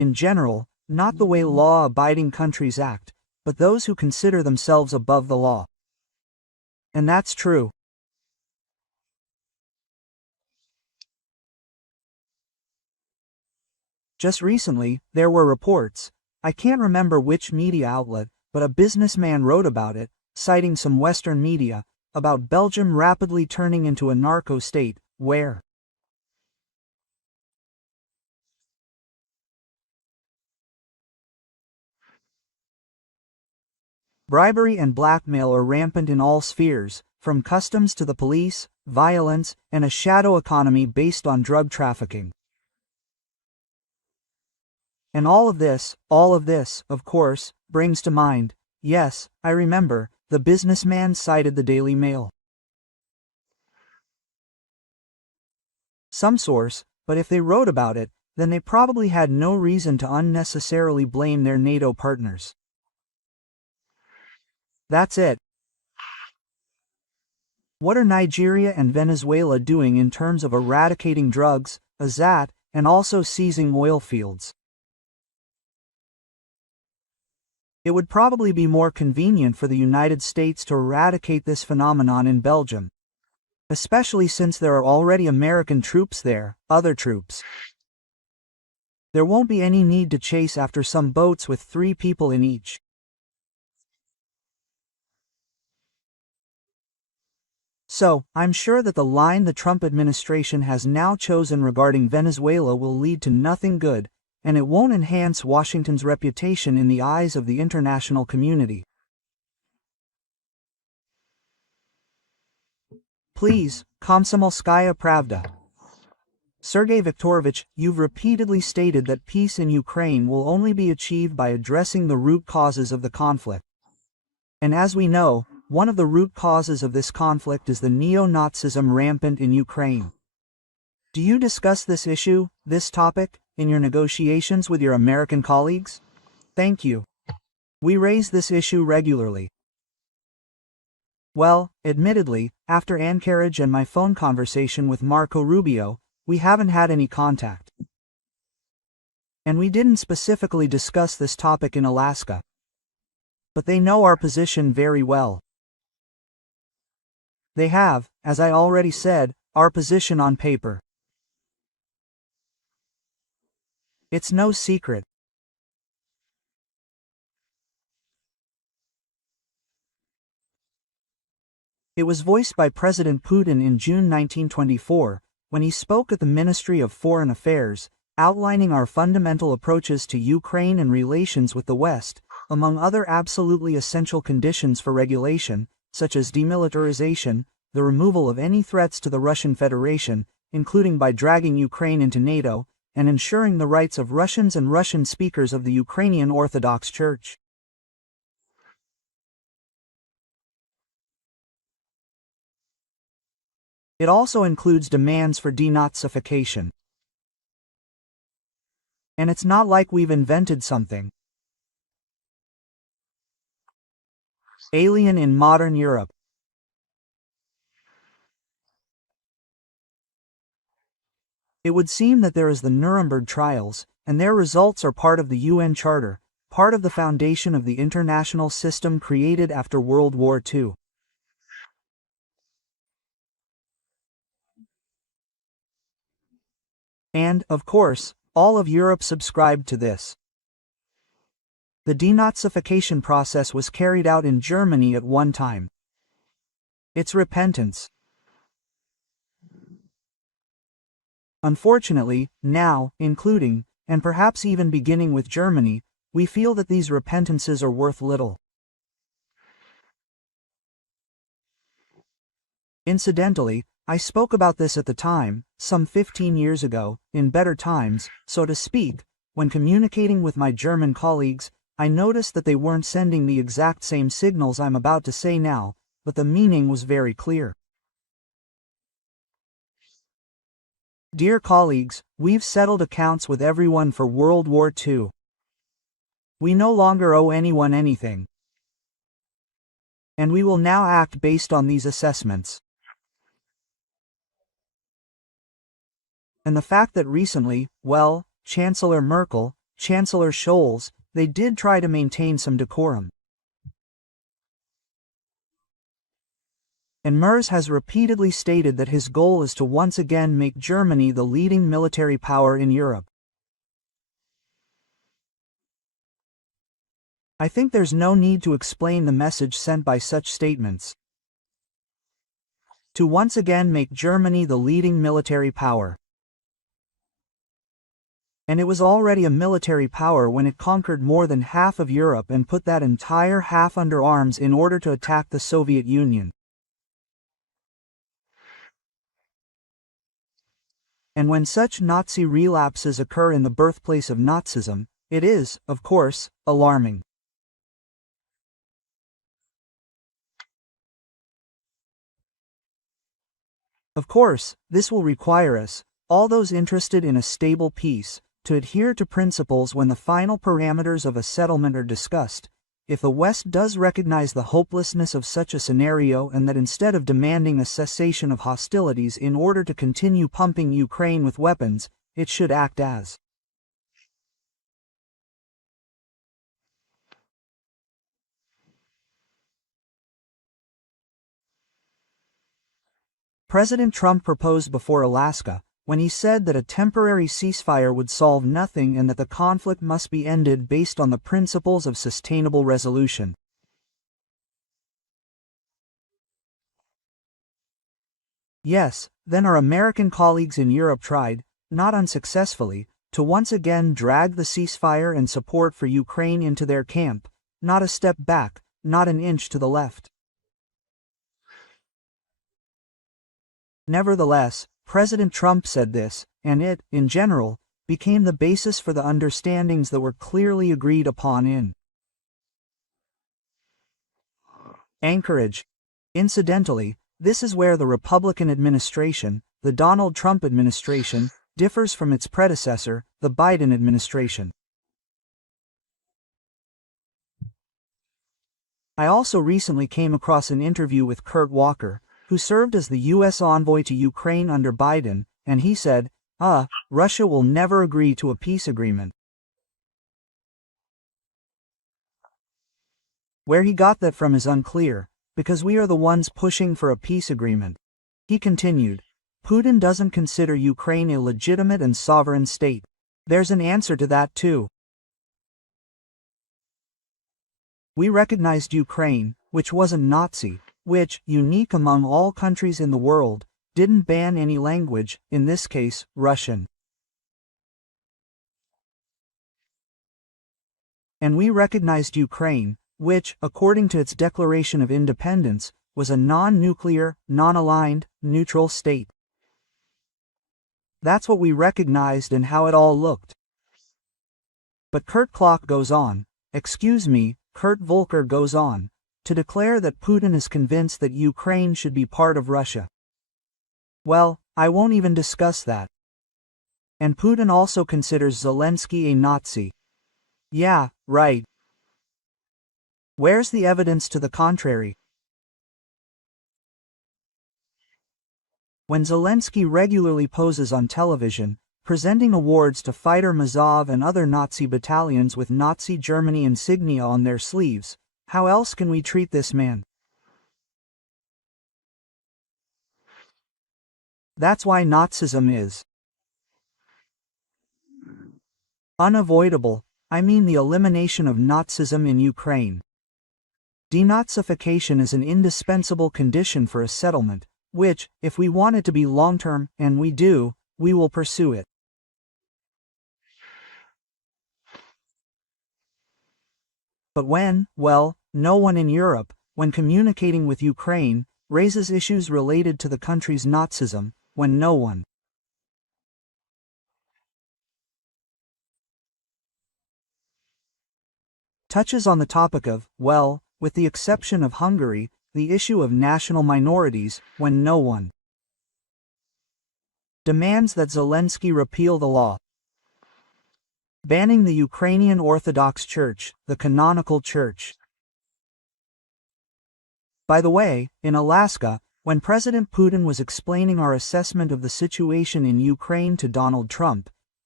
in general, not the way law-abiding countries act, but those who consider themselves above the law. And that's true. Just recently, there were reports, I can't remember which media outlet, but a businessman wrote about it, citing some Western media, about Belgium rapidly turning into a narco state, where bribery and blackmail are rampant in all spheres, from customs to the police, violence, and a shadow economy based on drug trafficking. And all of this, of course, brings to mind, yes, I remember, the businessman cited the Daily Mail. Some source, but if they wrote about it, then they probably had no reason to unnecessarily blame their NATO partners. That's it. What are Nigeria and Venezuela doing in terms of eradicating drugs, and also seizing oil fields? It would probably be more convenient for the United States to eradicate this phenomenon in Belgium, especially since there are already American troops there, other troops. There won't be any need to chase after some boats with 3 people in each. So, I'm sure that the line the Trump administration has now chosen regarding Venezuela will lead to nothing good, and it won't enhance Washington's reputation in the eyes of the international community. Please, Komsomolskaya Pravda. Sergey Viktorovich, you've repeatedly stated that peace in Ukraine will only be achieved by addressing the root causes of the conflict. And as we know, one of the root causes of this conflict is the neo-Nazism rampant in Ukraine. Do you discuss this issue, this topic, in your negotiations with your American colleagues? Thank you. We raise this issue regularly. Well, admittedly, after Anchorage and my phone conversation with Marco Rubio, we haven't had any contact. And we didn't specifically discuss this topic in Alaska. But they know our position very well. They have, as I already said, our position on paper. It's no secret. It was voiced by President Putin in June 1924, when he spoke at the Ministry of Foreign Affairs, outlining our fundamental approaches to Ukraine and relations with the West, among other absolutely essential conditions for regulation, such as demilitarization, the removal of any threats to the Russian Federation, including by dragging Ukraine into NATO, and ensuring the rights of Russians and Russian speakers of the Ukrainian Orthodox Church. It also includes demands for denazification. And it's not like we've invented something alien in modern Europe. It would seem that there is the Nuremberg trials, and their results are part of the UN Charter, part of the foundation of the international system created after World War II. And, of course, all of Europe subscribed to this. The denazification process was carried out in Germany at one time. It's repentance. Unfortunately, now, including, and perhaps even beginning with Germany, we feel that these repentances are worth little. Incidentally, I spoke about this at the time, some 15 years ago, in better times, so to speak. When communicating with my German colleagues, I noticed that they weren't sending the exact same signals I'm about to say now, but the meaning was very clear. Dear colleagues, we've settled accounts with everyone for World War II. We no longer owe anyone anything. And we will now act based on these assessments. And the fact that recently, well, Chancellor Merkel, Chancellor Scholz, they did try to maintain some decorum. And Merz has repeatedly stated that his goal is to once again make Germany the leading military power in Europe. I think there's no need to explain the message sent by such statements. To once again make Germany the leading military power. And it was already a military power when it conquered more than half of Europe and put that entire half under arms in order to attack the Soviet Union. And when such Nazi relapses occur in the birthplace of Nazism, it is, of course, alarming. Of course, this will require us, all those interested in a stable peace, to adhere to principles when the final parameters of a settlement are discussed. If the West does recognize the hopelessness of such a scenario and that instead of demanding a cessation of hostilities in order to continue pumping Ukraine with weapons, it should act as President Trump proposed before Alaska, when he said that a temporary ceasefire would solve nothing and that the conflict must be ended based on the principles of sustainable resolution. Yes, then our American colleagues in Europe tried, not unsuccessfully, to once again drag the ceasefire and support for Ukraine into their camp, not a step back, not an inch to the left. Nevertheless, President Trump said this, and it, in general, became the basis for the understandings that were clearly agreed upon in Anchorage. Incidentally, this is where the Republican administration, the Donald Trump administration, differs from its predecessor, the Biden administration. I also recently came across an interview with Kurt Walker, who served as the U.S. envoy to Ukraine under Biden, and he said, Russia will never agree to a peace agreement. Where he got that from is unclear, because we are the ones pushing for a peace agreement. He continued, Putin doesn't consider Ukraine a legitimate and sovereign state. There's an answer to that too. We recognized Ukraine, which wasn't Nazi, which, unique among all countries in the world, didn't ban any language, in this case, Russian. And we recognized Ukraine, which, according to its Declaration of Independence, was a non-nuclear, non-aligned, neutral state. That's what we recognized and how it all looked. But Kurt goes on, Kurt Volker goes on, to declare that Putin is convinced that Ukraine should be part of Russia. Well, I won't even discuss that. And Putin also considers Zelensky a Nazi. Yeah, right. Where's the evidence to the contrary? When Zelensky regularly poses on television, presenting awards to fighter Mazov and other Nazi battalions with Nazi Germany insignia on their sleeves, how else can we treat this man? That's why Nazism is unavoidable. I mean the elimination of Nazism in Ukraine. Denazification is an indispensable condition for a settlement, which, if we want it to be long-term, and we do, we will pursue it. But no one in Europe, when communicating with Ukraine, raises issues related to the country's Nazism, when no one touches on the topic of, with the exception of Hungary, the issue of national minorities, when no one demands that Zelensky repeal the law banning the Ukrainian Orthodox Church, the canonical church. By the way, in Alaska, when President Putin was explaining our assessment of the situation in Ukraine to Donald Trump,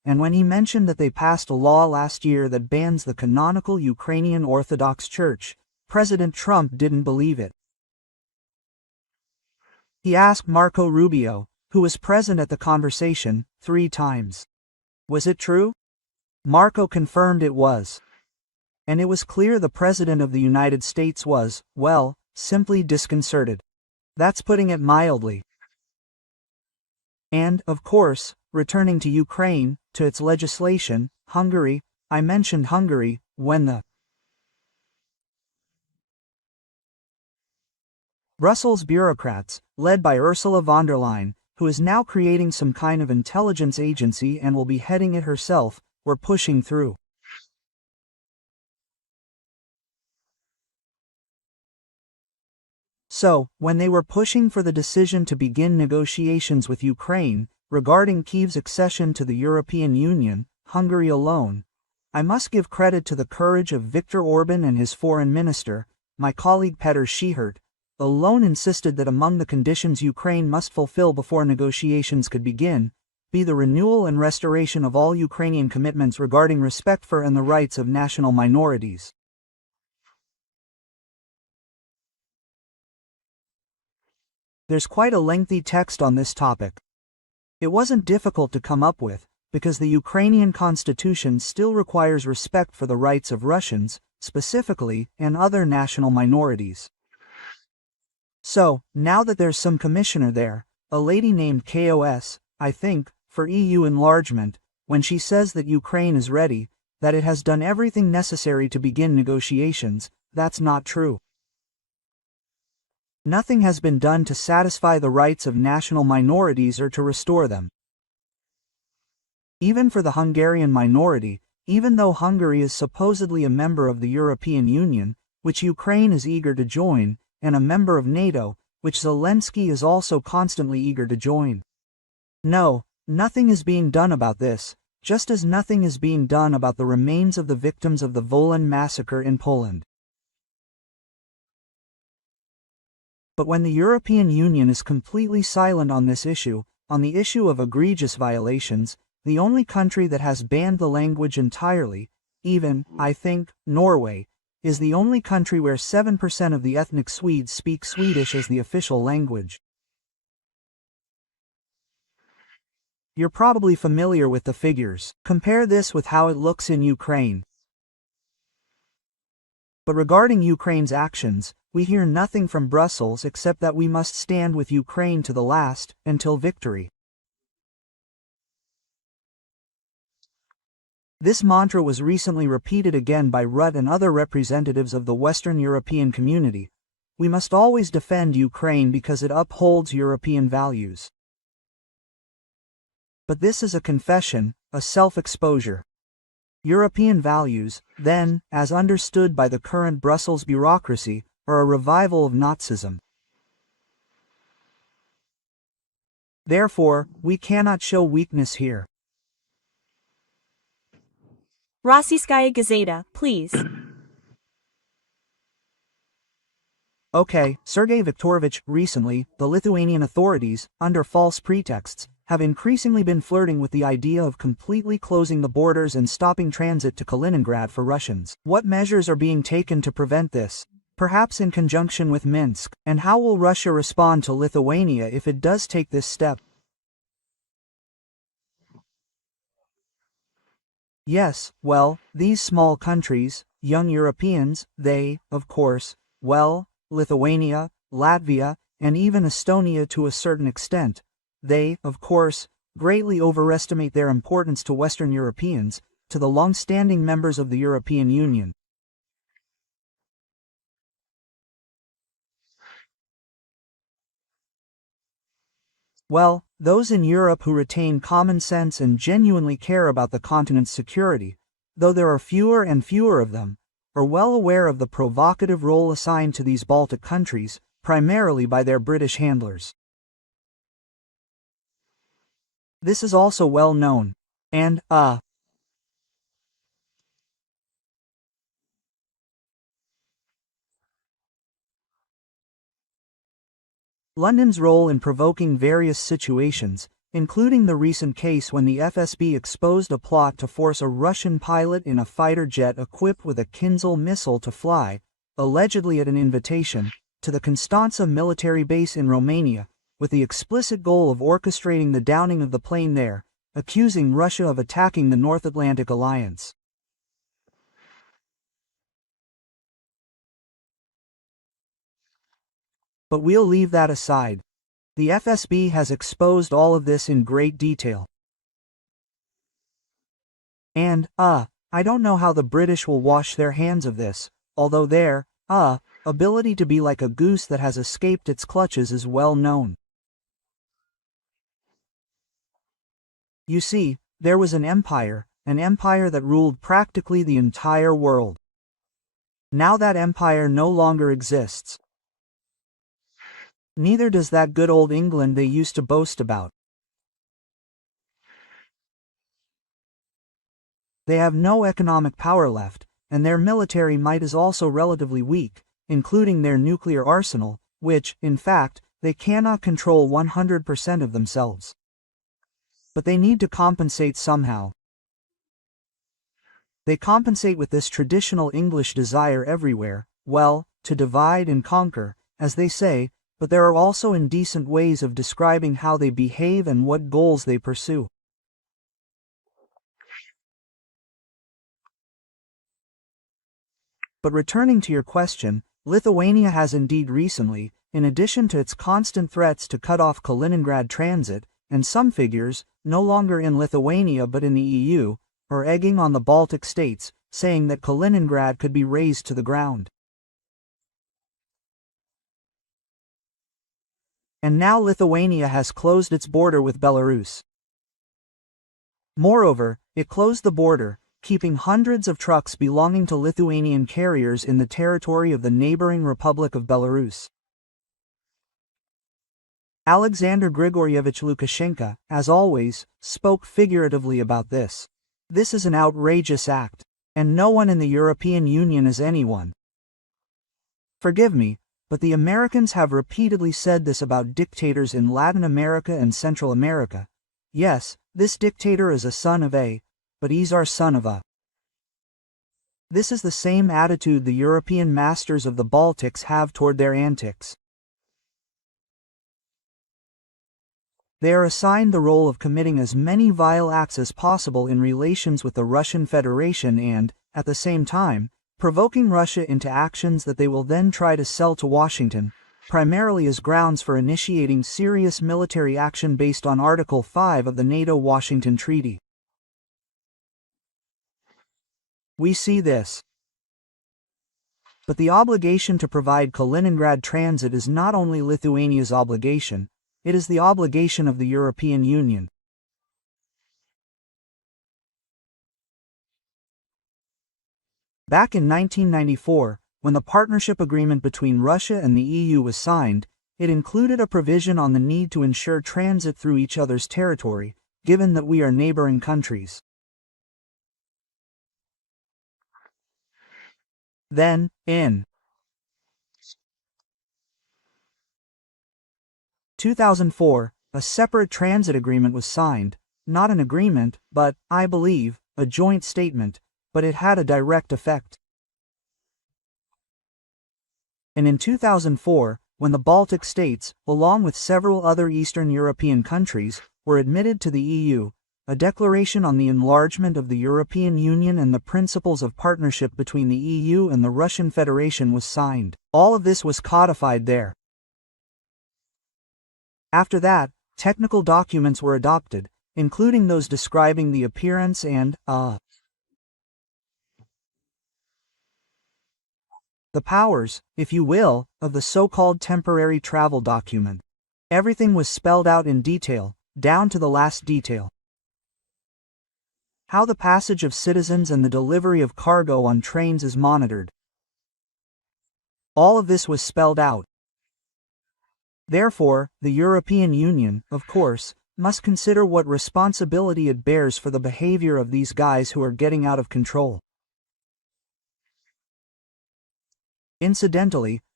and when he mentioned that they passed a law last year that bans the canonical Ukrainian Orthodox Church, President Trump didn't believe it. He asked Marco Rubio, who was present at the conversation, 3 times. Was it true? Marco confirmed it was. And it was clear the President of the United States was, well, simply disconcerted. That's putting it mildly. And, of course, returning to Ukraine, to its legislation, Hungary, I mentioned Hungary, when the Brussels bureaucrats, led by Ursula von der Leyen, who is now creating some kind of intelligence agency and will be heading it herself, were pushing through. So, when they were pushing for the decision to begin negotiations with Ukraine, regarding Kyiv's accession to the European Union, Hungary alone, I must give credit to the courage of Viktor Orban and his foreign minister, my colleague Petr Schihert, alone insisted that among the conditions Ukraine must fulfill before negotiations could begin, be the renewal and restoration of all Ukrainian commitments regarding respect for and the rights of national minorities. There's quite a lengthy text on this topic. It wasn't difficult to come up with, because the Ukrainian constitution still requires respect for the rights of Russians, specifically, and other national minorities. So, now that there's some commissioner there, a lady named KOS, I think, for EU enlargement, when she says that Ukraine is ready, that it has done everything necessary to begin negotiations, that's not true. Nothing has been done to satisfy the rights of national minorities or to restore them. Even for the Hungarian minority, even though Hungary is supposedly a member of the European Union, which Ukraine is eager to join, and a member of NATO, which Zelensky is also constantly eager to join. No, nothing is being done about this, just as nothing is being done about the remains of the victims of the Wolan massacre in Poland. But when the European Union is completely silent on this issue, on the issue of egregious violations, the only country that has banned the language entirely, even, I think, Norway, is the only country where 7% of the ethnic Swedes speak Swedish as the official language. You're probably familiar with the figures. Compare this with how it looks in Ukraine. But regarding Ukraine's actions, we hear nothing from Brussels except that we must stand with Ukraine to the last, until victory. This mantra was recently repeated again by Rutte and other representatives of the Western European community. We must always defend Ukraine because it upholds European values. But this is a confession, a self-exposure. European values, then, as understood by the current Brussels bureaucracy, are a revival of Nazism. Therefore, we cannot show weakness here. Rossiyskaya Gazeta, please. Okay, Sergey Viktorovich, recently, the Lithuanian authorities, under false pretexts, have increasingly been flirting with the idea of completely closing the borders and stopping transit to Kaliningrad for Russians. What measures are being taken to prevent this? Perhaps in conjunction with Minsk, and how will Russia respond to Lithuania if it does take this step? Yes, well, these small countries, young Europeans, they, of course, well, Lithuania, Latvia, and even Estonia to a certain extent, they, of course, greatly overestimate their importance to Western Europeans, to the long-standing members of the European Union. Well, those in Europe who retain common sense and genuinely care about the continent's security, though there are fewer and fewer of them, are well aware of the provocative role assigned to these Baltic countries, primarily by their British handlers. This is also well known. And, London's role in provoking various situations, including the recent case when the FSB exposed a plot to force a Russian pilot in a fighter jet equipped with a Kinzhal missile to fly, allegedly at an invitation, to the Constanța military base in Romania, with the explicit goal of orchestrating the downing of the plane there, accusing Russia of attacking the North Atlantic Alliance. But we'll leave that aside. The FSB has exposed all of this in great detail. And, I don't know how the British will wash their hands of this, although their, ability to be like a goose that has escaped its clutches is well known. You see, there was an empire that ruled practically the entire world. Now that empire no longer exists. Neither does that good old England they used to boast about. They have no economic power left, and their military might is also relatively weak, including their nuclear arsenal, which, in fact, they cannot control 100% of themselves. But they need to compensate somehow. They compensate with this traditional English desire everywhere, well, to divide and conquer, as they say, but there are also indecent ways of describing how they behave and what goals they pursue. But returning to your question, Lithuania has indeed recently, in addition to its constant threats to cut off Kaliningrad transit, and some figures, no longer in Lithuania but in the EU, are egging on the Baltic states, saying that Kaliningrad could be razed to the ground. And now Lithuania has closed its border with Belarus. Moreover, it closed the border, keeping hundreds of trucks belonging to Lithuanian carriers in the territory of the neighboring Republic of Belarus. Alexander Grigorievich Lukashenko, as always, spoke figuratively about this. This is an outrageous act, and no one in the European Union is anyone. Forgive me, but the Americans have repeatedly said this about dictators in Latin America and Central America. Yes, this dictator is a son of a, but he's our son of a. This is the same attitude the European masters of the Baltics have toward their antics. They are assigned the role of committing as many vile acts as possible in relations with the Russian Federation and, at the same time, provoking Russia into actions that they will then try to sell to Washington, primarily as grounds for initiating serious military action based on Article 5 of the NATO-Washington Treaty. We see this. But the obligation to provide Kaliningrad transit is not only Lithuania's obligation, it is the obligation of the European Union. Back in 1994, when the partnership agreement between Russia and the EU was signed, it included a provision on the need to ensure transit through each other's territory, given that we are neighboring countries. Then, in 2004, a separate transit agreement was signed, not an agreement, but, I believe, a joint statement, but it had a direct effect. And in 2004, when the Baltic states, along with several other Eastern European countries, were admitted to the EU, a declaration on the enlargement of the European Union and the principles of partnership between the EU and the Russian Federation was signed. All of this was codified there. After that, technical documents were adopted, including those describing the appearance and, the powers, if you will, of the so-called temporary travel document. Everything was spelled out in detail, down to the last detail. How the passage of citizens and the delivery of cargo on trains is monitored. All of this was spelled out. Therefore, the European Union, of course, must consider what responsibility it bears for the behavior of these guys who are getting out of control. Incidentally,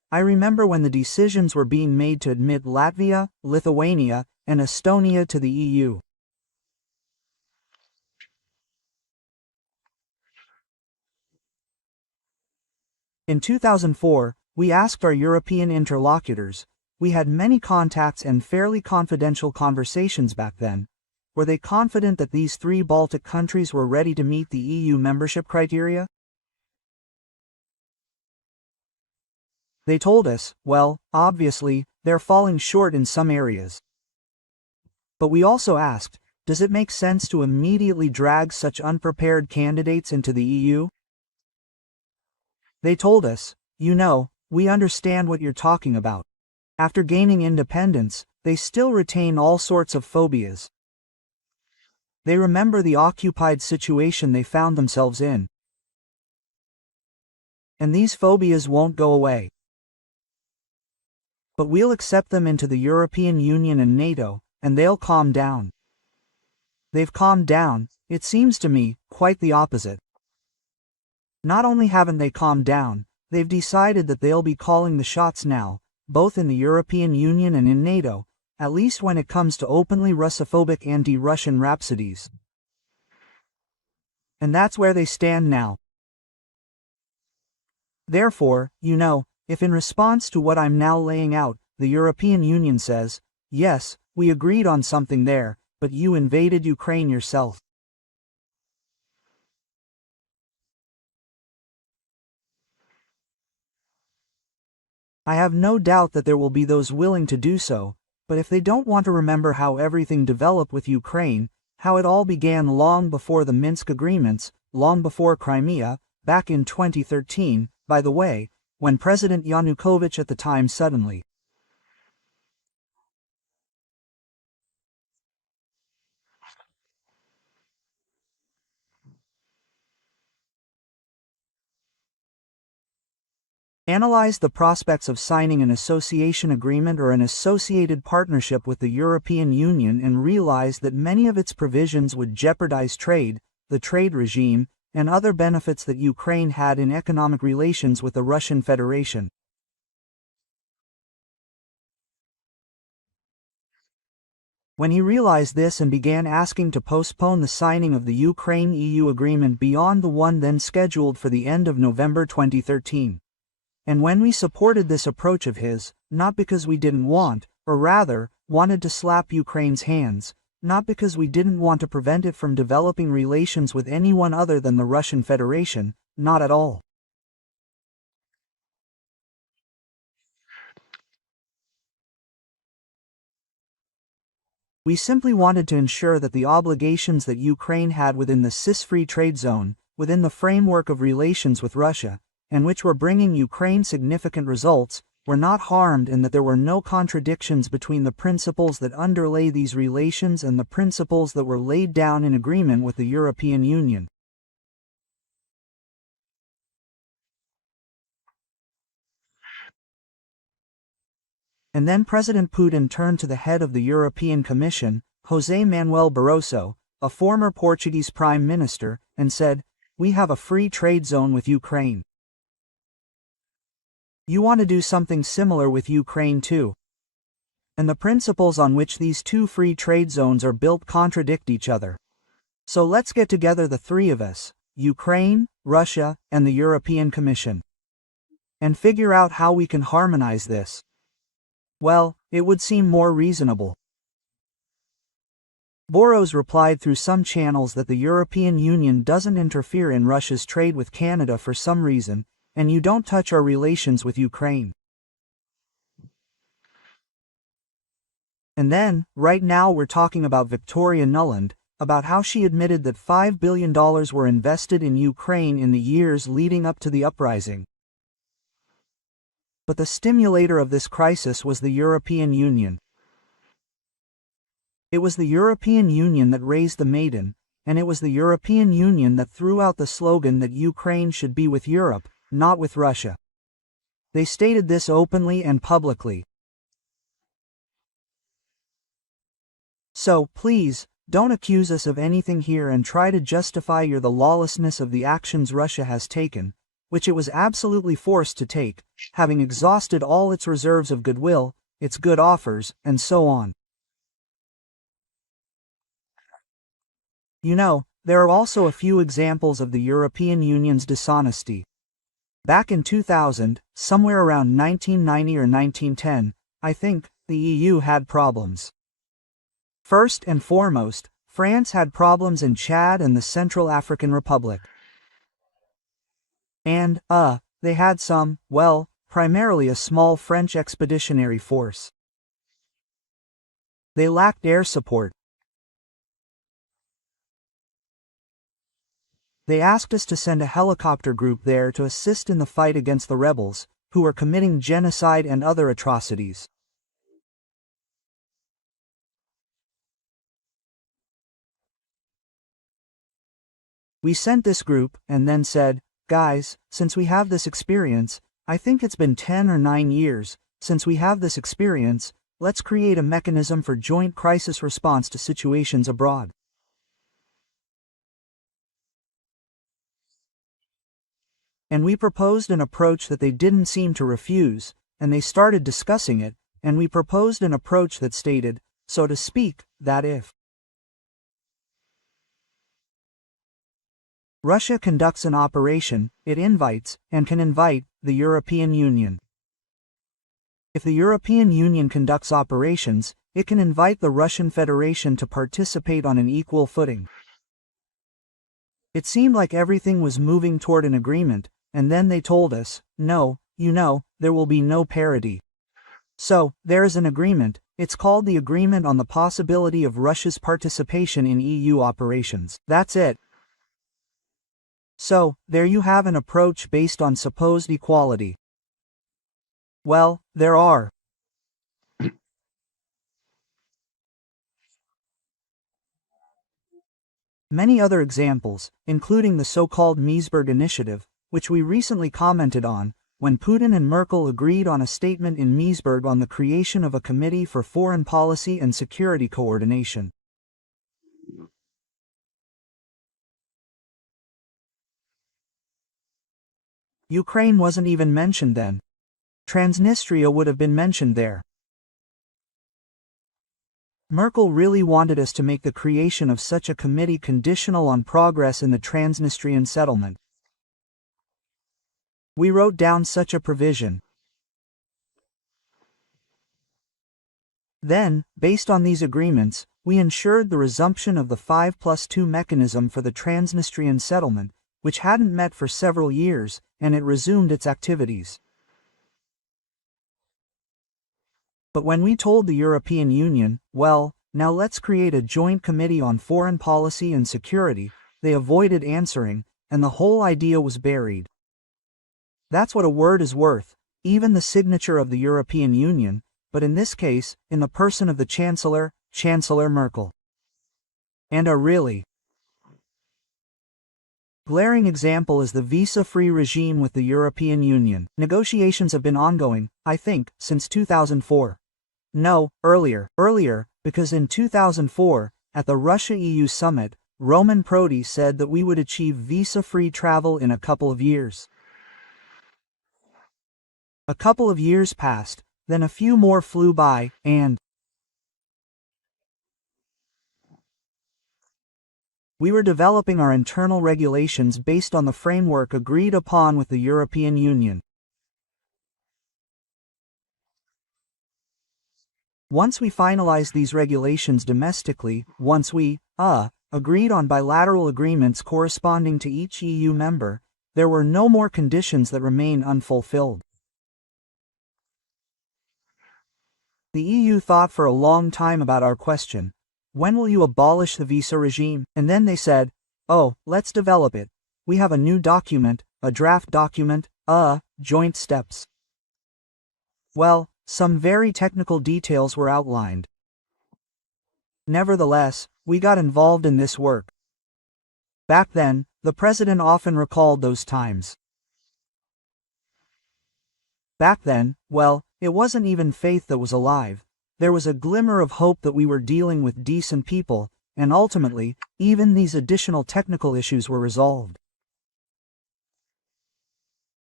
I remember when the decisions were being made to admit Latvia, Lithuania, and Estonia to the EU. In 2004, we asked our European interlocutors, we had many contacts and fairly confidential conversations back then, were they confident that these three Baltic countries were ready to meet the EU membership criteria? They told us, well, obviously, they're falling short in some areas. But we also asked, does it make sense to immediately drag such unprepared candidates into the EU? They told us, you know, we understand what you're talking about. After gaining independence, they still retain all sorts of phobias. They remember the occupied situation they found themselves in. And these phobias won't go away. But we'll accept them into the European Union and NATO, and they'll calm down. They've calmed down, it seems to me, quite the opposite. Not only haven't they calmed down, they've decided that they'll be calling the shots now, both in the European Union and in NATO, at least when it comes to openly Russophobic anti-Russian rhapsodies. And that's where they stand now. Therefore, you know, if in response to what I'm now laying out, the European Union says, yes, we agreed on something there, but you invaded Ukraine yourself. I have no doubt that there will be those willing to do so, but if they don't want to remember how everything developed with Ukraine, how it all began long before the Minsk agreements, long before Crimea, back in 2013, by the way, when President Yanukovych at the time suddenly analyzed the prospects of signing an association agreement or an associated partnership with the European Union and realized that many of its provisions would jeopardize trade, the trade regime, and other benefits that Ukraine had in economic relations with the Russian Federation. When he realized this and began asking to postpone the signing of the Ukraine-EU agreement beyond the one then scheduled for the end of November 2013. And when we supported this approach of his, not because we didn't want, or rather, wanted to slap Ukraine's hands, not because we didn't want to prevent it from developing relations with anyone other than the Russian Federation, not at all. We simply wanted to ensure that the obligations that Ukraine had within the CIS-free trade zone, within the framework of relations with Russia, and which were bringing Ukraine significant results, were not harmed and that there were no contradictions between the principles that underlay these relations and the principles that were laid down in agreement with the European Union. And then President Putin turned to the head of the European Commission, José Manuel Barroso, a former Portuguese Prime Minister, and said, "We have a free trade zone with Ukraine. You want to do something similar with Ukraine too. And the principles on which these two free trade zones are built contradict each other. So let's get together the three of us, Ukraine, Russia, and the European Commission, and figure out how we can harmonize this." Well, it would seem more reasonable. Boros replied through some channels that the European Union doesn't interfere in Russia's trade with Canada for some reason, and you don't touch our relations with Ukraine. And then, right now we're talking about Victoria Nuland, about how she admitted that $5 billion were invested in Ukraine in the years leading up to the uprising. But the stimulator of this crisis was the European Union. It was the European Union that raised the maiden, and it was the European Union that threw out the slogan that Ukraine should be with Europe, not with Russia. They stated this openly and publicly. So, please, don't accuse us of anything here and try to justify the lawlessness of the actions Russia has taken, which it was absolutely forced to take, having exhausted all its reserves of goodwill, its good offers, and so on. You know, there are also a few examples of the European Union's dishonesty. Back in 2000, somewhere around 1990 or 1910, I think, the EU had problems. First and foremost, France had problems in Chad and the Central African Republic. And, they had some, well, primarily a small French expeditionary force. They lacked air support. They asked us to send a helicopter group there to assist in the fight against the rebels, who were committing genocide and other atrocities. We sent this group, and then said, guys, since we have this experience, I think it's been 10 or 9 years, since we have this experience, let's create a mechanism for joint crisis response to situations abroad. And we proposed an approach that they didn't seem to refuse, and they started discussing it, and we proposed an approach that stated, so to speak, that if Russia conducts an operation, it invites, and can invite, the European Union. If the European Union conducts operations, it can invite the Russian Federation to participate on an equal footing. It seemed like everything was moving toward an agreement, and then they told us, no, you know, there will be no parity. So, there is an agreement, it's called the Agreement on the Possibility of Russia's Participation in EU Operations. That's it. So, there you have an approach based on supposed equality. Well, there are many other examples, including the so-called Meseberg Initiative, which we recently commented on, when Putin and Merkel agreed on a statement in Meseberg on the creation of a Committee for Foreign Policy and Security Coordination. Ukraine wasn't even mentioned then. Transnistria would have been mentioned there. Merkel really wanted us to make the creation of such a committee conditional on progress in the Transnistrian settlement. We wrote down such a provision. Then, based on these agreements, we ensured the resumption of the 5+2 mechanism for the Transnistrian settlement, which hadn't met for several years, and it resumed its activities. But when we told the European Union, well, now let's create a joint committee on foreign policy and security, they avoided answering, and the whole idea was buried. That's what a word is worth, even the signature of the European Union, but in this case, in the person of the Chancellor, Chancellor Merkel. And a really glaring example is the visa-free regime with the European Union. Negotiations have been ongoing, I think, since 2004. No, earlier, because in 2004, at the Russia-EU summit, Roman Prodi said that we would achieve visa-free travel in a couple of years. A couple of years passed, then a few more flew by, and we were developing our internal regulations based on the framework agreed upon with the European Union. Once we finalized these regulations domestically, once we, agreed on bilateral agreements corresponding to each EU member, there were no more conditions that remain unfulfilled. The EU thought for a long time about our question, when will you abolish the visa regime? And then they said, oh, let's develop it. We have a new document, a draft document, joint steps. Well, some very technical details were outlined. Nevertheless, we got involved in this work. Back then, the president often recalled those times. Back then, well, it wasn't even faith that was alive. There was a glimmer of hope that we were dealing with decent people, and ultimately, even these additional technical issues were resolved.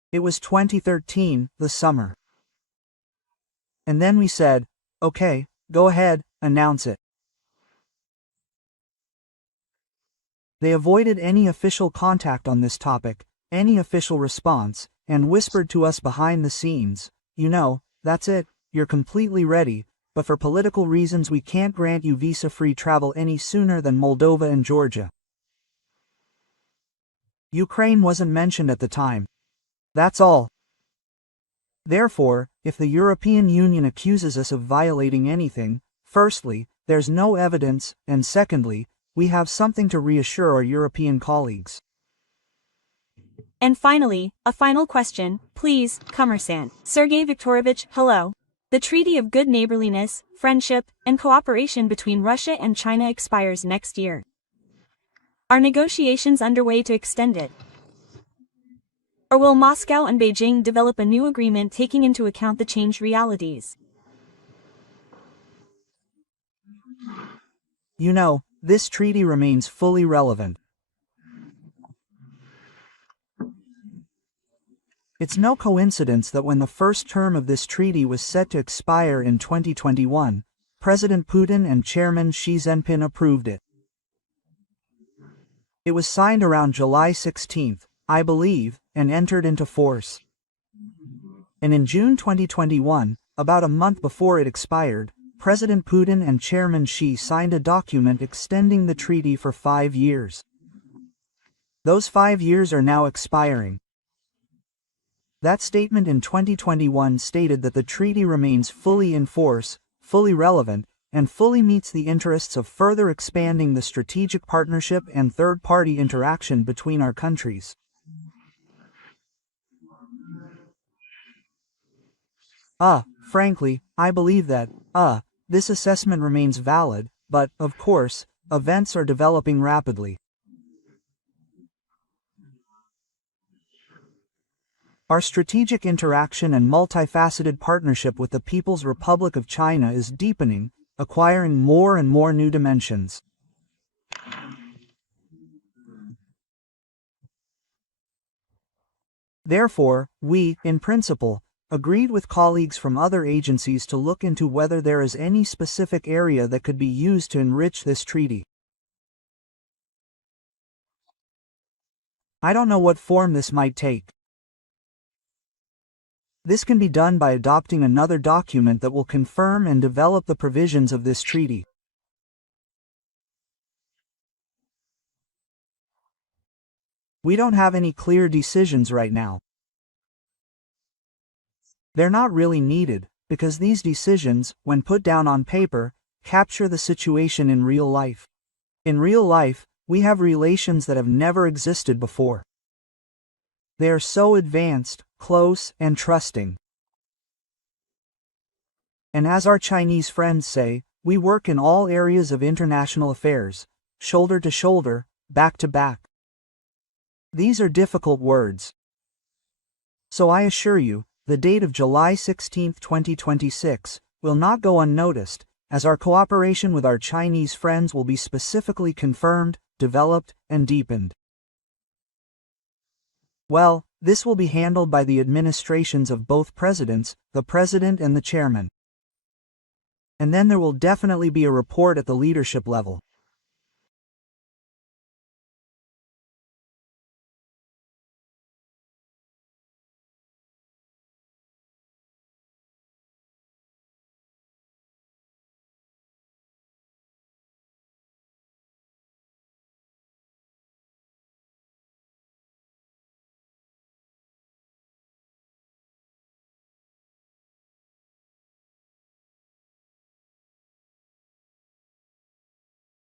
It was 2013, the summer. And then we said, okay, go ahead, announce it. They avoided any official contact on this topic, any official response, and whispered to us behind the scenes, you know, that's it, you're completely ready, but for political reasons we can't grant you visa-free travel any sooner than Moldova and Georgia. Ukraine wasn't mentioned at the time. That's all. Therefore, if the European Union accuses us of violating anything, firstly, there's no evidence, and secondly, we have something to reassure our European colleagues. And finally, a final question, please, Commerçant. Sergey Viktorovich, hello. The Treaty of Good Neighborliness, Friendship, and Cooperation between Russia and China expires next year. Are negotiations underway to extend it? Or will Moscow and Beijing develop a new agreement taking into account the changed realities? You know, this treaty remains fully relevant. It's no coincidence that when the first term of this treaty was set to expire in 2021, President Putin and Chairman Xi Jinping approved it. It was signed around July 16, I believe, and entered into force. And in June 2021, about a month before it expired, President Putin and Chairman Xi signed a document extending the treaty for 5 years. Those 5 years are now expiring. That statement in 2021 stated that the treaty remains fully in force, fully relevant, and fully meets the interests of further expanding the strategic partnership and third-party interaction between our countries. Frankly, I believe that, this assessment remains valid, but, of course, events are developing rapidly. Our strategic interaction and multifaceted partnership with the People's Republic of China is deepening, acquiring more and more new dimensions. Therefore, we, in principle, agreed with colleagues from other agencies to look into whether there is any specific area that could be used to enrich this treaty. I don't know what form this might take. This can be done by adopting another document that will confirm and develop the provisions of this treaty. We don't have any clear decisions right now. They're not really needed, because these decisions, when put down on paper, capture the situation in real life. In real life, we have relations that have never existed before. They are so advanced, close, and trusting. And as our Chinese friends say, we work in all areas of international affairs, shoulder to shoulder, back to back. These are difficult words. So I assure you, the date of July 16, 2026, will not go unnoticed, as our cooperation with our Chinese friends will be specifically confirmed, developed, and deepened. Well, this will be handled by the administrations of both presidents, the president and the chairman. And then there will definitely be a report at the leadership level.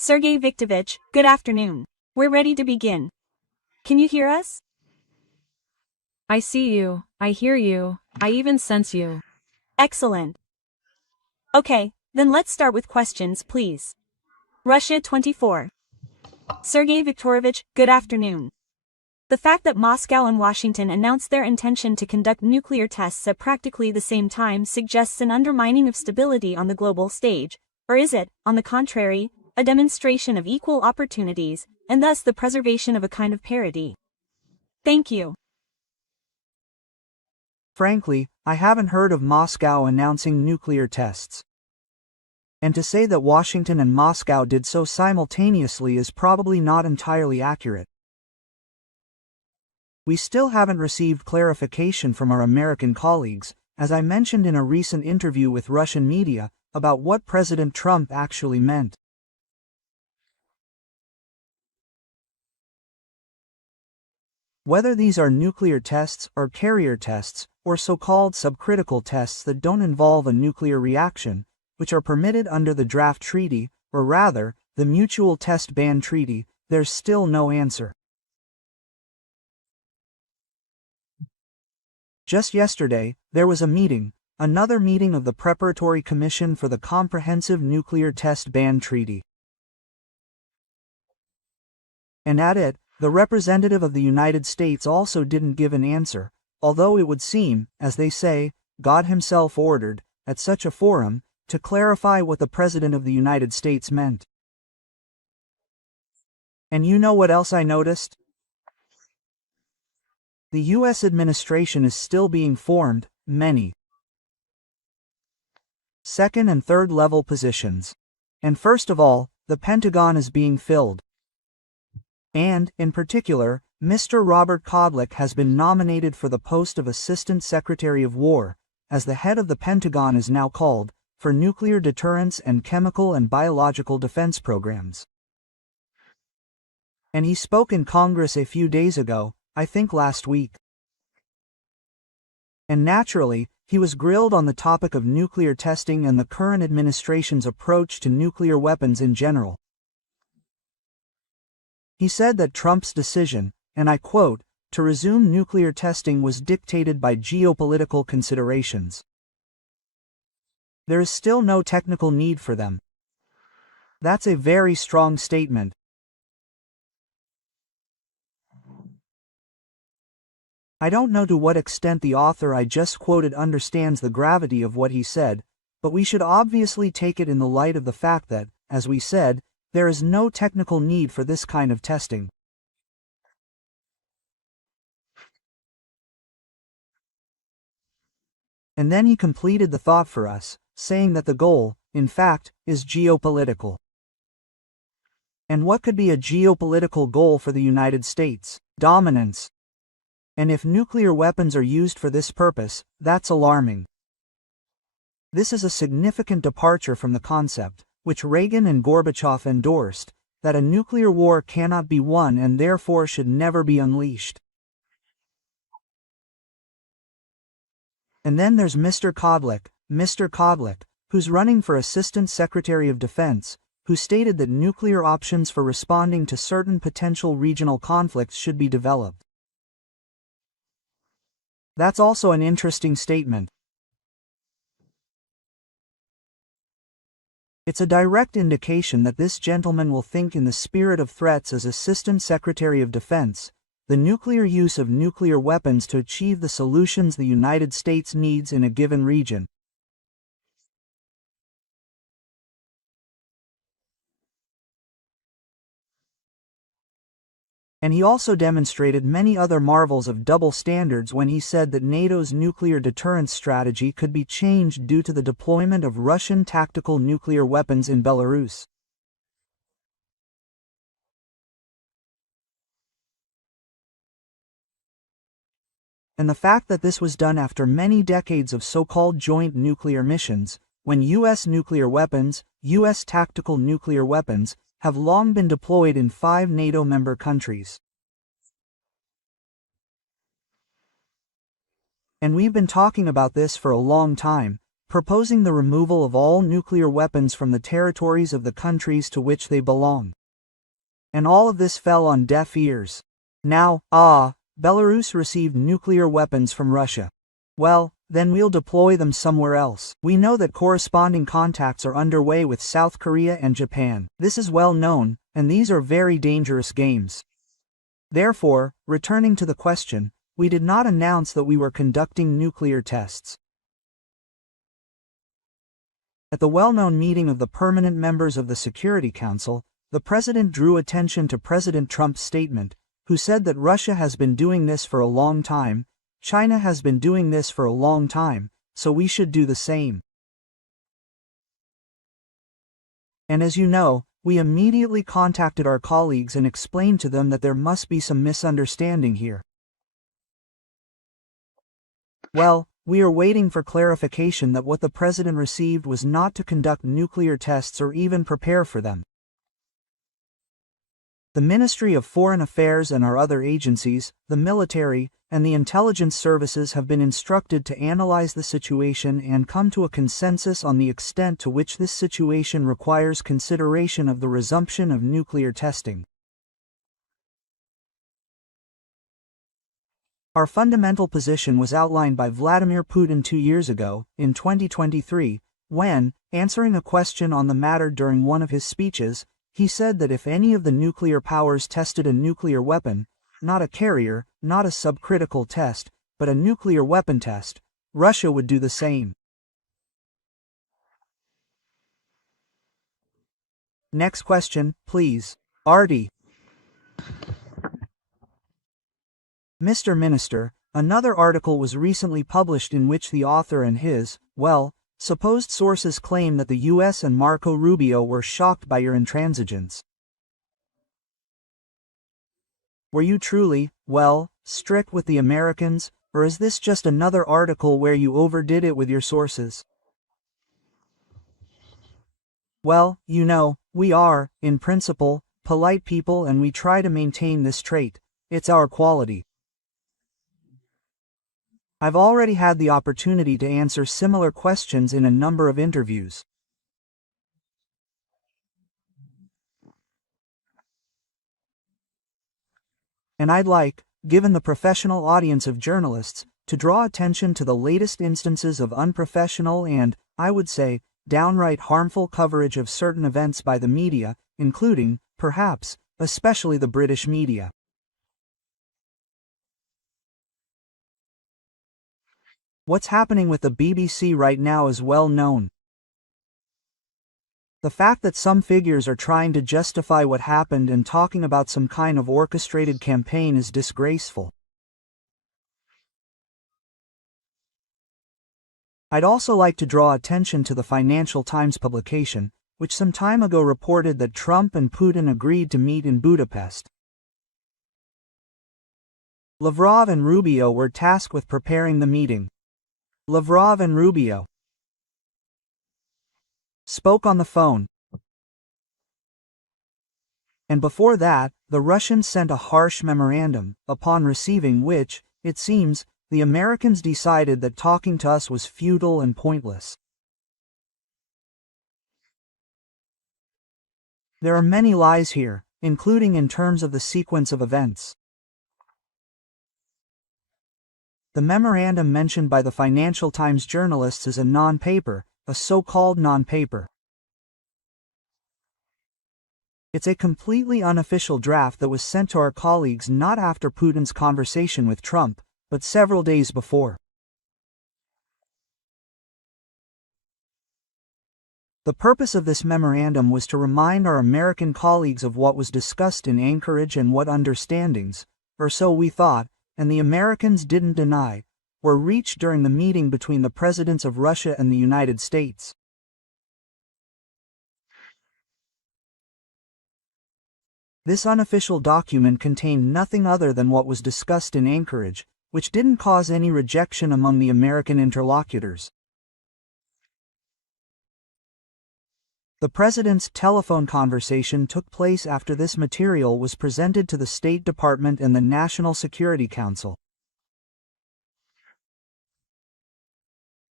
Sergey Viktorovich, good afternoon. We're ready to begin. Can you hear us? I see you, I hear you, I even sense you. Excellent. Okay, then let's start with questions, please. Russia 24. Sergey Viktorovich, good afternoon. The fact that Moscow and Washington announced their intention to conduct nuclear tests at practically the same time suggests an undermining of stability on the global stage, or is it, on the contrary, a demonstration of equal opportunities, and thus the preservation of a kind of parity? Thank you. Frankly, I haven't heard of Moscow announcing nuclear tests. And to say that Washington and Moscow did so simultaneously is probably not entirely accurate. We still haven't received clarification from our American colleagues, as I mentioned in a recent interview with Russian media, about what President Trump actually meant. Whether these are nuclear tests or carrier tests, or so-called subcritical tests that don't involve a nuclear reaction, which are permitted under the draft treaty, or rather, the Mutual Test Ban Treaty, there's still no answer. Just yesterday, there was a meeting, another meeting of the Preparatory Commission for the Comprehensive Nuclear Test Ban Treaty. And at it, the representative of the United States also didn't give an answer, although it would seem, as they say, God himself ordered, at such a forum, to clarify what the President of the United States meant. And you know what else I noticed? The U.S. administration is still being formed, many second and third level positions. And first of all, the Pentagon is being filled. And, in particular, Mr. Robert Kodlik has been nominated for the post of Assistant Secretary of War, as the head of the Pentagon is now called, for nuclear deterrence and chemical and biological defense programs. And he spoke in Congress a few days ago, I think last week. And naturally, he was grilled on the topic of nuclear testing and the current administration's approach to nuclear weapons in general. He said that Trump's decision, and I quote, to resume nuclear testing was dictated by geopolitical considerations. There is still no technical need for them. That's a very strong statement. I don't know to what extent the author I just quoted understands the gravity of what he said, but we should obviously take it in the light of the fact that, as we said, there is no technical need for this kind of testing. And then he completed the thought for us, saying that the goal, in fact, is geopolitical. And what could be a geopolitical goal for the United States? Dominance. And if nuclear weapons are used for this purpose, that's alarming. This is a significant departure from the concept, which Reagan and Gorbachev endorsed, that a nuclear war cannot be won and therefore should never be unleashed. And then there's Mr. Kodlik, who's running for Assistant Secretary of Defense, who stated that nuclear options for responding to certain potential regional conflicts should be developed. That's also an interesting statement. It's a direct indication that this gentleman will think in the spirit of threats as Assistant Secretary of Defense, the nuclear use of nuclear weapons to achieve the solutions the United States needs in a given region. And he also demonstrated many other marvels of double standards when he said that NATO's nuclear deterrence strategy could be changed due to the deployment of Russian tactical nuclear weapons in Belarus. And the fact that this was done after many decades of so-called joint nuclear missions, when U.S. nuclear weapons, U.S. tactical nuclear weapons, have long been deployed in 5 NATO member countries. And we've been talking about this for a long time, proposing the removal of all nuclear weapons from the territories of the countries to which they belong. And all of this fell on deaf ears. Now, Belarus received nuclear weapons from Russia. Well, then we'll deploy them somewhere else. We know that corresponding contacts are underway with South Korea and Japan. This is well known, and these are very dangerous games. Therefore, returning to the question, we did not announce that we were conducting nuclear tests. At the well-known meeting of the permanent members of the Security Council, the President drew attention to President Trump's statement, who said that Russia has been doing this for a long time, China has been doing this for a long time, so we should do the same. And as you know, we immediately contacted our colleagues and explained to them that there must be some misunderstanding here. Well, we are waiting for clarification that what the President received was not to conduct nuclear tests or even prepare for them. The Ministry of Foreign Affairs and our other agencies, the military, and the intelligence services have been instructed to analyze the situation and come to a consensus on the extent to which this situation requires consideration of the resumption of nuclear testing. Our fundamental position was outlined by Vladimir Putin 2 years ago, in 2023, when, answering a question on the matter during one of his speeches, he said that if any of the nuclear powers tested a nuclear weapon, not a carrier, not a subcritical test, but a nuclear weapon test, Russia would do the same. Next question, please. Artie. Mr. Minister, another article was recently published in which the author and his, supposed sources claim that the US and Marco Rubio were shocked by your intransigence. Were you truly, strict with the Americans, or is this just another article where you overdid it with your sources? Well, you know, we are, in principle, polite people and we try to maintain this trait. It's our quality. I've already had the opportunity to answer similar questions in a number of interviews. And I'd like, given the professional audience of journalists, to draw attention to the latest instances of unprofessional and, I would say, downright harmful coverage of certain events by the media, including, perhaps, especially the British media. What's happening with the BBC right now is well known. The fact that some figures are trying to justify what happened and talking about some kind of orchestrated campaign is disgraceful. I'd also like to draw attention to the Financial Times publication, which some time ago reported that Trump and Putin agreed to meet in Budapest. Lavrov and Rubio were tasked with preparing the meeting. Lavrov and Rubio spoke on the phone. And before that, the Russians sent a harsh memorandum, upon receiving which, it seems, the Americans decided that talking to us was futile and pointless. There are many lies here, including in terms of the sequence of events. The memorandum mentioned by the Financial Times journalists is a non-paper, a so-called non-paper. It's a completely unofficial draft that was sent to our colleagues not after Putin's conversation with Trump, but several days before. The purpose of this memorandum was to remind our American colleagues of what was discussed in Anchorage and what understandings, or so we thought, and the Americans didn't deny, were reached during the meeting between the presidents of Russia and the United States. This unofficial document contained nothing other than what was discussed in Anchorage, which didn't cause any rejection among the American interlocutors. The president's telephone conversation took place after this material was presented to the State Department and the National Security Council.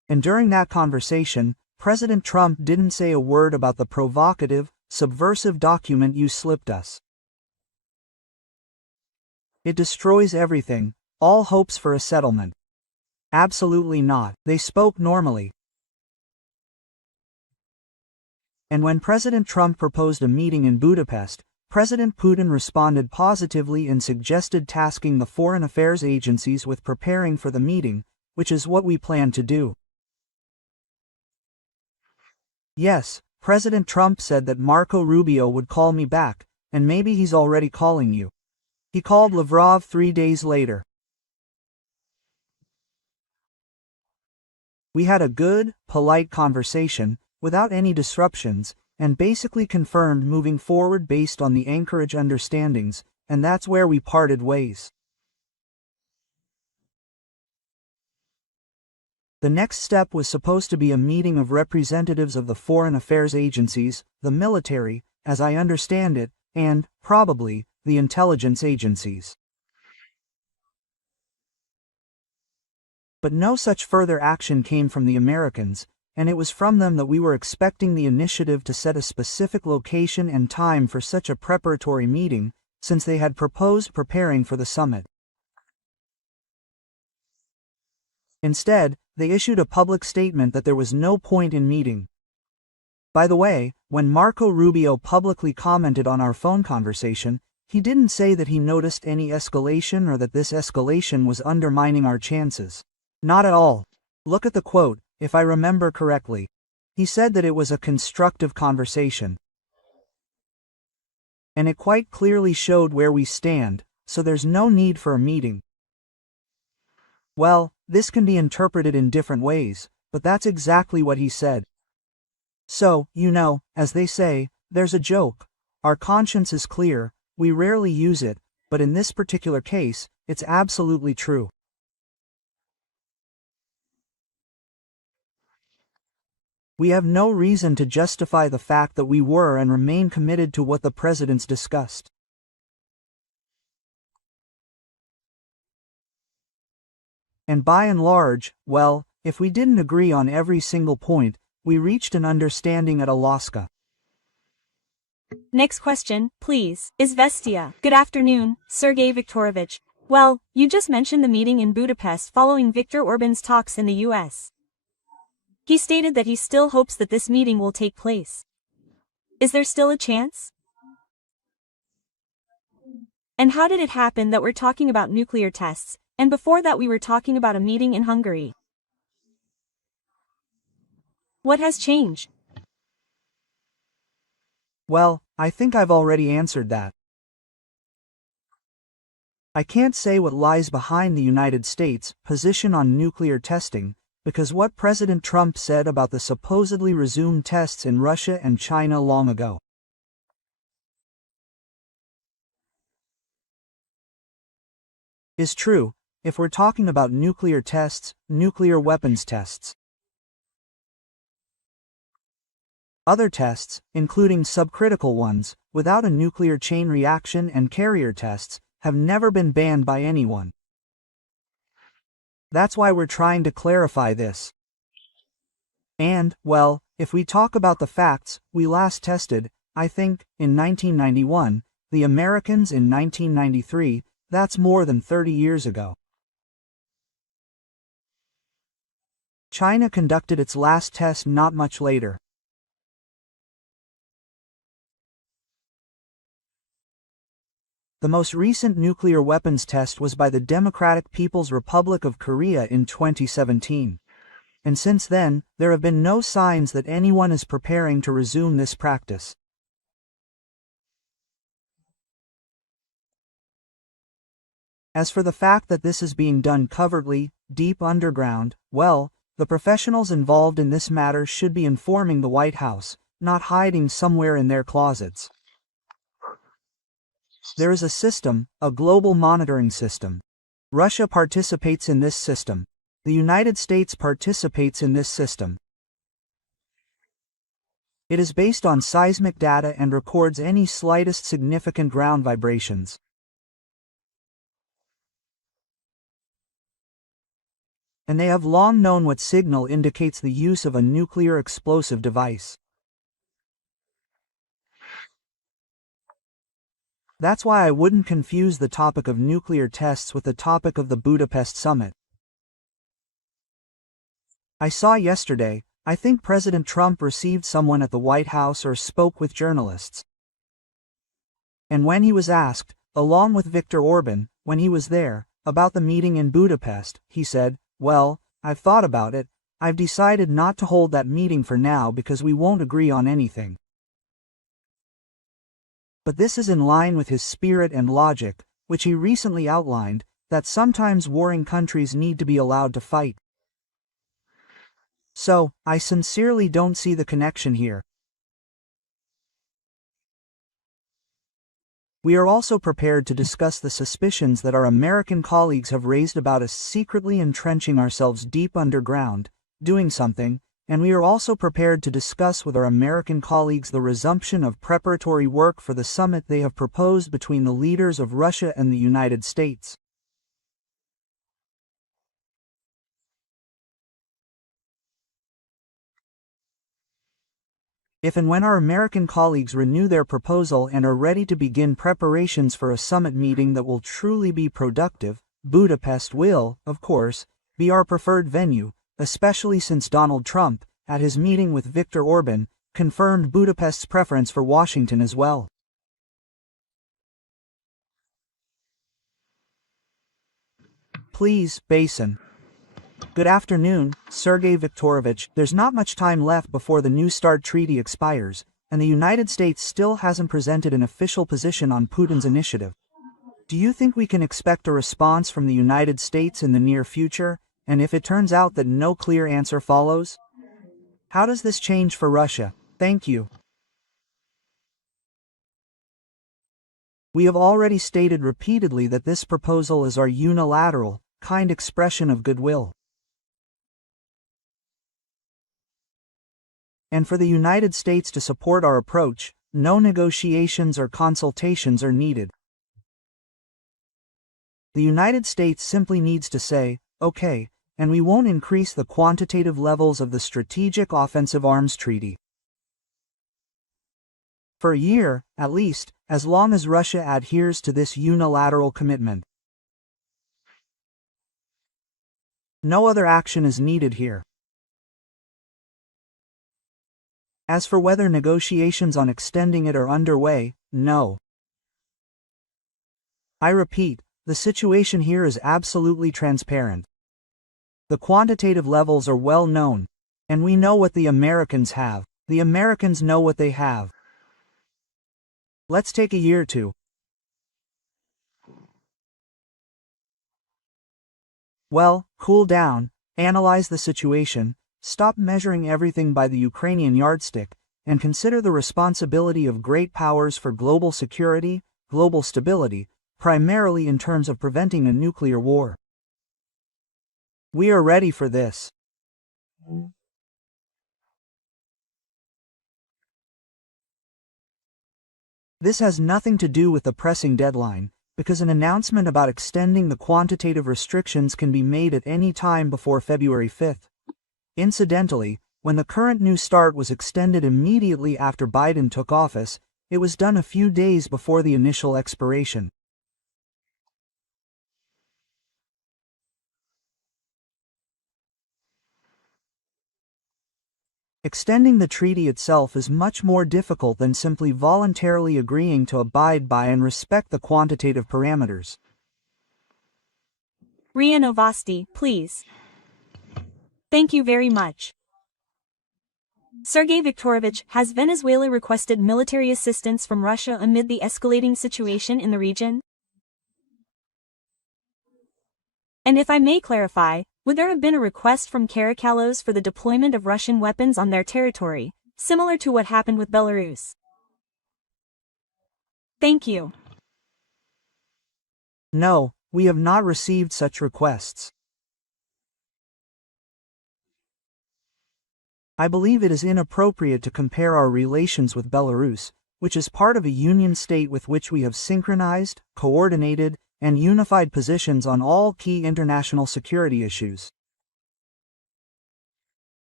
And during that conversation, President Trump didn't say a word about the provocative, subversive document you slipped us. It destroys everything, all hopes for a settlement. Absolutely not. They spoke normally. And when President Trump proposed a meeting in Budapest, President Putin responded positively and suggested tasking the foreign affairs agencies with preparing for the meeting, which is what we plan to do. Yes, President Trump said that Marco Rubio would call me back, and maybe he's already calling you. He called Lavrov 3 days later. We had a good, polite conversation, without any disruptions, and basically confirmed moving forward based on the Anchorage understandings, and that's where we parted ways. The next step was supposed to be a meeting of representatives of the foreign affairs agencies, the military, as I understand it, and, probably, the intelligence agencies. But no such further action came from the Americans, and it was from them that we were expecting the initiative to set a specific location and time for such a preparatory meeting, since they had proposed preparing for the summit. Instead, they issued a public statement that there was no point in meeting. By the way, when Marco Rubio publicly commented on our phone conversation, he didn't say that he noticed any escalation or that this escalation was undermining our chances. Not at all. Look at the quote, if I remember correctly. He said that it was a constructive conversation. And it quite clearly showed where we stand, so there's no need for a meeting. Well, this can be interpreted in different ways, but that's exactly what he said. So, as they say, there's a joke. Our conscience is clear, we rarely use it, but in this particular case, it's absolutely true. We have no reason to justify the fact that we were and remain committed to what the presidents discussed. And by and large, well, if we didn't agree on every single point, we reached an understanding at Alaska. Next question, please. Izvestia. Good afternoon, Sergey Viktorovich. Well, you just mentioned the meeting in Budapest following Viktor Orban's talks in the US. He stated that he still hopes that this meeting will take place. Is there still a chance? And how did it happen that we're talking about nuclear tests, and before that we were talking about a meeting in Hungary? What has changed? Well, I think I've already answered that. I can't say what lies behind the United States' position on nuclear testing, because what President Trump said about the supposedly resumed tests in Russia and China long ago is true, if we're talking about nuclear tests, nuclear weapons tests. Other tests, including subcritical ones, without a nuclear chain reaction and carrier tests, have never been banned by anyone. That's why we're trying to clarify this. And, well, if we talk about the facts, we last tested, I think, in 1991, the Americans in 1993, that's more than 30 years ago. China conducted its last test not much later. The most recent nuclear weapons test was by the Democratic People's Republic of Korea in 2017. And since then, there have been no signs that anyone is preparing to resume this practice. As for the fact that this is being done covertly, deep underground, well, the professionals involved in this matter should be informing the White House, not hiding somewhere in their closets. There is a system, a global monitoring system. Russia participates in this system. The United States participates in this system. It is based on seismic data and records any slightest significant ground vibrations. and they have long known what signal indicates the use of a nuclear explosive device. That's why I wouldn't confuse the topic of nuclear tests with the topic of the Budapest summit. I saw yesterday, I think President Trump received someone at the White House or spoke with journalists. And when he was asked, along with Viktor Orban, when he was there, about the meeting in Budapest, he said, "Well, I've thought about it, I've decided not to hold that meeting for now because we won't agree on anything." But this is in line with his spirit and logic, which he recently outlined, that sometimes warring countries need to be allowed to fight. So, I sincerely don't see the connection here. We are also prepared to discuss the suspicions that our American colleagues have raised about us secretly entrenching ourselves deep underground, doing something, and we are also prepared to discuss with our American colleagues the resumption of preparatory work for the summit they have proposed between the leaders of Russia and the United States. If and when our American colleagues renew their proposal and are ready to begin preparations for a summit meeting that will truly be productive, Budapest will, of course, be our preferred venue, especially since Donald Trump, at his meeting with Viktor Orban, confirmed Budapest's preference for Washington as well. Please, Basin. Good afternoon, Sergey Viktorovich. There's not much time left before the New START treaty expires, and the United States still hasn't presented an official position on Putin's initiative. Do you think we can expect a response from the United States in the near future, and if it turns out that no clear answer follows? How does this change for Russia? Thank you. We have already stated repeatedly that this proposal is our unilateral, kind expression of goodwill. And for the United States to support our approach, no negotiations or consultations are needed. The United States simply needs to say, "Okay," and we won't increase the quantitative levels of the Strategic Offensive Arms Treaty. For a year, at least, as long as Russia adheres to this unilateral commitment. No other action is needed here. As for whether negotiations on extending it are underway, no. I repeat, the situation here is absolutely transparent. The quantitative levels are well known, and we know what the Americans have. The Americans know what they have. Let's take a year or two. Well, cool down, analyze the situation, stop measuring everything by the Ukrainian yardstick, and consider the responsibility of great powers for global security, global stability, primarily in terms of preventing a nuclear war. We are ready for this. This has nothing to do with the pressing deadline, because an announcement about extending the quantitative restrictions can be made at any time before February 5th. Incidentally, when the current New START was extended immediately after Biden took office, it was done a few days before the initial expiration. Extending the treaty itself is much more difficult than simply voluntarily agreeing to abide by and respect the quantitative parameters. RIA Novosti, please. Thank you very much. Sergey Viktorovich, has Venezuela requested military assistance from Russia amid the escalating situation in the region? And if I may clarify, would there have been a request from Caracalos for the deployment of Russian weapons on their territory, similar to what happened with Belarus? Thank you. No, we have not received such requests. I believe it is inappropriate to compare our relations with Belarus, which is part of a union state with which we have synchronized, coordinated, and unified positions on all key international security issues.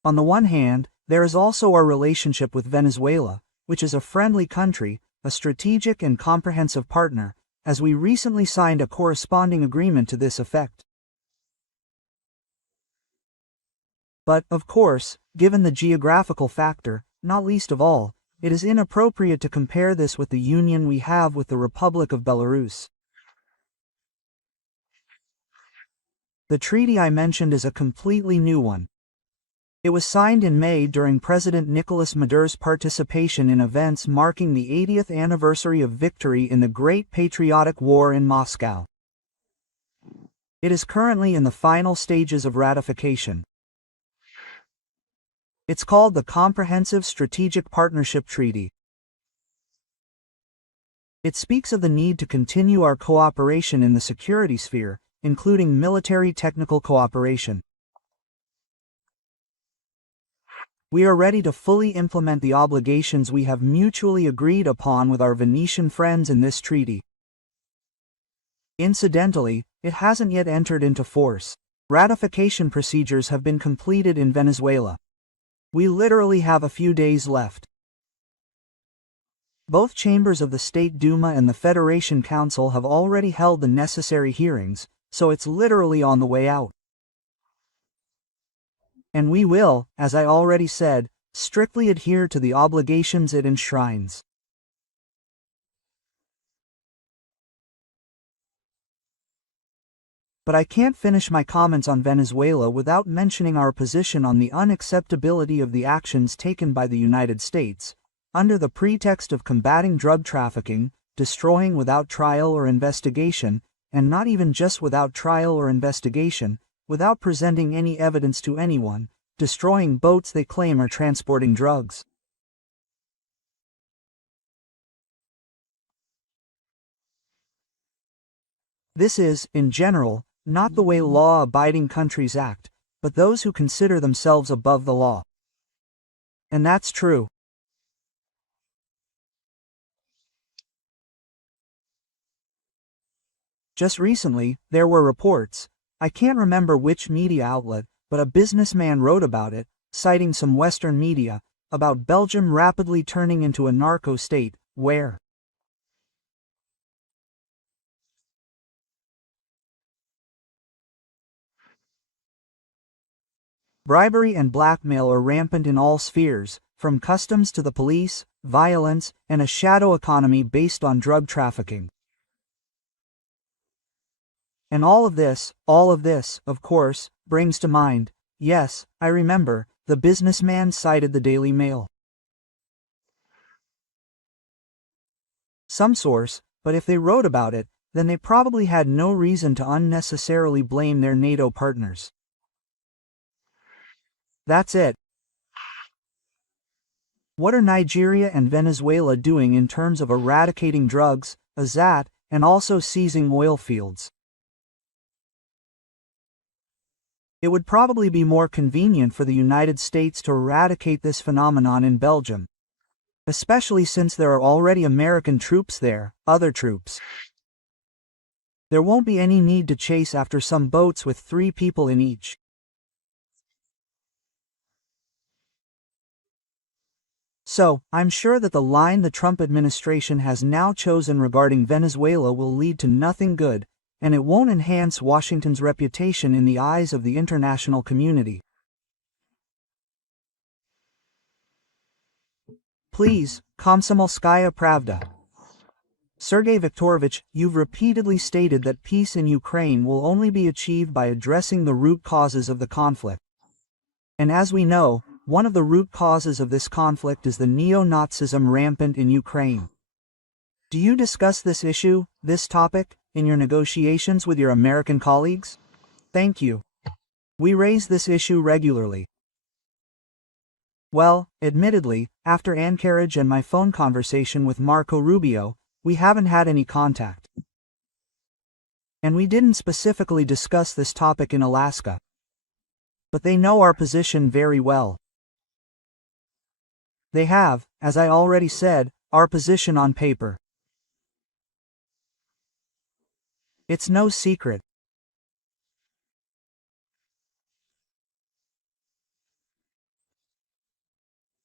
On the one hand, there is also our relationship with Venezuela, which is a friendly country, a strategic and comprehensive partner, as we recently signed a corresponding agreement to this effect. But, of course, given the geographical factor, not least of all, it is inappropriate to compare this with the union we have with the Republic of Belarus. The treaty I mentioned is a completely new one. It was signed in May during President Nicolas Maduro's participation in events marking the 80th anniversary of victory in the Great Patriotic War in Moscow. It is currently in the final stages of ratification. It's called the Comprehensive Strategic Partnership Treaty. It speaks of the need to continue our cooperation in the security sphere, including military technical cooperation. We are ready to fully implement the obligations we have mutually agreed upon with our Venetian friends in this treaty. Incidentally, it hasn't yet entered into force. Ratification procedures have been completed in Venezuela. We literally have a few days left. Both chambers of the State Duma and the Federation Council have already held the necessary hearings, so it's literally on the way out. And we will, as I already said, strictly adhere to the obligations it enshrines. But I can't finish my comments on Venezuela without mentioning our position on the unacceptability of the actions taken by the United States, under the pretext of combating drug trafficking, destroying without trial or investigation, and not even just without trial or investigation, without presenting any evidence to anyone, destroying boats they claim are transporting drugs. This is, in general, not the way law-abiding countries act, but those who consider themselves above the law. And that's true. Just recently, there were reports, I can't remember which media outlet, but a businessman wrote about it, citing some Western media, about Belgium rapidly turning into a narco state, where bribery and blackmail are rampant in all spheres, from customs to the police, violence, and a shadow economy based on drug trafficking. And all of this, of course, brings to mind, yes, I remember, the businessman cited the Daily Mail. Some source, but if they wrote about it, then they probably had no reason to unnecessarily blame their NATO partners. That's it. What are Nigeria and Venezuela doing in terms of eradicating drugs, AZAT, and also seizing oil fields? It would probably be more convenient for the United States to eradicate this phenomenon in Belgium, especially since there are already American troops there, other troops. There won't be any need to chase after some boats with 3 people in each. So, I'm sure that the line the Trump administration has now chosen regarding Venezuela will lead to nothing good, and it won't enhance Washington's reputation in the eyes of the international community. Please, Komsomolskaya Pravda. Sergey Viktorovich, you've repeatedly stated that peace in Ukraine will only be achieved by addressing the root causes of the conflict. And as we know, one of the root causes of this conflict is the neo-Nazism rampant in Ukraine. Do you discuss this issue, this topic, in your negotiations with your American colleagues? Thank you. We raise this issue regularly. Well, admittedly, after Anchorage and my phone conversation with Marco Rubio, we haven't had any contact. And we didn't specifically discuss this topic in Alaska. But they know our position very well. They have, as I already said, our position on paper. It's no secret.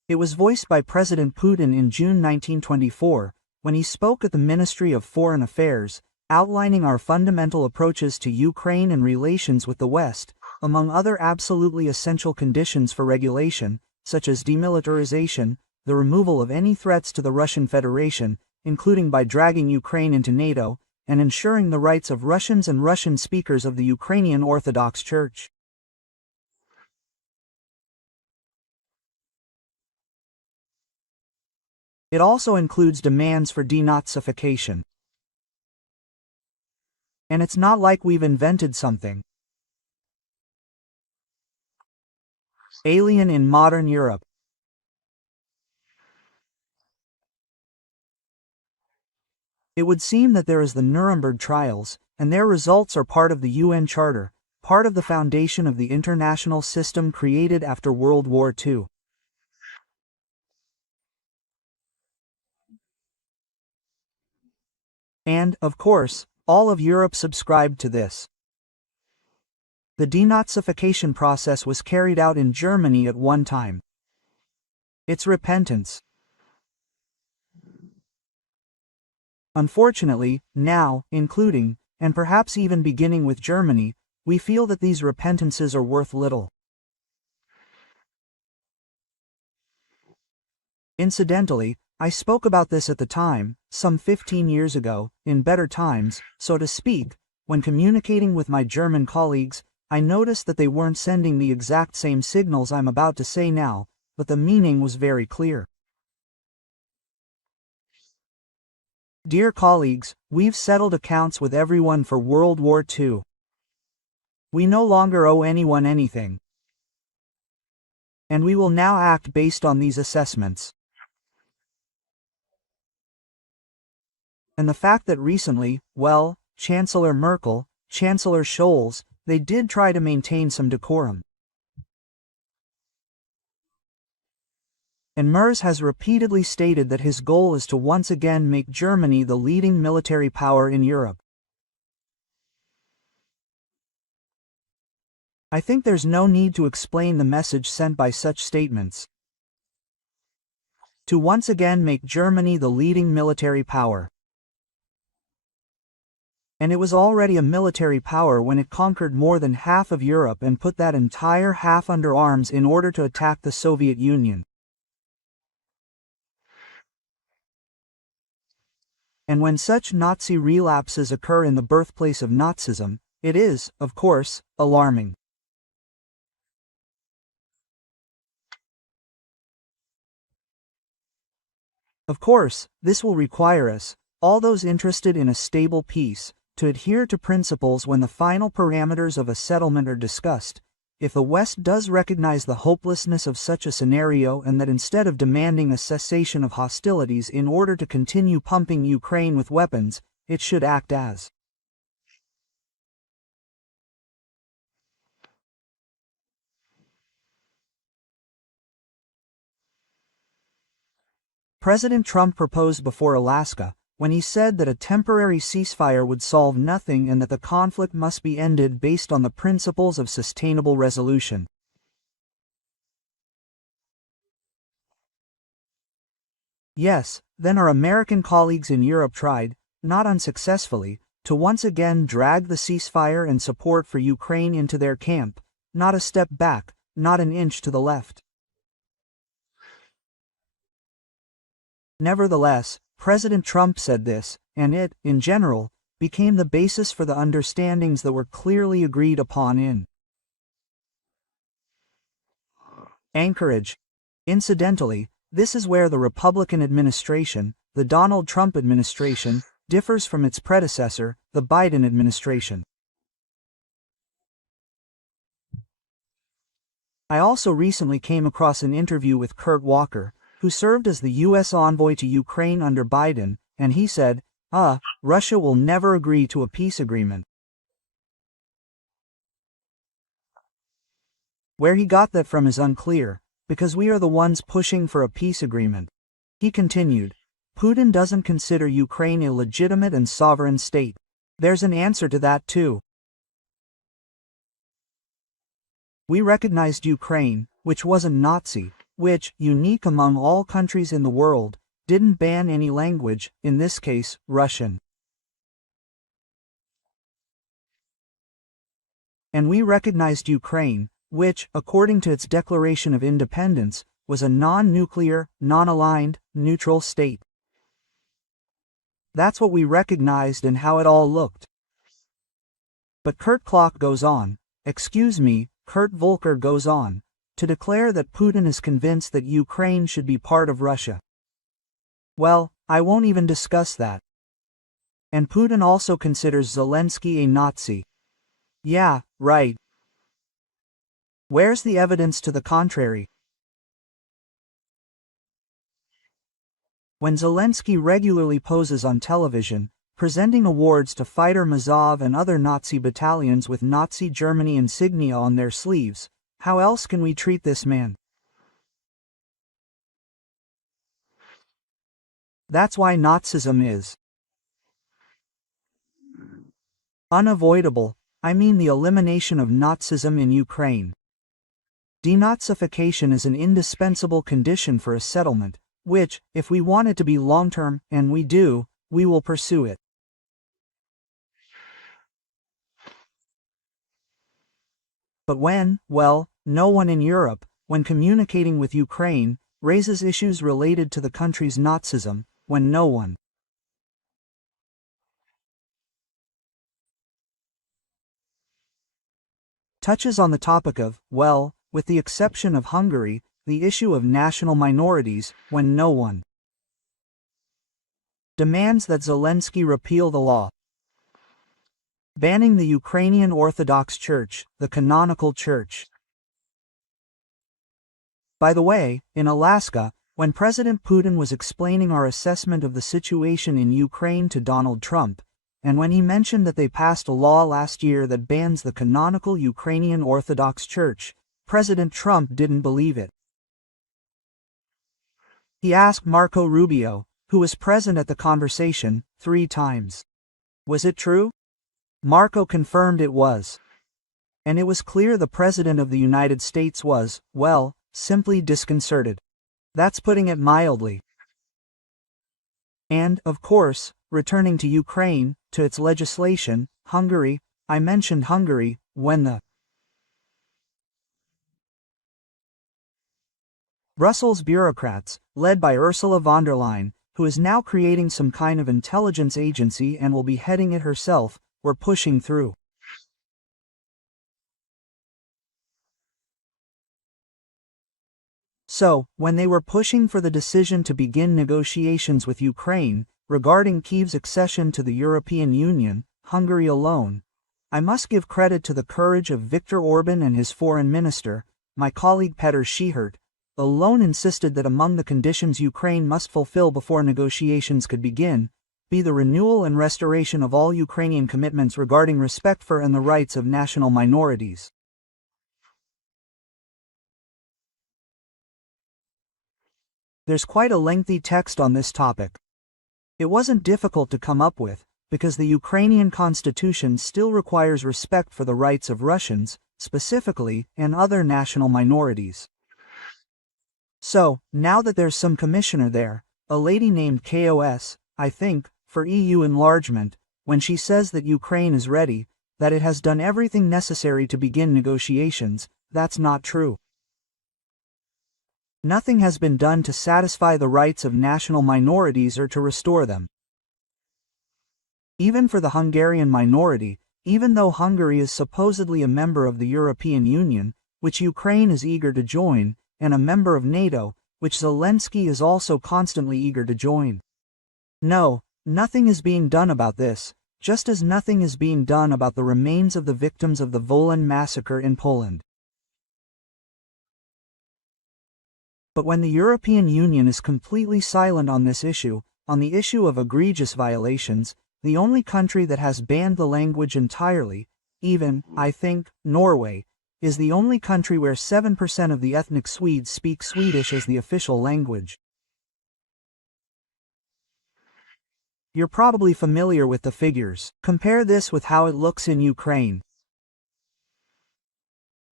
It was voiced by President Putin in June 1924, when he spoke at the Ministry of Foreign Affairs, outlining our fundamental approaches to Ukraine and relations with the West, among other absolutely essential conditions for regulation, such as demilitarization, the removal of any threats to the Russian Federation, including by dragging Ukraine into NATO, and ensuring the rights of Russians and Russian speakers of the Ukrainian Orthodox Church. It also includes demands for denazification. And it's not like we've invented something alien in modern Europe. It would seem that there is the Nuremberg trials, and their results are part of the UN Charter, part of the foundation of the international system created after World War II. And, of course, all of Europe subscribed to this. The denazification process was carried out in Germany at one time. It's repentance. Unfortunately, now, including, and perhaps even beginning with Germany, we feel that these repentances are worth little. Incidentally, I spoke about this at the time, some 15 years ago, in better times, so to speak. When communicating with my German colleagues, I noticed that they weren't sending the exact same signals I'm about to say now, but the meaning was very clear. Dear colleagues, we've settled accounts with everyone for World War II. We no longer owe anyone anything. And we will now act based on these assessments. And the fact that recently, well, Chancellor Merkel, Chancellor Scholz, they did try to maintain some decorum. And Merz has repeatedly stated that his goal is to once again make Germany the leading military power in Europe. I think there's no need to explain the message sent by such statements. To once again make Germany the leading military power. And it was already a military power when it conquered more than half of Europe and put that entire half under arms in order to attack the Soviet Union. And when such Nazi relapses occur in the birthplace of Nazism, it is, of course, alarming. Of course, this will require us, all those interested in a stable peace, to adhere to principles when the final parameters of a settlement are discussed. If the West does recognize the hopelessness of such a scenario and that instead of demanding a cessation of hostilities in order to continue pumping Ukraine with weapons, it should act as President Trump proposed before Alaska, when he said that a temporary ceasefire would solve nothing and that the conflict must be ended based on the principles of sustainable resolution. Yes, then our American colleagues in Europe tried, not unsuccessfully, to once again drag the ceasefire and support for Ukraine into their camp, not a step back, not an inch to the left. Nevertheless, President Trump said this, and it, in general, became the basis for the understandings that were clearly agreed upon in Anchorage. Incidentally, this is where the Republican administration, the Donald Trump administration, differs from its predecessor, the Biden administration. I also recently came across an interview with Kurt Walker, who served as the U.S. envoy to Ukraine under Biden, and he said, Russia will never agree to a peace agreement. Where he got that from is unclear, because we are the ones pushing for a peace agreement. He continued, Putin doesn't consider Ukraine a legitimate and sovereign state. There's an answer to that too. We recognized Ukraine, which wasn't Nazi, which, unique among all countries in the world, didn't ban any language, in this case, Russian. And we recognized Ukraine, which, according to its declaration of independence, was a non-nuclear, non-aligned, neutral state. That's what we recognized and how it all looked. But Kurt Volker goes on, to declare that Putin is convinced that Ukraine should be part of Russia. Well, I won't even discuss that. And Putin also considers Zelensky a Nazi. Yeah, right. Where's the evidence to the contrary? When Zelensky regularly poses on television, presenting awards to fighter Mazov and other Nazi battalions with Nazi Germany insignia on their sleeves, how else can we treat this man? That's why Nazism is unavoidable. I mean the elimination of Nazism in Ukraine. Denazification is an indispensable condition for a settlement, which, if we want it to be long-term, and we do, we will pursue it. But well, no one in Europe, when communicating with Ukraine, raises issues related to the country's Nazism, when no one touches on the topic of, well, with the exception of Hungary, the issue of national minorities, when no one demands that Zelensky repeal the law banning the Ukrainian Orthodox Church, the canonical church. By the way, in Alaska, when President Putin was explaining our assessment of the situation in Ukraine to Donald Trump, and when he mentioned that they passed a law last year that bans the canonical Ukrainian Orthodox Church, President Trump didn't believe it. He asked Marco Rubio, who was present at the conversation, 3 times. Was it true? Marco confirmed it was. And it was clear the President of the United States was, well, simply disconcerted. That's putting it mildly. And, of course, returning to Ukraine, to its legislation, Hungary, I mentioned Hungary, when the Brussels bureaucrats, led by Ursula von der Leyen, who is now creating some kind of intelligence agency and will be heading it herself, were pushing through. So, when they were pushing for the decision to begin negotiations with Ukraine, regarding Kyiv's accession to the European Union, Hungary alone, I must give credit to the courage of Viktor Orban and his foreign minister, my colleague Petr Schihert, alone insisted that among the conditions Ukraine must fulfill before negotiations could begin, be the renewal and restoration of all Ukrainian commitments regarding respect for and the rights of national minorities. There's quite a lengthy text on this topic. It wasn't difficult to come up with, because the Ukrainian constitution still requires respect for the rights of Russians, specifically, and other national minorities. So, now that there's some commissioner there, a lady named KOS, I think, for EU enlargement, when she says that Ukraine is ready, that it has done everything necessary to begin negotiations, that's not true. Nothing has been done to satisfy the rights of national minorities or to restore them. Even for the Hungarian minority, even though Hungary is supposedly a member of the European Union, which Ukraine is eager to join, and a member of NATO, which Zelensky is also constantly eager to join. No, nothing is being done about this, just as nothing is being done about the remains of the victims of the Wolan massacre in Poland. But when the European Union is completely silent on this issue, on the issue of egregious violations, the only country that has banned the language entirely, even, I think, Norway, is the only country where 7% of the ethnic Swedes speak Swedish as the official language. You're probably familiar with the figures. Compare this with how it looks in Ukraine.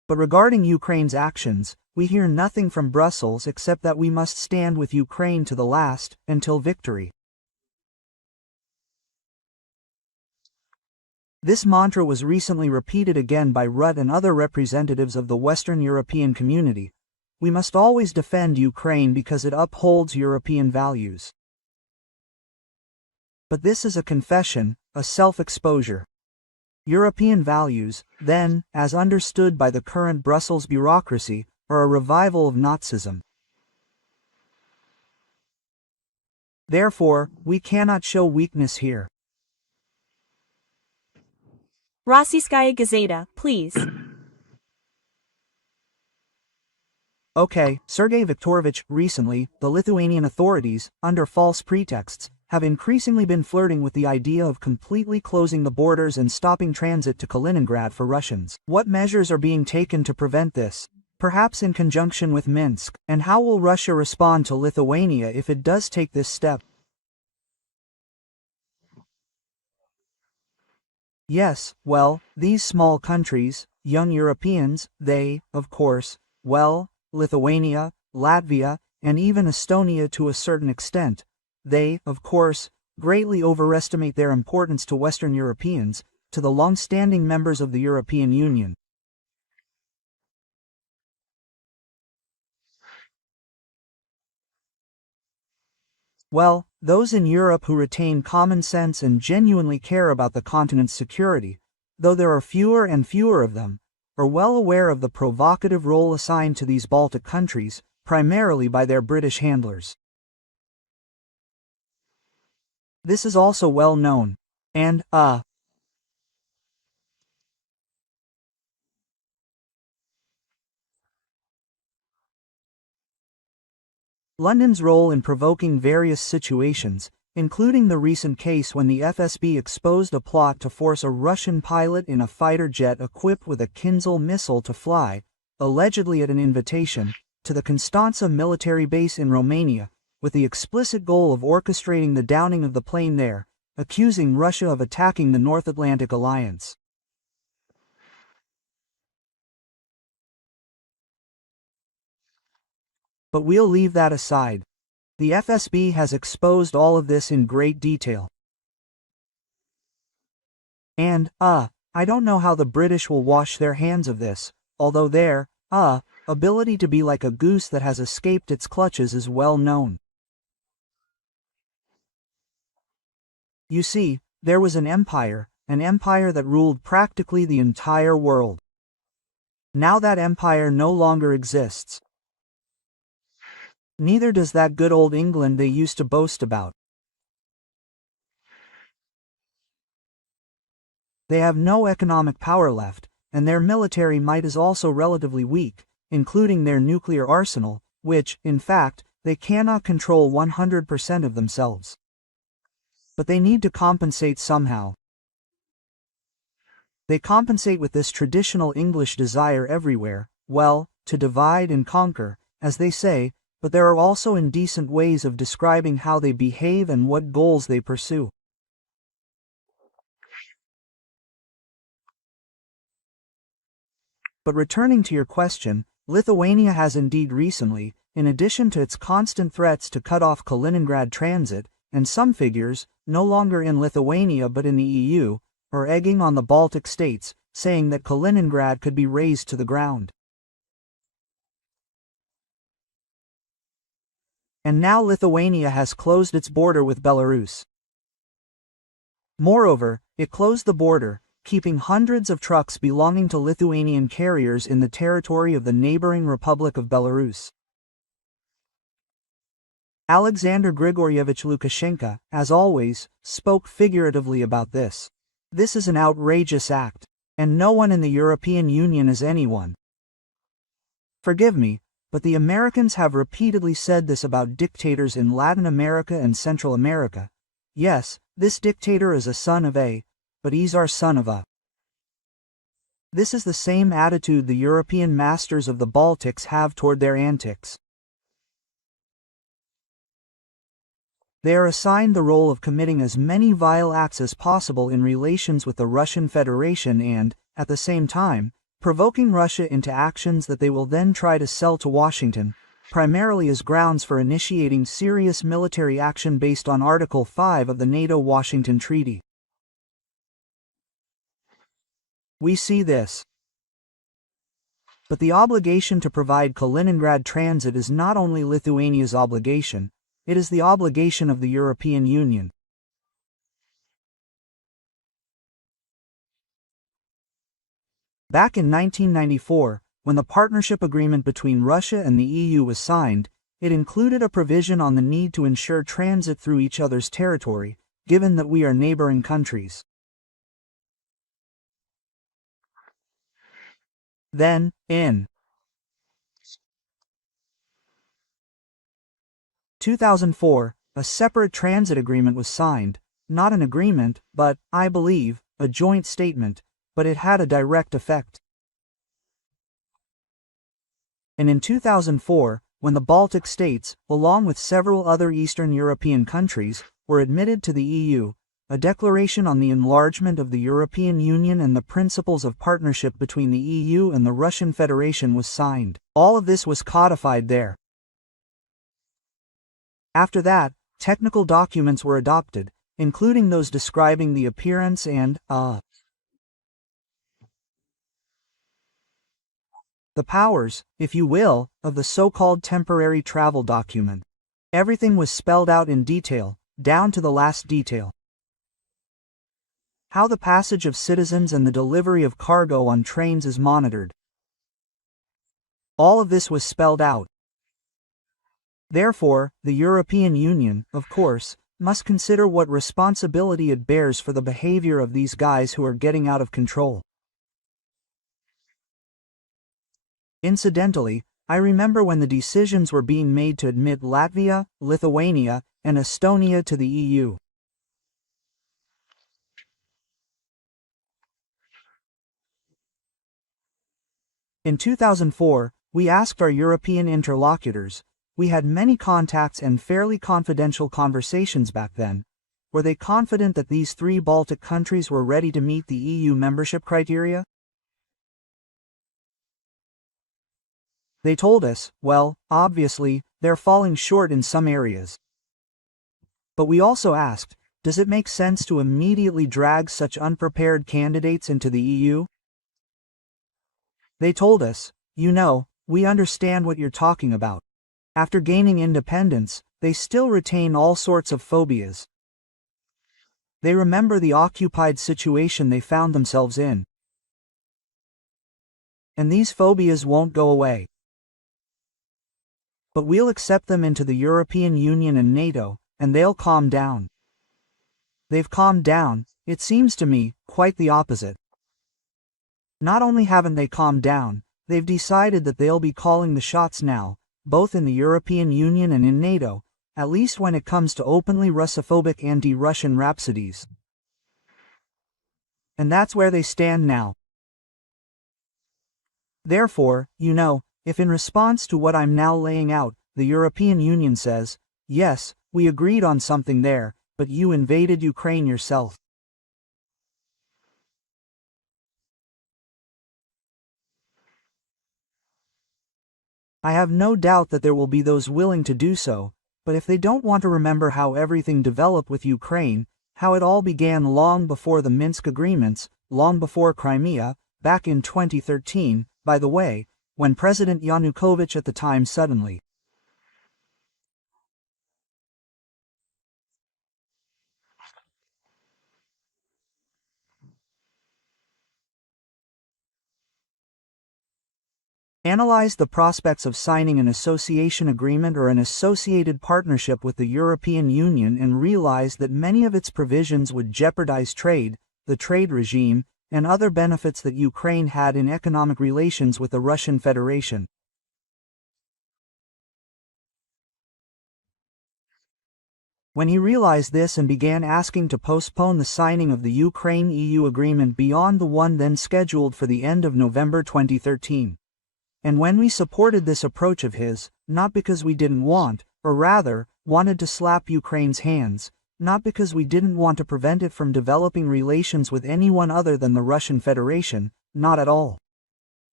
But regarding Ukraine's actions, we hear nothing from Brussels except that we must stand with Ukraine to the last, until victory. This mantra was recently repeated again by Rutte and other representatives of the Western European community. We must always defend Ukraine because it upholds European values. But this is a confession, a self-exposure. European values, then, as understood by the current Brussels bureaucracy, are a revival of Nazism. Therefore, we cannot show weakness here. Rossiyskaya Gazeta, please. Okay, Sergey Viktorovich, recently, the Lithuanian authorities, under false pretexts, have increasingly been flirting with the idea of completely closing the borders and stopping transit to Kaliningrad for Russians. What measures are being taken to prevent this? Perhaps in conjunction with Minsk, and how will Russia respond to Lithuania if it does take this step? Yes, well, these small countries, young Europeans, they, of course, well, Lithuania, Latvia, and even Estonia to a certain extent, they, of course, greatly overestimate their importance to Western Europeans, to the long-standing members of the European Union. Well, those in Europe who retain common sense and genuinely care about the continent's security, though there are fewer and fewer of them, are well aware of the provocative role assigned to these Baltic countries, primarily by their British handlers. This is also well known. And, London's role in provoking various situations, including the recent case when the FSB exposed a plot to force a Russian pilot in a fighter jet equipped with a Kinzhal missile to fly, allegedly at an invitation, to the Constanța military base in Romania, with the explicit goal of orchestrating the downing of the plane there, accusing Russia of attacking the North Atlantic Alliance. But we'll leave that aside. The FSB has exposed all of this in great detail. And, I don't know how the British will wash their hands of this, although their, ability to be like a goose that has escaped its clutches is well known. You see, there was an empire that ruled practically the entire world. Now that empire no longer exists. Neither does that good old England they used to boast about. They have no economic power left, and their military might is also relatively weak, including their nuclear arsenal, which, in fact, they cannot control 100% of themselves. But they need to compensate somehow. They compensate with this traditional English desire everywhere, well, to divide and conquer, as they say, but there are also indecent ways of describing how they behave and what goals they pursue. But returning to your question, Lithuania has indeed recently, in addition to its constant threats to cut off Kaliningrad transit, and some figures, no longer in Lithuania but in the EU, are egging on the Baltic states, saying that Kaliningrad could be razed to the ground. And now Lithuania has closed its border with Belarus. Moreover, it closed the border, keeping hundreds of trucks belonging to Lithuanian carriers in the territory of the neighboring Republic of Belarus. Alexander Grigoryevich Lukashenko, as always, spoke figuratively about this. This is an outrageous act, and no one in the European Union is anyone. Forgive me, but the Americans have repeatedly said this about dictators in Latin America and Central America. Yes, this dictator is a son of a, but he's our son of a. This is the same attitude the European masters of the Baltics have toward their antics. They are assigned the role of committing as many vile acts as possible in relations with the Russian Federation and, at the same time, provoking Russia into actions that they will then try to sell to Washington, primarily as grounds for initiating serious military action based on Article 5 of the NATO-Washington Treaty. We see this. But the obligation to provide Kaliningrad transit is not only Lithuania's obligation, it is the obligation of the European Union. Back in 1994, when the partnership agreement between Russia and the EU was signed, it included a provision on the need to ensure transit through each other's territory, given that we are neighboring countries. Then, in 2004, a separate transit agreement was signed, not an agreement, but, I believe, a joint statement, but it had a direct effect. And in 2004, when the Baltic states, along with several other Eastern European countries, were admitted to the EU, a declaration on the enlargement of the European Union and the principles of partnership between the EU and the Russian Federation was signed. All of this was codified there. After that, technical documents were adopted, including those describing the appearance and, the powers, if you will, of the so-called temporary travel document. Everything was spelled out in detail, down to the last detail. How the passage of citizens and the delivery of cargo on trains is monitored. All of this was spelled out. Therefore, the European Union, of course, must consider what responsibility it bears for the behavior of these guys who are getting out of control. Incidentally, I remember when the decisions were being made to admit Latvia, Lithuania, and Estonia to the EU. In 2004, we asked our European interlocutors, we had many contacts and fairly confidential conversations back then, were they confident that these three Baltic countries were ready to meet the EU membership criteria? They told us, well, obviously, they're falling short in some areas. But we also asked, does it make sense to immediately drag such unprepared candidates into the EU? They told us, you know, we understand what you're talking about. After gaining independence, they still retain all sorts of phobias. They remember the occupied situation they found themselves in. And these phobias won't go away. But we'll accept them into the European Union and NATO, and they'll calm down. They've calmed down, it seems to me, quite the opposite. Not only haven't they calmed down, they've decided that they'll be calling the shots now, both in the European Union and in NATO, at least when it comes to openly Russophobic anti-Russian rhapsodies. And that's where they stand now. Therefore, you know, if in response to what I'm now laying out, the European Union says, yes, we agreed on something there, but you invaded Ukraine yourself. I have no doubt that there will be those willing to do so, but if they don't want to remember how everything developed with Ukraine, how it all began long before the Minsk agreements, long before Crimea, back in 2013, by the way, when President Yanukovych at the time suddenly analyzed the prospects of signing an association agreement or an associated partnership with the European Union and realized that many of its provisions would jeopardize trade, the trade regime, and other benefits that Ukraine had in economic relations with the Russian Federation. When he realized this and began asking to postpone the signing of the Ukraine-EU agreement beyond the one then scheduled for the end of November 2013. And when we supported this approach of his, not because we didn't want, or rather, wanted to slap Ukraine's hands, not because we didn't want to prevent it from developing relations with anyone other than the Russian Federation, not at all.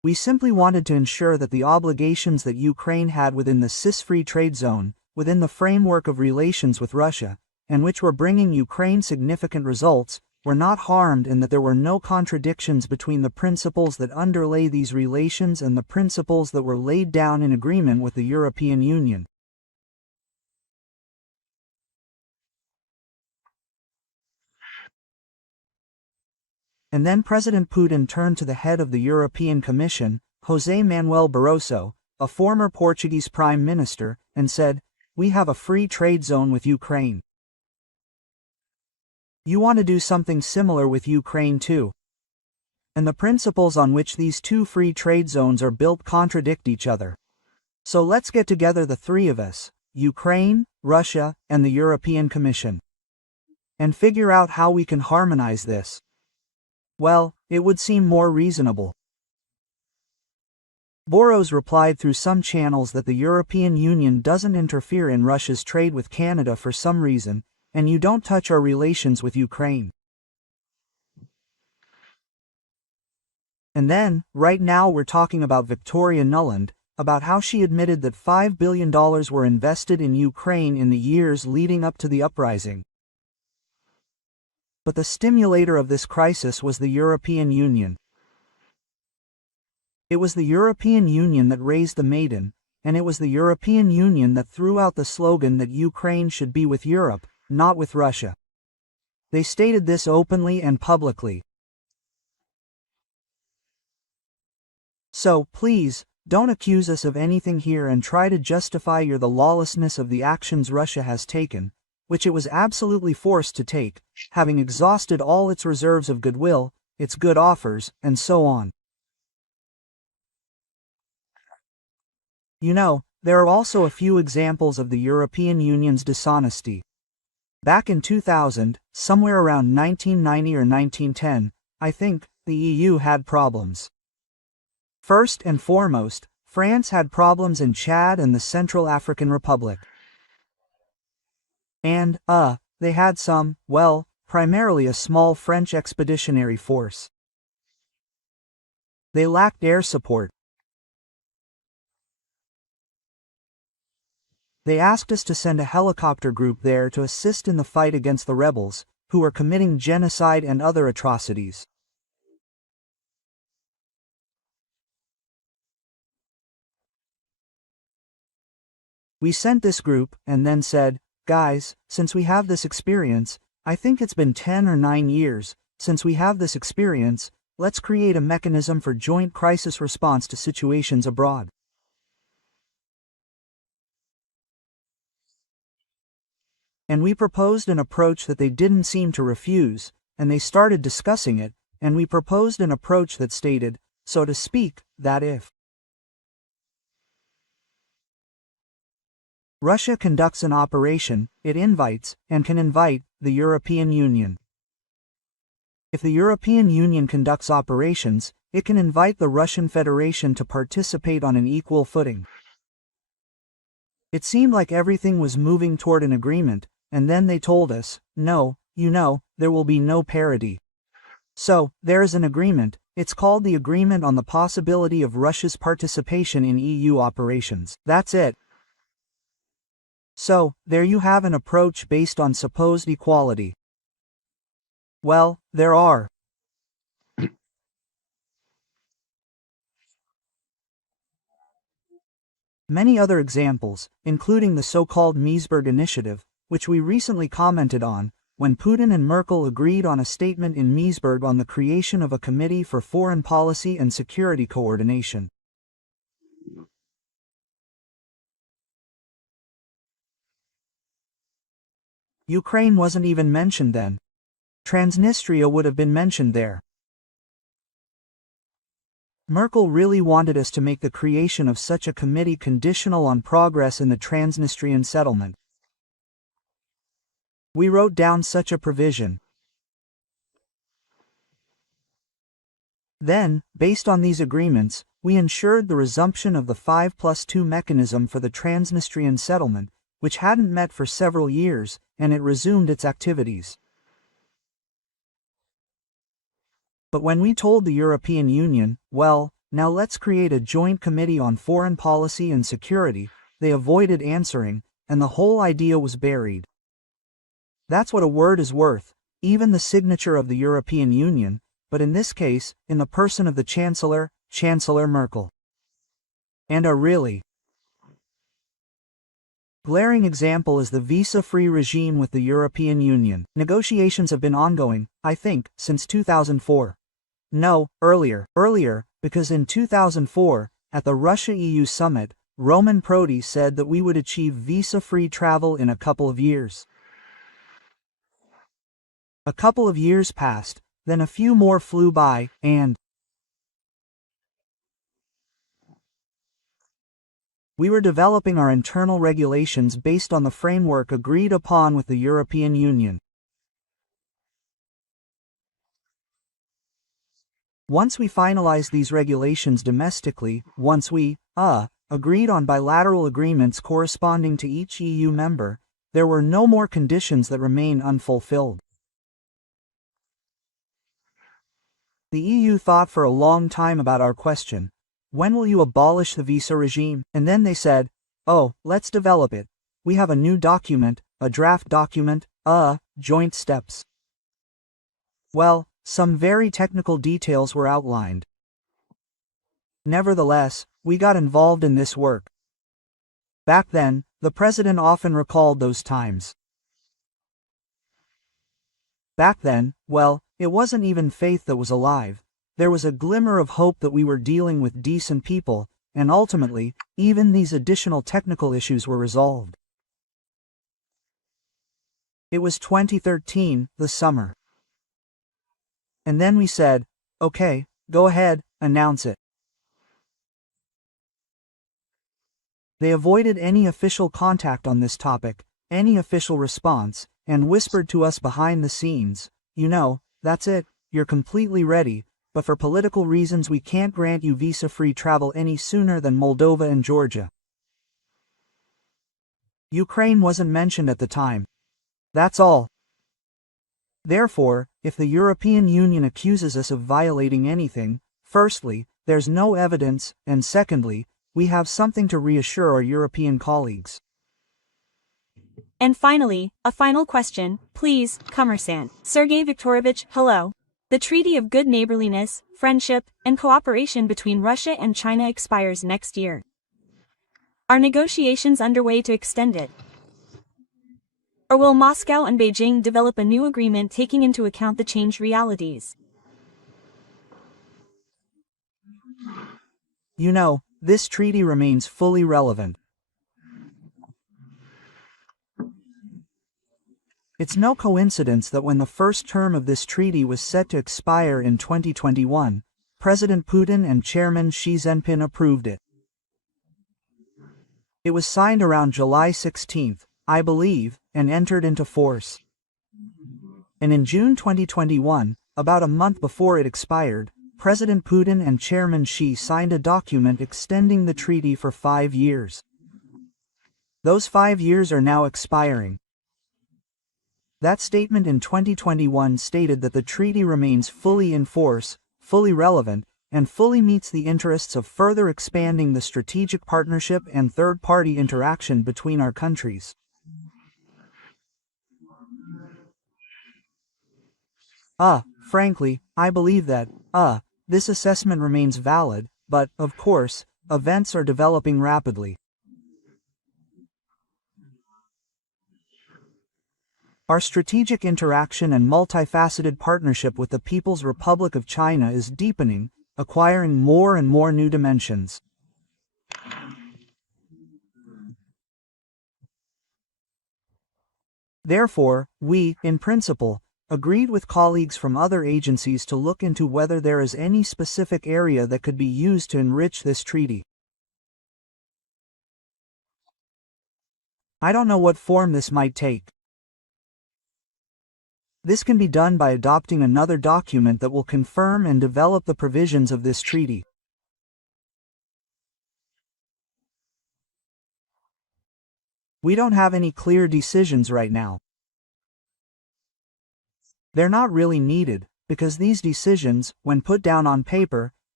We simply wanted to ensure that the obligations that Ukraine had within the CIS-free trade zone, within the framework of relations with Russia, and which were bringing Ukraine significant results, were not harmed, and that there were no contradictions between the principles that underlay these relations and the principles that were laid down in agreement with the European Union. And then President Putin turned to the head of the European Commission, José Manuel Barroso, a former Portuguese Prime Minister, and said, "We have a free trade zone with Ukraine. You want to do something similar with Ukraine too. And the principles on which these two free trade zones are built contradict each other. So let's get together, the three of us, Ukraine, Russia, and the European Commission, and figure out how we can harmonize this." Well, it would seem more reasonable. Boros replied through some channels that the European Union doesn't interfere in Russia's trade with Canada for some reason, and you don't touch our relations with Ukraine. And then, right now we're talking about Victoria Nuland, about how she admitted that $5 billion were invested in Ukraine in the years leading up to the uprising. But the stimulator of this crisis was the European Union. It was the European Union that raised the maiden, and it was the European Union that threw out the slogan that Ukraine should be with Europe, not with Russia. They stated this openly and publicly. So, please, don't accuse us of anything here and try to justify the lawlessness of the actions Russia has taken, which it was absolutely forced to take, having exhausted all its reserves of goodwill, its good offers, and so on. You know, there are also a few examples of the European Union's dishonesty. Back in 2000, somewhere around 1990 or 1910, I think, the EU had problems. First and foremost, France had problems in Chad and the Central African Republic. And, they had some, well, primarily a small French expeditionary force. They lacked air support. They asked us to send a helicopter group there to assist in the fight against the rebels, who were committing genocide and other atrocities. We sent this group, and then said, "Guys, since we have this experience, I think it's been 10 or 9 years, since we have this experience, let's create a mechanism for joint crisis response to situations abroad." And we proposed an approach that they didn't seem to refuse, and they started discussing it, and we proposed an approach that stated, so to speak, that if Russia conducts an operation, it invites, and can invite, the European Union. If the European Union conducts operations, it can invite the Russian Federation to participate on an equal footing. It seemed like everything was moving toward an agreement, and then they told us, no, there will be no parity. So, there is an agreement, it's called the Agreement on the Possibility of Russia's Participation in EU Operations. That's it. So, there you have an approach based on supposed equality. Well, there are many other examples, including the so-called Meseberg Initiative, which we recently commented on, when Putin and Merkel agreed on a statement in Meseberg on the creation of a Committee for Foreign Policy and Security Coordination. Ukraine wasn't even mentioned then. Transnistria would have been mentioned there. Merkel really wanted us to make the creation of such a committee conditional on progress in the Transnistrian settlement. We wrote down such a provision. Then, based on these agreements, we ensured the resumption of the 5+2 mechanism for the Transnistrian settlement, which hadn't met for several years, and it resumed its activities. But when we told the European Union, well, Now let's create a joint committee on foreign policy and security. They avoided answering, and the whole idea was buried. That's what a word is worth, even the signature of the European Union, but in this case, in the person of the Chancellor, Chancellor Merkel. And a really glaring example is the visa-free regime with the European Union. Negotiations have been ongoing, I think, since 2004. No, earlier, because in 2004, at the Russia-EU summit, Roman Prodi said that we would achieve visa-free travel in a couple of years. A couple of years passed, then a few more flew by, and we were developing our internal regulations based on the framework agreed upon with the European Union. Once we finalized these regulations domestically, once we, agreed on bilateral agreements corresponding to each EU member, there were no more conditions that remain unfulfilled. The EU thought for a long time about our question, when will you abolish the visa regime? And then they said, oh, let's develop it. We have a new document, a draft document, joint steps. Well, some very technical details were outlined. Nevertheless, we got involved in this work. Back then, the president often recalled those times. Back then, well, it wasn't even faith that was alive. There was a glimmer of hope that we were dealing with decent people, and ultimately, even these additional technical issues were resolved. It was 2013, the summer. And then we said, okay, go ahead, announce it. They avoided any official contact on this topic, any official response, and whispered to us behind the scenes, you know, that's it, you're completely ready, but for political reasons we can't grant you visa-free travel any sooner than Moldova and Georgia. Ukraine wasn't mentioned at the time. That's all. Therefore, if the European Union accuses us of violating anything, firstly, there's no evidence, and secondly, we have something to reassure our European colleagues. And finally, a final question, please, Commerçant. Sergey Viktorovich, hello. The Treaty of Good Neighborliness, Friendship, and Cooperation between Russia and China expires next year. Are negotiations underway to extend it? Or will Moscow and Beijing develop a new agreement taking into account the changed realities? You know, this treaty remains fully relevant. It's no coincidence that when the first term of this treaty was set to expire in 2021, President Putin and Chairman Xi Jinping approved it. It was signed around July 16, I believe, and entered into force. And in June 2021, about a month before it expired, President Putin and Chairman Xi signed a document extending the treaty for 5 years. Those 5 years are now expiring. That statement in 2021 stated that the treaty remains fully in force, fully relevant, and fully meets the interests of further expanding the strategic partnership and third-party interaction between our countries. Frankly, I believe that, this assessment remains valid, but, of course, events are developing rapidly. Our strategic interaction and multifaceted partnership with the People's Republic of China is deepening, acquiring more and more new dimensions. Therefore, we, in principle, agreed with colleagues from other agencies to look into whether there is any specific area that could be used to enrich this treaty. I don't know what form this might take. This can be done by adopting another document that will confirm and develop the provisions of this treaty. We don't have any clear decisions right now. They're not really needed, because these decisions, when put down on paper,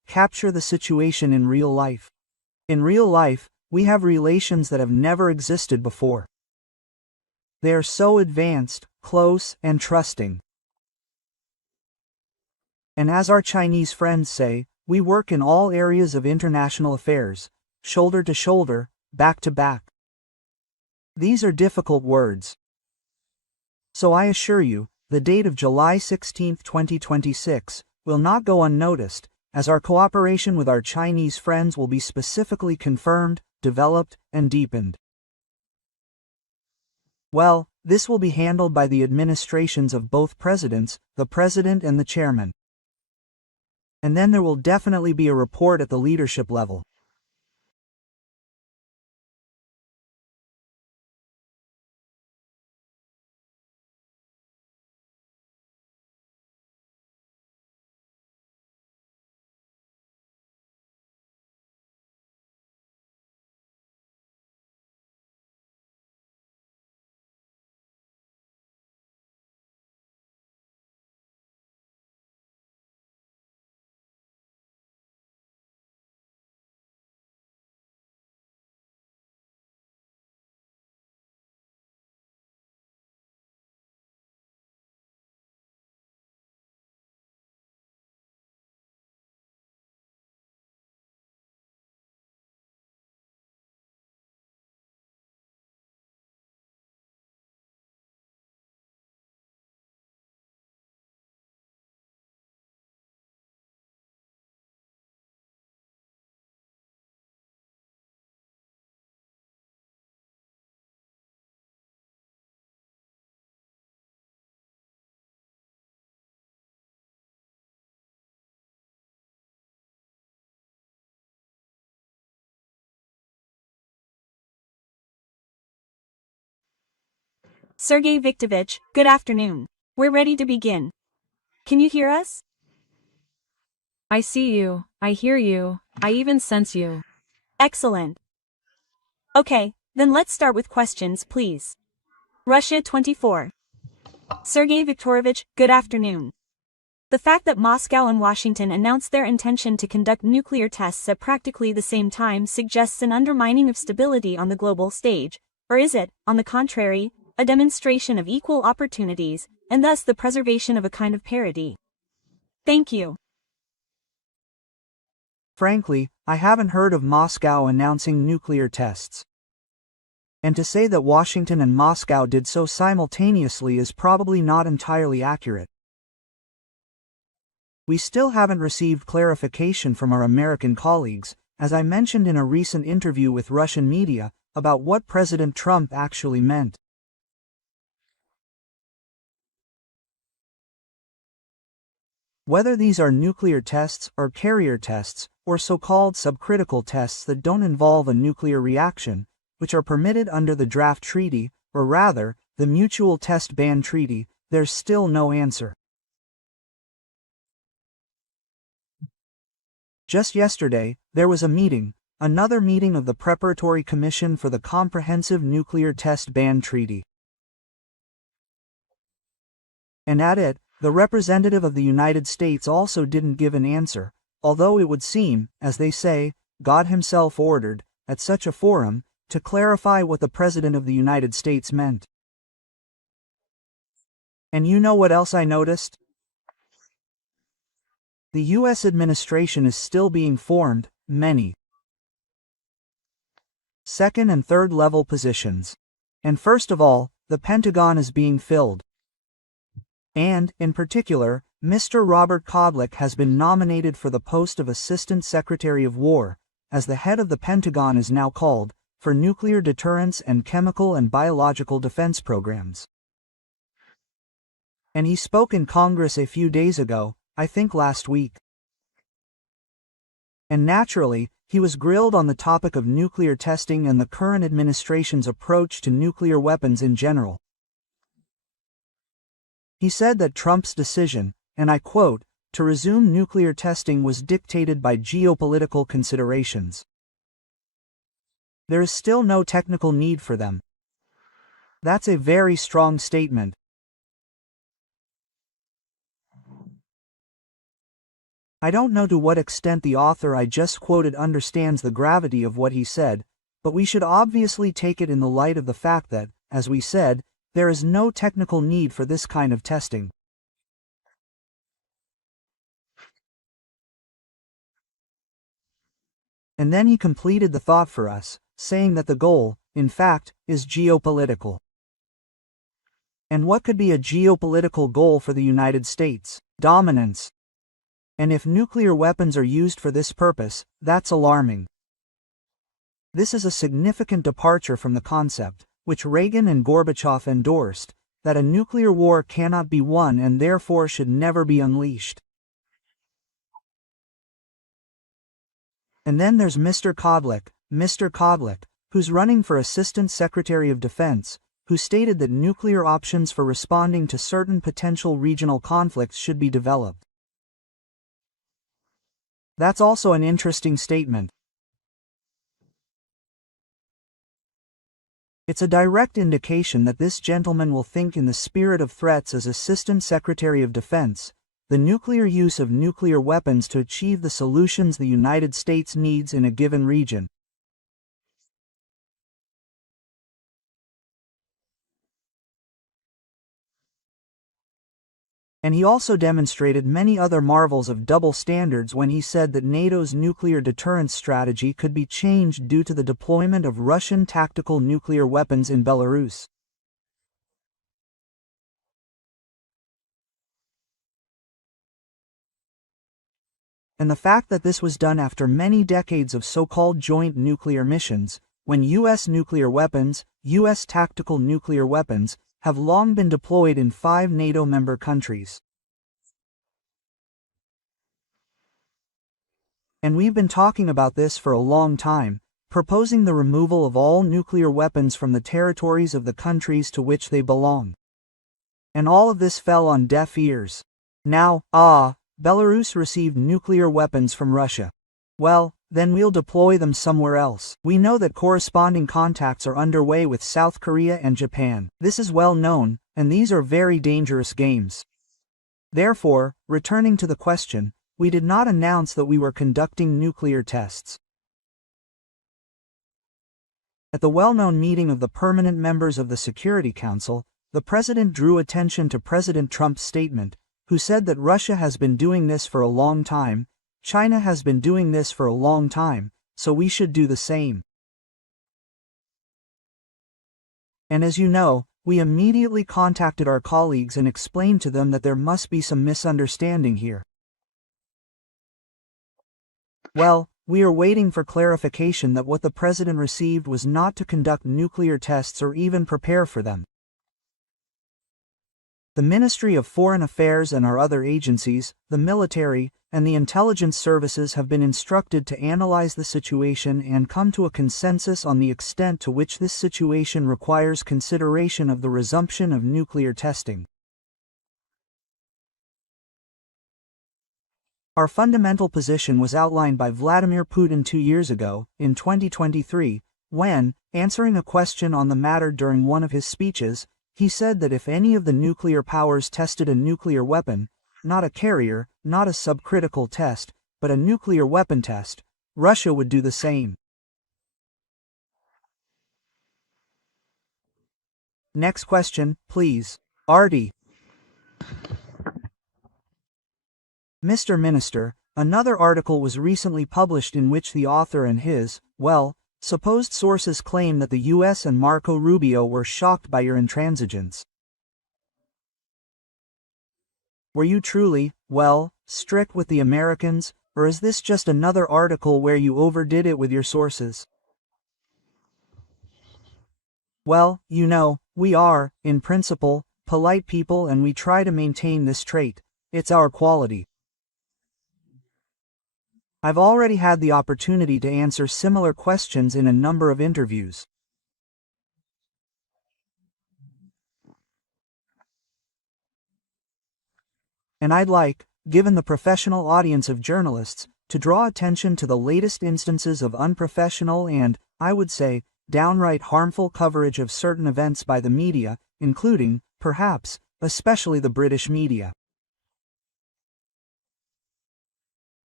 capture the situation in real life. In real life, we have relations that have never existed before. They are so advanced, close, and trusting. And as our Chinese friends say, we work in all areas of international affairs, shoulder to shoulder, back to back. These are difficult words. So I assure you, the date of July 16, 2026, will not go unnoticed, as our cooperation with our Chinese friends will be specifically confirmed, developed, and deepened. Well, this will be handled by the administrations of both presidents, the president and the chairman. And then there will definitely be a report at the leadership level. Sergey Viktorovich, good afternoon. We're ready to begin. Can you hear us? I see you, I hear you, I even sense you. Excellent. Okay, then let's start with questions, please. Russia 24. Sergey Viktorovich, good afternoon. The fact that Moscow and Washington announced their intention to conduct nuclear tests at practically the same time suggests an undermining of stability on the global stage, or is it, on the contrary, a demonstration of equal opportunities, and thus the preservation of a kind of parity? Thank you. Frankly, I haven't heard of Moscow announcing nuclear tests. And to say that Washington and Moscow did so simultaneously is probably not entirely accurate. We still haven't received clarification from our American colleagues, as I mentioned in a recent interview with Russian media, about what President Trump actually meant. Whether these are nuclear tests or carrier tests, or so-called subcritical tests that don't involve a nuclear reaction, which are permitted under the draft treaty, or rather, the Mutual Test Ban Treaty, there's still no answer. Just yesterday, there was a meeting, another meeting of the Preparatory Commission for the Comprehensive Nuclear Test Ban Treaty. And at it, the representative of the United States also didn't give an answer, although it would seem, as they say, God himself ordered, at such a forum, to clarify what the President of the United States meant. And you know what else I noticed? The U.S. administration is still being formed, many second and third level positions. And first of all, the Pentagon is being filled. And, in particular, Mr. Robert Kodlik has been nominated for the post of Assistant Secretary of War, as the head of the Pentagon is now called, for nuclear deterrence and chemical and biological defense programs. And he spoke in Congress a few days ago, I think last week. And naturally, he was grilled on the topic of nuclear testing and the current administration's approach to nuclear weapons in general. He said that Trump's decision, and I quote, to resume nuclear testing was dictated by geopolitical considerations. There is still no technical need for them. That's a very strong statement. I don't know to what extent the author I just quoted understands the gravity of what he said, but we should obviously take it in the light of the fact that, as we said, there is no technical need for this kind of testing. And then he completed the thought for us, saying that the goal, in fact, is geopolitical. And what could be a geopolitical goal for the United States? Dominance. And if nuclear weapons are used for this purpose, that's alarming. This is a significant departure from the concept, which Reagan and Gorbachev endorsed, that a nuclear war cannot be won and therefore should never be unleashed. And then there's Mr. Kodlik, who's running for Assistant Secretary of Defense, who stated that nuclear options for responding to certain potential regional conflicts should be developed. That's also an interesting statement. It's a direct indication that this gentleman will think in the spirit of threats as Assistant Secretary of Defense, the nuclear use of nuclear weapons to achieve the solutions the United States needs in a given region. And he also demonstrated many other marvels of double standards when he said that NATO's nuclear deterrence strategy could be changed due to the deployment of Russian tactical nuclear weapons in Belarus. And the fact that this was done after many decades of so-called joint nuclear missions, when U.S. nuclear weapons, U.S. tactical nuclear weapons, have long been deployed in 5 NATO member countries. And we've been talking about this for a long time, proposing the removal of all nuclear weapons from the territories of the countries to which they belong. And all of this fell on deaf ears. Now, Belarus received nuclear weapons from Russia. Well, then we'll deploy them somewhere else. We know that corresponding contacts are underway with South Korea and Japan. This is well known, and these are very dangerous games. Therefore, returning to the question, we did not announce that we were conducting nuclear tests. At the well-known meeting of the permanent members of the Security Council, the President drew attention to President Trump's statement, who said that Russia has been doing this for a long time, China has been doing this for a long time, so we should do the same. And as you know, we immediately contacted our colleagues and explained to them that there must be some misunderstanding here. Well, we are waiting for clarification that what the President received was not to conduct nuclear tests or even prepare for them. The Ministry of Foreign Affairs and our other agencies, the military, and the intelligence services have been instructed to analyze the situation and come to a consensus on the extent to which this situation requires consideration of the resumption of nuclear testing. Our fundamental position was outlined by Vladimir Putin 2 years ago, in 2023, when, answering a question on the matter during one of his speeches, he said that if any of the nuclear powers tested a nuclear weapon, not a carrier, not a subcritical test, but a nuclear weapon test, Russia would do the same. Next question, please. Artie. Mr. Minister, another article was recently published in which the author and his, supposed sources claim that the U.S. and Marco Rubio were shocked by your intransigence. Were you truly, strict with the Americans, or is this just another article where you overdid it with your sources? Well, you know, we are, in principle, polite people and we try to maintain this trait. It's our quality. I've already had the opportunity to answer similar questions in a number of interviews. And I'd like, given the professional audience of journalists, to draw attention to the latest instances of unprofessional and, I would say, downright harmful coverage of certain events by the media, including, perhaps, especially the British media.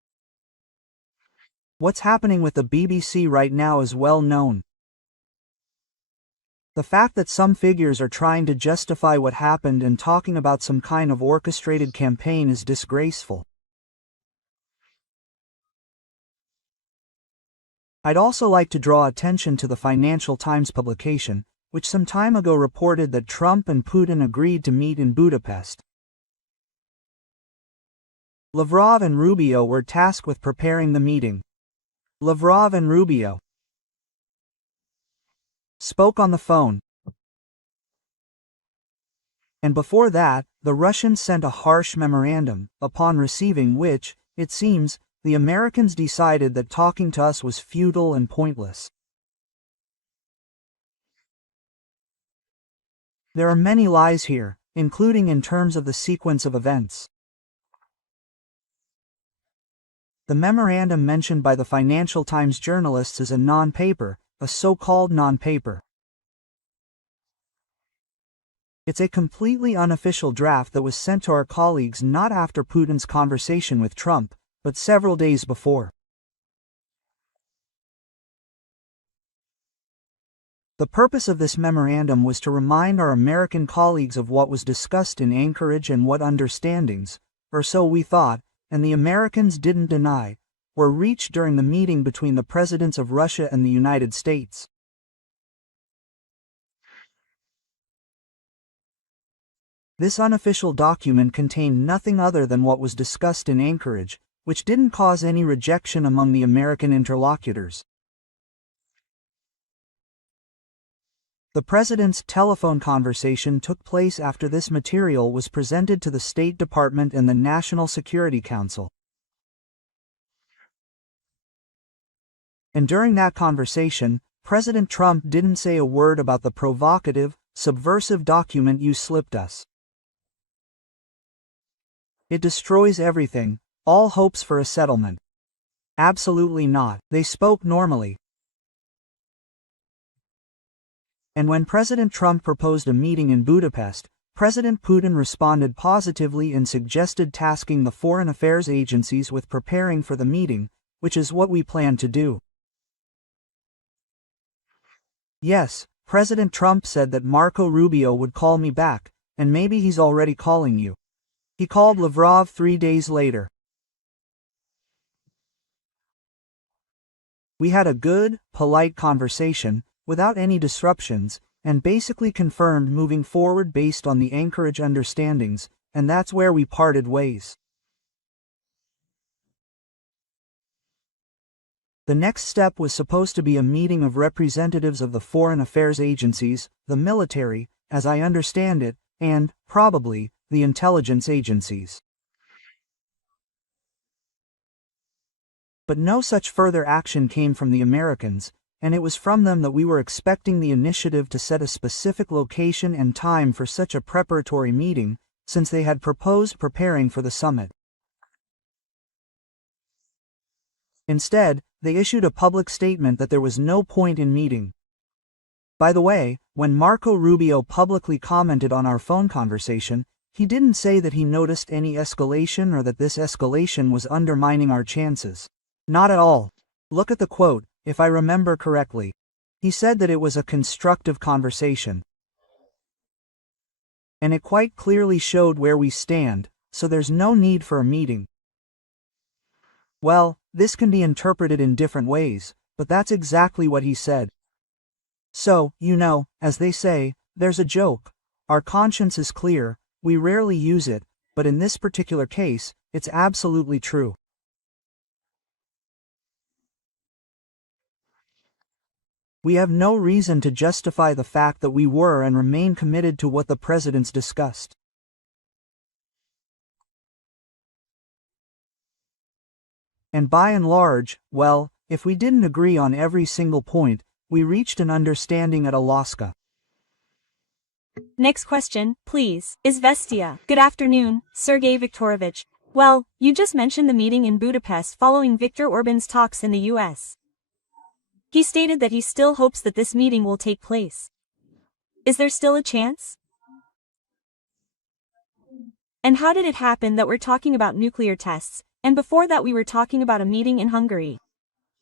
What's happening with the BBC right now is well known. The fact that some figures are trying to justify what happened and talking about some kind of orchestrated campaign is disgraceful. I'd also like to draw attention to the Financial Times publication, which some time ago reported that Trump and Putin agreed to meet in Budapest. Lavrov and Rubio were tasked with preparing the meeting. Lavrov and Rubio spoke on the phone. And before that, the Russians sent a harsh memorandum, upon receiving which, it seems, the Americans decided that talking to us was futile and pointless. There are many lies here, including in terms of the sequence of events. The memorandum mentioned by the Financial Times journalists is a non-paper, a so-called non-paper. It's a completely unofficial draft that was sent to our colleagues not after Putin's conversation with Trump, but several days before. The purpose of this memorandum was to remind our American colleagues of what was discussed in Anchorage and what understandings, or so we thought, and the Americans didn't deny, were reached during the meeting between the presidents of Russia and the United States. This unofficial document contained nothing other than what was discussed in Anchorage, which didn't cause any rejection among the American interlocutors. The president's telephone conversation took place after this material was presented to the State Department and the National Security Council. And during that conversation, President Trump didn't say a word about the provocative, subversive document you slipped us. It destroys everything, all hopes for a settlement. Absolutely not. They spoke normally. And when President Trump proposed a meeting in Budapest, President Putin responded positively and suggested tasking the foreign affairs agencies with preparing for the meeting, which is what we plan to do. Yes, President Trump said that Marco Rubio would call me back, and maybe he's already calling you. He called Lavrov 3 days later. We had a good, polite conversation, without any disruptions, and basically confirmed moving forward based on the Anchorage understandings, and that's where we parted ways. The next step was supposed to be a meeting of representatives of the foreign affairs agencies, the military, as I understand it, and, probably, the intelligence agencies. But no such further action came from the Americans, and it was from them that we were expecting the initiative to set a specific location and time for such a preparatory meeting, since they had proposed preparing for the summit. Instead, they issued a public statement that there was no point in meeting. By the way, when Marco Rubio publicly commented on our phone conversation, he didn't say that he noticed any escalation or that this escalation was undermining our chances. Not at all. Look at the quote, if I remember correctly. He said that it was a constructive conversation. And it quite clearly showed where we stand, so there's no need for a meeting. Well, this can be interpreted in different ways, but that's exactly what he said. So, you know, as they say, there's a joke. Our conscience is clear, we rarely use it, but in this particular case, it's absolutely true. We have no reason to justify the fact that we were and remain committed to what the presidents discussed. And by and large, well, if we didn't agree on every single point, we reached an understanding at Alaska. Next question, please. Izvestia. Good afternoon, Sergey Viktorovich. Well, you just mentioned the meeting in Budapest following Viktor Orban's talks in the US. He stated that he still hopes that this meeting will take place. Is there still a chance? And how did it happen that we're talking about nuclear tests, and before that we were talking about a meeting in Hungary?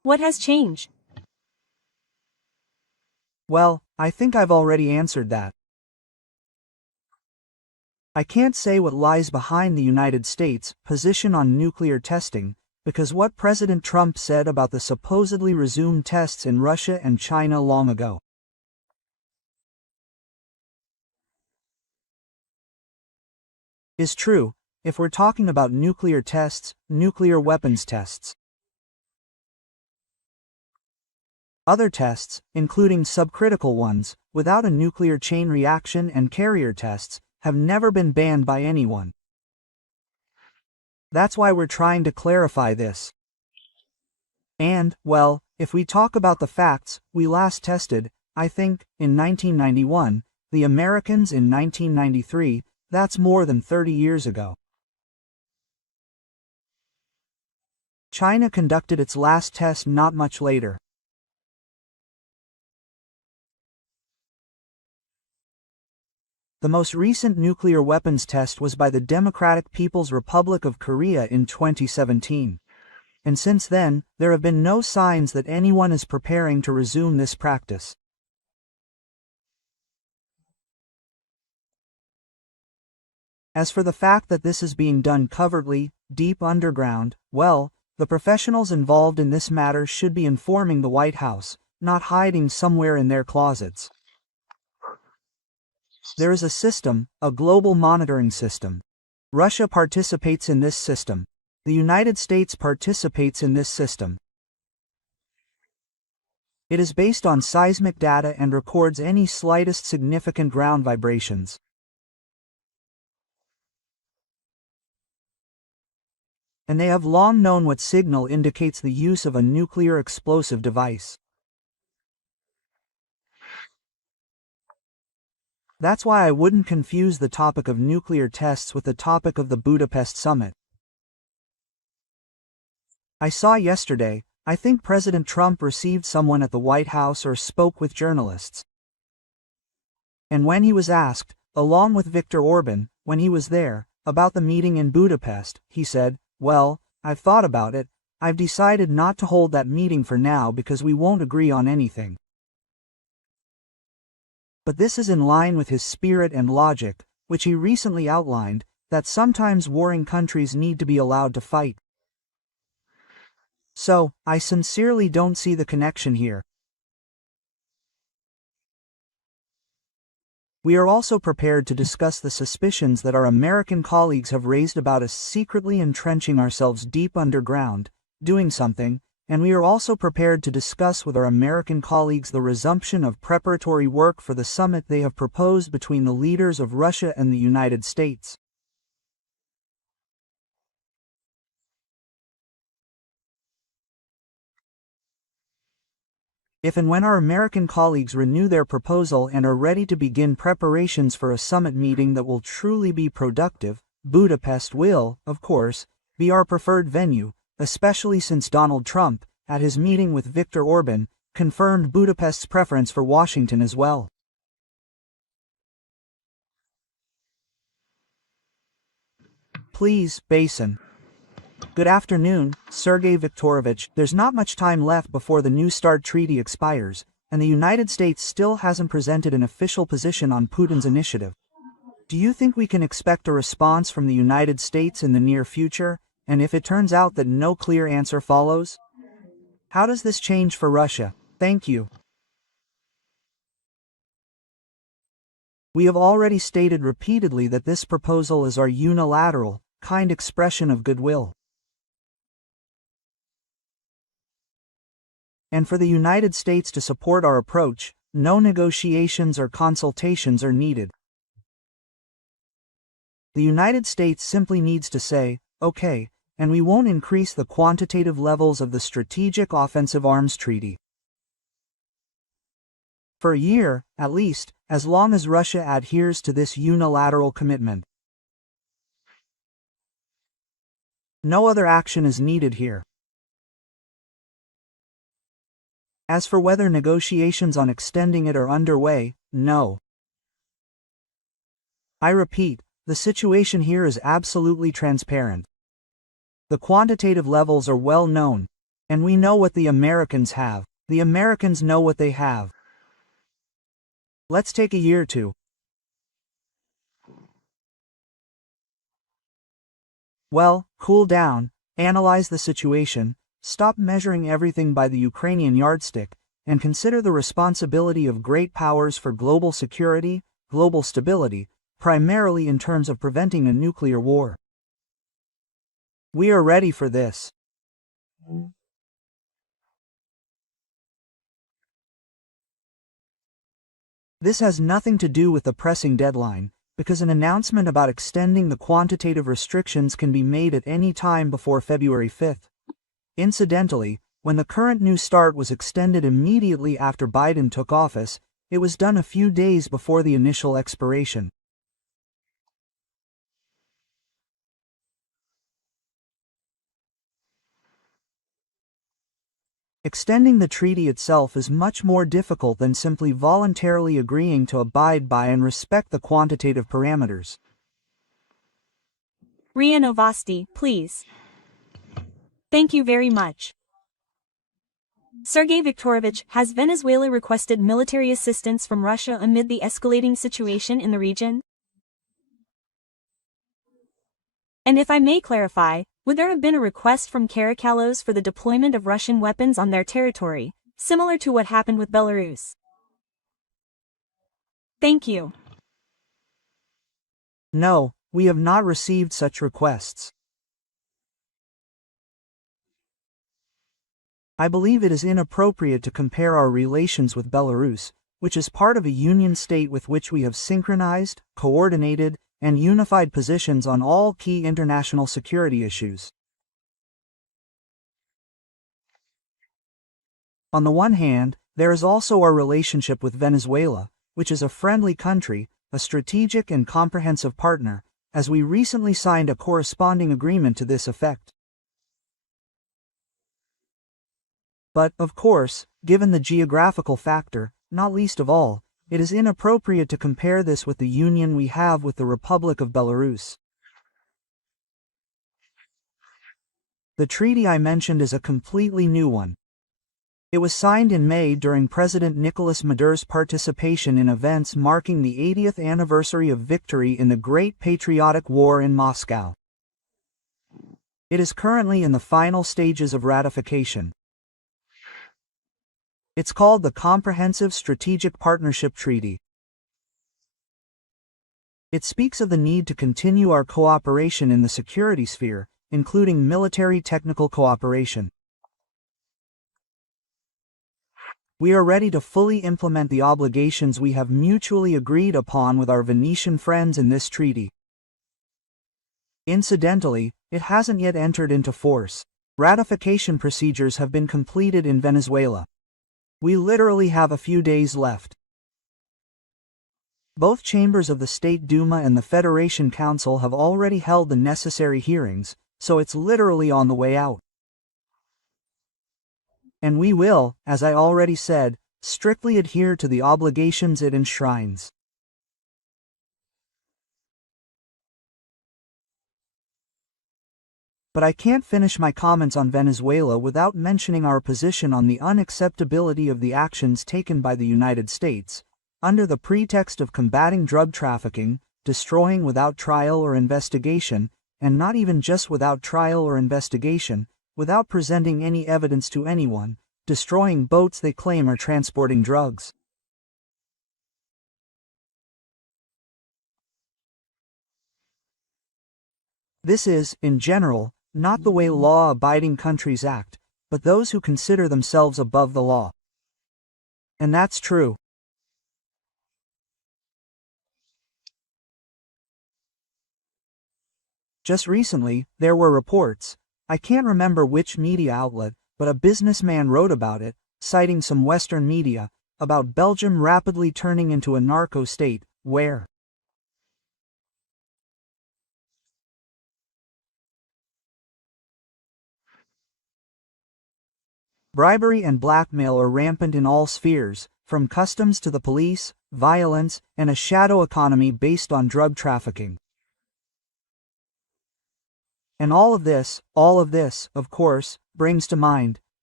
What has changed? Well, I think I've already answered that. I can't say what lies behind the United States' position on nuclear testing, because what President Trump said about the supposedly resumed tests in Russia and China long ago is true, if we're talking about nuclear tests, nuclear weapons tests. Other tests, including subcritical ones, without a nuclear chain reaction and carrier tests, have never been banned by anyone. That's why we're trying to clarify this. And, well, if we talk about the facts, we last tested, I think, in 1991, the Americans in 1993, that's more than 30 years ago. China conducted its last test not much later. The most recent nuclear weapons test was by the Democratic People's Republic of Korea in 2017. And since then, there have been no signs that anyone is preparing to resume this practice. As for the fact that this is being done covertly, deep underground, well, the professionals involved in this matter should be informing the White House, not hiding somewhere in their closets. There is a system, a global monitoring system. Russia participates in this system. The United States participates in this system. It is based on seismic data and records any slightest significant ground vibrations. And they have long known what signal indicates the use of a nuclear explosive device. That's why I wouldn't confuse the topic of nuclear tests with the topic of the Budapest summit. I saw yesterday, I think President Trump received someone at the White House or spoke with journalists. And when he was asked, along with Viktor Orban, when he was there, about the meeting in Budapest, he said, "Well, I've thought about it, I've decided not to hold that meeting for now because we won't agree on anything." But this is in line with his spirit and logic, which he recently outlined, that sometimes warring countries need to be allowed to fight. So, I sincerely don't see the connection here. We are also prepared to discuss the suspicions that our American colleagues have raised about us secretly entrenching ourselves deep underground, doing something, and we are also prepared to discuss with our American colleagues the resumption of preparatory work for the summit they have proposed between the leaders of Russia and the United States. If and when our American colleagues renew their proposal and are ready to begin preparations for a summit meeting that will truly be productive, Budapest will, of course, be our preferred venue, especially since Donald Trump, at his meeting with Viktor Orban, confirmed Budapest's preference for Washington as well. Please, Basin. Good afternoon, Sergey Viktorovich. There's not much time left before the New START treaty expires, and the United States still hasn't presented an official position on Putin's initiative. Do you think we can expect a response from the United States in the near future, and if it turns out that no clear answer follows? How does this change for Russia? Thank you. We have already stated repeatedly that this proposal is our unilateral, kind expression of goodwill. And for the United States to support our approach, no negotiations or consultations are needed. The United States simply needs to say, okay, and we won't increase the quantitative levels of the Strategic Offensive Arms Treaty. For a year, at least, as long as Russia adheres to this unilateral commitment. No other action is needed here. As for whether negotiations on extending it are underway, no. I repeat, the situation here is absolutely transparent. The quantitative levels are well known, And we know what the Americans have. The Americans know what they have. Let's take a year or two. Well, cool down, analyze the situation, stop measuring everything by the Ukrainian yardstick, and consider the responsibility of great powers for global security, global stability, primarily in terms of preventing a nuclear war. We are ready for this. This has nothing to do with the pressing deadline, because an announcement about extending the quantitative restrictions can be made at any time before February 5th. Incidentally, when the current New START was extended immediately after Biden took office, it was done a few days before the initial expiration. Extending the treaty itself is much more difficult than simply voluntarily agreeing to abide by and respect the quantitative parameters. RIA Novosti, please. Thank you very much. Sergey Viktorovich, has Venezuela requested military assistance from Russia amid the escalating situation in the region? And if I may clarify, would there have been a request from Caracalos for the deployment of Russian weapons on their territory, similar to what happened with Belarus? Thank you. No, we have not received such requests. I believe it is inappropriate to compare our relations with Belarus, which is part of a union state with which we have synchronized, coordinated, and unified positions on all key international security issues. On the one hand, there is also our relationship with Venezuela, which is a friendly country, a strategic and comprehensive partner, as we recently signed a corresponding agreement to this effect. But, of course, given the geographical factor, not least of all, it is inappropriate to compare this with the union we have with the Republic of Belarus. The treaty I mentioned is a completely new one. It was signed in May during President Nicolas Maduro's participation in events marking the 80th anniversary of victory in the Great Patriotic War in Moscow. It is currently in the final stages of ratification. It's called the Comprehensive Strategic Partnership Treaty. It speaks of the need to continue our cooperation in the security sphere, including military technical cooperation. We are ready to fully implement the obligations we have mutually agreed upon with our Venetian friends in this treaty. Incidentally, it hasn't yet entered into force. Ratification procedures have been completed in Venezuela. We literally have a few days left. Both chambers of the State Duma and the Federation Council have already held the necessary hearings, so it's literally on the way out. And we will, as I already said, strictly adhere to the obligations it enshrines. But I can't finish my comments on Venezuela without mentioning our position on the unacceptability of the actions taken by the United States, under the pretext of combating drug trafficking, destroying without trial or investigation, and not even just without trial or investigation, without presenting any evidence to anyone, destroying boats they claim are transporting drugs. This is, in general, not the way law-abiding countries act, but those who consider themselves above the law. And that's true. Just recently, there were reports, I can't remember which media outlet, but a businessman wrote about it, citing some Western media, about Belgium rapidly turning into a narco state, where bribery and blackmail are rampant in all spheres, from customs to the police, violence, and a shadow economy based on drug trafficking. And all of this, of course, brings to mind,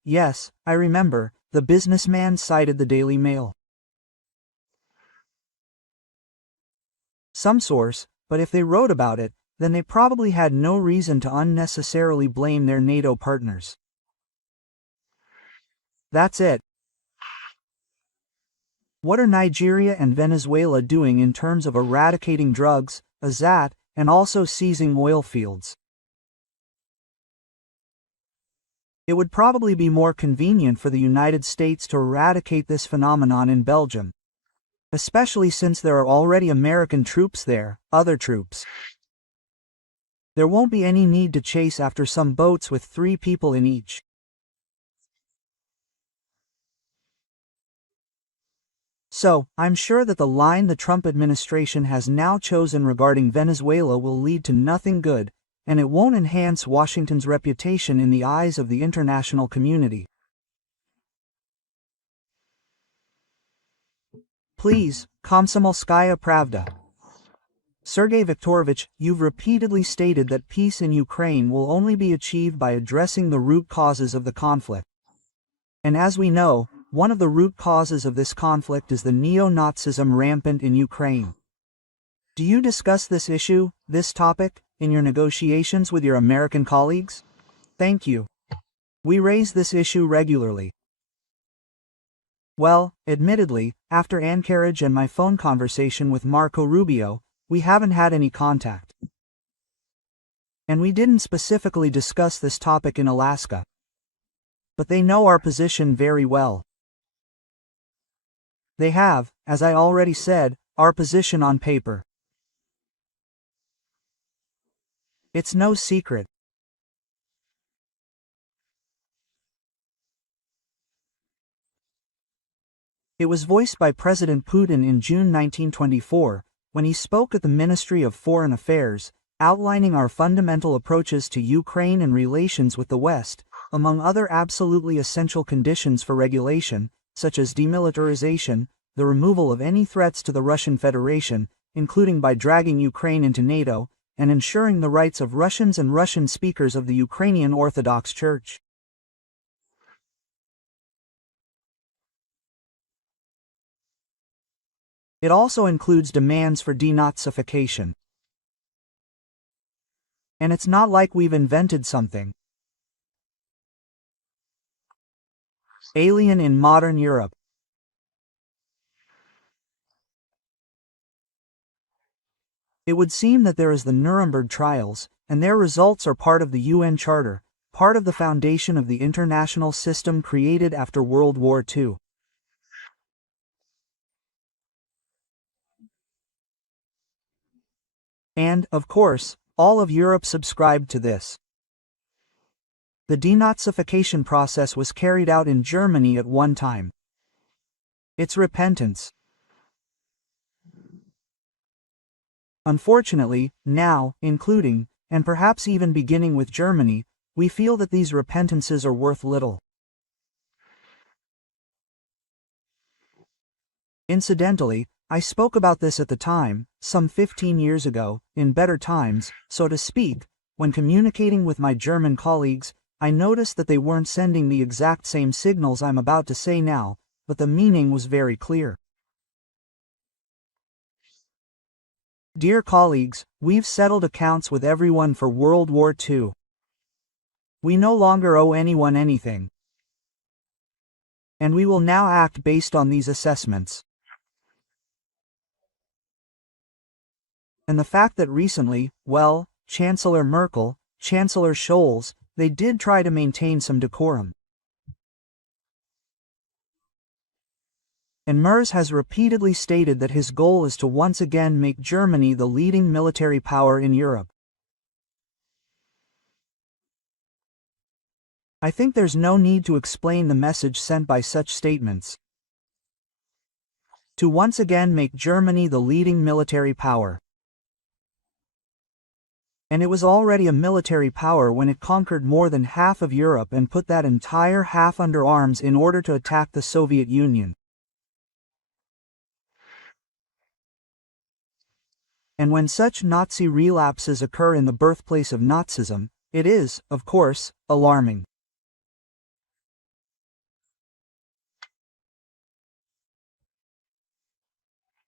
Yes, I remember, the businessman cited the Daily Mail. Some source, but if they wrote about it, then they probably had no reason to unnecessarily blame their NATO partners. That's it. What are Nigeria and Venezuela doing in terms of eradicating drugs, azat, and also seizing oil fields? It would probably be more convenient for the United States to eradicate this phenomenon in Belgium, especially since there are already American troops there, other troops. There won't be any need to chase after some boats with 3 people in each. So, I'm sure that the line the Trump administration has now chosen regarding Venezuela will lead to nothing good, and it won't enhance Washington's reputation in the eyes of the international community. Please, Komsomolskaya Pravda. Sergey Viktorovich, you've repeatedly stated that peace in Ukraine will only be achieved by addressing the root causes of the conflict. And as we know, one of the root causes of this conflict is the neo-Nazism rampant in Ukraine. Do you discuss this issue, this topic, in your negotiations with your American colleagues? Thank you. We raise this issue regularly. Well, admittedly, after Anchorage and my phone conversation with Marco Rubio, we haven't had any contact. And we didn't specifically discuss this topic in Alaska. But they know our position very well. They have, as I already said, our position on paper. It's no secret. It was voiced by President Putin in June 1924, when he spoke at the Ministry of Foreign Affairs, outlining our fundamental approaches to Ukraine and relations with the West, among other absolutely essential conditions for regulation, such as demilitarization, the removal of any threats to the Russian Federation, including by dragging Ukraine into NATO, and ensuring the rights of Russians and Russian speakers of the Ukrainian Orthodox Church. It also includes demands for denazification. And it's not like we've invented something alien in modern Europe. It would seem that there is the Nuremberg trials, and their results are part of the UN Charter, part of the foundation of the international system created after World War II. And, of course, all of Europe subscribed to this. The denazification process was carried out in Germany at one time. It's repentance. Unfortunately, now, including, and perhaps even beginning with Germany, we feel that these repentances are worth little. Incidentally, I spoke about this at the time, some 15 years ago, in better times, so to speak, when communicating with my German colleagues, I noticed that they weren't sending the exact same signals I'm about to say now, but the meaning was very clear. Dear colleagues, we've settled accounts with everyone for World War II. We no longer owe anyone anything. And we will now act based on these assessments. And the fact that recently, well, Chancellor Merkel, Chancellor Scholz, they did try to maintain some decorum. And Merz has repeatedly stated that his goal is to once again make Germany the leading military power in Europe. I think there's no need to explain the message sent by such statements. To once again make Germany the leading military power. And it was already a military power when it conquered more than half of Europe and put that entire half under arms in order to attack the Soviet Union. And when such Nazi relapses occur in the birthplace of Nazism, it is, of course, alarming.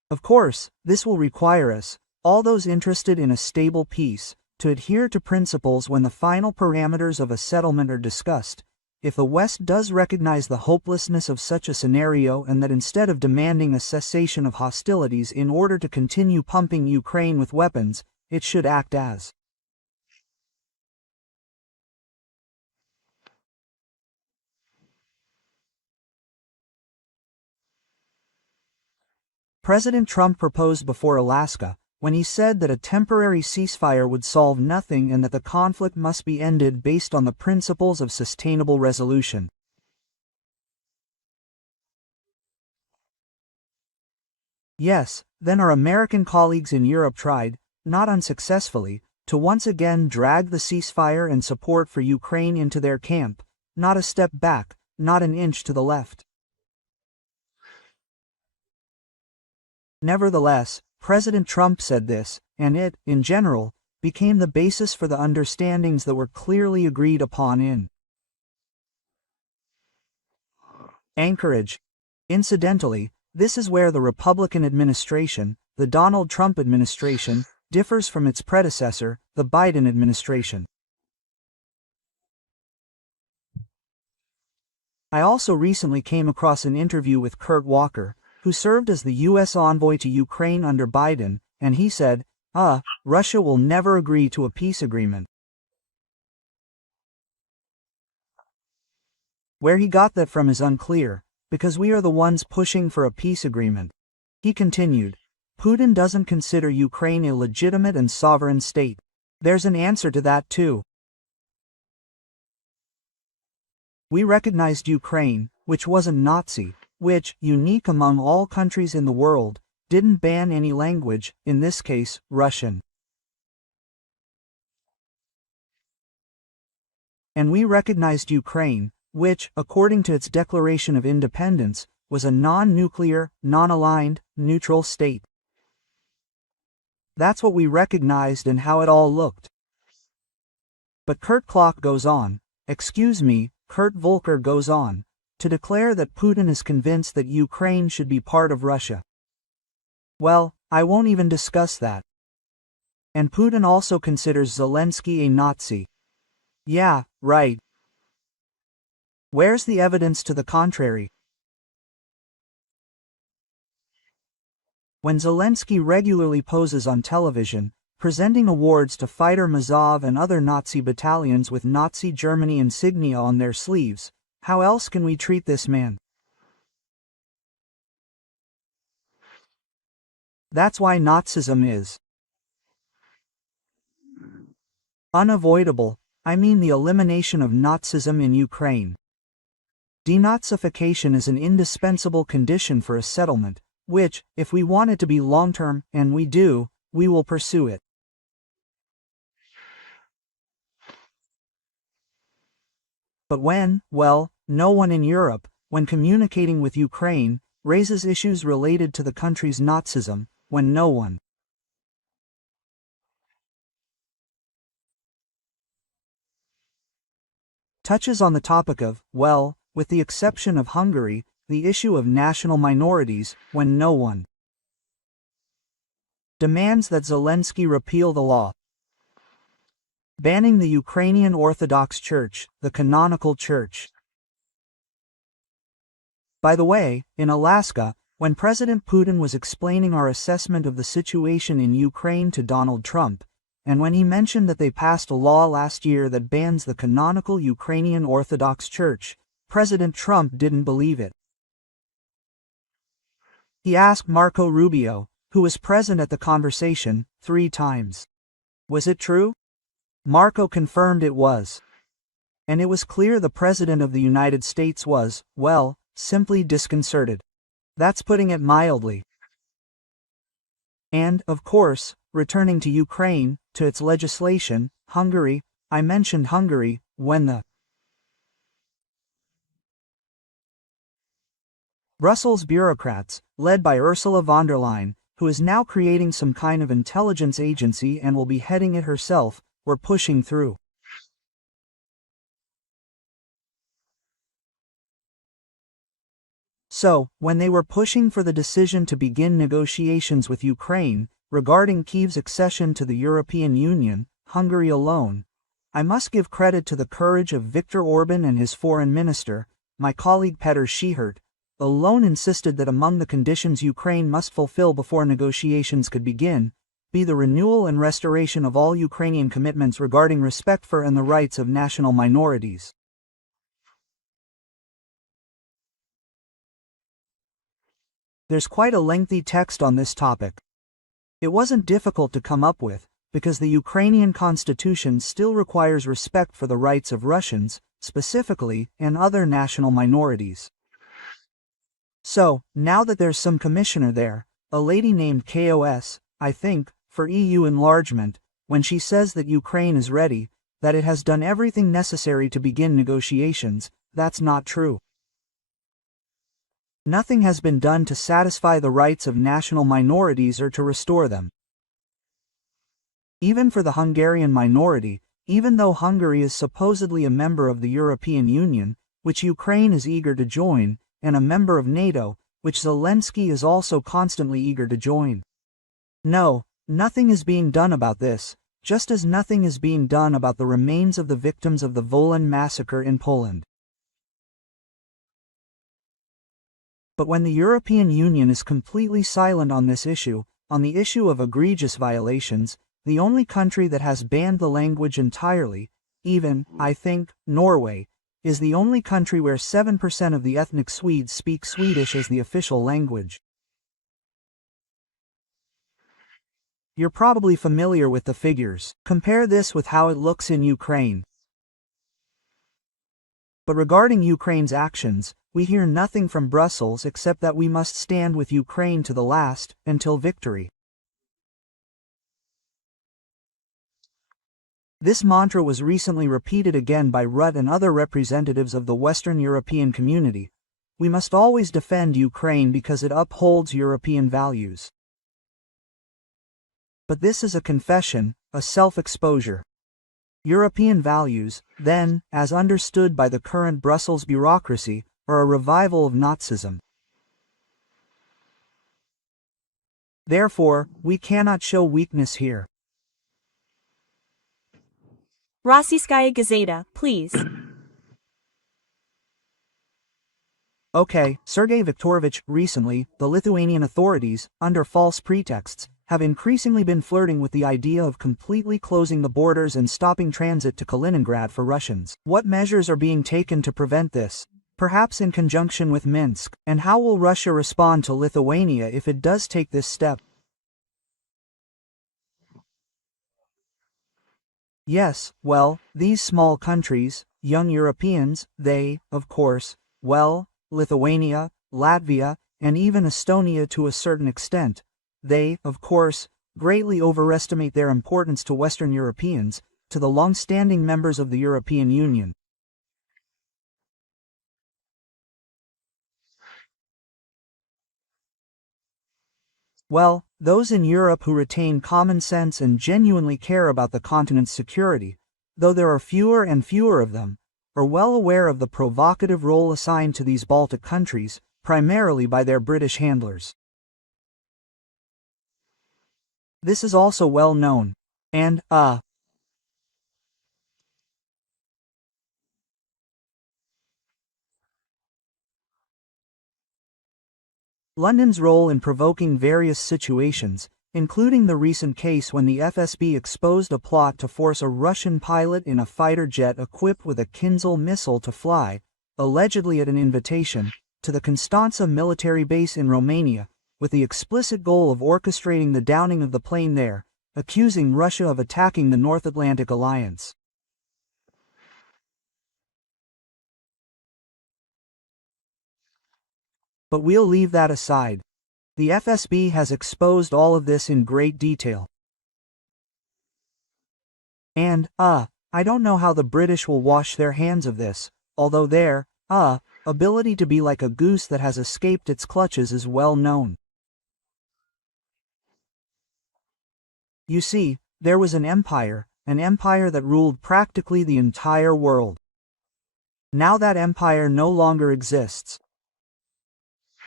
Of course, this will require us, all those interested in a stable peace, to adhere to principles when the final parameters of a settlement are discussed. If the West does recognize the hopelessness of such a scenario and that instead of demanding a cessation of hostilities in order to continue pumping Ukraine with weapons, it should act as President Trump proposed before Alaska, when he said that a temporary ceasefire would solve nothing and that the conflict must be ended based on the principles of sustainable resolution. Yes, then our American colleagues in Europe tried, not unsuccessfully, to once again drag the ceasefire and support for Ukraine into their camp, not a step back, not an inch to the left. Nevertheless, President Trump said this, and it, in general, became the basis for the understandings that were clearly agreed upon in Anchorage. Incidentally, this is where the Republican administration, the Donald Trump administration, differs from its predecessor, the Biden administration. I also recently came across an interview with Kurt Walker, who served as the U.S. envoy to Ukraine under Biden, and he said, Russia will never agree to a peace agreement. Where he got that from is unclear, because we are the ones pushing for a peace agreement. He continued, Putin doesn't consider Ukraine a legitimate and sovereign state. There's an answer to that too. We recognized Ukraine, which wasn't Nazi, which, unique among all countries in the world, didn't ban any language, in this case, Russian. And we recognized Ukraine, which, according to its Declaration of Independence, was a non-nuclear, non-aligned, neutral state. That's what we recognized and how it all looked. But Kurt Volker goes on, to declare that Putin is convinced that Ukraine should be part of Russia. Well, I won't even discuss that. And Putin also considers Zelensky a Nazi. Yeah, right. Where's the evidence to the contrary? When Zelensky regularly poses on television, presenting awards to Fighter Mazov and other Nazi battalions with Nazi Germany insignia on their sleeves, how else can we treat this man? That's why Nazism is unavoidable. I mean the elimination of Nazism in Ukraine. Denazification is an indispensable condition for a settlement, which, if we want it to be long-term, and we do, we will pursue it. But no one in Europe, when communicating with Ukraine, raises issues related to the country's Nazism, when no one touches on the topic of, with the exception of Hungary, the issue of national minorities, when no one demands that Zelensky repeal the law banning the Ukrainian Orthodox Church, the canonical church. By the way, in Alaska, when President Putin was explaining our assessment of the situation in Ukraine to Donald Trump, and when he mentioned that they passed a law last year that bans the canonical Ukrainian Orthodox Church, President Trump didn't believe it. He asked Marco Rubio, who was present at the conversation, 3 times. Was it true? Marco confirmed it was. And it was clear the President of the United States was, simply disconcerted. That's putting it mildly. And, of course, returning to Ukraine, to its legislation, Hungary, I mentioned Hungary, when the Brussels bureaucrats, led by Ursula von der Leyen, who is now creating some kind of intelligence agency and will be heading it herself, were pushing through. So, when they were pushing for the decision to begin negotiations with Ukraine, regarding Kyiv's accession to the European Union, Hungary alone, I must give credit to the courage of Viktor Orban and his foreign minister, my colleague Petr Schihert, alone insisted that among the conditions Ukraine must fulfill before negotiations could begin, be the renewal and restoration of all Ukrainian commitments regarding respect for and the rights of national minorities. There's quite a lengthy text on this topic. It wasn't difficult to come up with, because the Ukrainian constitution still requires respect for the rights of Russians, specifically, and other national minorities. So, now that there's some commissioner there, a lady named KOS, I think, for EU enlargement, when she says that Ukraine is ready, that it has done everything necessary to begin negotiations, that's not true. Nothing has been done to satisfy the rights of national minorities or to restore them. Even for the Hungarian minority, even though Hungary is supposedly a member of the European Union, which Ukraine is eager to join, and a member of NATO, which Zelensky is also constantly eager to join. No, nothing is being done about this, just as nothing is being done about the remains of the victims of the Wolan massacre in Poland. But when the European Union is completely silent on this issue, on the issue of egregious violations, the only country that has banned the language entirely, even, I think, Norway, is the only country where 7% of the ethnic Swedes speak Swedish as the official language. You're probably familiar with the figures. Compare this with how it looks in Ukraine. But regarding Ukraine's actions, we hear nothing from Brussels except that we must stand with Ukraine to the last, until victory. This mantra was recently repeated again by Rutte and other representatives of the Western European community. We must always defend Ukraine because it upholds European values. But this is a confession, a self-exposure. European values, then, as understood by the current Brussels bureaucracy, are a revival of Nazism. Therefore, we cannot show weakness here. Rossiyskaya Gazeta, please. Okay, Sergey Viktorovich, recently, the Lithuanian authorities, under false pretexts, have increasingly been flirting with the idea of completely closing the borders and stopping transit to Kaliningrad for Russians. What measures are being taken to prevent this? Perhaps in conjunction with Minsk, and how will Russia respond to Lithuania if it does take this step? Yes, well, these small countries, young Europeans, they, of course, well, Lithuania, Latvia, and even Estonia to a certain extent, they, of course, greatly overestimate their importance to Western Europeans, to the long-standing members of the European Union. Well, those in Europe who retain common sense and genuinely care about the continent's security, though there are fewer and fewer of them, are well aware of the provocative role assigned to these Baltic countries, primarily by their British handlers. This is also well known. And, London's role in provoking various situations, including the recent case when the FSB exposed a plot to force a Russian pilot in a fighter jet equipped with a Kinzhal missile to fly, allegedly at an invitation, to the Constanța military base in Romania, with the explicit goal of orchestrating the downing of the plane there, accusing Russia of attacking the North Atlantic Alliance. But we'll leave that aside. The FSB has exposed all of this in great detail. And, I don't know how the British will wash their hands of this, although their, ability to be like a goose that has escaped its clutches is well known. You see, there was an empire that ruled practically the entire world. Now that empire no longer exists.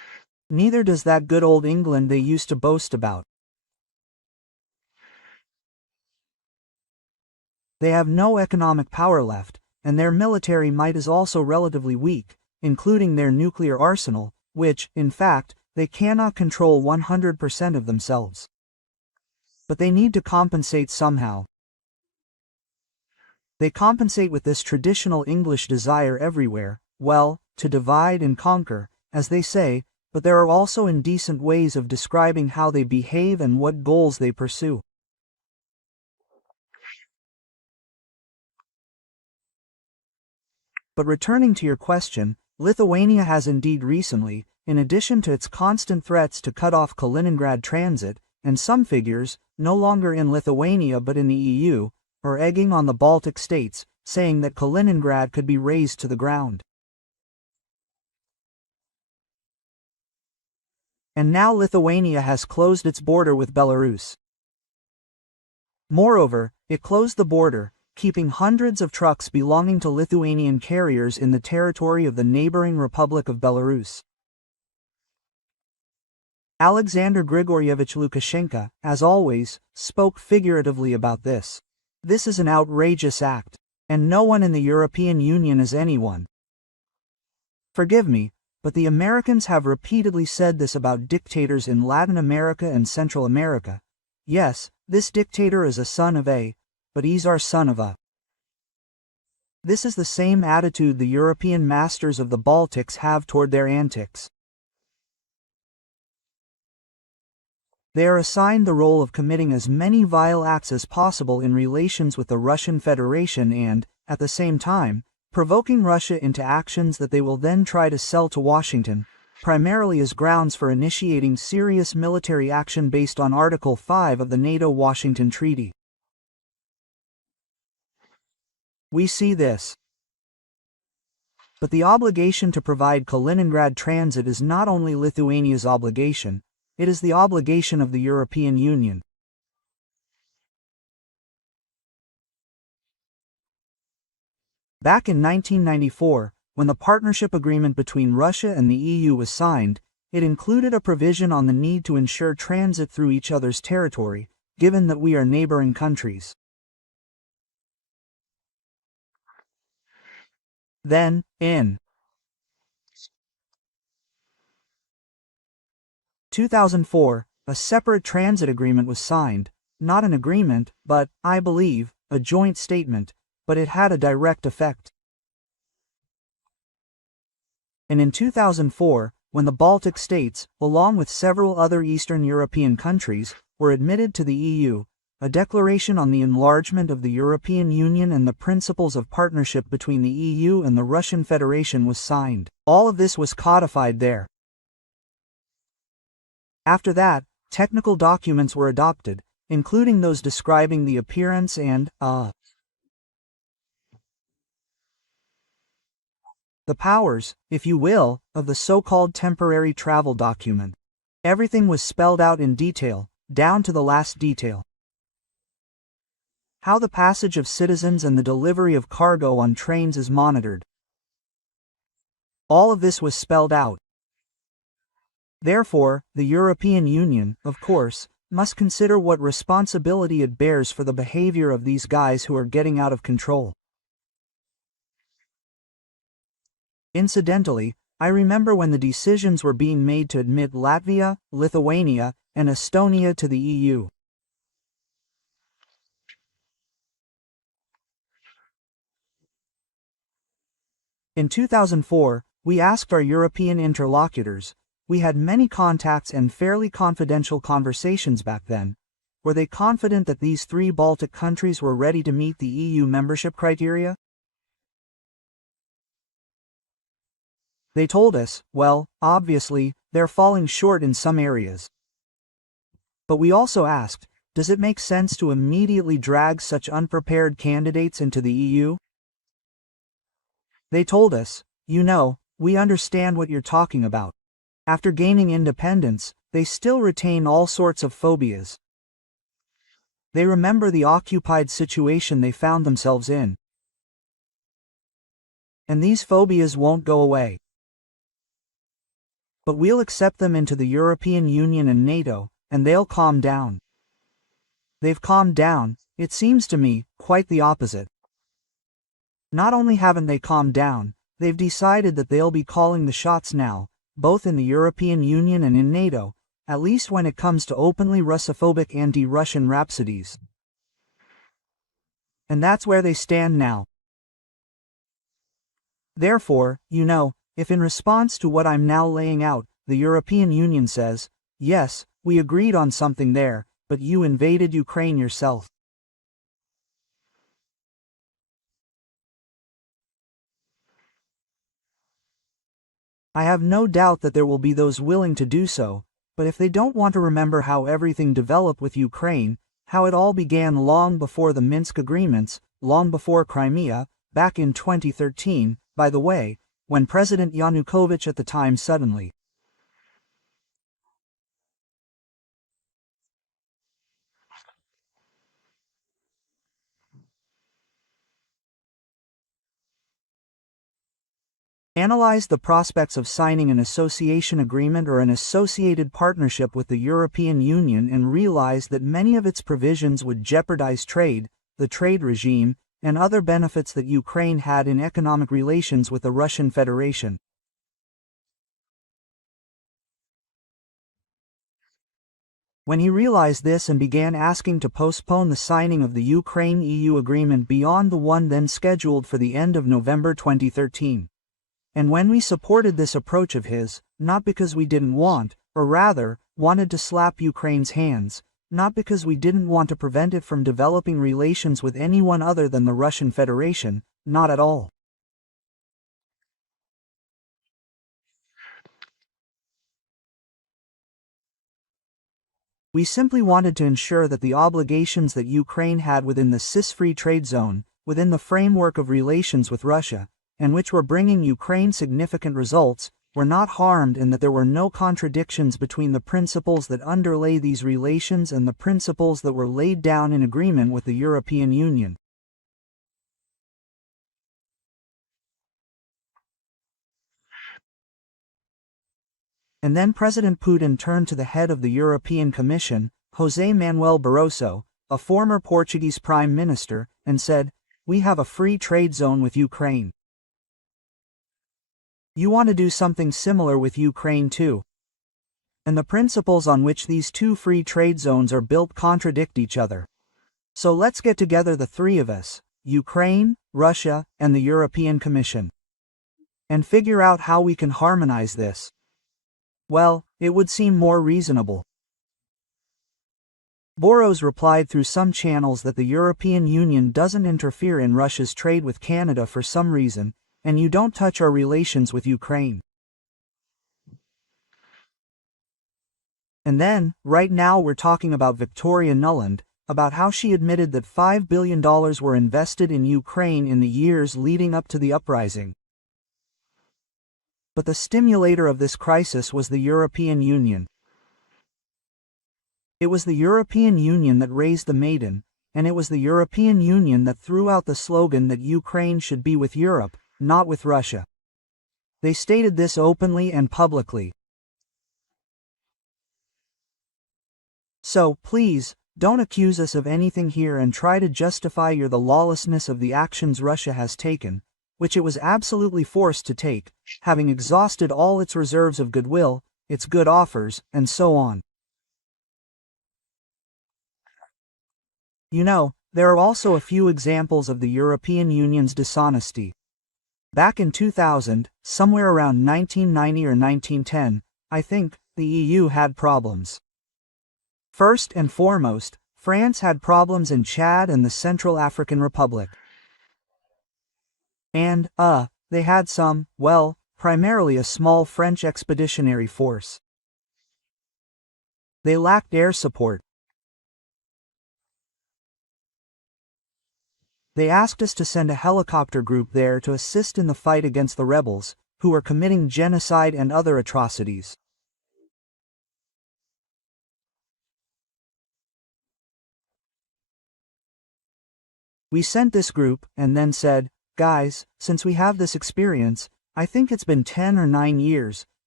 Neither does that good old England they used to boast about. They have no economic power left, and their military might is also relatively weak, including their nuclear arsenal, which, in fact, they cannot control 100% of themselves. But they need to compensate somehow. They compensate with this traditional English desire everywhere, well, to divide and conquer, as they say, but there are also indecent ways of describing how they behave and what goals they pursue. But returning to your question, Lithuania has indeed recently, in addition to its constant threats to cut off Kaliningrad transit, and some figures, no longer in Lithuania but in the EU, are egging on the Baltic states, saying that Kaliningrad could be razed to the ground. And now Lithuania has closed its border with Belarus. Moreover, it closed the border, keeping hundreds of trucks belonging to Lithuanian carriers in the territory of the neighboring Republic of Belarus. Alexander Grigorievich Lukashenko, as always, spoke figuratively about this. This is an outrageous act, and no one in the European Union is anyone. Forgive me, but the Americans have repeatedly said this about dictators in Latin America and Central America. Yes, this dictator is a son of A, but he's our son of A. This is the same attitude the European masters of the Baltics have toward their antics. They are assigned the role of committing as many vile acts as possible in relations with the Russian Federation and, at the same time, provoking Russia into actions that they will then try to sell to Washington, primarily as grounds for initiating serious military action based on Article 5 of the NATO-Washington Treaty. We see this. But the obligation to provide Kaliningrad transit is not only Lithuania's obligation, it is the obligation of the European Union. Back in 1994, when the partnership agreement between Russia and the EU was signed, it included a provision on the need to ensure transit through each other's territory, given that we are neighboring countries. Then, in 2004, a separate transit agreement was signed, not an agreement, but, I believe, a joint statement, but it had a direct effect. And in 2004, when the Baltic states, along with several other Eastern European countries, were admitted to the EU, a declaration on the enlargement of the European Union and the principles of partnership between the EU and the Russian Federation was signed. All of this was codified there. After that, technical documents were adopted, including those describing the appearance and, the powers, if you will, of the so-called temporary travel document. Everything was spelled out in detail, down to the last detail. How the passage of citizens and the delivery of cargo on trains is monitored. All of this was spelled out. Therefore, the European Union, of course, must consider what responsibility it bears for the behavior of these guys who are getting out of control. Incidentally, I remember when the decisions were being made to admit Latvia, Lithuania, and Estonia to the EU. In 2004, we asked our European interlocutors, we had many contacts and fairly confidential conversations back then, were they confident that these three Baltic countries were ready to meet the EU membership criteria? They told us, well, obviously, they're falling short in some areas. But we also asked, does it make sense to immediately drag such unprepared candidates into the EU? They told us, you know, we understand what you're talking about. After gaining independence, they still retain all sorts of phobias. They remember the occupied situation they found themselves in. And these phobias won't go away. But we'll accept them into the European Union and NATO, and they'll calm down. They've calmed down, it seems to me, quite the opposite. Not only haven't they calmed down, they've decided that they'll be calling the shots now, both in the European Union and in NATO, at least when it comes to openly Russophobic anti-Russian rhapsodies. And that's where they stand now. Therefore, if in response to what I'm now laying out, the European Union says, yes, we agreed on something there, but you invaded Ukraine yourself. I have no doubt that there will be those willing to do so, but if they don't want to remember how everything developed with Ukraine, how it all began long before the Minsk agreements, long before Crimea, back in 2013, by the way, when President Yanukovych at the time suddenly analyzed the prospects of signing an association agreement or an associated partnership with the European Union and realized that many of its provisions would jeopardize trade, the trade regime, and other benefits that Ukraine had in economic relations with the Russian Federation. When he realized this and began asking to postpone the signing of the Ukraine-EU agreement beyond the one then scheduled for the end of November 2013. And when we supported this approach of his, not because we didn't want, or rather, wanted to slap Ukraine's hands, not because we didn't want to prevent it from developing relations with anyone other than the Russian Federation, not at all. We simply wanted to ensure that the obligations that Ukraine had within the CIS-free trade zone, within the framework of relations with Russia, and which were bringing Ukraine significant results, were not harmed and that there were no contradictions between the principles that underlay these relations and the principles that were laid down in agreement with the European Union. And then President Putin turned to the head of the European Commission, José Manuel Barroso, a former Portuguese Prime Minister, and said, "We have a free trade zone with Ukraine. You want to do something similar with Ukraine too. And the principles on which these two free trade zones are built contradict each other. So let's get together the three of us, Ukraine, Russia, and the European Commission, and figure out how we can harmonize this." Well, it would seem more reasonable. Boros replied through some channels that the European Union doesn't interfere in Russia's trade with Canada for some reason, and you don't touch our relations with Ukraine. And then, right now we're talking about Victoria Nuland, about how she admitted that $5 billion were invested in Ukraine in the years leading up to the uprising. But the stimulator of this crisis was the European Union. It was the European Union that raised the maiden, and it was the European Union that threw out the slogan that Ukraine should be with Europe, not with Russia. They stated this openly and publicly. So, please, don't accuse us of anything here and try to justify the lawlessness of the actions Russia has taken, which it was absolutely forced to take, having exhausted all its reserves of goodwill, its good offers, and so on. There are also a few examples of the European Union's dishonesty. Back in 2000, somewhere around 1990 or 1910, I think, the EU had problems. First and foremost, France had problems in Chad and the Central African Republic. And, they had primarily a small French expeditionary force. They lacked air support. They asked us to send a helicopter group there to assist in the fight against the rebels, who were committing genocide and other atrocities. We sent this group, and then said, "Guys, since we have this experience, I think it's been 10 or 9 years,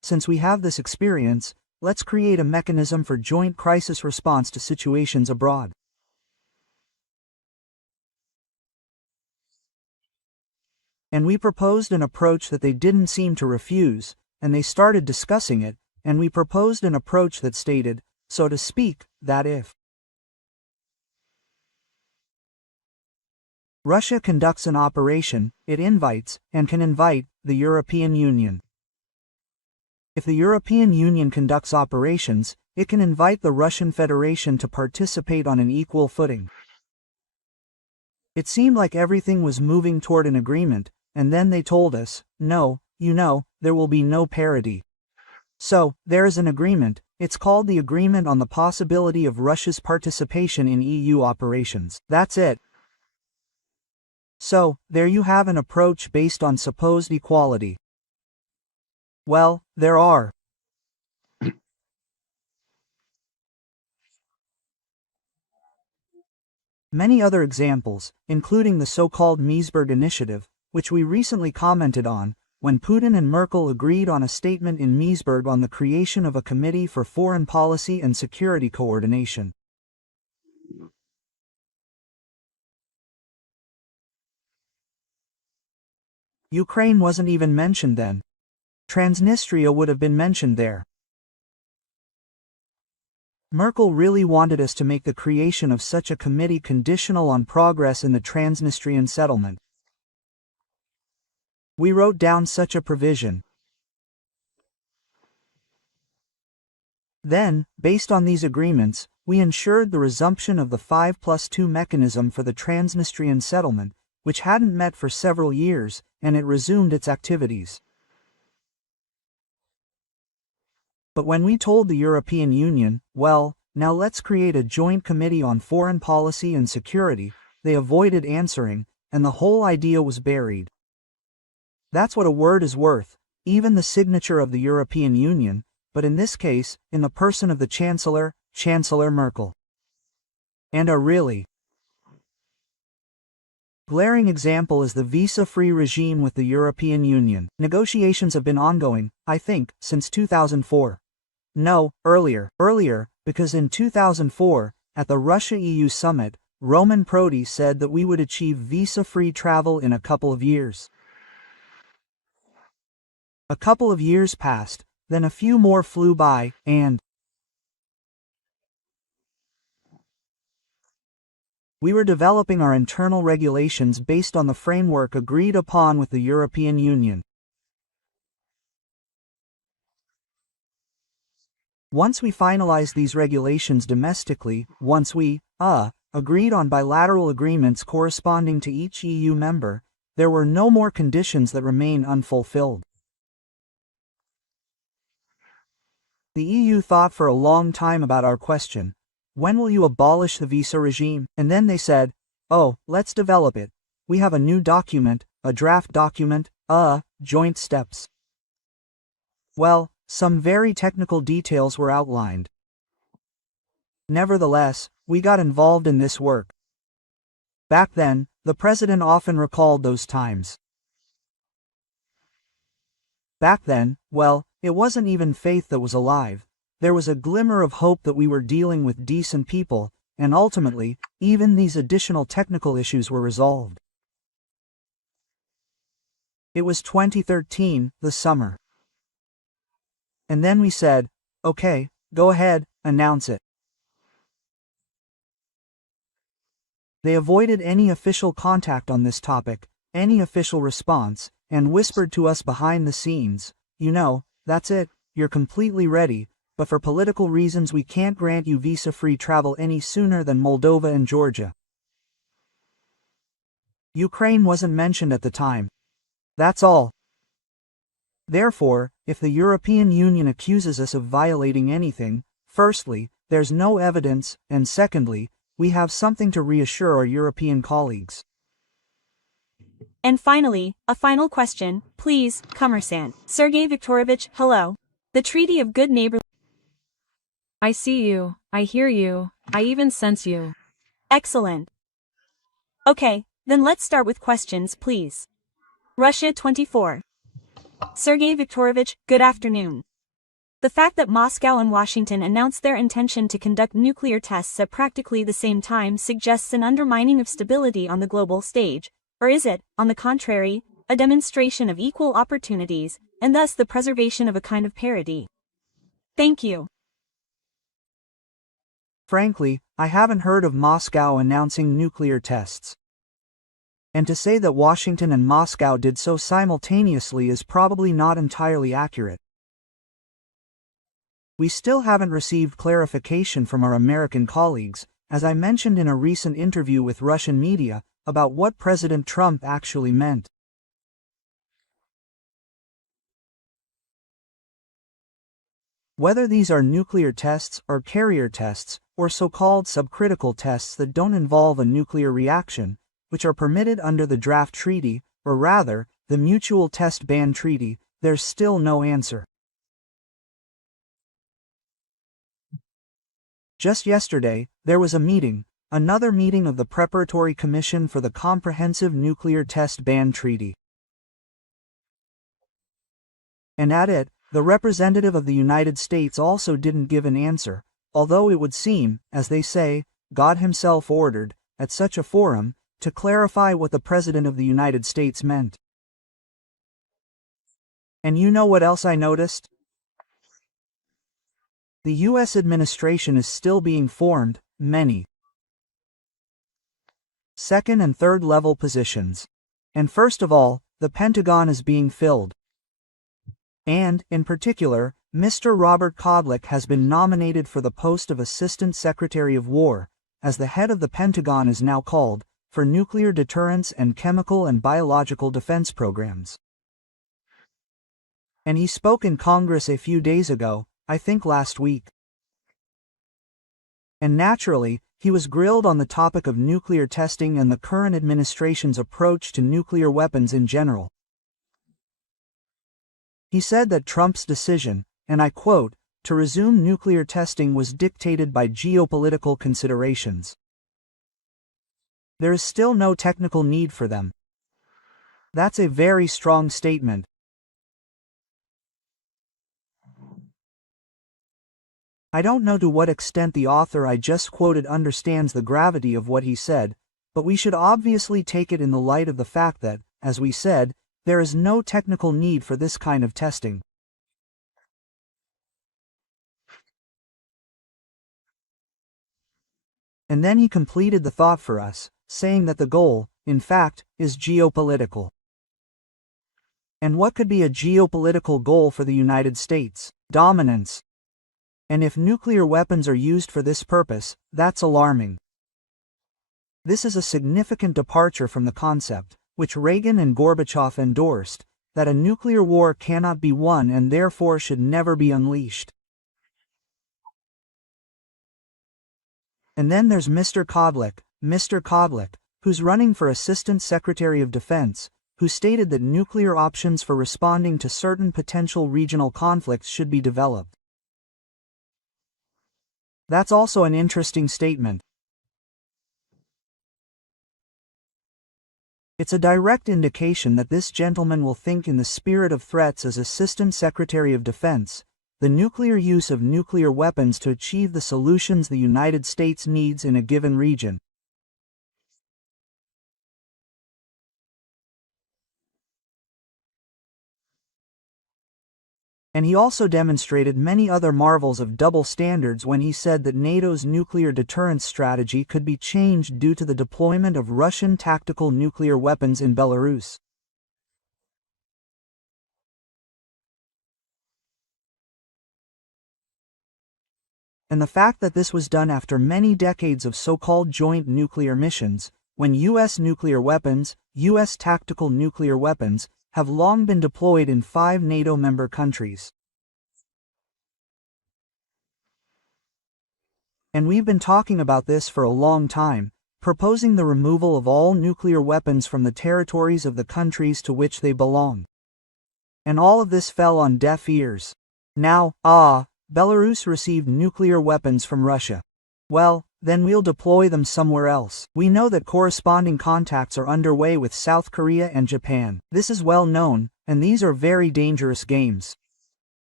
since we have this experience, let's create a mechanism for joint crisis response to situations abroad. And we proposed an approach that they didn't seem to refuse, and they started discussing it, and we proposed an approach that stated, so to speak, that if Russia conducts an operation, it invites, and can invite, the European Union. If the European Union conducts operations, it can invite the Russian Federation to participate on an equal footing. It seemed like everything was moving toward an agreement, and then they told us, no, there will be no parity. So, there is an agreement. It's called the Agreement on the Possibility of Russia's Participation in EU Operations. That's it. So, there you have an approach based on supposed equality. Well, there are many other examples, including the so-called Meseberg Initiative, which we recently commented on, when Putin and Merkel agreed on a statement in Meseberg on the creation of a Committee for Foreign Policy and Security Coordination. Ukraine wasn't even mentioned then. Transnistria would have been mentioned there. Merkel really wanted us to make the creation of such a committee conditional on progress in the Transnistrian settlement. We wrote down such a provision. Then, based on these agreements, we ensured the resumption of the 5+2 mechanism for the Transnistrian settlement, which hadn't met for several years, and it resumed its activities. But when we told the European Union, well, now let's create a joint committee on foreign policy and security, they avoided answering, and the whole idea was buried. That's what a word is worth, even the signature of the European Union, but in this case, in the person of the Chancellor, Chancellor Merkel. And a really glaring example is the visa-free regime with the European Union. Negotiations have been ongoing, I think, since 2004. No, earlier, because in 2004, at the Russia-EU summit, Roman Prodi said that we would achieve visa-free travel in a couple of years. A couple of years passed, then a few more flew by, and we were developing our internal regulations based on the framework agreed upon with the European Union. Once we finalized these regulations domestically, once we, agreed on bilateral agreements corresponding to each EU member, there were no more conditions that remain unfulfilled. The EU thought for a long time about our question, when will you abolish the visa regime? And then they said, oh, let's develop it. We have a new document, a draft document, joint steps. Well, some very technical details were outlined. Nevertheless, we got involved in this work. Back then, the president often recalled those times. Back then, well, it wasn't even faith that was alive. There was a glimmer of hope that we were dealing with decent people, and ultimately, even these additional technical issues were resolved. It was 2013, the summer. And then we said, okay, go ahead, announce it. They avoided any official contact on this topic, any official response, and whispered to us behind the scenes, that's it, you're completely ready, but for political reasons we can't grant you visa-free travel any sooner than Moldova and Georgia. Ukraine wasn't mentioned at the time. That's all. Therefore, if the European Union accuses us of violating anything, firstly, there's no evidence, and secondly, we have something to reassure our European colleagues. And finally, a final question, please, Commerçant. Sergey Viktorovich, hello. The Treaty of Good Neighborly. I see you, I hear you, I even sense you. Excellent. Okay, then let's start with questions, please. Russia 24. Sergey Viktorovich, good afternoon. The fact that Moscow and Washington announced their intention to conduct nuclear tests at practically the same time suggests an undermining of stability on the global stage, or is it, on the contrary, a demonstration of equal opportunities, and thus the preservation of a kind of parity? Thank you. Frankly, I haven't heard of Moscow announcing nuclear tests. And to say that Washington and Moscow did so simultaneously is probably not entirely accurate. We still haven't received clarification from our American colleagues, as I mentioned in a recent interview with Russian media, about what President Trump actually meant. Whether these are nuclear tests or carrier tests, or so-called subcritical tests that don't involve a nuclear reaction, which are permitted under the draft treaty, or rather, the Mutual Test Ban Treaty, there's still no answer. Just yesterday, there was a meeting, another meeting of the Preparatory Commission for the Comprehensive Nuclear Test Ban Treaty. And at it, the representative of the United States also didn't give an answer, although it would seem, as they say, God himself ordered, at such a forum, to clarify what the President of the United States meant. And you know what else I noticed? The U.S. administration is still being formed, many second and third level positions. And first of all, the Pentagon is being filled. And, in particular, Mr. Robert Kodlik has been nominated for the post of Assistant Secretary of War, as the head of the Pentagon is now called, for nuclear deterrence and chemical and biological defense programs. And he spoke in Congress a few days ago, I think last week. And naturally, he was grilled on the topic of nuclear testing and the current administration's approach to nuclear weapons in general. He said that Trump's decision, and I quote, to resume nuclear testing was dictated by geopolitical considerations. There is still no technical need for them. That's a very strong statement. I don't know to what extent the author I just quoted understands the gravity of what he said, but we should obviously take it in the light of the fact that, as we said, there is no technical need for this kind of testing. And then he completed the thought for us, saying that the goal, in fact, is geopolitical. And what could be a geopolitical goal for the United States? Dominance. And if nuclear weapons are used for this purpose, that's alarming. This is a significant departure from the concept, which Reagan and Gorbachev endorsed, that a nuclear war cannot be won and therefore should never be unleashed. And then there's Mr. Kodlik, who's running for Assistant Secretary of Defense, who stated that nuclear options for responding to certain potential regional conflicts should be developed. That's also an interesting statement. It's a direct indication that this gentleman will think in the spirit of threats as Assistant Secretary of Defense, the nuclear use of nuclear weapons to achieve the solutions the United States needs in a given region. And he also demonstrated many other marvels of double standards when he said that NATO's nuclear deterrence strategy could be changed due to the deployment of Russian tactical nuclear weapons in Belarus. And the fact that this was done after many decades of so-called joint nuclear missions, when U.S. nuclear weapons, U.S. tactical nuclear weapons, have long been deployed in 5 NATO member countries. And we've been talking about this for a long time, proposing the removal of all nuclear weapons from the territories of the countries to which they belong. And all of this fell on deaf ears. Now, Belarus received nuclear weapons from Russia. Well, then we'll deploy them somewhere else. We know that corresponding contacts are underway with South Korea and Japan. This is well known, and these are very dangerous games.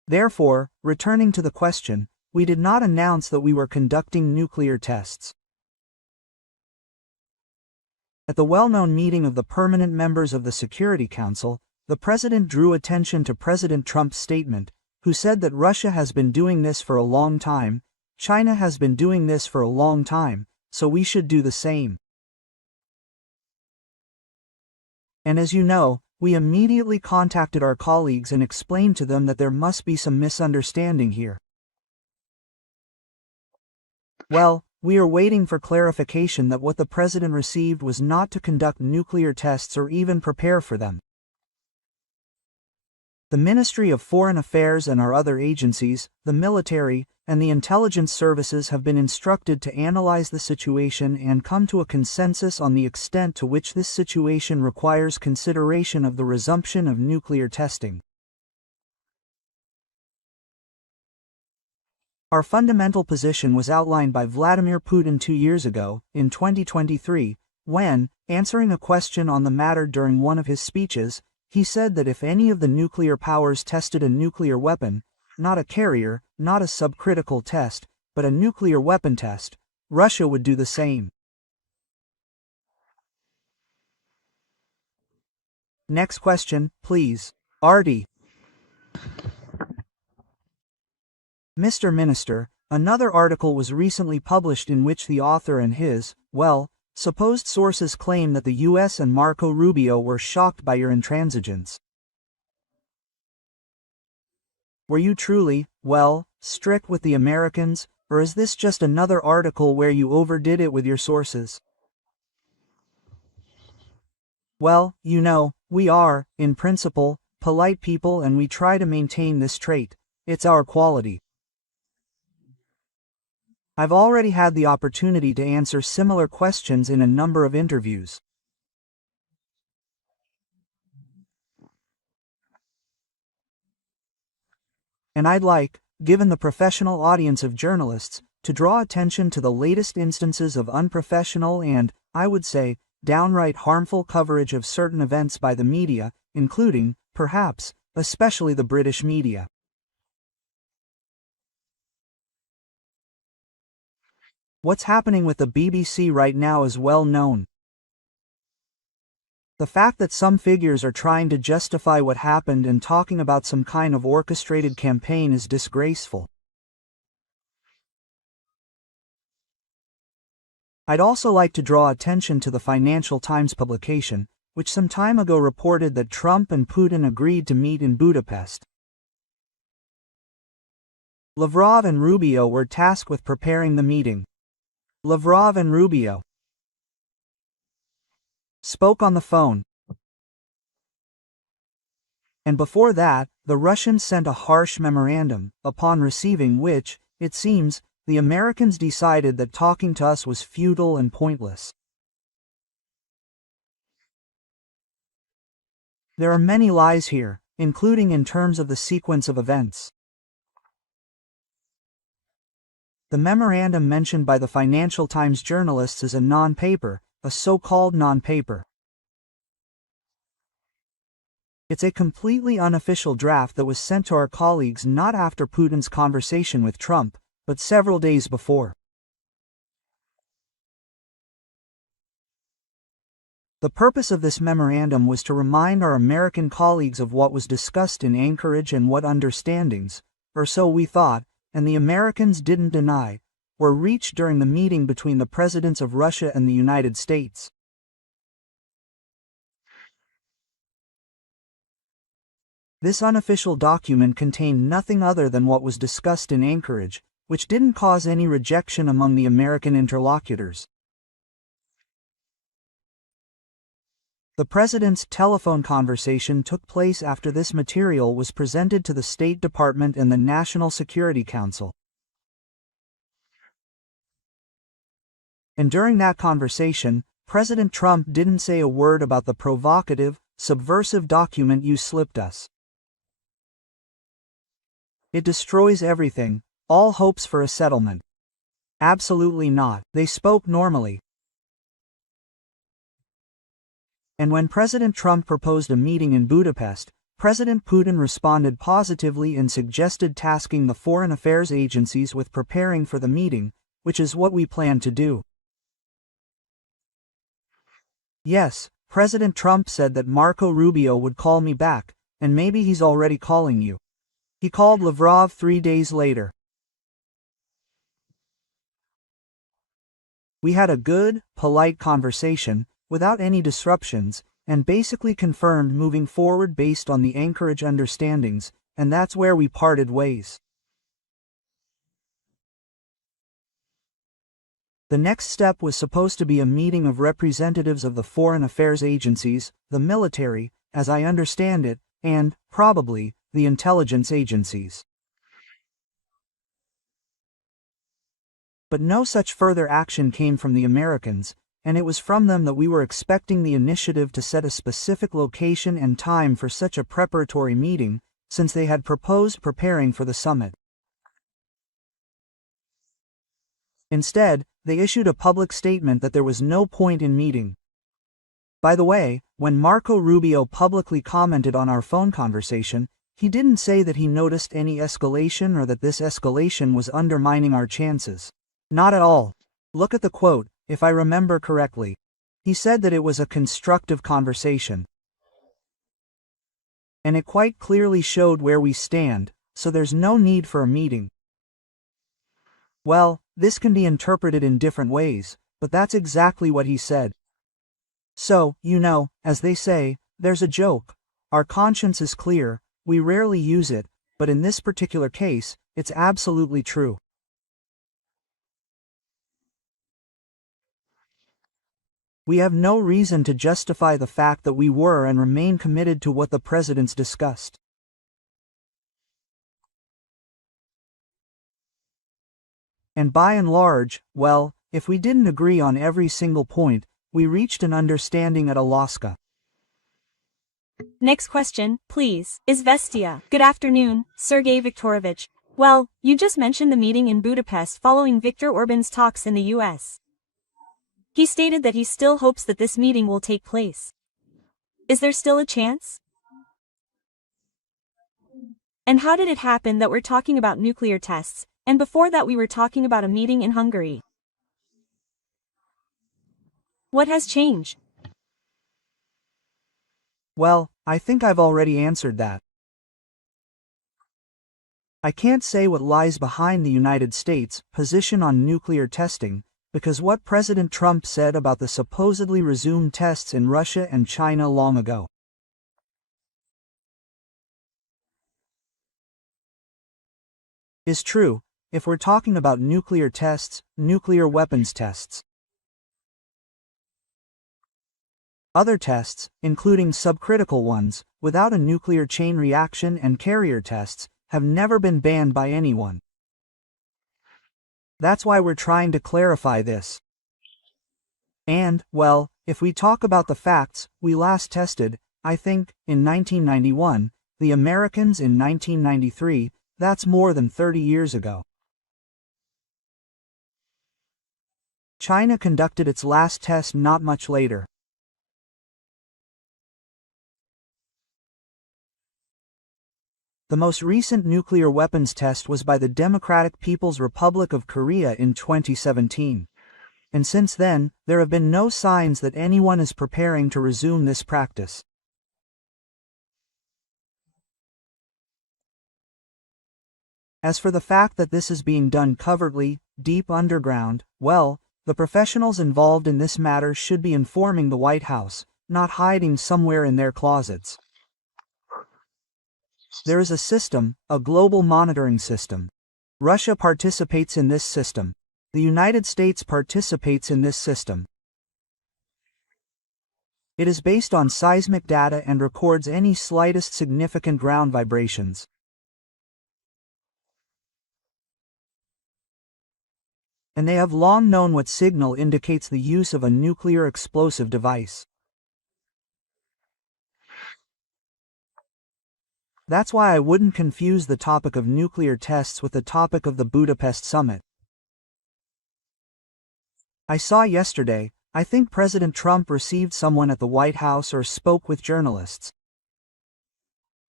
Therefore, returning to the question, we did not announce that we were conducting nuclear tests. At the well-known meeting of the permanent members of the Security Council, the President drew attention to President Trump's statement, who said that Russia has been doing this for a long time, China has been doing this for a long time, so we should do the same. And as you know, we immediately contacted our colleagues and explained to them that there must be some misunderstanding here. Well, we are waiting for clarification that what the President received was not to conduct nuclear tests or even prepare for them. The Ministry of Foreign Affairs and our other agencies, the military, and the intelligence services have been instructed to analyze the situation and come to a consensus on the extent to which this situation requires consideration of the resumption of nuclear testing. Our fundamental position was outlined by Vladimir Putin 2 years ago, in 2023, when, answering a question on the matter during one of his speeches, he said that if any of the nuclear powers tested a nuclear weapon, not a carrier, not a subcritical test, but a nuclear weapon test, Russia would do the same. Next question, please. Artie. Mr. Minister, another article was recently published in which the author and his, supposed sources claim that the US and Marco Rubio were shocked by your intransigence. Were you truly, strict with the Americans, or is this just another article where you overdid it with your sources? Well, you know, we are, in principle, polite people and we try to maintain this trait. It's our quality. I've already had the opportunity to answer similar questions in a number of interviews. And I'd like, given the professional audience of journalists, to draw attention to the latest instances of unprofessional and, I would say, downright harmful coverage of certain events by the media, including, perhaps, especially the British media. What's happening with the BBC right now is well known. The fact that some figures are trying to justify what happened and talking about some kind of orchestrated campaign is disgraceful. I'd also like to draw attention to the Financial Times publication, which some time ago reported that Trump and Putin agreed to meet in Budapest. Lavrov and Rubio were tasked with preparing the meeting. Lavrov and Rubio spoke on the phone. And before that, the Russians sent a harsh memorandum, upon receiving which, it seems, the Americans decided that talking to us was futile and pointless. There are many lies here, including in terms of the sequence of events. The memorandum mentioned by the Financial Times journalists is a non-paper, a so-called non-paper. It's a completely unofficial draft that was sent to our colleagues not after Putin's conversation with Trump, but several days before. The purpose of this memorandum was to remind our American colleagues of what was discussed in Anchorage and what understandings, or so we thought, and the Americans didn't deny, were reached during the meeting between the presidents of Russia and the United States. This unofficial document contained nothing other than what was discussed in Anchorage, which didn't cause any rejection among the American interlocutors. The president's telephone conversation took place after this material was presented to the State Department and the National Security Council. And during that conversation, President Trump didn't say a word about the provocative, subversive document you slipped us. It destroys everything, all hopes for a settlement. Absolutely not. They spoke normally. And when President Trump proposed a meeting in Budapest, President Putin responded positively and suggested tasking the foreign affairs agencies with preparing for the meeting, which is what we plan to do. Yes, President Trump said that Marco Rubio would call me back, and maybe he's already calling you. He called Lavrov 3 days later. We had a good, polite conversation, without any disruptions, and basically confirmed moving forward based on the Anchorage understandings, and that's where we parted ways. The next step was supposed to be a meeting of representatives of the foreign affairs agencies, the military, as I understand it, and, probably, the intelligence agencies. But no such further action came from the Americans, and it was from them that we were expecting the initiative to set a specific location and time for such a preparatory meeting, since they had proposed preparing for the summit. Instead, they issued a public statement that there was no point in meeting. By the way, when Marco Rubio publicly commented on our phone conversation, he didn't say that he noticed any escalation or that this escalation was undermining our chances. Not at all. Look at the quote, if I remember correctly. He said that it was a constructive conversation. And it quite clearly showed where we stand, so there's no need for a meeting. Well, this can be interpreted in different ways, but that's exactly what he said. So, as they say, there's a joke. Our conscience is clear, we rarely use it, but in this particular case, it's absolutely true. We have no reason to justify the fact that we were and remain committed to what the presidents discussed. And by and large, well, if we didn't agree on every single point, we reached an understanding at Alaska. Next question, please. Izvestia. Good afternoon, Sergey Viktorovich. Well, you just mentioned the meeting in Budapest following Viktor Orban's talks in the US. He stated that he still hopes that this meeting will take place. Is there still a chance? And how did it happen that we're talking about nuclear tests, and before that we were talking about a meeting in Hungary? What has changed? Well, I think I've already answered that. I can't say what lies behind the United States' position on nuclear testing, because what President Trump said about the supposedly resumed tests in Russia and China long ago is true, if we're talking about nuclear tests, nuclear weapons tests. Other tests, including subcritical ones, without a nuclear chain reaction and carrier tests, have never been banned by anyone. That's why we're trying to clarify this. And, well, if we talk about the facts, we last tested, I think, in 1991, the Americans in 1993, that's more than 30 years ago. China conducted its last test not much later. The most recent nuclear weapons test was by the Democratic People's Republic of Korea in 2017. And since then, there have been no signs that anyone is preparing to resume this practice. As for the fact that this is being done covertly, deep underground, well, the professionals involved in this matter should be informing the White House, not hiding somewhere in their closets. There is a system, a global monitoring system. Russia participates in this system. The United States participates in this system. It is based on seismic data and records any slightest significant ground vibrations. And they have long known what signal indicates the use of a nuclear explosive device. That's why I wouldn't confuse the topic of nuclear tests with the topic of the Budapest summit. I saw yesterday, I think President Trump received someone at the White House or spoke with journalists.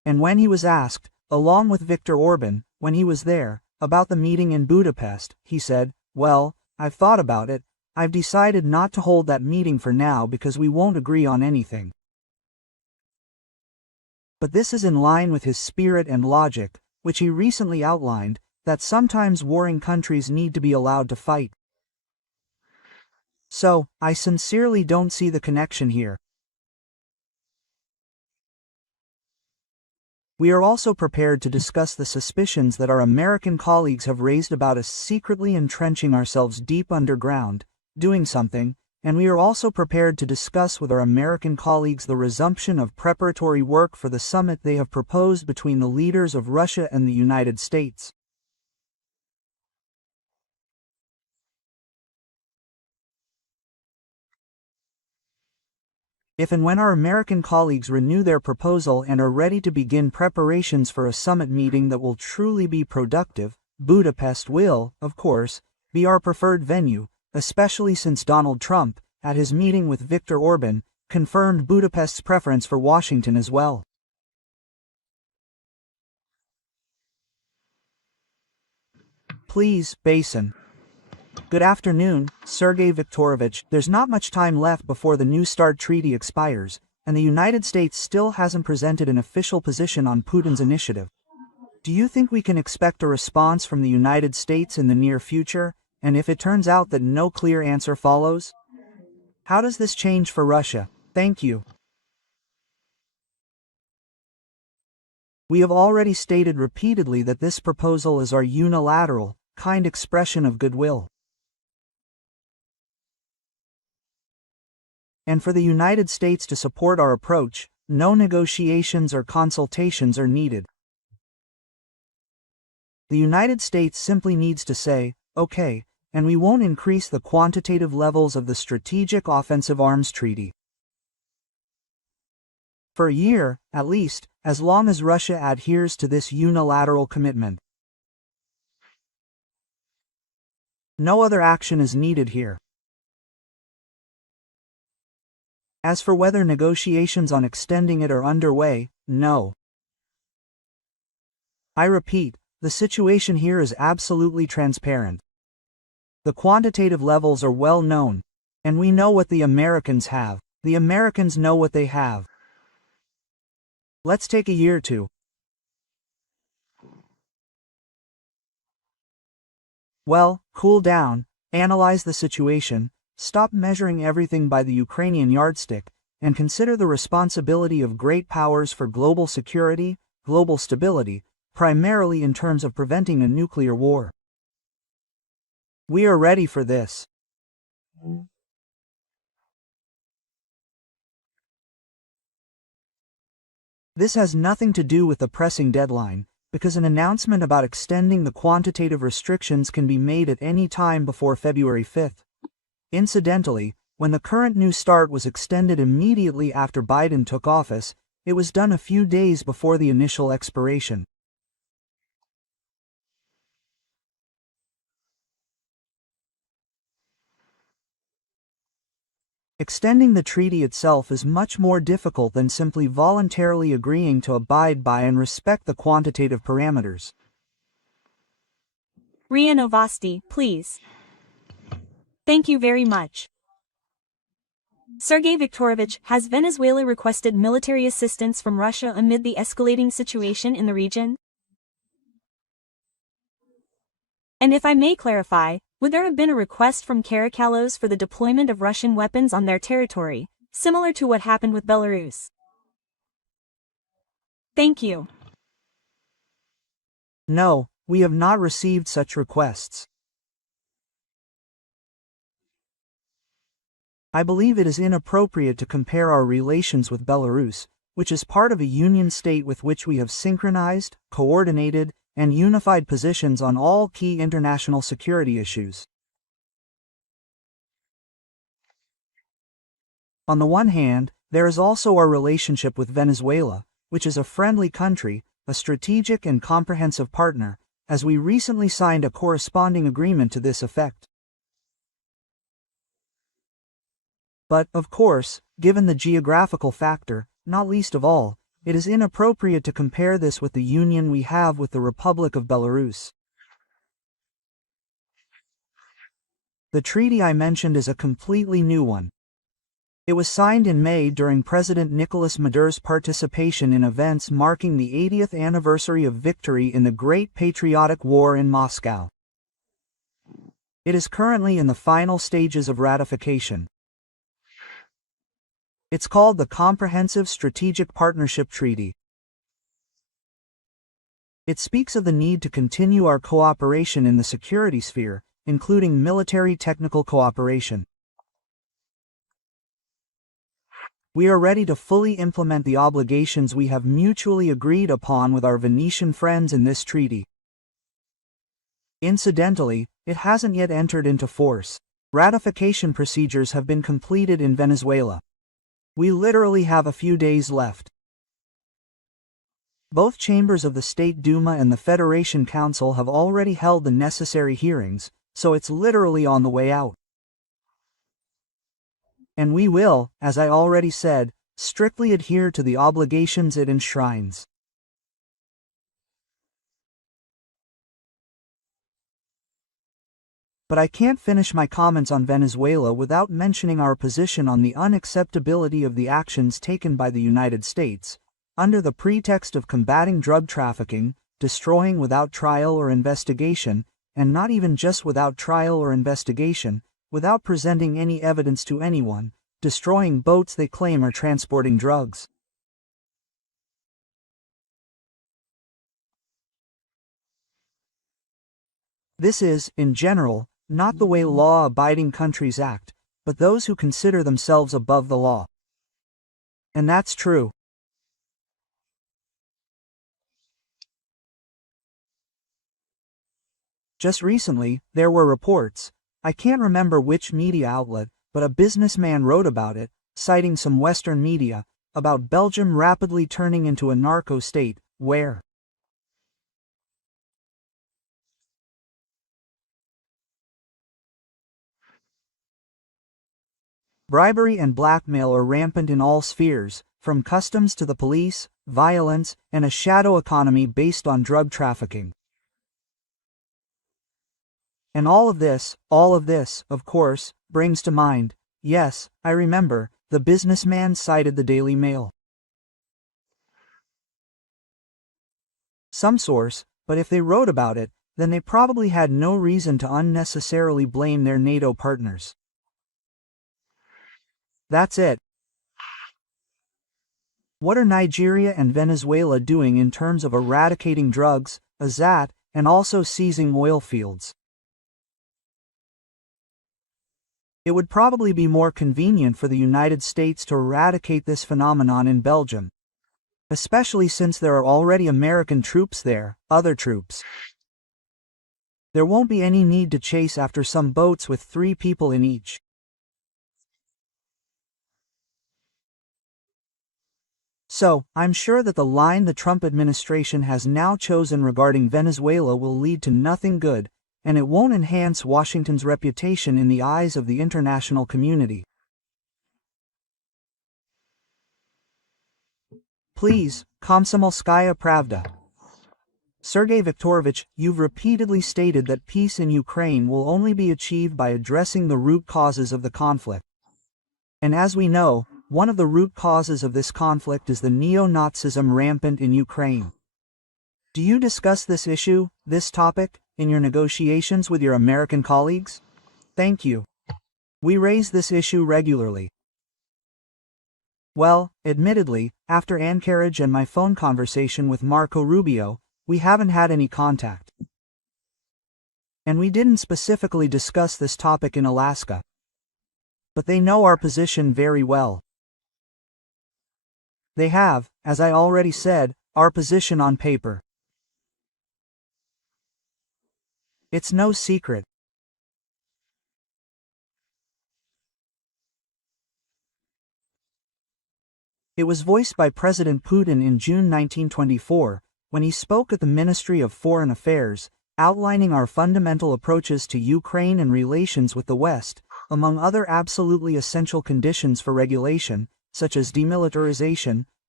And when he was asked, along with Viktor Orban, when he was there, about the meeting in Budapest, he said, "Well, I've thought about it, I've decided not to hold that meeting for now because we won't agree on anything." But this is in line with his spirit and logic, which he recently outlined, that sometimes warring countries need to be allowed to fight. So, I sincerely don't see the connection here. We are also prepared to discuss the suspicions that our American colleagues have raised about us secretly entrenching ourselves deep underground, doing something, and we are also prepared to discuss with our American colleagues the resumption of preparatory work for the summit they have proposed between the leaders of Russia and the United States. If and when our American colleagues renew their proposal and are ready to begin preparations for a summit meeting that will truly be productive, Budapest will, of course, be our preferred venue, especially since Donald Trump, at his meeting with Viktor Orban, confirmed Budapest's preference for Washington as well. Please, Basin. Good afternoon, Sergey Viktorovich. There's not much time left before the New START treaty expires, and the United States still hasn't presented an official position on Putin's initiative. Do you think we can expect a response from the United States in the near future, and if it turns out that no clear answer follows? How does this change for Russia? Thank you. We have already stated repeatedly that this proposal is our unilateral, kind expression of goodwill. And for the United States to support our approach, no negotiations or consultations are needed. The United States simply needs to say, "Okay," and we won't increase the quantitative levels of the Strategic Offensive Arms Treaty. For a year, at least, as long as Russia adheres to this unilateral commitment. No other action is needed here. As for whether negotiations on extending it are underway, no. I repeat, the situation here is absolutely transparent. The quantitative levels are well known, and we know what the Americans have. The Americans know what they have. Let's take a year or two. Well, cool down, analyze the situation, stop measuring everything by the Ukrainian yardstick, and consider the responsibility of great powers for global security, global stability, primarily in terms of preventing a nuclear war. We are ready for this. This has nothing to do with the pressing deadline, because an announcement about extending the quantitative restrictions can be made at any time before February 5th. Incidentally, when the current New START was extended immediately after Biden took office, it was done a few days before the initial expiration. Extending the treaty itself is much more difficult than simply voluntarily agreeing to abide by and respect the quantitative parameters. RIA Novosti, please. Thank you very much. Sergey Viktorovich, has Venezuela requested military assistance from Russia amid the escalating situation in the region? And if I may clarify, would there have been a request from Caracalos for the deployment of Russian weapons on their territory, similar to what happened with Belarus? Thank you. No, we have not received such requests. I believe it is inappropriate to compare our relations with Belarus, which is part of a union state with which we have synchronized, coordinated, and unified positions on all key international security issues. On the one hand, there is also our relationship with Venezuela, which is a friendly country, a strategic and comprehensive partner, as we recently signed a corresponding agreement to this effect. But, of course, given the geographical factor, not least of all, it is inappropriate to compare this with the union we have with the Republic of Belarus. The treaty I mentioned is a completely new one. It was signed in May during President Nicolas Maduro's participation in events marking the 80th anniversary of victory in the Great Patriotic War in Moscow. It is currently in the final stages of ratification. It's called the Comprehensive Strategic Partnership Treaty. It speaks of the need to continue our cooperation in the security sphere, including military technical cooperation. We are ready to fully implement the obligations we have mutually agreed upon with our Venetian friends in this treaty. Incidentally, it hasn't yet entered into force. Ratification procedures have been completed in Venezuela. We literally have a few days left. Both chambers of the State Duma and the Federation Council have already held the necessary hearings, so it's literally on the way out. And we will, as I already said, strictly adhere to the obligations it enshrines. But I can't finish my comments on Venezuela without mentioning our position on the unacceptability of the actions taken by the United States, under the pretext of combating drug trafficking, destroying without trial or investigation, and not even just without trial or investigation, without presenting any evidence to anyone, destroying boats they claim are transporting drugs. This is, in general, not the way law-abiding countries act, but those who consider themselves above the law. And that's true. Just recently, there were reports, I can't remember which media outlet, but a businessman wrote about it, citing some Western media, about Belgium rapidly turning into a narco state, where bribery and blackmail are rampant in all spheres, from customs to the police, violence, and a shadow economy based on drug trafficking. And all of this, of course, brings to mind, yes, I remember, the businessman cited the Daily Mail. Some source, but if they wrote about it, then they probably had no reason to unnecessarily blame their NATO partners. That's it. What are Nigeria and Venezuela doing in terms of eradicating drugs, AZAT, and also seizing oil fields? It would probably be more convenient for the United States to eradicate this phenomenon in Belgium, especially since there are already American troops there, other troops. There won't be any need to chase after some boats with 3 people in each. So, I'm sure that the line the Trump administration has now chosen regarding Venezuela will lead to nothing good, and it won't enhance Washington's reputation in the eyes of the international community. Please, Komsomolskaya Pravda. Sergey Viktorovich, you've repeatedly stated that peace in Ukraine will only be achieved by addressing the root causes of the conflict. And as we know, one of the root causes of this conflict is the neo-Nazism rampant in Ukraine. Do you discuss this issue, this topic, in your negotiations with your American colleagues? Thank you. We raise this issue regularly. Well, admittedly, after Anchorage and my phone conversation with Marco Rubio, we haven't had any contact. And we didn't specifically discuss this topic in Alaska. But they know our position very well. They have, as I already said, our position on paper. It's no secret. It was voiced by President Putin in June 1924, when he spoke at the Ministry of Foreign Affairs, outlining our fundamental approaches to Ukraine and relations with the West, among other absolutely essential conditions for regulation, such as demilitarization,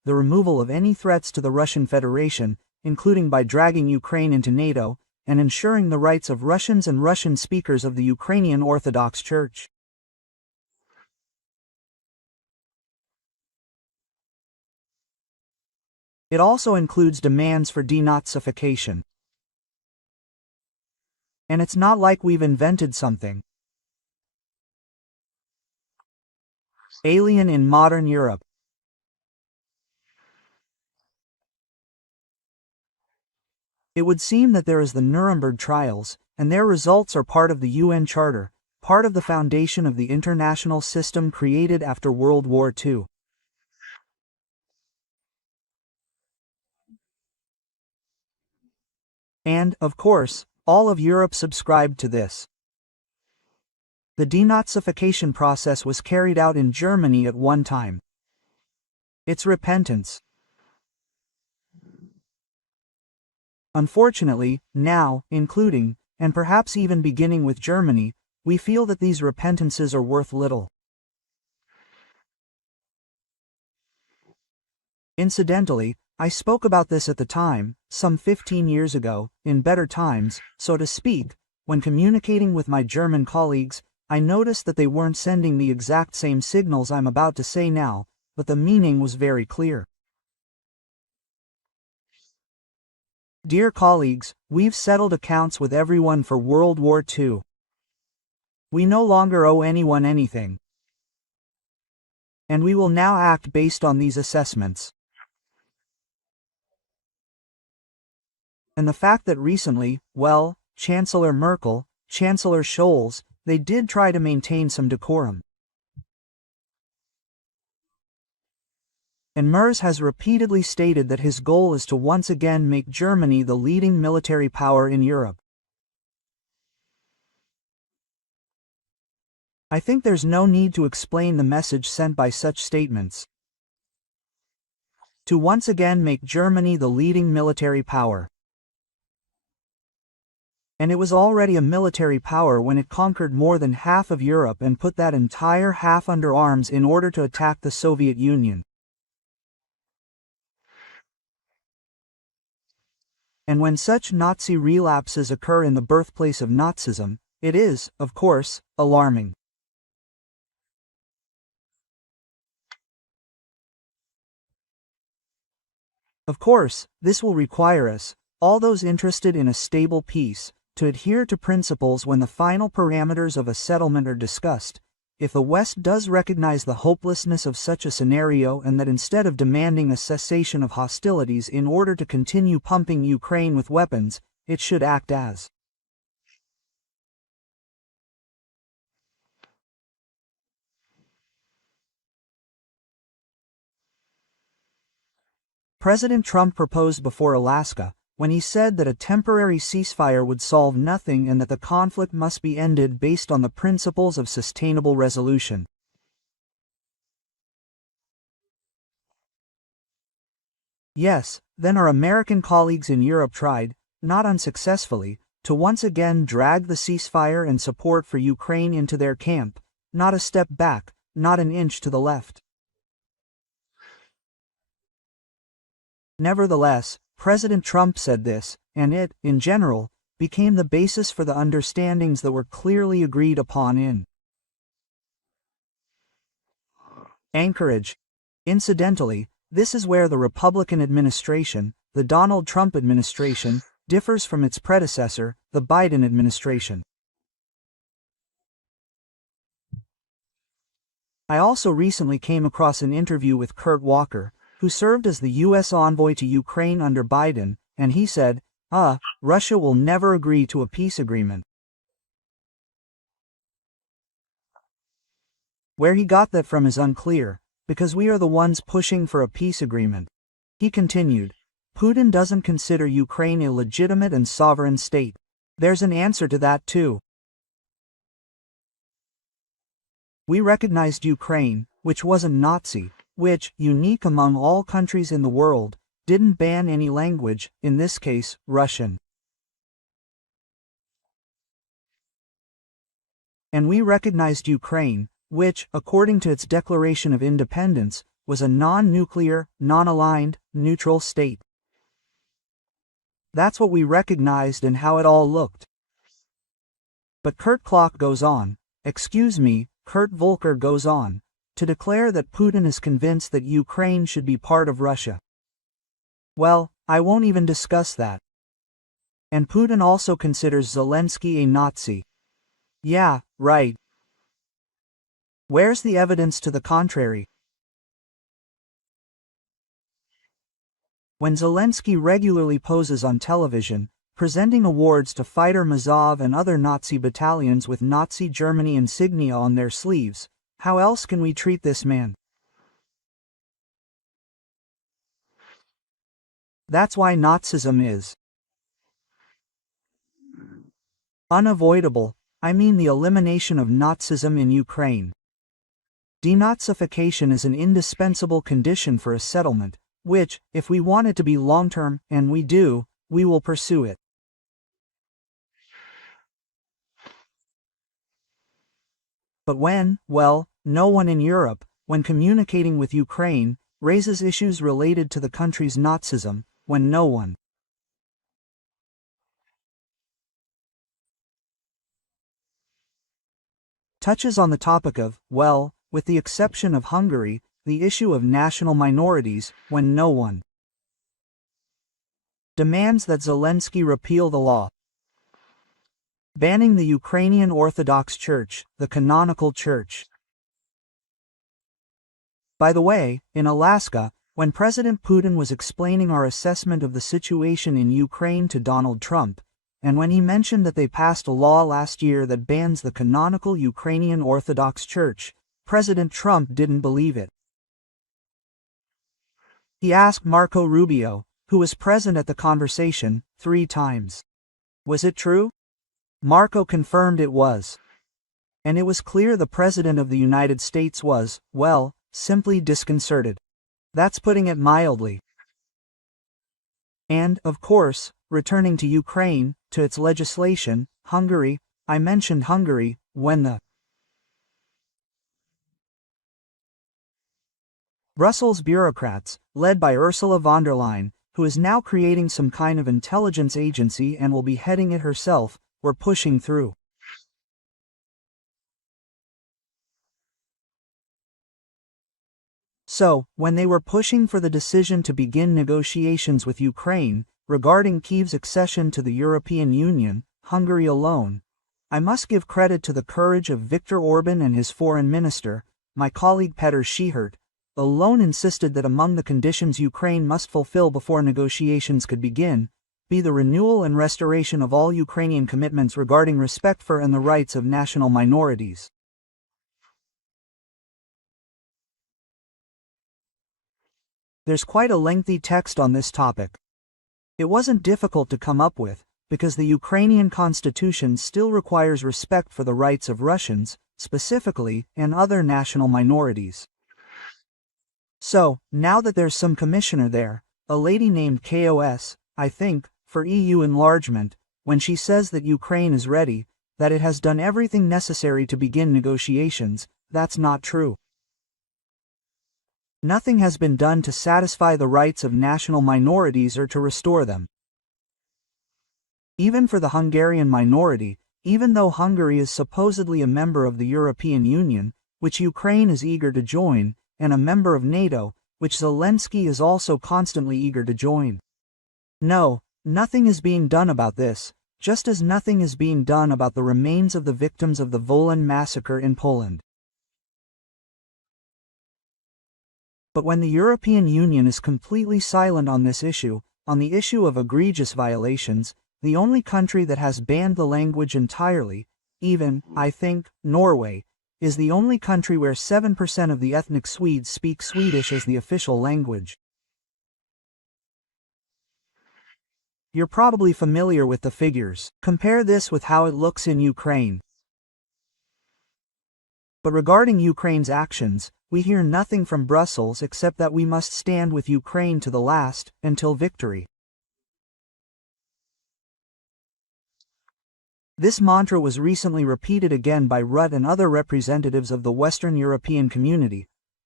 the removal of any threats to the Russian Federation, including by dragging Ukraine into NATO, and ensuring the rights of Russians and Russian speakers of the Ukrainian Orthodox Church. It also includes demands for denazification. And it's not like we've invented something alien in modern Europe. It would seem that there is the Nuremberg trials, and their results are part of the UN Charter, part of the foundation of the international system created after World War II. And, of course, all of Europe subscribed to this. The denazification process was carried out in Germany at one time. It's repentance. Unfortunately, now, including, and perhaps even beginning with Germany, we feel that these repentances are worth little. Incidentally, I spoke about this at the time, some 15 years ago, in better times, so to speak. When communicating with my German colleagues, I noticed that they weren't sending the exact same signals I'm about to say now, but the meaning was very clear. Dear colleagues, we've settled accounts with everyone for World War II. We no longer owe anyone anything. And we will now act based on these assessments. And the fact that recently, well, Chancellor Merkel, Chancellor Scholz, they did try to maintain some decorum. And Merz has repeatedly stated that his goal is to once again make Germany the leading military power in Europe. I think there's no need to explain the message sent by such statements. To once again make Germany the leading military power. And it was already a military power when it conquered more than half of Europe and put that entire half under arms in order to attack the Soviet Union. And when such Nazi relapses occur in the birthplace of Nazism, it is, of course, alarming. Of course, this will require us, all those interested in a stable peace, to adhere to principles when the final parameters of a settlement are discussed. If the West does recognize the hopelessness of such a scenario and that instead of demanding a cessation of hostilities in order to continue pumping Ukraine with weapons, it should act as President Trump proposed before Alaska, when he said that a temporary ceasefire would solve nothing and that the conflict must be ended based on the principles of sustainable resolution. Yes, then our American colleagues in Europe tried, not unsuccessfully, to once again drag the ceasefire and support for Ukraine into their camp, not a step back, not an inch to the left. Nevertheless, President Trump said this, and it, in general, became the basis for the understandings that were clearly agreed upon in Anchorage. Incidentally, this is where the Republican administration, the Donald Trump administration, differs from its predecessor, the Biden administration. I also recently came across an interview with Kurt Walker, who served as the U.S. envoy to Ukraine under Biden, and he said, Russia will never agree to a peace agreement. Where he got that from is unclear, because we are the ones pushing for a peace agreement. He continued, Putin doesn't consider Ukraine a legitimate and sovereign state. There's an answer to that too. We recognized Ukraine, which wasn't Nazi, which, unique among all countries in the world, didn't ban any language, in this case, Russian. And we recognized Ukraine, which, according to its declaration of independence, was a non-nuclear, non-aligned, neutral state. That's what we recognized and how it all looked. But Kurt Klock goes on, Kurt Volker goes on, to declare that Putin is convinced that Ukraine should be part of Russia. Well, I won't even discuss that. And Putin also considers Zelensky a Nazi. Yeah, right. Where's the evidence to the contrary? When Zelensky regularly poses on television, presenting awards to fighter Mazov and other Nazi battalions with Nazi Germany insignia on their sleeves, how else can we treat this man? That's why Nazism is unavoidable. I mean the elimination of Nazism in Ukraine. Denazification is an indispensable condition for a settlement, which, if we want it to be long-term, and we do, we will pursue it. But no one in Europe, when communicating with Ukraine, raises issues related to the country's Nazism, when no one touches on the topic of, with the exception of Hungary, the issue of national minorities, when no one demands that Zelensky repeal the law banning the Ukrainian Orthodox Church, the canonical church. By the way, in Alaska, when President Putin was explaining our assessment of the situation in Ukraine to Donald Trump, and when he mentioned that they passed a law last year that bans the canonical Ukrainian Orthodox Church, President Trump didn't believe it. He asked Marco Rubio, who was present at the conversation, 3 times. Was it true? Marco confirmed it was. And it was clear the President of the United States was, simply disconcerted. That's putting it mildly. And, of course, returning to Ukraine, to its legislation, Hungary, I mentioned Hungary, when the Brussels bureaucrats, led by Ursula von der Leyen, who is now creating some kind of intelligence agency and will be heading it herself, were pushing through. So, when they were pushing for the decision to begin negotiations with Ukraine, regarding Kyiv's accession to the European Union, Hungary alone, I must give credit to the courage of Viktor Orban and his foreign minister, my colleague Petr Schihert, alone insisted that among the conditions Ukraine must fulfill before negotiations could begin, be the renewal and restoration of all Ukrainian commitments regarding respect for and the rights of national minorities. There's quite a lengthy text on this topic. It wasn't difficult to come up with, because the Ukrainian constitution still requires respect for the rights of Russians, specifically, and other national minorities. So, now that there's some commissioner there, a lady named KOS, I think, for EU enlargement, when she says that Ukraine is ready, that it has done everything necessary to begin negotiations, that's not true. Nothing has been done to satisfy the rights of national minorities or to restore them. Even for the Hungarian minority, even though Hungary is supposedly a member of the European Union, which Ukraine is eager to join, and a member of NATO, which Zelensky is also constantly eager to join. No, nothing is being done about this, just as nothing is being done about the remains of the victims of the Wolan massacre in Poland. But when the European Union is completely silent on this issue, on the issue of egregious violations, the only country that has banned the language entirely, even, I think, Norway, is the only country where 7% of the ethnic Swedes speak Swedish as the official language. You're probably familiar with the figures. Compare this with how it looks in Ukraine. But regarding Ukraine's actions, we hear nothing from Brussels except that we must stand with Ukraine to the last, until victory. This mantra was recently repeated again by Rutte and other representatives of the Western European community,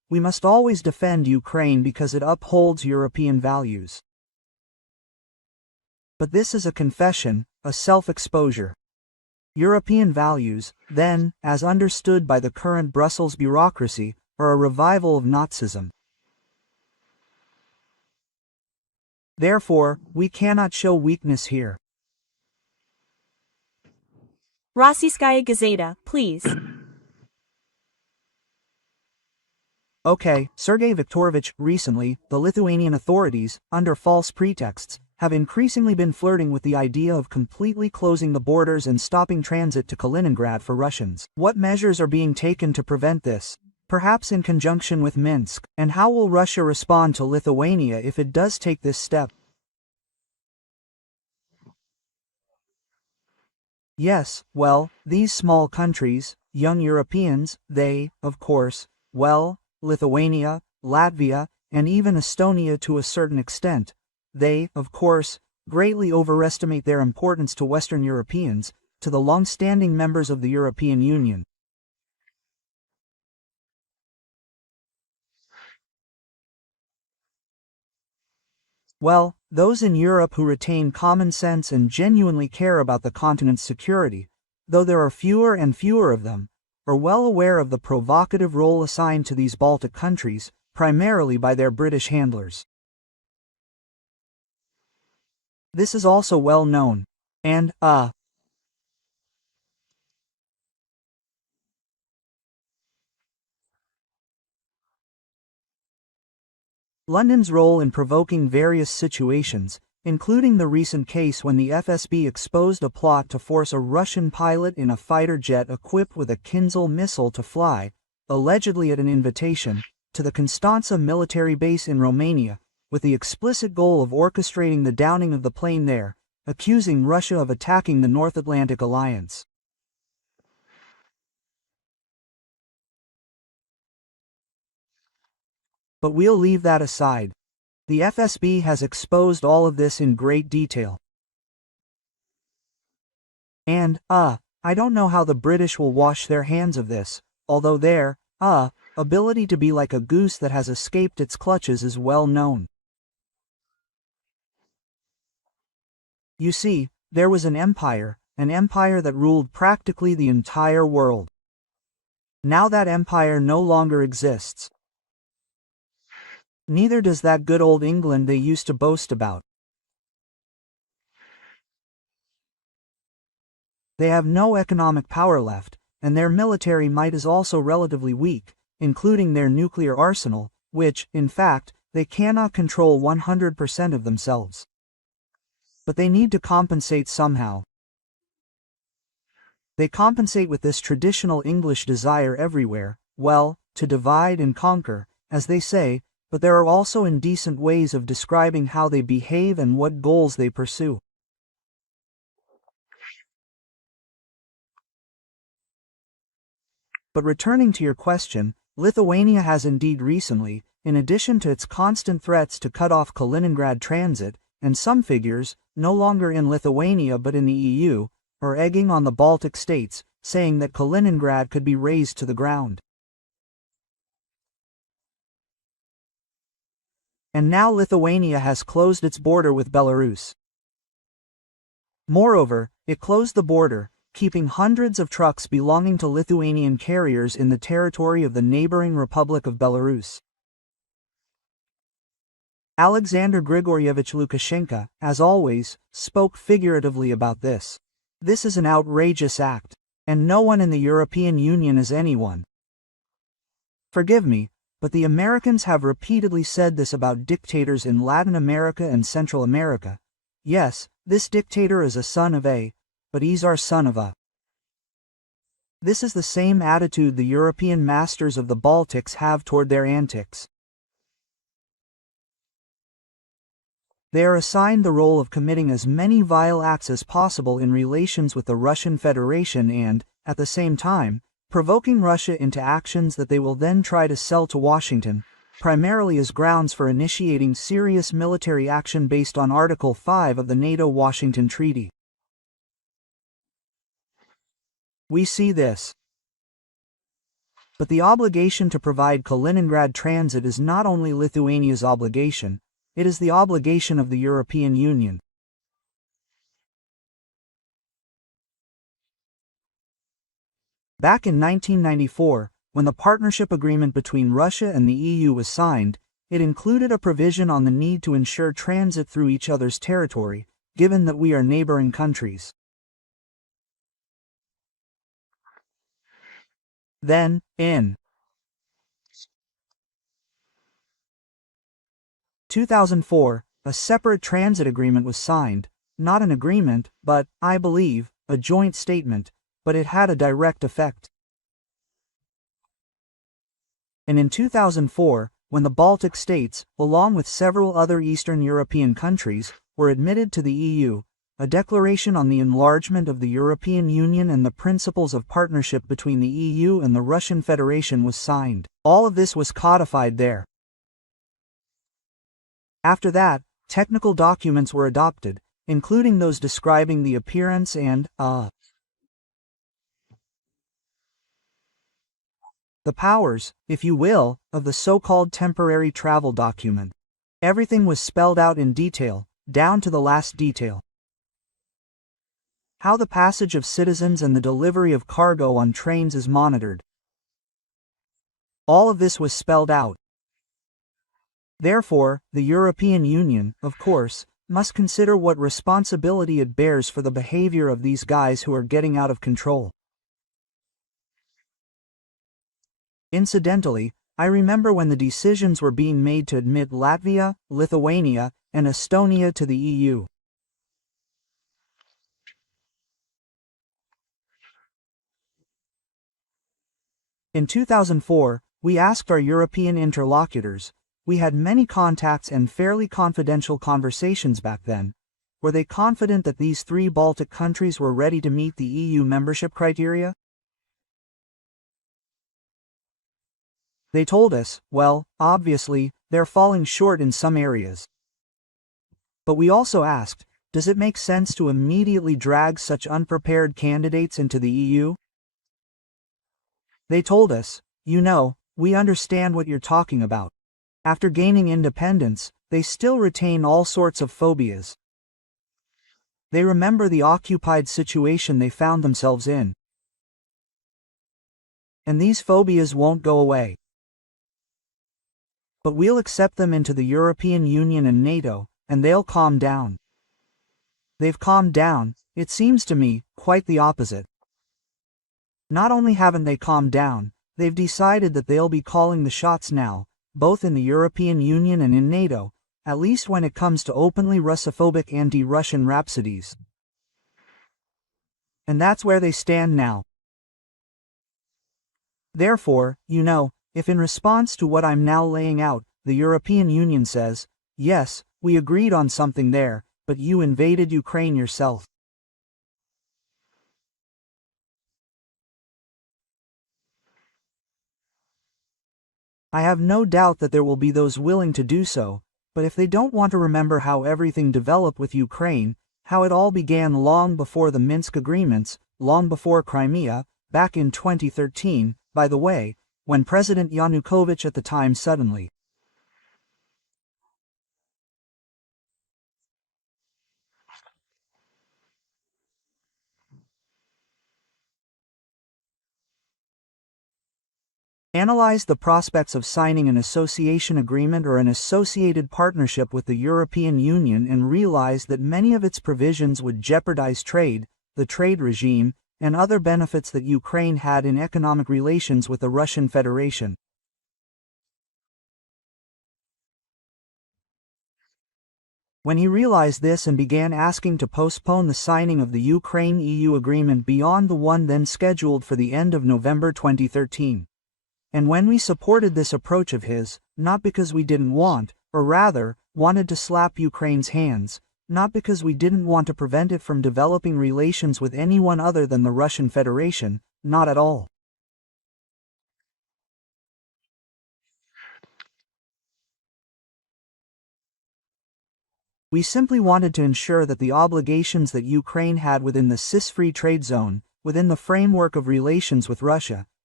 We must always defend Ukraine because it upholds European values. But this is a confession, a self-exposure. European values, then, as understood by the current Brussels bureaucracy, are a revival of Nazism. Therefore, we cannot show weakness here. Rossiyskaya Gazeta, please. Okay, Sergey Viktorovich, recently, the Lithuanian authorities, under false pretexts, have increasingly been flirting with the idea of completely closing the borders and stopping transit to Kaliningrad for Russians. What measures are being taken to prevent this? Perhaps in conjunction with Minsk, and how will Russia respond to Lithuania if it does take this step? Yes, well, these small countries, young Europeans, they, of course, well, Lithuania, Latvia, and even Estonia to a certain extent, they, of course, greatly overestimate their importance to Western Europeans, to the long-standing members of the European Union. Well, those in Europe who retain common sense and genuinely care about the continent's security, though there are fewer and fewer of them, are well aware of the provocative role assigned to these Baltic countries, primarily by their British handlers. This is also well known, and, London's role in provoking various situations, including the recent case when the FSB exposed a plot to force a Russian pilot in a fighter jet equipped with a Kinzhal missile to fly, allegedly at an invitation, to the Constanța military base in Romania, with the explicit goal of orchestrating the downing of the plane there, accusing Russia of attacking the North Atlantic Alliance. But we'll leave that aside. The FSB has exposed all of this in great detail. And, I don't know how the British will wash their hands of this, although their, ability to be like a goose that has escaped its clutches is well known. You see, there was an empire that ruled practically the entire world. Now that empire no longer exists. Neither does that good old England they used to boast about. They have no economic power left, and their military might is also relatively weak, including their nuclear arsenal, which, in fact, they cannot control 100% of themselves. But they need to compensate somehow. They compensate with this traditional English desire everywhere, well, to divide and conquer, as they say, but there are also indecent ways of describing how they behave and what goals they pursue. But returning to your question, Lithuania has indeed recently, in addition to its constant threats to cut off Kaliningrad transit, and some figures, no longer in Lithuania but in the EU, are egging on the Baltic states, saying that Kaliningrad could be razed to the ground. And now Lithuania has closed its border with Belarus. Moreover, it closed the border, keeping hundreds of trucks belonging to Lithuanian carriers in the territory of the neighboring Republic of Belarus. Alexander Grigorievich Lukashenko, as always, spoke figuratively about this. This is an outrageous act, and no one in the European Union is anyone. Forgive me, but the Americans have repeatedly said this about dictators in Latin America and Central America. Yes, this dictator is a son of a, but he's our son of a. This is the same attitude the European masters of the Baltics have toward their antics. They are assigned the role of committing as many vile acts as possible in relations with the Russian Federation and, at the same time, provoking Russia into actions that they will then try to sell to Washington, primarily as grounds for initiating serious military action based on Article 5 of the NATO-Washington Treaty. We see this. But the obligation to provide Kaliningrad transit is not only Lithuania's obligation, it is the obligation of the European Union. Back in 1994, when the partnership agreement between Russia and the EU was signed, it included a provision on the need to ensure transit through each other's territory, given that we are neighboring countries. Then, in 2004, a separate transit agreement was signed, not an agreement, but, I believe, a joint statement, but it had a direct effect. And in 2004, when the Baltic states, along with several other Eastern European countries, were admitted to the EU, a declaration on the enlargement of the European Union and the principles of partnership between the EU and the Russian Federation was signed. All of this was codified there. After that, technical documents were adopted, including those describing the appearance and, the powers, if you will, of the so-called temporary travel document. Everything was spelled out in detail, down to the last detail. How the passage of citizens and the delivery of cargo on trains is monitored. All of this was spelled out. Therefore, the European Union, of course, must consider what responsibility it bears for the behavior of these guys who are getting out of control. Incidentally, I remember when the decisions were being made to admit Latvia, Lithuania, and Estonia to the EU. In 2004, we asked our European interlocutors, we had many contacts and fairly confidential conversations back then, were they confident that these three Baltic countries were ready to meet the EU membership criteria? They told us, well, obviously, they're falling short in some areas. But we also asked, does it make sense to immediately drag such unprepared candidates into the EU? They told us, you know, we understand what you're talking about. After gaining independence, they still retain all sorts of phobias. They remember the occupied situation they found themselves in. And these phobias won't go away. But we'll accept them into the European Union and NATO, and they'll calm down. They've calmed down, it seems to me, quite the opposite. Not only haven't they calmed down, they've decided that they'll be calling the shots now, both in the European Union and in NATO, at least when it comes to openly Russophobic anti-Russian rhapsodies. And that's where they stand now. Therefore, you know, if in response to what I'm now laying out, the European Union says, yes, we agreed on something there, but you invaded Ukraine yourself. I have no doubt that there will be those willing to do so, but if they don't want to remember how everything developed with Ukraine, how it all began long before the Minsk agreements, long before Crimea, back in 2013, by the way, when President Yanukovych at the time suddenly analyzed the prospects of signing an association agreement or an associated partnership with the European Union and realized that many of its provisions would jeopardize trade, the trade regime, and other benefits that Ukraine had in economic relations with the Russian Federation. When he realized this and began asking to postpone the signing of the Ukraine-EU agreement beyond the one then scheduled for the end of November 2013. And when we supported this approach of his, not because we didn't want, or rather, wanted to slap Ukraine's hands, not because we didn't want to prevent it from developing relations with anyone other than the Russian Federation, not at all. We simply wanted to ensure that the obligations that Ukraine had within the CIS free trade zone, within the framework of relations with Russia,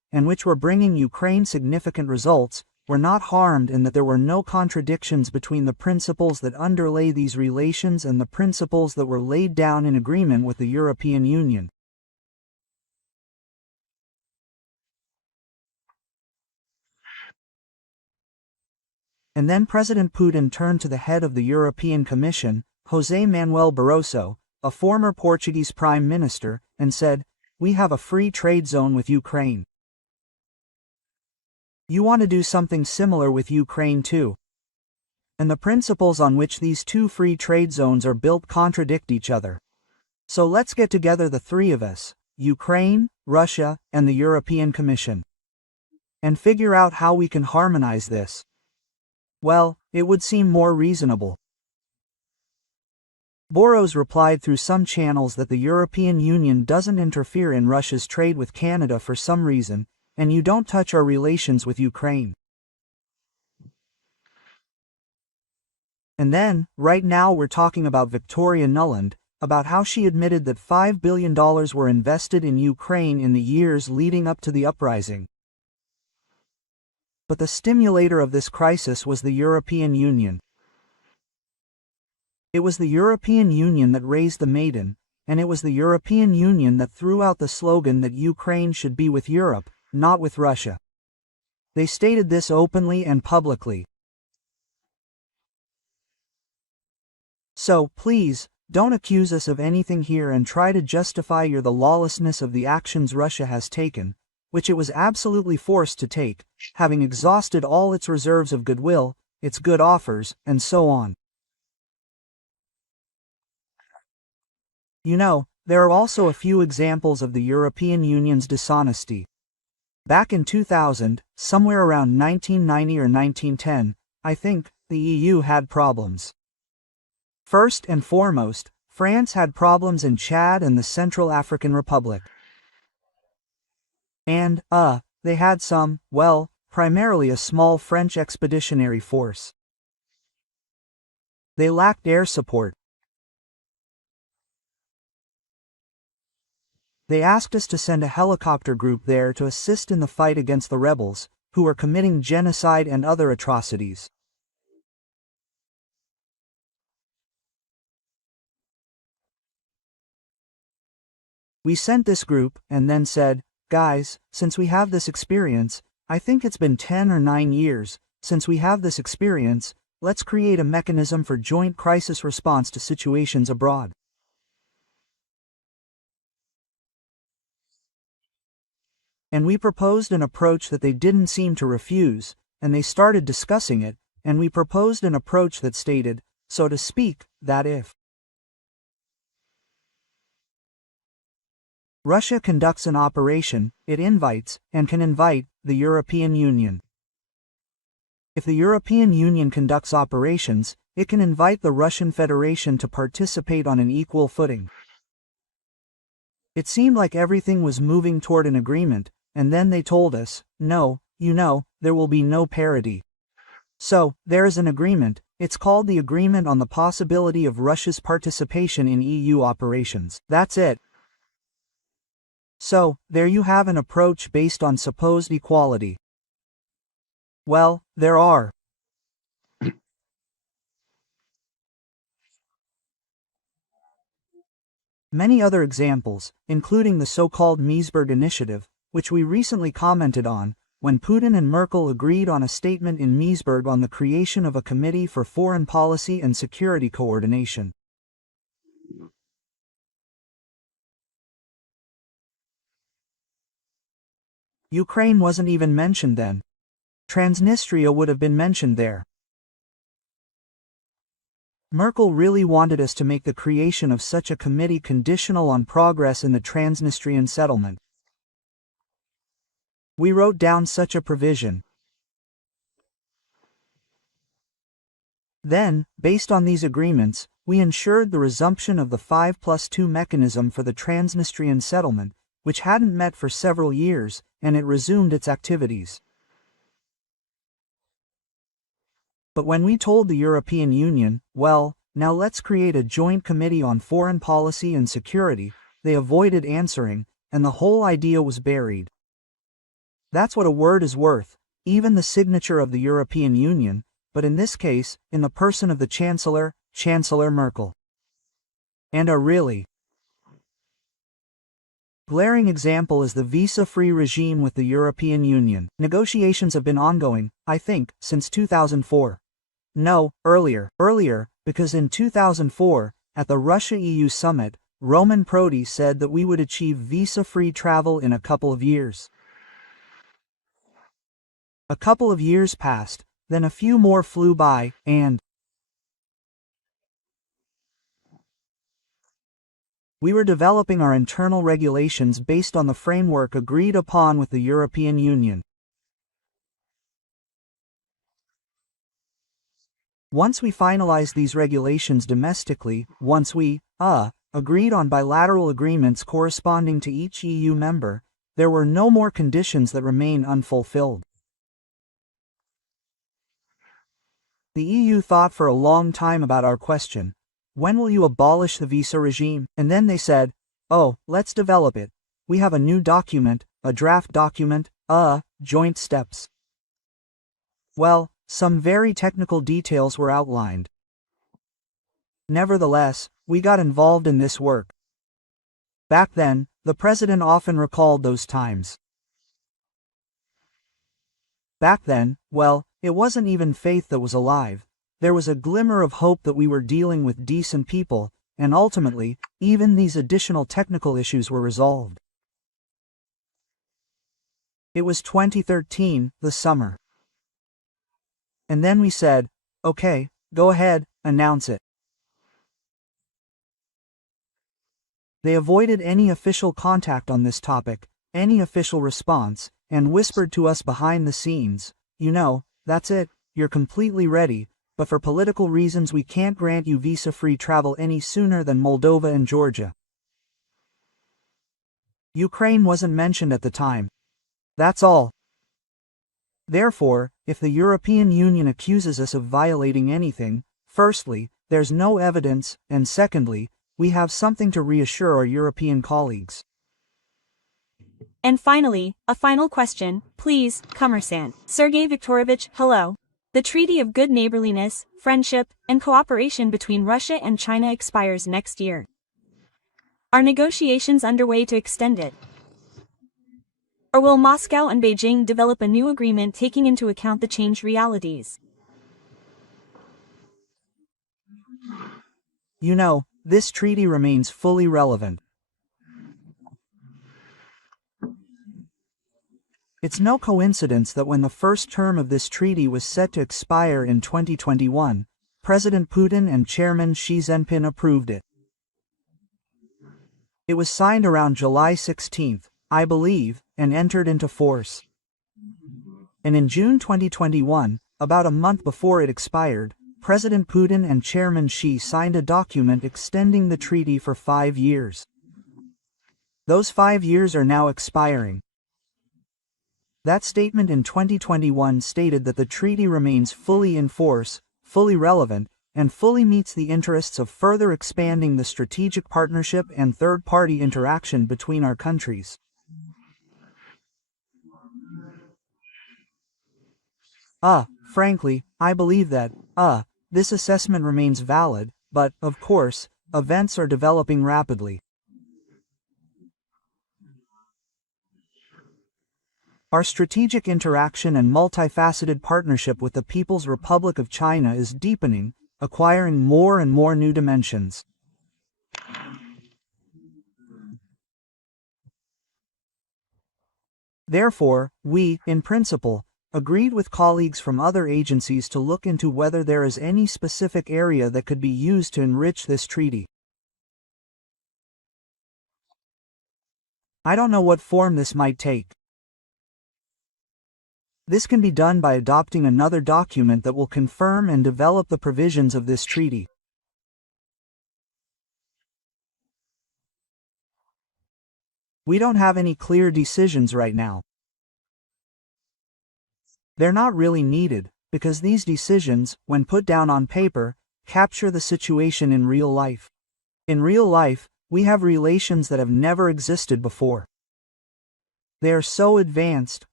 and which were bringing Ukraine significant results, were not harmed, and that there were no contradictions between the principles that underlay these relations and the principles that were laid down in agreement with the European Union. And then President Putin turned to the head of the European Commission, José Manuel Barroso, a former Portuguese Prime Minister, and said, "We have a free trade zone with Ukraine. You want to do something similar with Ukraine too. And the principles on which these two free trade zones are built contradict each other. So let's get together, the three of us, Ukraine, Russia, and the European Commission, and figure out how we can harmonize this." Well, it would seem more reasonable. Boros replied through some channels that the European Union doesn't interfere in Russia's trade with Canada for some reason, and you don't touch our relations with Ukraine. And then, right now we're talking about Victoria Nuland, about how she admitted that $5 billion were invested in Ukraine in the years leading up to the uprising. But the stimulator of this crisis was the European Union. It was the European Union that raised the maiden, and it was the European Union that threw out the slogan that Ukraine should be with Europe, not with Russia. They stated this openly and publicly. So, please, don't accuse us of anything here and try to justify the lawlessness of the actions Russia has taken, which it was absolutely forced to take, having exhausted all its reserves of goodwill, its good offers, and so on. You know, there are also a few examples of the European Union's dishonesty. Back in 2000, somewhere around 1990 or 1910, I think, the EU had problems. First and foremost, France had problems in Chad and the Central African Republic. And, they had some, well, primarily a small French expeditionary force. They lacked air support. They asked us to send a helicopter group there to assist in the fight against the rebels, who were committing genocide and other atrocities. We sent this group, and then said, "Guys, since we have this experience, I think it's been 10 or 9 years, since we have this experience, let's create a mechanism for joint crisis response to situations abroad." And we proposed an approach that they didn't seem to refuse, and they started discussing it, and we proposed an approach that stated, so to speak, that if Russia conducts an operation, it invites, and can invite, the European Union. If the European Union conducts operations, it can invite the Russian Federation to participate on an equal footing. It seemed like everything was moving toward an agreement, and then they told us, no, you know, there will be no parity. So, there is an agreement, it's called the Agreement on the Possibility of Russia's Participation in EU Operations. That's it. So, there you have an approach based on supposed equality. Well, there are many other examples, including the so-called Meseberg Initiative, which we recently commented on, when Putin and Merkel agreed on a statement in Meseberg on the creation of a Committee for Foreign Policy and Security Coordination. Ukraine wasn't even mentioned then. Transnistria would have been mentioned there. Merkel really wanted us to make the creation of such a committee conditional on progress in the Transnistrian settlement. We wrote down such a provision. Then, based on these agreements, we ensured the resumption of the 5+2 mechanism for the Transnistrian settlement, which hadn't met for several years, and it resumed its activities. But when we told the European Union, well, now let's create a joint committee on foreign policy and security, they avoided answering, and the whole idea was buried. That's what a word is worth, even the signature of the European Union, but in this case, in the person of the Chancellor, Chancellor Merkel. And a really glaring example is the visa-free regime with the European Union. Negotiations have been ongoing, I think, since 2004. No, earlier, because in 2004, at the Russia-EU summit, Roman Prodi said that we would achieve visa-free travel in a couple of years. A couple of years passed, then a few more flew by, and we were developing our internal regulations based on the framework agreed upon with the European Union. Once we finalized these regulations domestically, once we, agreed on bilateral agreements corresponding to each EU member, there were no more conditions that remain unfulfilled. The EU thought for a long time about our question. When will you abolish the visa regime? And then they said, oh, let's develop it. We have a new document, a draft document, joint steps. Well, some very technical details were outlined. Nevertheless, we got involved in this work. Back then, the president often recalled those times. Back then, well, it wasn't even faith that was alive. There was a glimmer of hope that we were dealing with decent people, and ultimately, even these additional technical issues were resolved. It was 2013, the summer. And then we said, okay, go ahead, announce it. They avoided any official contact on this topic, any official response, and whispered to us behind the scenes, you know, that's it, you're completely ready, but for political reasons we can't grant you visa-free travel any sooner than Moldova and Georgia. Ukraine wasn't mentioned at the time. That's all. Therefore, if the European Union accuses us of violating anything, firstly, there's no evidence, and secondly, we have something to reassure our European colleagues. And finally, a final question, please, Commerçant. Sergey Viktorovich, hello. The Treaty of Good Neighborliness, Friendship, and Cooperation between Russia and China expires next year. Are negotiations underway to extend it? Or will Moscow and Beijing develop a new agreement taking into account the changed realities? You know, this treaty remains fully relevant. It's no coincidence that when the first term of this treaty was set to expire in 2021, President Putin and Chairman Xi Jinping approved it. It was signed around July 16, I believe, and entered into force. And in June 2021, about a month before it expired, President Putin and Chairman Xi signed a document extending the treaty for 5 years. Those 5 years are now expiring. That statement in 2021 stated that the treaty remains fully in force, fully relevant, and fully meets the interests of further expanding the strategic partnership and third-party interaction between our countries. Frankly, I believe that, this assessment remains valid, but, of course, events are developing rapidly. Our strategic interaction and multifaceted partnership with the People's Republic of China is deepening, acquiring more and more new dimensions. Therefore, we, in principle, agreed with colleagues from other agencies to look into whether there is any specific area that could be used to enrich this treaty. I don't know what form this might take. This can be done by adopting another document that will confirm and develop the provisions of this treaty. We don't have any clear decisions right now. They're not really needed, because these decisions, when put down on paper, capture the situation in real life. In real life, we have relations that have never existed before. They are so advanced,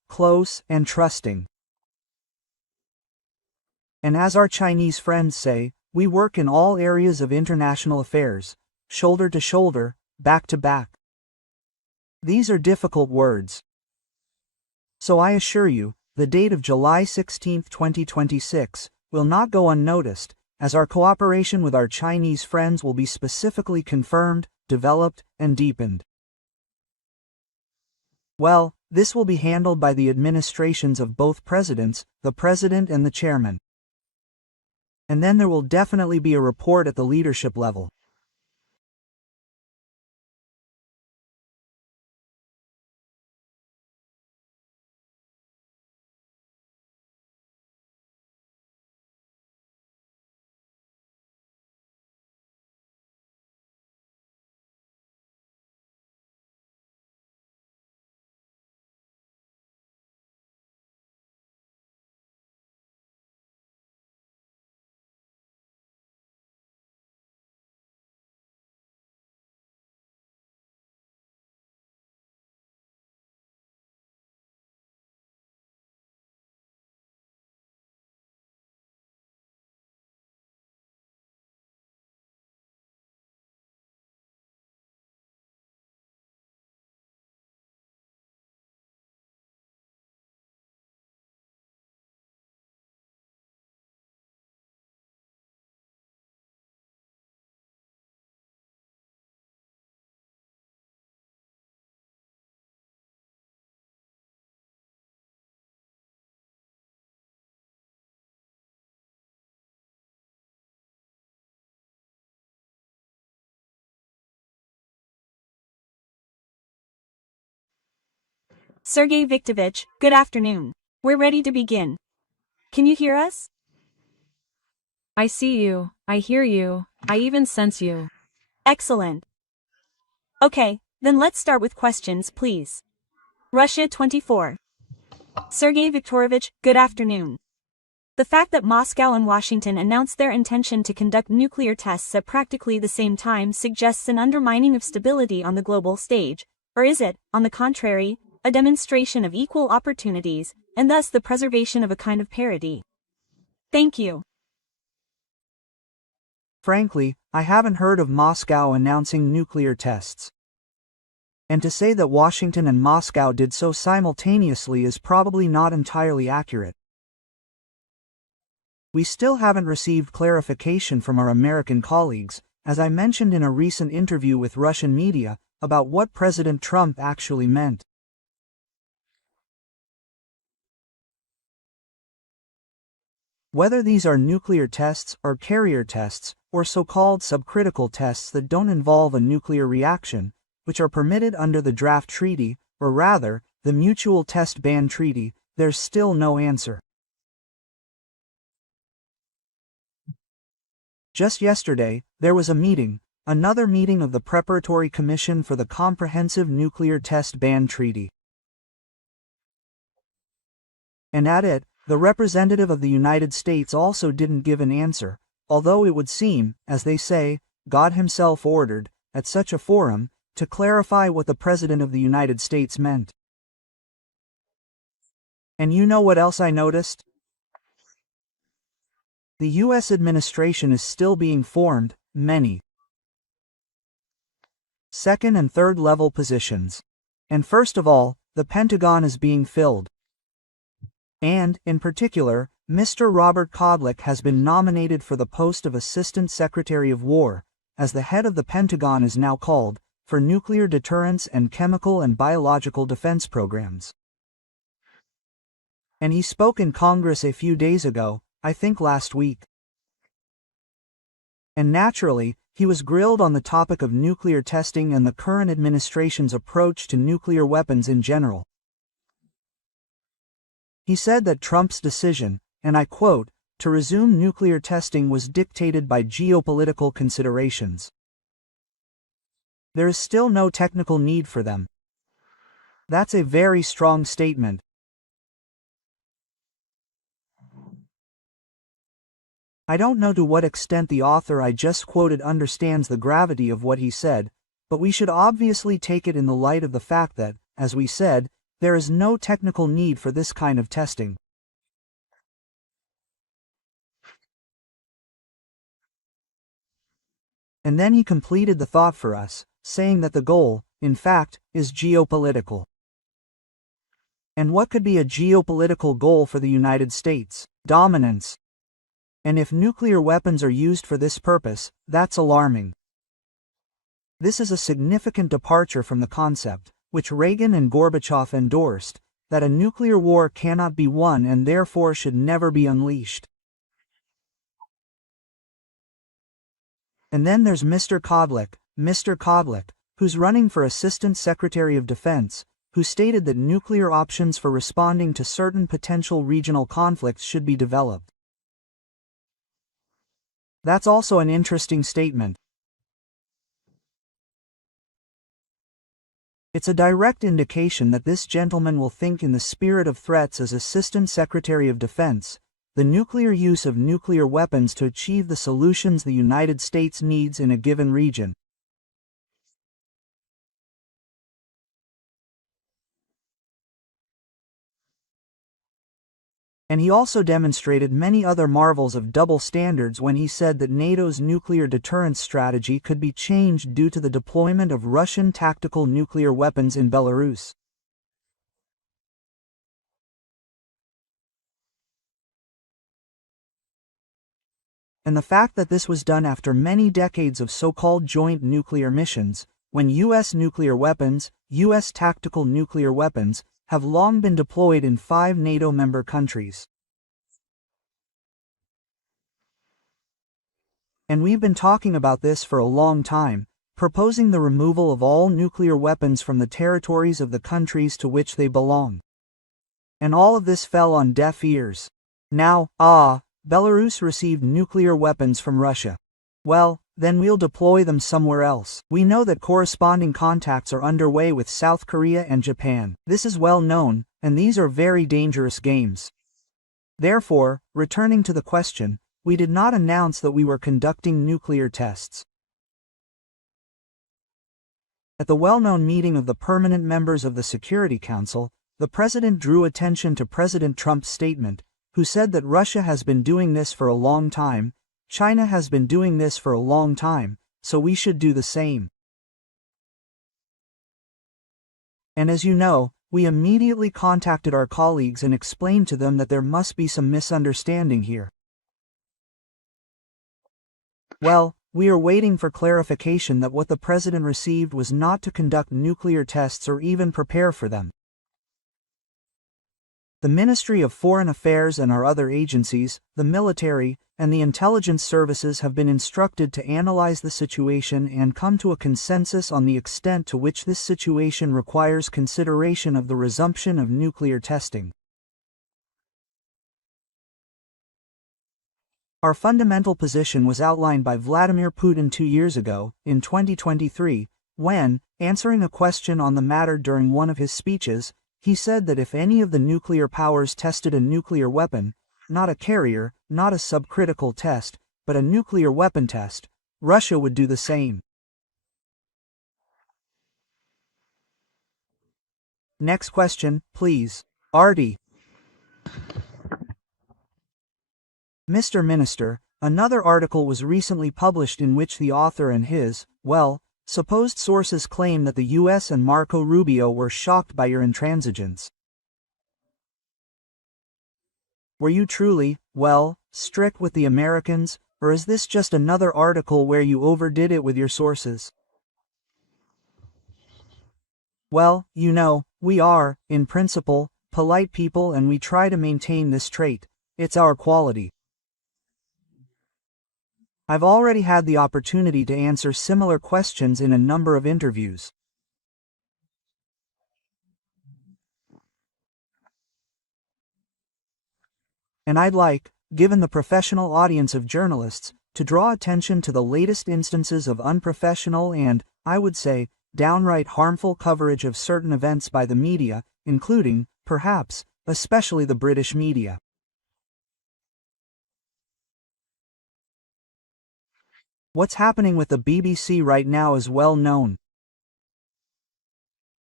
close, and trusting. And as our Chinese friends say, we work in all areas of international affairs, shoulder to shoulder, back to back. These are difficult words. So I assure you, the date of July 16, 2026, will not go unnoticed, as our cooperation with our Chinese friends will be specifically confirmed, developed, and deepened. Well, this will be handled by the administrations of both presidents, the president and the chairman. And then there will definitely be a report at the leadership level. Sergey Viktorovich, good afternoon. We're ready to begin. Can you hear us? I see you, I hear you, I even sense you. Excellent. Okay, then let's start with questions, please. Russia 24. Sergey Viktorovich, good afternoon. The fact that Moscow and Washington announced their intention to conduct nuclear tests at practically the same time suggests an undermining of stability on the global stage, or is it, on the contrary, a demonstration of equal opportunities, and thus the preservation of a kind of parity? Thank you. Frankly, I haven't heard of Moscow announcing nuclear tests. And to say that Washington and Moscow did so simultaneously is probably not entirely accurate. We still haven't received clarification from our American colleagues, as I mentioned in a recent interview with Russian media, about what President Trump actually meant. Whether these are nuclear tests or carrier tests, or so-called subcritical tests that don't involve a nuclear reaction, which are permitted under the draft treaty, or rather, the Mutual Test Ban Treaty, there's still no answer. Just yesterday, there was a meeting, another meeting of the Preparatory Commission for the Comprehensive Nuclear Test Ban Treaty. And at it, the representative of the United States also didn't give an answer, although it would seem, as they say, God himself ordered, at such a forum, to clarify what the President of the United States meant. And you know what else I noticed? The U.S. administration is still being formed, many second and third level positions. And first of all, the Pentagon is being filled. And, in particular, Mr. Robert Kodlik has been nominated for the post of Assistant Secretary of War, as the head of the Pentagon is now called, for nuclear deterrence and chemical and biological defense programs. And he spoke in Congress a few days ago, I think last week. And naturally, he was grilled on the topic of nuclear testing and the current administration's approach to nuclear weapons in general. He said that Trump's decision, and I quote, to resume nuclear testing was dictated by geopolitical considerations. There is still no technical need for them. That's a very strong statement. I don't know to what extent the author I just quoted understands the gravity of what he said, but we should obviously take it in the light of the fact that, as we said, there is no technical need for this kind of testing. And then he completed the thought for us, saying that the goal, in fact, is geopolitical. And what could be a geopolitical goal for the United States? Dominance. And if nuclear weapons are used for this purpose, that's alarming. This is a significant departure from the concept, which Reagan and Gorbachev endorsed, that a nuclear war cannot be won and therefore should never be unleashed. And then there's Mr. Kodlik, who's running for Assistant Secretary of Defense, who stated that nuclear options for responding to certain potential regional conflicts should be developed. That's also an interesting statement. It's a direct indication that this gentleman will think in the spirit of threats as Assistant Secretary of Defense, the nuclear use of nuclear weapons to achieve the solutions the United States needs in a given region. And he also demonstrated many other marvels of double standards when he said that NATO's nuclear deterrence strategy could be changed due to the deployment of Russian tactical nuclear weapons in Belarus. And the fact that this was done after many decades of so-called joint nuclear missions, when U.S. nuclear weapons, U.S. tactical nuclear weapons, have long been deployed in 5 NATO member countries. And we've been talking about this for a long time, proposing the removal of all nuclear weapons from the territories of the countries to which they belong. And all of this fell on deaf ears. Now, Belarus received nuclear weapons from Russia. Well, then we'll deploy them somewhere else. We know that corresponding contacts are underway with South Korea and Japan. This is well known, and these are very dangerous games. Therefore, returning to the question, we did not announce that we were conducting nuclear tests. At the well-known meeting of the permanent members of the Security Council, the President drew attention to President Trump's statement, who said that Russia has been doing this for a long time, China has been doing this for a long time, so we should do the same. And as you know, we immediately contacted our colleagues and explained to them that there must be some misunderstanding here. Well, we are waiting for clarification that what the President received was not to conduct nuclear tests or even prepare for them. The Ministry of Foreign Affairs and our other agencies, the military, and the intelligence services have been instructed to analyze the situation and come to a consensus on the extent to which this situation requires consideration of the resumption of nuclear testing. Our fundamental position was outlined by Vladimir Putin 2 years ago, in 2023, when, answering a question on the matter during one of his speeches, he said that if any of the nuclear powers tested a nuclear weapon, not a carrier, not a subcritical test, but a nuclear weapon test, Russia would do the same. Next question, please. Artie. Mr. Minister, another article was recently published in which the author and his, supposed sources claim that the U.S. and Marco Rubio were shocked by your intransigence. Were you truly, strict with the Americans, or is this just another article where you overdid it with your sources? Well, you know, we are, in principle, polite people and we try to maintain this trait. It's our quality. I've already had the opportunity to answer similar questions in a number of interviews. And I'd like, given the professional audience of journalists, to draw attention to the latest instances of unprofessional and, I would say, downright harmful coverage of certain events by the media, including, perhaps, especially the British media. What's happening with the BBC right now is well known.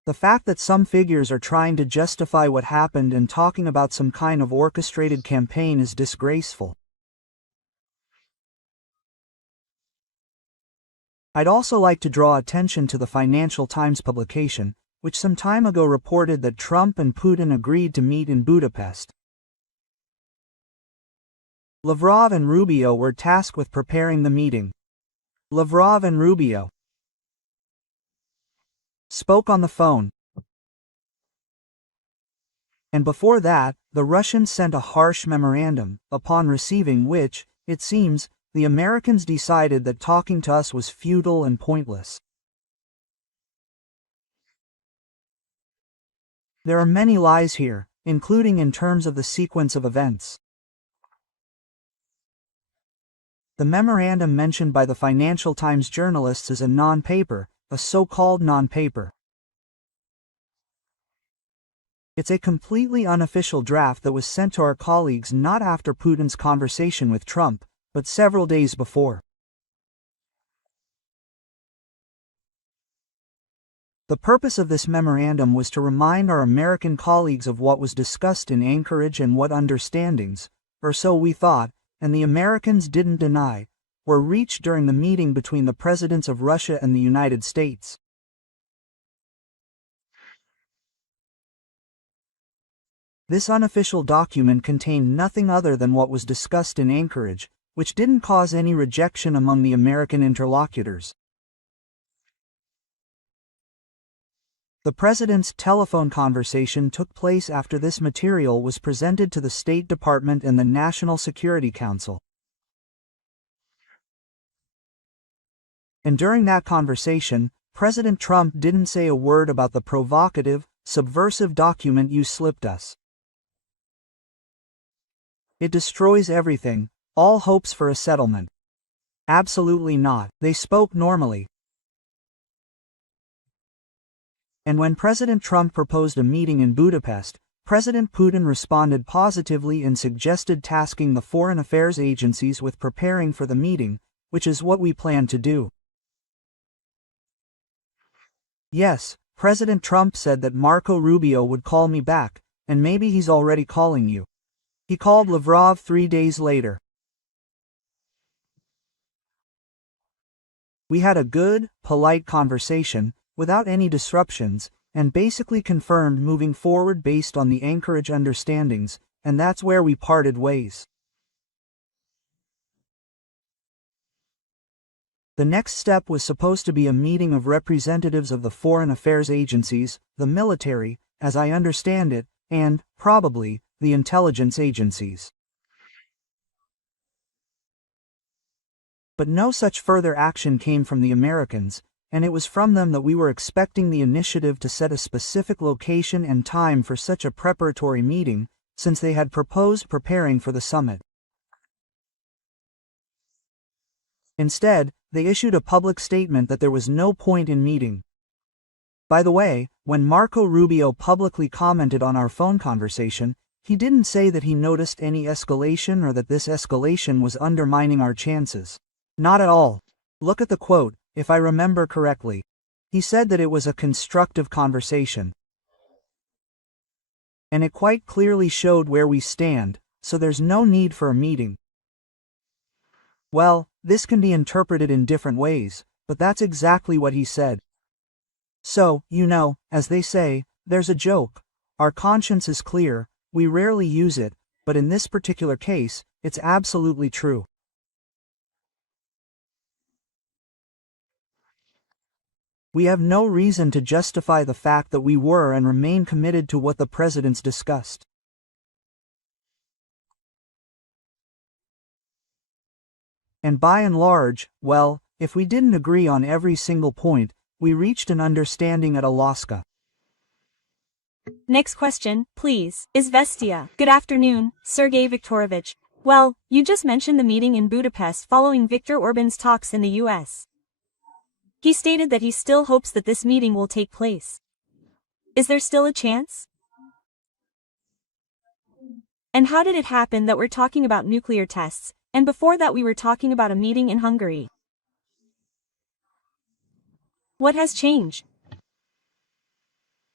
The fact that some figures are trying to justify what happened and talking about some kind of orchestrated campaign is disgraceful. I'd also like to draw attention to the Financial Times publication, which some time ago reported that Trump and Putin agreed to meet in Budapest. Lavrov and Rubio were tasked with preparing the meeting. Lavrov and Rubio spoke on the phone. And before that, the Russians sent a harsh memorandum, upon receiving which, it seems, the Americans decided that talking to us was futile and pointless. There are many lies here, including in terms of the sequence of events. The memorandum mentioned by the Financial Times journalists is a non-paper, a so-called non-paper. It's a completely unofficial draft that was sent to our colleagues not after Putin's conversation with Trump, but several days before. The purpose of this memorandum was to remind our American colleagues of what was discussed in Anchorage and what understandings, or so we thought, and the Americans didn't deny, were reached during the meeting between the presidents of Russia and the United States. This unofficial document contained nothing other than what was discussed in Anchorage, which didn't cause any rejection among the American interlocutors. The president's telephone conversation took place after this material was presented to the State Department and the National Security Council. And during that conversation, President Trump didn't say a word about the provocative, subversive document you slipped us. It destroys everything, all hopes for a settlement. Absolutely not. They spoke normally. And when President Trump proposed a meeting in Budapest, President Putin responded positively and suggested tasking the foreign affairs agencies with preparing for the meeting, which is what we plan to do. Yes, President Trump said that Marco Rubio would call me back, and maybe he's already calling you. He called Lavrov 3 days later. We had a good, polite conversation, without any disruptions, and basically confirmed moving forward based on the Anchorage understandings, and that's where we parted ways. The next step was supposed to be a meeting of representatives of the foreign affairs agencies, the military, as I understand it, and, probably, the intelligence agencies. But no such further action came from the Americans, and it was from them that we were expecting the initiative to set a specific location and time for such a preparatory meeting, since they had proposed preparing for the summit. Instead, they issued a public statement that there was no point in meeting. By the way, when Marco Rubio publicly commented on our phone conversation, he didn't say that he noticed any escalation or that this escalation was undermining our chances. Not at all. Look at the quote, if I remember correctly. He said that it was a constructive conversation. And it quite clearly showed where we stand, so there's no need for a meeting. Well, this can be interpreted in different ways, but that's exactly what he said. So, you know, as they say, there's a joke. Our conscience is clear, we rarely use it, but in this particular case, it's absolutely true. We have no reason to justify the fact that we were and remain committed to what the presidents discussed. And by and large, well, if we didn't agree on every single point, we reached an understanding at Alaska. Next question, please. Izvestia. Good afternoon, Sergey Viktorovich. Well, you just mentioned the meeting in Budapest following Viktor Orban's talks in the US. He stated that he still hopes that this meeting will take place. Is there still a chance? And how did it happen that we're talking about nuclear tests, and before that we were talking about a meeting in Hungary? What has changed?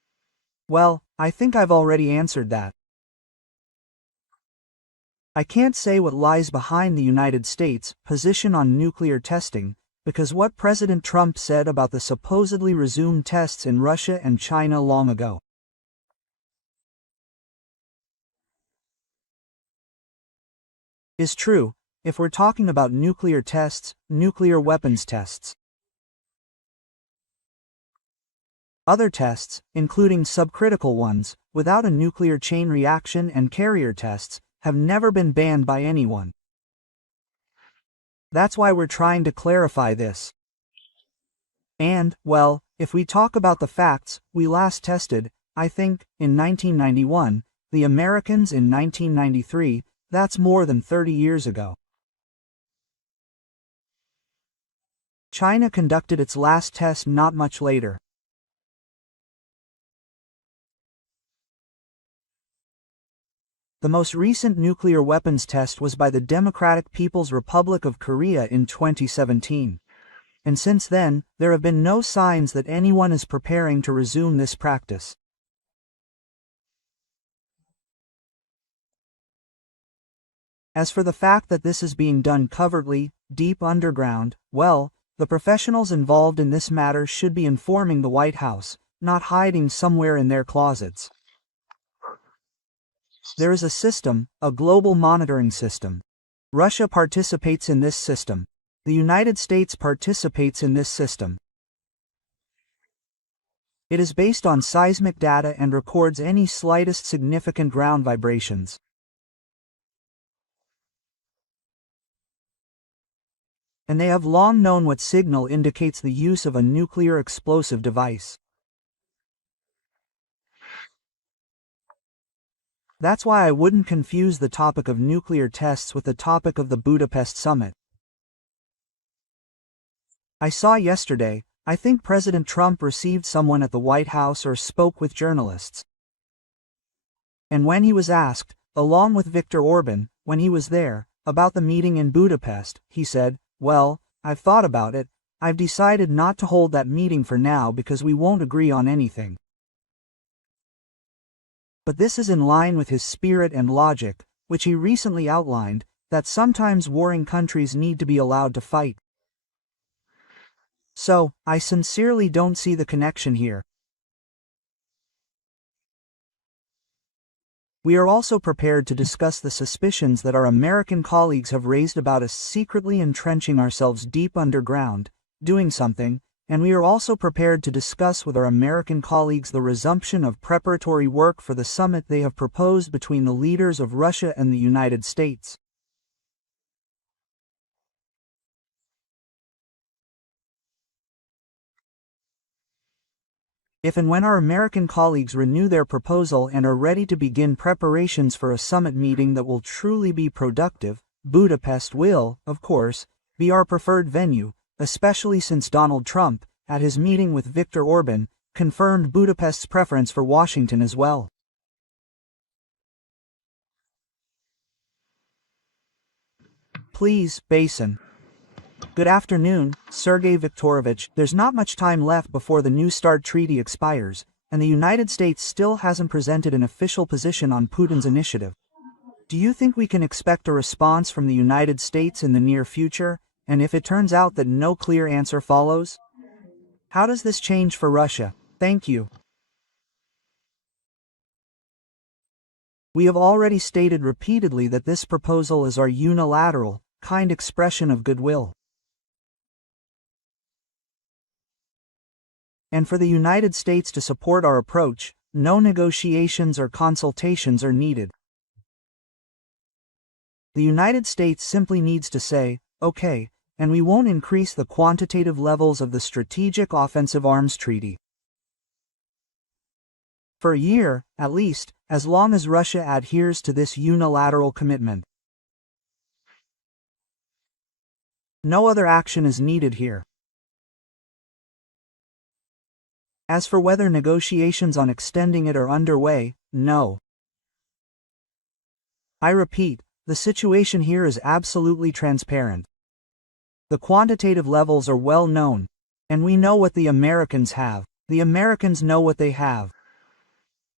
Well, I think I've already answered that. I can't say what lies behind the United States' position on nuclear testing, because what President Trump said about the supposedly resumed tests in Russia and China long ago is true, if we're talking about nuclear tests, nuclear weapons tests. Other tests, including subcritical ones, without a nuclear chain reaction and carrier tests, have never been banned by anyone. That's why we're trying to clarify this. And, well, if we talk about the facts, we last tested, I think, in 1991, the Americans in 1993, that's more than 30 years ago. China conducted its last test not much later. The most recent nuclear weapons test was by the Democratic People's Republic of Korea in 2017. And since then, there have been no signs that anyone is preparing to resume this practice. As for the fact that this is being done covertly, deep underground, well, the professionals involved in this matter should be informing the White House, not hiding somewhere in their closets. There is a system, a global monitoring system. Russia participates in this system. The United States participates in this system. It is based on seismic data and records any slightest significant ground vibrations. And they have long known what signal indicates the use of a nuclear explosive device. That's why I wouldn't confuse the topic of nuclear tests with the topic of the Budapest summit. I saw yesterday, I think President Trump received someone at the White House or spoke with journalists. And when he was asked, along with Viktor Orban, when he was there, about the meeting in Budapest, he said, "Well, I've thought about it, I've decided not to hold that meeting for now because we won't agree on anything." But this is in line with his spirit and logic, which he recently outlined, that sometimes warring countries need to be allowed to fight. So, I sincerely don't see the connection here. We are also prepared to discuss the suspicions that our American colleagues have raised about us secretly entrenching ourselves deep underground, doing something, and we are also prepared to discuss with our American colleagues the resumption of preparatory work for the summit they have proposed between the leaders of Russia and the United States. If and when our American colleagues renew their proposal and are ready to begin preparations for a summit meeting that will truly be productive, Budapest will, of course, be our preferred venue, especially since Donald Trump, at his meeting with Viktor Orban, confirmed Budapest's preference for Washington as well. Please, Basin. Good afternoon, Sergey Viktorovich. There's not much time left before the New START treaty expires, and the United States still hasn't presented an official position on Putin's initiative. Do you think we can expect a response from the United States in the near future, and if it turns out that no clear answer follows? How does this change for Russia? Thank you. We have already stated repeatedly that this proposal is our unilateral, kind expression of goodwill. And for the United States to support our approach, no negotiations or consultations are needed. The United States simply needs to say, okay, and we won't increase the quantitative levels of the Strategic Offensive Arms Treaty. For a year, at least, as long as Russia adheres to this unilateral commitment. No other action is needed here. As for whether negotiations on extending it are underway, no. I repeat, the situation here is absolutely transparent. The quantitative levels are well known, and we know what the Americans have. The Americans know what they have.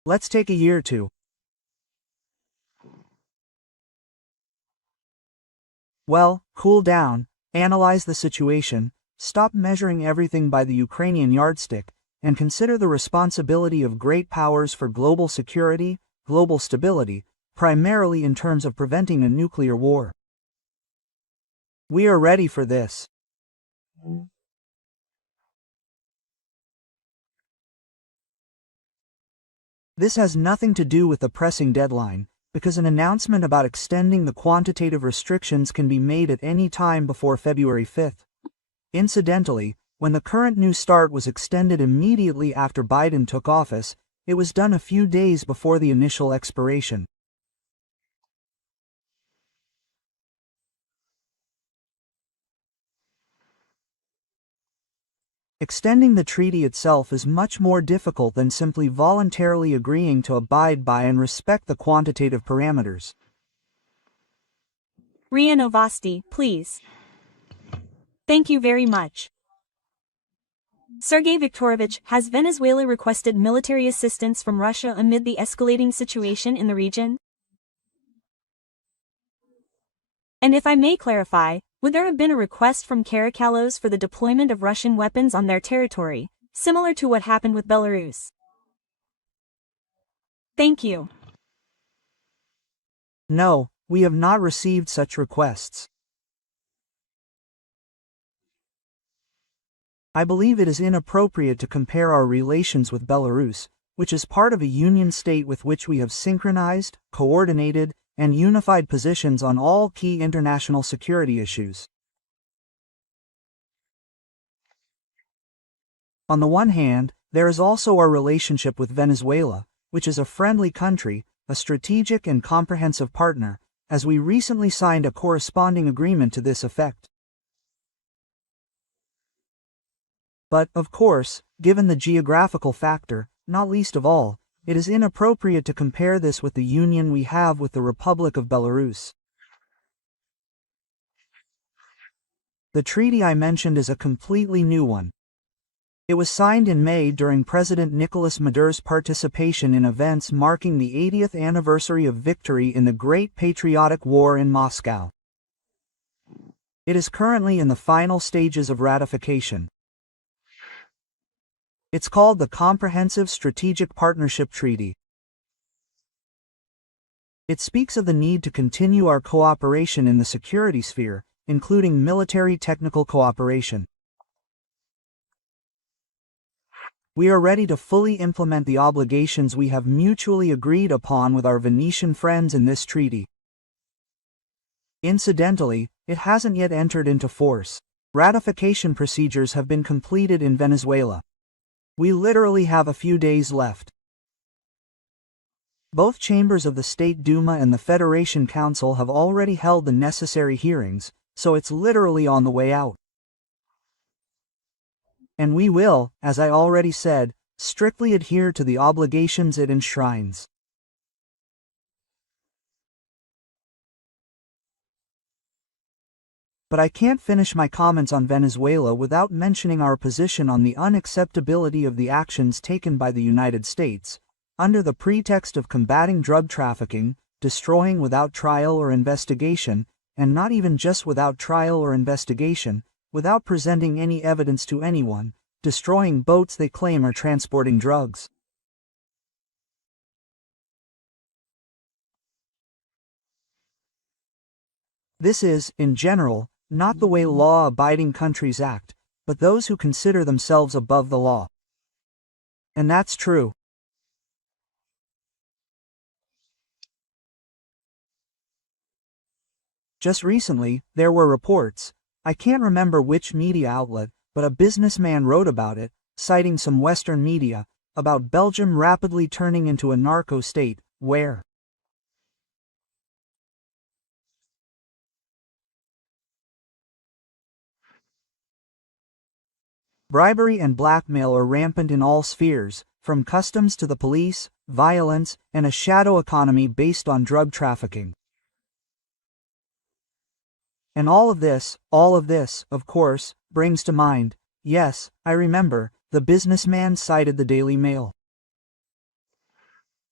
Let's take a year to. Well, cool down, analyze the situation, stop measuring everything by the Ukrainian yardstick, and consider the responsibility of great powers for global security, global stability, primarily in terms of preventing a nuclear war. We are ready for this. This has nothing to do with the pressing deadline, because an announcement about extending the quantitative restrictions can be made at any time before February 5th. Incidentally, when the current New START was extended immediately after Biden took office, it was done a few days before the initial expiration. Extending the treaty itself is much more difficult than simply voluntarily agreeing to abide by and respect the quantitative parameters. RIA Novosti, please. Thank you very much. Sergey Viktorovich, has Venezuela requested military assistance from Russia amid the escalating situation in the region? And if I may clarify, would there have been a request from Caracalos for the deployment of Russian weapons on their territory, similar to what happened with Belarus? Thank you. No, we have not received such requests. I believe it is inappropriate to compare our relations with Belarus, which is part of a union state with which we have synchronized, coordinated, and unified positions on all key international security issues. On the one hand, there is also our relationship with Venezuela, which is a friendly country, a strategic and comprehensive partner, as we recently signed a corresponding agreement to this effect. But, of course, given the geographical factor, not least of all, it is inappropriate to compare this with the union we have with the Republic of Belarus. The treaty I mentioned is a completely new one. It was signed in May during President Nicolas Maduro's participation in events marking the 80th anniversary of victory in the Great Patriotic War in Moscow. It is currently in the final stages of ratification. It's called the Comprehensive Strategic Partnership Treaty. It speaks of the need to continue our cooperation in the security sphere, including military technical cooperation. We are ready to fully implement the obligations we have mutually agreed upon with our Venetian friends in this treaty. Incidentally, it hasn't yet entered into force. Ratification procedures have been completed in Venezuela. We literally have a few days left. Both chambers of the State Duma and the Federation Council have already held the necessary hearings, so it's literally on the way out. And we will, as I already said, strictly adhere to the obligations it enshrines. But I can't finish my comments on Venezuela without mentioning our position on the unacceptability of the actions taken by the United States, under the pretext of combating drug trafficking, destroying without trial or investigation, and not even just without trial or investigation, without presenting any evidence to anyone, destroying boats they claim are transporting drugs. This is, in general, not the way law-abiding countries act, but those who consider themselves above the law. And that's true. Just recently, there were reports, I can't remember which media outlet, but a businessman wrote about it, citing some Western media, about Belgium rapidly turning into a narco state, where bribery and blackmail are rampant in all spheres, from customs to the police, violence, and a shadow economy based on drug trafficking. And all of this, of course, brings to mind, yes, I remember, the businessman cited the Daily Mail.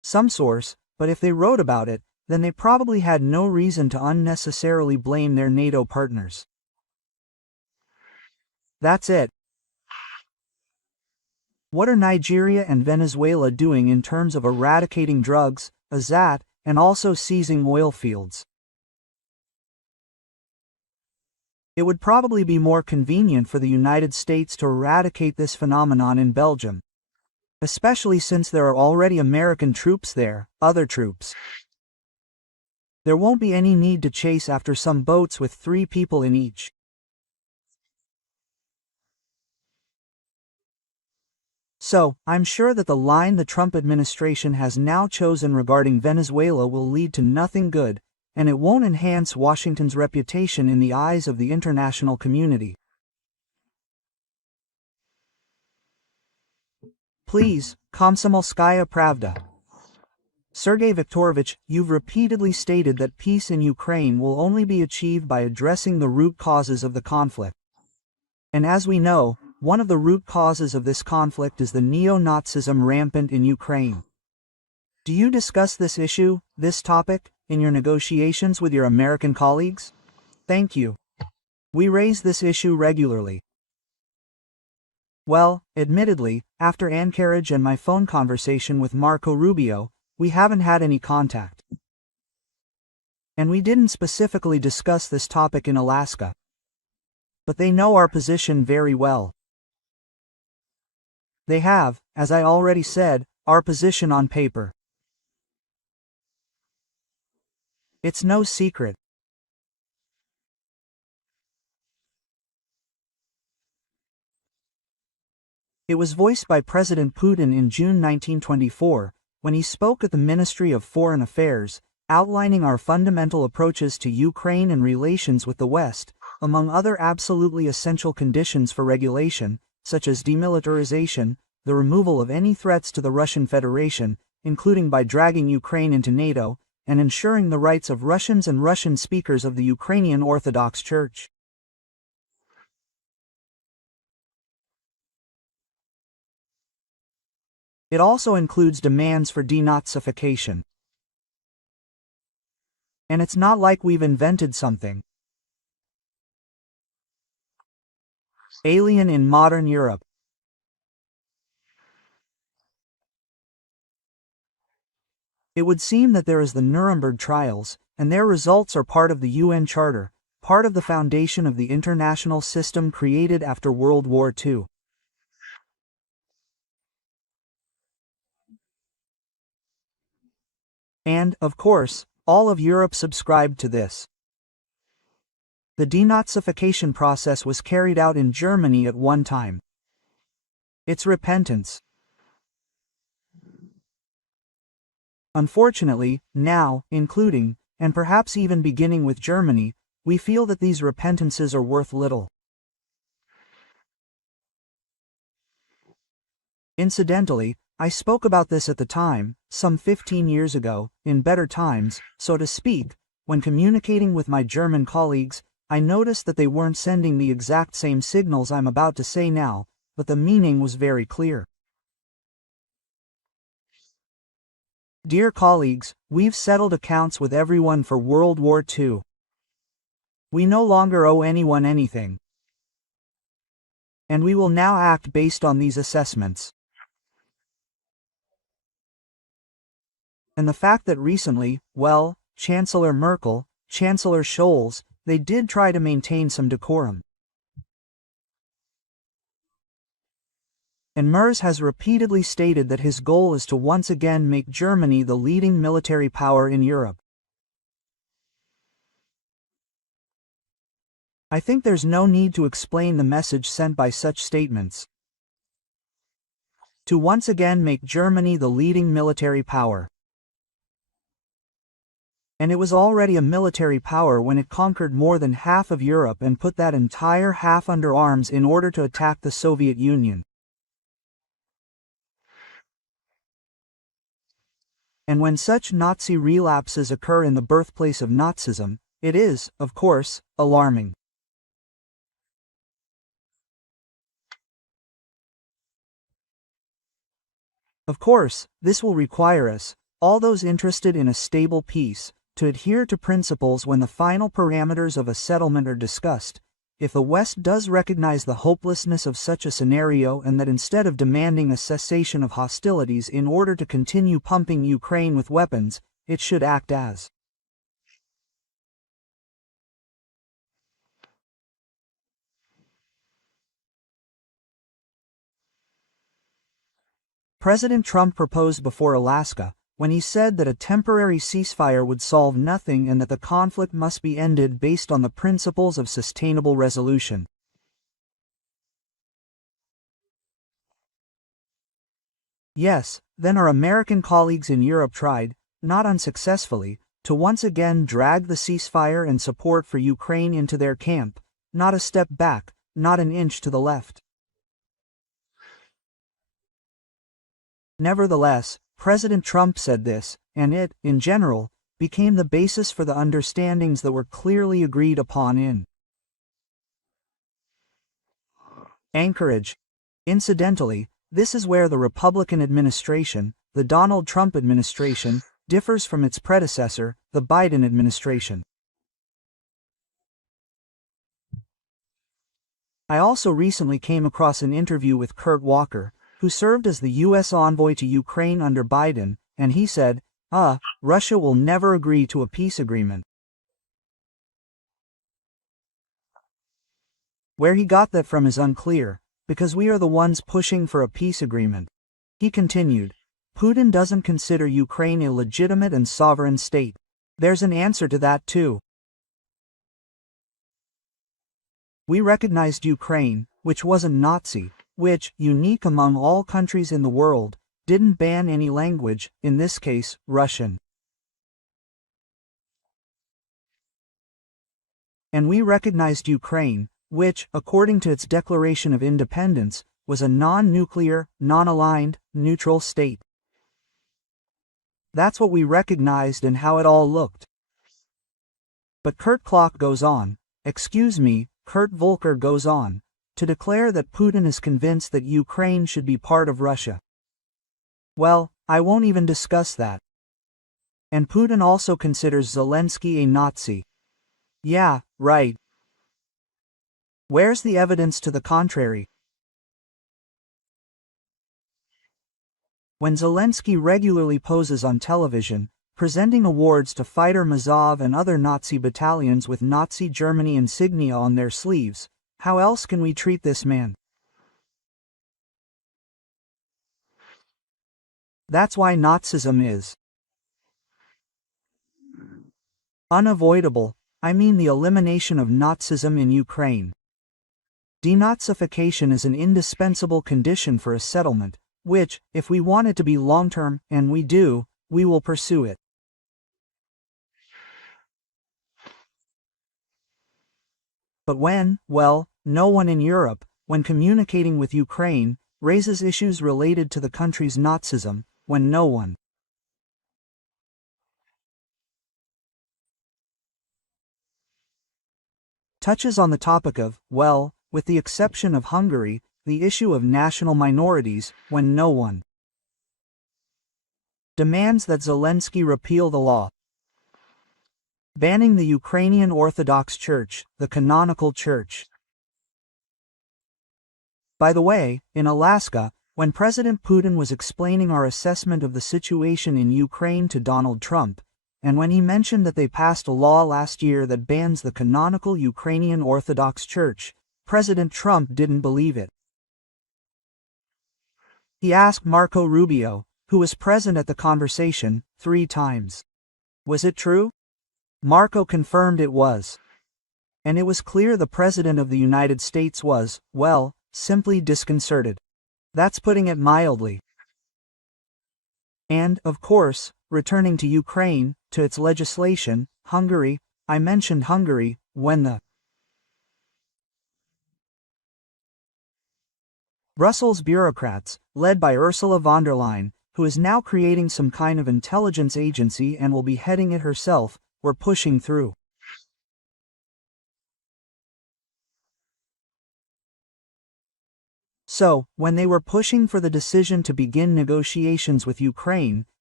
Some source, but if they wrote about it, then they probably had no reason to unnecessarily blame their NATO partners. That's it. What are Nigeria and Venezuela doing in terms of eradicating drugs, Azat, and also seizing oil fields? It would probably be more convenient for the United States to eradicate this phenomenon in Belgium, especially since there are already American troops there, other troops. There won't be any need to chase after some boats with 3 people in each. So, I'm sure that the line the Trump administration has now chosen regarding Venezuela will lead to nothing good, and it won't enhance Washington's reputation in the eyes of the international community. Please, Komsomolskaya Pravda. Sergey Viktorovich, you've repeatedly stated that peace in Ukraine will only be achieved by addressing the root causes of the conflict. And as we know, one of the root causes of this conflict is the neo-Nazism rampant in Ukraine. Do you discuss this issue, this topic, in your negotiations with your American colleagues? Thank you. We raise this issue regularly. Well, admittedly, after Anchorage and my phone conversation with Marco Rubio, we haven't had any contact. And we didn't specifically discuss this topic in Alaska. But they know our position very well. They have, as I already said, our position on paper. It's no secret. It was voiced by President Putin in June 1924, when he spoke at the Ministry of Foreign Affairs, outlining our fundamental approaches to Ukraine and relations with the West, among other absolutely essential conditions for regulation, such as demilitarization, the removal of any threats to the Russian Federation, including by dragging Ukraine into NATO, and ensuring the rights of Russians and Russian speakers of the Ukrainian Orthodox Church. It also includes demands for denazification. And it's not like we've invented something alien in modern Europe. It would seem that there is the Nuremberg trials, and their results are part of the UN Charter, part of the foundation of the international system created after World War II. And, of course, all of Europe subscribed to this. The denazification process was carried out in Germany at one time. It's repentance. Unfortunately, now, including, and perhaps even beginning with Germany, we feel that these repentances are worth little. Incidentally, I spoke about this at the time, some 15 years ago, in better times, so to speak. When communicating with my German colleagues, I noticed that they weren't sending the exact same signals I'm about to say now, but the meaning was very clear. Dear colleagues, we've settled accounts with everyone for World War II. We no longer owe anyone anything. And we will now act based on these assessments. And the fact that recently, well, Chancellor Merkel, Chancellor Scholz, they did try to maintain some decorum. And Merz has repeatedly stated that his goal is to once again make Germany the leading military power in Europe. I think there's no need to explain the message sent by such statements. To once again make Germany the leading military power. And it was already a military power when it conquered more than half of Europe and put that entire half under arms in order to attack the Soviet Union. And when such Nazi relapses occur in the birthplace of Nazism, it is, of course, alarming. Of course, this will require us, all those interested in a stable peace, to adhere to principles when the final parameters of a settlement are discussed. If the West does recognize the hopelessness of such a scenario and that instead of demanding a cessation of hostilities in order to continue pumping Ukraine with weapons, it should act as President Trump proposed before Alaska, when he said that a temporary ceasefire would solve nothing and that the conflict must be ended based on the principles of sustainable resolution. Yes, then our American colleagues in Europe tried, not unsuccessfully, to once again drag the ceasefire and support for Ukraine into their camp, not a step back, not an inch to the left. Nevertheless, President Trump said this, and it, in general, became the basis for the understandings that were clearly agreed upon in Anchorage. Incidentally, this is where the Republican administration, the Donald Trump administration, differs from its predecessor, the Biden administration. I also recently came across an interview with Kurt Walker, who served as the U.S. envoy to Ukraine under Biden, and he said, Russia will never agree to a peace agreement. Where he got that from is unclear, because we are the ones pushing for a peace agreement. He continued, Putin doesn't consider Ukraine a legitimate and sovereign state. There's an answer to that too. We recognized Ukraine, which wasn't Nazi, which, unique among all countries in the world, didn't ban any language, in this case, Russian. And we recognized Ukraine, which, according to its declaration of independence, was a non-nuclear, non-aligned, neutral state. That's what we recognized and how it all looked. But Kurt goes on, Kurt Volker goes on, to declare that Putin is convinced that Ukraine should be part of Russia. Well, I won't even discuss that. And Putin also considers Zelensky a Nazi. Yeah, right. Where's the evidence to the contrary? When Zelensky regularly poses on television, presenting awards to fighter Mazov and other Nazi battalions with Nazi Germany insignia on their sleeves, how else can we treat this man? That's why Nazism is unavoidable. I mean the elimination of Nazism in Ukraine. Denazification is an indispensable condition for a settlement, which, if we want it to be long-term, and we do, we will pursue it. But no one in Europe, when communicating with Ukraine, raises issues related to the country's Nazism, when no one touches on the topic of, with the exception of Hungary, the issue of national minorities, when no one demands that Zelensky repeal the law banning the Ukrainian Orthodox Church, the canonical church. By the way, in Alaska, when President Putin was explaining our assessment of the situation in Ukraine to Donald Trump, and when he mentioned that they passed a law last year that bans the canonical Ukrainian Orthodox Church, President Trump didn't believe it. He asked Marco Rubio, who was present at the conversation, 3 times. Was it true? Marco confirmed it was. And it was clear the President of the United States was, simply disconcerted. That's putting it mildly. And, of course, returning to Ukraine, to its legislation, Hungary, I mentioned Hungary, when the Brussels bureaucrats, led by Ursula von der Leyen, who is now creating some kind of intelligence agency and will be heading it herself, were pushing through. So, when they were pushing for the decision to begin negotiations with Ukraine,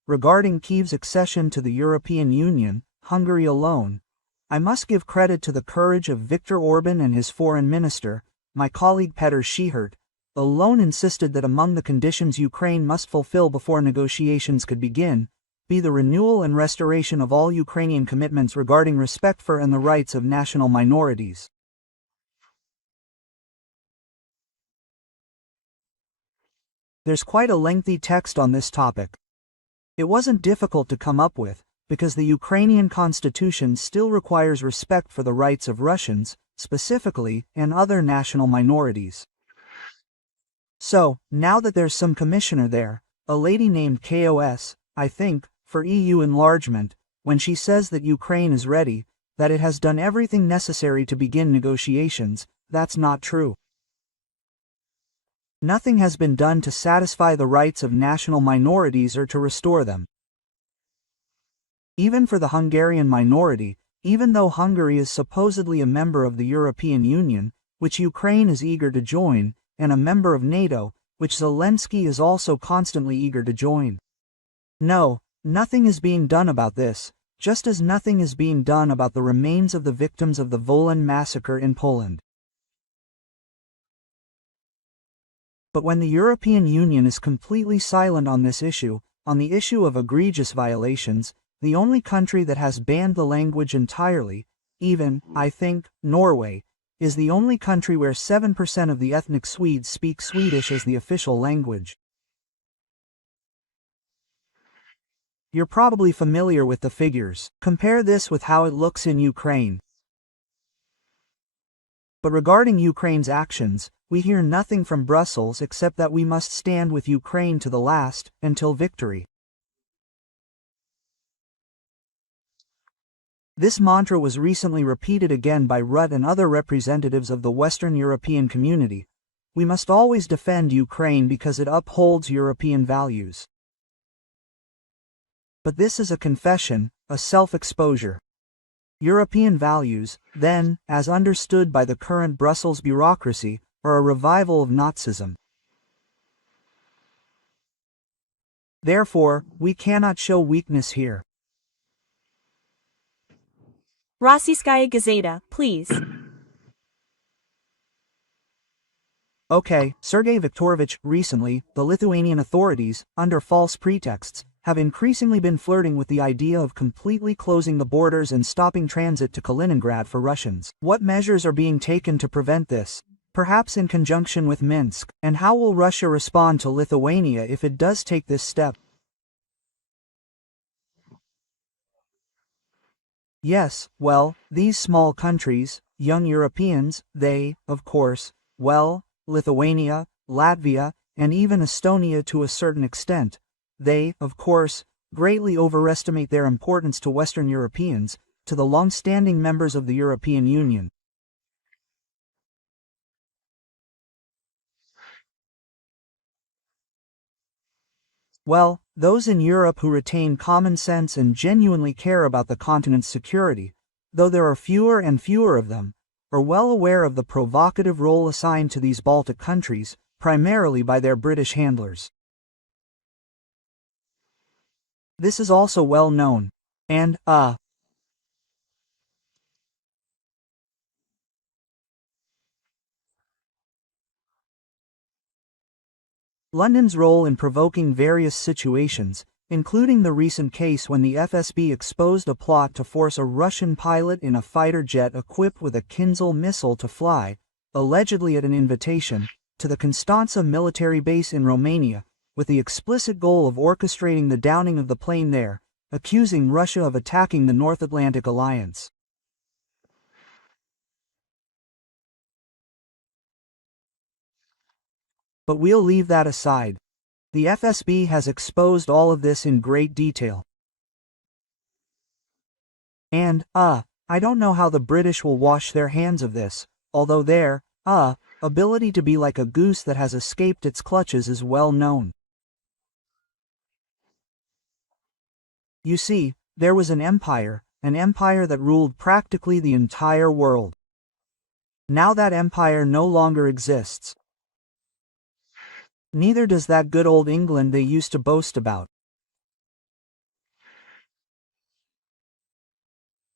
regarding Kyiv's accession to the European Union, Hungary alone, I must give credit to the courage of Viktor Orban and his foreign minister, my colleague Petr Schihert, alone insisted that among the conditions Ukraine must fulfill before negotiations could begin, be the renewal and restoration of all Ukrainian commitments regarding respect for and the rights of national minorities. There's quite a lengthy text on this topic. It wasn't difficult to come up with, because the Ukrainian constitution still requires respect for the rights of Russians, specifically, and other national minorities. So, now that there's some commissioner there, a lady named KOS, I think, for EU enlargement, when she says that Ukraine is ready, that it has done everything necessary to begin negotiations, that's not true. Nothing has been done to satisfy the rights of national minorities or to restore them. Even for the Hungarian minority, even though Hungary is supposedly a member of the European Union, which Ukraine is eager to join, and a member of NATO, which Zelensky is also constantly eager to join. No, nothing is being done about this, just as nothing is being done about the remains of the victims of the Wołyń massacre in Poland. But when the European Union is completely silent on this issue, on the issue of egregious violations, the only country that has banned the language entirely, even, I think, Norway, is the only country where 7% of the ethnic Swedes speak Swedish as the official language. You're probably familiar with the figures. Compare this with how it looks in Ukraine. But regarding Ukraine's actions, we hear nothing from Brussels except that we must stand with Ukraine to the last, until victory. This mantra was recently repeated again by Rutte and other representatives of the Western European community. We must always defend Ukraine because it upholds European values. But this is a confession, a self-exposure. European values, then, as understood by the current Brussels bureaucracy, are a revival of Nazism. Therefore, we cannot show weakness here. Rossiyskaya Gazeta, please. Okay, Sergey Viktorovich, recently, the Lithuanian authorities, under false pretexts, have increasingly been flirting with the idea of completely closing the borders and stopping transit to Kaliningrad for Russians. What measures are being taken to prevent this? Perhaps in conjunction with Minsk, and how will Russia respond to Lithuania if it does take this step? Yes, well, these small countries, young Europeans, they, of course, well, Lithuania, Latvia, and even Estonia to a certain extent, they, of course, greatly overestimate their importance to Western Europeans, to the long-standing members of the European Union. Well, those in Europe who retain common sense and genuinely care about the continent's security, though there are fewer and fewer of them, are well aware of the provocative role assigned to these Baltic countries, primarily by their British handlers. This is also well known. And, London's role in provoking various situations, including the recent case when the FSB exposed a plot to force a Russian pilot in a fighter jet equipped with a Kinzhal missile to fly, allegedly at an invitation, to the Constanța military base in Romania, with the explicit goal of orchestrating the downing of the plane there, accusing Russia of attacking the North Atlantic Alliance. But we'll leave that aside. The FSB has exposed all of this in great detail. And, I don't know how the British will wash their hands of this, although their, ability to be like a goose that has escaped its clutches is well known. You see, there was an empire that ruled practically the entire world. Now that empire no longer exists. Neither does that good old England they used to boast about.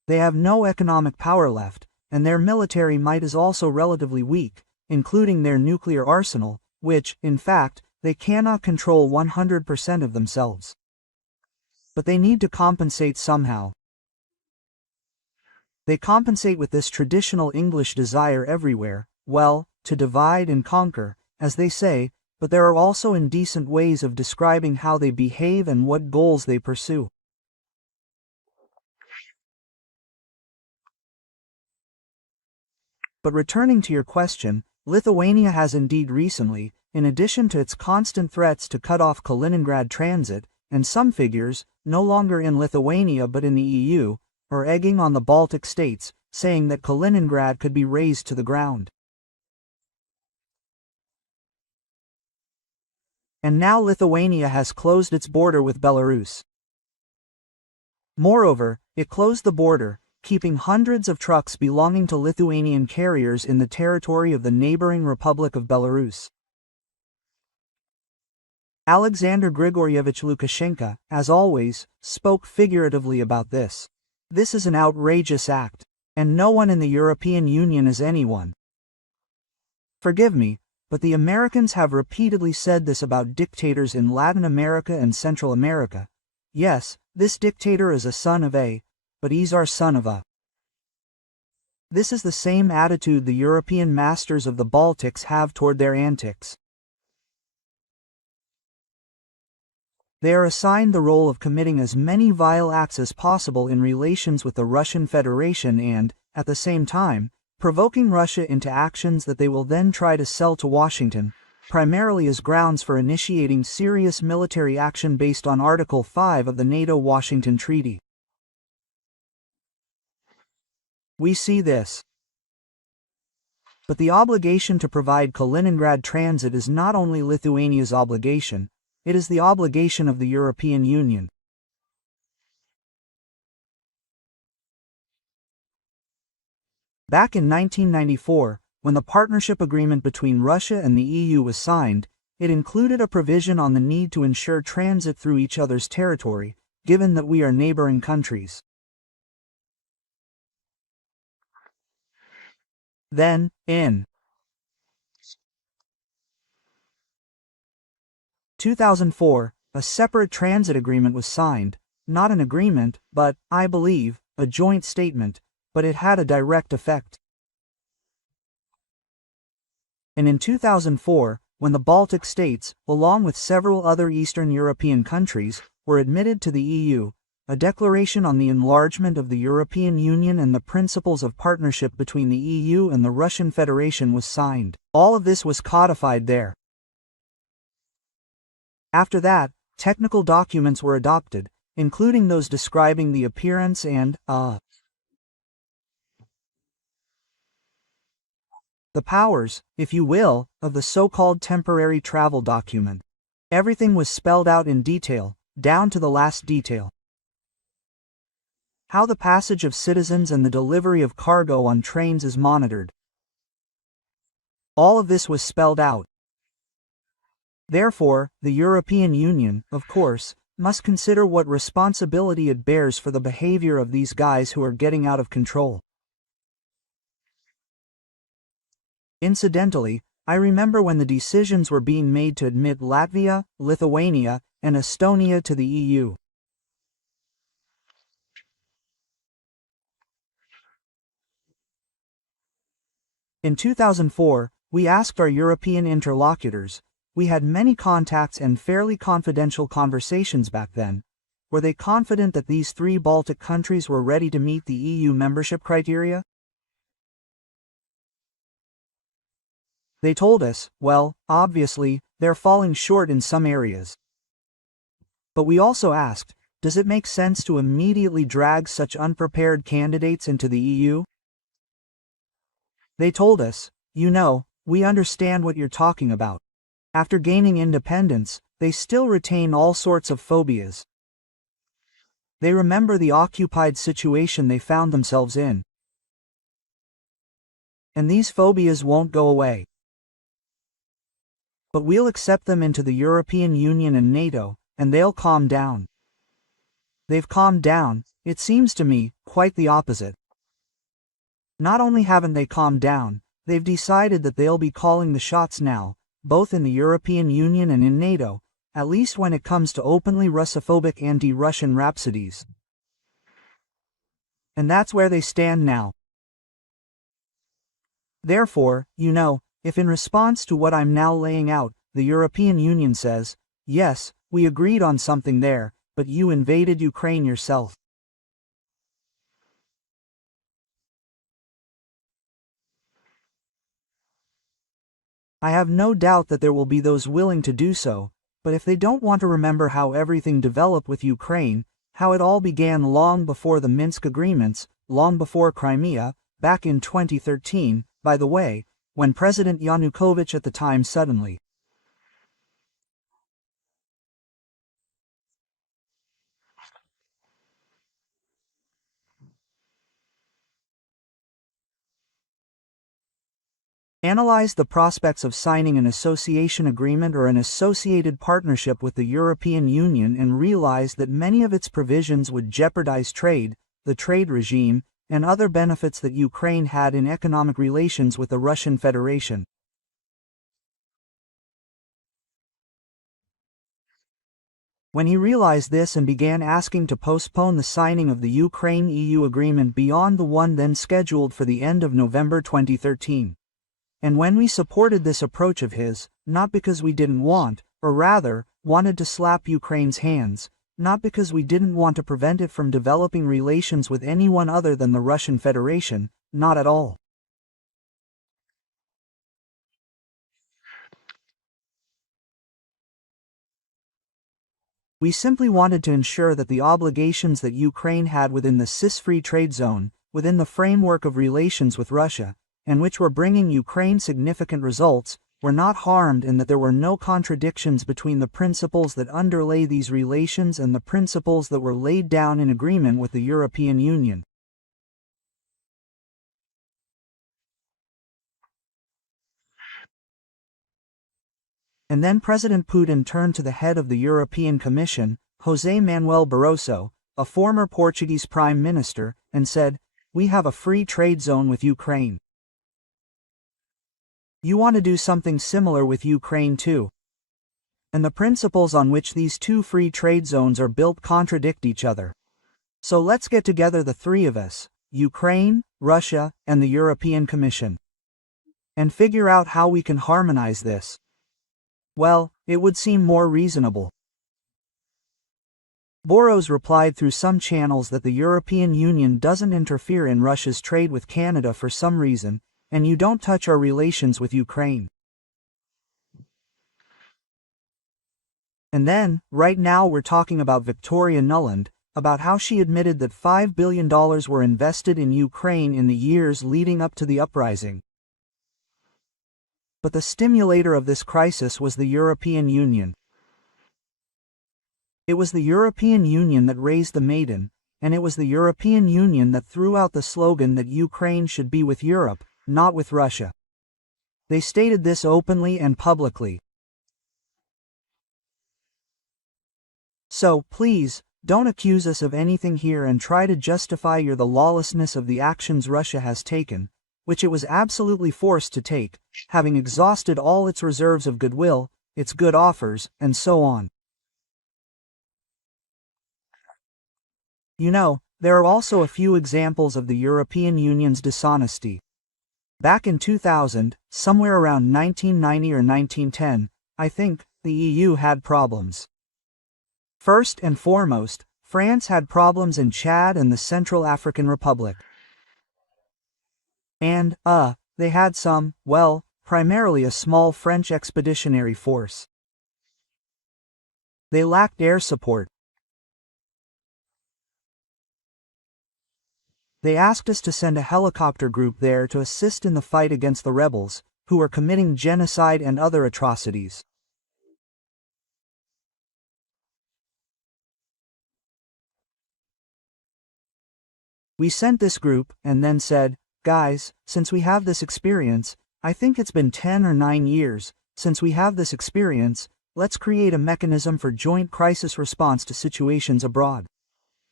They have no economic power left, and their military might is also relatively weak, including their nuclear arsenal, which, in fact, they cannot control 100% of themselves. But they need to compensate somehow. They compensate with this traditional English desire everywhere, well, to divide and conquer, as they say, but there are also indecent ways of describing how they behave and what goals they pursue. But returning to your question, Lithuania has indeed recently, in addition to its constant threats to cut off Kaliningrad transit, and some figures, no longer in Lithuania but in the EU, are egging on the Baltic states, saying that Kaliningrad could be razed to the ground. And now Lithuania has closed its border with Belarus. Moreover, it closed the border, keeping hundreds of trucks belonging to Lithuanian carriers in the territory of the neighboring Republic of Belarus. Alexander Grigorievich Lukashenko, as always, spoke figuratively about this. This is an outrageous act, and no one in the European Union is anyone. Forgive me, but the Americans have repeatedly said this about dictators in Latin America and Central America. Yes, this dictator is a son of a, but he's our son of a. This is the same attitude the European masters of the Baltics have toward their antics. They are assigned the role of committing as many vile acts as possible in relations with the Russian Federation and, at the same time, provoking Russia into actions that they will then try to sell to Washington, primarily as grounds for initiating serious military action based on Article 5 of the NATO-Washington Treaty. We see this. But the obligation to provide Kaliningrad transit is not only Lithuania's obligation, it is the obligation of the European Union. Back in 1994, when the partnership agreement between Russia and the EU was signed, it included a provision on the need to ensure transit through each other's territory, given that we are neighboring countries. Then, in 2004, a separate transit agreement was signed, not an agreement, but, I believe, a joint statement, but it had a direct effect. And in 2004, when the Baltic states, along with several other Eastern European countries, were admitted to the EU, a declaration on the enlargement of the European Union and the principles of partnership between the EU and the Russian Federation was signed. All of this was codified there. After that, technical documents were adopted, including those describing the appearance and, the powers, if you will, of the so-called temporary travel document. Everything was spelled out in detail, down to the last detail. How the passage of citizens and the delivery of cargo on trains is monitored. All of this was spelled out. Therefore, the European Union, of course, must consider what responsibility it bears for the behavior of these guys who are getting out of control. Incidentally, I remember when the decisions were being made to admit Latvia, Lithuania, and Estonia to the EU. In 2004, we asked our European interlocutors, we had many contacts and fairly confidential conversations back then, were they confident that these three Baltic countries were ready to meet the EU membership criteria? They told us, well, obviously, they're falling short in some areas. But we also asked, does it make sense to immediately drag such unprepared candidates into the EU? They told us, you know, we understand what you're talking about. After gaining independence, they still retain all sorts of phobias. They remember the occupied situation they found themselves in. And these phobias won't go away. But we'll accept them into the European Union and NATO, and they'll calm down. They've calmed down, it seems to me, quite the opposite. Not only haven't they calmed down, they've decided that they'll be calling the shots now, both in the European Union and in NATO, at least when it comes to openly Russophobic anti-Russian rhapsodies. And that's where they stand now. Therefore, if in response to what I'm now laying out, the European Union says, yes, we agreed on something there, but you invaded Ukraine yourself. I have no doubt that there will be those willing to do so, but if they don't want to remember how everything developed with Ukraine, how it all began long before the Minsk agreements, long before Crimea, back in 2013, by the way, when President Yanukovych at the time suddenly analyzed the prospects of signing an association agreement or an associated partnership with the European Union and realized that many of its provisions would jeopardize trade, the trade regime, and other benefits that Ukraine had in economic relations with the Russian Federation. When he realized this and began asking to postpone the signing of the Ukraine-EU agreement beyond the one then scheduled for the end of November 2013. And when we supported this approach of his, not because we didn't want, or rather, wanted to slap Ukraine's hands, not because we didn't want to prevent it from developing relations with anyone other than the Russian Federation, not at all. We simply wanted to ensure that the obligations that Ukraine had within the CIS-free trade zone, within the framework of relations with Russia, and which were bringing Ukraine significant results, were not harmed and that there were no contradictions between the principles that underlay these relations and the principles that were laid down in agreement with the European Union. And then President Putin turned to the head of the European Commission, José Manuel Barroso, a former Portuguese Prime Minister, and said, "We have a free trade zone with Ukraine. You want to do something similar with Ukraine too. And the principles on which these two free trade zones are built contradict each other. So let's get together the three of us, Ukraine, Russia, and the European Commission, and figure out how we can harmonize this." Well, it would seem more reasonable. Boros replied through some channels that the European Union doesn't interfere in Russia's trade with Canada for some reason, and you don't touch our relations with Ukraine. And then, right now we're talking about Victoria Nuland, about how she admitted that $5 billion were invested in Ukraine in the years leading up to the uprising. But the stimulator of this crisis was the European Union. It was the European Union that raised the maiden, and it was the European Union that threw out the slogan that Ukraine should be with Europe, not with Russia. They stated this openly and publicly. So, please, don't accuse us of anything here and try to justify the lawlessness of the actions Russia has taken, which it was absolutely forced to take, having exhausted all its reserves of goodwill, its good offers, and so on. There are also a few examples of the European Union's dishonesty. Back in 2000, somewhere around 1990 or 1910, I think, the EU had problems. First and foremost, France had problems in Chad and the Central African Republic. And, they had primarily a small French expeditionary force. They lacked air support. They asked us to send a helicopter group there to assist in the fight against the rebels, who were committing genocide and other atrocities. We sent this group, and then said, "Guys, since we have this experience, I think it's been 10 or 9 years, since we have this experience, let's create a mechanism for joint crisis response to situations abroad."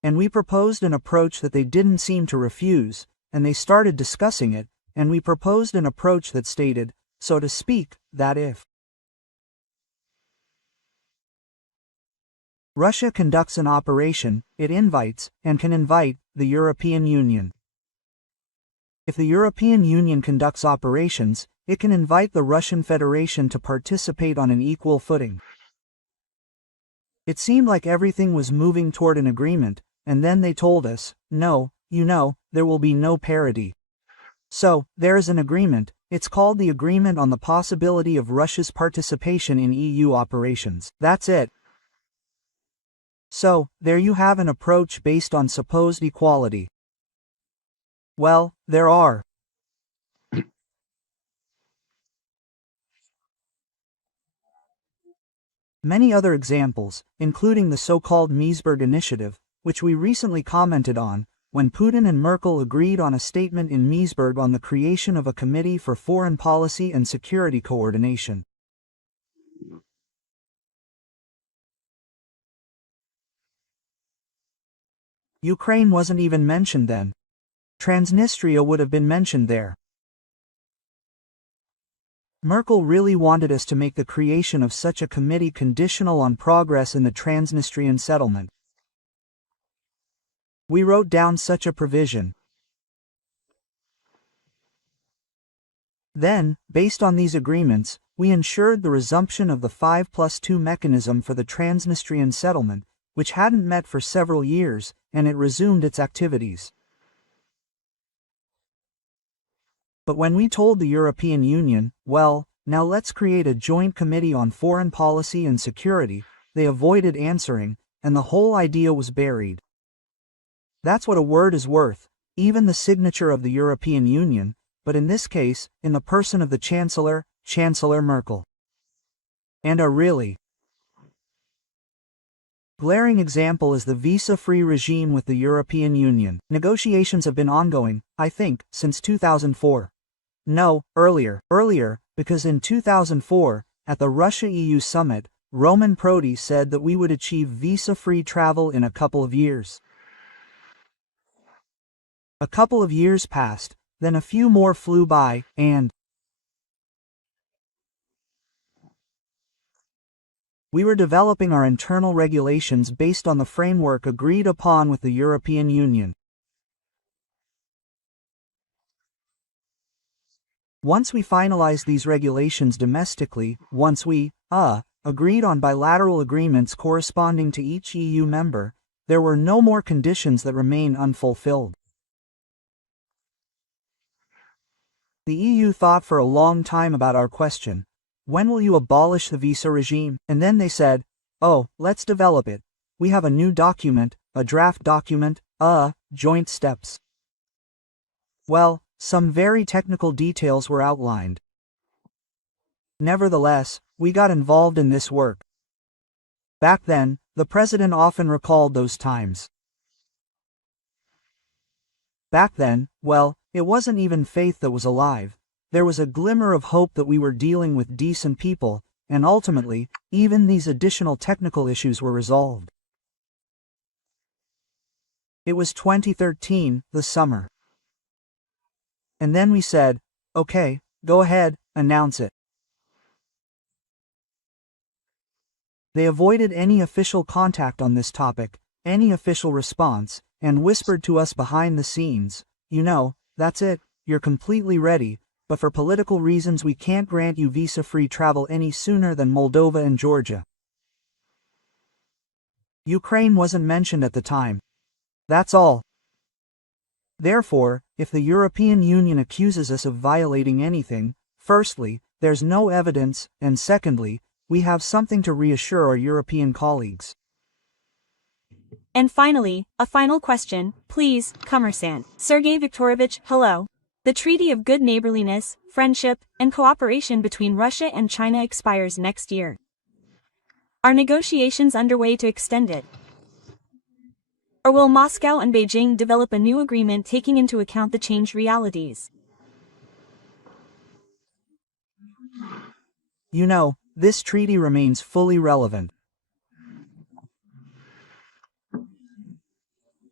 And we proposed an approach that they didn't seem to refuse, and they started discussing it, and we proposed an approach that stated, so to speak, that if Russia conducts an operation, it invites, and can invite, the European Union. If the European Union conducts operations, it can invite the Russian Federation to participate on an equal footing. It seemed like everything was moving toward an agreement, and then they told us, no, there will be no parity. So, there is an agreement. It's called the Agreement on the Possibility of Russia's Participation in EU Operations. That's it. So, there you have an approach based on supposed equality. Well, there are many other examples, including the so-called Meseberg Initiative, which we recently commented on, when Putin and Merkel agreed on a statement in Meseberg on the creation of a Committee for Foreign Policy and Security Coordination. Ukraine wasn't even mentioned then. Transnistria would have been mentioned there. Merkel really wanted us to make the creation of such a committee conditional on progress in the Transnistrian settlement. We wrote down such a provision. Then, based on these agreements, we ensured the resumption of the 5+2 mechanism for the Transnistrian settlement, which hadn't met for several years, and it resumed its activities. But when we told the European Union, well, now let's create a joint committee on foreign policy and security, they avoided answering, and the whole idea was buried. That's what a word is worth, even the signature of the European Union, but in this case, in the person of the Chancellor, Chancellor Merkel. And a really glaring example is the visa-free regime with the European Union. Negotiations have been ongoing, I think, since 2004. No, earlier, because in 2004, at the Russia-EU summit, Roman Prodi said that we would achieve visa-free travel in a couple of years. A couple of years passed, then a few more flew by, and we were developing our internal regulations based on the framework agreed upon with the European Union. Once we finalized these regulations domestically, once we, agreed on bilateral agreements corresponding to each EU member, there were no more conditions that remain unfulfilled. The EU thought for a long time about our question. When will you abolish the visa regime? And then they said, oh, let's develop it. We have a new document, a draft document, joint steps. Well, some very technical details were outlined. Nevertheless, we got involved in this work. Back then, the president often recalled those times. Back then, well, it wasn't even faith that was alive. There was a glimmer of hope that we were dealing with decent people, and ultimately, even these additional technical issues were resolved. It was 2013, the summer. And then we said, okay, go ahead, announce it. They avoided any official contact on this topic, any official response, and whispered to us behind the scenes, that's it, you're completely ready, but for political reasons we can't grant you visa-free travel any sooner than Moldova and Georgia. Ukraine wasn't mentioned at the time. That's all. Therefore, if the European Union accuses us of violating anything, firstly, there's no evidence, and secondly, we have something to reassure our European colleagues. And finally, a final question, please, Commerçant. Sergey Viktorovich, hello. The Treaty of Good Neighborliness, Friendship, and Cooperation between Russia and China expires next year. Are negotiations underway to extend it? Or will Moscow and Beijing develop a new agreement taking into account the changed realities? This treaty remains fully relevant.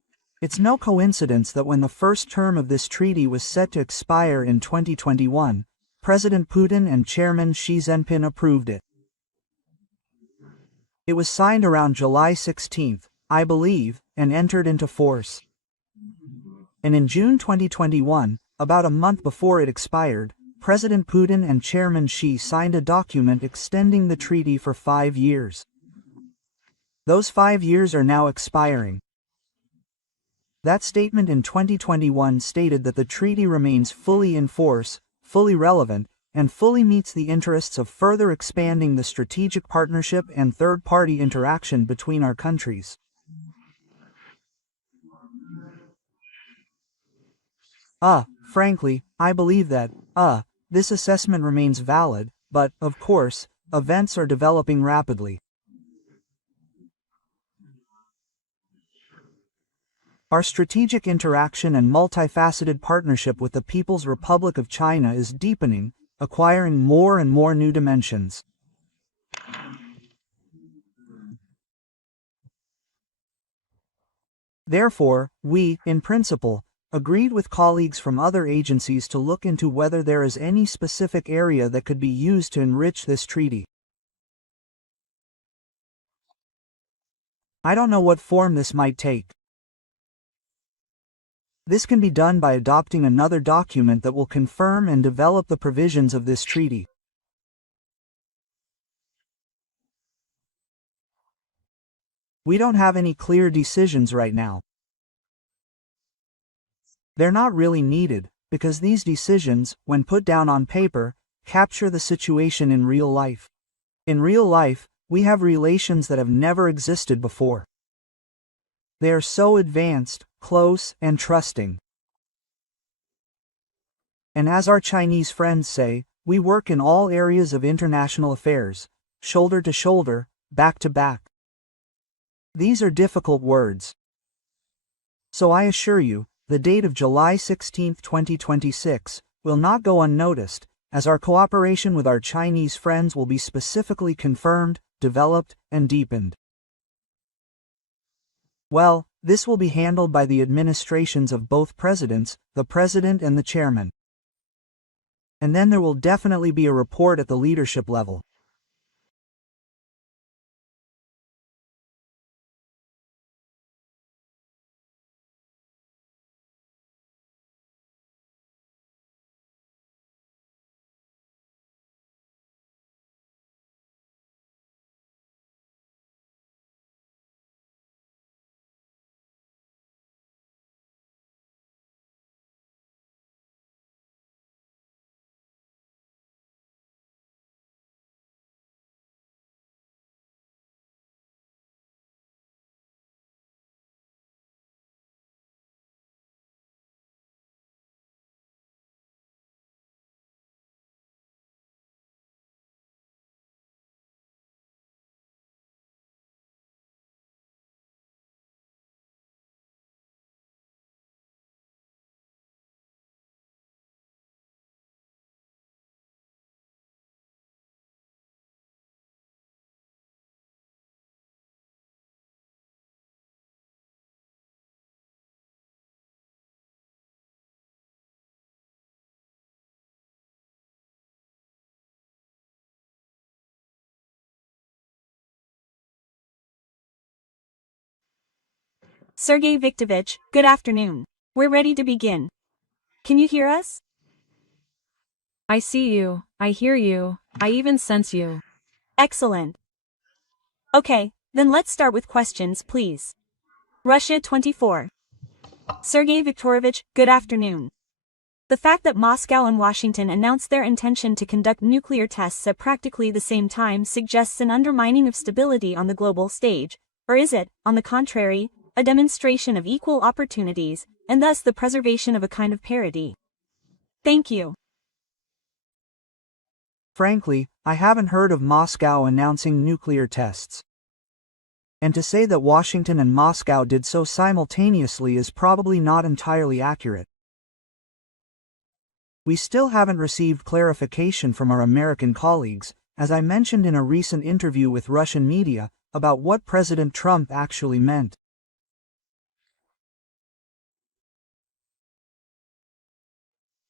It's no coincidence that when the first term of this treaty was set to expire in 2021, President Putin and Chairman Xi Jinping approved it. It was signed around July 16, I believe, and entered into force. And in June 2021, about a month before it expired, President Putin and Chairman Xi signed a document extending the treaty for 5 years. Those 5 years are now expiring. That statement in 2021 stated that the treaty remains fully in force, fully relevant, and fully meets the interests of further expanding the strategic partnership and third-party interaction between our countries. Frankly, I believe that, this assessment remains valid, but, of course, events are developing rapidly. Our strategic interaction and multifaceted partnership with the People's Republic of China is deepening, acquiring more and more new dimensions. Therefore, we, in principle, agreed with colleagues from other agencies to look into whether there is any specific area that could be used to enrich this treaty. I don't know what form this might take. This can be done by adopting another document that will confirm and develop the provisions of this treaty. We don't have any clear decisions right now. They're not really needed, because these decisions, when put down on paper, capture the situation in real life. In real life, we have relations that have never existed before. They are so advanced, close, and trusting. And as our Chinese friends say, we work in all areas of international affairs, shoulder to shoulder, back to back. These are difficult words. So I assure you, the date of July 16, 2026, will not go unnoticed, as our cooperation with our Chinese friends will be specifically confirmed, developed, and deepened. Well, this will be handled by the administrations of both presidents, the president and the chairman. And then there will definitely be a report at the leadership level. Sergey Viktorovich, good afternoon. We're ready to begin. Can you hear us? I see you, I hear you, I even sense you. Excellent. Okay, then let's start with questions, please. Russia 24. Sergey Viktorovich, good afternoon. The fact that Moscow and Washington announced their intention to conduct nuclear tests at practically the same time suggests an undermining of stability on the global stage, or is it, on the contrary, a demonstration of equal opportunities, and thus the preservation of a kind of parity? Thank you. Frankly, I haven't heard of Moscow announcing nuclear tests. And to say that Washington and Moscow did so simultaneously is probably not entirely accurate. We still haven't received clarification from our American colleagues, as I mentioned in a recent interview with Russian media, about what President Trump actually meant.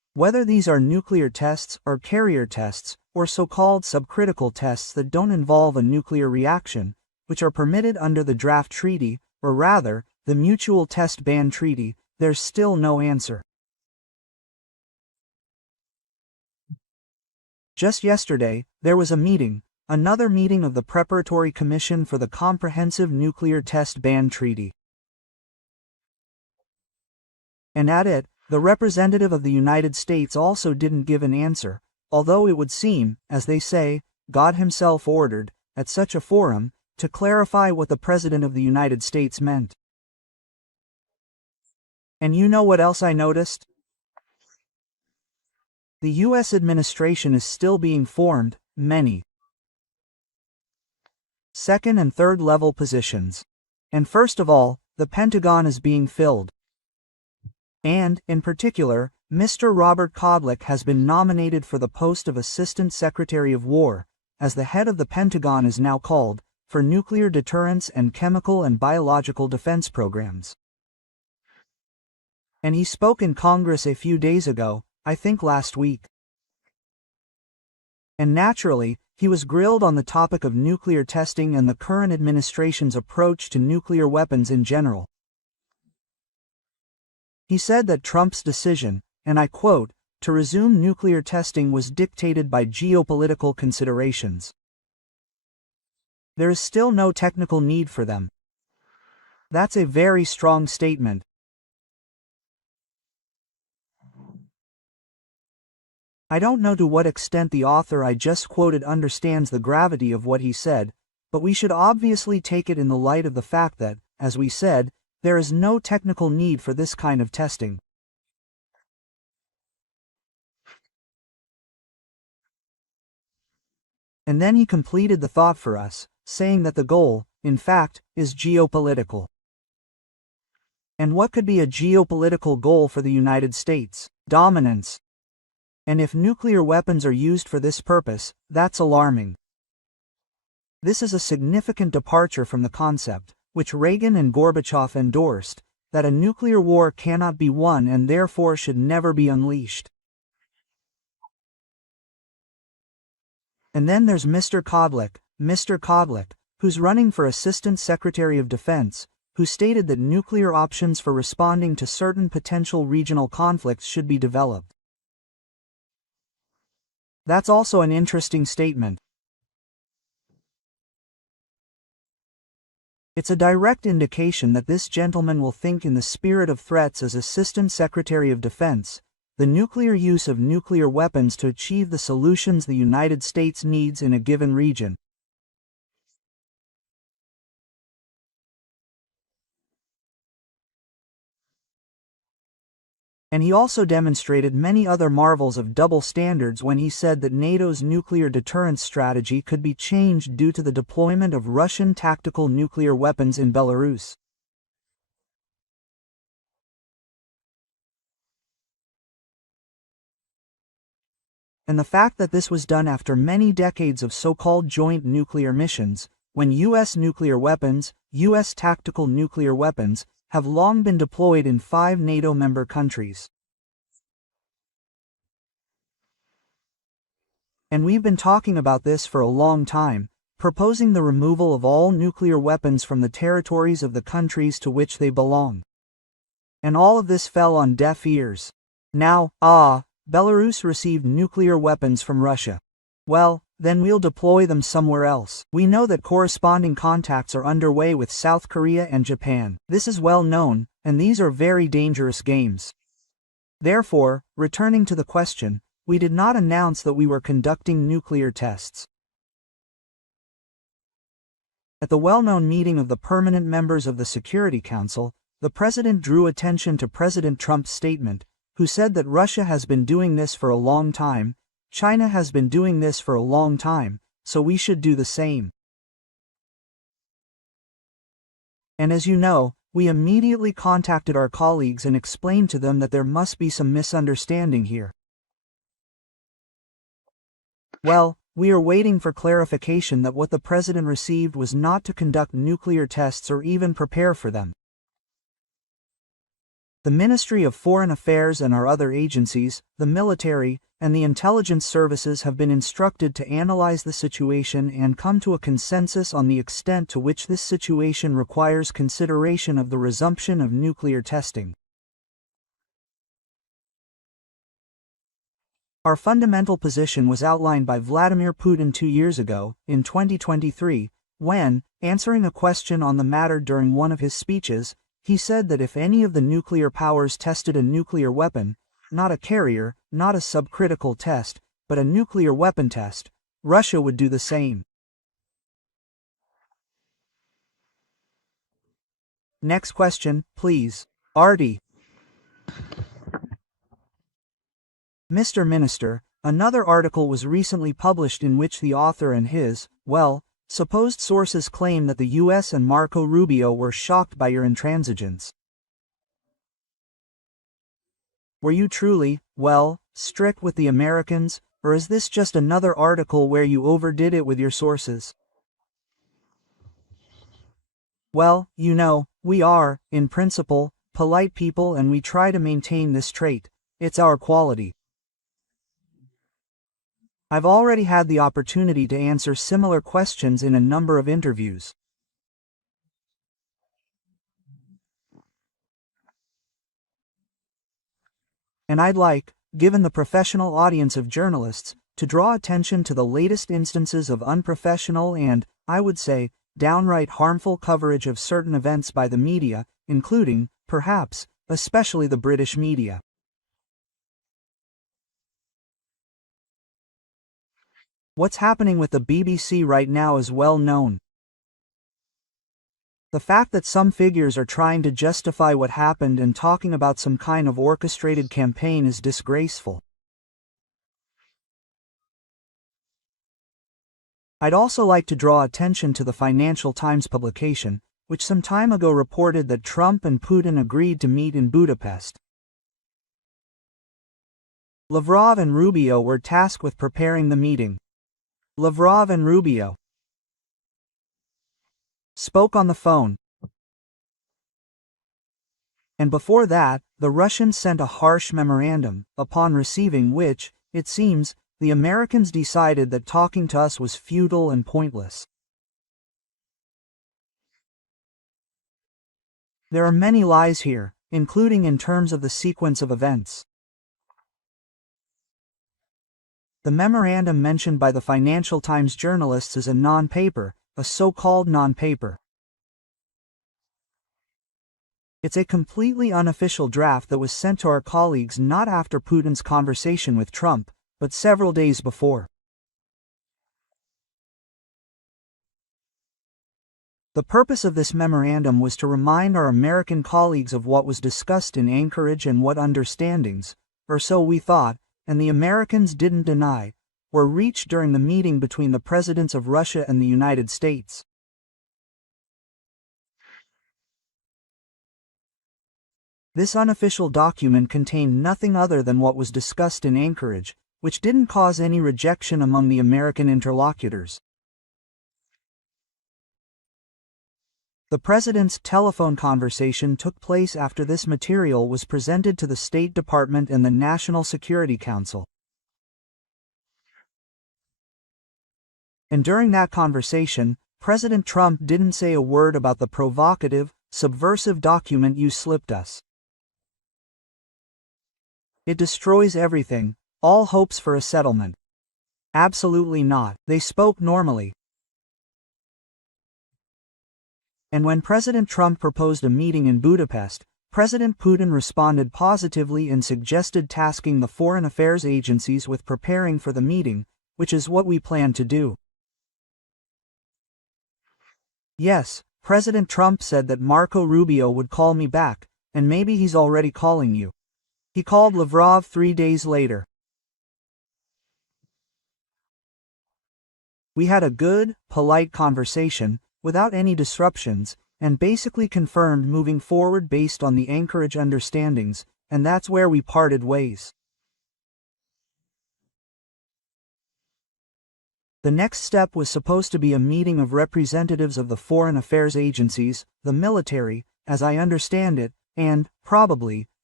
Whether these are nuclear tests or carrier tests, or so-called subcritical tests that don't involve a nuclear reaction, which are permitted under the draft treaty, or rather, the Mutual Test Ban Treaty, there's still no answer. Just yesterday, there was a meeting, another meeting of the Preparatory Commission for the Comprehensive Nuclear Test Ban Treaty. And at it, the representative of the United States also didn't give an answer, although it would seem, as they say, God himself ordered, at such a forum, to clarify what the President of the United States meant. And you know what else I noticed? The U.S. administration is still being formed, many second and third level positions. And first of all, the Pentagon is being filled. And, in particular, Mr. Robert Kodlik has been nominated for the post of Assistant Secretary of War, as the head of the Pentagon is now called, for nuclear deterrence and chemical and biological defense programs. And he spoke in Congress a few days ago, I think last week. And naturally, he was grilled on the topic of nuclear testing and the current administration's approach to nuclear weapons in general. He said that Trump's decision, and I quote, to resume nuclear testing was dictated by geopolitical considerations. There is still no technical need for them. That's a very strong statement. I don't know to what extent the author I just quoted understands the gravity of what he said, but we should obviously take it in the light of the fact that, as we said, there is no technical need for this kind of testing. And then he completed the thought for us, saying that the goal, in fact, is geopolitical. And what could be a geopolitical goal for the United States? Dominance. And if nuclear weapons are used for this purpose, that's alarming. This is a significant departure from the concept, which Reagan and Gorbachev endorsed, that a nuclear war cannot be won and therefore should never be unleashed. And then there's Mr. Kodlik, who's running for Assistant Secretary of Defense, who stated that nuclear options for responding to certain potential regional conflicts should be developed. That's also an interesting statement. It's a direct indication that this gentleman will think in the spirit of threats as Assistant Secretary of Defense, the nuclear use of nuclear weapons to achieve the solutions the United States needs in a given region. And he also demonstrated many other marvels of double standards when he said that NATO's nuclear deterrence strategy could be changed due to the deployment of Russian tactical nuclear weapons in Belarus. And the fact that this was done after many decades of so-called joint nuclear missions, when U.S. nuclear weapons, U.S. tactical nuclear weapons, have long been deployed in 5 NATO member countries. And we've been talking about this for a long time, proposing the removal of all nuclear weapons from the territories of the countries to which they belong. And all of this fell on deaf ears. Now, Belarus received nuclear weapons from Russia. Well, then we'll deploy them somewhere else. We know that corresponding contacts are underway with South Korea and Japan. This is well known, and these are very dangerous games. Therefore, returning to the question, we did not announce that we were conducting nuclear tests. At the well-known meeting of the permanent members of the Security Council, the President drew attention to President Trump's statement, who said that Russia has been doing this for a long time, China has been doing this for a long time, so we should do the same. And as you know, we immediately contacted our colleagues and explained to them that there must be some misunderstanding here. Well, we are waiting for clarification that what the President received was not to conduct nuclear tests or even prepare for them. The Ministry of Foreign Affairs and our other agencies, the military, and the intelligence services have been instructed to analyze the situation and come to a consensus on the extent to which this situation requires consideration of the resumption of nuclear testing. Our fundamental position was outlined by Vladimir Putin 2 years ago, in 2023, when, answering a question on the matter during one of his speeches, he said that if any of the nuclear powers tested a nuclear weapon, not a carrier, not a subcritical test, but a nuclear weapon test, Russia would do the same. Next question, please. Artie. Mr. Minister, another article was recently published in which the author and his, supposed sources claim that the US and Marco Rubio were shocked by your intransigence. Were you truly, strict with the Americans, or is this just another article where you overdid it with your sources? Well, you know, we are, in principle, polite people and we try to maintain this trait. It's our quality. I've already had the opportunity to answer similar questions in a number of interviews. And I'd like, given the professional audience of journalists, to draw attention to the latest instances of unprofessional and, I would say, downright harmful coverage of certain events by the media, including, perhaps, especially the British media. What's happening with the BBC right now is well known. The fact that some figures are trying to justify what happened and talking about some kind of orchestrated campaign is disgraceful. I'd also like to draw attention to the Financial Times publication, which some time ago reported that Trump and Putin agreed to meet in Budapest. Lavrov and Rubio were tasked with preparing the meeting. Lavrov and Rubio spoke on the phone. And before that, the Russians sent a harsh memorandum, upon receiving which, it seems, the Americans decided that talking to us was futile and pointless. There are many lies here, including in terms of the sequence of events. The memorandum mentioned by the Financial Times journalists is a non-paper, a so-called non-paper. It's a completely unofficial draft that was sent to our colleagues not after Putin's conversation with Trump, but several days before. The purpose of this memorandum was to remind our American colleagues of what was discussed in Anchorage and what understandings, or so we thought, and the Americans didn't deny, were reached during the meeting between the presidents of Russia and the United States. This unofficial document contained nothing other than what was discussed in Anchorage, which didn't cause any rejection among the American interlocutors. The president's telephone conversation took place after this material was presented to the State Department and the National Security Council. And during that conversation, President Trump didn't say a word about the provocative, subversive document you slipped us. It destroys everything, all hopes for a settlement. Absolutely not. They spoke normally. And when President Trump proposed a meeting in Budapest, President Putin responded positively and suggested tasking the foreign affairs agencies with preparing for the meeting, which is what we plan to do. Yes, President Trump said that Marco Rubio would call me back, and maybe he's already calling you. He called Lavrov 3 days later. We had a good, polite conversation, without any disruptions, and basically confirmed moving forward based on the Anchorage understandings, and that's where we parted ways. The next step was supposed to be a meeting of representatives of the foreign affairs agencies, the military, as I understand it, and, probably,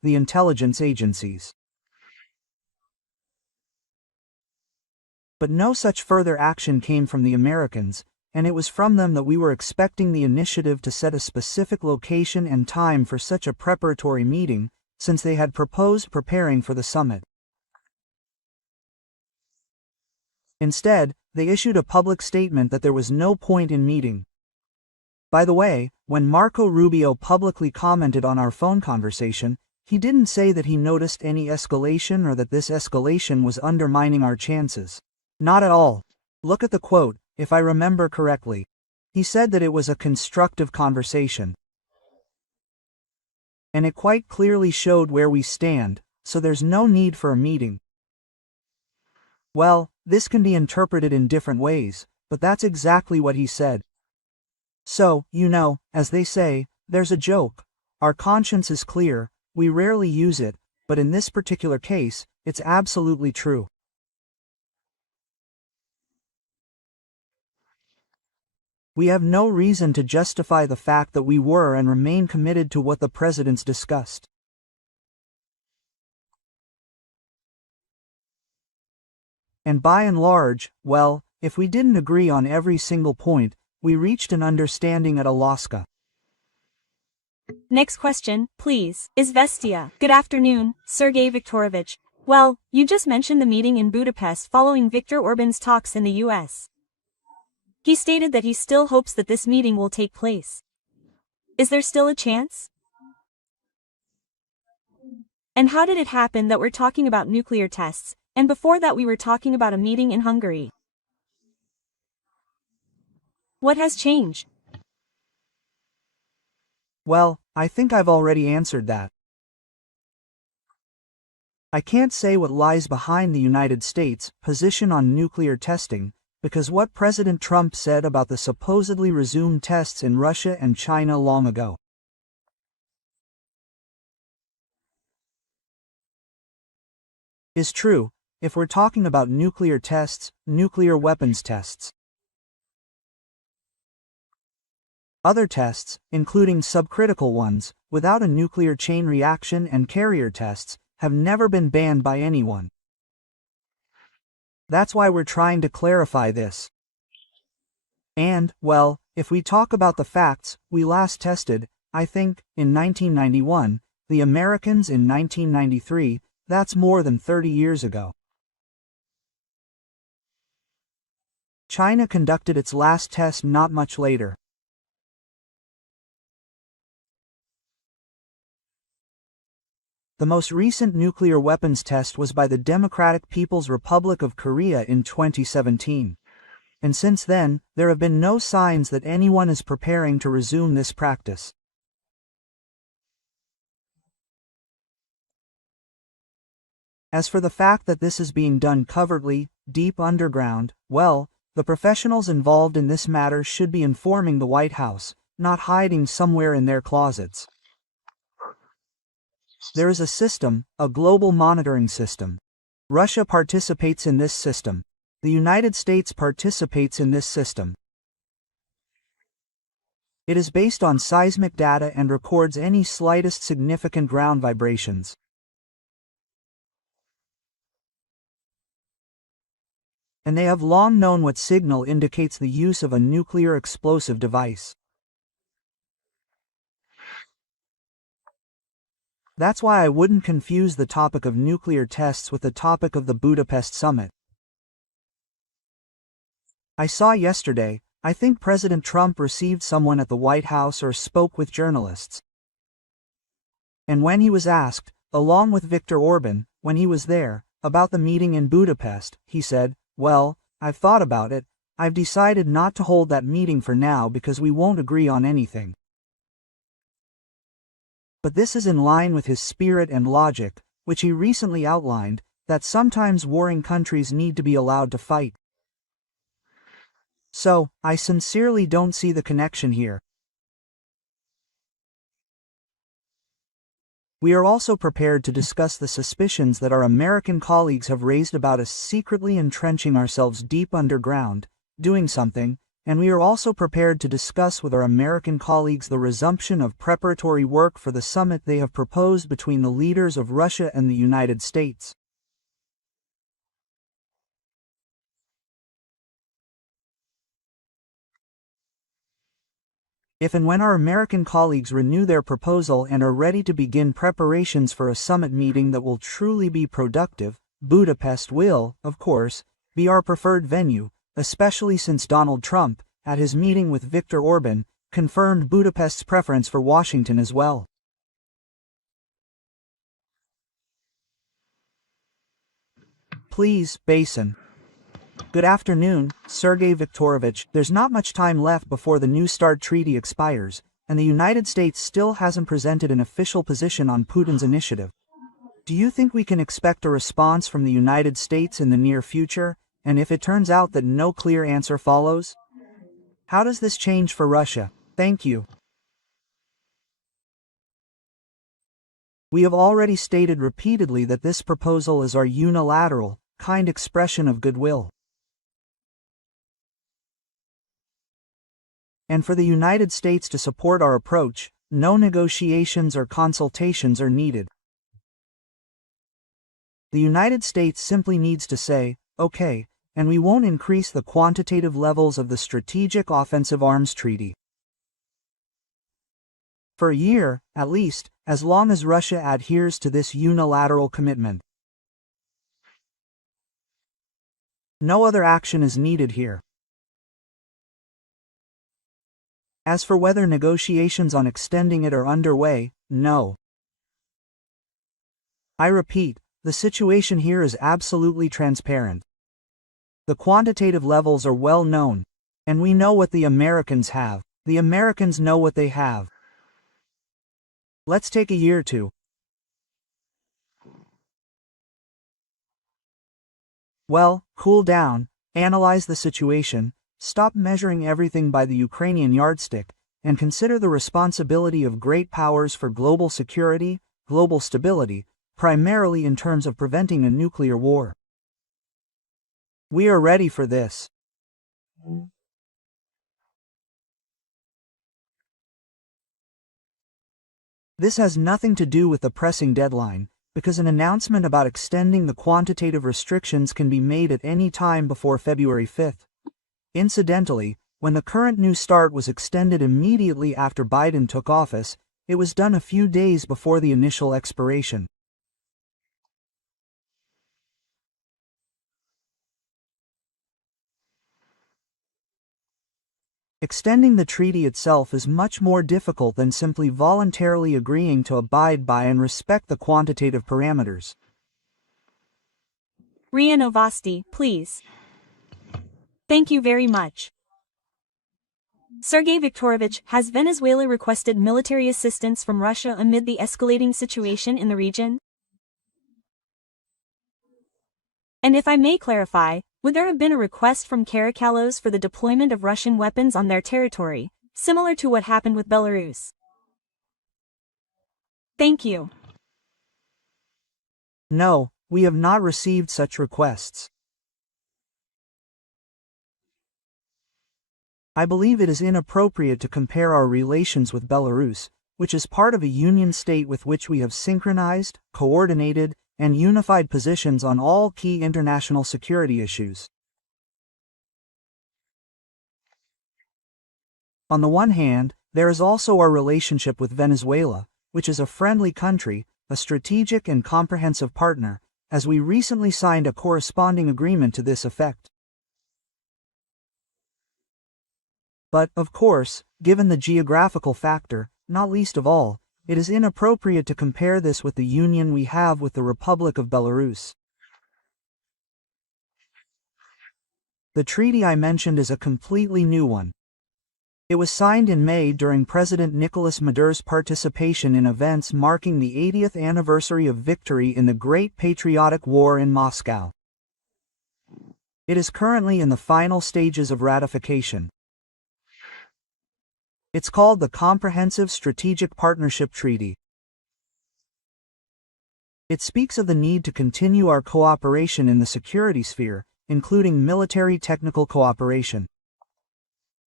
the intelligence agencies. But no such further action came from the Americans, and it was from them that we were expecting the initiative to set a specific location and time for such a preparatory meeting, since they had proposed preparing for the summit. Instead, they issued a public statement that there was no point in meeting. By the way, when Marco Rubio publicly commented on our phone conversation, he didn't say that he noticed any escalation or that this escalation was undermining our chances. Not at all. Look at the quote, if I remember correctly. He said that it was a constructive conversation. And it quite clearly showed where we stand, so there's no need for a meeting. Well, this can be interpreted in different ways, but that's exactly what he said. So, as they say, there's a joke. Our conscience is clear, we rarely use it, but in this particular case, it's absolutely true. We have no reason to justify the fact that we were and remain committed to what the presidents discussed. And by and large, well, if we didn't agree on every single point, we reached an understanding at Alaska. Next question, please. Izvestia. Good afternoon, Sergey Viktorovich. Well, you just mentioned the meeting in Budapest following Viktor Orban's talks in the US. He stated that he still hopes that this meeting will take place. Is there still a chance? And how did it happen that we're talking about nuclear tests, and before that we were talking about a meeting in Hungary? What has changed? Well, I think I've already answered that. I can't say what lies behind the United States' position on nuclear testing, because what President Trump said about the supposedly resumed tests in Russia and China long ago. Is true, if we're talking about nuclear tests, nuclear weapons tests. Other tests, including subcritical ones, without a nuclear chain reaction and carrier tests, have never been banned by anyone. That's why we're trying to clarify this. And, well, if we talk about the facts, we last tested, I think, in 1991, the Americans in 1993, that's more than 30 years ago. China conducted its last test not much later. The most recent nuclear weapons test was by the Democratic People's Republic of Korea in 2017. And since then, there have been no signs that anyone is preparing to resume this practice. As for the fact that this is being done covertly, deep underground, well, the professionals involved in this matter should be informing the White House, not hiding somewhere in their closets. There is a system, a global monitoring system. Russia participates in this system. The United States participates in this system. It is based on seismic data and records any slightest significant ground vibrations. And they have long known what signal indicates the use of a nuclear explosive device. That's why I wouldn't confuse the topic of nuclear tests with the topic of the Budapest summit. I saw yesterday, I think President Trump received someone at the White House or spoke with journalists. And when he was asked, along with Viktor Orban, when he was there, about the meeting in Budapest, he said, "Well, I've thought about it, I've decided not to hold that meeting for now because we won't agree on anything." But this is in line with his spirit and logic, which he recently outlined, that sometimes warring countries need to be allowed to fight. So, I sincerely don't see the connection here. We are also prepared to discuss the suspicions that our American colleagues have raised about us secretly entrenching ourselves deep underground, doing something, and we are also prepared to discuss with our American colleagues the resumption of preparatory work for the summit they have proposed between the leaders of Russia and the United States. If and when our American colleagues renew their proposal and are ready to begin preparations for a summit meeting that will truly be productive, Budapest will, of course, be our preferred venue, especially since Donald Trump, at his meeting with Viktor Orban, confirmed Budapest's preference for Washington as well. Please, Basin. Good afternoon, Sergey Viktorovich. There's not much time left before the New START treaty expires, and the United States still hasn't presented an official position on Putin's initiative. Do you think we can expect a response from the United States in the near future, and if it turns out that no clear answer follows? How does this change for Russia? Thank you. We have already stated repeatedly that this proposal is our unilateral, kind expression of goodwill. And for the United States to support our approach, no negotiations or consultations are needed. The United States simply needs to say, okay, and we won't increase the quantitative levels of the Strategic Offensive Arms Treaty. For a year, at least, as long as Russia adheres to this unilateral commitment. No other action is needed here. As for whether negotiations on extending it are underway, no. I repeat, the situation here is absolutely transparent. The quantitative levels are well known, and we know what the Americans have. The Americans know what they have. Let's take a year or two. Well, cool down, analyze the situation, stop measuring everything by the Ukrainian yardstick, and consider the responsibility of great powers for global security, global stability, primarily in terms of preventing a nuclear war. We are ready for this. This has nothing to do with the pressing deadline, because an announcement about extending the quantitative restrictions can be made at any time before February 5th. Incidentally, when the current New START was extended immediately after Biden took office, it was done a few days before the initial expiration. Extending the treaty itself is much more difficult than simply voluntarily agreeing to abide by and respect the quantitative parameters. RIA Novosti, please. Thank you very much. Sergey Viktorovich, has Venezuela requested military assistance from Russia amid the escalating situation in the region? And if I may clarify, would there have been a request from Caracalos for the deployment of Russian weapons on their territory, similar to what happened with Belarus? Thank you. No, we have not received such requests. I believe it is inappropriate to compare our relations with Belarus, which is part of a union state with which we have synchronized, coordinated, and unified positions on all key international security issues. On the one hand, there is also our relationship with Venezuela, which is a friendly country, a strategic and comprehensive partner, as we recently signed a corresponding agreement to this effect. But, of course, given the geographical factor, not least of all, it is inappropriate to compare this with the union we have with the Republic of Belarus. The treaty I mentioned is a completely new one. It was signed in May during President Nicolas Maduro's participation in events marking the 80th anniversary of victory in the Great Patriotic War in Moscow. It is currently in the final stages of ratification. It's called the Comprehensive Strategic Partnership Treaty. It speaks of the need to continue our cooperation in the security sphere, including military technical cooperation.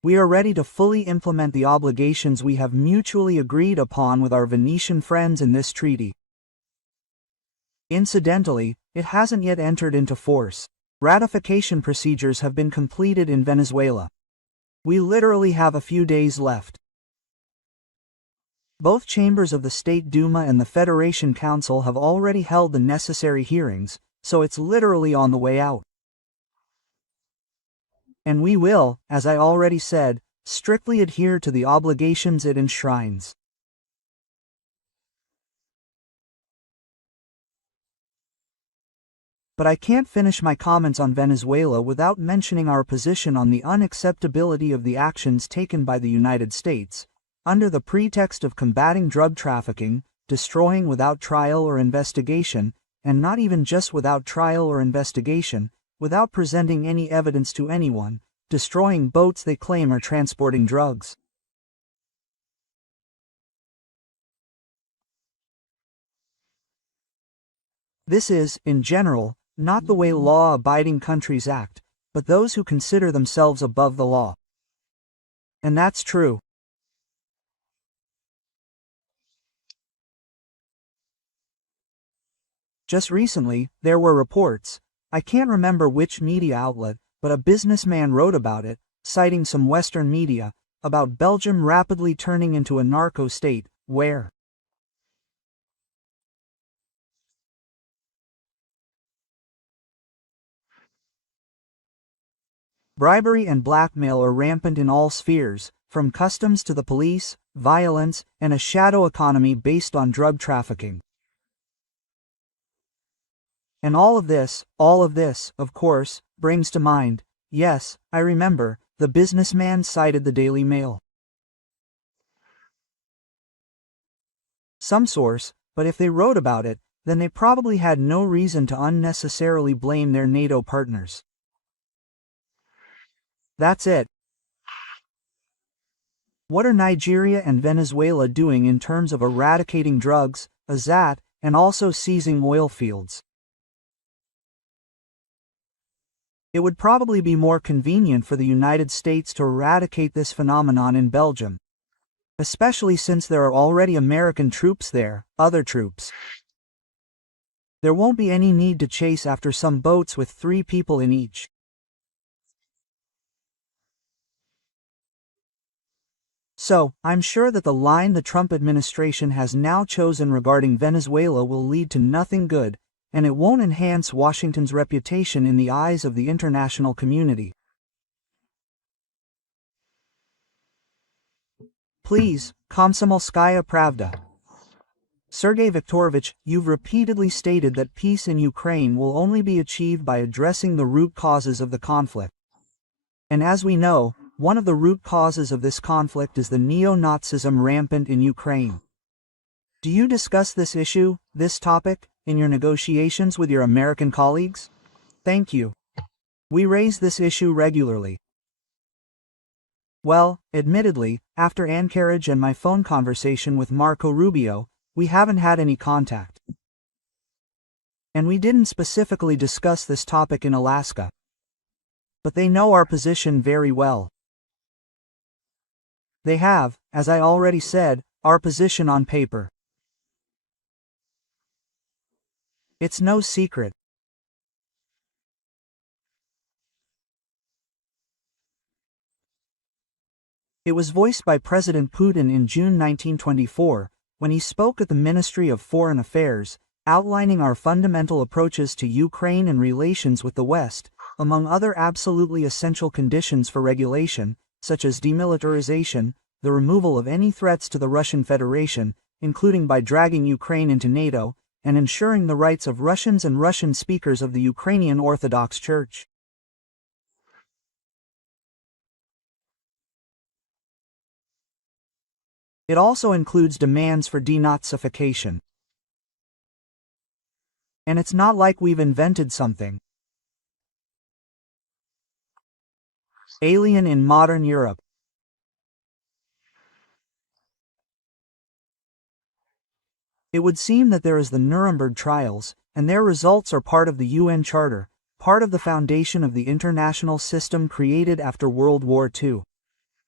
We are ready to fully implement the obligations we have mutually agreed upon with our Venetian friends in this treaty. Incidentally, it hasn't yet entered into force. Ratification procedures have been completed in Venezuela. We literally have a few days left. Both chambers of the State Duma and the Federation Council have already held the necessary hearings, so it's literally on the way out. And we will, as I already said, strictly adhere to the obligations it enshrines. But I can't finish my comments on Venezuela without mentioning our position on the unacceptability of the actions taken by the United States, under the pretext of combating drug trafficking, destroying without trial or investigation, and not even just without trial or investigation, without presenting any evidence to anyone, destroying boats they claim are transporting drugs. This is, in general, not the way law-abiding countries act, but those who consider themselves above the law. And that's true. Just recently, there were reports, I can't remember which media outlet, but a businessman wrote about it, citing some Western media, about Belgium rapidly turning into a narco state, where bribery and blackmail are rampant in all spheres, from customs to the police, violence, and a shadow economy based on drug trafficking. And all of this, of course, brings to mind, yes, I remember, the businessman cited the Daily Mail. Some source, but if they wrote about it, then they probably had no reason to unnecessarily blame their NATO partners. That's it. What are Nigeria and Venezuela doing in terms of eradicating drugs, and also seizing oil fields? It would probably be more convenient for the United States to eradicate this phenomenon in Belgium, especially since there are already American troops there, other troops. There won't be any need to chase after some boats with 3 people in each. So, I'm sure that the line the Trump administration has now chosen regarding Venezuela will lead to nothing good, and it won't enhance Washington's reputation in the eyes of the international community. Please, Komsomolskaya Pravda. Sergey Viktorovich, you've repeatedly stated that peace in Ukraine will only be achieved by addressing the root causes of the conflict. And as we know, one of the root causes of this conflict is the neo-Nazism rampant in Ukraine. Do you discuss this issue, this topic, in your negotiations with your American colleagues? Thank you. We raise this issue regularly. Well, admittedly, after Anchorage and my phone conversation with Marco Rubio, we haven't had any contact. And we didn't specifically discuss this topic in Alaska. But they know our position very well. They have, as I already said, our position on paper. It's no secret. It was voiced by President Putin in June 1924, when he spoke at the Ministry of Foreign Affairs, outlining our fundamental approaches to Ukraine and relations with the West, among other absolutely essential conditions for regulation, such as demilitarization, the removal of any threats to the Russian Federation, including by dragging Ukraine into NATO, and ensuring the rights of Russians and Russian speakers of the Ukrainian Orthodox Church. It also includes demands for denazification. And it's not like we've invented something alien in modern Europe. It would seem that there is the Nuremberg trials, and their results are part of the UN Charter, part of the foundation of the international system created after World War II.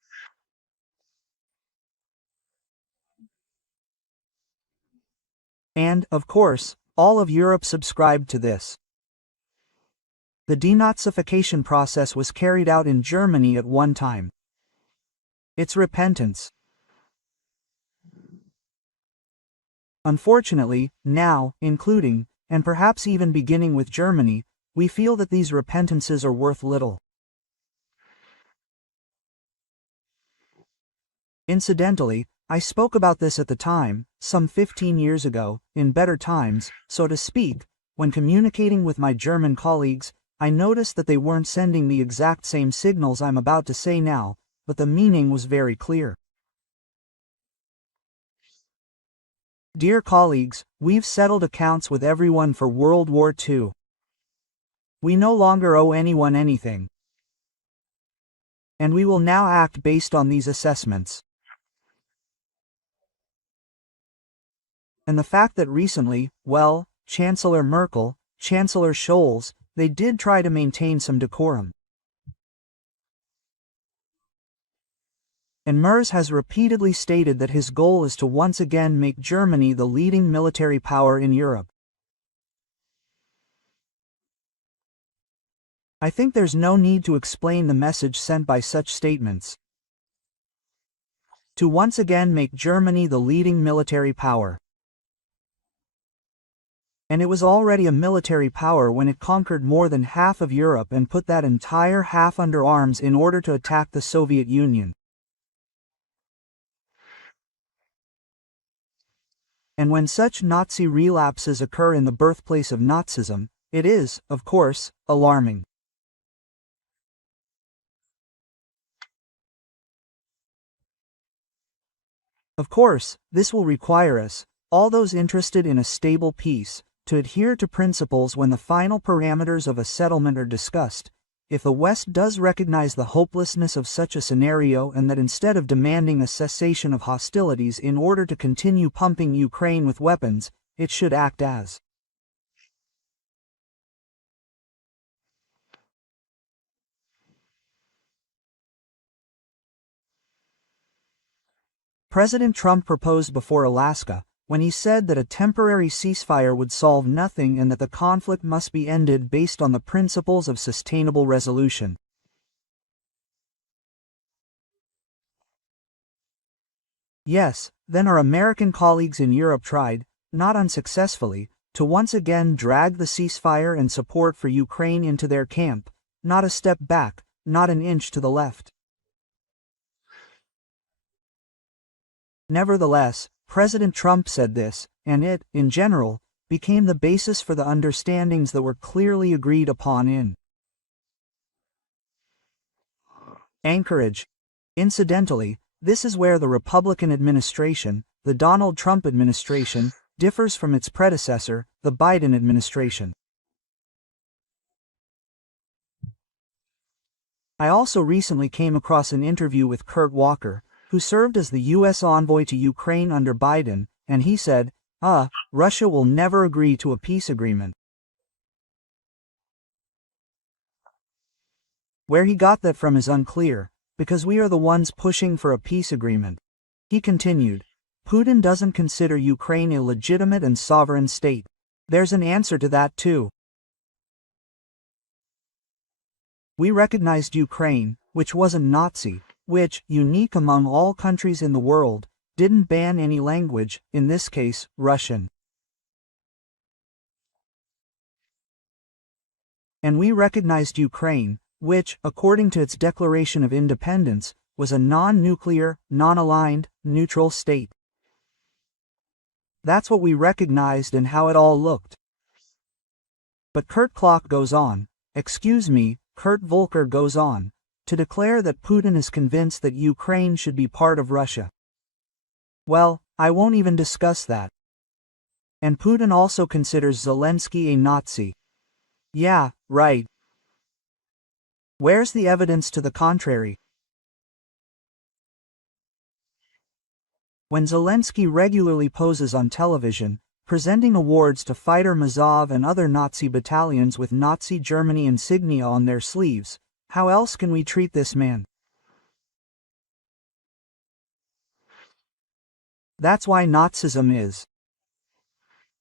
And, of course, all of Europe subscribed to this. The denazification process was carried out in Germany at one time. It's repentance. Unfortunately, now, including, and perhaps even beginning with Germany, we feel that these repentances are worth little. Incidentally, I spoke about this at the time, some 15 years ago, in better times, so to speak. When communicating with my German colleagues, I noticed that they weren't sending the exact same signals I'm about to say now, but the meaning was very clear. Dear colleagues, we've settled accounts with everyone for World War II. We no longer owe anyone anything. And we will now act based on these assessments. And the fact that recently, well, Chancellor Merkel, Chancellor Scholz, they did try to maintain some decorum. And Merz has repeatedly stated that his goal is to once again make Germany the leading military power in Europe. I think there's no need to explain the message sent by such statements. To once again make Germany the leading military power. And it was already a military power when it conquered more than half of Europe and put that entire half under arms in order to attack the Soviet Union. And when such Nazi relapses occur in the birthplace of Nazism, it is, of course, alarming. Of course, this will require us, all those interested in a stable peace, to adhere to principles when the final parameters of a settlement are discussed. If the West does recognize the hopelessness of such a scenario and that instead of demanding a cessation of hostilities in order to continue pumping Ukraine with weapons, it should act as President Trump proposed before Alaska, when he said that a temporary ceasefire would solve nothing and that the conflict must be ended based on the principles of sustainable resolution. Yes, then our American colleagues in Europe tried, not unsuccessfully, to once again drag the ceasefire and support for Ukraine into their camp, not a step back, not an inch to the left. Nevertheless, President Trump said this, and it, in general, became the basis for the understandings that were clearly agreed upon in Anchorage. Incidentally, this is where the Republican administration, the Donald Trump administration, differs from its predecessor, the Biden administration. I also recently came across an interview with Kurt Walker, who served as the U.S. envoy to Ukraine under Biden, and he said, Russia will never agree to a peace agreement. Where he got that from is unclear, because we are the ones pushing for a peace agreement. He continued, Putin doesn't consider Ukraine a legitimate and sovereign state. There's an answer to that too. We recognized Ukraine, which wasn't Nazi, which, unique among all countries in the world, didn't ban any language, in this case, Russian. And we recognized Ukraine, which, according to its Declaration of Independence, was a non-nuclear, non-aligned, neutral state. That's what we recognized and how it all looked. But Kurt Volker goes on, to declare that Putin is convinced that Ukraine should be part of Russia. Well, I won't even discuss that. And Putin also considers Zelensky a Nazi. Yeah, right. Where's the evidence to the contrary? When Zelensky regularly poses on television, presenting awards to Fighter Mazov and other Nazi battalions with Nazi Germany insignia on their sleeves, how else can we treat this man? That's why Nazism is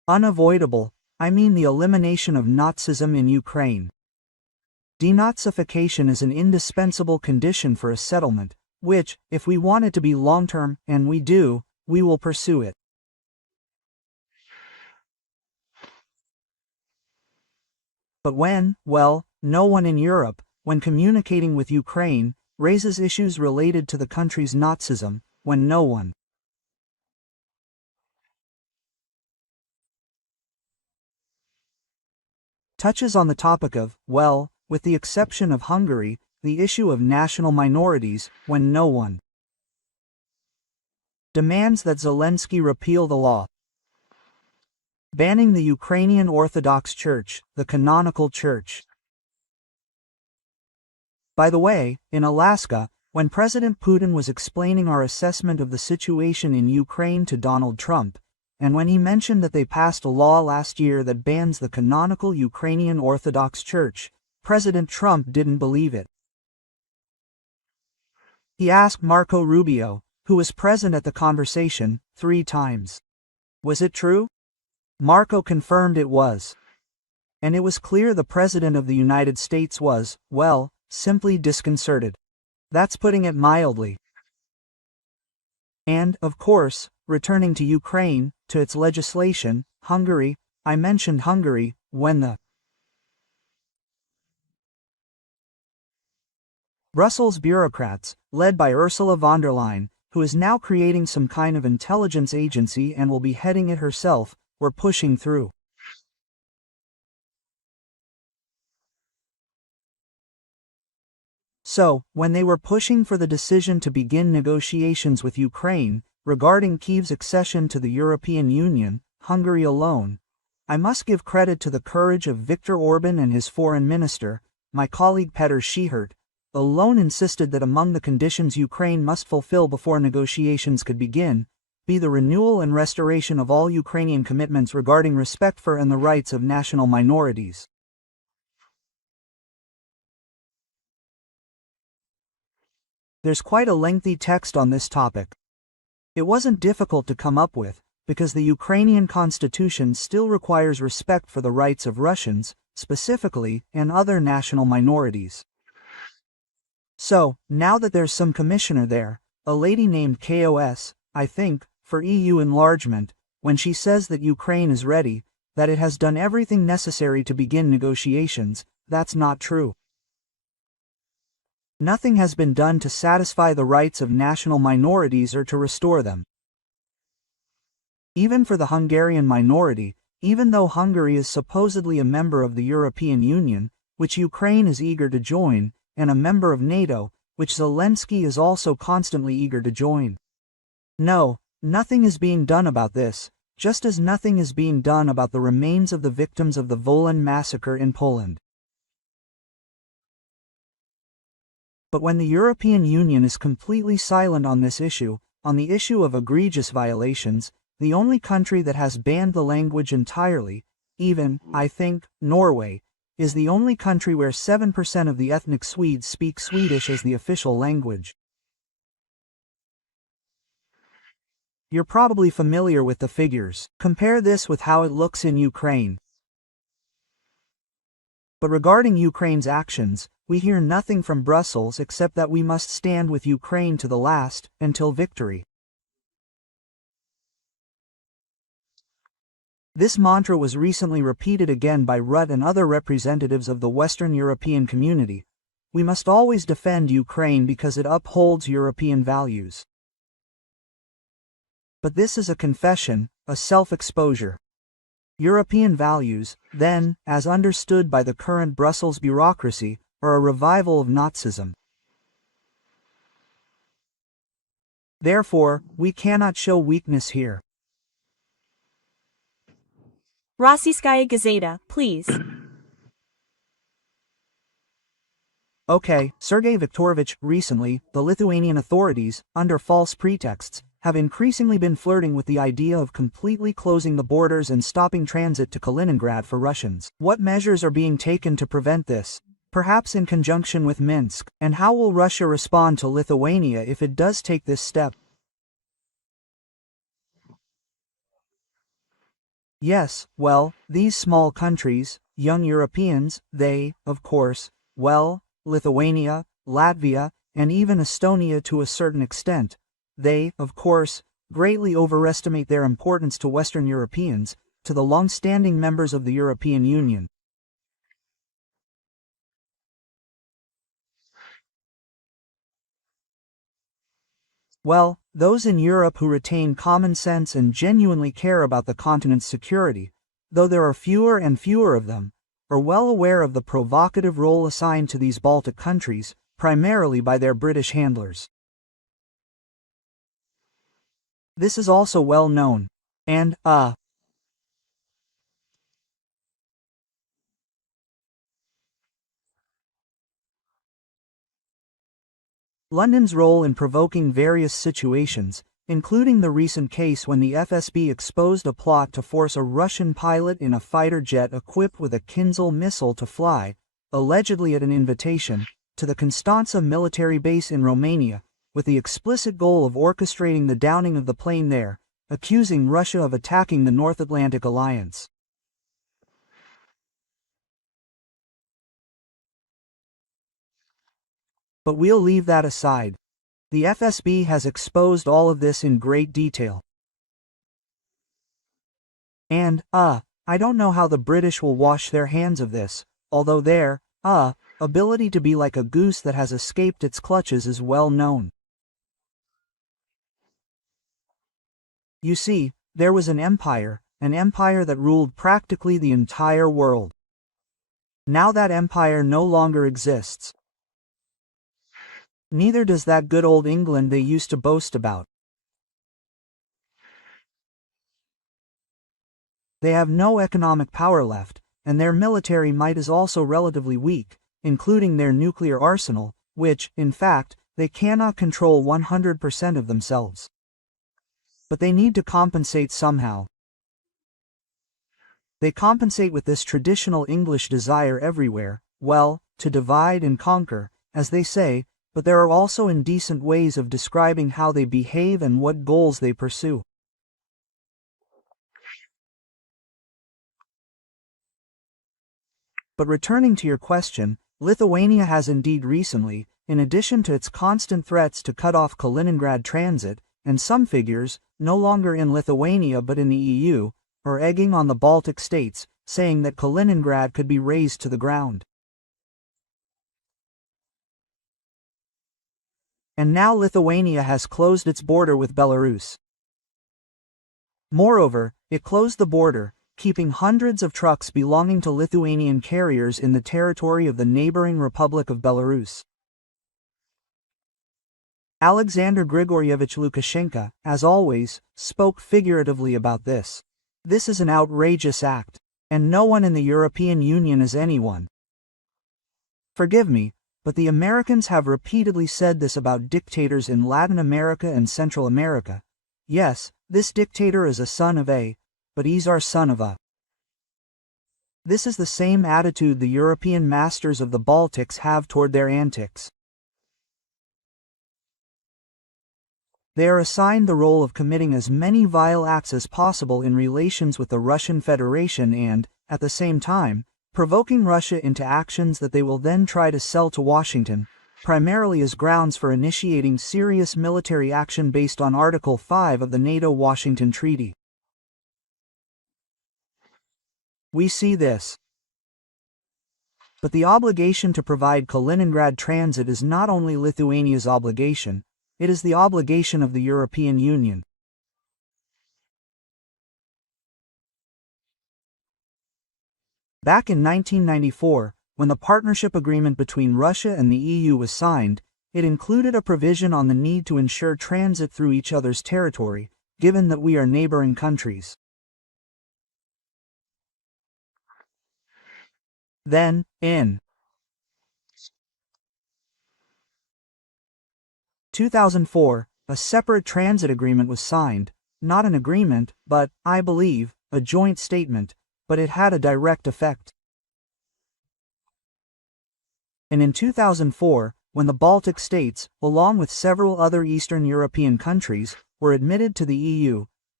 Unavoidable, I mean the elimination of Nazism in Ukraine. Denazification is an indispensable condition for a settlement, which, if we want it to be long-term, and we do, we will pursue it. But when, well, no one in Europe, when communicating with Ukraine, raises issues related to the country's Nazism, when no one touches on the topic of, well, with the exception of Hungary, the issue of national minorities, when no one demands that Zelensky repeal the law banning the Ukrainian Orthodox Church, the canonical church. By the way, in Alaska, when President Putin was explaining our assessment of the situation in Ukraine to Donald Trump, and when he mentioned that they passed a law last year that bans the canonical Ukrainian Orthodox Church, President Trump didn't believe it. He asked Marco Rubio, who was present at the conversation, 3 times. Was it true? Marco confirmed it was. And it was clear the President of the United States was, well, simply disconcerted. That's putting it mildly. And, of course, returning to Ukraine, to its legislation, Hungary, I mentioned Hungary, when the Brussels bureaucrats, led by Ursula von der Leyen, who is now creating some kind of intelligence agency and will be heading it herself, were pushing through. So, when they were pushing for the decision to begin negotiations with Ukraine, regarding Kyiv's accession to the European Union, Hungary alone, I must give credit to the courage of Viktor Orban and his foreign minister, my colleague Petr Schihert, alone insisted that among the conditions Ukraine must fulfill before negotiations could begin, be the renewal and restoration of all Ukrainian commitments regarding respect for and the rights of national minorities. There's quite a lengthy text on this topic. It wasn't difficult to come up with, because the Ukrainian constitution still requires respect for the rights of Russians, specifically, and other national minorities. So, now that there's some commissioner there, a lady named KOS, I think, for EU enlargement, when she says that Ukraine is ready, that it has done everything necessary to begin negotiations, that's not true. Nothing has been done to satisfy the rights of national minorities or to restore them. Even for the Hungarian minority, even though Hungary is supposedly a member of the European Union, which Ukraine is eager to join, and a member of NATO, which Zelensky is also constantly eager to join. No, nothing is being done about this, just as nothing is being done about the remains of the victims of the Volyn massacre in Poland. But when the European Union is completely silent on this issue, on the issue of egregious violations, the only country that has banned the language entirely, even, I think, Norway, is the only country where 7% of the ethnic Swedes speak Swedish as the official language. You're probably familiar with the figures. Compare this with how it looks in Ukraine. But regarding Ukraine's actions, we hear nothing from Brussels except that we must stand with Ukraine to the last, until victory. This mantra was recently repeated again by Rutte and other representatives of the Western European community. We must always defend Ukraine because it upholds European values. But this is a confession, a self-exposure. European values, then, as understood by the current Brussels bureaucracy, are a revival of Nazism. Therefore, we cannot show weakness here. Rossiyskaya Gazeta, please. Okay, Sergey Viktorovich, recently, the Lithuanian authorities, under false pretexts, have increasingly been flirting with the idea of completely closing the borders and stopping transit to Kaliningrad for Russians. What measures are being taken to prevent this? Perhaps in conjunction with Minsk, and how will Russia respond to Lithuania if it does take this step? Yes, well, these small countries, young Europeans, they, of course, well, Lithuania, Latvia, and even Estonia to a certain extent, they, of course, greatly overestimate their importance to Western Europeans, to the long-standing members of the European Union. Well, those in Europe who retain common sense and genuinely care about the continent's security, though there are fewer and fewer of them, are well aware of the provocative role assigned to these Baltic countries, primarily by their British handlers. This is also well known, and, London's role in provoking various situations, including the recent case when the FSB exposed a plot to force a Russian pilot in a fighter jet equipped with a Kinzhal missile to fly, allegedly at an invitation, to the Constanța military base in Romania, with the explicit goal of orchestrating the downing of the plane there, accusing Russia of attacking the North Atlantic Alliance. But we'll leave that aside. The FSB has exposed all of this in great detail. And, I don't know how the British will wash their hands of this, although their, ability to be like a goose that has escaped its clutches is well known. You see, there was an empire that ruled practically the entire world. Now that empire no longer exists. Neither does that good old England they used to boast about. They have no economic power left, and their military might is also relatively weak, including their nuclear arsenal, which, in fact, they cannot control 100% of themselves. But they need to compensate somehow. They compensate with this traditional English desire everywhere, well, to divide and conquer, as they say, but there are also indecent ways of describing how they behave and what goals they pursue. But returning to your question, Lithuania has indeed recently, in addition to its constant threats to cut off Kaliningrad transit, and some figures, no longer in Lithuania but in the EU, are egging on the Baltic states, saying that Kaliningrad could be razed to the ground. And now Lithuania has closed its border with Belarus. Moreover, it closed the border, keeping hundreds of trucks belonging to Lithuanian carriers in the territory of the neighboring Republic of Belarus. Alexander Grigoryevich Lukashenko, as always, spoke figuratively about this. This is an outrageous act, and no one in the European Union is anyone. Forgive me, but the Americans have repeatedly said this about dictators in Latin America and Central America. Yes, this dictator is a son of a, but he's our son of a. This is the same attitude the European masters of the Baltics have toward their antics. They are assigned the role of committing as many vile acts as possible in relations with the Russian Federation and, at the same time, provoking Russia into actions that they will then try to sell to Washington, primarily as grounds for initiating serious military action based on Article 5 of the NATO-Washington Treaty. We see this. But the obligation to provide Kaliningrad transit is not only Lithuania's obligation, it is the obligation of the European Union. Back in 1994, when the partnership agreement between Russia and the EU was signed, it included a provision on the need to ensure transit through each other's territory, given that we are neighboring countries. Then, in 2004, a separate transit agreement was signed, not an agreement, but, I believe, a joint statement, but it had a direct effect. And in 2004, when the Baltic states, along with several other Eastern European countries, were admitted to the EU,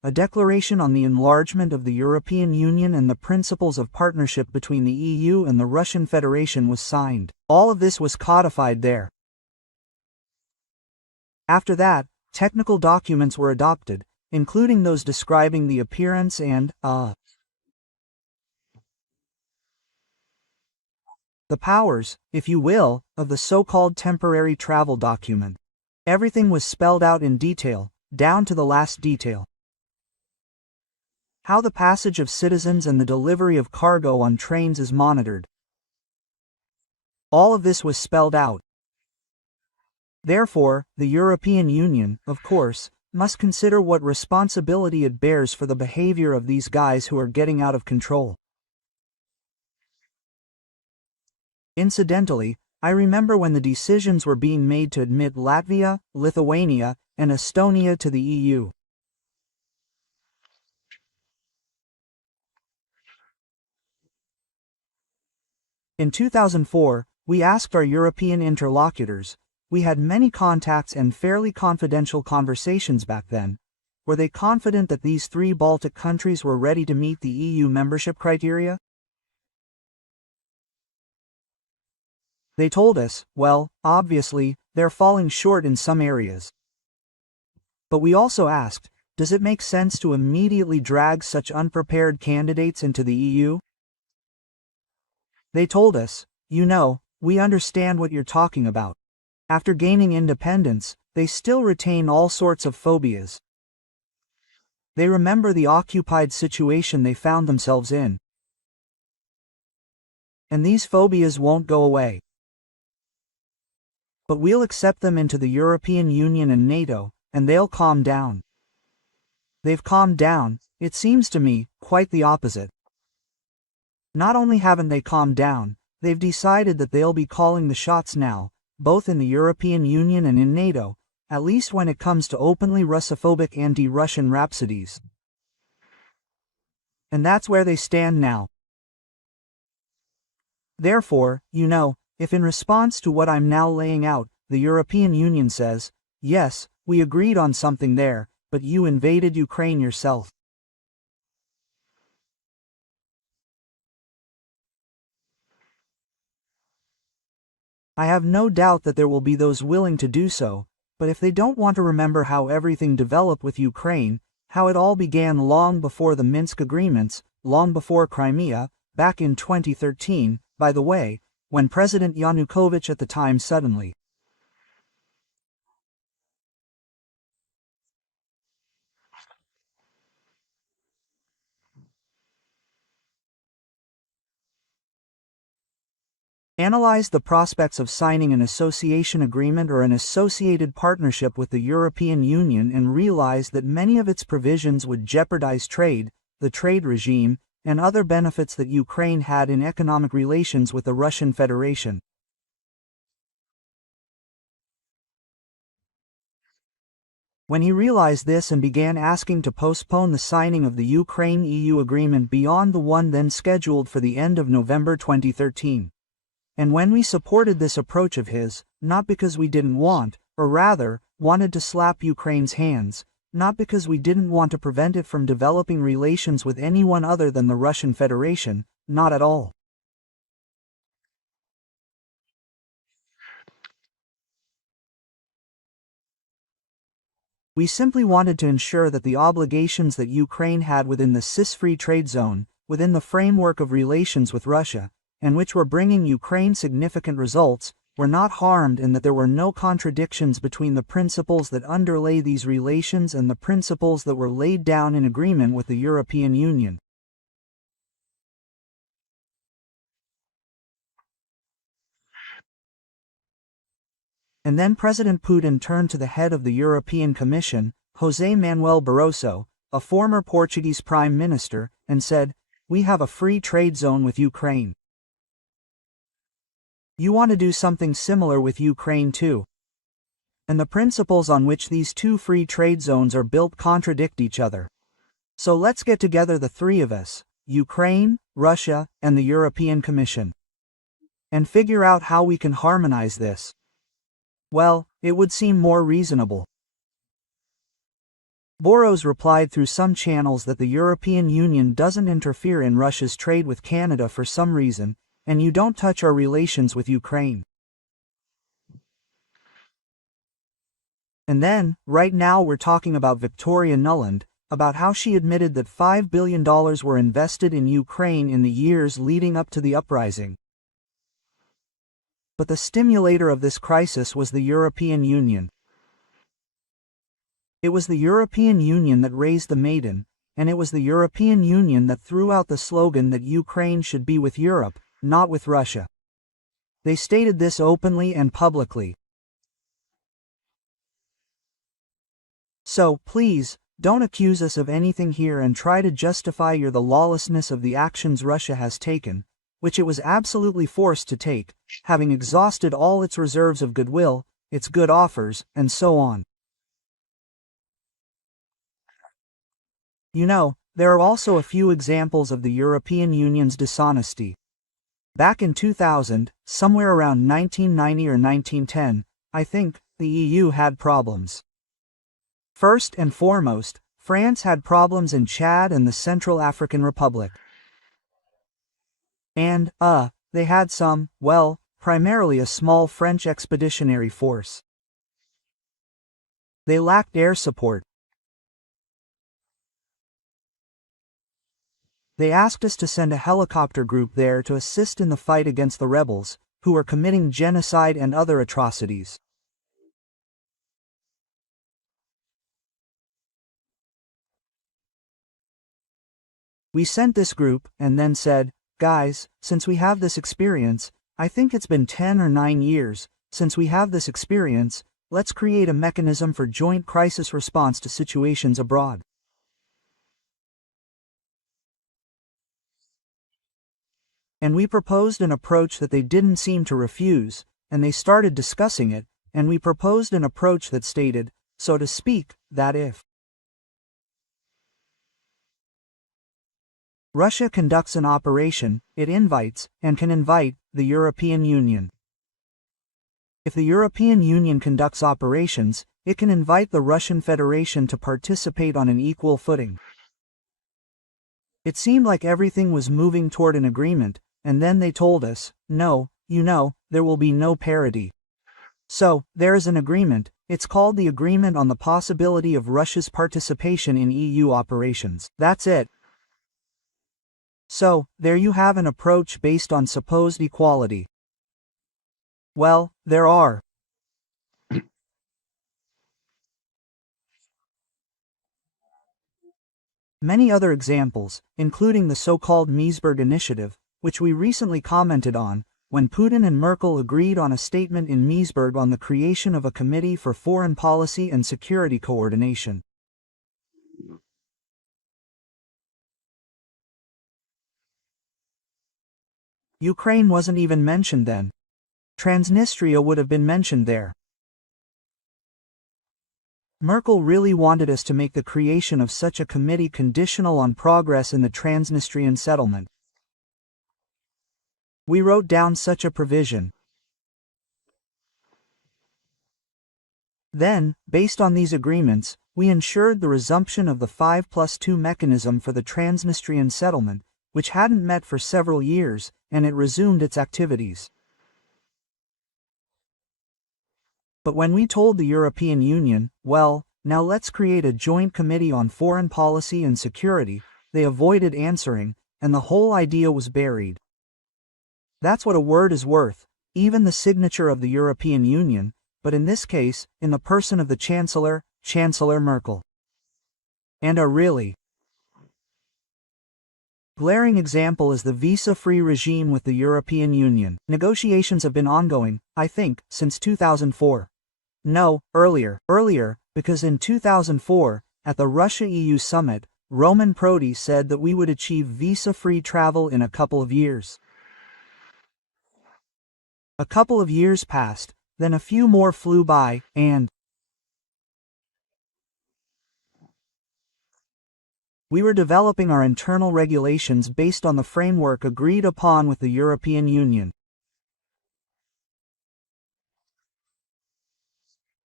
a declaration on the enlargement of the European Union and the principles of partnership between the EU and the Russian Federation was signed. All of this was codified there. After that, technical documents were adopted, including those describing the appearance and, the powers, if you will, of the so-called temporary travel document. Everything was spelled out in detail, down to the last detail. How the passage of citizens and the delivery of cargo on trains is monitored. All of this was spelled out. Therefore, the European Union, of course, must consider what responsibility it bears for the behavior of these guys who are getting out of control. Incidentally, I remember when the decisions were being made to admit Latvia, Lithuania, and Estonia to the EU. In 2004, we asked our European interlocutors, we had many contacts and fairly confidential conversations back then, were they confident that these 3 Baltic countries were ready to meet the EU membership criteria? They told us, well, obviously, they're falling short in some areas. But we also asked, does it make sense to immediately drag such unprepared candidates into the EU? They told us, you know, we understand what you're talking about. After gaining independence, they still retain all sorts of phobias. They remember the occupied situation they found themselves in. And these phobias won't go away. But we'll accept them into the European Union and NATO, and they'll calm down. They've calmed down, it seems to me, quite the opposite. Not only haven't they calmed down, they've decided that they'll be calling the shots now, both in the European Union and in NATO, at least when it comes to openly Russophobic anti-Russian rhapsodies. And that's where they stand now. Therefore, you know, if in response to what I'm now laying out, the European Union says, yes, we agreed on something there, but you invaded Ukraine yourself. I have no doubt that there will be those willing to do so, but if they don't want to remember how everything developed with Ukraine, how it all began long before the Minsk agreements, long before Crimea, back in 2013, by the way, when President Yanukovych at the time suddenly analyzed the prospects of signing an association agreement or an associated partnership with the European Union and realized that many of its provisions would jeopardize trade, the trade regime, and other benefits that Ukraine had in economic relations with the Russian Federation. When he realized this and began asking to postpone the signing of the Ukraine-EU agreement beyond the one then scheduled for the end of November 2013. And when we supported this approach of his, not because we didn't want, or rather, wanted to slap Ukraine's hands, not because we didn't want to prevent it from developing relations with anyone other than the Russian Federation, not at all. We simply wanted to ensure that the obligations that Ukraine had within the CIS-free trade zone, within the framework of relations with Russia, and which were bringing Ukraine significant results, were not harmed and that there were no contradictions between the principles that underlay these relations and the principles that were laid down in agreement with the European Union. And then President Putin turned to the head of the European Commission, José Manuel Barroso, a former Portuguese Prime Minister, and said, "We have a free trade zone with Ukraine. You want to do something similar with Ukraine too. And the principles on which these two free trade zones are built contradict each other. So let's get together the 3 of us, Ukraine, Russia, and the European Commission, and figure out how we can harmonize this." Well, it would seem more reasonable. Boros replied through some channels that the European Union doesn't interfere in Russia's trade with Canada for some reason, and you don't touch our relations with Ukraine. And then, right now we're talking about Victoria Nuland, about how she admitted that $5 billion were invested in Ukraine in the years leading up to the uprising. But the stimulator of this crisis was the European Union. It was the European Union that raised the Maiden, and it was the European Union that threw out the slogan that Ukraine should be with Europe, not with Russia. They stated this openly and publicly. So, please, don't accuse us of anything here and try to justify the lawlessness of the actions Russia has taken, which it was absolutely forced to take, having exhausted all its reserves of goodwill, its good offers, and so on. You know, there are also a few examples of the European Union's dishonesty. Back in 2000, somewhere around 1990 or 1910, I think, the EU had problems. First and foremost, France had problems in Chad and the Central African Republic. And, they had some, well, primarily a small French expeditionary force. They lacked air support. They asked us to send a helicopter group there to assist in the fight against the rebels, who were committing genocide and other atrocities. We sent this group, and then said, guys, since we have this experience, I think it's been 10 or 9 years, since we have this experience, let's create a mechanism for joint crisis response to situations abroad. And we proposed an approach that they didn't seem to refuse, and they started discussing it, and we proposed an approach that stated, so to speak, that if Russia conducts an operation, it invites, and can invite, the European Union. If the European Union conducts operations, it can invite the Russian Federation to participate on an equal footing. It seemed like everything was moving toward an agreement, and then they told us, no, you know, there will be no parity. So, there is an agreement, it's called the Agreement on the Possibility of Russia's Participation in EU Operations. That's it. So, there you have an approach based on supposed equality. Well, there are many other examples, including the so-called Meseberg Initiative, which we recently commented on, when Putin and Merkel agreed on a statement in Meseberg on the creation of a Committee for Foreign Policy and Security Coordination. Ukraine wasn't even mentioned then. Transnistria would have been mentioned there. Merkel really wanted us to make the creation of such a committee conditional on progress in the Transnistrian settlement. We wrote down such a provision. Then, based on these agreements, we ensured the resumption of the 5+2 mechanism for the Transnistrian settlement, which hadn't met for several years, and it resumed its activities. But when we told the European Union, well, now let's create a joint committee on foreign policy and security, they avoided answering, and the whole idea was buried. That's what a word is worth, even the signature of the European Union, but in this case, in the person of the Chancellor, Chancellor Merkel. And a really glaring example is the visa-free regime with the European Union. Negotiations have been ongoing, I think, since 2004. No, earlier, because in 2004, at the Russia-EU summit, Roman Prodi said that we would achieve visa-free travel in a couple of years. A couple of years passed, then a few more flew by, and we were developing our internal regulations based on the framework agreed upon with the European Union.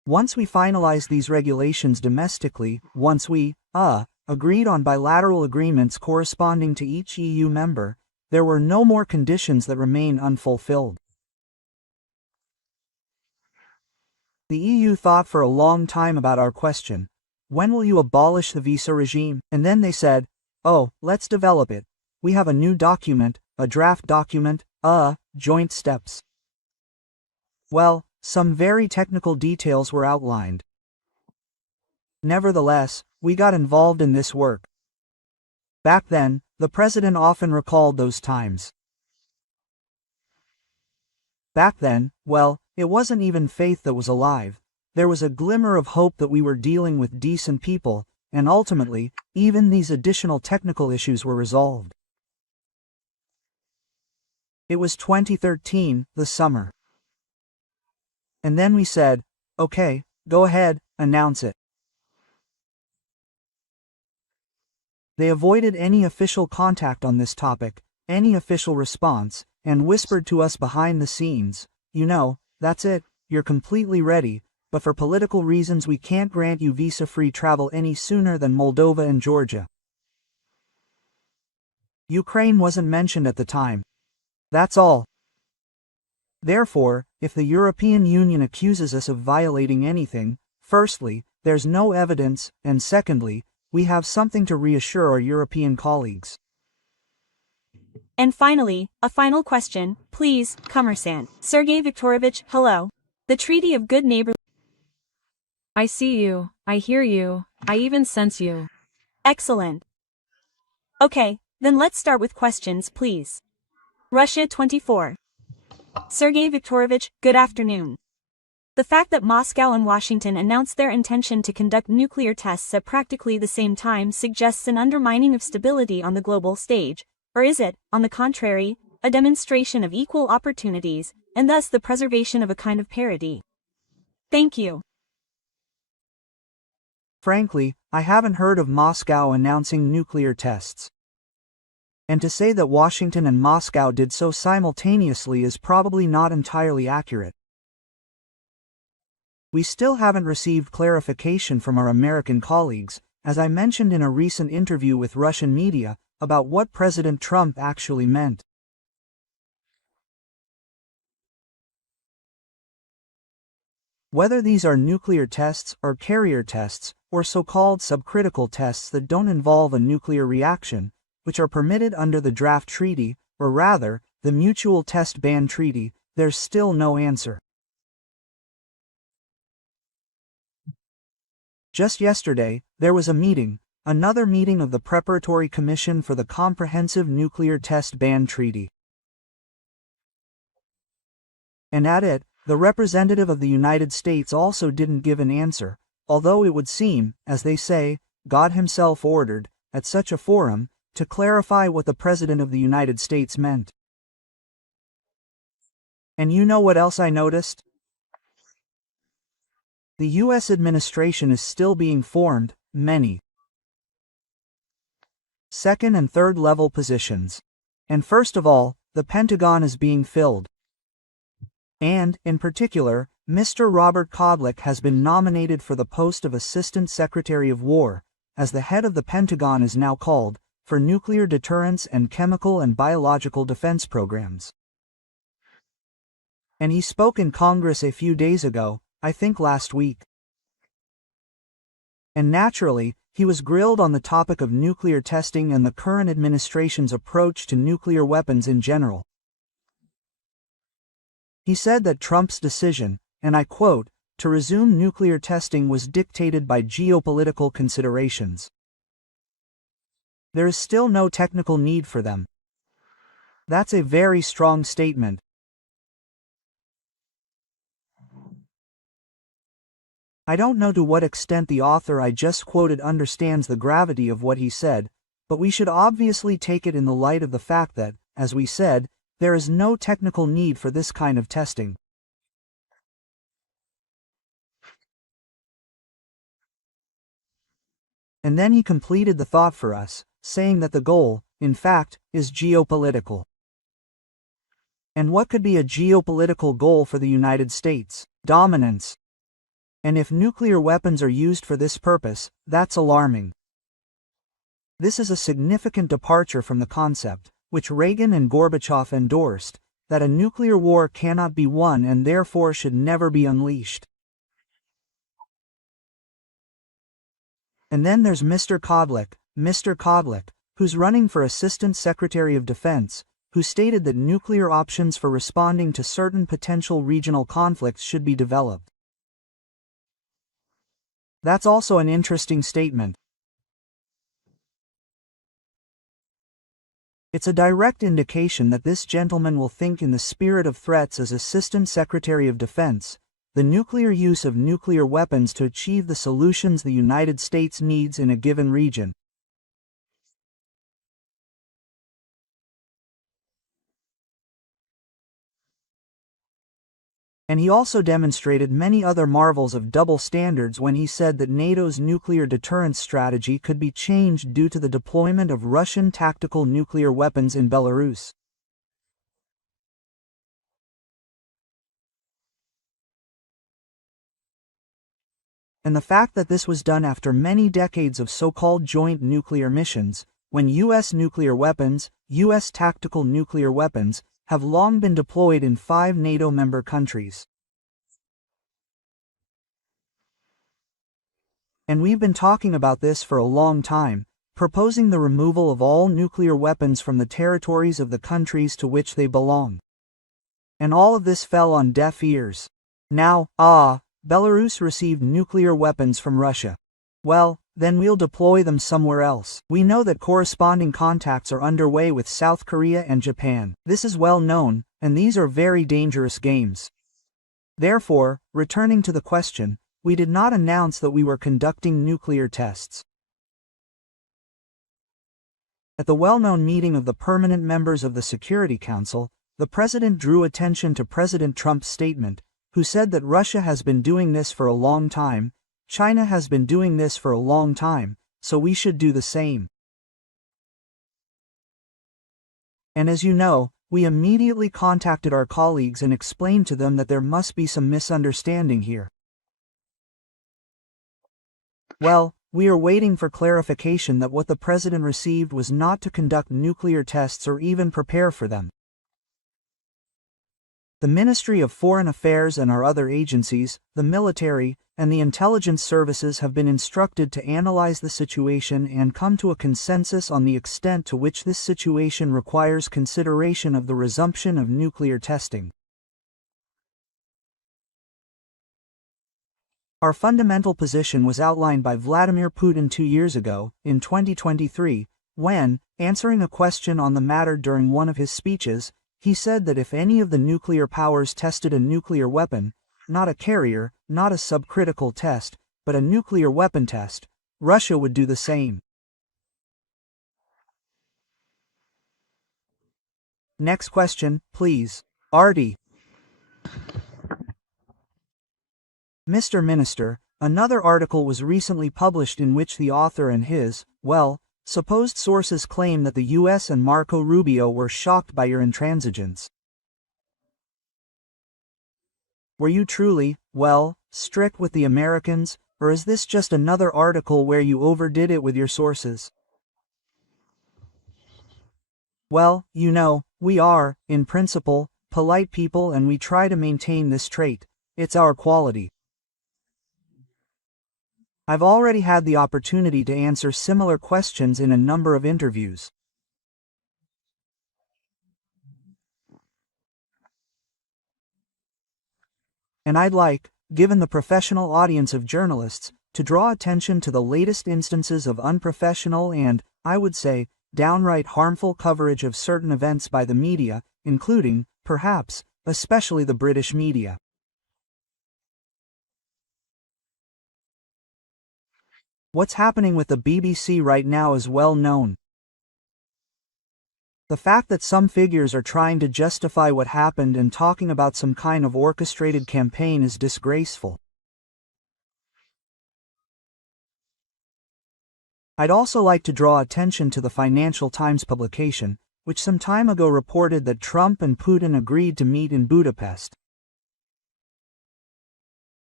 Once we finalized these regulations domestically, once we, agreed on bilateral agreements corresponding to each EU member, there were no more conditions that remain unfulfilled. The EU thought for a long time about our question. When will you abolish the visa regime? And then they said, oh, let's develop it. We have a new document, a draft document, joint steps. Well, some very technical details were outlined. Nevertheless, we got involved in this work. Back then, the president often recalled those times. Back then, well, it wasn't even faith that was alive. There was a glimmer of hope that we were dealing with decent people, and ultimately, even these additional technical issues were resolved. It was 2013, the summer. And then we said, okay, go ahead, announce it. They avoided any official contact on this topic, any official response, and whispered to us behind the scenes, you know, that's it, you're completely ready, but for political reasons we can't grant you visa-free travel any sooner than Moldova and Georgia. Ukraine wasn't mentioned at the time. That's all. Therefore, if the European Union accuses us of violating anything, firstly, there's no evidence, and secondly, we have something to reassure our European colleagues. And finally, a final question, please, Commerçant. Sergey Viktorovich, hello. The Treaty of Good Neighborly. I see you, I hear you, I even sense you. Excellent. Okay, then let's start with questions, please. Russia 24. Sergey Viktorovich, good afternoon. The fact that Moscow and Washington announced their intention to conduct nuclear tests at practically the same time suggests an undermining of stability on the global stage, or is it, on the contrary, a demonstration of equal opportunities, and thus the preservation of a kind of parity? Thank you. Frankly, I haven't heard of Moscow announcing nuclear tests. And to say that Washington and Moscow did so simultaneously is probably not entirely accurate. We still haven't received clarification from our American colleagues, as I mentioned in a recent interview with Russian media, about what President Trump actually meant. Whether these are nuclear tests or carrier tests, or so-called subcritical tests that don't involve a nuclear reaction, which are permitted under the draft treaty, or rather, the Mutual Test Ban Treaty, there's still no answer. Just yesterday, there was a meeting, another meeting of the Preparatory Commission for the Comprehensive Nuclear Test Ban Treaty. And at it, the representative of the United States also didn't give an answer, although it would seem, as they say, God himself ordered, at such a forum, to clarify what the President of the United States meant. And you know what else I noticed? The U.S. administration is still being formed, many second and third level positions. And first of all, the Pentagon is being filled. And, in particular, Mr. Robert Kodlik has been nominated for the post of Assistant Secretary of War, as the head of the Pentagon is now called, for nuclear deterrence and chemical and biological defense programs. And he spoke in Congress a few days ago, I think last week. And naturally, he was grilled on the topic of nuclear testing and the current administration's approach to nuclear weapons in general. He said that Trump's decision, and I quote, to resume nuclear testing was dictated by geopolitical considerations. There is still no technical need for them. That's a very strong statement. I don't know to what extent the author I just quoted understands the gravity of what he said, but we should obviously take it in the light of the fact that, as we said, there is no technical need for this kind of testing. And then he completed the thought for us, saying that the goal, in fact, is geopolitical. And what could be a geopolitical goal for the United States? Dominance. And if nuclear weapons are used for this purpose, that's alarming. This is a significant departure from the concept, which Reagan and Gorbachev endorsed, that a nuclear war cannot be won and therefore should never be unleashed. And then there's Mr. Kodlik, who's running for Assistant Secretary of Defense, who stated that nuclear options for responding to certain potential regional conflicts should be developed. That's also an interesting statement. It's a direct indication that this gentleman will think in the spirit of threats as Assistant Secretary of Defense, the nuclear use of nuclear weapons to achieve the solutions the United States needs in a given region. And he also demonstrated many other marvels of double standards when he said that NATO's nuclear deterrence strategy could be changed due to the deployment of Russian tactical nuclear weapons in Belarus. And the fact that this was done after many decades of so-called joint nuclear missions, when U.S. nuclear weapons, U.S. tactical nuclear weapons, have long been deployed in 5 NATO member countries. And we've been talking about this for a long time, proposing the removal of all nuclear weapons from the territories of the countries to which they belong. And all of this fell on deaf ears. Now, Belarus received nuclear weapons from Russia. Well, then we'll deploy them somewhere else. We know that corresponding contacts are underway with South Korea and Japan. This is well known, and these are very dangerous games. Therefore, returning to the question, we did not announce that we were conducting nuclear tests. At the well-known meeting of the permanent members of the Security Council, the President drew attention to President Trump's statement, who said that Russia has been doing this for a long time, China has been doing this for a long time, so we should do the same. And as you know, we immediately contacted our colleagues and explained to them that there must be some misunderstanding here. Well, we are waiting for clarification that what the President received was not to conduct nuclear tests or even prepare for them. The Ministry of Foreign Affairs and our other agencies, the military, and the intelligence services have been instructed to analyze the situation and come to a consensus on the extent to which this situation requires consideration of the resumption of nuclear testing. Our fundamental position was outlined by Vladimir Putin 2 years ago, in 2023, when, answering a question on the matter during one of his speeches, he said that if any of the nuclear powers tested a nuclear weapon, not a carrier, not a subcritical test, but a nuclear weapon test, Russia would do the same. Next question, please. Artie. Mr. Minister, another article was recently published in which the author and his, supposed sources claim that the U.S. and Marco Rubio were shocked by your intransigence. Were you truly, strict with the Americans, or is this just another article where you overdid it with your sources? Well, you know, we are, in principle, polite people and we try to maintain this trait. It's our quality. I've already had the opportunity to answer similar questions in a number of interviews. And I'd like, given the professional audience of journalists, to draw attention to the latest instances of unprofessional and, I would say, downright harmful coverage of certain events by the media, including, perhaps, especially the British media. What's happening with the BBC right now is well known. The fact that some figures are trying to justify what happened and talking about some kind of orchestrated campaign is disgraceful. I'd also like to draw attention to the Financial Times publication, which some time ago reported that Trump and Putin agreed to meet in Budapest.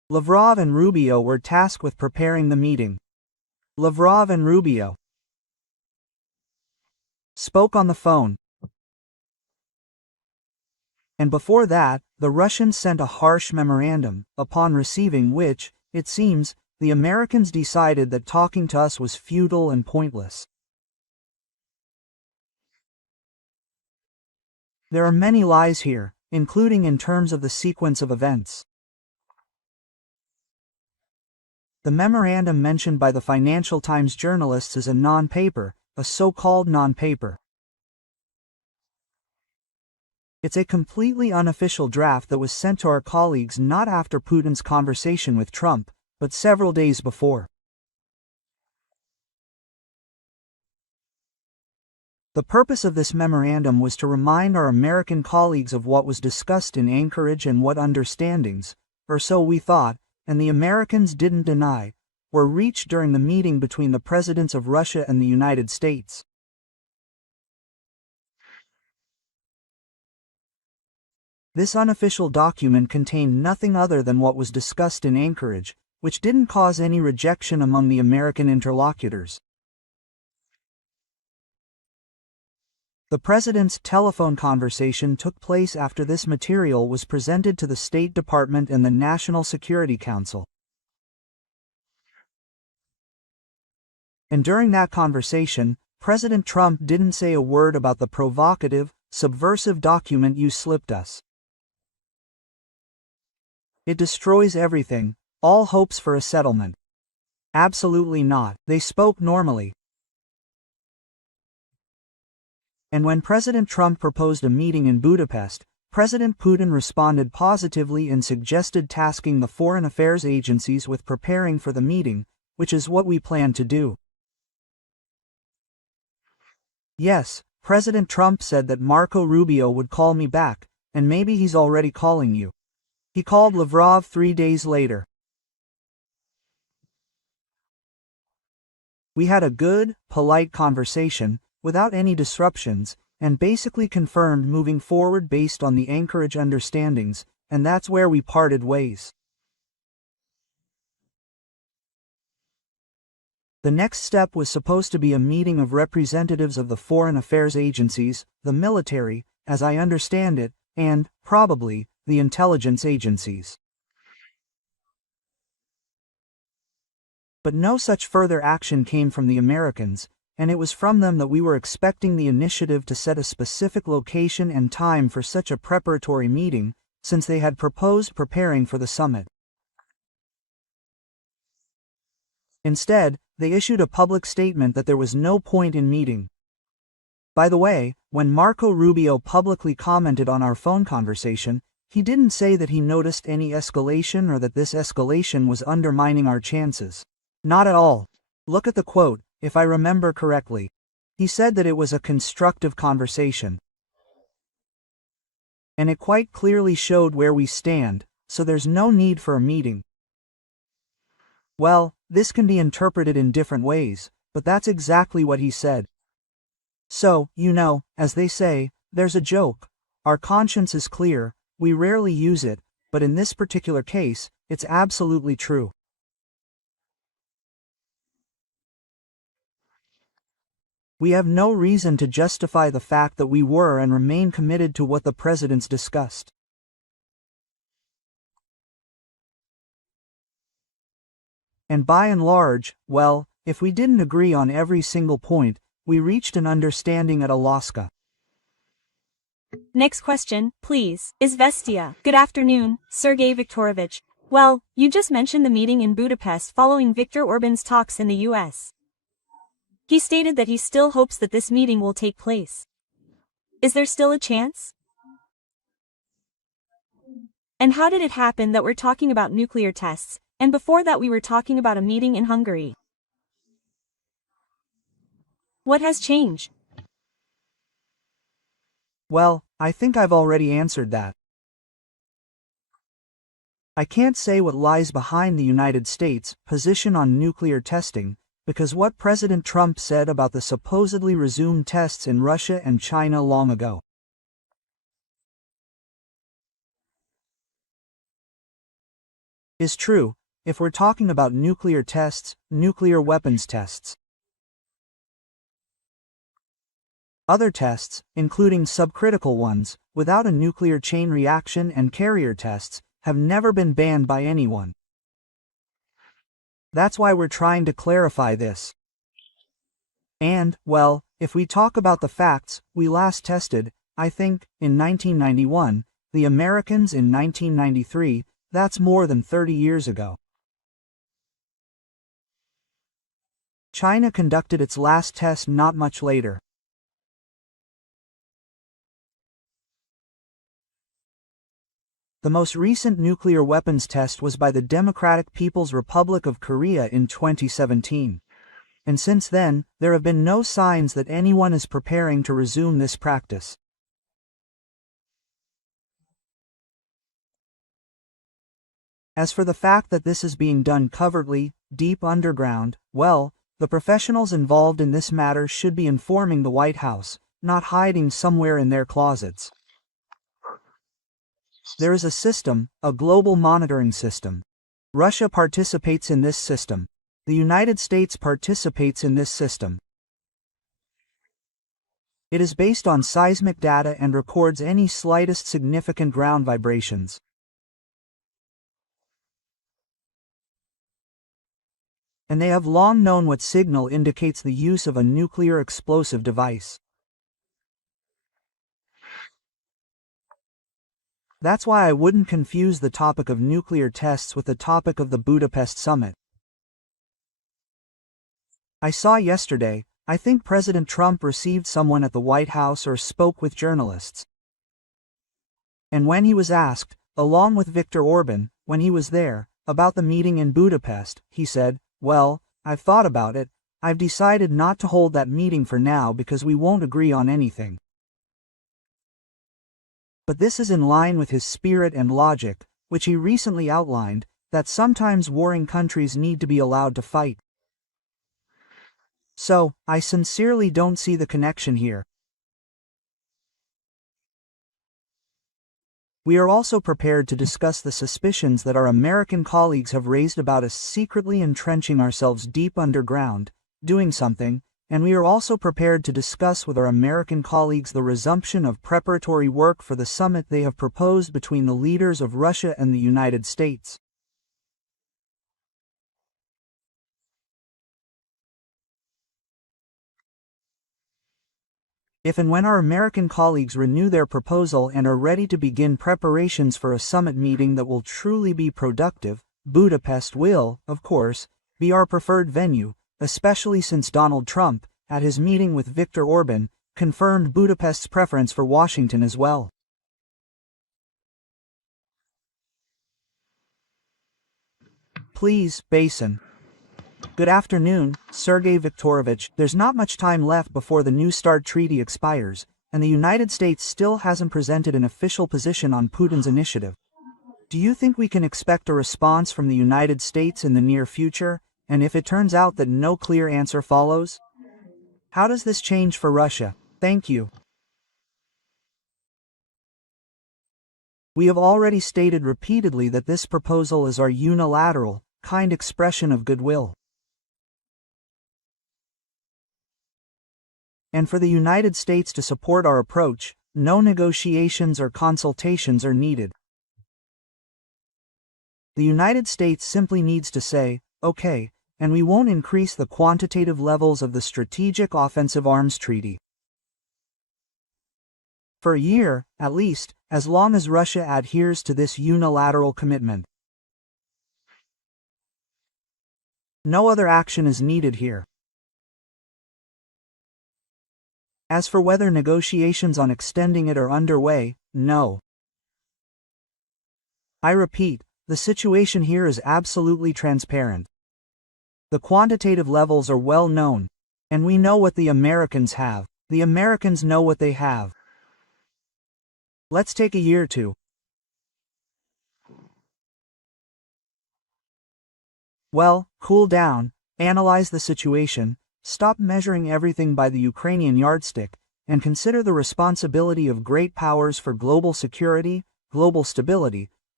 Lavrov and Rubio were tasked with preparing the meeting. Lavrov and Rubio spoke on the phone. And before that, the Russians sent a harsh memorandum, upon receiving which, it seems, the Americans decided that talking to us was futile and pointless. There are many lies here, including in terms of the sequence of events. The memorandum mentioned by the Financial Times journalists is a non-paper, a so-called non-paper. It's a completely unofficial draft that was sent to our colleagues not after Putin's conversation with Trump, but several days before. The purpose of this memorandum was to remind our American colleagues of what was discussed in Anchorage and what understandings, or so we thought, and the Americans didn't deny, were reached during the meeting between the presidents of Russia and the United States. This unofficial document contained nothing other than what was discussed in Anchorage, which didn't cause any rejection among the American interlocutors. The president's telephone conversation took place after this material was presented to the State Department and the National Security Council. And during that conversation, President Trump didn't say a word about the provocative, subversive document you slipped us. It destroys everything, all hopes for a settlement. Absolutely not. They spoke normally. And when President Trump proposed a meeting in Budapest, President Putin responded positively and suggested tasking the foreign affairs agencies with preparing for the meeting, which is what we plan to do. Yes, President Trump said that Marco Rubio would call me back, and maybe he's already calling you. He called Lavrov 3 days later. We had a good, polite conversation, without any disruptions, and basically confirmed moving forward based on the Anchorage understandings, and that's where we parted ways. The next step was supposed to be a meeting of representatives of the foreign affairs agencies, the military, as I understand it, and, probably, the intelligence agencies. But no such further action came from the Americans, and it was from them that we were expecting the initiative to set a specific location and time for such a preparatory meeting, since they had proposed preparing for the summit. Instead, they issued a public statement that there was no point in meeting. By the way, when Marco Rubio publicly commented on our phone conversation, he didn't say that he noticed any escalation or that this escalation was undermining our chances. Not at all. Look at the quote, if I remember correctly. He said that it was a constructive conversation. And it quite clearly showed where we stand, so there's no need for a meeting. Well, this can be interpreted in different ways, but that's exactly what he said. So, you know, as they say, there's a joke. Our conscience is clear, we rarely use it, but in this particular case, it's absolutely true. We have no reason to justify the fact that we were and remain committed to what the presidents discussed. And by and large, well, if we didn't agree on every single point, we reached an understanding at Alaska. Next question, please. Izvestia. Good afternoon, Sergey Viktorovich. Well, you just mentioned the meeting in Budapest following Viktor Orban's talks in the US. He stated that he still hopes that this meeting will take place. Is there still a chance? And how did it happen that we're talking about nuclear tests, and before that we were talking about a meeting in Hungary? What has changed? Well, I think I've already answered that. I can't say what lies behind the United States' position on nuclear testing, because what President Trump said about the supposedly resumed tests in Russia and China long ago. is true, if we're talking about nuclear tests, nuclear weapons tests. Other tests, including subcritical ones, without a nuclear chain reaction and carrier tests, have never been banned by anyone. That's why we're trying to clarify this. And, well, if we talk about the facts, we last tested, I think, in 1991, the Americans in 1993, that's more than 30 years ago. China conducted its last test not much later. The most recent nuclear weapons test was by the Democratic People's Republic of Korea in 2017. And since then, there have been no signs that anyone is preparing to resume this practice. As for the fact that this is being done covertly, deep underground, well, the professionals involved in this matter should be informing the White House, not hiding somewhere in their closets. There is a system, a global monitoring system. Russia participates in this system. The United States participates in this system. It is based on seismic data and records any slightest significant ground vibrations. And they have long known what signal indicates the use of a nuclear explosive device. That's why I wouldn't confuse the topic of nuclear tests with the topic of the Budapest summit. I saw yesterday, I think President Trump received someone at the White House or spoke with journalists. And when he was asked, along with Viktor Orban, when he was there, about the meeting in Budapest, he said, "Well, I've thought about it, I've decided not to hold that meeting for now because we won't agree on anything." But this is in line with his spirit and logic, which he recently outlined, that sometimes warring countries need to be allowed to fight. So, I sincerely don't see the connection here. We are also prepared to discuss the suspicions that our American colleagues have raised about us secretly entrenching ourselves deep underground, doing something, and we are also prepared to discuss with our American colleagues the resumption of preparatory work for the summit they have proposed between the leaders of Russia and the United States. If and when our American colleagues renew their proposal and are ready to begin preparations for a summit meeting that will truly be productive, Budapest will, of course, be our preferred venue, especially since Donald Trump, at his meeting with Viktor Orban, confirmed Budapest's preference for Washington as well. Please, Basin. Good afternoon, Sergey Viktorovich. There's not much time left before the New START treaty expires, and the United States still hasn't presented an official position on Putin's initiative. Do you think we can expect a response from the United States in the near future, and if it turns out that no clear answer follows? How does this change for Russia? Thank you. We have already stated repeatedly that this proposal is our unilateral, kind expression of goodwill. And for the United States to support our approach, no negotiations or consultations are needed. The United States simply needs to say, okay, and we won't increase the quantitative levels of the Strategic Offensive Arms Treaty. For a year, at least, as long as Russia adheres to this unilateral commitment. No other action is needed here. As for whether negotiations on extending it are underway, no. I repeat, the situation here is absolutely transparent. The quantitative levels are well known, and we know what the Americans have. The Americans know what they have. Let's take a year or two. Well, cool down, analyze the situation, stop measuring everything by the Ukrainian yardstick, and consider the responsibility of great powers for global security, global stability,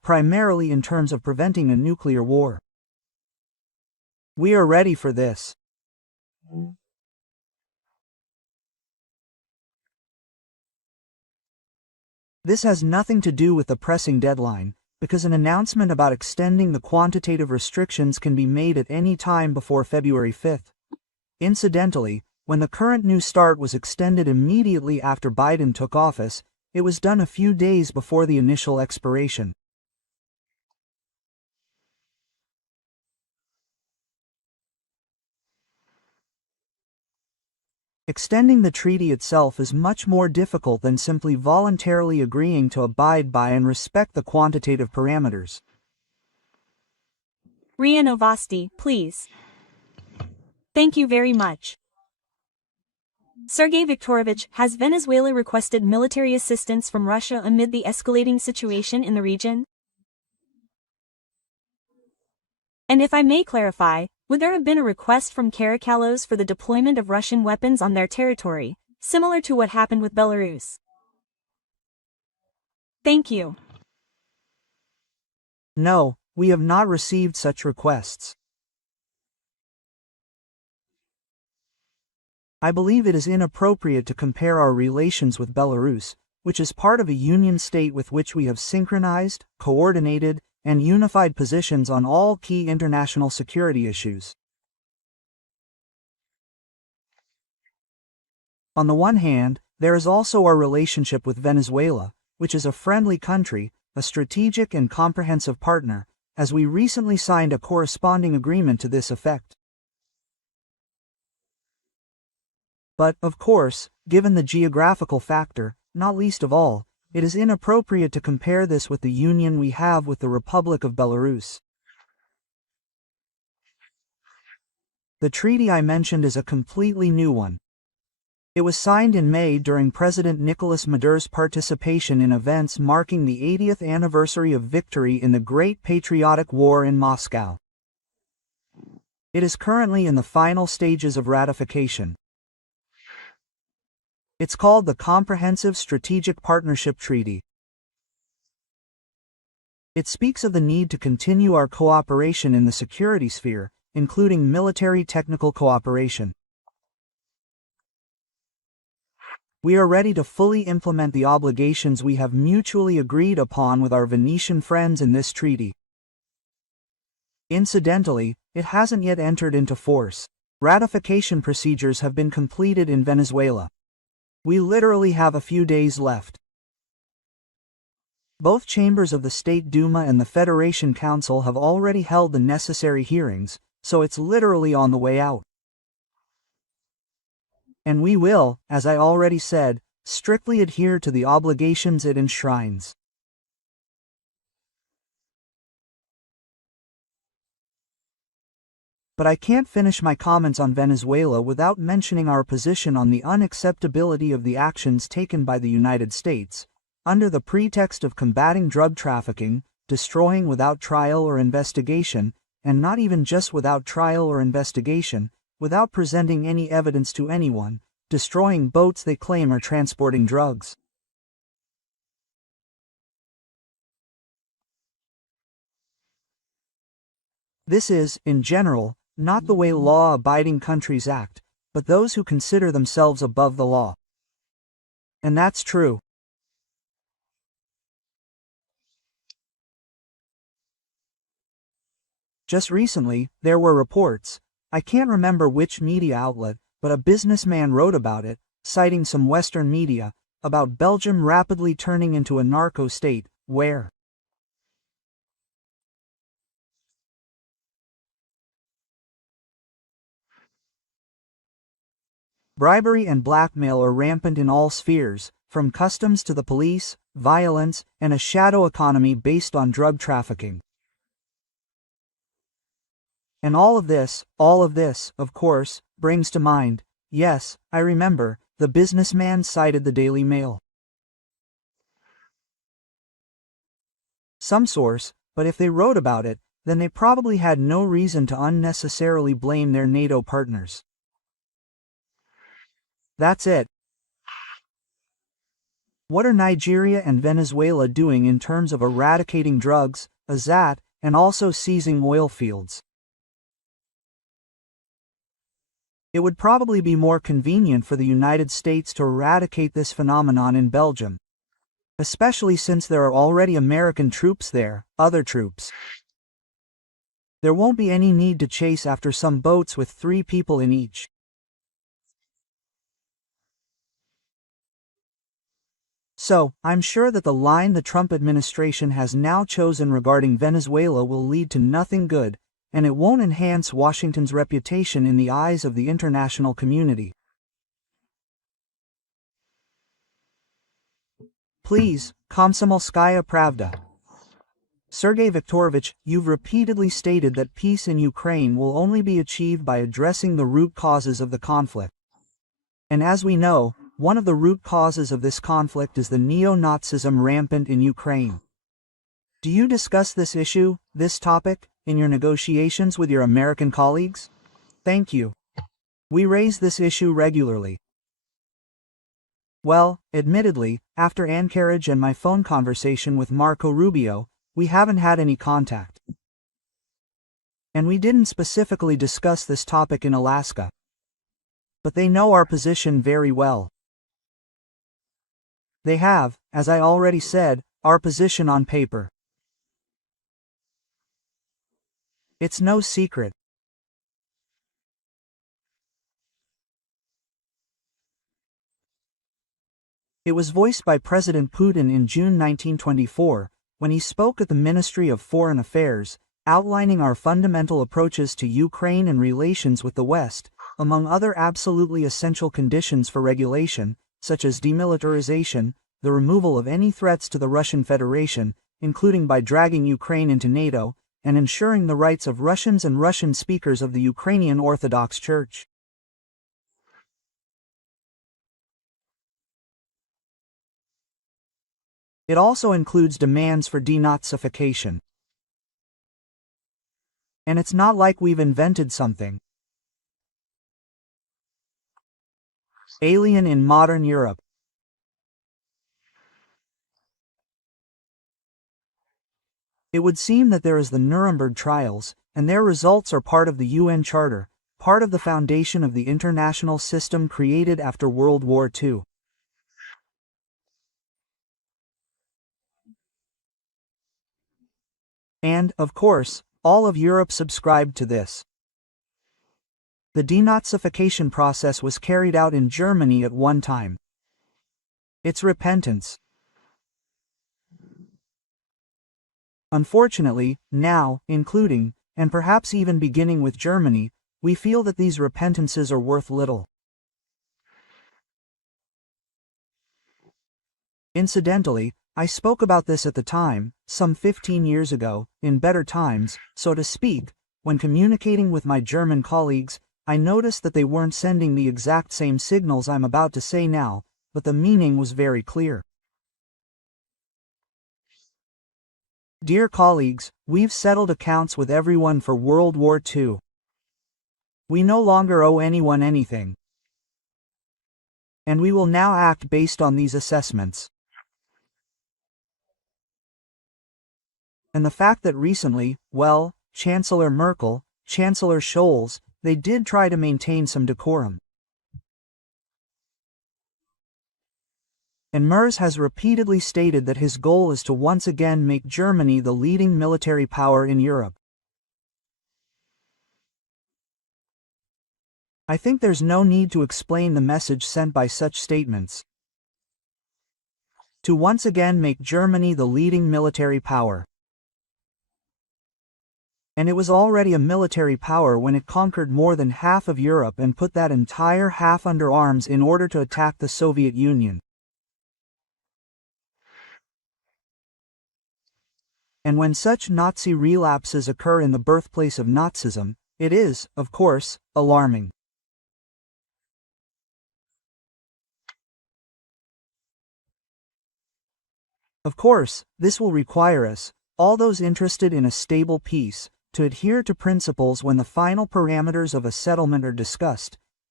primarily in terms of preventing a nuclear war. We are ready for this. This has nothing to do with the pressing deadline, because an announcement about extending the quantitative restrictions can be made at any time before February 5th. Incidentally, when the current New START was extended immediately after Biden took office, it was done a few days before the initial expiration. Extending the treaty itself is much more difficult than simply voluntarily agreeing to abide by and respect the quantitative parameters. RIA Novosti, please. Thank you very much. Sergey Viktorovich, has Venezuela requested military assistance from Russia amid the escalating situation in the region? And if I may clarify, would there have been a request from Caracalos for the deployment of Russian weapons on their territory, similar to what happened with Belarus? Thank you. No, we have not received such requests. I believe it is inappropriate to compare our relations with Belarus, which is part of a union state with which we have synchronized, coordinated, and unified positions on all key international security issues. On the one hand, there is also our relationship with Venezuela, which is a friendly country, a strategic and comprehensive partner, as we recently signed a corresponding agreement to this effect. But, of course, given the geographical factor, not least of all, it is inappropriate to compare this with the union we have with the Republic of Belarus. The treaty I mentioned is a completely new one. It was signed in May during President Nicolas Maduro's participation in events marking the 80th anniversary of victory in the Great Patriotic War in Moscow. It is currently in the final stages of ratification. It's called the Comprehensive Strategic Partnership Treaty. It speaks of the need to continue our cooperation in the security sphere, including military technical cooperation. We are ready to fully implement the obligations we have mutually agreed upon with our Venetian friends in this treaty. Incidentally, it hasn't yet entered into force. Ratification procedures have been completed in Venezuela. We literally have a few days left. Both chambers of the State Duma and the Federation Council have already held the necessary hearings, so it's literally on the way out. And we will, as I already said, strictly adhere to the obligations it enshrines. But I can't finish my comments on Venezuela without mentioning our position on the unacceptability of the actions taken by the United States, under the pretext of combating drug trafficking, destroying without trial or investigation, and not even just without trial or investigation, without presenting any evidence to anyone, destroying boats they claim are transporting drugs. This is, in general, not the way law-abiding countries act, but those who consider themselves above the law. And that's true. Just recently, there were reports, I can't remember which media outlet, but a businessman wrote about it, citing some Western media, about Belgium rapidly turning into a narco state, where bribery and blackmail are rampant in all spheres, from customs to the police, violence, and a shadow economy based on drug trafficking. And all of this, of course, brings to mind, yes, I remember, the businessman cited the Daily Mail. Some source, but if they wrote about it, then they probably had no reason to unnecessarily blame their NATO partners. That's it. What are Nigeria and Venezuela doing in terms of eradicating drugs, azat, and also seizing oil fields? It would probably be more convenient for the United States to eradicate this phenomenon in Belgium, especially since there are already American troops there, other troops. There won't be any need to chase after some boats with 3 people in each. So, I'm sure that the line the Trump administration has now chosen regarding Venezuela will lead to nothing good, and it won't enhance Washington's reputation in the eyes of the international community. Please, Komsomolskaya Pravda. Sergey Viktorovich, you've repeatedly stated that peace in Ukraine will only be achieved by addressing the root causes of the conflict. And as we know, one of the root causes of this conflict is the neo-Nazism rampant in Ukraine. Do you discuss this issue, this topic, in your negotiations with your American colleagues? Thank you. We raise this issue regularly. Well, admittedly, after Anchorage and my phone conversation with Marco Rubio, we haven't had any contact. And we didn't specifically discuss this topic in Alaska. But they know our position very well. They have, as I already said, our position on paper. It's no secret. It was voiced by President Putin in June 1924, when he spoke at the Ministry of Foreign Affairs, outlining our fundamental approaches to Ukraine and relations with the West, among other absolutely essential conditions for regulation, such as demilitarization, the removal of any threats to the Russian Federation, including by dragging Ukraine into NATO, and ensuring the rights of Russians and Russian speakers of the Ukrainian Orthodox Church. It also includes demands for denazification. And it's not like we've invented something alien in modern Europe. It would seem that there is the Nuremberg trials, and their results are part of the UN Charter, part of the foundation of the international system created after World War II. And, of course, all of Europe subscribed to this. The denazification process was carried out in Germany at one time. It's repentance. Unfortunately, now, including, and perhaps even beginning with Germany, we feel that these repentances are worth little. Incidentally, I spoke about this at the time, some 15 years ago, in better times, so to speak, when communicating with my German colleagues, I noticed that they weren't sending the exact same signals I'm about to say now, but the meaning was very clear. Dear colleagues, we've settled accounts with everyone for World War II. We no longer owe anyone anything. And we will now act based on these assessments. And the fact that recently, well, Chancellor Merkel, Chancellor Scholz, they did try to maintain some decorum. And Merz has repeatedly stated that his goal is to once again make Germany the leading military power in Europe. I think there's no need to explain the message sent by such statements. To once again make Germany the leading military power. And it was already a military power when it conquered more than half of Europe and put that entire half under arms in order to attack the Soviet Union. And when such Nazi relapses occur in the birthplace of Nazism, it is, of course, alarming. Of course, this will require us, all those interested in a stable peace, to adhere to principles when the final parameters of a settlement are discussed,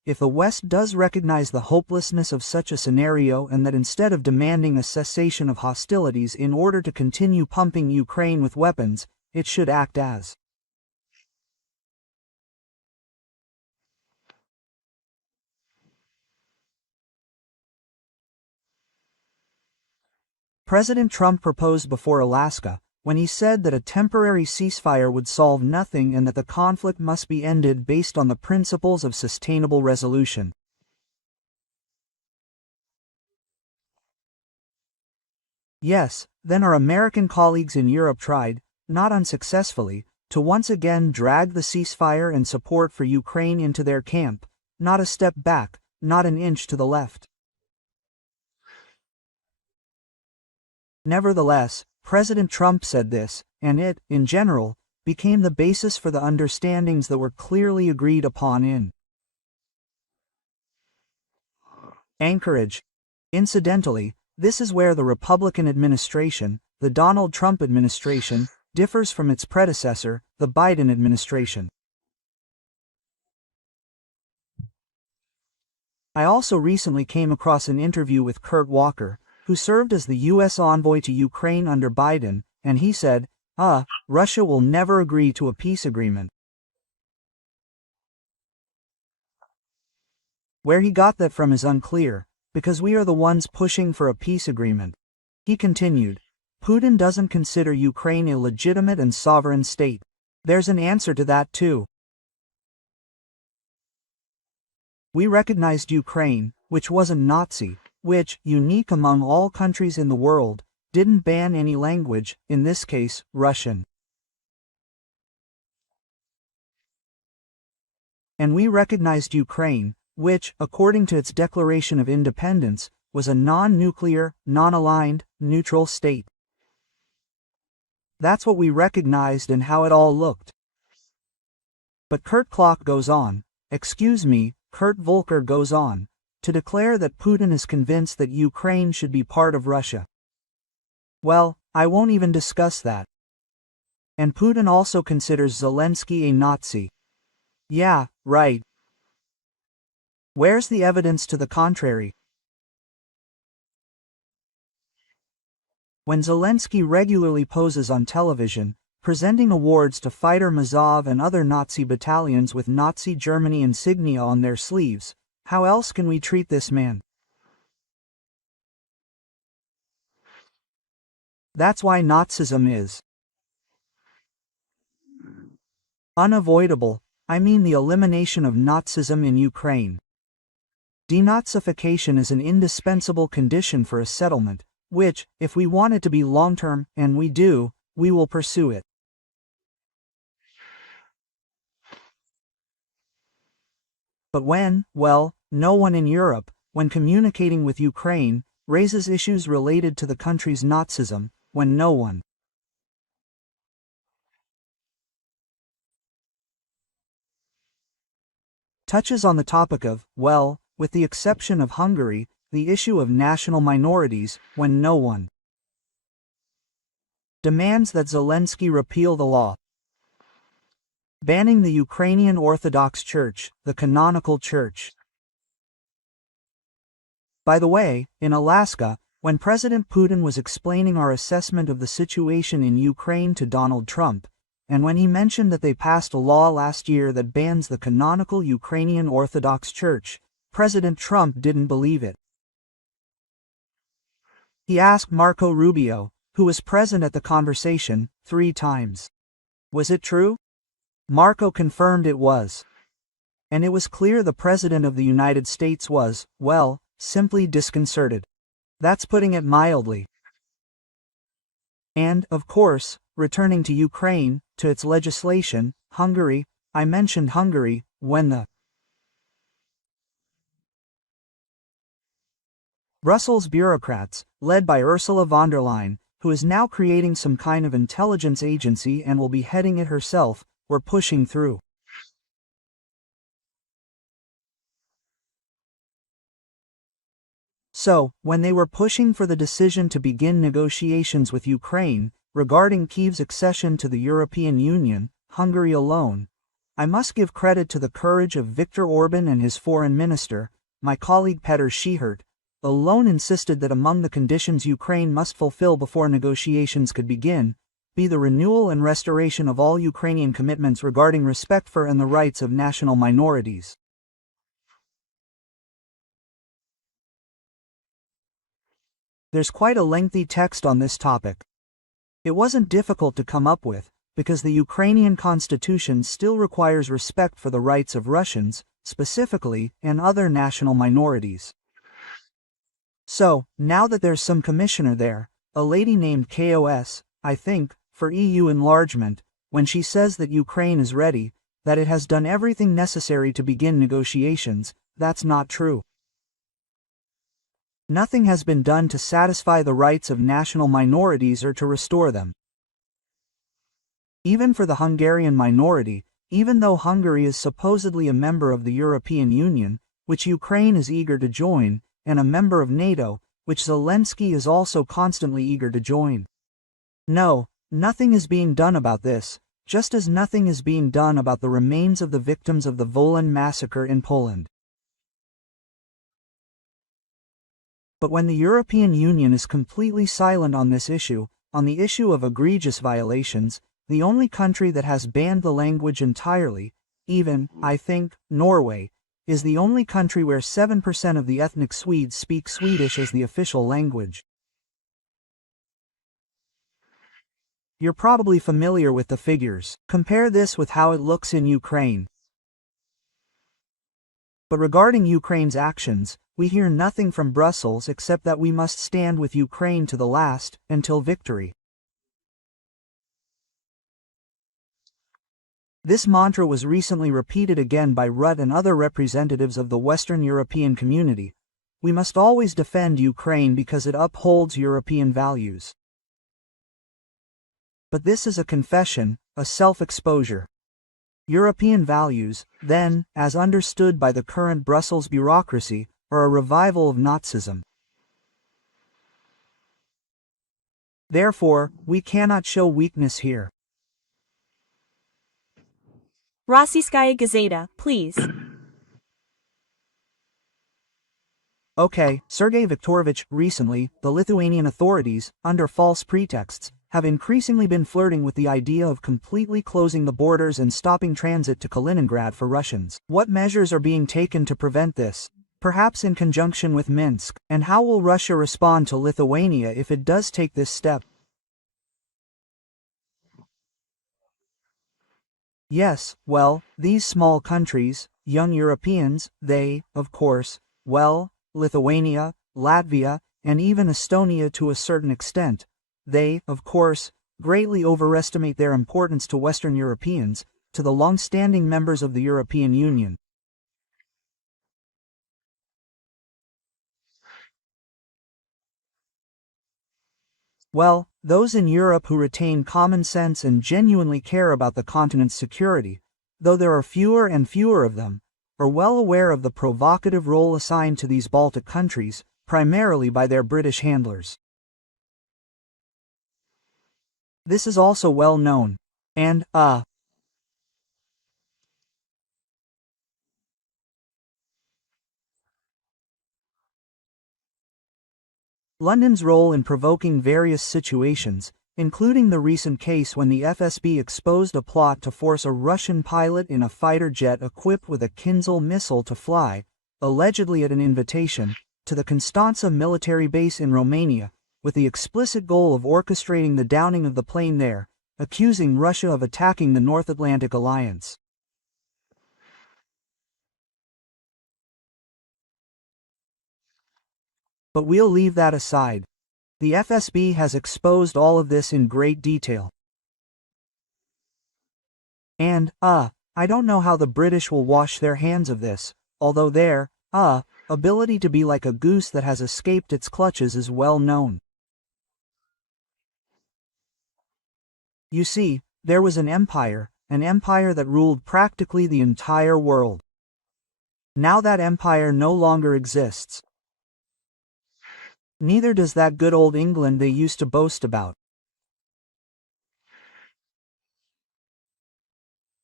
if the West does recognize the hopelessness of such a scenario and that instead of demanding a cessation of hostilities in order to continue pumping Ukraine with weapons, it should act as President Trump proposed before Alaska, when he said that a temporary ceasefire would solve nothing and that the conflict must be ended based on the principles of sustainable resolution. Yes, then our American colleagues in Europe tried, not unsuccessfully, to once again drag the ceasefire and support for Ukraine into their camp, not a step back, not an inch to the left. Nevertheless, President Trump said this, and it, in general, became the basis for the understandings that were clearly agreed upon in Anchorage. Incidentally, this is where the Republican administration, the Donald Trump administration, differs from its predecessor, the Biden administration. I also recently came across an interview with Kurt Walker, who served as the U.S. envoy to Ukraine under Biden, and he said, Russia will never agree to a peace agreement. Where he got that from is unclear, because we are the ones pushing for a peace agreement. He continued, Putin doesn't consider Ukraine a legitimate and sovereign state. There's an answer to that too. We recognized Ukraine, which wasn't Nazi, which, unique among all countries in the world, didn't ban any language, in this case, Russian. And we recognized Ukraine, which, according to its Declaration of Independence, was a non-nuclear, non-aligned, neutral state. That's what we recognized and how it all looked. But Kurt Volker goes on, to declare that Putin is convinced that Ukraine should be part of Russia. Well, I won't even discuss that. And Putin also considers Zelensky a Nazi. Yeah, right. Where's the evidence to the contrary? When Zelensky regularly poses on television, presenting awards to fighter Mazov and other Nazi battalions with Nazi Germany insignia on their sleeves, how else can we treat this man? That's why Nazism is unavoidable. I mean the elimination of Nazism in Ukraine. Denazification is an indispensable condition for a settlement, which, if we want it to be long-term, and we do, we will pursue it. But no one in Europe, when communicating with Ukraine, raises issues related to the country's Nazism, when no one touches on the topic of, with the exception of Hungary, the issue of national minorities, when no one demands that Zelensky repeal the law banning the Ukrainian Orthodox Church, the canonical church. By the way, in Alaska, when President Putin was explaining our assessment of the situation in Ukraine to Donald Trump, and when he mentioned that they passed a law last year that bans the canonical Ukrainian Orthodox Church, President Trump didn't believe it. He asked Marco Rubio, who was present at the conversation, 3 times. Was it true? Marco confirmed it was. And it was clear the President of the United States was, simply disconcerted. That's putting it mildly. And, of course, returning to Ukraine, to its legislation, Hungary, I mentioned Hungary, when the Brussels bureaucrats, led by Ursula von der Leyen, who is now creating some kind of intelligence agency and will be heading it herself, were pushing through. So, when they were pushing for the decision to begin negotiations with Ukraine, regarding Kyiv's accession to the European Union, Hungary alone, I must give credit to the courage of Viktor Orban and his foreign minister, my colleague Petr Schihert, alone insisted that among the conditions Ukraine must fulfill before negotiations could begin, be the renewal and restoration of all Ukrainian commitments regarding respect for and the rights of national minorities. There's quite a lengthy text on this topic. It wasn't difficult to come up with, because the Ukrainian constitution still requires respect for the rights of Russians, specifically, and other national minorities. So, now that there's some commissioner there, a lady named KOS, I think, for EU enlargement, when she says that Ukraine is ready, that it has done everything necessary to begin negotiations, that's not true. Nothing has been done to satisfy the rights of national minorities or to restore them. Even for the Hungarian minority, even though Hungary is supposedly a member of the European Union, which Ukraine is eager to join, and a member of NATO, which Zelensky is also constantly eager to join. No, nothing is being done about this, just as nothing is being done about the remains of the victims of the Wolan massacre in Poland. But when the European Union is completely silent on this issue, on the issue of egregious violations, the only country that has banned the language entirely, even, I think, Norway, is the only country where 7% of the ethnic Swedes speak Swedish as the official language. You're probably familiar with the figures. Compare this with how it looks in Ukraine. But regarding Ukraine's actions, we hear nothing from Brussels except that we must stand with Ukraine to the last, until victory. This mantra was recently repeated again by Rutte and other representatives of the Western European community. We must always defend Ukraine because it upholds European values. But this is a confession, a self-exposure. European values, then, as understood by the current Brussels bureaucracy, are a revival of Nazism. Therefore, we cannot show weakness here. Rossiyskaya Gazeta, please. Okay, Sergey Viktorovich, recently, the Lithuanian authorities, under false pretexts, have increasingly been flirting with the idea of completely closing the borders and stopping transit to Kaliningrad for Russians. What measures are being taken to prevent this? Perhaps in conjunction with Minsk, and how will Russia respond to Lithuania if it does take this step? Yes, well, these small countries, young Europeans, they, of course, well, Lithuania, Latvia, and even Estonia to a certain extent, they, of course, greatly overestimate their importance to Western Europeans, to the long-standing members of the European Union. Well, those in Europe who retain common sense and genuinely care about the continent's security, though there are fewer and fewer of them, are well aware of the provocative role assigned to these Baltic countries, primarily by their British handlers. This is also well known. And, London's role in provoking various situations, including the recent case when the FSB exposed a plot to force a Russian pilot in a fighter jet equipped with a Kinzhal missile to fly, allegedly at an invitation, to the Constanța military base in Romania, with the explicit goal of orchestrating the downing of the plane there, accusing Russia of attacking the North Atlantic Alliance. But we'll leave that aside. The FSB has exposed all of this in great detail. And, I don't know how the British will wash their hands of this, although their, ability to be like a goose that has escaped its clutches is well known. You see, there was an empire that ruled practically the entire world. Now that empire no longer exists. Neither does that good old England they used to boast about.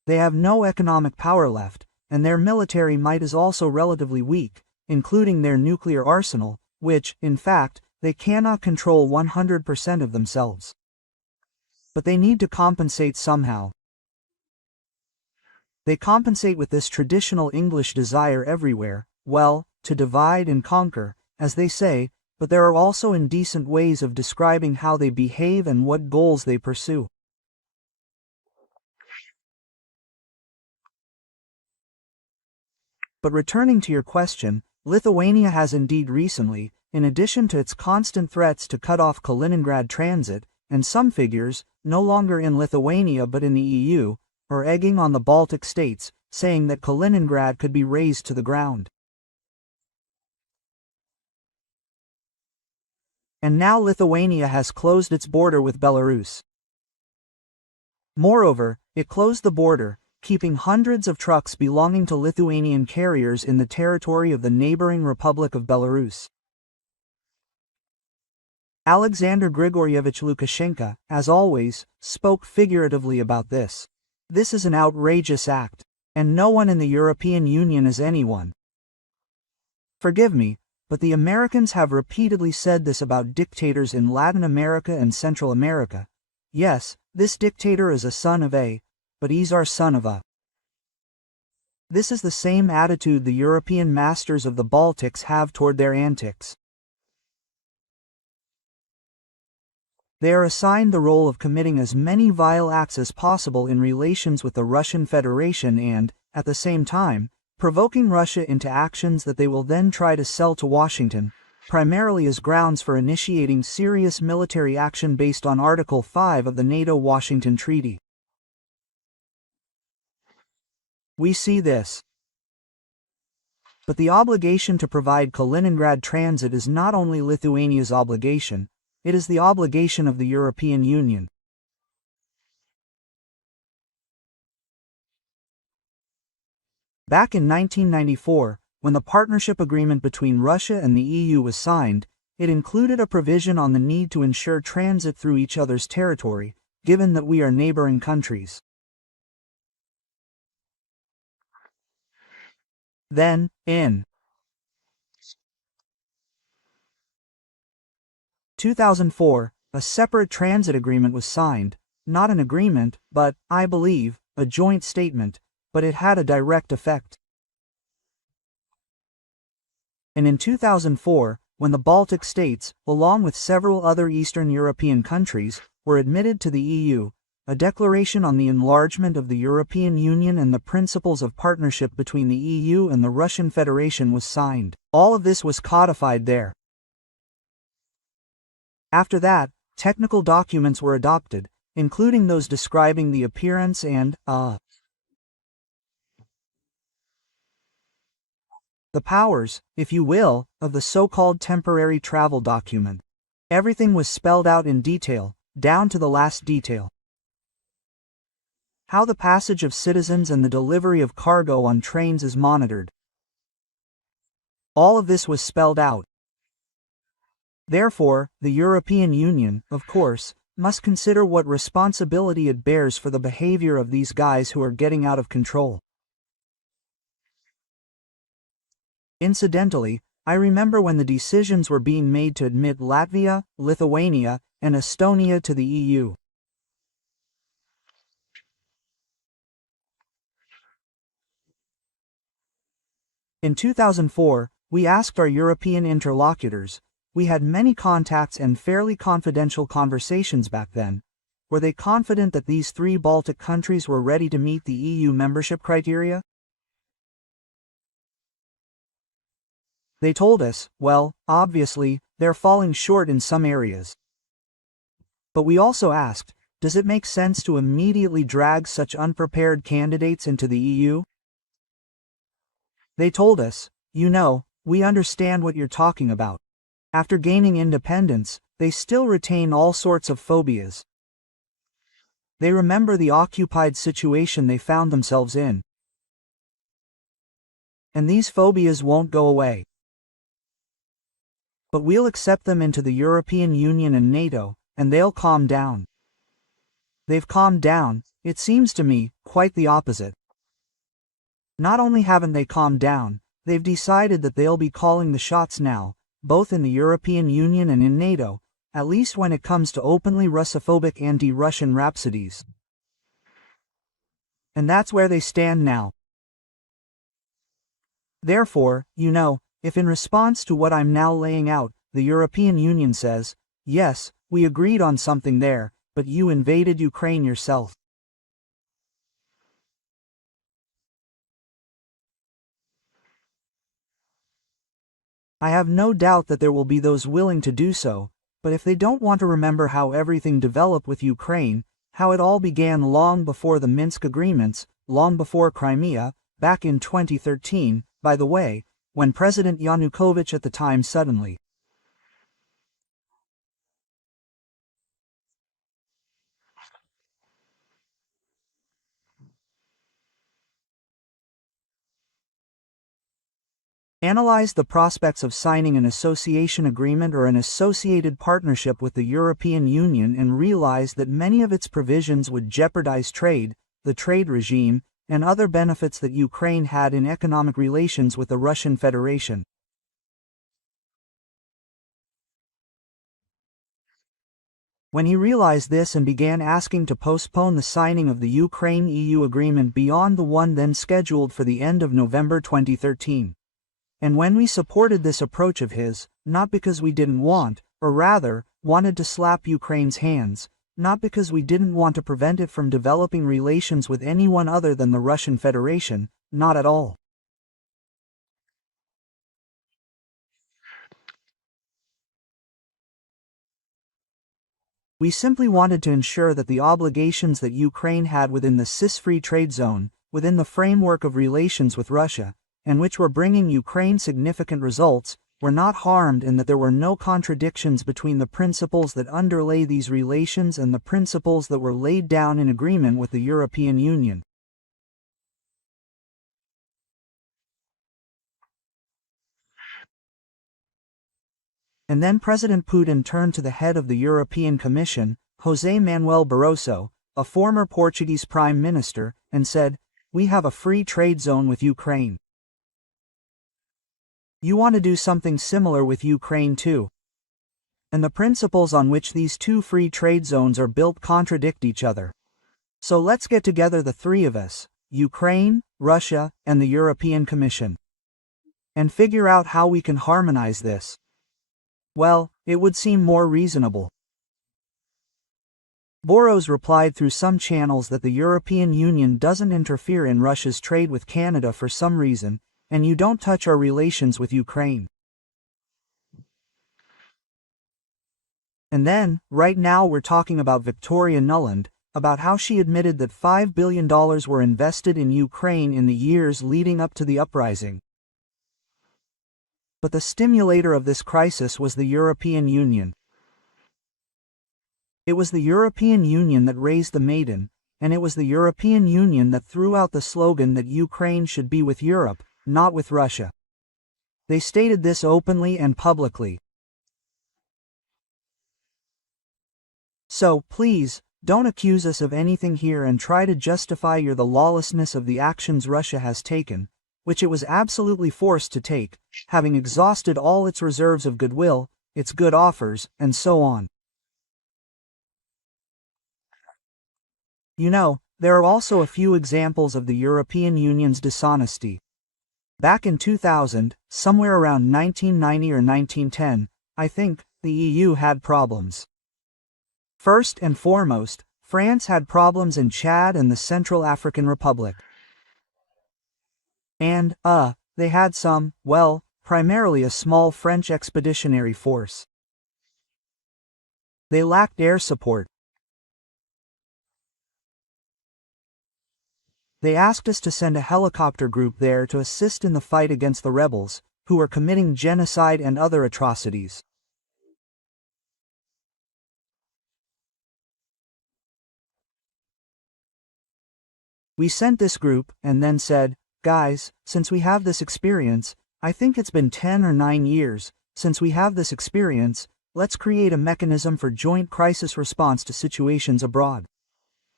They have no economic power left, and their military might is also relatively weak, including their nuclear arsenal, which, in fact, they cannot control 100% of themselves. But they need to compensate somehow. They compensate with this traditional English desire everywhere, well, to divide and conquer, as they say, but there are also indecent ways of describing how they behave and what goals they pursue. But returning to your question, Lithuania has indeed recently, in addition to its constant threats to cut off Kaliningrad transit, and some figures, no longer in Lithuania but in the EU, are egging on the Baltic states, saying that Kaliningrad could be razed to the ground. And now Lithuania has closed its border with Belarus. Moreover, it closed the border, keeping hundreds of trucks belonging to Lithuanian carriers in the territory of the neighboring Republic of Belarus. Alexander Grigoryevich Lukashenko, as always, spoke figuratively about this. This is an outrageous act, and no one in the European Union is anyone. Forgive me, but the Americans have repeatedly said this about dictators in Latin America and Central America. Yes, this dictator is a son of a, but he's our son of a. This is the same attitude the European masters of the Baltics have toward their antics. They are assigned the role of committing as many vile acts as possible in relations with the Russian Federation and, at the same time, provoking Russia into actions that they will then try to sell to Washington, primarily as grounds for initiating serious military action based on Article 5 of the NATO-Washington Treaty. We see this. But the obligation to provide Kaliningrad transit is not only Lithuania's obligation, it is the obligation of the European Union. Back in 1994, when the partnership agreement between Russia and the EU was signed, it included a provision on the need to ensure transit through each other's territory, given that we are neighboring countries. Then, in 2004, a separate transit agreement was signed, not an agreement, but, I believe, a joint statement, but it had a direct effect. And in 2004, when the Baltic states, along with several other Eastern European countries, were admitted to the EU, a declaration on the enlargement of the European Union and the principles of partnership between the EU and the Russian Federation was signed. All of this was codified there. After that, technical documents were adopted, including those describing the appearance and, the powers, if you will, of the so-called temporary travel document. Everything was spelled out in detail, down to the last detail. How the passage of citizens and the delivery of cargo on trains is monitored. All of this was spelled out. Therefore, the European Union, of course, must consider what responsibility it bears for the behavior of these guys who are getting out of control. Incidentally, I remember when the decisions were being made to admit Latvia, Lithuania, and Estonia to the EU. In 2004, we asked our European interlocutors, we had many contacts and fairly confidential conversations back then, were they confident that these three Baltic countries were ready to meet the EU membership criteria? They told us, well, obviously, they're falling short in some areas. But we also asked, does it make sense to immediately drag such unprepared candidates into the EU? They told us, you know, we understand what you're talking about. After gaining independence, they still retain all sorts of phobias. They remember the occupied situation they found themselves in. And these phobias won't go away. But we'll accept them into the European Union and NATO, and they'll calm down. They've calmed down, it seems to me, quite the opposite. Not only haven't they calmed down, they've decided that they'll be calling the shots now, both in the European Union and in NATO, at least when it comes to openly Russophobic anti-Russian rhapsodies. And that's where they stand now. Therefore, if in response to what I'm now laying out, the European Union says, yes, we agreed on something there, but you invaded Ukraine yourself. I have no doubt that there will be those willing to do so, but if they don't want to remember how everything developed with Ukraine, how it all began long before the Minsk agreements, long before Crimea, back in 2013, by the way, when President Yanukovych at the time suddenly analyzed the prospects of signing an association agreement or an associated partnership with the European Union and realized that many of its provisions would jeopardize trade, the trade regime, and other benefits that Ukraine had in economic relations with the Russian Federation. When he realized this and began asking to postpone the signing of the Ukraine-EU agreement beyond the one then scheduled for the end of November 2013. And when we supported this approach of his, not because we didn't want, or rather, wanted to slap Ukraine's hands, not because we didn't want to prevent it from developing relations with anyone other than the Russian Federation, not at all. We simply wanted to ensure that the obligations that Ukraine had within the CIS-free trade zone, within the framework of relations with Russia, and which were bringing Ukraine significant results, were not harmed and that there were no contradictions between the principles that underlay these relations and the principles that were laid down in agreement with the European Union. And then President Putin turned to the head of the European Commission, José Manuel Barroso, a former Portuguese Prime Minister, and said, "We have a free trade zone with Ukraine. You want to do something similar with Ukraine too. And the principles on which these two free trade zones are built contradict each other. So let's get together the three of us, Ukraine, Russia, and the European Commission, and figure out how we can harmonize this." Well, it would seem more reasonable. Boros replied through some channels that the European Union doesn't interfere in Russia's trade with Canada for some reason, and you don't touch our relations with Ukraine. And then, right now we're talking about Victoria Nuland, about how she admitted that $5 billion were invested in Ukraine in the years leading up to the uprising. But the stimulator of this crisis was the European Union. It was the European Union that raised the maiden, and it was the European Union that threw out the slogan that Ukraine should be with Europe, not with Russia. They stated this openly and publicly. So, please, don't accuse us of anything here and try to justify the lawlessness of the actions Russia has taken, which it was absolutely forced to take, having exhausted all its reserves of goodwill, its good offers, and so on. There are also a few examples of the European Union's dishonesty. Back in 2000, somewhere around 1990 or 1910, I think, the EU had problems. First and foremost, France had problems in Chad and the Central African Republic. And, they had primarily a small French expeditionary force. They lacked air support. They asked us to send a helicopter group there to assist in the fight against the rebels, who were committing genocide and other atrocities. We sent this group, and then said, "Guys, since we have this experience, I think it's been 10 or 9 years, since we have this experience, let's create a mechanism for joint crisis response to situations abroad."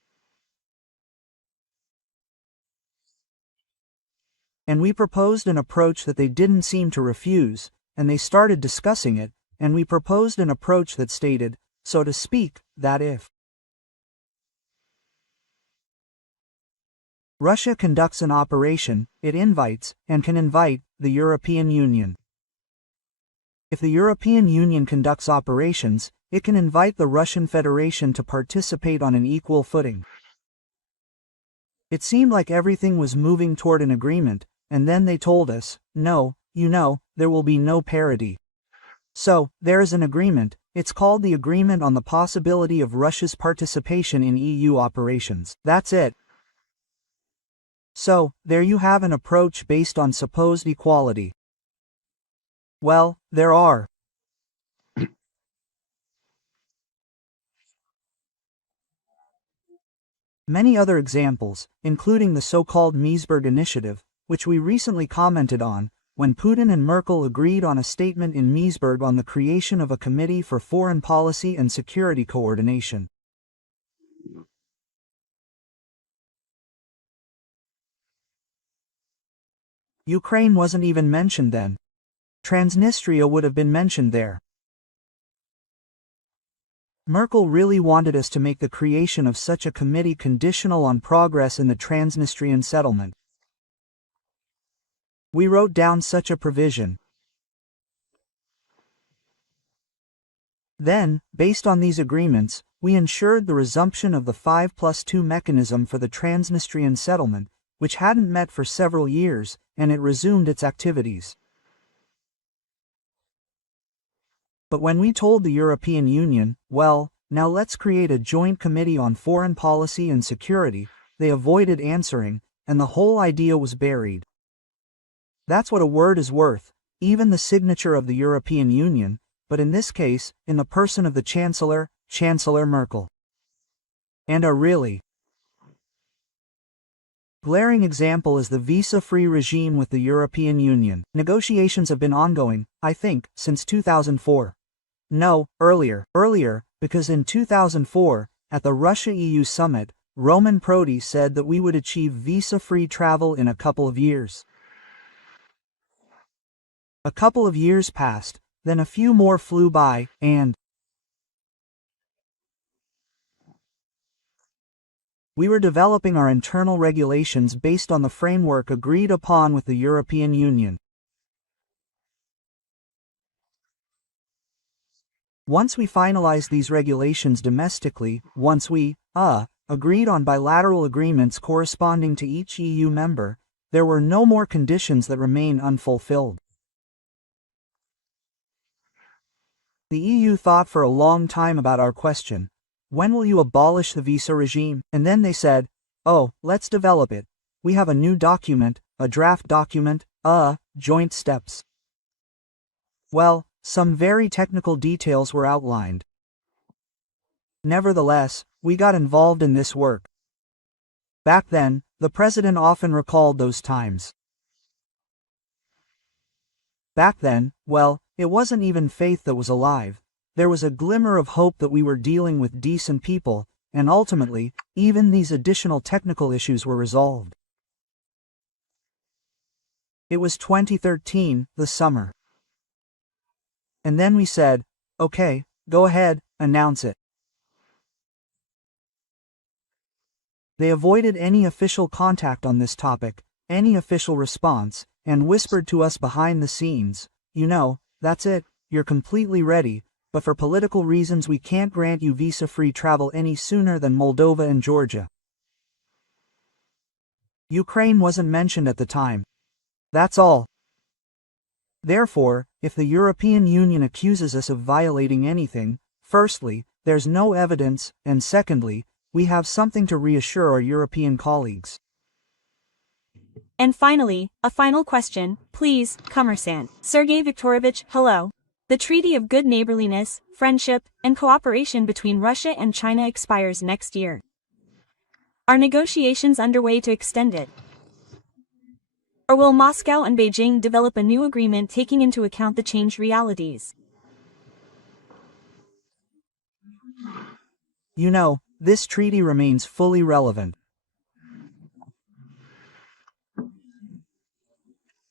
And we proposed an approach that they didn't seem to refuse, and they started discussing it, and we proposed an approach that stated, so to speak, that if Russia conducts an operation, it invites, and can invite, the European Union. If the European Union conducts operations, it can invite the Russian Federation to participate on an equal footing. It seemed like everything was moving toward an agreement, and then they told us, no, there will be no parity. So, there is an agreement. It's called the Agreement on the Possibility of Russia's Participation in EU Operations. That's it. So, there you have an approach based on supposed equality. Well, there are many other examples, including the so-called Meseberg Initiative, which we recently commented on, when Putin and Merkel agreed on a statement in Meseberg on the creation of a Committee for Foreign Policy and Security Coordination. Ukraine wasn't even mentioned then. Transnistria would have been mentioned there. Merkel really wanted us to make the creation of such a committee conditional on progress in the Transnistrian settlement. We wrote down such a provision. Then, based on these agreements, we ensured the resumption of the 5+2 mechanism for the Transnistrian settlement, which hadn't met for several years, and it resumed its activities. But when we told the European Union, well, now let's create a joint committee on foreign policy and security, they avoided answering, and the whole idea was buried. That's what a word is worth, even the signature of the European Union, but in this case, in the person of the Chancellor, Chancellor Merkel. And a really glaring example is the visa-free regime with the European Union. Negotiations have been ongoing, I think, since 2004. No, earlier, because in 2004, at the Russia-EU summit, Roman Prodi said that we would achieve visa-free travel in a couple of years. A couple of years passed, then a few more flew by, and we were developing our internal regulations based on the framework agreed upon with the European Union. Once we finalized these regulations domestically, once we, agreed on bilateral agreements corresponding to each EU member, there were no more conditions that remained unfulfilled. The EU thought for a long time about our question, when will you abolish the visa regime? And then they said, oh, let's develop it. We have a new document, a draft document, joint steps. Well, some very technical details were outlined. Nevertheless, we got involved in this work. Back then, the president often recalled those times. Back then, well, it wasn't even faith that was alive. There was a glimmer of hope that we were dealing with decent people, and ultimately, even these additional technical issues were resolved. It was 2013, the summer. And then we said, okay, go ahead, announce it. They avoided any official contact on this topic, any official response, and whispered to us behind the scenes, that's it, you're completely ready, but for political reasons we can't grant you visa-free travel any sooner than Moldova and Georgia. Ukraine wasn't mentioned at the time. That's all. Therefore, if the European Union accuses us of violating anything, firstly, there's no evidence, and secondly, we have something to reassure our European colleagues. And finally, a final question, please, Commerçant. Sergey Viktorovich, hello. The Treaty of Good Neighborliness, Friendship, and Cooperation between Russia and China expires next year. Are negotiations underway to extend it? Or will Moscow and Beijing develop a new agreement taking into account the changed realities? This treaty remains fully relevant.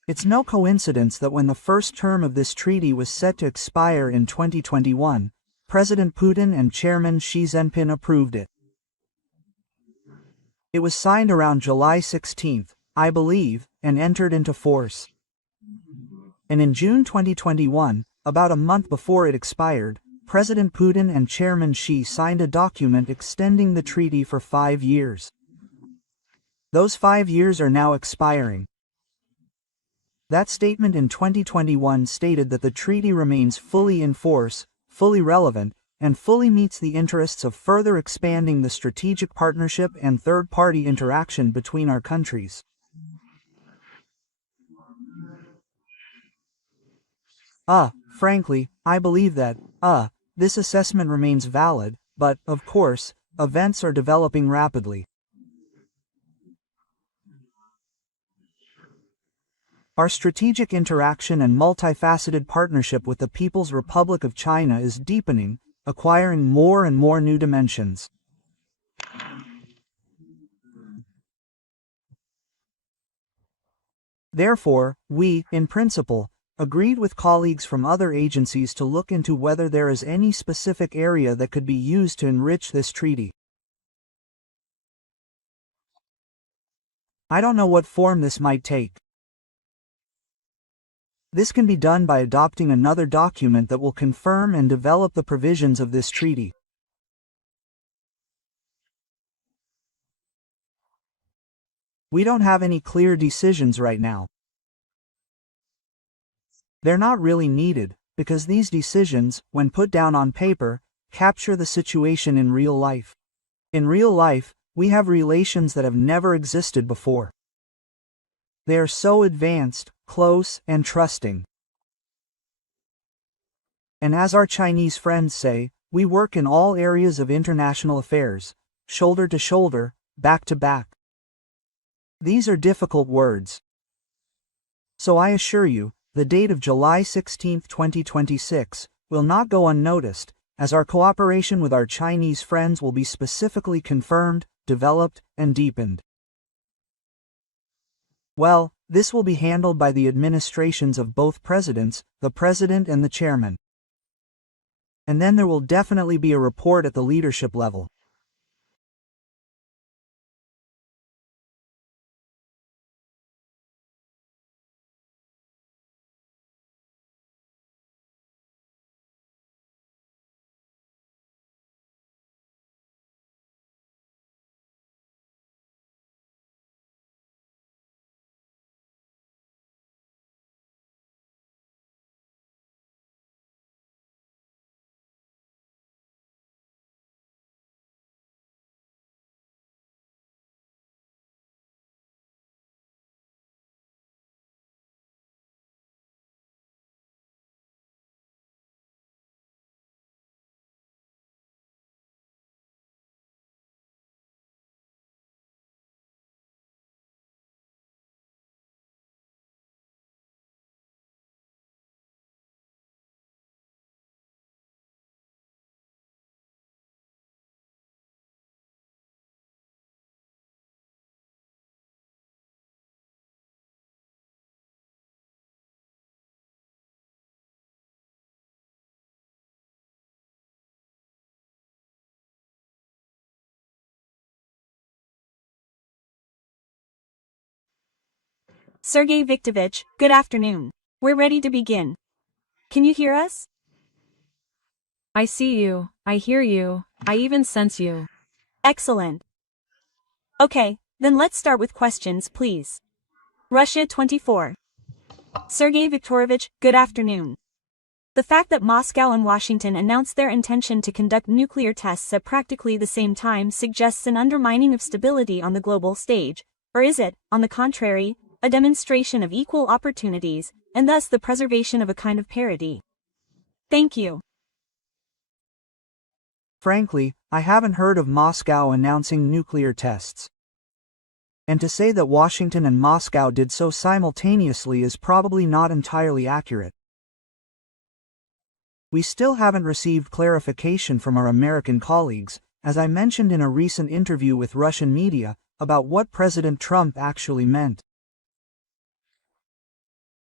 It's no coincidence that when the first term of this treaty was set to expire in 2021, President Putin and Chairman Xi Jinping approved it. It was signed around July 16, I believe, and entered into force. And in June 2021, about a month before it expired, President Putin and Chairman Xi signed a document extending the treaty for 5 years. Those 5 years are now expiring. That statement in 2021 stated that the treaty remains fully in force, fully relevant, and fully meets the interests of further expanding the strategic partnership and third-party interaction between our countries. Frankly, I believe that, this assessment remains valid, but, of course, events are developing rapidly. Our strategic interaction and multifaceted partnership with the People's Republic of China is deepening, acquiring more and more new dimensions. Therefore, we, in principle, agreed with colleagues from other agencies to look into whether there is any specific area that could be used to enrich this treaty. I don't know what form this might take. This can be done by adopting another document that will confirm and develop the provisions of this treaty. We don't have any clear decisions right now. They're not really needed, because these decisions, when put down on paper, capture the situation in real life. In real life, we have relations that have never existed before. They are so advanced, close, and trusting. And as our Chinese friends say, we work in all areas of international affairs, shoulder to shoulder, back to back. These are difficult words. So I assure you, the date of July 16, 2026, will not go unnoticed, as our cooperation with our Chinese friends will be specifically confirmed, developed, and deepened. Well, this will be handled by the administrations of both presidents, the president and the chairman. And then there will definitely be a report at the leadership level. Sergey Viktorovich, good afternoon. We're ready to begin. Can you hear us? I see you, I hear you, I even sense you. Excellent. Okay, then let's start with questions, please. Russia 24. Sergey Viktorovich, good afternoon. The fact that Moscow and Washington announced their intention to conduct nuclear tests at practically the same time suggests an undermining of stability on the global stage, or is it, on the contrary, a demonstration of equal opportunities, and thus the preservation of a kind of parity? Thank you. Frankly, I haven't heard of Moscow announcing nuclear tests. And to say that Washington and Moscow did so simultaneously is probably not entirely accurate. We still haven't received clarification from our American colleagues, as I mentioned in a recent interview with Russian media, about what President Trump actually meant.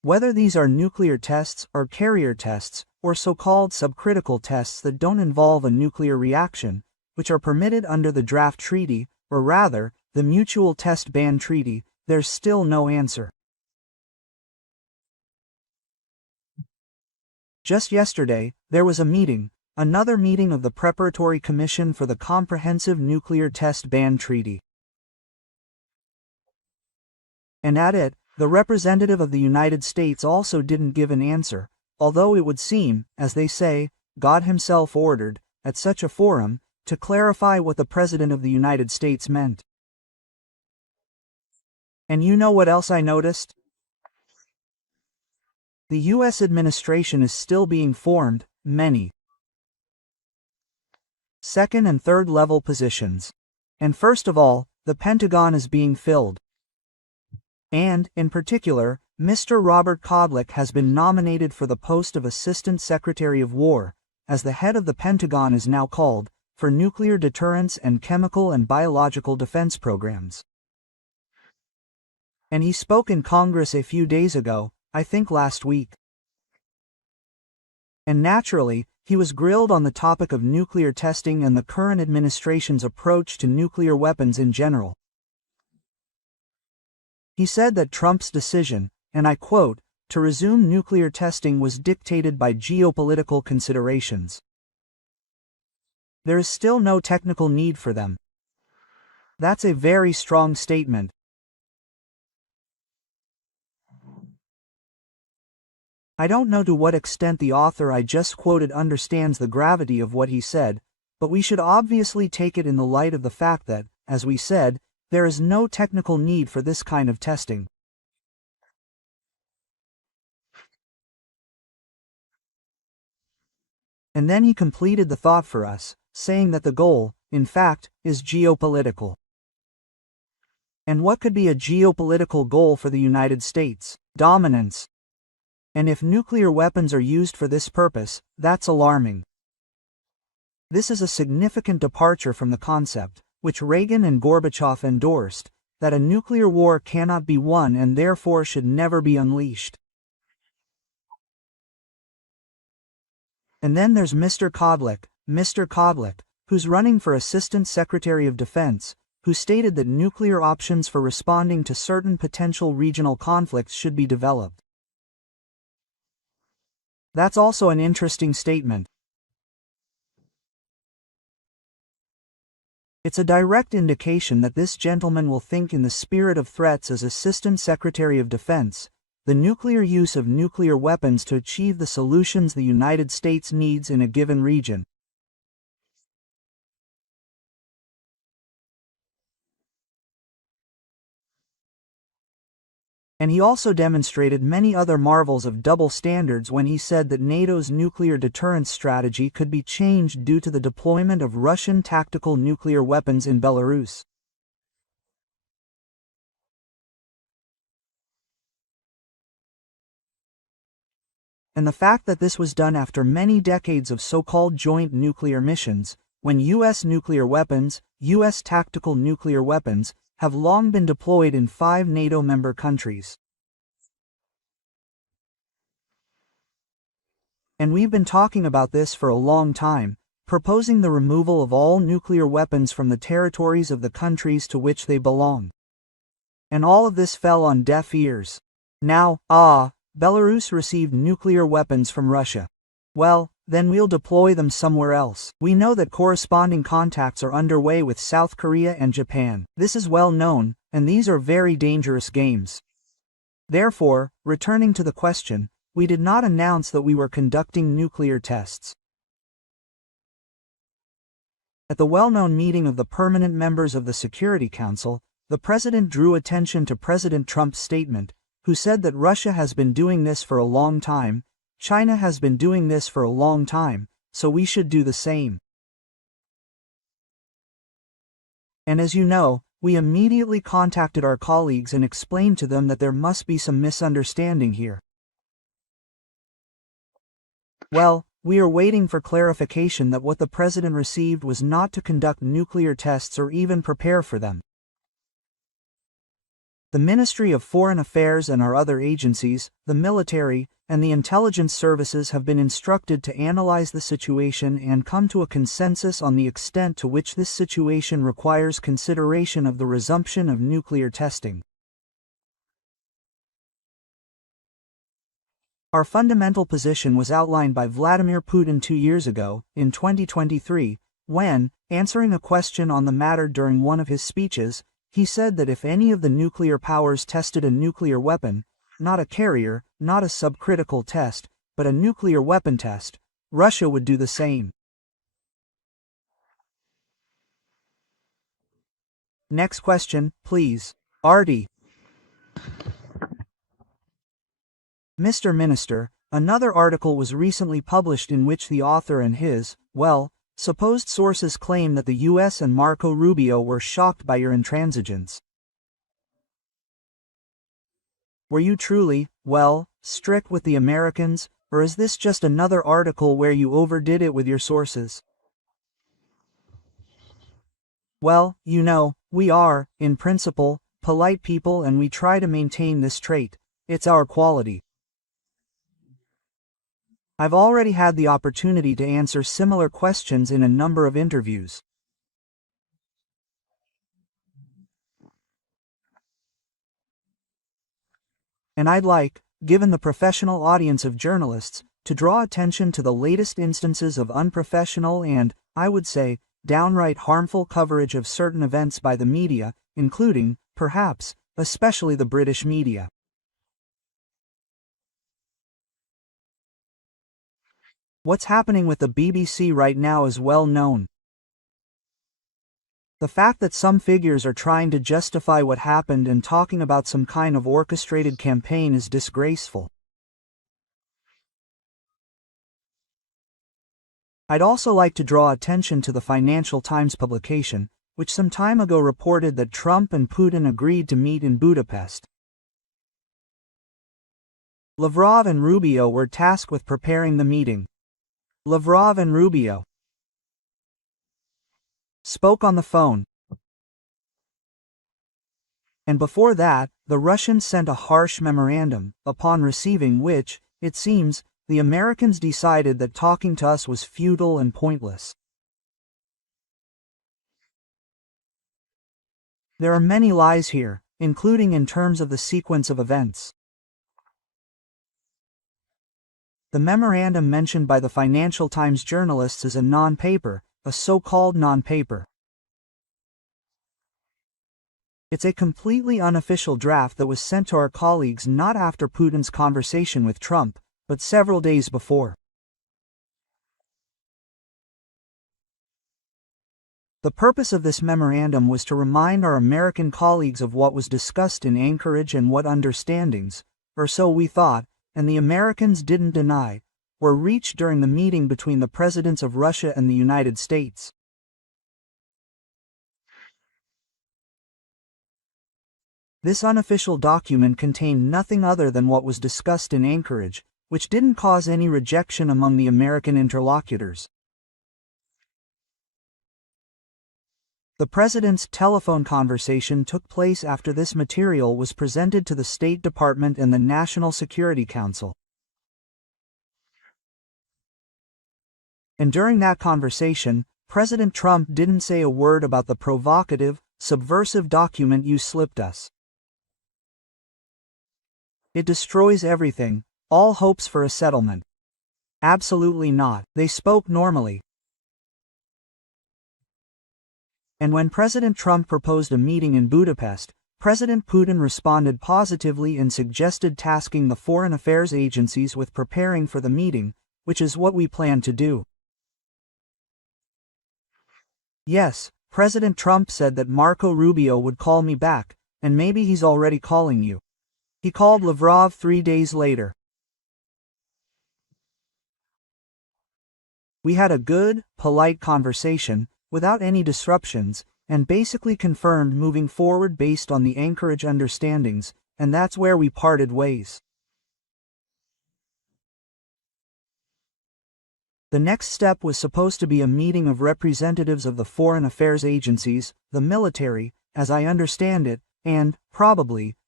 Whether these are nuclear tests or carrier tests, or so-called subcritical tests that don't involve a nuclear reaction, which are permitted under the draft treaty, or rather, the Mutual Test Ban Treaty, there's still no answer. Just yesterday, there was a meeting, another meeting of the Preparatory Commission for the Comprehensive Nuclear Test Ban Treaty. And at it, the representative of the United States also didn't give an answer, although it would seem, as they say, God himself ordered, at such a forum, to clarify what the President of the United States meant. And you know what else I noticed? The U.S. administration is still being formed, many second and third level positions. And first of all, the Pentagon is being filled. And, in particular, Mr. Robert Kodlik has been nominated for the post of Assistant Secretary of War, as the head of the Pentagon is now called, for nuclear deterrence and chemical and biological defense programs. And he spoke in Congress a few days ago, I think last week. And naturally, he was grilled on the topic of nuclear testing and the current administration's approach to nuclear weapons in general. He said that Trump's decision, and I quote, to resume nuclear testing was dictated by geopolitical considerations. There is still no technical need for them. That's a very strong statement. I don't know to what extent the author I just quoted understands the gravity of what he said, but we should obviously take it in the light of the fact that, as we said, there is no technical need for this kind of testing. And then he completed the thought for us, saying that the goal, in fact, is geopolitical. And what could be a geopolitical goal for the United States? Dominance. And if nuclear weapons are used for this purpose, that's alarming. This is a significant departure from the concept, which Reagan and Gorbachev endorsed, that a nuclear war cannot be won and therefore should never be unleashed. And then there's Mr. Kodlik, who's running for Assistant Secretary of Defense, who stated that nuclear options for responding to certain potential regional conflicts should be developed. That's also an interesting statement. It's a direct indication that this gentleman will think in the spirit of threats as Assistant Secretary of Defense, the nuclear use of nuclear weapons to achieve the solutions the United States needs in a given region. And he also demonstrated many other marvels of double standards when he said that NATO's nuclear deterrence strategy could be changed due to the deployment of Russian tactical nuclear weapons in Belarus. And the fact that this was done after many decades of so-called joint nuclear missions, when U.S. nuclear weapons, U.S. tactical nuclear weapons, have long been deployed in 5 NATO member countries. And we've been talking about this for a long time, proposing the removal of all nuclear weapons from the territories of the countries to which they belong. And all of this fell on deaf ears. Now, Belarus received nuclear weapons from Russia. Well, then we'll deploy them somewhere else. We know that corresponding contacts are underway with South Korea and Japan. This is well known, and these are very dangerous games. Therefore, returning to the question, we did not announce that we were conducting nuclear tests. At the well-known meeting of the permanent members of the Security Council, the President drew attention to President Trump's statement, who said that Russia has been doing this for a long time, China has been doing this for a long time, so we should do the same. And as you know, we immediately contacted our colleagues and explained to them that there must be some misunderstanding here. Well, we are waiting for clarification that what the President received was not to conduct nuclear tests or even prepare for them. The Ministry of Foreign Affairs and our other agencies, the military, and the intelligence services have been instructed to analyze the situation and come to a consensus on the extent to which this situation requires consideration of the resumption of nuclear testing. Our fundamental position was outlined by Vladimir Putin 2 years ago, in 2023, when, answering a question on the matter during one of his speeches, he said that if any of the nuclear powers tested a nuclear weapon, not a carrier, not a subcritical test, but a nuclear weapon test, Russia would do the same. Next question, please. Artie. Mr. Minister, another article was recently published in which the author and his, supposed sources claim that the US and Marco Rubio were shocked by your intransigence. Were you truly, strict with the Americans, or is this just another article where you overdid it with your sources? Well, you know, we are, in principle, polite people and we try to maintain this trait. It's our quality. I've already had the opportunity to answer similar questions in a number of interviews. And I'd like, given the professional audience of journalists, to draw attention to the latest instances of unprofessional and, I would say, downright harmful coverage of certain events by the media, including, perhaps, especially the British media. What's happening with the BBC right now is well known. The fact that some figures are trying to justify what happened and talking about some kind of orchestrated campaign is disgraceful. I'd also like to draw attention to the Financial Times publication, which some time ago reported that Trump and Putin agreed to meet in Budapest. Lavrov and Rubio were tasked with preparing the meeting. Lavrov and Rubio spoke on the phone. And before that, the Russians sent a harsh memorandum, upon receiving which, it seems, the Americans decided that talking to us was futile and pointless. There are many lies here, including in terms of the sequence of events. The memorandum mentioned by the Financial Times journalists is a non-paper, a so-called non-paper. It's a completely unofficial draft that was sent to our colleagues not after Putin's conversation with Trump, but several days before. The purpose of this memorandum was to remind our American colleagues of what was discussed in Anchorage and what understandings, or so we thought, and the Americans didn't deny, were reached during the meeting between the presidents of Russia and the United States. This unofficial document contained nothing other than what was discussed in Anchorage, which didn't cause any rejection among the American interlocutors. The president's telephone conversation took place after this material was presented to the State Department and the National Security Council. And during that conversation, President Trump didn't say a word about the provocative, subversive document you slipped us. It destroys everything, all hopes for a settlement. Absolutely not. They spoke normally. And when President Trump proposed a meeting in Budapest, President Putin responded positively and suggested tasking the foreign affairs agencies with preparing for the meeting, which is what we plan to do. Yes, President Trump said that Marco Rubio would call me back, and maybe he's already calling you. He called Lavrov 3 days later. We had a good, polite conversation, without any disruptions, and basically confirmed moving forward based on the Anchorage understandings, and that's where we parted ways. The next step was supposed to be a meeting of representatives of the foreign affairs agencies, the military, as I understand it, and, probably,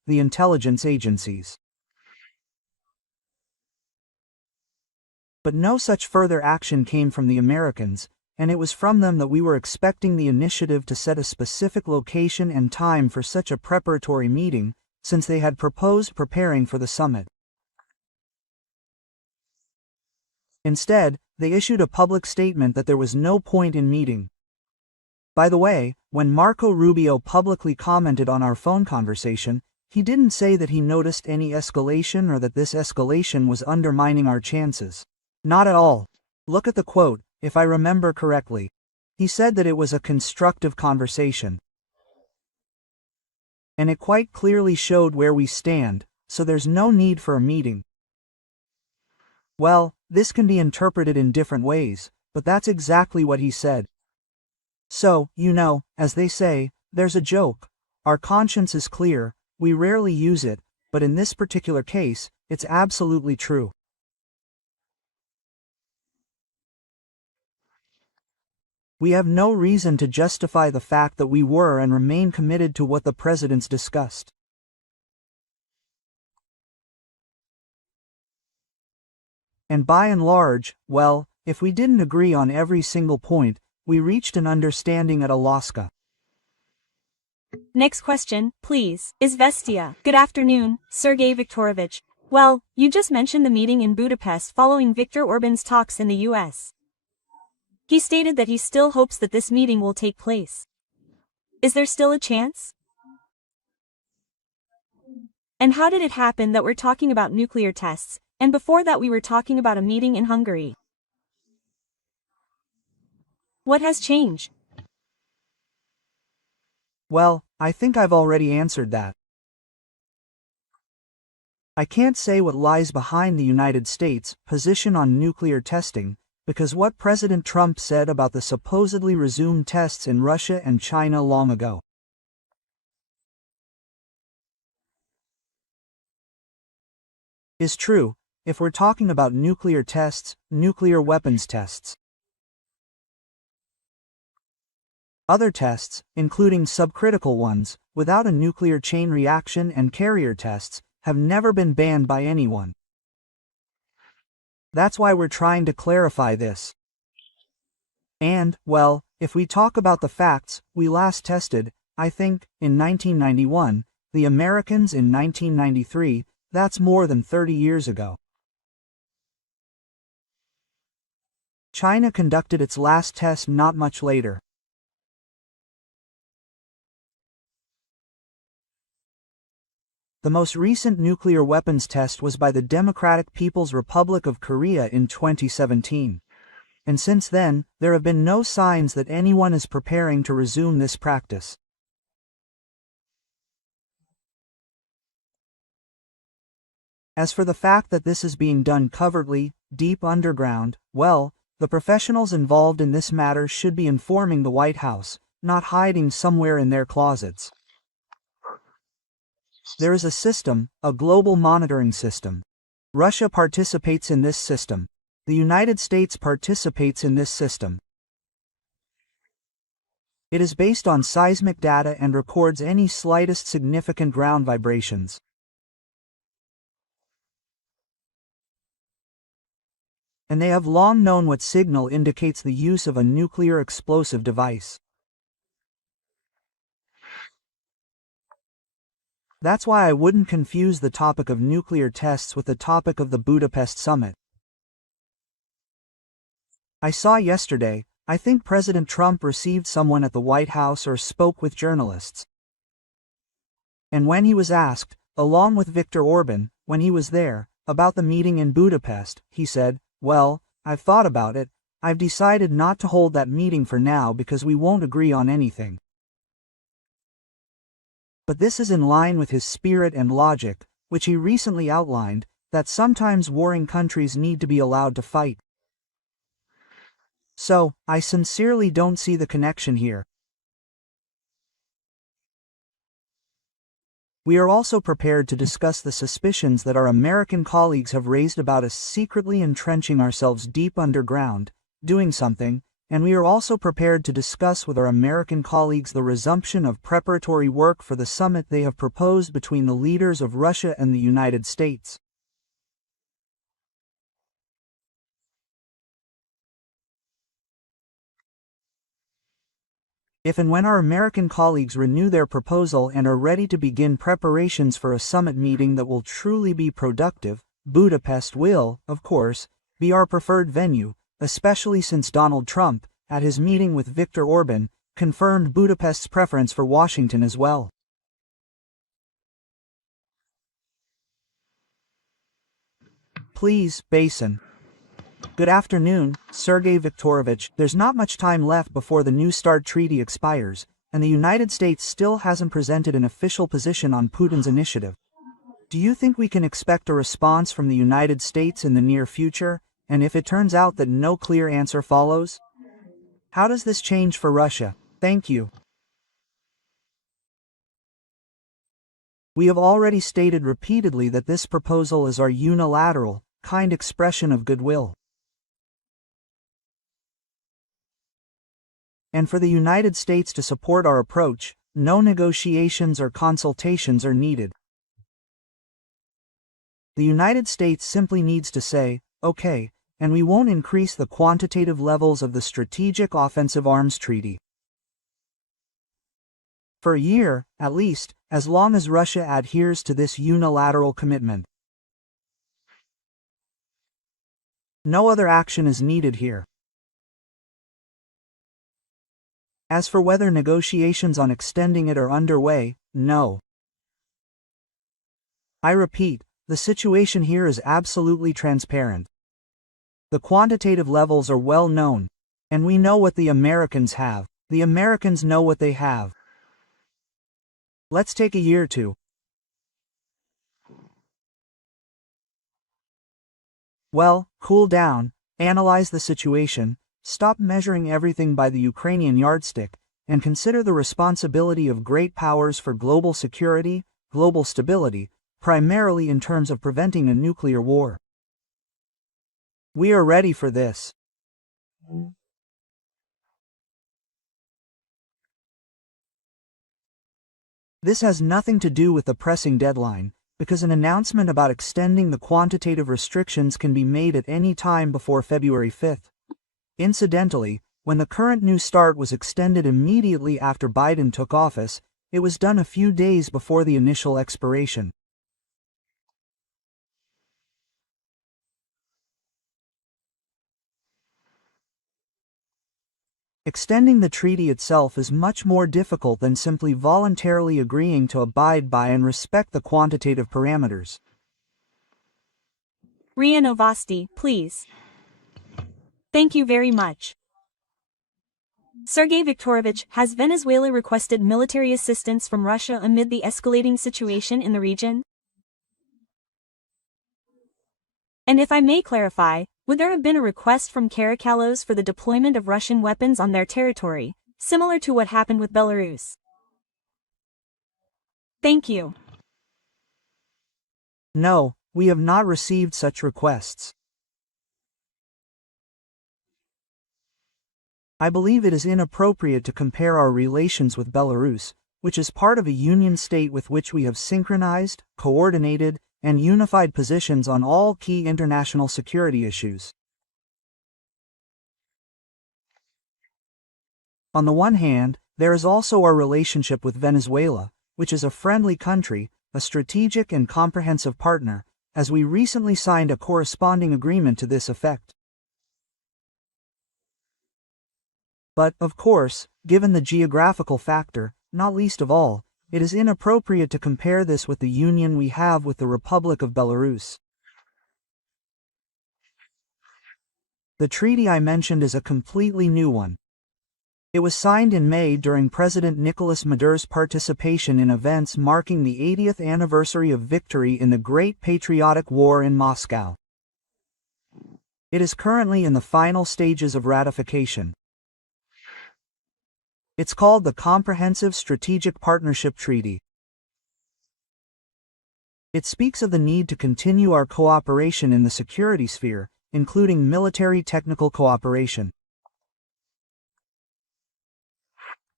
the intelligence agencies. But no such further action came from the Americans, and it was from them that we were expecting the initiative to set a specific location and time for such a preparatory meeting, since they had proposed preparing for the summit. Instead, they issued a public statement that there was no point in meeting. By the way, when Marco Rubio publicly commented on our phone conversation, he didn't say that he noticed any escalation or that this escalation was undermining our chances. Not at all. Look at the quote, if I remember correctly. He said that it was a constructive conversation. And it quite clearly showed where we stand, so there's no need for a meeting. Well, this can be interpreted in different ways, but that's exactly what he said. So, as they say, there's a joke. Our conscience is clear, we rarely use it, but in this particular case, it's absolutely true. We have no reason to justify the fact that we were and remain committed to what the presidents discussed. And by and large, well, if we didn't agree on every single point, we reached an understanding at Alaska. Next question, please. Izvestia. Good afternoon, Sergey Viktorovich. Well, you just mentioned the meeting in Budapest following Viktor Orban's talks in the US. He stated that he still hopes that this meeting will take place. Is there still a chance? And how did it happen that we're talking about nuclear tests, and before that we were talking about a meeting in Hungary? What has changed? Well, I think I've already answered that. I can't say what lies behind the United States' position on nuclear testing, because what President Trump said about the supposedly resumed tests in Russia and China long ago is true, if we're talking about nuclear tests, nuclear weapons tests. Other tests, including subcritical ones, without a nuclear chain reaction and carrier tests, have never been banned by anyone. That's why we're trying to clarify this. And, well, if we talk about the facts, we last tested, I think, in 1991, the Americans in 1993, that's more than 30 years ago. China conducted its last test not much later. The most recent nuclear weapons test was by the Democratic People's Republic of Korea in 2017. And since then, there have been no signs that anyone is preparing to resume this practice. As for the fact that this is being done covertly, deep underground, well, the professionals involved in this matter should be informing the White House, not hiding somewhere in their closets. There is a system, a global monitoring system. Russia participates in this system. The United States participates in this system. It is based on seismic data and records any slightest significant ground vibrations. And they have long known what signal indicates the use of a nuclear explosive device. That's why I wouldn't confuse the topic of nuclear tests with the topic of the Budapest summit. I saw yesterday, I think President Trump received someone at the White House or spoke with journalists. And when he was asked, along with Viktor Orban, when he was there, about the meeting in Budapest, he said, "Well, I've thought about it, I've decided not to hold that meeting for now because we won't agree on anything." But this is in line with his spirit and logic, which he recently outlined, that sometimes warring countries need to be allowed to fight. So, I sincerely don't see the connection here. We are also prepared to discuss the suspicions that our American colleagues have raised about us secretly entrenching ourselves deep underground, doing something, and we are also prepared to discuss with our American colleagues the resumption of preparatory work for the summit they have proposed between the leaders of Russia and the United States. If and when our American colleagues renew their proposal and are ready to begin preparations for a summit meeting that will truly be productive, Budapest will, of course, be our preferred venue, especially since Donald Trump, at his meeting with Viktor Orban, confirmed Budapest's preference for Washington as well. Please, Basin. Good afternoon, Sergey Viktorovich. There's not much time left before the New START treaty expires, and the United States still hasn't presented an official position on Putin's initiative. Do you think we can expect a response from the United States in the near future, and if it turns out that no clear answer follows? How does this change for Russia? Thank you. We have already stated repeatedly that this proposal is our unilateral, kind expression of goodwill. And for the United States to support our approach, no negotiations or consultations are needed. The United States simply needs to say, okay, and we won't increase the quantitative levels of the Strategic Offensive Arms Treaty. For a year, at least, as long as Russia adheres to this unilateral commitment. No other action is needed here. As for whether negotiations on extending it are underway, no. I repeat, the situation here is absolutely transparent. The quantitative levels are well known, and we know what the Americans have. The Americans know what they have. Let's take a year or two. Well, cool down, analyze the situation, stop measuring everything by the Ukrainian yardstick, and consider the responsibility of great powers for global security, global stability, primarily in terms of preventing a nuclear war. We are ready for this. This has nothing to do with the pressing deadline, because an announcement about extending the quantitative restrictions can be made at any time before February 5th. Incidentally, when the current New START was extended immediately after Biden took office, it was done a few days before the initial expiration. Extending the treaty itself is much more difficult than simply voluntarily agreeing to abide by and respect the quantitative parameters. RIA Novosti, please. Thank you very much. Sergey Viktorovich, has Venezuela requested military assistance from Russia amid the escalating situation in the region? And if I may clarify, would there have been a request from Caracalos for the deployment of Russian weapons on their territory, similar to what happened with Belarus? Thank you. No, we have not received such requests. I believe it is inappropriate to compare our relations with Belarus, which is part of a union state with which we have synchronized, coordinated, and unified positions on all key international security issues. On the one hand, there is also our relationship with Venezuela, which is a friendly country, a strategic and comprehensive partner, as we recently signed a corresponding agreement to this effect. But, of course, given the geographical factor, not least of all, it is inappropriate to compare this with the union we have with the Republic of Belarus. The treaty I mentioned is a completely new one. It was signed in May during President Nicolas Maduro's participation in events marking the 80th anniversary of victory in the Great Patriotic War in Moscow. It is currently in the final stages of ratification. It's called the Comprehensive Strategic Partnership Treaty. It speaks of the need to continue our cooperation in the security sphere, including military technical cooperation.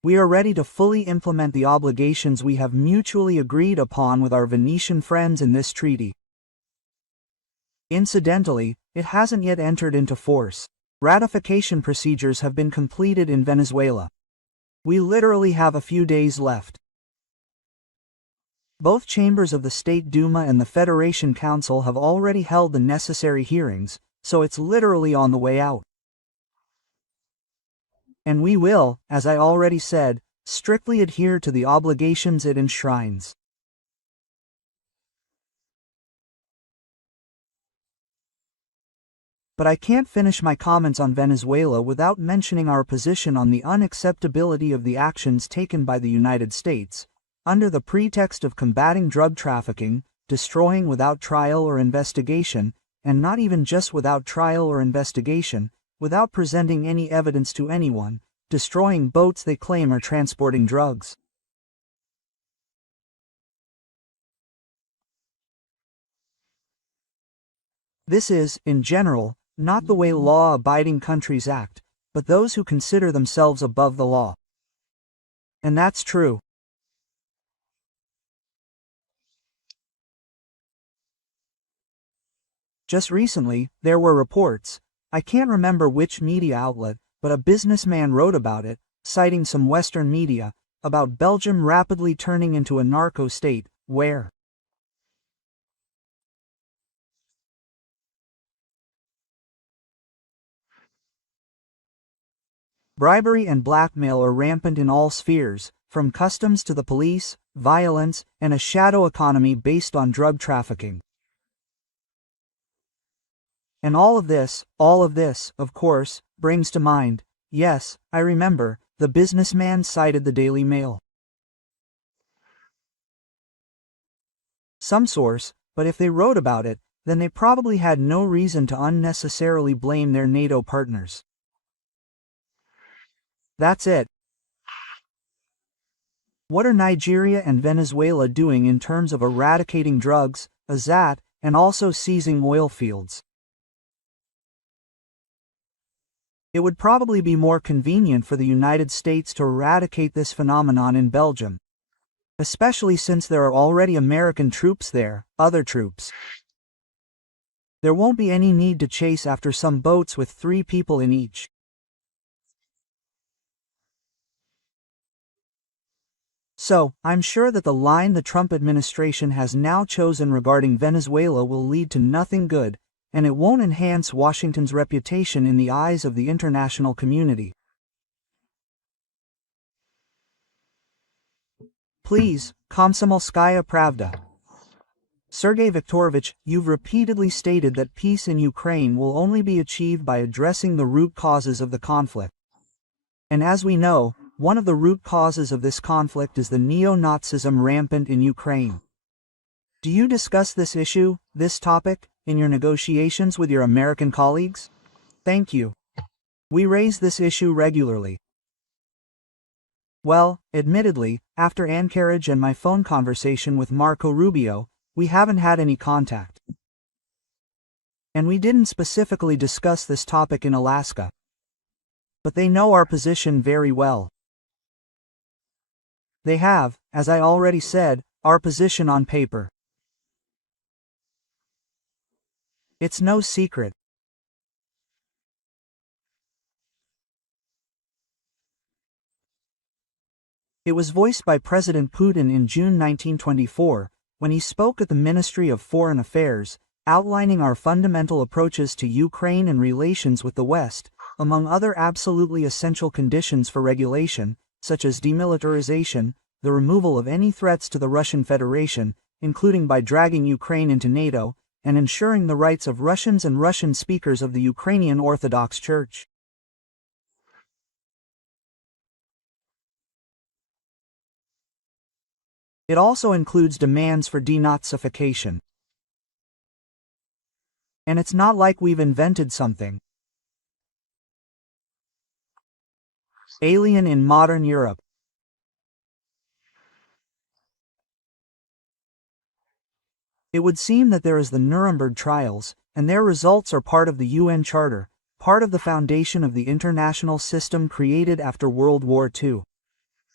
We are ready to fully implement the obligations we have mutually agreed upon with our Venetian friends in this treaty. Incidentally, it hasn't yet entered into force. Ratification procedures have been completed in Venezuela. We literally have a few days left. Both chambers of the State Duma and the Federation Council have already held the necessary hearings, so it's literally on the way out. And we will, as I already said, strictly adhere to the obligations it enshrines. But I can't finish my comments on Venezuela without mentioning our position on the unacceptability of the actions taken by the United States, under the pretext of combating drug trafficking, destroying without trial or investigation, and not even just without trial or investigation, without presenting any evidence to anyone, destroying boats they claim are transporting drugs. This is, in general, not the way law-abiding countries act, but those who consider themselves above the law. And that's true. Just recently, there were reports, I can't remember which media outlet, but a businessman wrote about it, citing some Western media, about Belgium rapidly turning into a narco state, where bribery and blackmail are rampant in all spheres, from customs to the police, violence, and a shadow economy based on drug trafficking. And all of this, of course, brings to mind, yes, I remember, the businessman cited the Daily Mail. Some source, but if they wrote about it, then they probably had no reason to unnecessarily blame their NATO partners. That's it. What are Nigeria and Venezuela doing in terms of eradicating drugs, AZAT, and also seizing oil fields? It would probably be more convenient for the United States to eradicate this phenomenon in Belgium, especially since there are already American troops there, other troops. There won't be any need to chase after some boats with 3 people in each. So, I'm sure that the line the Trump administration has now chosen regarding Venezuela will lead to nothing good, and it won't enhance Washington's reputation in the eyes of the international community. Please, Komsomolskaya Pravda. Sergey Viktorovich, you've repeatedly stated that peace in Ukraine will only be achieved by addressing the root causes of the conflict. And as we know, one of the root causes of this conflict is the neo-Nazism rampant in Ukraine. Do you discuss this issue, this topic, in your negotiations with your American colleagues? Thank you. We raise this issue regularly. Well, admittedly, after Anchorage and my phone conversation with Marco Rubio, we haven't had any contact. And we didn't specifically discuss this topic in Alaska. But they know our position very well. They have, as I already said, our position on paper. It's no secret. It was voiced by President Putin in June 1924, when he spoke at the Ministry of Foreign Affairs, outlining our fundamental approaches to Ukraine and relations with the West, among other absolutely essential conditions for regulation, such as demilitarization, the removal of any threats to the Russian Federation, including by dragging Ukraine into NATO, and ensuring the rights of Russians and Russian speakers of the Ukrainian Orthodox Church. It also includes demands for denazification. And it's not like we've invented something alien in modern Europe. It would seem that there is the Nuremberg trials, and their results are part of the UN Charter, part of the foundation of the international system created after World War II.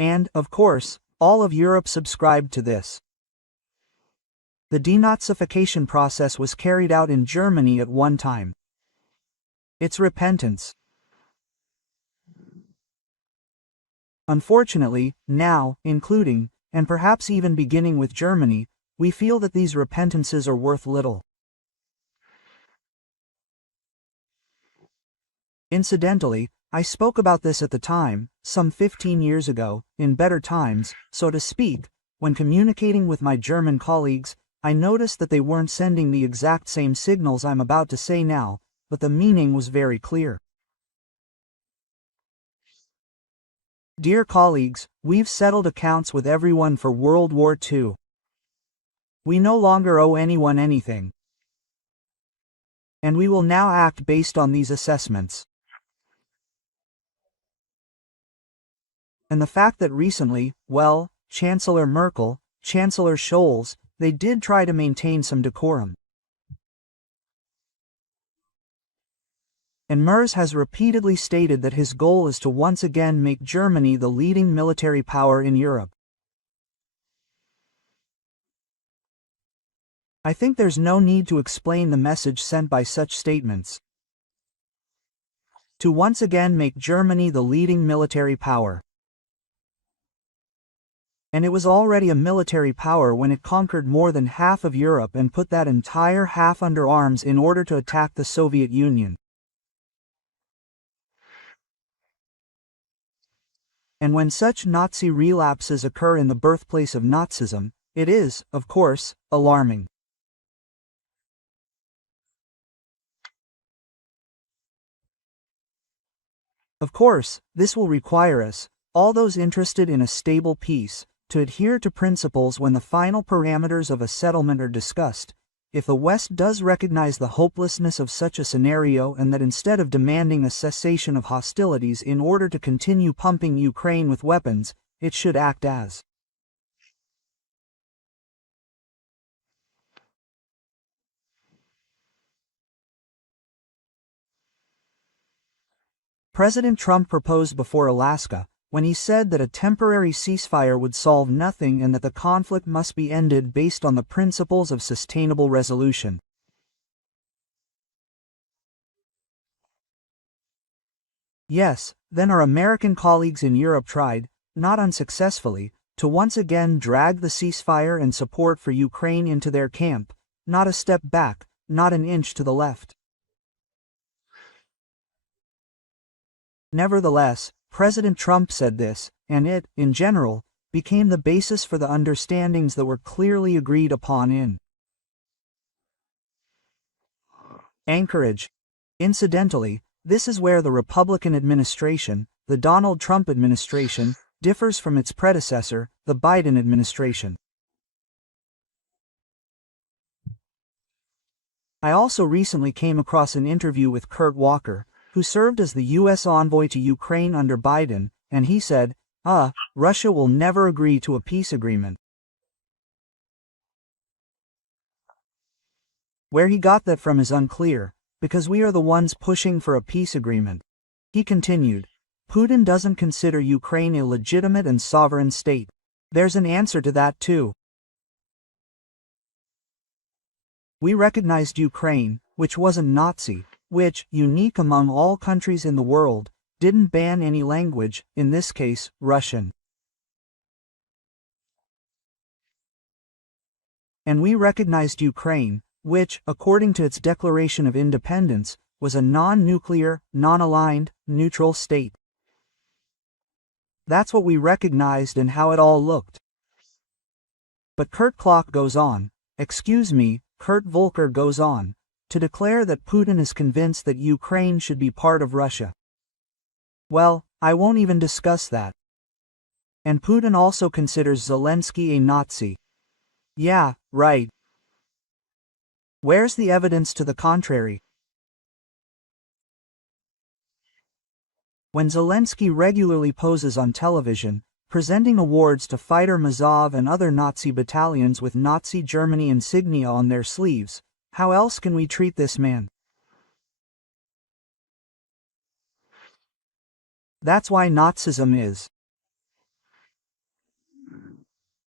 And, of course, all of Europe subscribed to this. The denazification process was carried out in Germany at one time. It's repentance. Unfortunately, now, including, and perhaps even beginning with Germany, we feel that these repentances are worth little. Incidentally, I spoke about this at the time, some 15 years ago, in better times, so to speak. When communicating with my German colleagues, I noticed that they weren't sending the exact same signals I'm about to say now, but the meaning was very clear. Dear colleagues, we've settled accounts with everyone for World War II. We no longer owe anyone anything. And we will now act based on these assessments. And the fact that recently, well, Chancellor Merkel, Chancellor Scholz, they did try to maintain some decorum. And Merz has repeatedly stated that his goal is to once again make Germany the leading military power in Europe. I think there's no need to explain the message sent by such statements. To once again make Germany the leading military power. And it was already a military power when it conquered more than half of Europe and put that entire half under arms in order to attack the Soviet Union. And when such Nazi relapses occur in the birthplace of Nazism, it is, of course, alarming. Of course, this will require us, all those interested in a stable peace, to adhere to principles when the final parameters of a settlement are discussed. If the West does recognize the hopelessness of such a scenario and that instead of demanding a cessation of hostilities in order to continue pumping Ukraine with weapons, it should act as President Trump proposed before Alaska, when he said that a temporary ceasefire would solve nothing and that the conflict must be ended based on the principles of sustainable resolution. Yes, then our American colleagues in Europe tried, not unsuccessfully, to once again drag the ceasefire and support for Ukraine into their camp, not a step back, not an inch to the left. Nevertheless, President Trump said this, and it, in general, became the basis for the understandings that were clearly agreed upon in Anchorage. Incidentally, this is where the Republican administration, the Donald Trump administration, differs from its predecessor, the Biden administration. I also recently came across an interview with Kurt Walker, who served as the U.S. envoy to Ukraine under Biden, and he said, Russia will never agree to a peace agreement. Where he got that from is unclear, because we are the ones pushing for a peace agreement. He continued, Putin doesn't consider Ukraine a legitimate and sovereign state. There's an answer to that too. We recognized Ukraine, which wasn't Nazi, which, unique among all countries in the world, didn't ban any language, in this case, Russian. And we recognized Ukraine, which, according to its declaration of independence, was a non-nuclear, non-aligned, neutral state. That's what we recognized and how it all looked. But Kurt Volker goes on, to declare that Putin is convinced that Ukraine should be part of Russia. Well, I won't even discuss that. And Putin also considers Zelensky a Nazi. Yeah, right. Where's the evidence to the contrary? When Zelensky regularly poses on television, presenting awards to fighter Mazov and other Nazi battalions with Nazi Germany insignia on their sleeves, how else can we treat this man? That's why Nazism is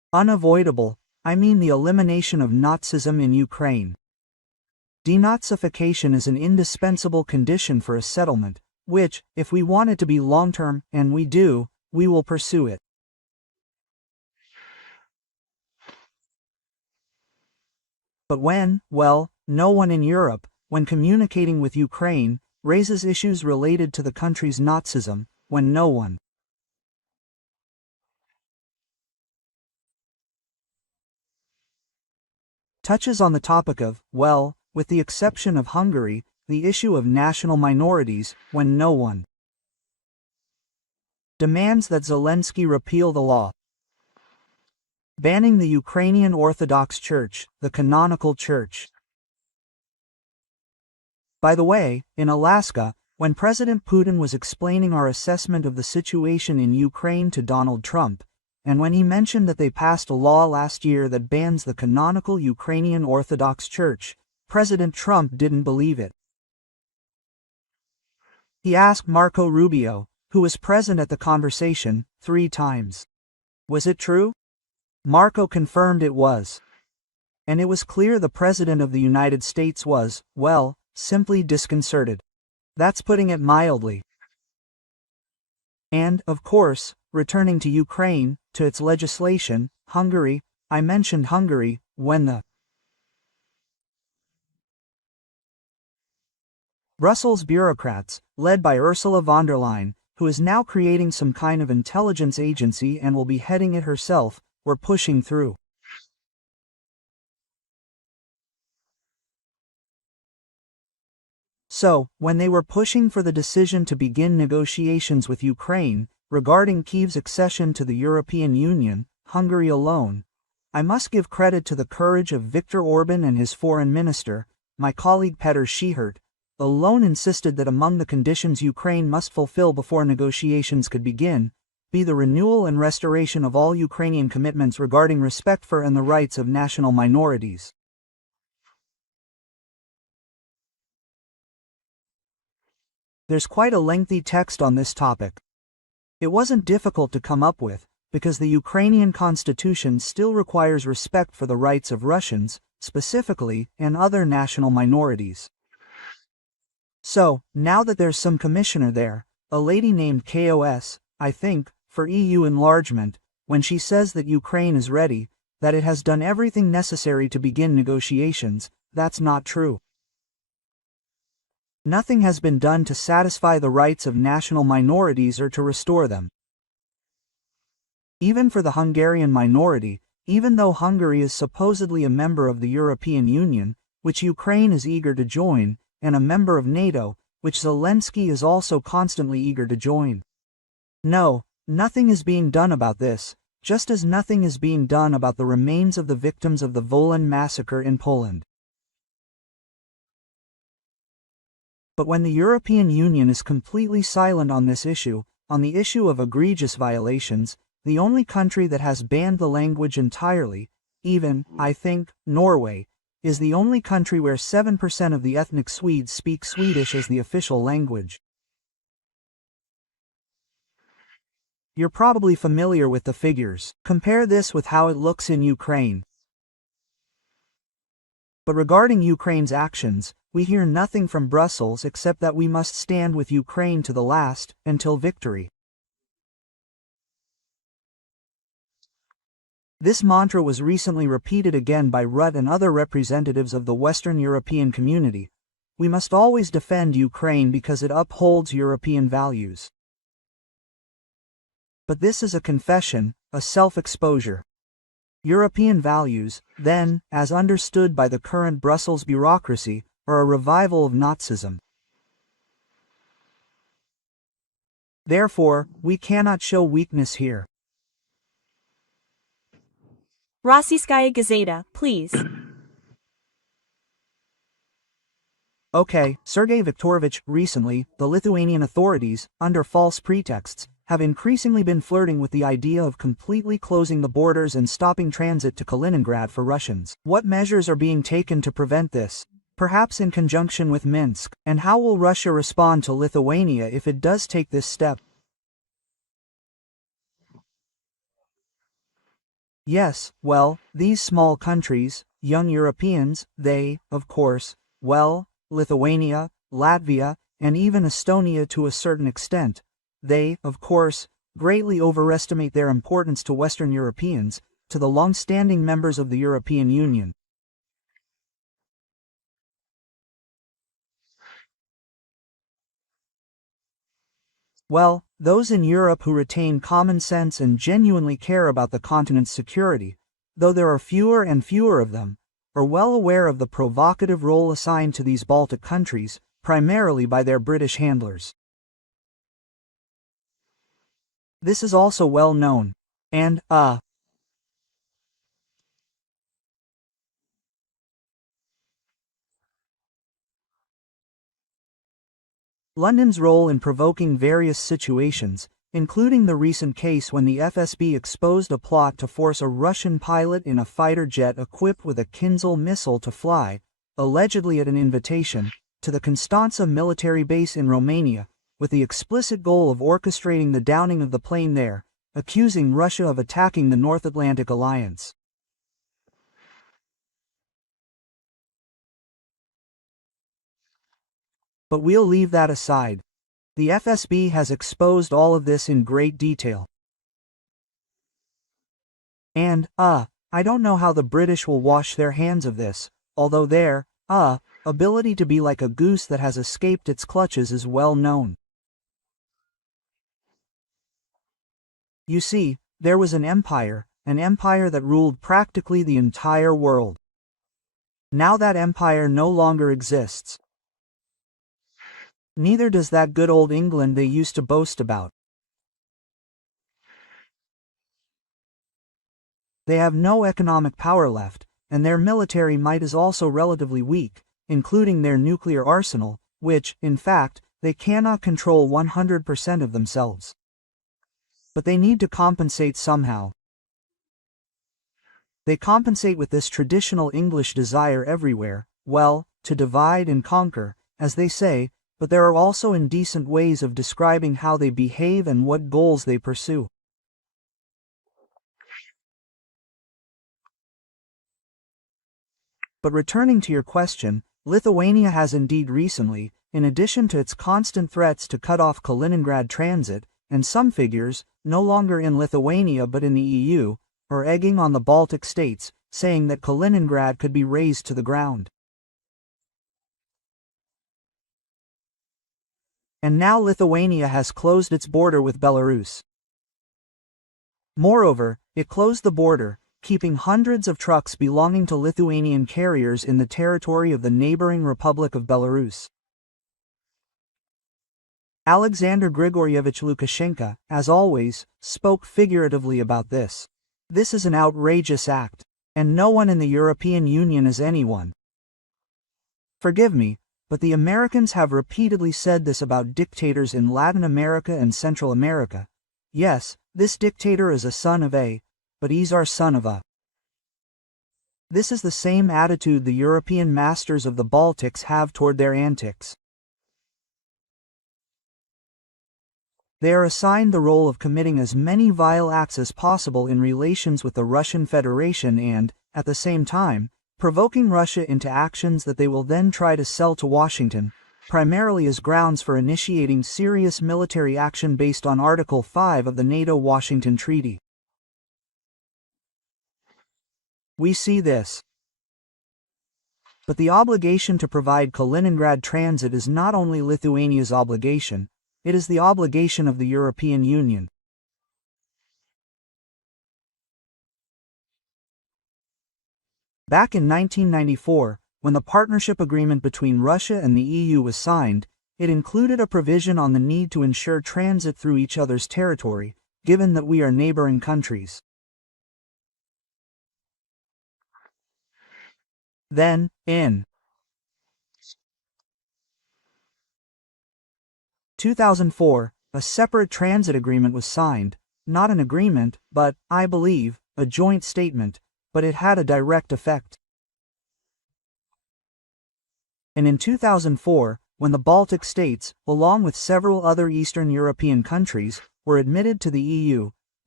Unavoidable, I mean the elimination of Nazism in Ukraine. Denazification is an indispensable condition for a settlement, which, if we want it to be long-term, and we do, we will pursue it. But well, no one in Europe, when communicating with Ukraine, raises issues related to the country's Nazism, when no one touches on the topic of, well, with the exception of Hungary, the issue of national minorities, when no one demands that Zelensky repeal the law banning the Ukrainian Orthodox Church, the canonical church. By the way, in Alaska, when President Putin was explaining our assessment of the situation in Ukraine to Donald Trump, and when he mentioned that they passed a law last year that bans the canonical Ukrainian Orthodox Church, President Trump didn't believe it. He asked Marco Rubio, who was present at the conversation, 3 times. Was it true? Marco confirmed it was. And it was clear the President of the United States was, well, simply disconcerted. That's putting it mildly. And, of course, returning to Ukraine, to its legislation, Hungary, I mentioned Hungary, when the Brussels bureaucrats, led by Ursula von der Leyen, who is now creating some kind of intelligence agency and will be heading it herself, were pushing through. So, when they were pushing for the decision to begin negotiations with Ukraine, regarding Kyiv's accession to the European Union, Hungary alone, I must give credit to the courage of Viktor Orban and his foreign minister, my colleague Petr Schihert, alone insisted that among the conditions Ukraine must fulfill before negotiations could begin, be the renewal and restoration of all Ukrainian commitments regarding respect for and the rights of national minorities. There's quite a lengthy text on this topic. It wasn't difficult to come up with, because the Ukrainian constitution still requires respect for the rights of Russians, specifically, and other national minorities. So, now that there's some commissioner there, a lady named KOS, I think, for EU enlargement, when she says that Ukraine is ready, that it has done everything necessary to begin negotiations, that's not true. Nothing has been done to satisfy the rights of national minorities or to restore them. Even for the Hungarian minority, even though Hungary is supposedly a member of the European Union, which Ukraine is eager to join, and a member of NATO, which Zelensky is also constantly eager to join. No, nothing is being done about this, just as nothing is being done about the remains of the victims of the Wolan massacre in Poland. But when the European Union is completely silent on this issue, on the issue of egregious violations, the only country that has banned the language entirely, even, I think, Norway, is the only country where 7% of the ethnic Swedes speak Swedish as the official language. You're probably familiar with the figures. Compare this with how it looks in Ukraine. But regarding Ukraine's actions, we hear nothing from Brussels except that we must stand with Ukraine to the last, until victory. This mantra was recently repeated again by Rutte and other representatives of the Western European community. We must always defend Ukraine because it upholds European values. But this is a confession, a self-exposure. European values, then, as understood by the current Brussels bureaucracy, are a revival of Nazism. Therefore, we cannot show weakness here. Rossiyskaya Gazeta, please. Okay, Sergey Viktorovich, recently, the Lithuanian authorities, under false pretexts, have increasingly been flirting with the idea of completely closing the borders and stopping transit to Kaliningrad for Russians. What measures are being taken to prevent this? Perhaps in conjunction with Minsk, and how will Russia respond to Lithuania if it does take this step? Yes, well, these small countries, young Europeans, they, of course, well, Lithuania, Latvia, and even Estonia to a certain extent, they, of course, greatly overestimate their importance to Western Europeans, to the long-standing members of the European Union. Well, those in Europe who retain common sense and genuinely care about the continent's security, though there are fewer and fewer of them, are well aware of the provocative role assigned to these Baltic countries, primarily by their British handlers. This is also well known, and, London's role in provoking various situations, including the recent case when the FSB exposed a plot to force a Russian pilot in a fighter jet equipped with a Kinzhal missile to fly, allegedly at an invitation, to the Constanța military base in Romania, with the explicit goal of orchestrating the downing of the plane there, accusing Russia of attacking the North Atlantic Alliance. But we'll leave that aside. The FSB has exposed all of this in great detail. And, I don't know how the British will wash their hands of this, although their, ability to be like a goose that has escaped its clutches is well known. You see, there was an empire that ruled practically the entire world. Now that empire no longer exists. Neither does that good old England they used to boast about. They have no economic power left, and their military might is also relatively weak, including their nuclear arsenal, which, in fact, they cannot control 100% of themselves. But they need to compensate somehow. They compensate with this traditional English desire everywhere, well, to divide and conquer, as they say, but there are also indecent ways of describing how they behave and what goals they pursue. But returning to your question, Lithuania has indeed recently, in addition to its constant threats to cut off Kaliningrad transit, and some figures, no longer in Lithuania but in the EU, are egging on the Baltic states, saying that Kaliningrad could be razed to the ground. And now Lithuania has closed its border with Belarus. Moreover, it closed the border, keeping hundreds of trucks belonging to Lithuanian carriers in the territory of the neighboring Republic of Belarus. Alexander Grigoryevich Lukashenko, as always, spoke figuratively about this. This is an outrageous act, and no one in the European Union is anyone. Forgive me, but the Americans have repeatedly said this about dictators in Latin America and Central America. Yes, this dictator is a son of a, but he's our son of a. This is the same attitude the European masters of the Baltics have toward their antics. They are assigned the role of committing as many vile acts as possible in relations with the Russian Federation and, at the same time, provoking Russia into actions that they will then try to sell to Washington, primarily as grounds for initiating serious military action based on Article 5 of the NATO-Washington Treaty. We see this. But the obligation to provide Kaliningrad transit is not only Lithuania's obligation, it is the obligation of the European Union. Back in 1994, when the partnership agreement between Russia and the EU was signed, it included a provision on the need to ensure transit through each other's territory, given that we are neighboring countries. Then, in 2004, a separate transit agreement was signed, not an agreement, but, I believe, a joint statement, but it had a direct effect. And in 2004, when the Baltic states, along with several other Eastern European countries, were admitted to the EU,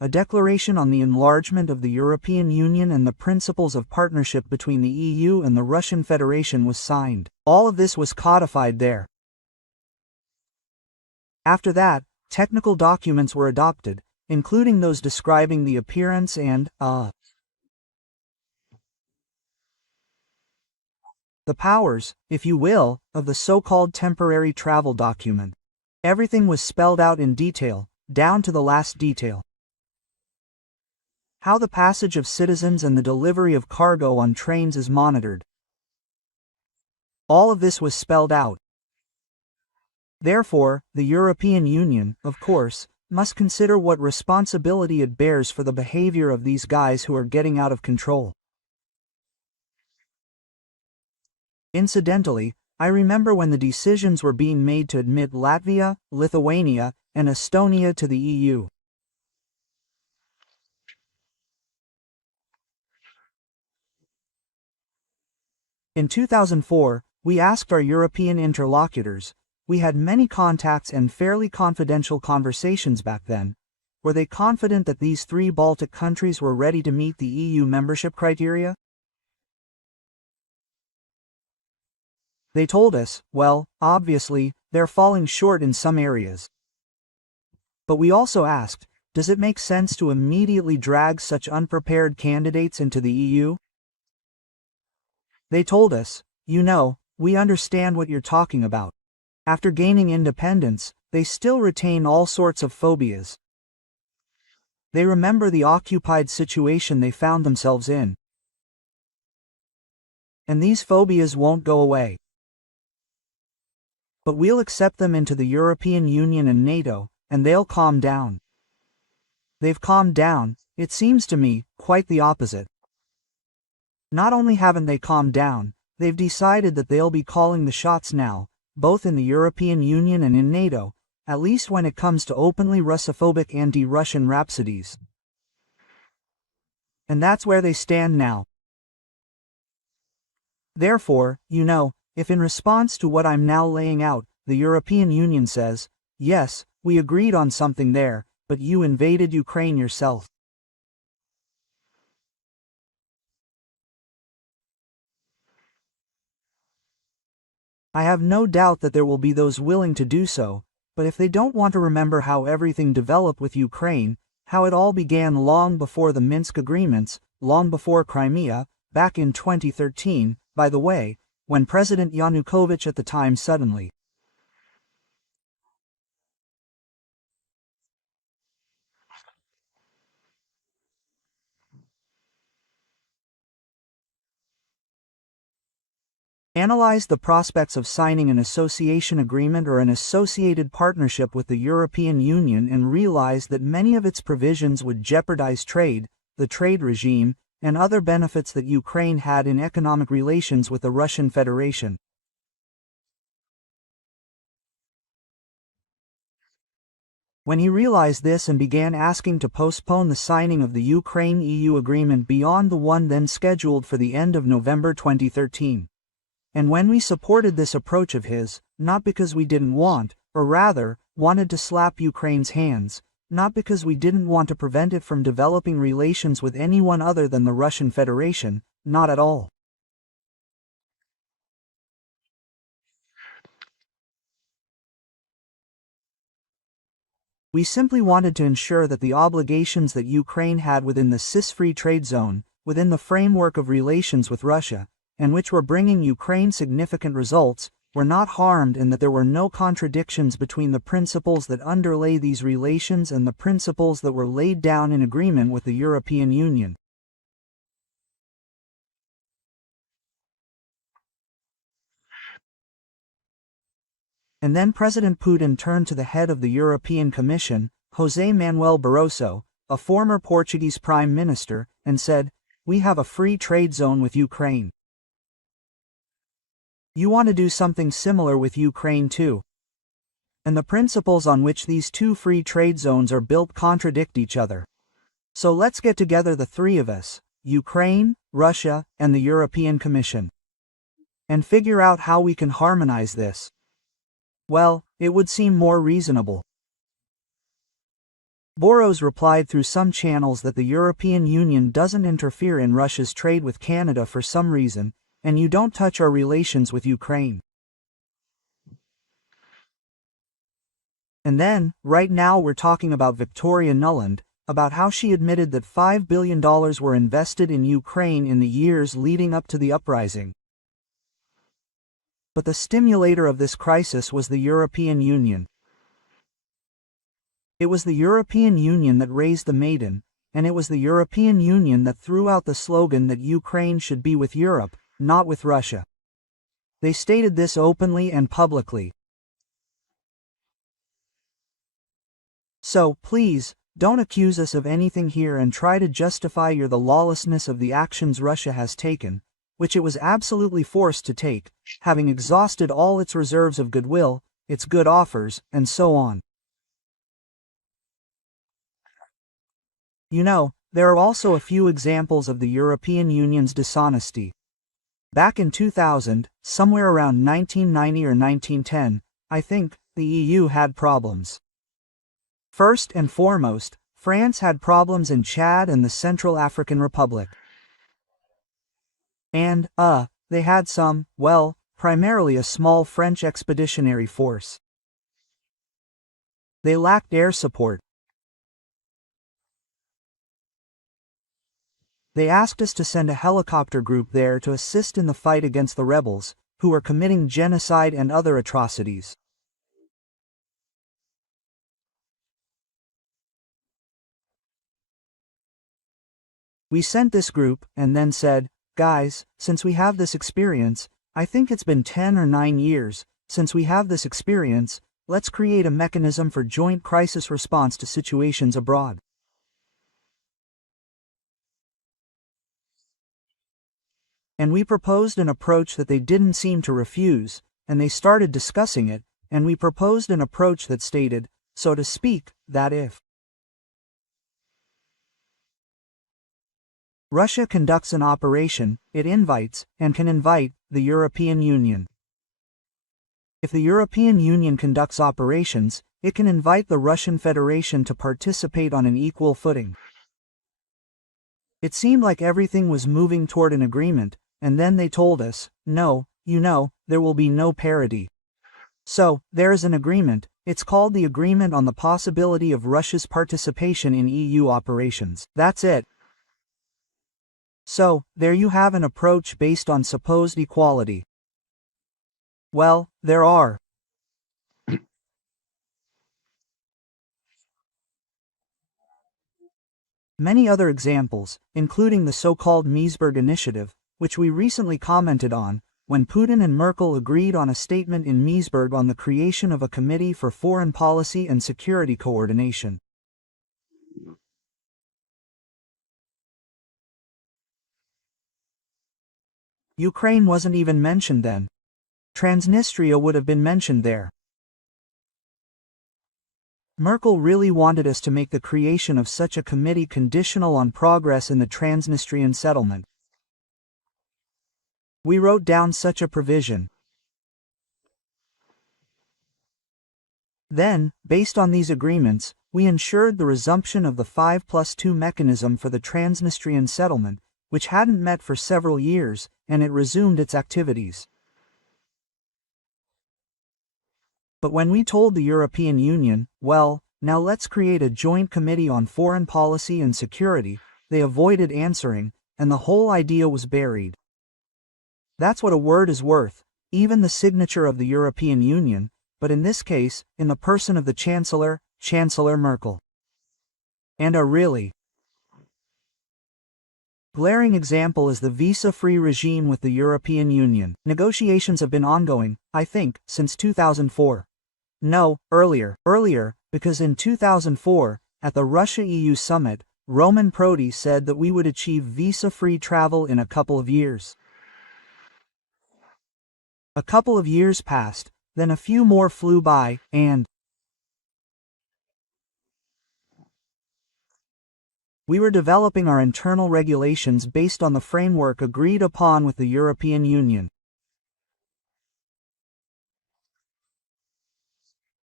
a declaration on the enlargement of the European Union and the principles of partnership between the EU and the Russian Federation was signed. All of this was codified there. After that, technical documents were adopted, including those describing the appearance and, the powers, if you will, of the so-called temporary travel document. Everything was spelled out in detail, down to the last detail. How the passage of citizens and the delivery of cargo on trains is monitored. All of this was spelled out. Therefore, the European Union, of course, must consider what responsibility it bears for the behavior of these guys who are getting out of control. Incidentally, I remember when the decisions were being made to admit Latvia, Lithuania, and Estonia to the EU. In 2004, we asked our European interlocutors, we had many contacts and fairly confidential conversations back then, were they confident that these 3 Baltic countries were ready to meet the EU membership criteria? They told us, well, obviously, they're falling short in some areas. But we also asked, does it make sense to immediately drag such unprepared candidates into the EU? They told us, you know, we understand what you're talking about. After gaining independence, they still retain all sorts of phobias. They remember the occupied situation they found themselves in. And these phobias won't go away. But we'll accept them into the European Union and NATO, and they'll calm down. They've calmed down, it seems to me, quite the opposite. Not only haven't they calmed down, they've decided that they'll be calling the shots now, both in the European Union and in NATO, at least when it comes to openly Russophobic anti-Russian rhapsodies. And that's where they stand now. Therefore, you know, if in response to what I'm now laying out, the European Union says, yes, we agreed on something there, but you invaded Ukraine yourself. I have no doubt that there will be those willing to do so, but if they don't want to remember how everything developed with Ukraine, how it all began long before the Minsk agreements, long before Crimea, back in 2013, by the way, when President Yanukovych at the time suddenly analyzed the prospects of signing an association agreement or an associated partnership with the European Union and realized that many of its provisions would jeopardize trade, the trade regime, and other benefits that Ukraine had in economic relations with the Russian Federation. When he realized this and began asking to postpone the signing of the Ukraine-EU agreement beyond the one then scheduled for the end of November 2013. And when we supported this approach of his, not because we didn't want, or rather, wanted to slap Ukraine's hands, not because we didn't want to prevent it from developing relations with anyone other than the Russian Federation, not at all. We simply wanted to ensure that the obligations that Ukraine had within the CIS-free trade zone, within the framework of relations with Russia, and which were bringing Ukraine significant results, were not harmed and that there were no contradictions between the principles that underlay these relations and the principles that were laid down in agreement with the European Union. And then President Putin turned to the head of the European Commission, José Manuel Barroso, a former Portuguese Prime Minister, and said, "We have a free trade zone with Ukraine. You want to do something similar with Ukraine too. And the principles on which these two free trade zones are built contradict each other. So let's get together the 3 of us, Ukraine, Russia, and the European Commission, and figure out how we can harmonize this." Well, it would seem more reasonable. Boros replied through some channels that the European Union doesn't interfere in Russia's trade with Canada for some reason, and you don't touch our relations with Ukraine. And then, right now we're talking about Victoria Nuland, about how she admitted that $5 billion were invested in Ukraine in the years leading up to the uprising. But the stimulator of this crisis was the European Union. It was the European Union that raised the maiden, and it was the European Union that threw out the slogan that Ukraine should be with Europe, not with Russia. They stated this openly and publicly. So, please, don't accuse us of anything here and try to justify the lawlessness of the actions Russia has taken, which it was absolutely forced to take, having exhausted all its reserves of goodwill, its good offers, and so on. You know, there are also a few examples of the European Union's dishonesty. Back in 2000, somewhere around 1990 or 1910, I think, the EU had problems. First and foremost, France had problems in Chad and the Central African Republic. And, they had some, well, primarily a small French expeditionary force. They lacked air support. They asked us to send a helicopter group there to assist in the fight against the rebels, who were committing genocide and other atrocities. We sent this group, and then said, guys, since we have this experience, I think it's been 10 or 9 years, since we have this experience, let's create a mechanism for joint crisis response to situations abroad. And we proposed an approach that they didn't seem to refuse, and they started discussing it, and we proposed an approach that stated, so to speak, that if Russia conducts an operation, it invites, and can invite, the European Union. If the European Union conducts operations, it can invite the Russian Federation to participate on an equal footing. It seemed like everything was moving toward an agreement, and then they told us, no, you know, there will be no parity. So, there is an agreement, it's called the Agreement on the Possibility of Russia's Participation in EU Operations. That's it. So, there you have an approach based on supposed equality. Well, there are many other examples, including the so-called Meseberg Initiative, which we recently commented on, when Putin and Merkel agreed on a statement in Meseberg on the creation of a Committee for Foreign Policy and Security Coordination. Ukraine wasn't even mentioned then. Transnistria would have been mentioned there. Merkel really wanted us to make the creation of such a committee conditional on progress in the Transnistrian settlement. We wrote down such a provision. Then, based on these agreements, we ensured the resumption of the 5+2 mechanism for the Transnistrian settlement, which hadn't met for several years, and it resumed its activities. But when we told the European Union, well, now let's create a joint committee on foreign policy and security, they avoided answering, and the whole idea was buried. That's what a word is worth, even the signature of the European Union, but in this case, in the person of the Chancellor, Chancellor Merkel. And a really glaring example is the visa-free regime with the European Union. Negotiations have been ongoing, I think, since 2004. No, earlier, because in 2004, at the Russia-EU summit, Roman Prodi said that we would achieve visa-free travel in a couple of years. A couple of years passed, then a few more flew by, and we were developing our internal regulations based on the framework agreed upon with the European Union.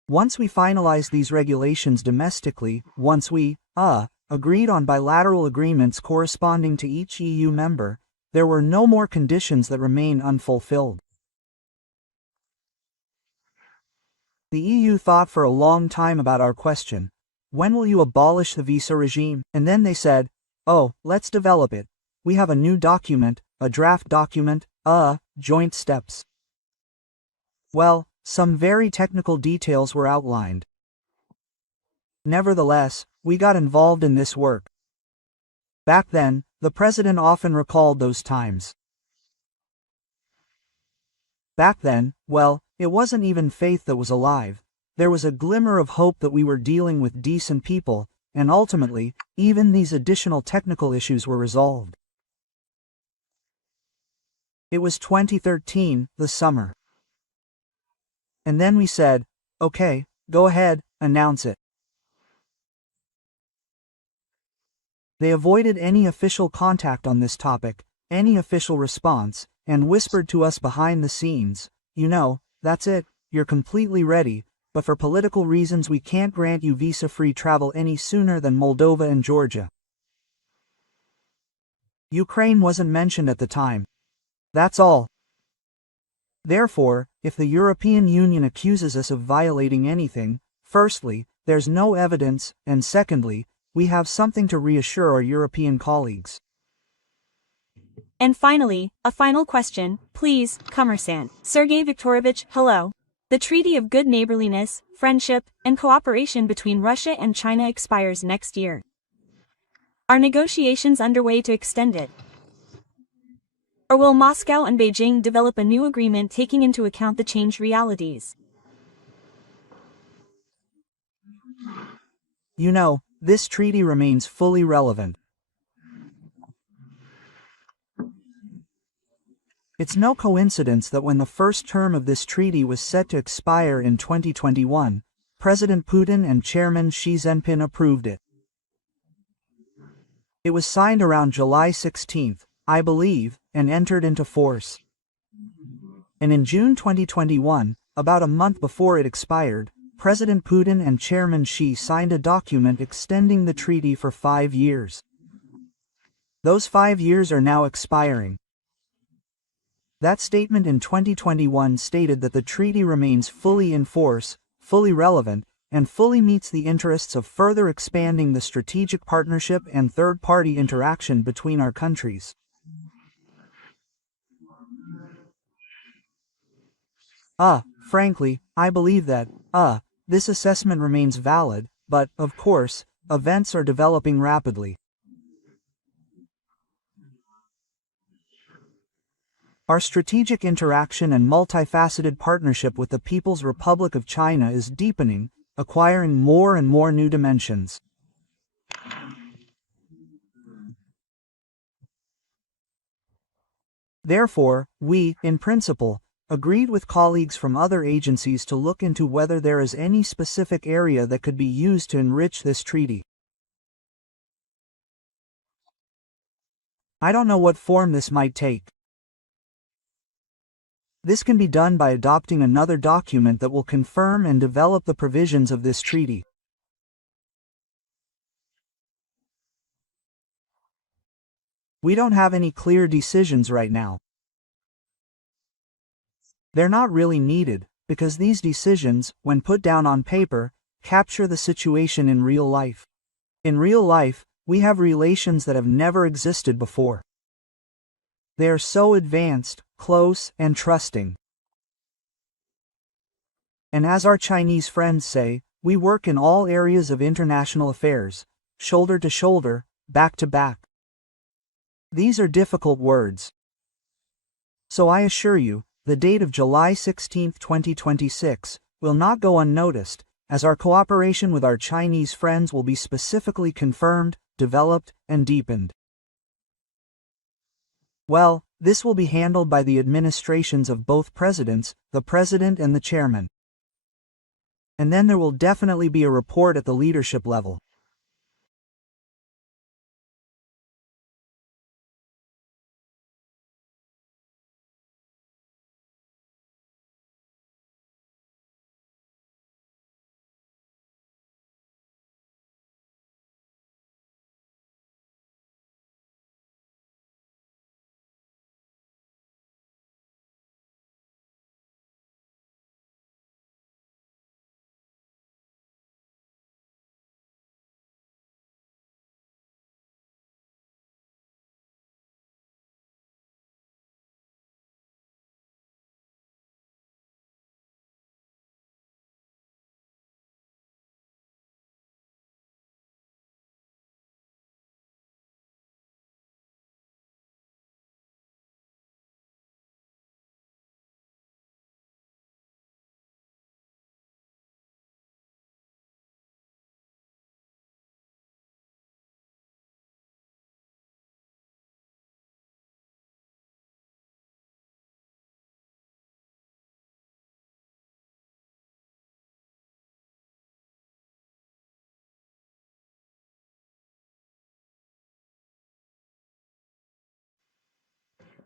Once we finalized these regulations domestically, once we, agreed on bilateral agreements corresponding to each EU member, there were no more conditions that remain unfulfilled. The EU thought for a long time about our question. When will you abolish the visa regime? And then they said, oh, let's develop it. We have a new document, a draft document, joint steps. Well, some very technical details were outlined. Nevertheless, we got involved in this work. Back then, the president often recalled those times. Back then, well, it wasn't even faith that was alive. There was a glimmer of hope that we were dealing with decent people, and ultimately, even these additional technical issues were resolved. It was 2013, the summer. And then we said, okay, go ahead, announce it. They avoided any official contact on this topic, any official response, and whispered to us behind the scenes, you know, that's it, you're completely ready, but for political reasons we can't grant you visa-free travel any sooner than Moldova and Georgia. Ukraine wasn't mentioned at the time. That's all. Therefore, if the European Union accuses us of violating anything, firstly, there's no evidence, and secondly, we have something to reassure our European colleagues. And finally, a final question, please, Commerçant. Sergey Viktorovich, hello. The Treaty of Good Neighborliness, Friendship, and Cooperation between Russia and China expires next year. Are negotiations underway to extend it? Or will Moscow and Beijing develop a new agreement taking into account the changed realities? You know, this treaty remains fully relevant. It's no coincidence that when the first term of this treaty was set to expire in 2021, President Putin and Chairman Xi Jinping approved it. It was signed around July 16, I believe, and entered into force. And in June 2021, about a month before it expired, President Putin and Chairman Xi signed a document extending the treaty for 5 years. Those 5 years are now expiring. That statement in 2021 stated that the treaty remains fully in force, fully relevant, and fully meets the interests of further expanding the strategic partnership and third-party interaction between our countries. Frankly, I believe that, this assessment remains valid, but, of course, events are developing rapidly. Our strategic interaction and multifaceted partnership with the People's Republic of China is deepening, acquiring more and more new dimensions. Therefore, we, in principle, agreed with colleagues from other agencies to look into whether there is any specific area that could be used to enrich this treaty. I don't know what form this might take. This can be done by adopting another document that will confirm and develop the provisions of this treaty. We don't have any clear decisions right now. They're not really needed, because these decisions, when put down on paper, capture the situation in real life. In real life, we have relations that have never existed before. They are so advanced, close, and trusting. And as our Chinese friends say, we work in all areas of international affairs, shoulder to shoulder, back to back. These are difficult words. So I assure you, the date of July 16, 2026, will not go unnoticed, as our cooperation with our Chinese friends will be specifically confirmed, developed, and deepened. Well, this will be handled by the administrations of both presidents, the president and the chairman. And then there will definitely be a report at the leadership level.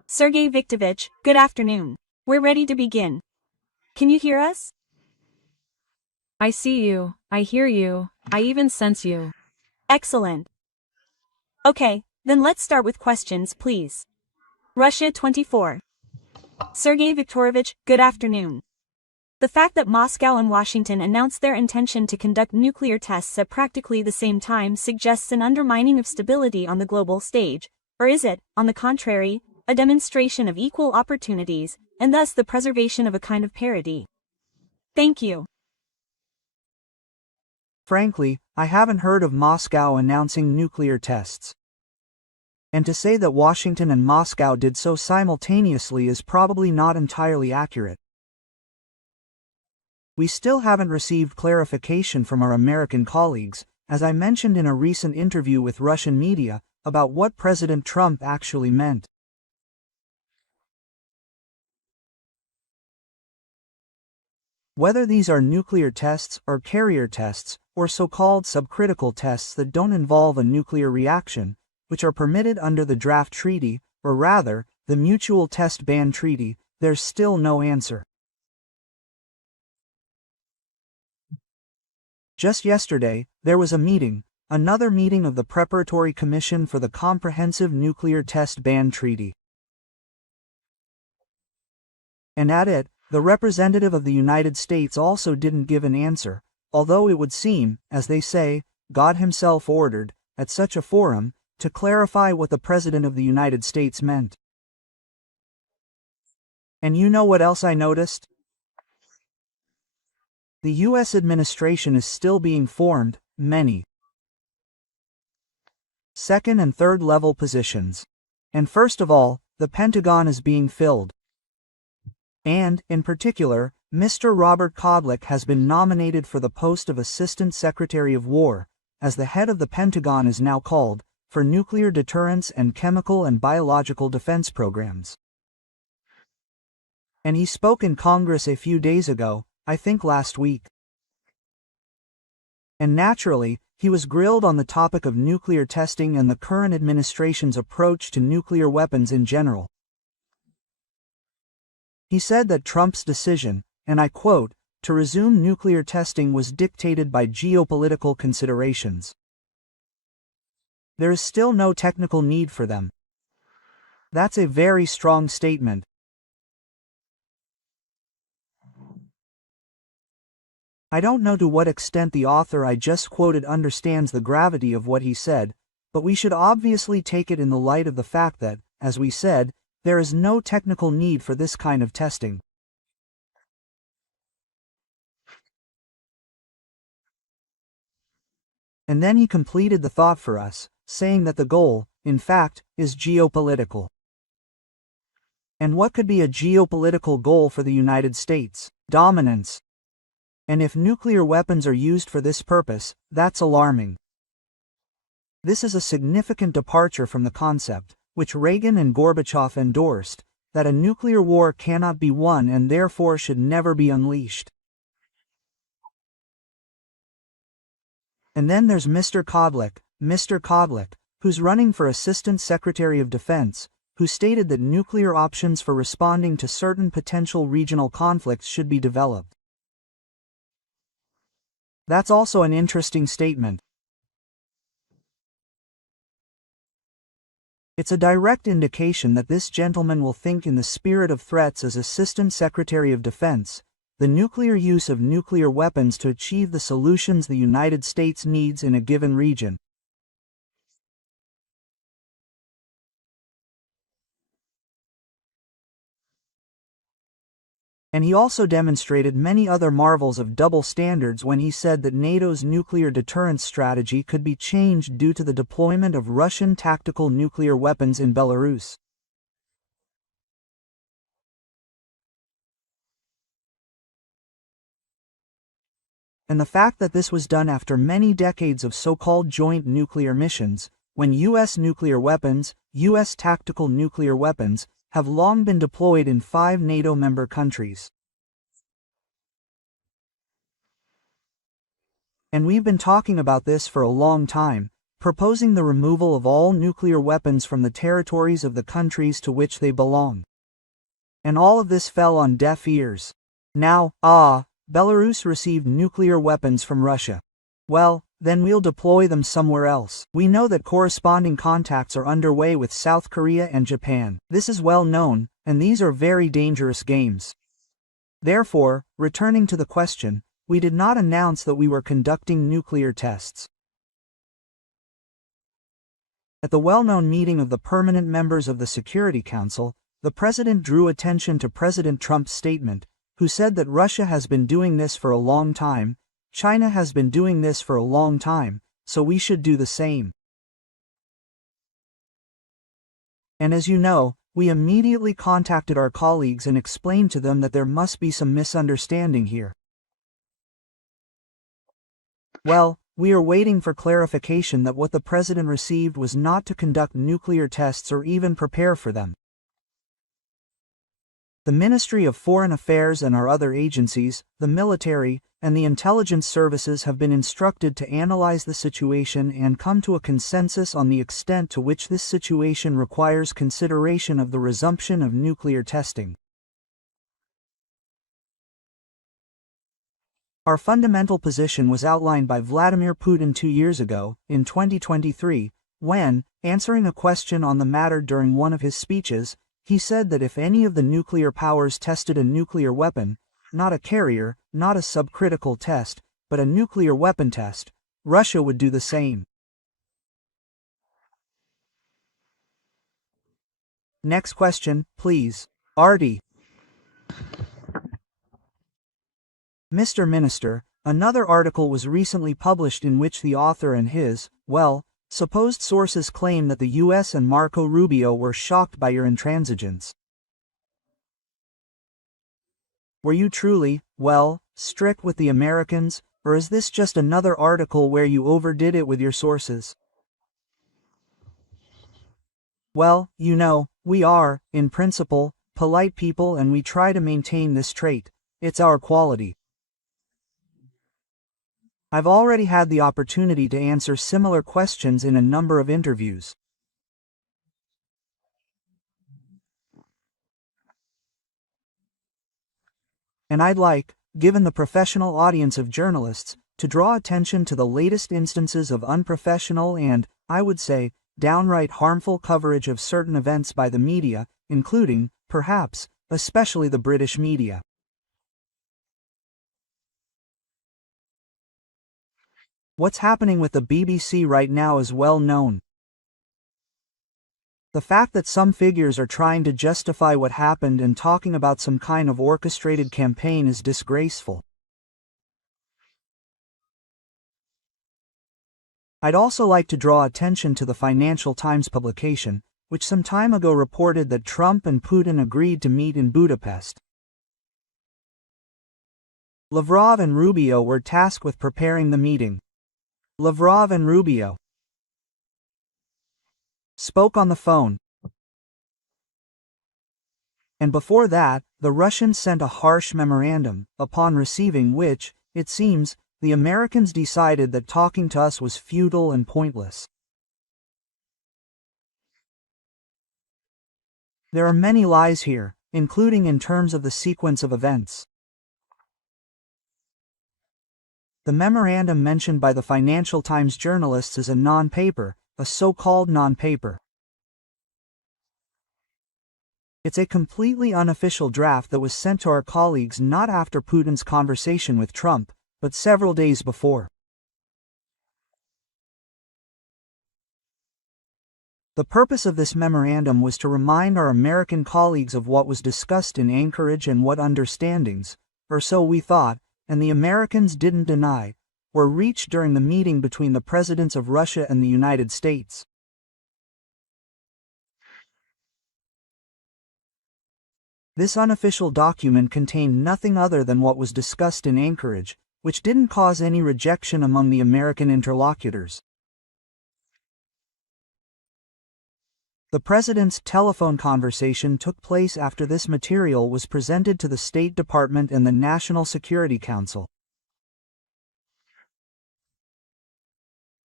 Sergey Viktorovich, good afternoon. We're ready to begin. Can you hear us? I see you, I hear you, I even sense you. Excellent. Okay, then let's start with questions, please. Russia 24. Sergey Viktorovich, good afternoon. The fact that Moscow and Washington announced their intention to conduct nuclear tests at practically the same time suggests an undermining of stability on the global stage, or is it, on the contrary, a demonstration of equal opportunities, and thus the preservation of a kind of parity? Thank you. Frankly, I haven't heard of Moscow announcing nuclear tests. And to say that Washington and Moscow did so simultaneously is probably not entirely accurate. We still haven't received clarification from our American colleagues, as I mentioned in a recent interview with Russian media, about what President Trump actually meant. Whether these are nuclear tests or carrier tests, or so-called subcritical tests that don't involve a nuclear reaction, which are permitted under the draft treaty, or rather, the Mutual Test Ban Treaty, there's still no answer. Just yesterday, there was a meeting, another meeting of the Preparatory Commission for the Comprehensive Nuclear Test Ban Treaty. And at it, the representative of the United States also didn't give an answer, although it would seem, as they say, God himself ordered, at such a forum, to clarify what the President of the United States meant. And you know what else I noticed? The U.S. administration is still being formed, many second and third level positions. And first of all, the Pentagon is being filled. And, in particular, Mr. Robert Kodlik has been nominated for the post of Assistant Secretary of War, as the head of the Pentagon is now called, for nuclear deterrence and chemical and biological defense programs. And he spoke in Congress a few days ago, I think last week. And naturally, he was grilled on the topic of nuclear testing and the current administration's approach to nuclear weapons in general. He said that Trump's decision, and I quote, to resume nuclear testing was dictated by geopolitical considerations. There is still no technical need for them. That's a very strong statement. I don't know to what extent the author I just quoted understands the gravity of what he said, but we should obviously take it in the light of the fact that, as we said, there is no technical need for this kind of testing. And then he completed the thought for us, saying that the goal, in fact, is geopolitical. And what could be a geopolitical goal for the United States? Dominance. And if nuclear weapons are used for this purpose, that's alarming. This is a significant departure from the concept, which Reagan and Gorbachev endorsed, that a nuclear war cannot be won and therefore should never be unleashed. And then there's Mr. Kodlik, who's running for Assistant Secretary of Defense, who stated that nuclear options for responding to certain potential regional conflicts should be developed. That's also an interesting statement. It's a direct indication that this gentleman will think in the spirit of threats as Assistant Secretary of Defense, the nuclear use of nuclear weapons to achieve the solutions the United States needs in a given region. And he also demonstrated many other marvels of double standards when he said that NATO's nuclear deterrence strategy could be changed due to the deployment of Russian tactical nuclear weapons in Belarus. And the fact that this was done after many decades of so-called joint nuclear missions, when U.S. nuclear weapons, U.S. tactical nuclear weapons, have long been deployed in 5 NATO member countries. And we've been talking about this for a long time, proposing the removal of all nuclear weapons from the territories of the countries to which they belong. And all of this fell on deaf ears. Now, Belarus received nuclear weapons from Russia. Well, then we'll deploy them somewhere else. We know that corresponding contacts are underway with South Korea and Japan. This is well known, and these are very dangerous games. Therefore, returning to the question, we did not announce that we were conducting nuclear tests. At the well-known meeting of the permanent members of the Security Council, the President drew attention to President Trump's statement, who said that Russia has been doing this for a long time, China has been doing this for a long time, so we should do the same. And as you know, we immediately contacted our colleagues and explained to them that there must be some misunderstanding here. Well, we are waiting for clarification that what the President received was not to conduct nuclear tests or even prepare for them. The Ministry of Foreign Affairs and our other agencies, the military, and the intelligence services have been instructed to analyze the situation and come to a consensus on the extent to which this situation requires consideration of the resumption of nuclear testing. Our fundamental position was outlined by Vladimir Putin 2 years ago, in 2023, when, answering a question on the matter during one of his speeches, he said that if any of the nuclear powers tested a nuclear weapon, not a carrier, not a subcritical test, but a nuclear weapon test, Russia would do the same. Next question, please. Artie. Mr. Minister, another article was recently published in which the author and his, supposed sources claim that the US and Marco Rubio were shocked by your intransigence. Were you truly, strict with the Americans, or is this just another article where you overdid it with your sources? Well, you know, we are, in principle, polite people and we try to maintain this trait. It's our quality. I've already had the opportunity to answer similar questions in a number of interviews. And I'd like, given the professional audience of journalists, to draw attention to the latest instances of unprofessional and, I would say, downright harmful coverage of certain events by the media, including, perhaps, especially the British media. What's happening with the BBC right now is well known. The fact that some figures are trying to justify what happened and talking about some kind of orchestrated campaign is disgraceful. I'd also like to draw attention to the Financial Times publication, which some time ago reported that Trump and Putin agreed to meet in Budapest. Lavrov and Rubio were tasked with preparing the meeting. Lavrov and Rubio spoke on the phone. And before that, the Russians sent a harsh memorandum, upon receiving which, it seems, the Americans decided that talking to us was futile and pointless. There are many lies here, including in terms of the sequence of events. The memorandum mentioned by the Financial Times journalists is a non-paper, a so-called non-paper. It's a completely unofficial draft that was sent to our colleagues not after Putin's conversation with Trump, but several days before. The purpose of this memorandum was to remind our American colleagues of what was discussed in Anchorage and what understandings, or so we thought, and the Americans didn't deny, were reached during the meeting between the presidents of Russia and the United States. This unofficial document contained nothing other than what was discussed in Anchorage, which didn't cause any rejection among the American interlocutors. The president's telephone conversation took place after this material was presented to the State Department and the National Security Council.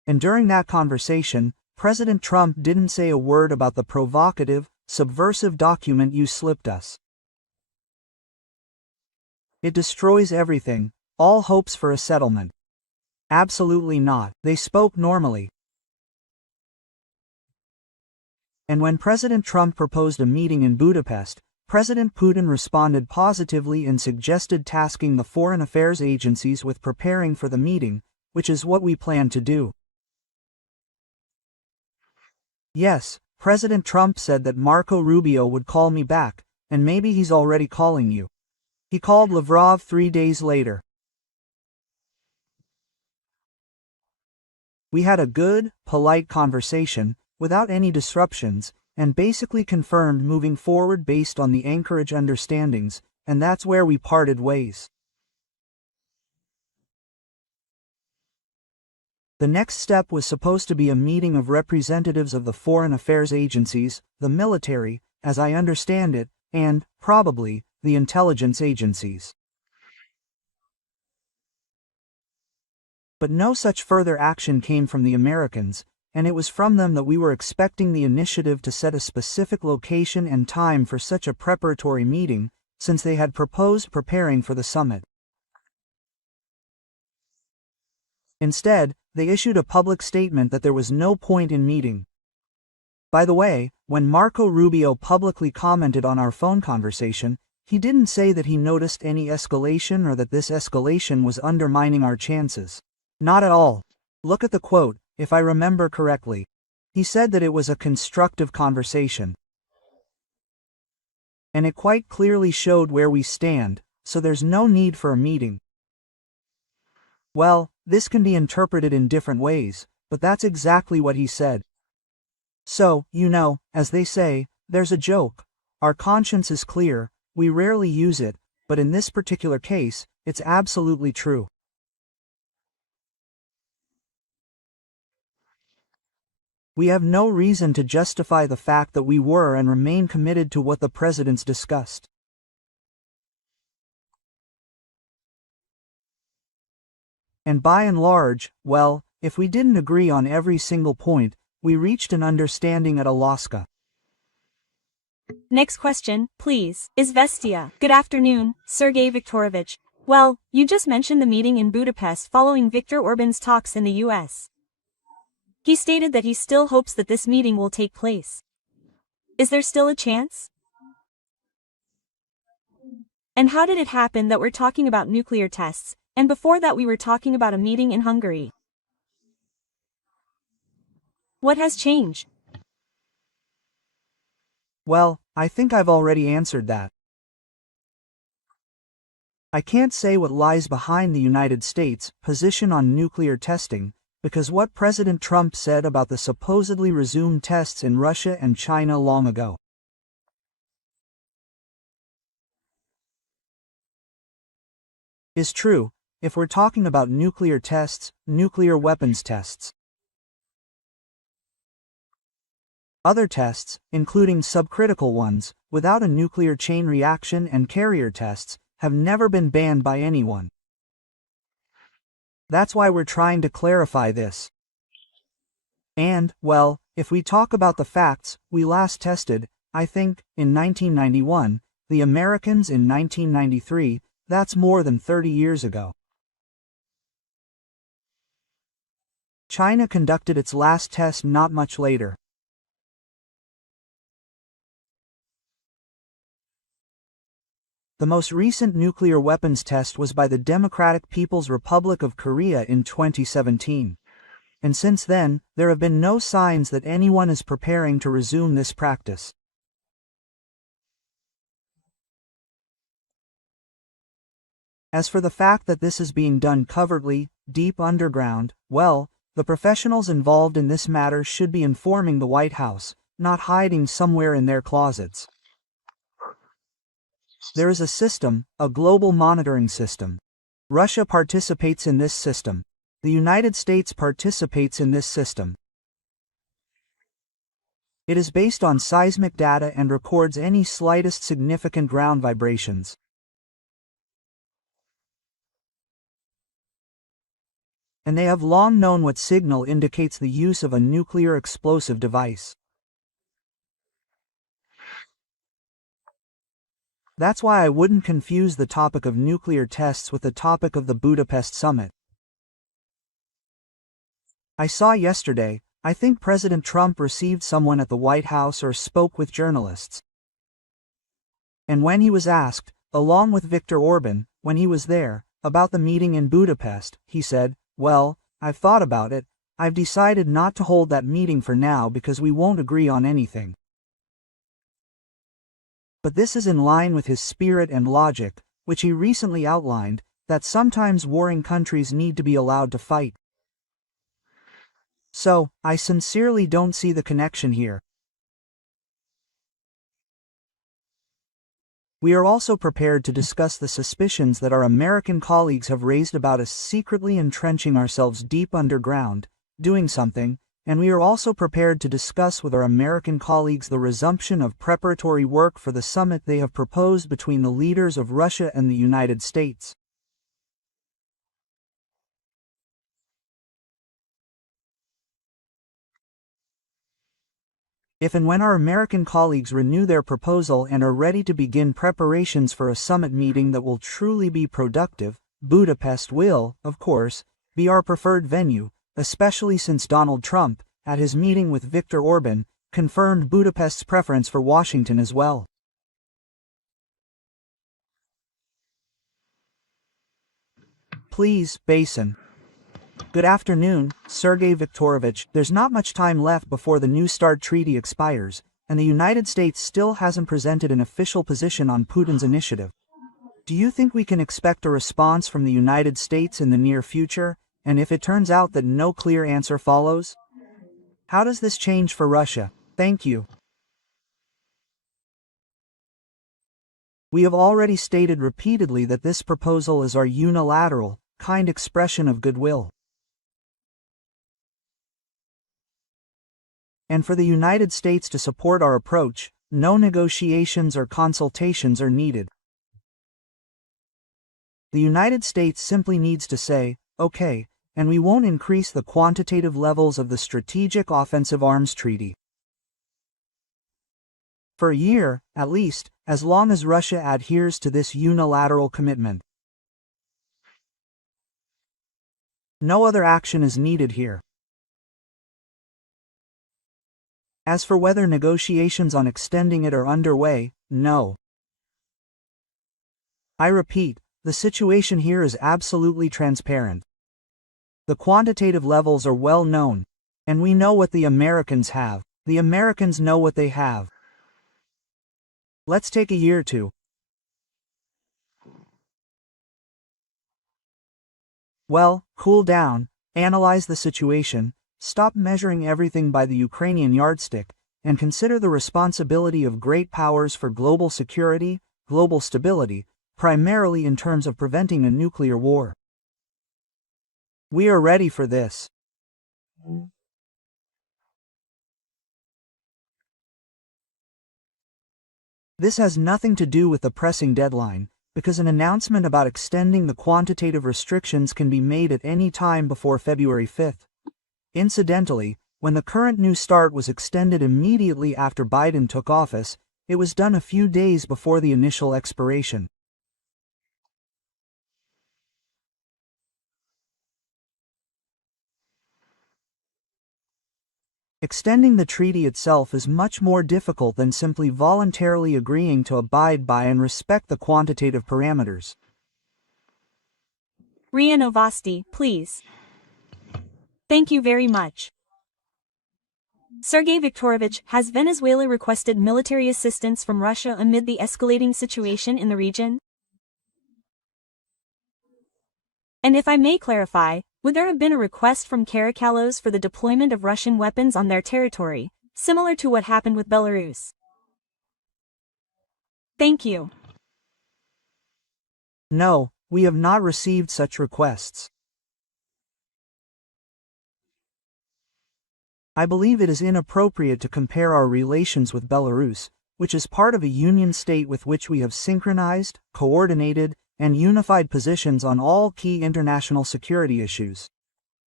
And during that conversation, President Trump didn't say a word about the provocative, subversive document you slipped us. It destroys everything, all hopes for a settlement. Absolutely not. They spoke normally. And when President Trump proposed a meeting in Budapest, President Putin responded positively and suggested tasking the foreign affairs agencies with preparing for the meeting, which is what we plan to do. Yes, President Trump said that Marco Rubio would call me back, and maybe he's already calling you. He called Lavrov 3 days later. We had a good, polite conversation, without any disruptions, and basically confirmed moving forward based on the Anchorage understandings, and that's where we parted ways. The next step was supposed to be a meeting of representatives of the foreign affairs agencies, the military, as I understand it, and, probably, the intelligence agencies. But no such further action came from the Americans, and it was from them that we were expecting the initiative to set a specific location and time for such a preparatory meeting, since they had proposed preparing for the summit. Instead, they issued a public statement that there was no point in meeting. By the way, when Marco Rubio publicly commented on our phone conversation, he didn't say that he noticed any escalation or that this escalation was undermining our chances. Not at all. Look at the quote, if I remember correctly. He said that it was a constructive conversation. And it quite clearly showed where we stand, so there's no need for a meeting. Well, this can be interpreted in different ways, but that's exactly what he said. So, as they say, there's a joke. Our conscience is clear, we rarely use it, but in this particular case, it's absolutely true. We have no reason to justify the fact that we were and remain committed to what the presidents discussed. And by and large, well, if we didn't agree on every single point, we reached an understanding at Alaska. Next question, please. Izvestia. Good afternoon, Sergey Viktorovich. Well, you just mentioned the meeting in Budapest following Viktor Orban's talks in the US. He stated that he still hopes that this meeting will take place. Is there still a chance? And how did it happen that we're talking about nuclear tests, and before that we were talking about a meeting in Hungary? What has changed? Well, I think I've already answered that. I can't say what lies behind the United States' position on nuclear testing, because what President Trump said about the supposedly resumed tests in Russia and China long ago is true, if we're talking about nuclear tests, nuclear weapons tests. Other tests, including subcritical ones, without a nuclear chain reaction and carrier tests, have never been banned by anyone. That's why we're trying to clarify this. And, well, if we talk about the facts, we last tested, I think, in 1991, the Americans in 1993, that's more than 30 years ago. China conducted its last test not much later. The most recent nuclear weapons test was by the Democratic People's Republic of Korea in 2017. And since then, there have been no signs that anyone is preparing to resume this practice. As for the fact that this is being done covertly, deep underground, well, the professionals involved in this matter should be informing the White House, not hiding somewhere in their closets. There is a system, a global monitoring system. Russia participates in this system. The United States participates in this system. It is based on seismic data and records any slightest significant ground vibrations. and they have long known what signal indicates the use of a nuclear explosive device. That's why I wouldn't confuse the topic of nuclear tests with the topic of the Budapest summit. I saw yesterday, I think President Trump received someone at the White House or spoke with journalists. And when he was asked, along with Viktor Orban, when he was there, about the meeting in Budapest, he said, "Well, I've thought about it, I've decided not to hold that meeting for now because we won't agree on anything." But this is in line with his spirit and logic, which he recently outlined, that sometimes warring countries need to be allowed to fight. So, I sincerely don't see the connection here. We are also prepared to discuss the suspicions that our American colleagues have raised about us secretly entrenching ourselves deep underground, doing something, and we are also prepared to discuss with our American colleagues the resumption of preparatory work for the summit they have proposed between the leaders of Russia and the United States. If and when our American colleagues renew their proposal and are ready to begin preparations for a summit meeting that will truly be productive, Budapest will, of course, be our preferred venue, especially since Donald Trump, at his meeting with Viktor Orban, confirmed Budapest's preference for Washington as well. Please, Basin. Good afternoon, Sergey Viktorovich. There's not much time left before the New START treaty expires, and the United States still hasn't presented an official position on Putin's initiative. Do you think we can expect a response from the United States in the near future, and if it turns out that no clear answer follows? How does this change for Russia? Thank you. We have already stated repeatedly that this proposal is our unilateral, kind expression of goodwill. And for the United States to support our approach, no negotiations or consultations are needed. The United States simply needs to say, "Okay," and we won't increase the quantitative levels of the Strategic Offensive Arms Treaty. For a year, at least, as long as Russia adheres to this unilateral commitment. No other action is needed here. As for whether negotiations on extending it are underway, no. I repeat, the situation here is absolutely transparent. The quantitative levels are well known, and we know what the Americans have. The Americans know what they have. Let's take a year or two. Well, cool down, analyze the situation, stop measuring everything by the Ukrainian yardstick, and consider the responsibility of great powers for global security, global stability, primarily in terms of preventing a nuclear war. We are ready for this. This has nothing to do with the pressing deadline, because an announcement about extending the quantitative restrictions can be made at any time before February 5th. Incidentally, when the current New START was extended immediately after Biden took office, it was done a few days before the initial expiration. Extending the treaty itself is much more difficult than simply voluntarily agreeing to abide by and respect the quantitative parameters. RIA Novosti, please. Thank you very much. Sergey Viktorovich, has Venezuela requested military assistance from Russia amid the escalating situation in the region? And if I may clarify, would there have been a request from Caracalos for the deployment of Russian weapons on their territory, similar to what happened with Belarus? Thank you. No, we have not received such requests. I believe it is inappropriate to compare our relations with Belarus, which is part of a union state with which we have synchronized, coordinated, and unified positions on all key international security issues.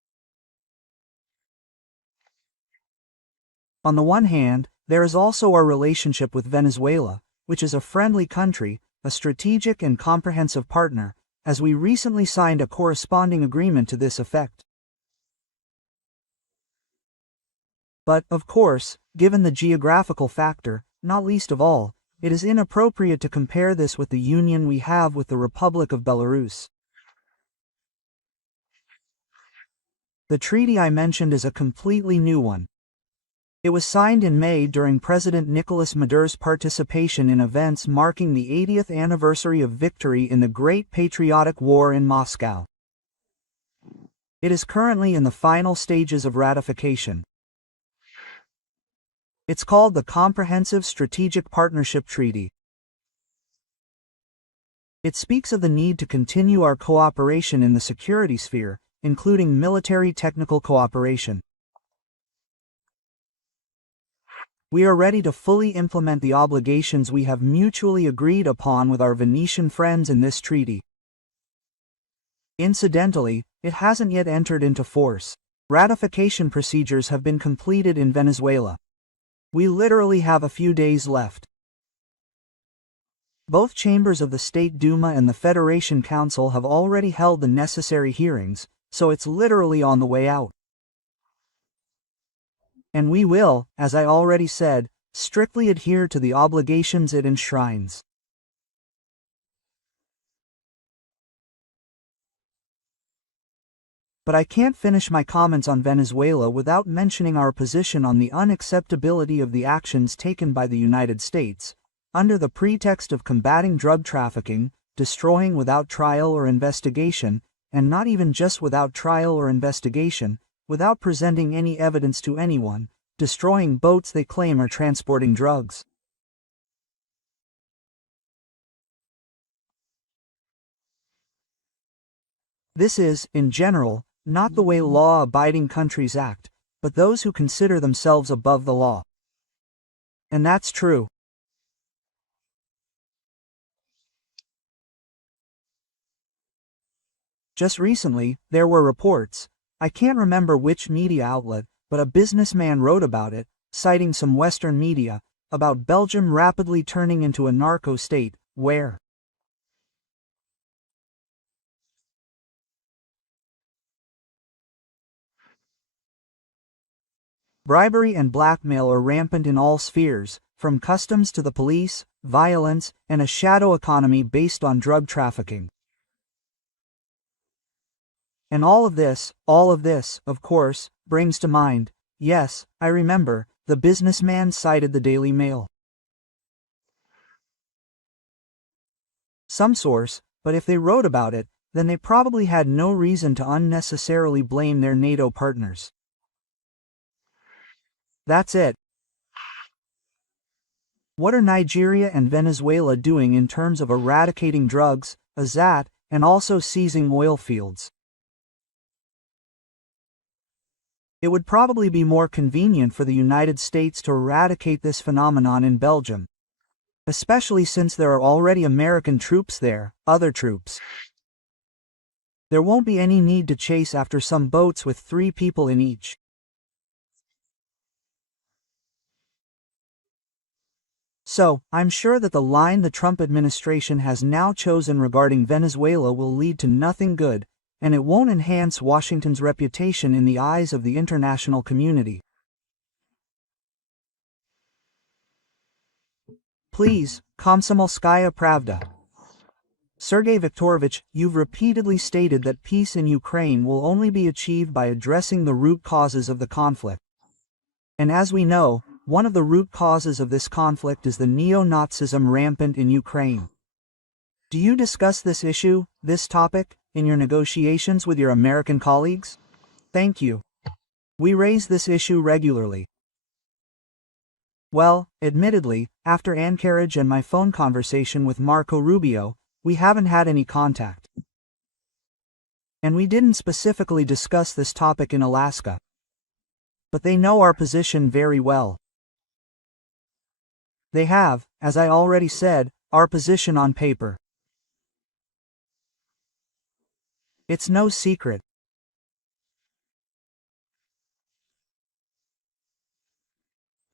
On the one hand, there is also our relationship with Venezuela, which is a friendly country, a strategic and comprehensive partner, as we recently signed a corresponding agreement to this effect. But, of course, given the geographical factor, not least of all, it is inappropriate to compare this with the union we have with the Republic of Belarus. The treaty I mentioned is a completely new one. It was signed in May during President Nicolas Maduro's participation in events marking the 80th anniversary of victory in the Great Patriotic War in Moscow. It is currently in the final stages of ratification. It's called the Comprehensive Strategic Partnership Treaty. It speaks of the need to continue our cooperation in the security sphere, including military technical cooperation. We are ready to fully implement the obligations we have mutually agreed upon with our Venetian friends in this treaty. Incidentally, it hasn't yet entered into force. Ratification procedures have been completed in Venezuela. We literally have a few days left. Both chambers of the State Duma and the Federation Council have already held the necessary hearings, so it's literally on the way out. And we will, as I already said, strictly adhere to the obligations it enshrines. But I can't finish my comments on Venezuela without mentioning our position on the unacceptability of the actions taken by the United States, under the pretext of combating drug trafficking, destroying without trial or investigation, and not even just without trial or investigation, without presenting any evidence to anyone, destroying boats they claim are transporting drugs. This is, in general, not the way law-abiding countries act, but those who consider themselves above the law. And that's true. Just recently, there were reports, I can't remember which media outlet, but a businessman wrote about it, citing some Western media, about Belgium rapidly turning into a narco state, where bribery and blackmail are rampant in all spheres, from customs to the police, violence, and a shadow economy based on drug trafficking. And all of this, of course, brings to mind, yes, I remember, the businessman cited the Daily Mail. Some source, but if they wrote about it, then they probably had no reason to unnecessarily blame their NATO partners. That's it. What are Nigeria and Venezuela doing in terms of eradicating drugs, AZAT, and also seizing oil fields? It would probably be more convenient for the United States to eradicate this phenomenon in Belgium, especially since there are already American troops there, other troops. There won't be any need to chase after some boats with 3 people in each. So, I'm sure that the line the Trump administration has now chosen regarding Venezuela will lead to nothing good, and it won't enhance Washington's reputation in the eyes of the international community. Please, Komsomolskaya Pravda. Sergey Viktorovich, you've repeatedly stated that peace in Ukraine will only be achieved by addressing the root causes of the conflict. And as we know, one of the root causes of this conflict is the neo-Nazism rampant in Ukraine. Do you discuss this issue, this topic, in your negotiations with your American colleagues? Thank you. We raise this issue regularly. Well, admittedly, after Anchorage and my phone conversation with Marco Rubio, we haven't had any contact. And we didn't specifically discuss this topic in Alaska. But they know our position very well. They have, as I already said, our position on paper. It's no secret.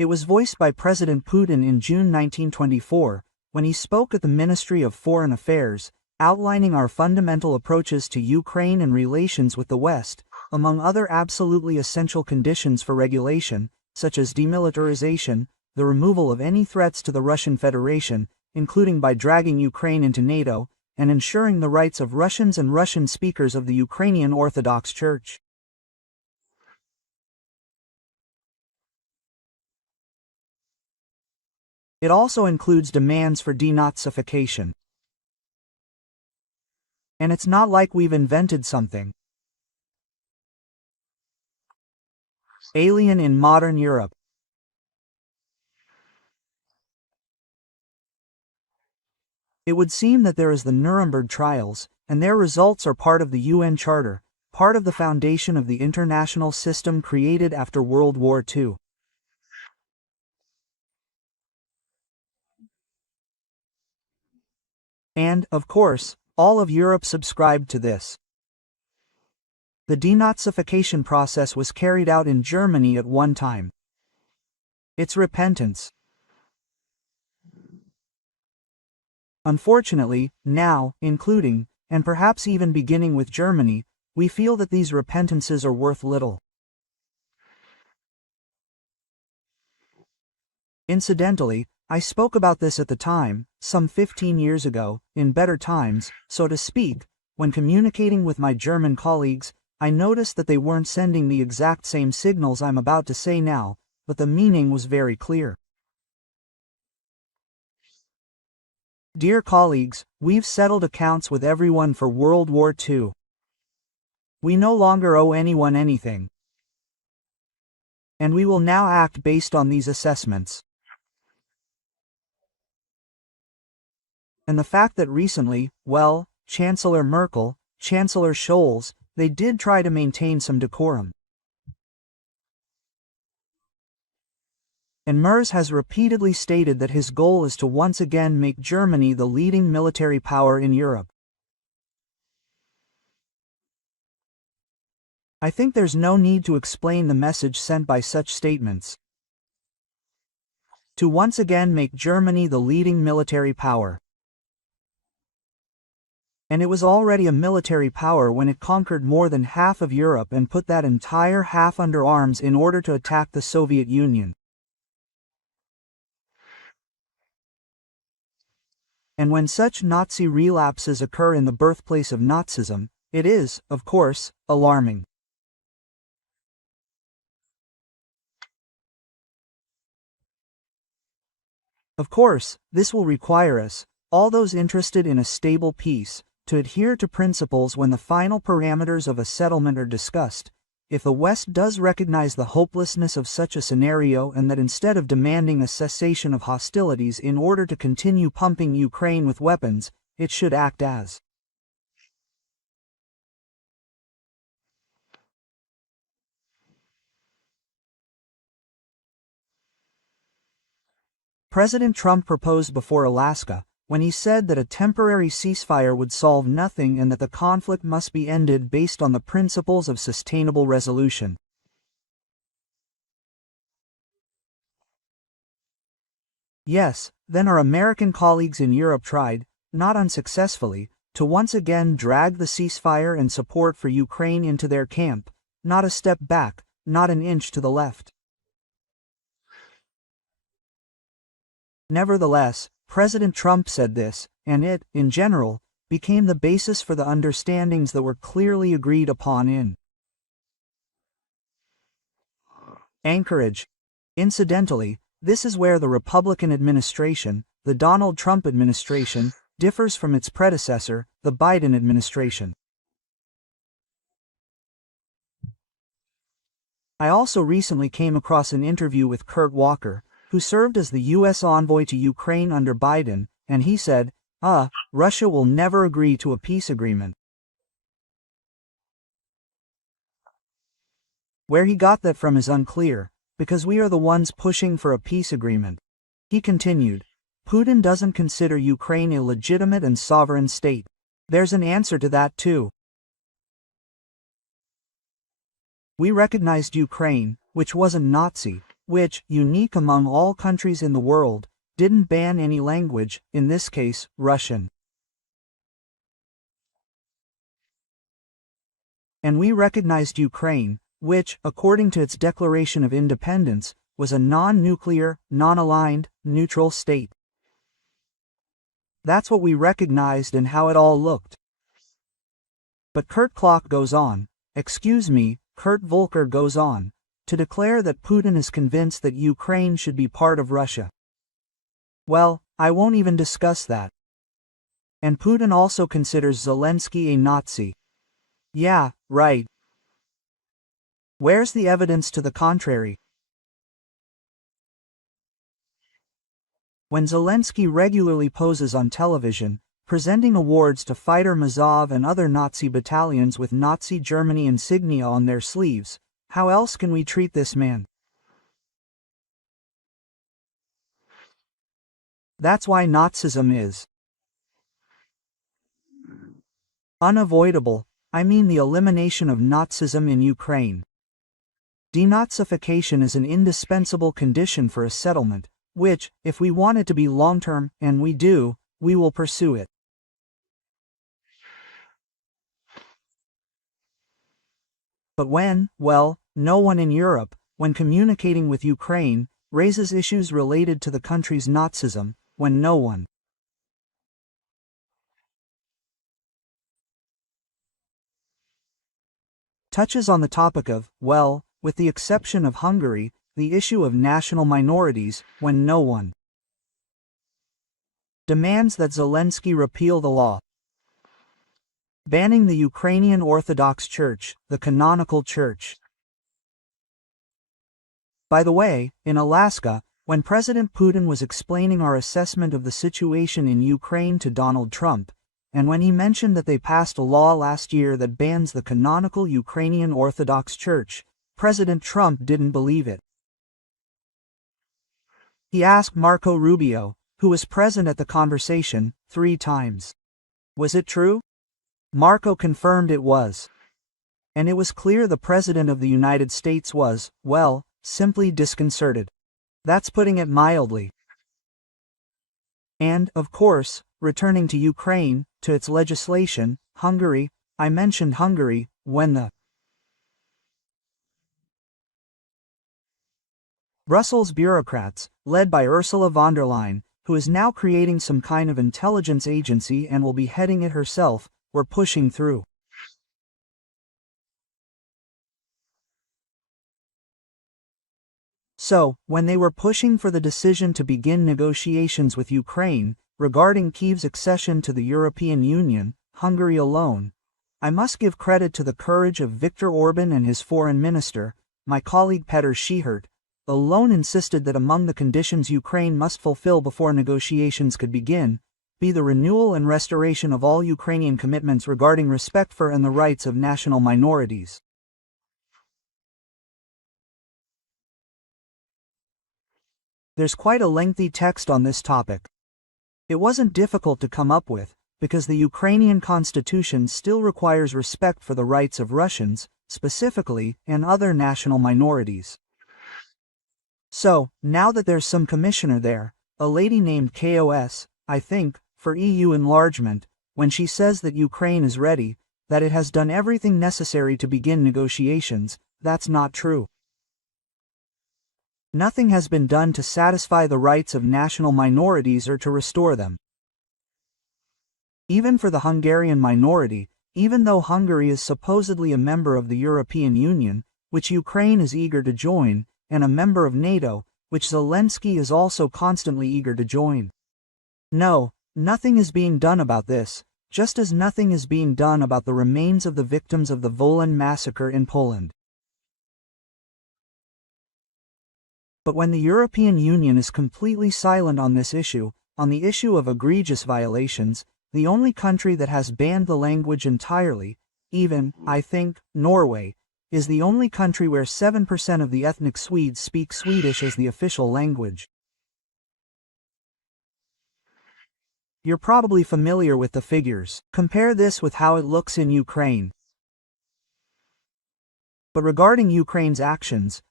It was voiced by President Putin in June 1924, when he spoke at the Ministry of Foreign Affairs, outlining our fundamental approaches to Ukraine and relations with the West, among other absolutely essential conditions for regulation, such as demilitarization, the removal of any threats to the Russian Federation, including by dragging Ukraine into NATO, and ensuring the rights of Russians and Russian speakers of the Ukrainian Orthodox Church. It also includes demands for denazification. And it's not like we've invented something alien in modern Europe. It would seem that there is the Nuremberg trials, and their results are part of the UN Charter, part of the foundation of the international system created after World War II. And, of course, all of Europe subscribed to this. The denazification process was carried out in Germany at one time. It's repentance. Unfortunately, now, including, and perhaps even beginning with Germany, we feel that these repentances are worth little. Incidentally, I spoke about this at the time, some 15 years ago, in better times, so to speak. When communicating with my German colleagues, I noticed that they weren't sending the exact same signals I'm about to say now, but the meaning was very clear. Dear colleagues, we've settled accounts with everyone for World War II. We no longer owe anyone anything. And we will now act based on these assessments. And the fact that recently, well, Chancellor Merkel, Chancellor Scholz, they did try to maintain some decorum. And Merz has repeatedly stated that his goal is to once again make Germany the leading military power in Europe. I think there's no need to explain the message sent by such statements. To once again make Germany the leading military power. And it was already a military power when it conquered more than half of Europe and put that entire half under arms in order to attack the Soviet Union. And when such Nazi relapses occur in the birthplace of Nazism, it is, of course, alarming. Of course, this will require us, all those interested in a stable peace, to adhere to principles when the final parameters of a settlement are discussed. If the West does recognize the hopelessness of such a scenario and that instead of demanding a cessation of hostilities in order to continue pumping Ukraine with weapons, it should act as President Trump proposed before Alaska, when he said that a temporary ceasefire would solve nothing and that the conflict must be ended based on the principles of sustainable resolution. Yes, then our American colleagues in Europe tried, not unsuccessfully, to once again drag the ceasefire and support for Ukraine into their camp, not a step back, not an inch to the left. Nevertheless, President Trump said this, and it, in general, became the basis for the understandings that were clearly agreed upon in Anchorage. Incidentally, this is where the Republican administration, the Donald Trump administration, differs from its predecessor, the Biden administration. I also recently came across an interview with Kurt Walker, who served as the U.S. envoy to Ukraine under Biden, and he said, Russia will never agree to a peace agreement. Where he got that from is unclear, because we are the ones pushing for a peace agreement. He continued, Putin doesn't consider Ukraine a legitimate and sovereign state. There's an answer to that too. We recognized Ukraine, which wasn't Nazi, which, unique among all countries in the world, didn't ban any language, in this case, Russian. And we recognized Ukraine, which, according to its declaration of independence, was a non-nuclear, non-aligned, neutral state. That's what we recognized and how it all looked. But Kurt Klock goes on, Kurt Volker goes on, to declare that Putin is convinced that Ukraine should be part of Russia. Well, I won't even discuss that. And Putin also considers Zelensky a Nazi. Yeah, right. Where's the evidence to the contrary? When Zelensky regularly poses on television, presenting awards to fighter Mazov and other Nazi battalions with Nazi Germany insignia on their sleeves, how else can we treat this man? That's why Nazism is unavoidable. I mean the elimination of Nazism in Ukraine. Denazification is an indispensable condition for a settlement, which, if we want it to be long-term, and we do, we will pursue it. But no one in Europe, when communicating with Ukraine, raises issues related to the country's Nazism, when no one touches on the topic of, with the exception of Hungary, the issue of national minorities, when no one demands that Zelensky repeal the law banning the Ukrainian Orthodox Church, the canonical church. By the way, in Alaska, when President Putin was explaining our assessment of the situation in Ukraine to Donald Trump, and when he mentioned that they passed a law last year that bans the canonical Ukrainian Orthodox Church, President Trump didn't believe it. He asked Marco Rubio, who was present at the conversation, 3 times. Was it true? Marco confirmed it was. And it was clear the President of the United States was, simply disconcerted. That's putting it mildly. And, of course, returning to Ukraine, to its legislation, Hungary, I mentioned Hungary, when the Brussels bureaucrats, led by Ursula von der Leyen, who is now creating some kind of intelligence agency and will be heading it herself, were pushing through. So, when they were pushing for the decision to begin negotiations with Ukraine, regarding Kyiv's accession to the European Union, Hungary alone, I must give credit to the courage of Viktor Orban and his foreign minister, my colleague Petr Schihert, alone insisted that among the conditions Ukraine must fulfill before negotiations could begin, be the renewal and restoration of all Ukrainian commitments regarding respect for and the rights of national minorities. There's quite a lengthy text on this topic. It wasn't difficult to come up with, because the Ukrainian constitution still requires respect for the rights of Russians, specifically, and other national minorities. So, now that there's some commissioner there, a lady named KOS, I think, for EU enlargement, when she says that Ukraine is ready, that it has done everything necessary to begin negotiations, that's not true. Nothing has been done to satisfy the rights of national minorities or to restore them. Even for the Hungarian minority, even though Hungary is supposedly a member of the European Union, which Ukraine is eager to join, and a member of NATO, which Zelensky is also constantly eager to join. No, nothing is being done about this, just as nothing is being done about the remains of the victims of the Wolan massacre in Poland. But when the European Union is completely silent on this issue, on the issue of egregious violations, the only country that has banned the language entirely, even, I think, Norway, is the only country where 7% of the ethnic Swedes speak Swedish as the official language. You're probably familiar with the figures. Compare this with how it looks in Ukraine. But regarding Ukraine's actions,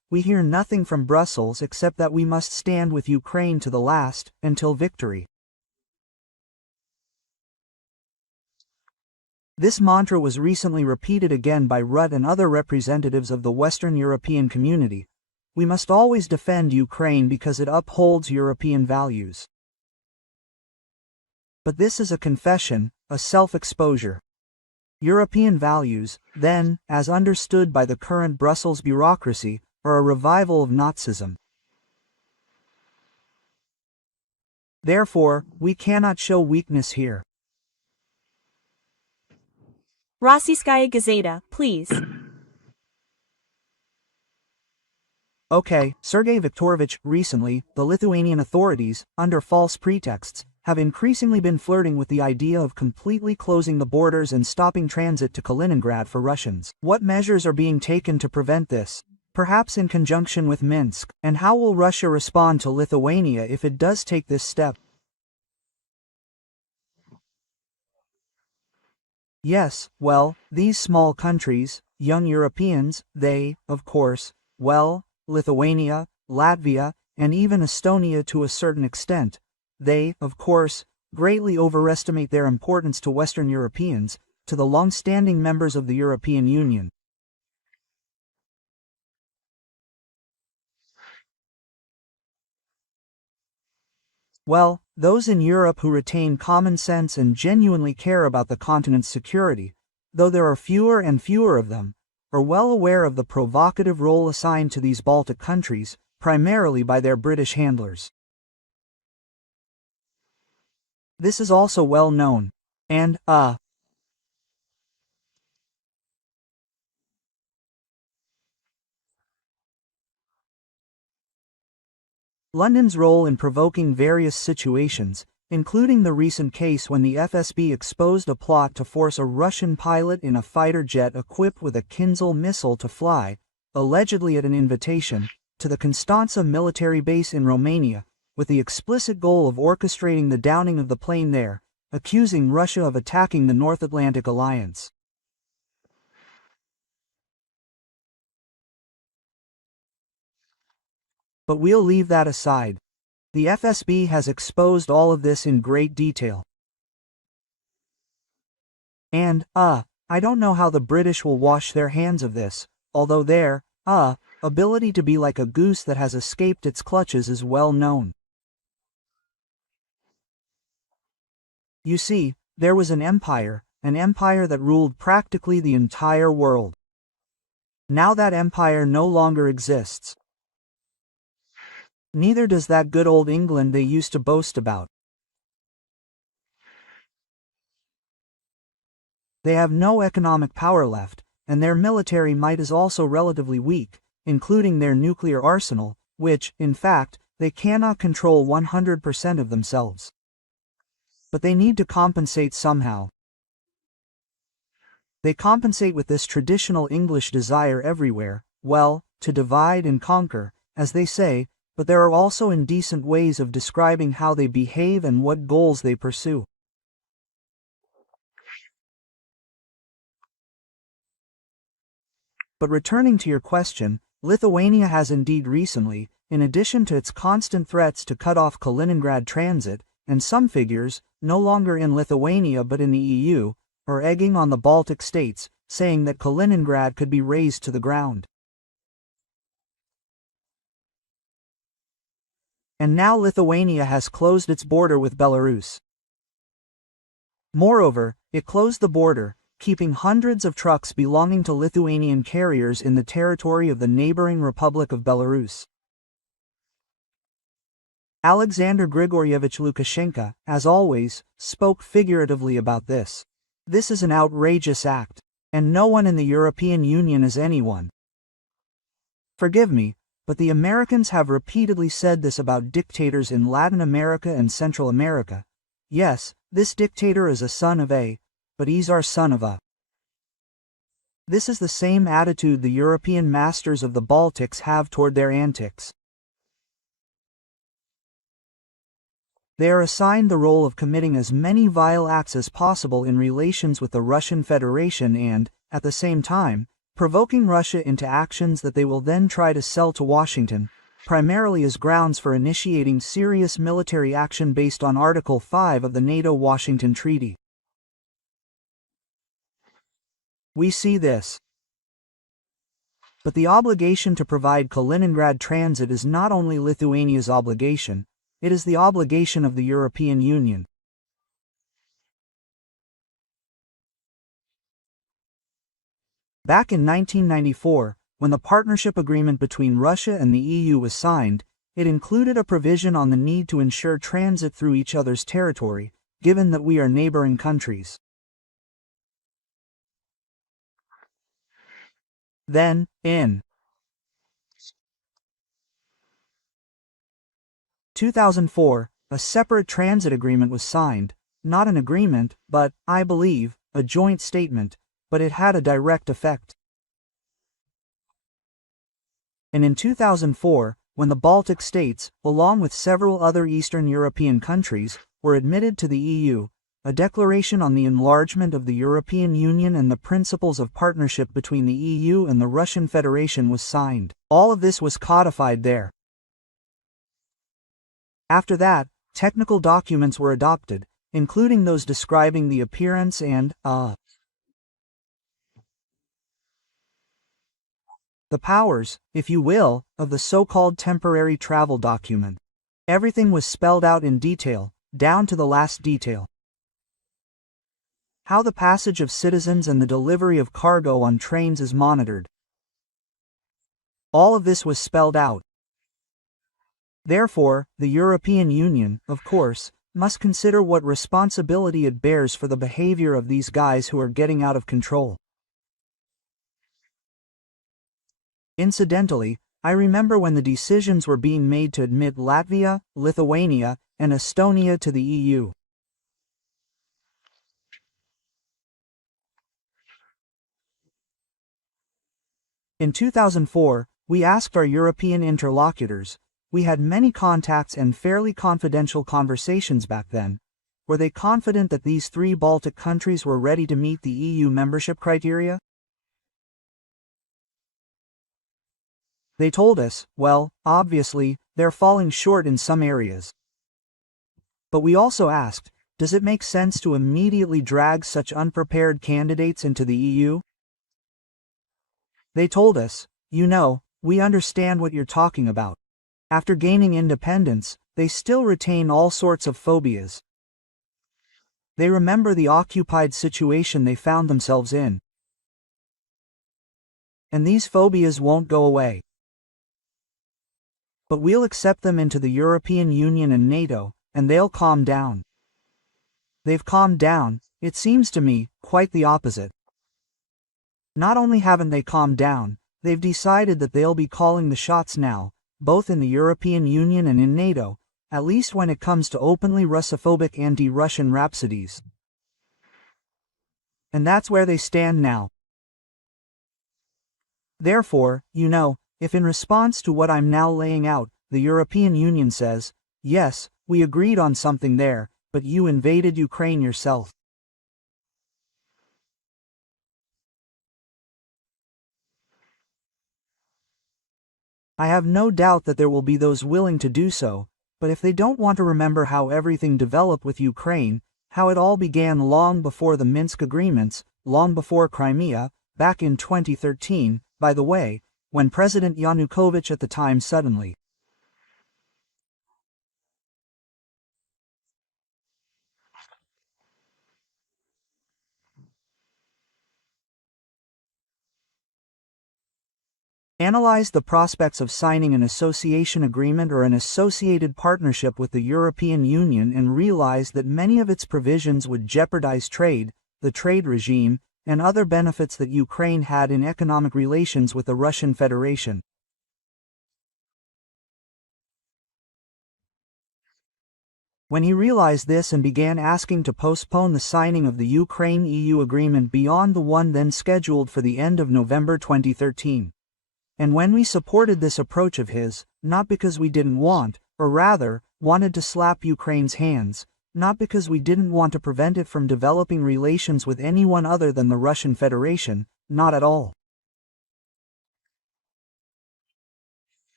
we hear nothing from Brussels except that we must stand with Ukraine to the last, until victory. This mantra was recently repeated again by Rutte and other representatives of the Western European community. We must always defend Ukraine because it upholds European values. But this is a confession, a self-exposure. European values, then, as understood by the current Brussels bureaucracy, are a revival of Nazism. Therefore, we cannot show weakness here. Rossiyskaya Gazeta, please. Okay, Sergey Viktorovich, recently, the Lithuanian authorities, under false pretexts, have increasingly been flirting with the idea of completely closing the borders and stopping transit to Kaliningrad for Russians. What measures are being taken to prevent this? Perhaps in conjunction with Minsk, and how will Russia respond to Lithuania if it does take this step? Yes, well, these small countries, young Europeans, they, of course, well, Lithuania, Latvia, and even Estonia to a certain extent, they, of course, greatly overestimate their importance to Western Europeans, to the long-standing members of the European Union. Well, those in Europe who retain common sense and genuinely care about the continent's security, though there are fewer and fewer of them, are well aware of the provocative role assigned to these Baltic countries, primarily by their British handlers. This is also well known. And, London's role in provoking various situations, including the recent case when the FSB exposed a plot to force a Russian pilot in a fighter jet equipped with a Kinzhal missile to fly, allegedly at an invitation, to the Constanța military base in Romania, with the explicit goal of orchestrating the downing of the plane there, accusing Russia of attacking the North Atlantic Alliance. But we'll leave that aside. The FSB has exposed all of this in great detail. And, I don't know how the British will wash their hands of this, although their, ability to be like a goose that has escaped its clutches is well known. You see, there was an empire that ruled practically the entire world. Now that empire no longer exists. Neither does that good old England they used to boast about. They have no economic power left, and their military might is also relatively weak, including their nuclear arsenal, which, in fact, they cannot control 100% of themselves. But they need to compensate somehow. They compensate with this traditional English desire everywhere, well, to divide and conquer, as they say, but there are also indecent ways of describing how they behave and what goals they pursue. But returning to your question, Lithuania has indeed recently, in addition to its constant threats to cut off Kaliningrad transit, and some figures, no longer in Lithuania but in the EU, are egging on the Baltic states, saying that Kaliningrad could be razed to the ground. And now Lithuania has closed its border with Belarus. Moreover, it closed the border, keeping hundreds of trucks belonging to Lithuanian carriers in the territory of the neighboring Republic of Belarus. Alexander Grigorievich Lukashenko, as always, spoke figuratively about this. This is an outrageous act, and no one in the European Union is anyone. Forgive me, but the Americans have repeatedly said this about dictators in Latin America and Central America. Yes, this dictator is a son of a, but he's our son of a. This is the same attitude the European masters of the Baltics have toward their antics. They are assigned the role of committing as many vile acts as possible in relations with the Russian Federation and, at the same time, provoking Russia into actions that they will then try to sell to Washington, primarily as grounds for initiating serious military action based on Article 5 of the NATO-Washington Treaty. We see this. But the obligation to provide Kaliningrad transit is not only Lithuania's obligation, it is the obligation of the European Union. Back in 1994, when the partnership agreement between Russia and the EU was signed, it included a provision on the need to ensure transit through each other's territory, given that we are neighboring countries. Then, in 2004, a separate transit agreement was signed, not an agreement, but, I believe, a joint statement, but it had a direct effect. And in 2004, when the Baltic states, along with several other Eastern European countries, were admitted to the EU, a declaration on the enlargement of the European Union and the principles of partnership between the EU and the Russian Federation was signed. All of this was codified there. After that, technical documents were adopted, including those describing the appearance and, the powers, if you will, of the so-called temporary travel document. Everything was spelled out in detail, down to the last detail. How the passage of citizens and the delivery of cargo on trains is monitored. All of this was spelled out. Therefore, the European Union, of course, must consider what responsibility it bears for the behavior of these guys who are getting out of control. Incidentally, I remember when the decisions were being made to admit Latvia, Lithuania, and Estonia to the EU. In 2004, we asked our European interlocutors, we had many contacts and fairly confidential conversations back then, were they confident that these three Baltic countries were ready to meet the EU membership criteria? They told us, well, obviously, they're falling short in some areas. But we also asked, does it make sense to immediately drag such unprepared candidates into the EU? They told us, you know, we understand what you're talking about. After gaining independence, they still retain all sorts of phobias. They remember the occupied situation they found themselves in. And these phobias won't go away. But we'll accept them into the European Union and NATO, and they'll calm down. They've calmed down, it seems to me, quite the opposite. Not only haven't they calmed down, they've decided that they'll be calling the shots now, both in the European Union and in NATO, at least when it comes to openly Russophobic anti-Russian rhapsodies. And that's where they stand now. Therefore, you know, if in response to what I'm now laying out, the European Union says, yes, we agreed on something there, but you invaded Ukraine yourself. I have no doubt that there will be those willing to do so, but if they don't want to remember how everything developed with Ukraine, how it all began long before the Minsk agreements, long before Crimea, back in 2013, by the way, when President Yanukovych at the time suddenly analyzed the prospects of signing an association agreement or an associated partnership with the European Union and realized that many of its provisions would jeopardize trade, the trade regime, and other benefits that Ukraine had in economic relations with the Russian Federation. When he realized this and began asking to postpone the signing of the Ukraine-EU agreement beyond the one then scheduled for the end of November 2013. And when we supported this approach of his, not because we didn't want, or rather, wanted to slap Ukraine's hands, not because we didn't want to prevent it from developing relations with anyone other than the Russian Federation, not at all.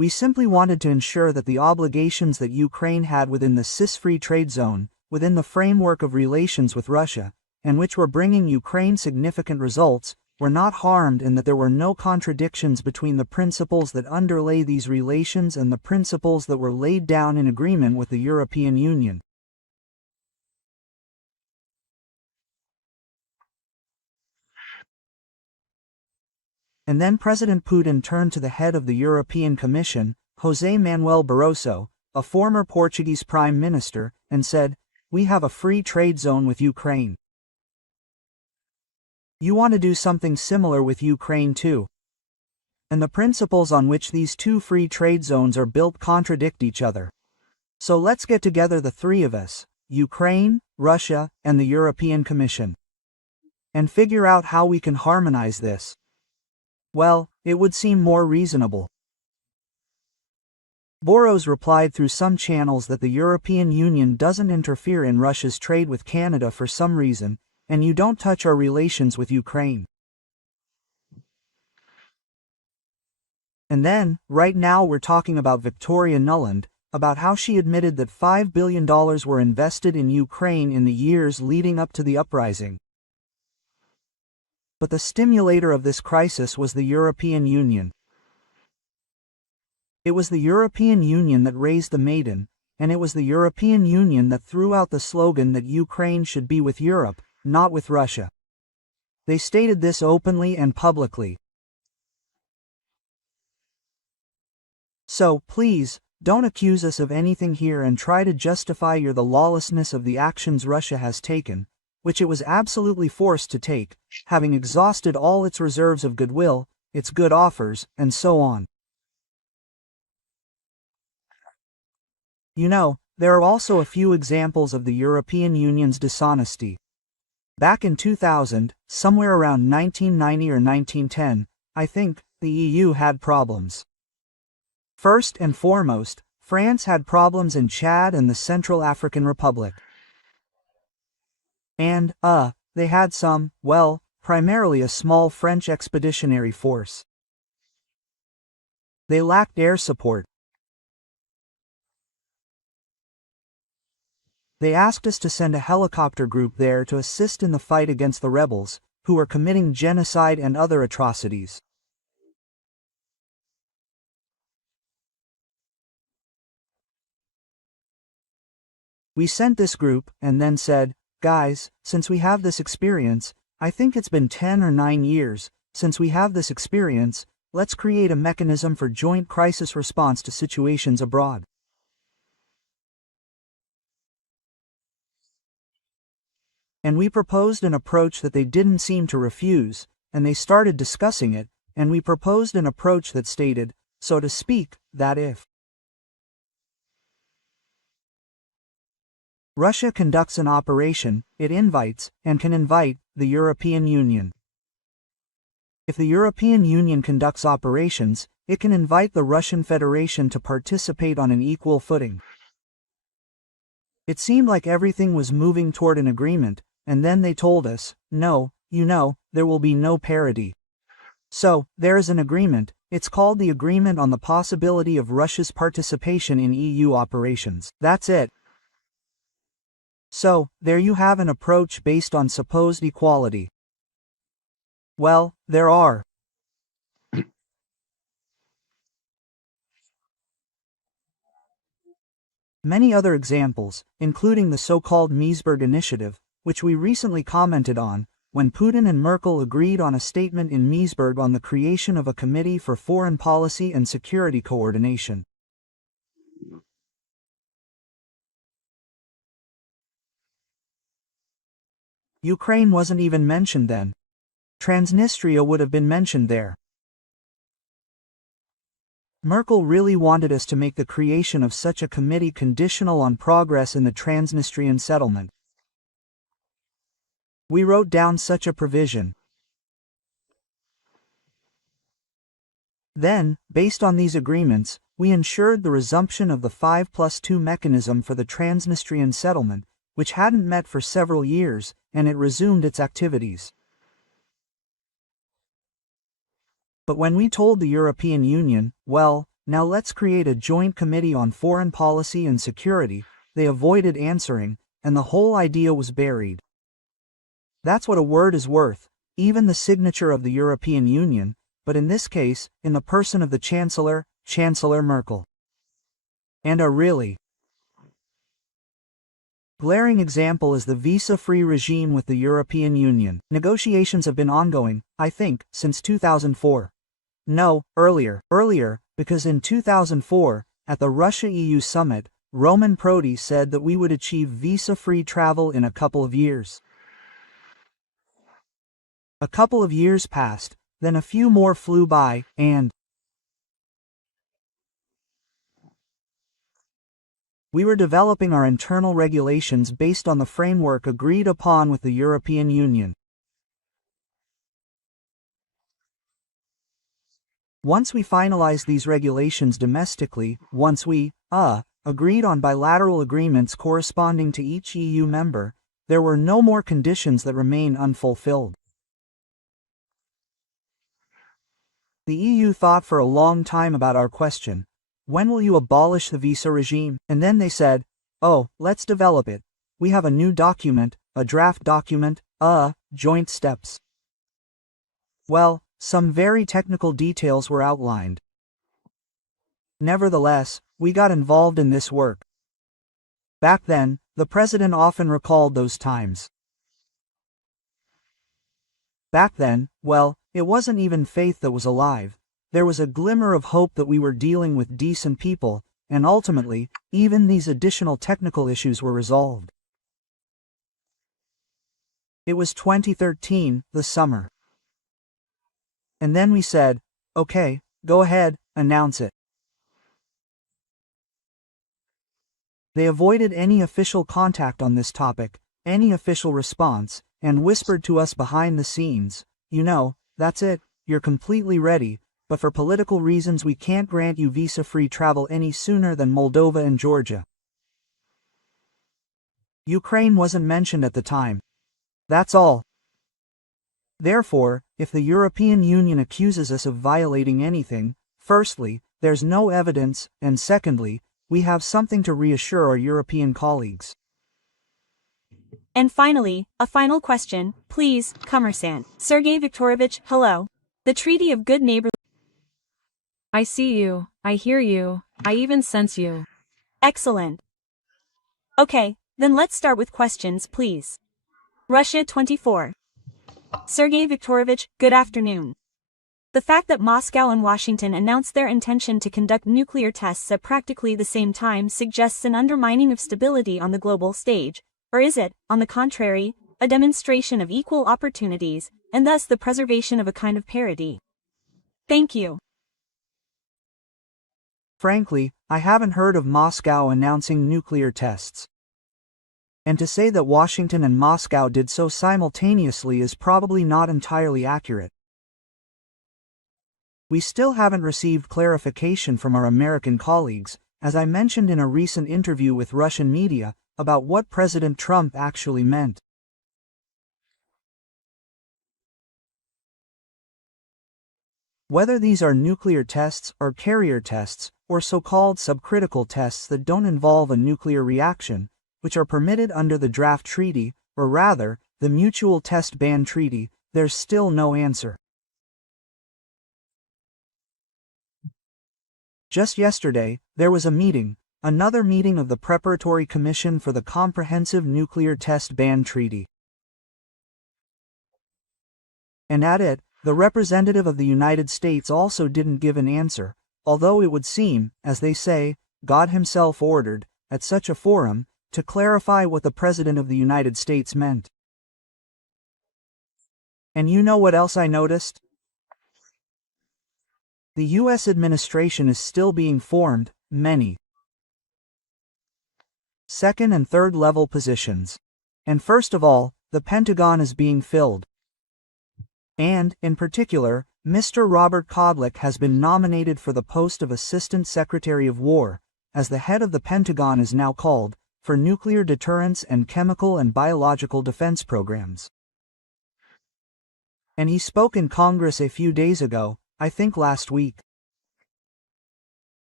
We simply wanted to ensure that the obligations that Ukraine had within the CIS-free trade zone, within the framework of relations with Russia, and which were bringing Ukraine significant results, were not harmed, and that there were no contradictions between the principles that underlay these relations and the principles that were laid down in agreement with the European Union. And then President Putin turned to the head of the European Commission, José Manuel Barroso, a former Portuguese Prime Minister, and said, "We have a free trade zone with Ukraine. You want to do something similar with Ukraine too. And the principles on which these two free trade zones are built contradict each other. So let's get together, the three of us, Ukraine, Russia, and the European Commission, and figure out how we can harmonize this." Well, it would seem more reasonable. Boros replied through some channels that the European Union doesn't interfere in Russia's trade with Canada for some reason, and you don't touch our relations with Ukraine. And then, right now we're talking about Victoria Nuland, about how she admitted that $5 billion were invested in Ukraine in the years leading up to the uprising. But the stimulator of this crisis was the European Union. It was the European Union that raised the maiden, and it was the European Union that threw out the slogan that Ukraine should be with Europe, not with Russia. They stated this openly and publicly. So, please, don't accuse us of anything here and try to justify the lawlessness of the actions Russia has taken, which it was absolutely forced to take, having exhausted all its reserves of goodwill, its good offers, and so on. You know, there are also a few examples of the European Union's dishonesty. Back in 2000, somewhere around 1990 or 1910, I think, the EU had problems. First and foremost, France had problems in Chad and the Central African Republic. And, they had some, well, primarily a small French expeditionary force. They lacked air support. They asked us to send a helicopter group there to assist in the fight against the rebels, who were committing genocide and other atrocities. We sent this group, and then said, "Guys, since we have this experience, I think it's been 10 or 9 years, since we have this experience, let's create a mechanism for joint crisis response to situations abroad." And we proposed an approach that they didn't seem to refuse, and they started discussing it, and we proposed an approach that stated, so to speak, that if Russia conducts an operation, it invites, and can invite, the European Union. If the European Union conducts operations, it can invite the Russian Federation to participate on an equal footing. It seemed like everything was moving toward an agreement, and then they told us, no, there will be no parity. So, there is an agreement, it's called the Agreement on the Possibility of Russia's Participation in EU Operations. That's it. So, there you have an approach based on supposed equality. Well, there are many other examples, including the so-called Meseberg Initiative, which we recently commented on, when Putin and Merkel agreed on a statement in Meseberg on the creation of a Committee for Foreign Policy and Security Coordination. Ukraine wasn't even mentioned then. Transnistria would have been mentioned there. Merkel really wanted us to make the creation of such a committee conditional on progress in the Transnistrian settlement. We wrote down such a provision. Then, based on these agreements, we ensured the resumption of the 5+2 mechanism for the Transnistrian settlement, which hadn't met for several years, and it resumed its activities. But when we told the European Union, well, now let's create a joint committee on foreign policy and security. They avoided answering, and the whole idea was buried. That's what a word is worth, even the signature of the European Union, but in this case, in the person of the Chancellor, Chancellor Merkel. And a really glaring example is the visa-free regime with the European Union. Negotiations have been ongoing, I think, since 2004. No, earlier, because in 2004, at the Russia-EU summit, Roman Prodi said that we would achieve visa-free travel in a couple of years. A couple of years passed, then a few more flew by, and we were developing our internal regulations based on the framework agreed upon with the European Union. Once we finalized these regulations domestically, once we, agreed on bilateral agreements corresponding to each EU member, there were no more conditions that remain unfulfilled. The EU thought for a long time about our question. When will you abolish the visa regime? And then they said, oh, let's develop it. We have a new document, a draft document, joint steps. Well, some very technical details were outlined. Nevertheless, we got involved in this work. Back then, the president often recalled those times. Back then, well, it wasn't even faith that was alive. There was a glimmer of hope that we were dealing with decent people, and ultimately, even these additional technical issues were resolved. It was 2013, the summer. And then we said, okay, go ahead, announce it. They avoided any official contact on this topic, any official response, and whispered to us behind the scenes, you know, that's it, you're completely ready, but for political reasons we can't grant you visa-free travel any sooner than Moldova and Georgia. Ukraine wasn't mentioned at the time. That's all. Therefore, if the European Union accuses us of violating anything, firstly, there's no evidence, and secondly, we have something to reassure our European colleagues. And finally, a final question, please, Commerçant. Sergey Viktorovich, hello. The Treaty of Good Neighborly. I see you, I hear you, I even sense you. Excellent. Okay, then let's start with questions, please. Russia 24. Sergey Viktorovich, good afternoon. The fact that Moscow and Washington announced their intention to conduct nuclear tests at practically the same time suggests an undermining of stability on the global stage, or is it, on the contrary, a demonstration of equal opportunities, and thus the preservation of a kind of parity? Thank you. Frankly, I haven't heard of Moscow announcing nuclear tests. And to say that Washington and Moscow did so simultaneously is probably not entirely accurate. We still haven't received clarification from our American colleagues, as I mentioned in a recent interview with Russian media, about what President Trump actually meant. Whether these are nuclear tests or carrier tests, or so-called subcritical tests that don't involve a nuclear reaction, which are permitted under the draft treaty, or rather, the Mutual Test Ban Treaty, there's still no answer. Just yesterday, there was a meeting, another meeting of the Preparatory Commission for the Comprehensive Nuclear Test Ban Treaty. And at it, the representative of the United States also didn't give an answer, although it would seem, as they say, God himself ordered, at such a forum, to clarify what the President of the United States meant. And you know what else I noticed? The U.S. administration is still being formed, many second and third level positions. And first of all, the Pentagon is being filled. And, in particular, Mr. Robert Kodlik has been nominated for the post of Assistant Secretary of War, as the head of the Pentagon is now called, for nuclear deterrence and chemical and biological defense programs. And he spoke in Congress a few days ago, I think last week.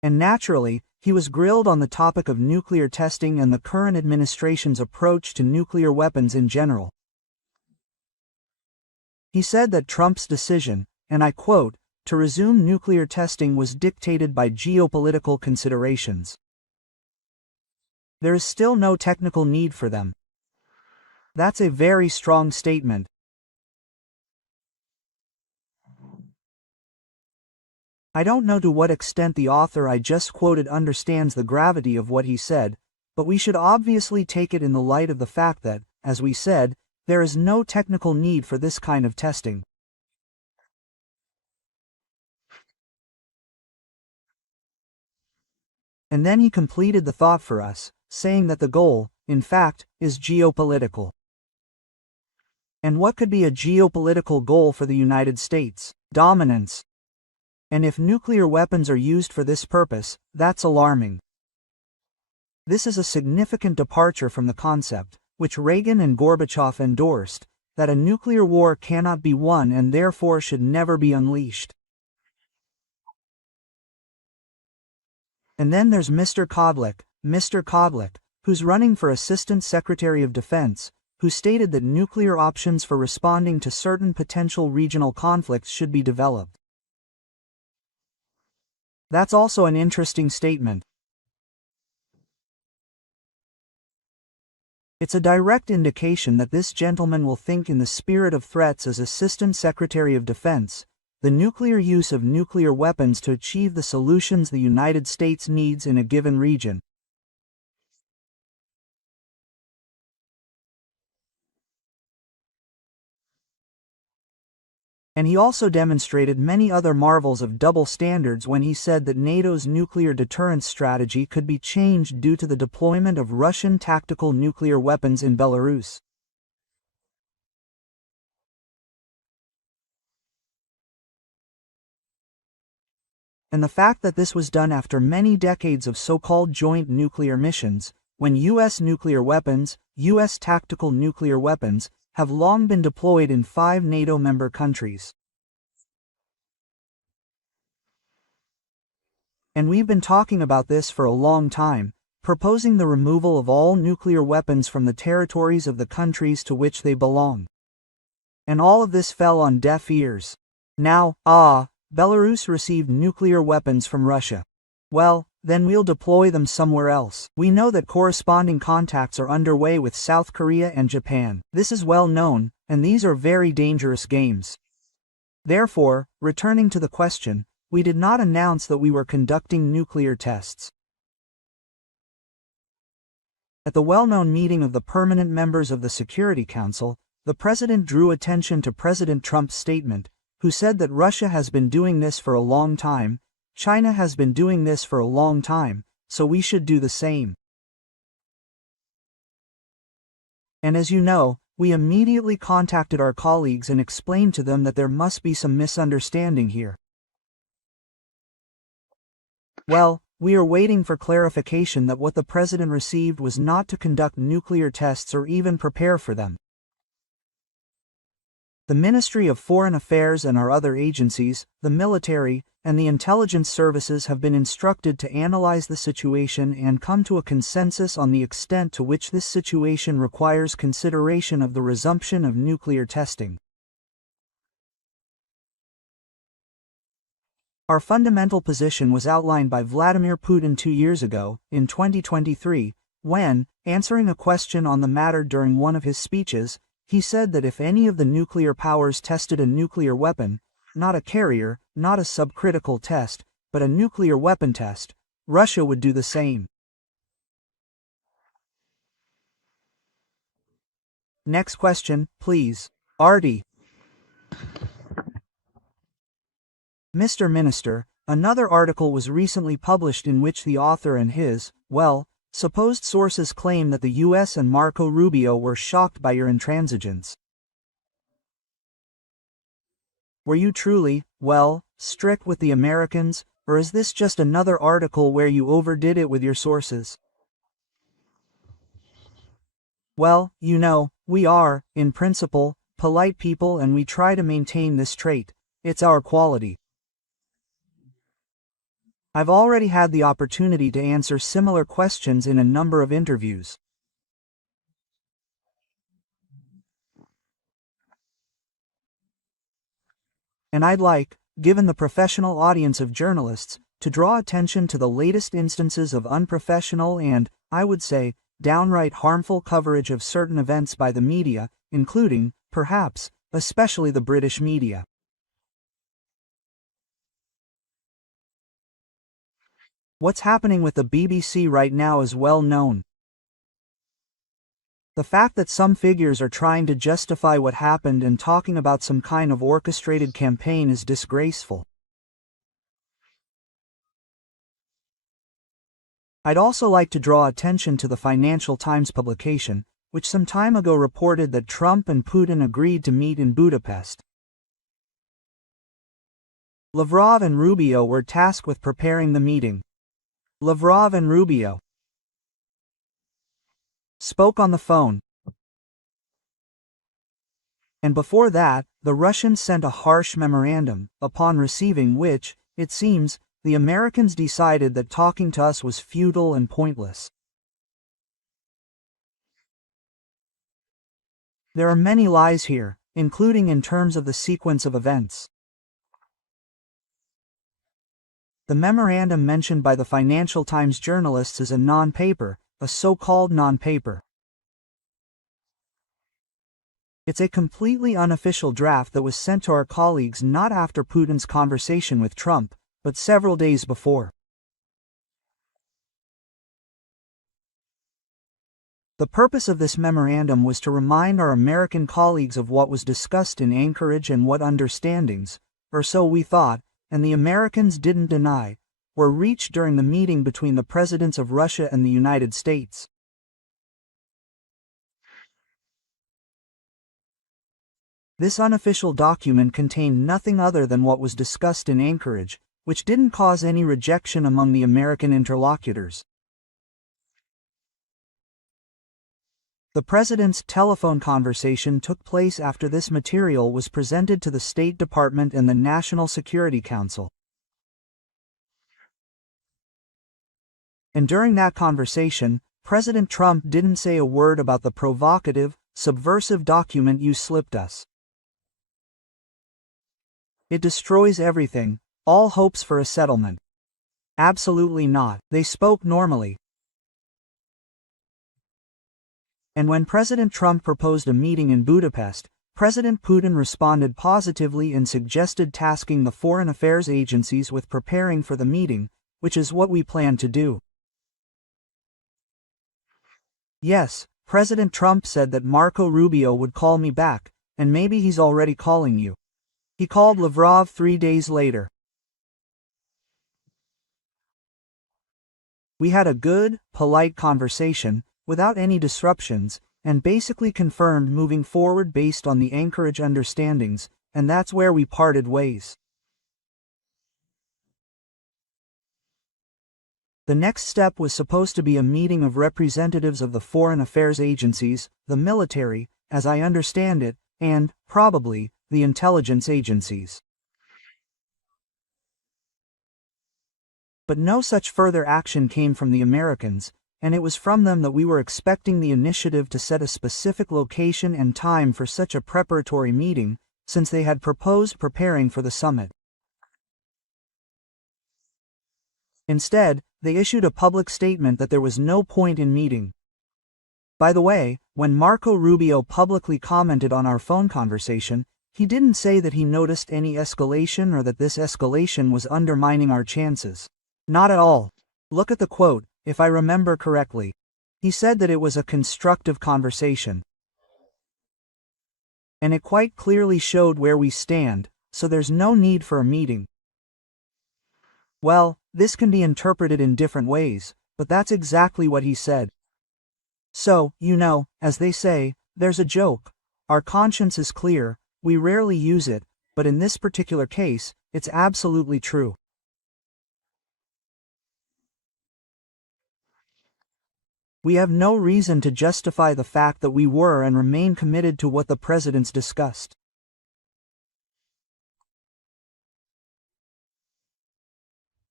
And naturally, he was grilled on the topic of nuclear testing and the current administration's approach to nuclear weapons in general. He said that Trump's decision, and I quote, to resume nuclear testing was dictated by geopolitical considerations. There is still no technical need for them. That's a very strong statement. I don't know to what extent the author I just quoted understands the gravity of what he said, but we should obviously take it in the light of the fact that, as we said, there is no technical need for this kind of testing. And then he completed the thought for us, saying that the goal, in fact, is geopolitical. And what could be a geopolitical goal for the United States? Dominance. And if nuclear weapons are used for this purpose, that's alarming. This is a significant departure from the concept, which Reagan and Gorbachev endorsed, that a nuclear war cannot be won and therefore should never be unleashed. And then there's Mr. Kodlik, who's running for Assistant Secretary of Defense, who stated that nuclear options for responding to certain potential regional conflicts should be developed. That's also an interesting statement. It's a direct indication that this gentleman will think in the spirit of threats as Assistant Secretary of Defense, the nuclear use of nuclear weapons to achieve the solutions the United States needs in a given region. And he also demonstrated many other marvels of double standards when he said that NATO's nuclear deterrence strategy could be changed due to the deployment of Russian tactical nuclear weapons in Belarus. And the fact that this was done after many decades of so-called joint nuclear missions, when U.S. nuclear weapons, U.S. tactical nuclear weapons, have long been deployed in 5 NATO member countries. And we've been talking about this for a long time, proposing the removal of all nuclear weapons from the territories of the countries to which they belong. And all of this fell on deaf ears. Now, Belarus received nuclear weapons from Russia. Well, then we'll deploy them somewhere else. We know that corresponding contacts are underway with South Korea and Japan. This is well known, and these are very dangerous games. Therefore, returning to the question, we did not announce that we were conducting nuclear tests. At the well-known meeting of the permanent members of the Security Council, the President drew attention to President Trump's statement, who said that Russia has been doing this for a long time, China has been doing this for a long time, so we should do the same. And as you know, we immediately contacted our colleagues and explained to them that there must be some misunderstanding here. Well, we are waiting for clarification that what the President received was not to conduct nuclear tests or even prepare for them. The Ministry of Foreign Affairs and our other agencies, the military, and the intelligence services have been instructed to analyze the situation and come to a consensus on the extent to which this situation requires consideration of the resumption of nuclear testing. Our fundamental position was outlined by Vladimir Putin 2 years ago, in 2023, when, answering a question on the matter during one of his speeches, he said that if any of the nuclear powers tested a nuclear weapon, not a carrier, not a subcritical test, but a nuclear weapon test, Russia would do the same. Next question, please. Artie. Mr. Minister, another article was recently published in which the author and his, supposed sources claim that the U.S. and Marco Rubio were shocked by your intransigence. Were you truly, strict with the Americans, or is this just another article where you overdid it with your sources? Well, you know, we are, in principle, polite people and we try to maintain this trait. It's our quality. I've already had the opportunity to answer similar questions in a number of interviews. And I'd like, given the professional audience of journalists, to draw attention to the latest instances of unprofessional and, I would say, downright harmful coverage of certain events by the media, including, perhaps, especially the British media. What's happening with the BBC right now is well known. The fact that some figures are trying to justify what happened and talking about some kind of orchestrated campaign is disgraceful. I'd also like to draw attention to the Financial Times publication, which some time ago reported that Trump and Putin agreed to meet in Budapest. Lavrov and Rubio were tasked with preparing the meeting. Lavrov and Rubio spoke on the phone. And before that, the Russians sent a harsh memorandum, upon receiving which, it seems, the Americans decided that talking to us was futile and pointless. There are many lies here, including in terms of the sequence of events. The memorandum mentioned by the Financial Times journalists is a non-paper, a so-called non-paper. It's a completely unofficial draft that was sent to our colleagues not after Putin's conversation with Trump, but several days before. The purpose of this memorandum was to remind our American colleagues of what was discussed in Anchorage and what understandings, or so we thought, and the Americans didn't deny, were reached during the meeting between the presidents of Russia and the United States. This unofficial document contained nothing other than what was discussed in Anchorage, which didn't cause any rejection among the American interlocutors. The president's telephone conversation took place after this material was presented to the State Department and the National Security Council. And during that conversation, President Trump didn't say a word about the provocative, subversive document you slipped us. It destroys everything, all hopes for a settlement. Absolutely not. They spoke normally. And when President Trump proposed a meeting in Budapest, President Putin responded positively and suggested tasking the foreign affairs agencies with preparing for the meeting, which is what we plan to do. Yes, President Trump said that Marco Rubio would call me back, and maybe he's already calling you. He called Lavrov 3 days later. We had a good, polite conversation, without any disruptions, and basically confirmed moving forward based on the Anchorage understandings, and that's where we parted ways. The next step was supposed to be a meeting of representatives of the foreign affairs agencies, the military, as I understand it, and, probably, the intelligence agencies. But no such further action came from the Americans, and it was from them that we were expecting the initiative to set a specific location and time for such a preparatory meeting, since they had proposed preparing for the summit. Instead, they issued a public statement that there was no point in meeting. By the way, when Marco Rubio publicly commented on our phone conversation, he didn't say that he noticed any escalation or that this escalation was undermining our chances. Not at all. Look at the quote, if I remember correctly. He said that it was a constructive conversation. And it quite clearly showed where we stand, so there's no need for a meeting. Well, this can be interpreted in different ways, but that's exactly what he said. So, as they say, there's a joke. Our conscience is clear, we rarely use it, but in this particular case, it's absolutely true. We have no reason to justify the fact that we were and remain committed to what the presidents discussed.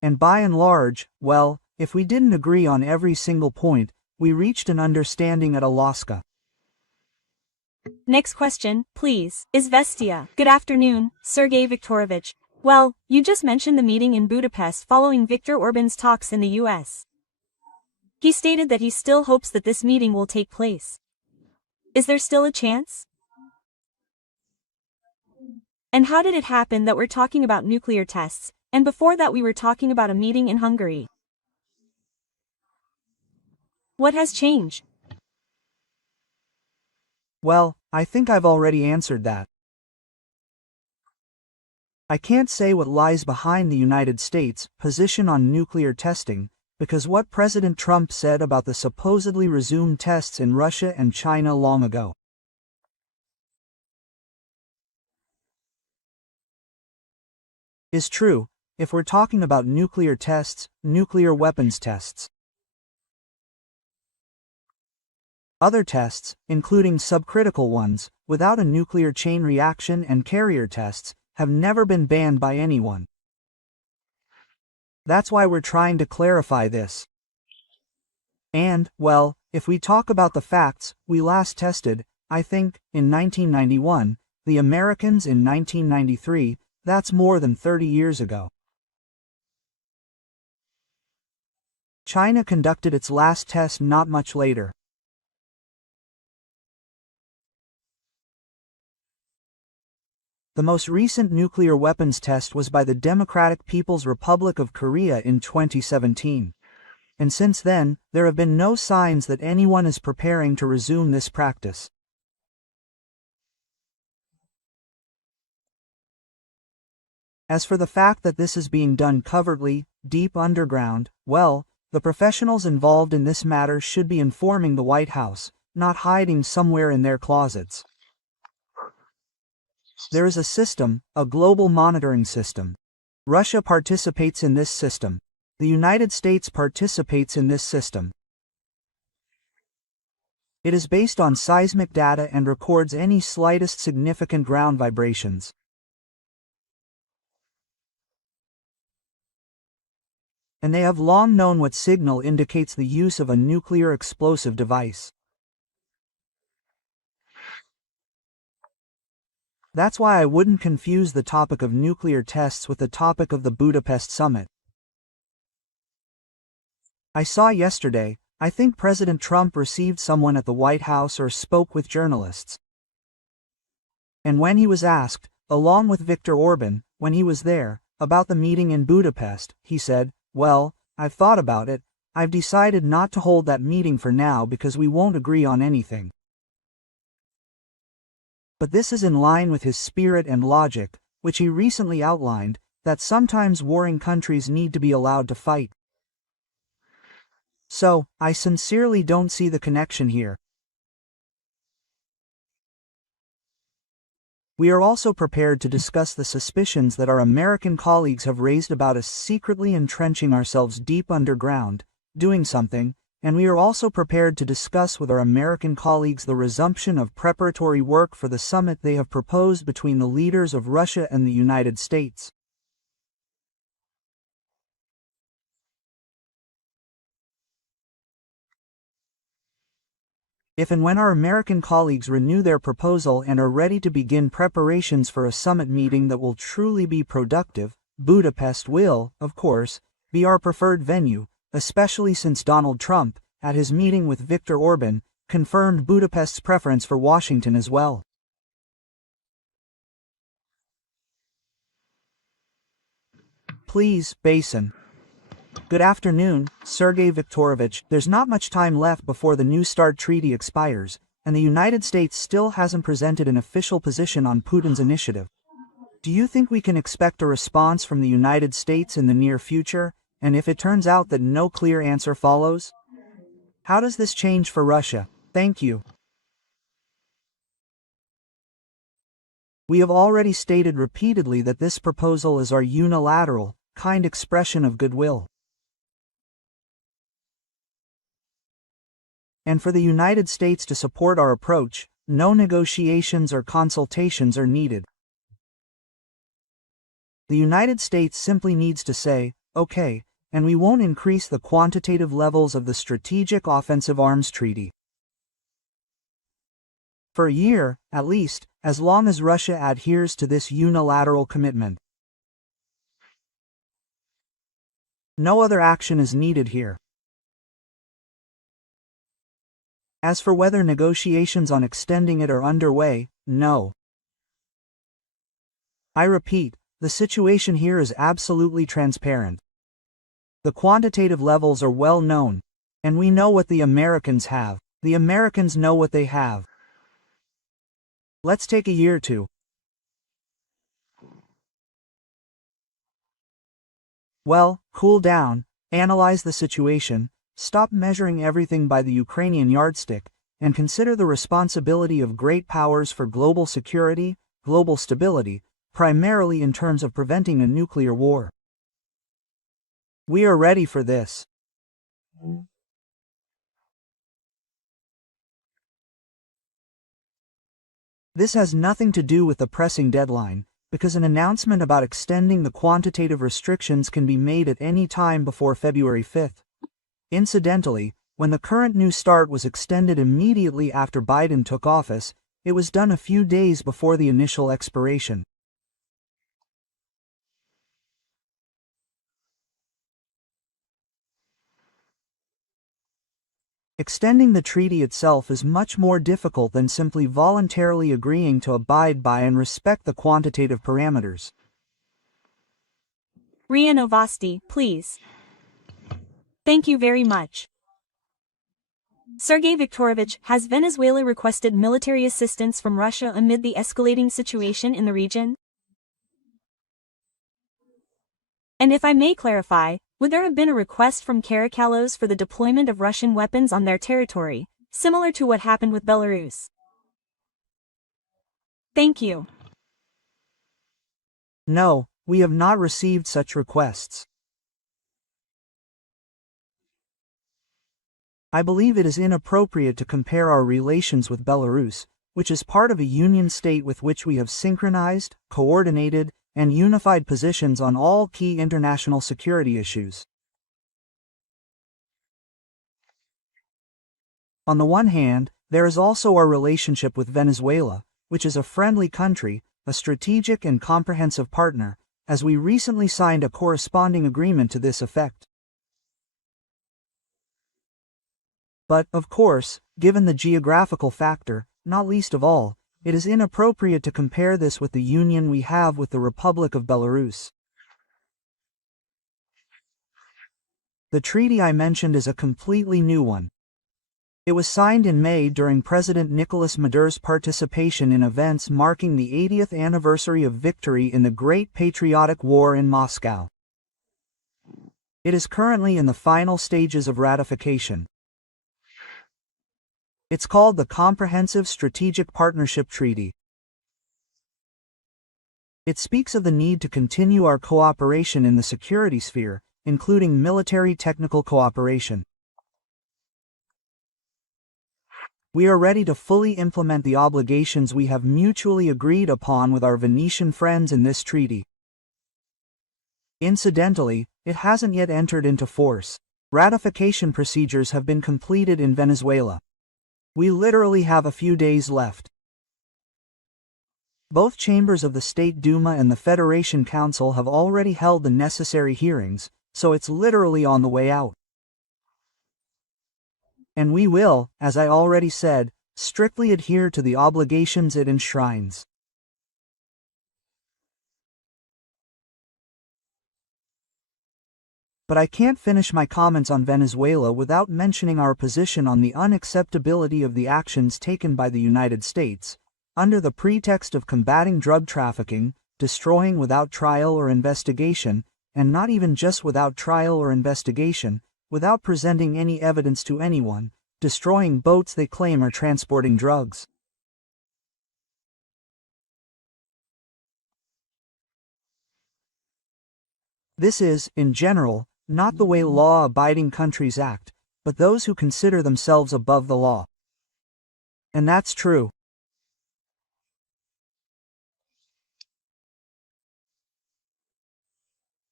And by and large, well, if we didn't agree on every single point, we reached an understanding at Alaska. Next question, please. Izvestia. Good afternoon, Sergey Viktorovich. Well, you just mentioned the meeting in Budapest following Viktor Orban's talks in the US. He stated that he still hopes that this meeting will take place. Is there still a chance? And how did it happen that we're talking about nuclear tests, and before that we were talking about a meeting in Hungary? What has changed? Well, I think I've already answered that. I can't say what lies behind the United States' position on nuclear testing, because what President Trump said about the supposedly resumed tests in Russia and China long ago is true, if we're talking about nuclear tests, nuclear weapons tests. Other tests, including subcritical ones, without a nuclear chain reaction and carrier tests, have never been banned by anyone. That's why we're trying to clarify this. And, well, if we talk about the facts, we last tested, I think, in 1991, the Americans in 1993, that's more than 30 years ago. China conducted its last test not much later. The most recent nuclear weapons test was by the Democratic People's Republic of Korea in 2017. And since then, there have been no signs that anyone is preparing to resume this practice. As for the fact that this is being done covertly, deep underground, well, the professionals involved in this matter should be informing the White House, not hiding somewhere in their closets. There is a system, a global monitoring system. Russia participates in this system. The United States participates in this system. It is based on seismic data and records any slightest significant ground vibrations. And they have long known what signal indicates the use of a nuclear explosive device. That's why I wouldn't confuse the topic of nuclear tests with the topic of the Budapest summit. I saw yesterday, I think President Trump received someone at the White House or spoke with journalists. And when he was asked, along with Viktor Orban, when he was there, about the meeting in Budapest, he said, "Well, I've thought about it, I've decided not to hold that meeting for now because we won't agree on anything." But this is in line with his spirit and logic, which he recently outlined, that sometimes warring countries need to be allowed to fight. So, I sincerely don't see the connection here. We are also prepared to discuss the suspicions that our American colleagues have raised about us secretly entrenching ourselves deep underground, doing something, and we are also prepared to discuss with our American colleagues the resumption of preparatory work for the summit they have proposed between the leaders of Russia and the United States. If and when our American colleagues renew their proposal and are ready to begin preparations for a summit meeting that will truly be productive, Budapest will, of course, be our preferred venue, especially since Donald Trump, at his meeting with Viktor Orban, confirmed Budapest's preference for Washington as well. Please, Basin. Good afternoon, Sergey Viktorovich. There's not much time left before the New START treaty expires, and the United States still hasn't presented an official position on Putin's initiative. Do you think we can expect a response from the United States in the near future, and if it turns out that no clear answer follows? How does this change for Russia? Thank you. We have already stated repeatedly that this proposal is our unilateral, kind expression of goodwill. And for the United States to support our approach, no negotiations or consultations are needed. The United States simply needs to say, Okay, and we won't increase the quantitative levels of the Strategic Offensive Arms Treaty. For a year, at least, as long as Russia adheres to this unilateral commitment. No other action is needed here. As for whether negotiations on extending it are underway, no. I repeat, the situation here is absolutely transparent. The quantitative levels are well known, and we know what the Americans have. The Americans know what they have. Let's take a year or two. Well, cool down, analyze the situation, stop measuring everything by the Ukrainian yardstick, and consider the responsibility of great powers for global security, global stability, primarily in terms of preventing a nuclear war. We are ready for this. This has nothing to do with the pressing deadline, because an announcement about extending the quantitative restrictions can be made at any time before February 5th. Incidentally, when the current New START was extended immediately after Biden took office, it was done a few days before the initial expiration. Extending the treaty itself is much more difficult than simply voluntarily agreeing to abide by and respect the quantitative parameters. RIA Novosti, please. Thank you very much. Sergey Viktorovich, has Venezuela requested military assistance from Russia amid the escalating situation in the region? And if I may clarify, would there have been a request from Caracalos for the deployment of Russian weapons on their territory, similar to what happened with Belarus? Thank you. No, we have not received such requests. I believe it is inappropriate to compare our relations with Belarus, which is part of a union state with which we have synchronized, coordinated, and unified positions on all key international security issues. On the one hand, there is also our relationship with Venezuela, which is a friendly country, a strategic and comprehensive partner, as we recently signed a corresponding agreement to this effect. But, of course, given the geographical factor, not least of all, it is inappropriate to compare this with the union we have with the Republic of Belarus. The treaty I mentioned is a completely new one. It was signed in May during President Nicolas Maduro's participation in events marking the 80th anniversary of victory in the Great Patriotic War in Moscow. It is currently in the final stages of ratification. It's called the Comprehensive Strategic Partnership Treaty. It speaks of the need to continue our cooperation in the security sphere, including military technical cooperation. We are ready to fully implement the obligations we have mutually agreed upon with our Venetian friends in this treaty. Incidentally, it hasn't yet entered into force. Ratification procedures have been completed in Venezuela. We literally have a few days left. Both chambers of the State Duma and the Federation Council have already held the necessary hearings, so it's literally on the way out. And we will, as I already said, strictly adhere to the obligations it enshrines. But I can't finish my comments on Venezuela without mentioning our position on the unacceptability of the actions taken by the United States, under the pretext of combating drug trafficking, destroying without trial or investigation, and not even just without trial or investigation, without presenting any evidence to anyone, destroying boats they claim are transporting drugs. This is, in general, not the way law-abiding countries act, but those who consider themselves above the law. And that's true.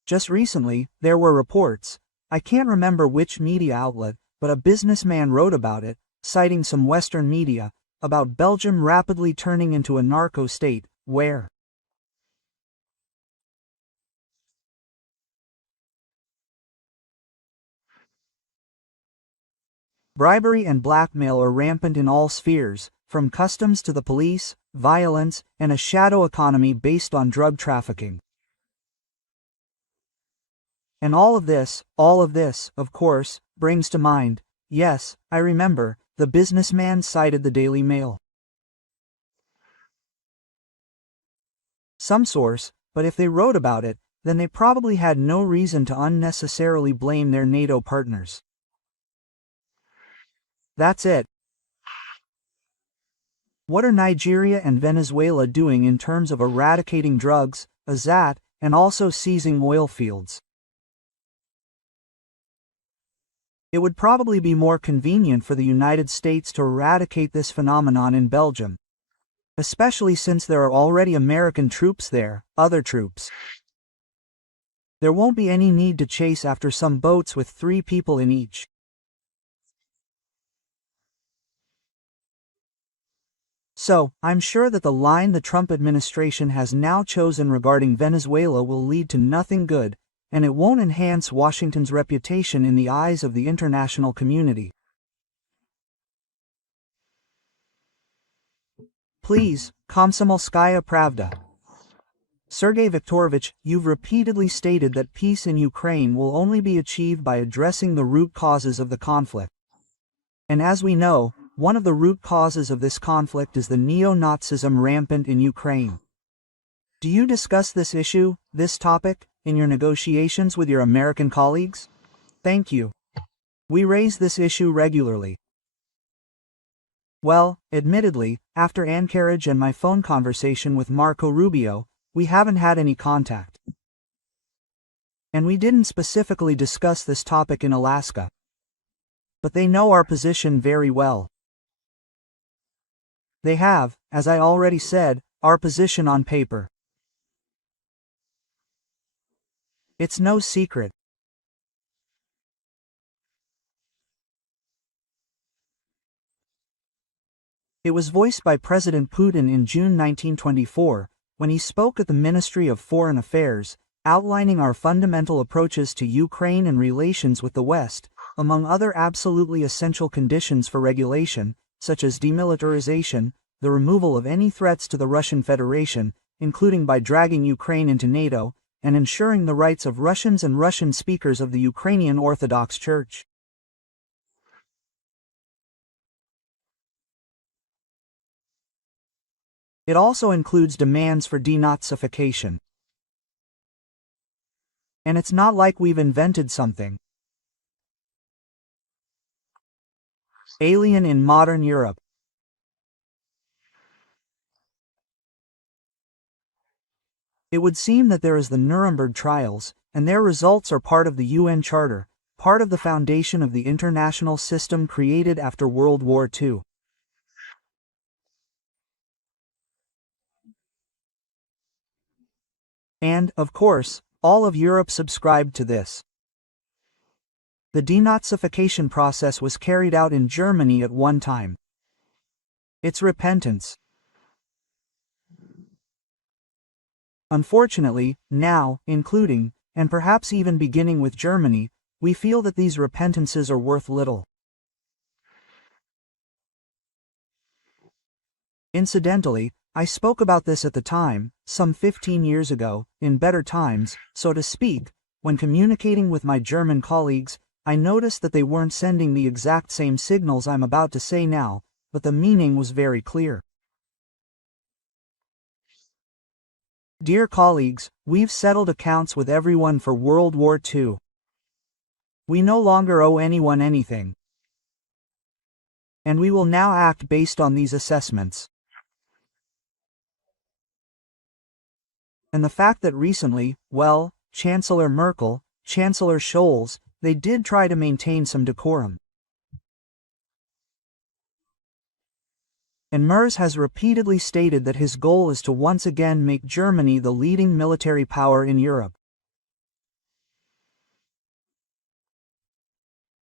Just recently, there were reports, I can't remember which media outlet, but a businessman wrote about it, citing some Western media, about Belgium rapidly turning into a narco state, where bribery and blackmail are rampant in all spheres, from customs to the police, violence, and a shadow economy based on drug trafficking. And all of this, of course, brings to mind, yes, I remember, the businessman cited the Daily Mail. Some source, but if they wrote about it, then they probably had no reason to unnecessarily blame their NATO partners. That's it. What are Nigeria and Venezuela doing in terms of eradicating drugs, and also seizing oil fields? It would probably be more convenient for the United States to eradicate this phenomenon in Belgium, especially since there are already American troops there, other troops. There won't be any need to chase after some boats with 3 people in each. So, I'm sure that the line the Trump administration has now chosen regarding Venezuela will lead to nothing good, and it won't enhance Washington's reputation in the eyes of the international community. Please, Komsomolskaya Pravda. Sergey Viktorovich, you've repeatedly stated that peace in Ukraine will only be achieved by addressing the root causes of the conflict. And as we know, one of the root causes of this conflict is the neo-Nazism rampant in Ukraine. Do you discuss this issue, this topic, in your negotiations with your American colleagues? Thank you. We raise this issue regularly. Well, admittedly, after Anchorage and my phone conversation with Marco Rubio, we haven't had any contact. And we didn't specifically discuss this topic in Alaska. But they know our position very well. They have, as I already said, our position on paper. It's no secret. It was voiced by President Putin in June 1924, when he spoke at the Ministry of Foreign Affairs, outlining our fundamental approaches to Ukraine and relations with the West, among other absolutely essential conditions for regulation, such as demilitarization, the removal of any threats to the Russian Federation, including by dragging Ukraine into NATO, and ensuring the rights of Russians and Russian speakers of the Ukrainian Orthodox Church. It also includes demands for denazification. And it's not like we've invented something alien in modern Europe. It would seem that there is the Nuremberg trials, and their results are part of the UN Charter, part of the foundation of the international system created after World War II. And, of course, all of Europe subscribed to this. The denazification process was carried out in Germany at one time. It's repentance. Unfortunately, now, including, and perhaps even beginning with Germany, we feel that these repentances are worth little. Incidentally, I spoke about this at the time, some 15 years ago, in better times, so to speak, when communicating with my German colleagues, I noticed that they weren't sending the exact same signals I'm about to say now, but the meaning was very clear. Dear colleagues, we've settled accounts with everyone for World War II. We no longer owe anyone anything. And we will now act based on these assessments. And the fact that recently, well, Chancellor Merkel, Chancellor Scholz, they did try to maintain some decorum. And Merz has repeatedly stated that his goal is to once again make Germany the leading military power in Europe.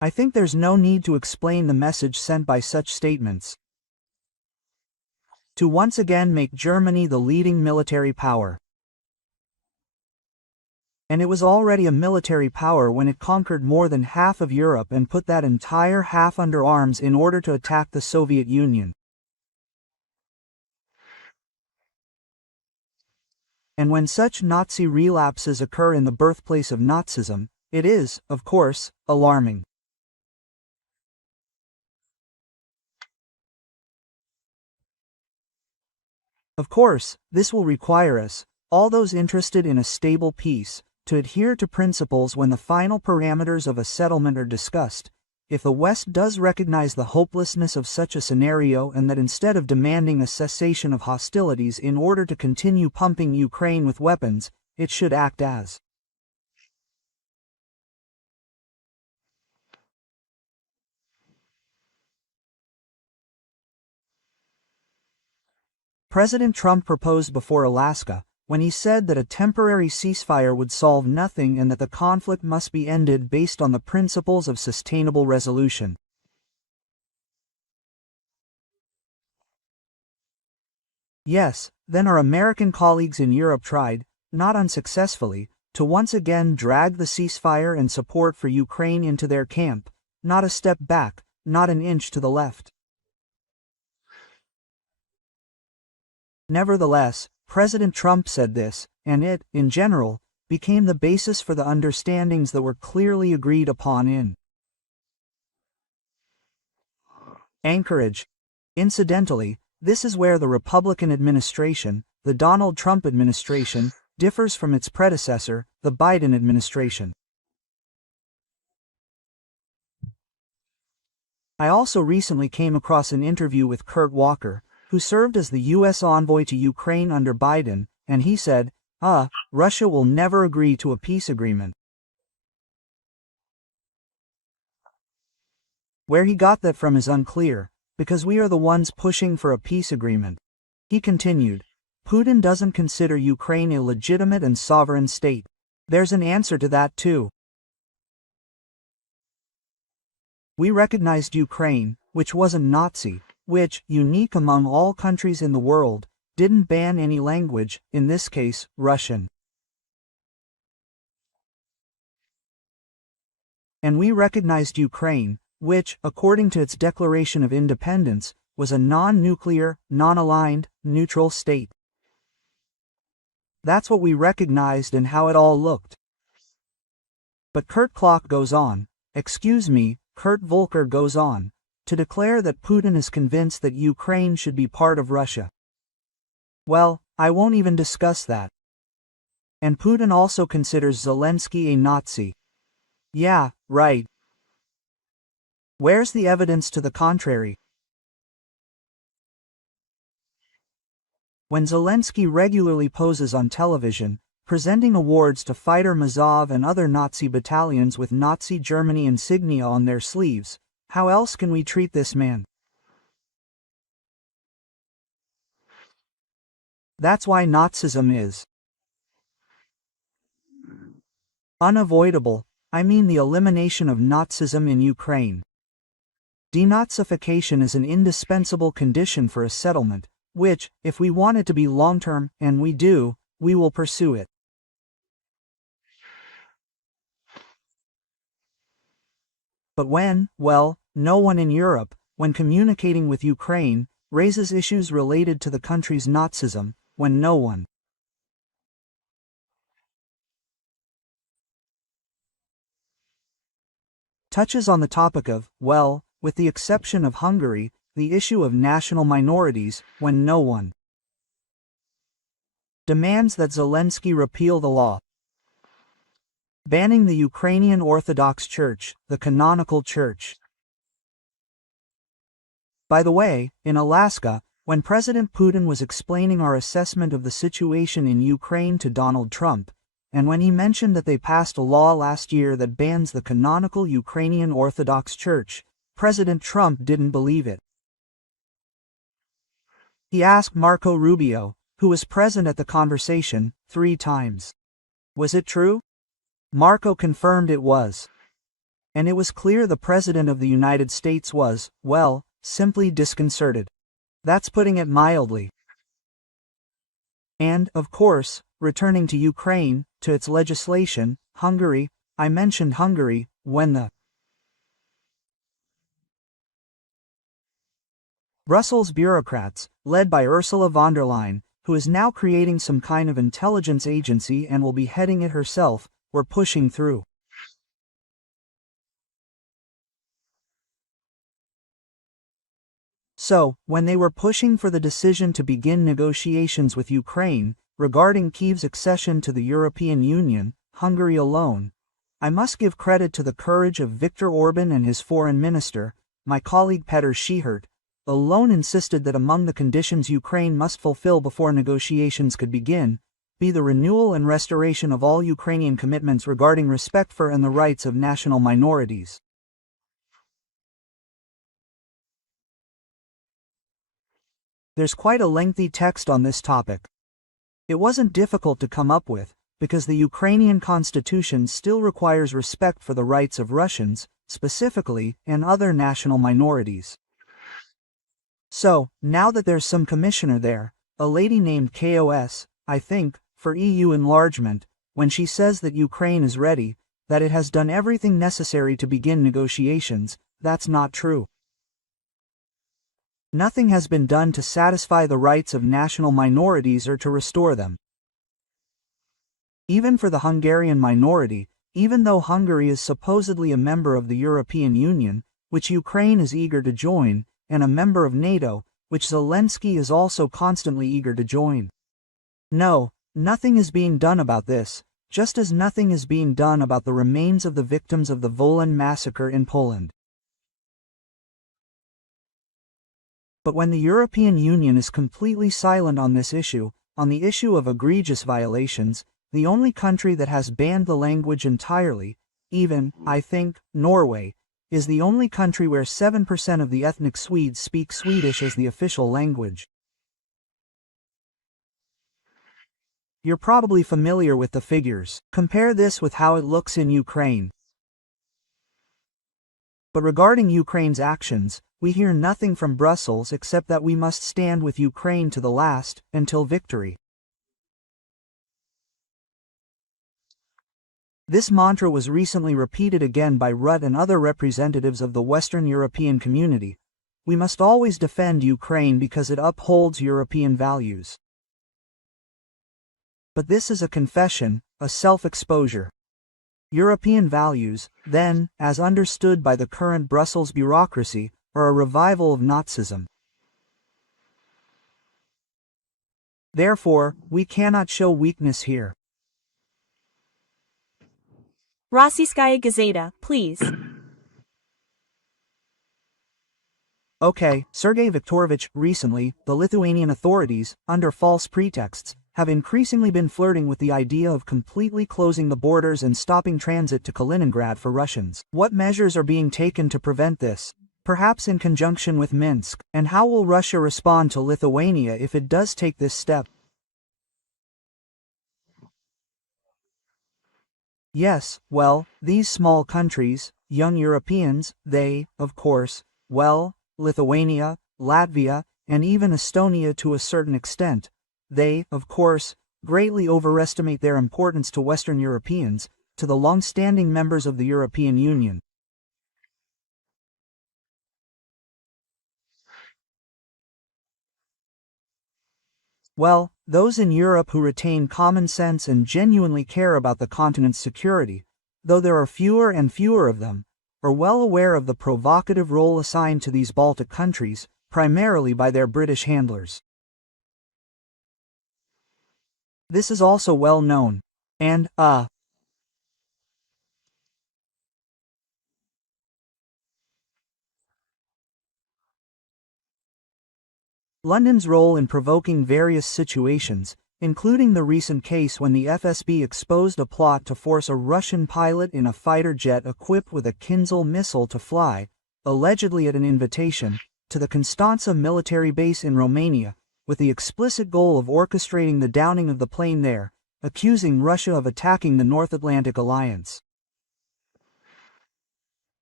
I think there's no need to explain the message sent by such statements. To once again make Germany the leading military power. And it was already a military power when it conquered more than half of Europe and put that entire half under arms in order to attack the Soviet Union. And when such Nazi relapses occur in the birthplace of Nazism, it is, of course, alarming. Of course, this will require us, all those interested in a stable peace, to adhere to principles when the final parameters of a settlement are discussed. If the West does recognize the hopelessness of such a scenario and that instead of demanding a cessation of hostilities in order to continue pumping Ukraine with weapons, it should act as President Trump proposed before Alaska, when he said that a temporary ceasefire would solve nothing and that the conflict must be ended based on the principles of sustainable resolution. Yes, then our American colleagues in Europe tried, not unsuccessfully, to once again drag the ceasefire and support for Ukraine into their camp, not a step back, not an inch to the left. Nevertheless, President Trump said this, and it, in general, became the basis for the understandings that were clearly agreed upon in Anchorage. Incidentally, this is where the Republican administration, the Donald Trump administration, differs from its predecessor, the Biden administration. I also recently came across an interview with Kurt Walker, who served as the U.S. envoy to Ukraine under Biden, and he said, Russia will never agree to a peace agreement. Where he got that from is unclear, because we are the ones pushing for a peace agreement. He continued, Putin doesn't consider Ukraine a legitimate and sovereign state. There's an answer to that too. We recognized Ukraine, which wasn't Nazi, which, unique among all countries in the world, didn't ban any language, in this case, Russian. And we recognized Ukraine, which, according to its declaration of independence, was a non-nuclear, non-aligned, neutral state. That's what we recognized and how it all looked. But Kurt Volker goes on, to declare that Putin is convinced that Ukraine should be part of Russia. Well, I won't even discuss that. And Putin also considers Zelensky a Nazi. Yeah, right. Where's the evidence to the contrary? When Zelensky regularly poses on television, presenting awards to fighter Mazov and other Nazi battalions with Nazi Germany insignia on their sleeves, how else can we treat this man? That's why Nazism is unavoidable. I mean the elimination of Nazism in Ukraine. Denazification is an indispensable condition for a settlement, which, if we want it to be long-term, and we do, we will pursue it. But no one in Europe, when communicating with Ukraine, raises issues related to the country's Nazism, when no one touches on the topic of, with the exception of Hungary, the issue of national minorities, when no one demands that Zelensky repeal the law banning the Ukrainian Orthodox Church, the canonical church. By the way, in Alaska, when President Putin was explaining our assessment of the situation in Ukraine to Donald Trump, and when he mentioned that they passed a law last year that bans the canonical Ukrainian Orthodox Church, President Trump didn't believe it. He asked Marco Rubio, who was present at the conversation, 3 times. Was it true? Marco confirmed it was. And it was clear the President of the United States was, well, simply disconcerted. That's putting it mildly. And, of course, returning to Ukraine, to its legislation, Hungary, I mentioned Hungary, when the Brussels bureaucrats, led by Ursula von der Leyen, who is now creating some kind of intelligence agency and will be heading it herself, were pushing through. So, when they were pushing for the decision to begin negotiations with Ukraine, regarding Kyiv's accession to the European Union, Hungary alone, I must give credit to the courage of Viktor Orban and his foreign minister, my colleague Petr Schihert, alone insisted that among the conditions Ukraine must fulfill before negotiations could begin, be the renewal and restoration of all Ukrainian commitments regarding respect for and the rights of national minorities. There's quite a lengthy text on this topic. It wasn't difficult to come up with, because the Ukrainian constitution still requires respect for the rights of Russians, specifically, and other national minorities. So, now that there's some commissioner there, a lady named KOS, I think, for EU enlargement, when she says that Ukraine is ready, that it has done everything necessary to begin negotiations, that's not true. Nothing has been done to satisfy the rights of national minorities or to restore them. Even for the Hungarian minority, even though Hungary is supposedly a member of the European Union, which Ukraine is eager to join, and a member of NATO, which Zelensky is also constantly eager to join. No, nothing is being done about this, just as nothing is being done about the remains of the victims of the Wolan massacre in Poland. But when the European Union is completely silent on this issue, on the issue of egregious violations, the only country that has banned the language entirely, even, I think, Norway, is the only country where 7% of the ethnic Swedes speak Swedish as the official language. You're probably familiar with the figures. Compare this with how it looks in Ukraine. But regarding Ukraine's actions, we hear nothing from Brussels except that we must stand with Ukraine to the last, until victory. This mantra was recently repeated again by Rutte and other representatives of the Western European community. We must always defend Ukraine because it upholds European values. But this is a confession, a self-exposure. European values, then, as understood by the current Brussels bureaucracy, are a revival of Nazism. Therefore, we cannot show weakness here. Rossiyskaya Gazeta, please. Okay, Sergey Viktorovich, recently, the Lithuanian authorities, under false pretexts, have increasingly been flirting with the idea of completely closing the borders and stopping transit to Kaliningrad for Russians. What measures are being taken to prevent this? Perhaps in conjunction with Minsk, and how will Russia respond to Lithuania if it does take this step? Yes, well, these small countries, young Europeans, they, of course, well, Lithuania, Latvia, and even Estonia to a certain extent, they, of course, greatly overestimate their importance to Western Europeans, to the long-standing members of the European Union. Well, those in Europe who retain common sense and genuinely care about the continent's security, though there are fewer and fewer of them, are well aware of the provocative role assigned to these Baltic countries, primarily by their British handlers. This is also well known. And, London's role in provoking various situations, including the recent case when the FSB exposed a plot to force a Russian pilot in a fighter jet equipped with a Kinzhal missile to fly, allegedly at an invitation, to the Constanța military base in Romania, with the explicit goal of orchestrating the downing of the plane there, accusing Russia of attacking the North Atlantic Alliance.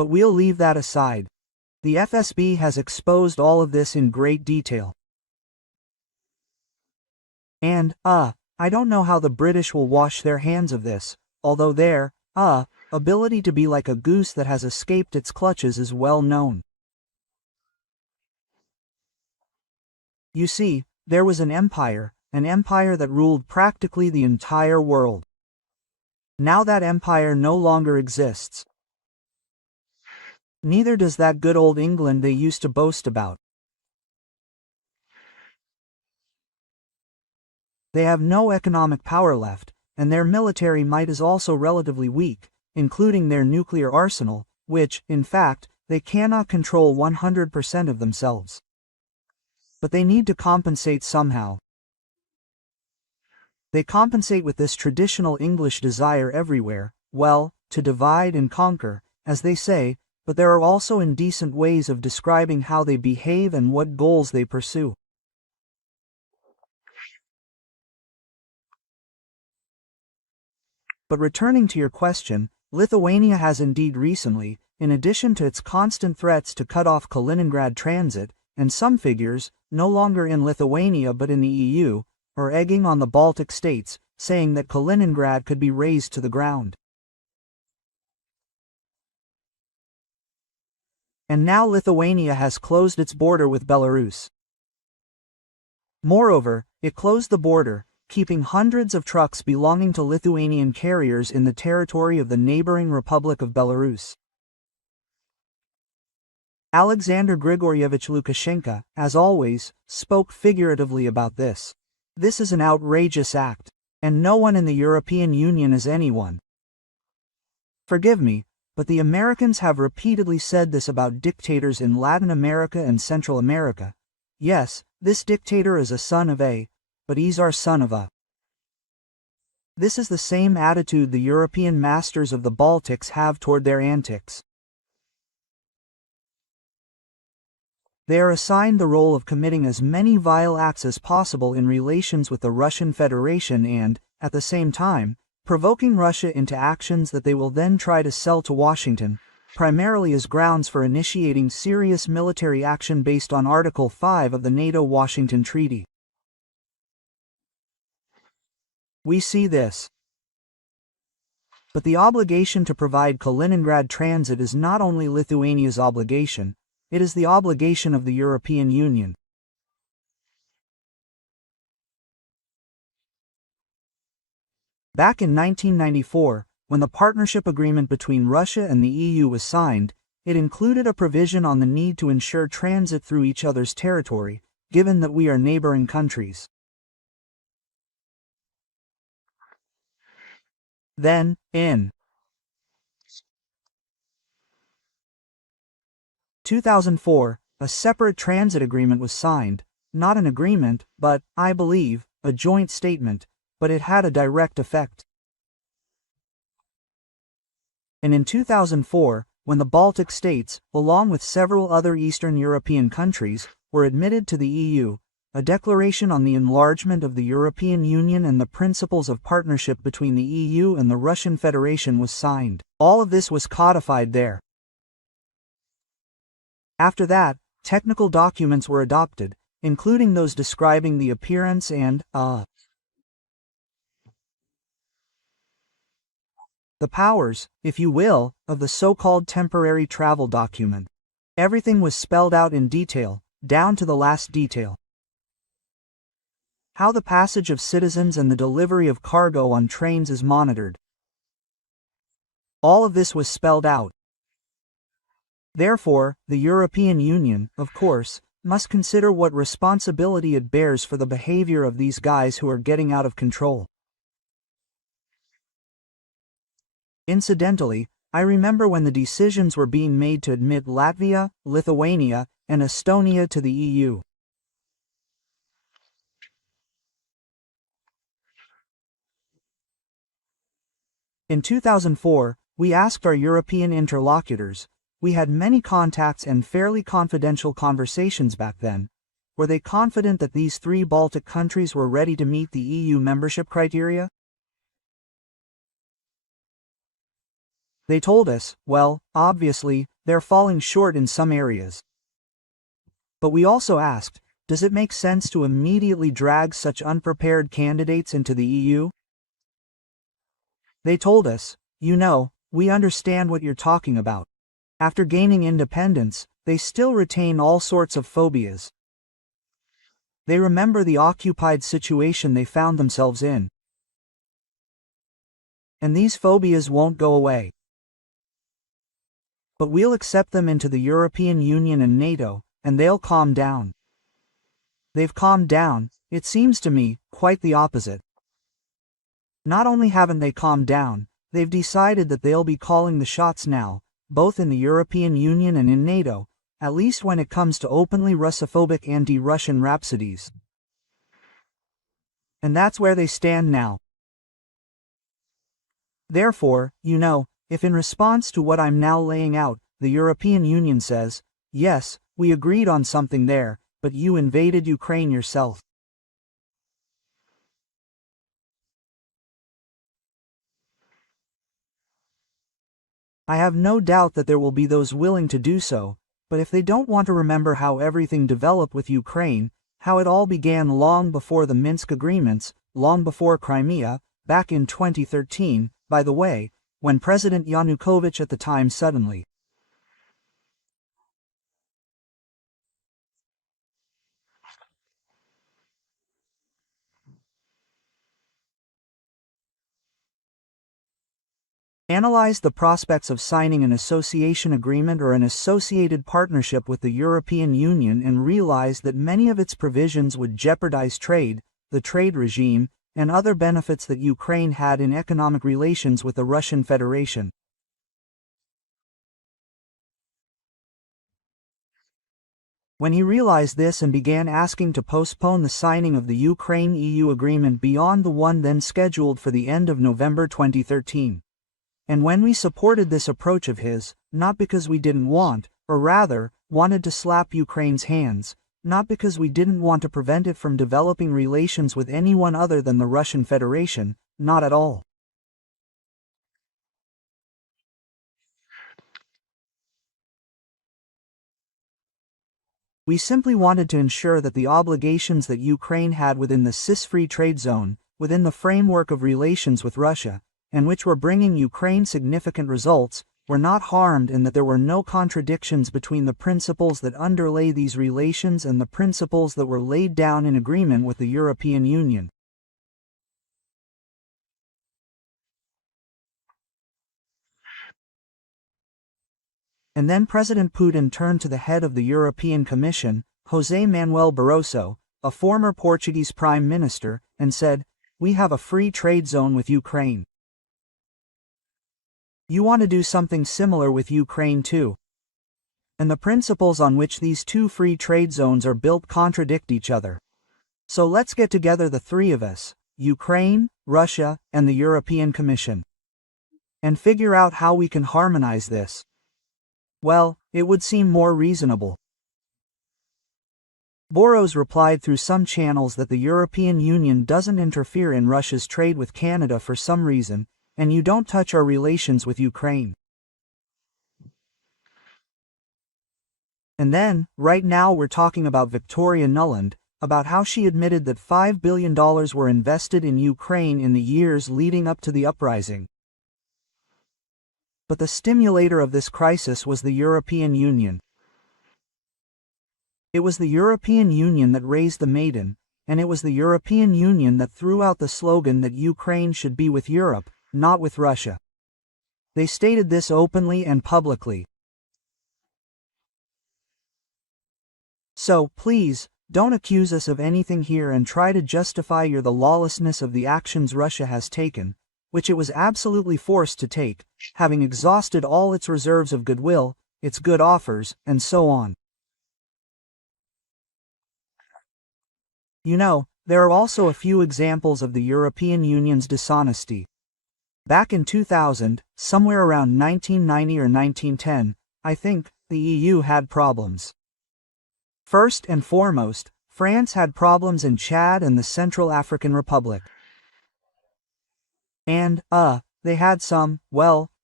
But we'll leave that aside. The FSB has exposed all of this in great detail. And, I don't know how the British will wash their hands of this, although their, ability to be like a goose that has escaped its clutches is well known. You see, there was an empire that ruled practically the entire world. Now that empire no longer exists. Neither does that good old England they used to boast about. They have no economic power left, and their military might is also relatively weak, including their nuclear arsenal, which, in fact, they cannot control 100% of themselves. But they need to compensate somehow. They compensate with this traditional English desire everywhere, well, to divide and conquer, as they say, but there are also indecent ways of describing how they behave and what goals they pursue. But returning to your question, Lithuania has indeed recently, in addition to its constant threats to cut off Kaliningrad transit, and some figures, no longer in Lithuania but in the EU, are egging on the Baltic states, saying that Kaliningrad could be razed to the ground. And now Lithuania has closed its border with Belarus. Moreover, it closed the border, keeping hundreds of trucks belonging to Lithuanian carriers in the territory of the neighboring Republic of Belarus. Alexander Grigorievich Lukashenko, as always, spoke figuratively about this. This is an outrageous act, and no one in the European Union is anyone. Forgive me, but the Americans have repeatedly said this about dictators in Latin America and Central America. Yes, this dictator is a son of a, but he's our son of a. This is the same attitude the European masters of the Baltics have toward their antics. They are assigned the role of committing as many vile acts as possible in relations with the Russian Federation and, at the same time, provoking Russia into actions that they will then try to sell to Washington, primarily as grounds for initiating serious military action based on Article 5 of the NATO-Washington Treaty. We see this. But the obligation to provide Kaliningrad transit is not only Lithuania's obligation, it is the obligation of the European Union. Back in 1994, when the partnership agreement between Russia and the EU was signed, it included a provision on the need to ensure transit through each other's territory, given that we are neighboring countries. Then, in 2004, a separate transit agreement was signed, not an agreement, but, I believe, a joint statement, but it had a direct effect. And in 2004, when the Baltic states, along with several other Eastern European countries, were admitted to the EU, a declaration on the enlargement of the European Union and the principles of partnership between the EU and the Russian Federation was signed. All of this was codified there. After that, technical documents were adopted, including those describing the appearance and, the powers, if you will, of the so-called temporary travel document. Everything was spelled out in detail, down to the last detail. How the passage of citizens and the delivery of cargo on trains is monitored. All of this was spelled out. Therefore, the European Union, of course, must consider what responsibility it bears for the behavior of these guys who are getting out of control. Incidentally, I remember when the decisions were being made to admit Latvia, Lithuania, and Estonia to the EU. In 2004, we asked our European interlocutors, we had many contacts and fairly confidential conversations back then, were they confident that these three Baltic countries were ready to meet the EU membership criteria? They told us, well, obviously, they're falling short in some areas. But we also asked, does it make sense to immediately drag such unprepared candidates into the EU? They told us, we understand what you're talking about. After gaining independence, they still retain all sorts of phobias. They remember the occupied situation they found themselves in. And these phobias won't go away. But we'll accept them into the European Union and NATO, and they'll calm down. They've calmed down, it seems to me, quite the opposite. Not only haven't they calmed down, they've decided that they'll be calling the shots now, both in the European Union and in NATO, at least when it comes to openly Russophobic anti-Russian rhapsodies. And that's where they stand now. Therefore, if in response to what I'm now laying out, the European Union says, yes, we agreed on something there, but you invaded Ukraine yourself. I have no doubt that there will be those willing to do so, but if they don't want to remember how everything developed with Ukraine, how it all began long before the Minsk agreements, long before Crimea, back in 2013, by the way, when President Yanukovych at the time suddenly analyzed the prospects of signing an association agreement or an associated partnership with the European Union and realized that many of its provisions would jeopardize trade, the trade regime, and other benefits that Ukraine had in economic relations with the Russian Federation. When he realized this and began asking to postpone the signing of the Ukraine-EU agreement beyond the one then scheduled for the end of November 2013. And when we supported this approach of his, not because we didn't want, or rather, wanted to slap Ukraine's hands, not because we didn't want to prevent it from developing relations with anyone other than the Russian Federation, not at all. We simply wanted to ensure that the obligations that Ukraine had within the CIS-free trade zone, within the framework of relations with Russia, and which were bringing Ukraine significant results, were not harmed and that there were no contradictions between the principles that underlay these relations and the principles that were laid down in agreement with the European Union. And then President Putin turned to the head of the European Commission, José Manuel Barroso, a former Portuguese Prime Minister, and said, "We have a free trade zone with Ukraine. You want to do something similar with Ukraine too. And the principles on which these two free trade zones are built contradict each other. So let's get together the three of us, Ukraine, Russia, and the European Commission, and figure out how we can harmonize this." Well, it would seem more reasonable. Boros replied through some channels that the European Union doesn't interfere in Russia's trade with Canada for some reason, and you don't touch our relations with Ukraine. And then, right now we're talking about Victoria Nuland, about how she admitted that $5 billion were invested in Ukraine in the years leading up to the uprising. But the stimulator of this crisis was the European Union. It was the European Union that raised the maiden, and it was the European Union that threw out the slogan that Ukraine should be with Europe, not with Russia. They stated this openly and publicly. So, please, don't accuse us of anything here and try to justify the lawlessness of the actions Russia has taken, which it was absolutely forced to take, having exhausted all its reserves of goodwill, its good offers, and so on. There are also a few examples of the European Union's dishonesty. Back in 2000, somewhere around 1990 or 1910, I think, the EU had problems. First and foremost, France had problems in Chad and the Central African Republic. And, they had some,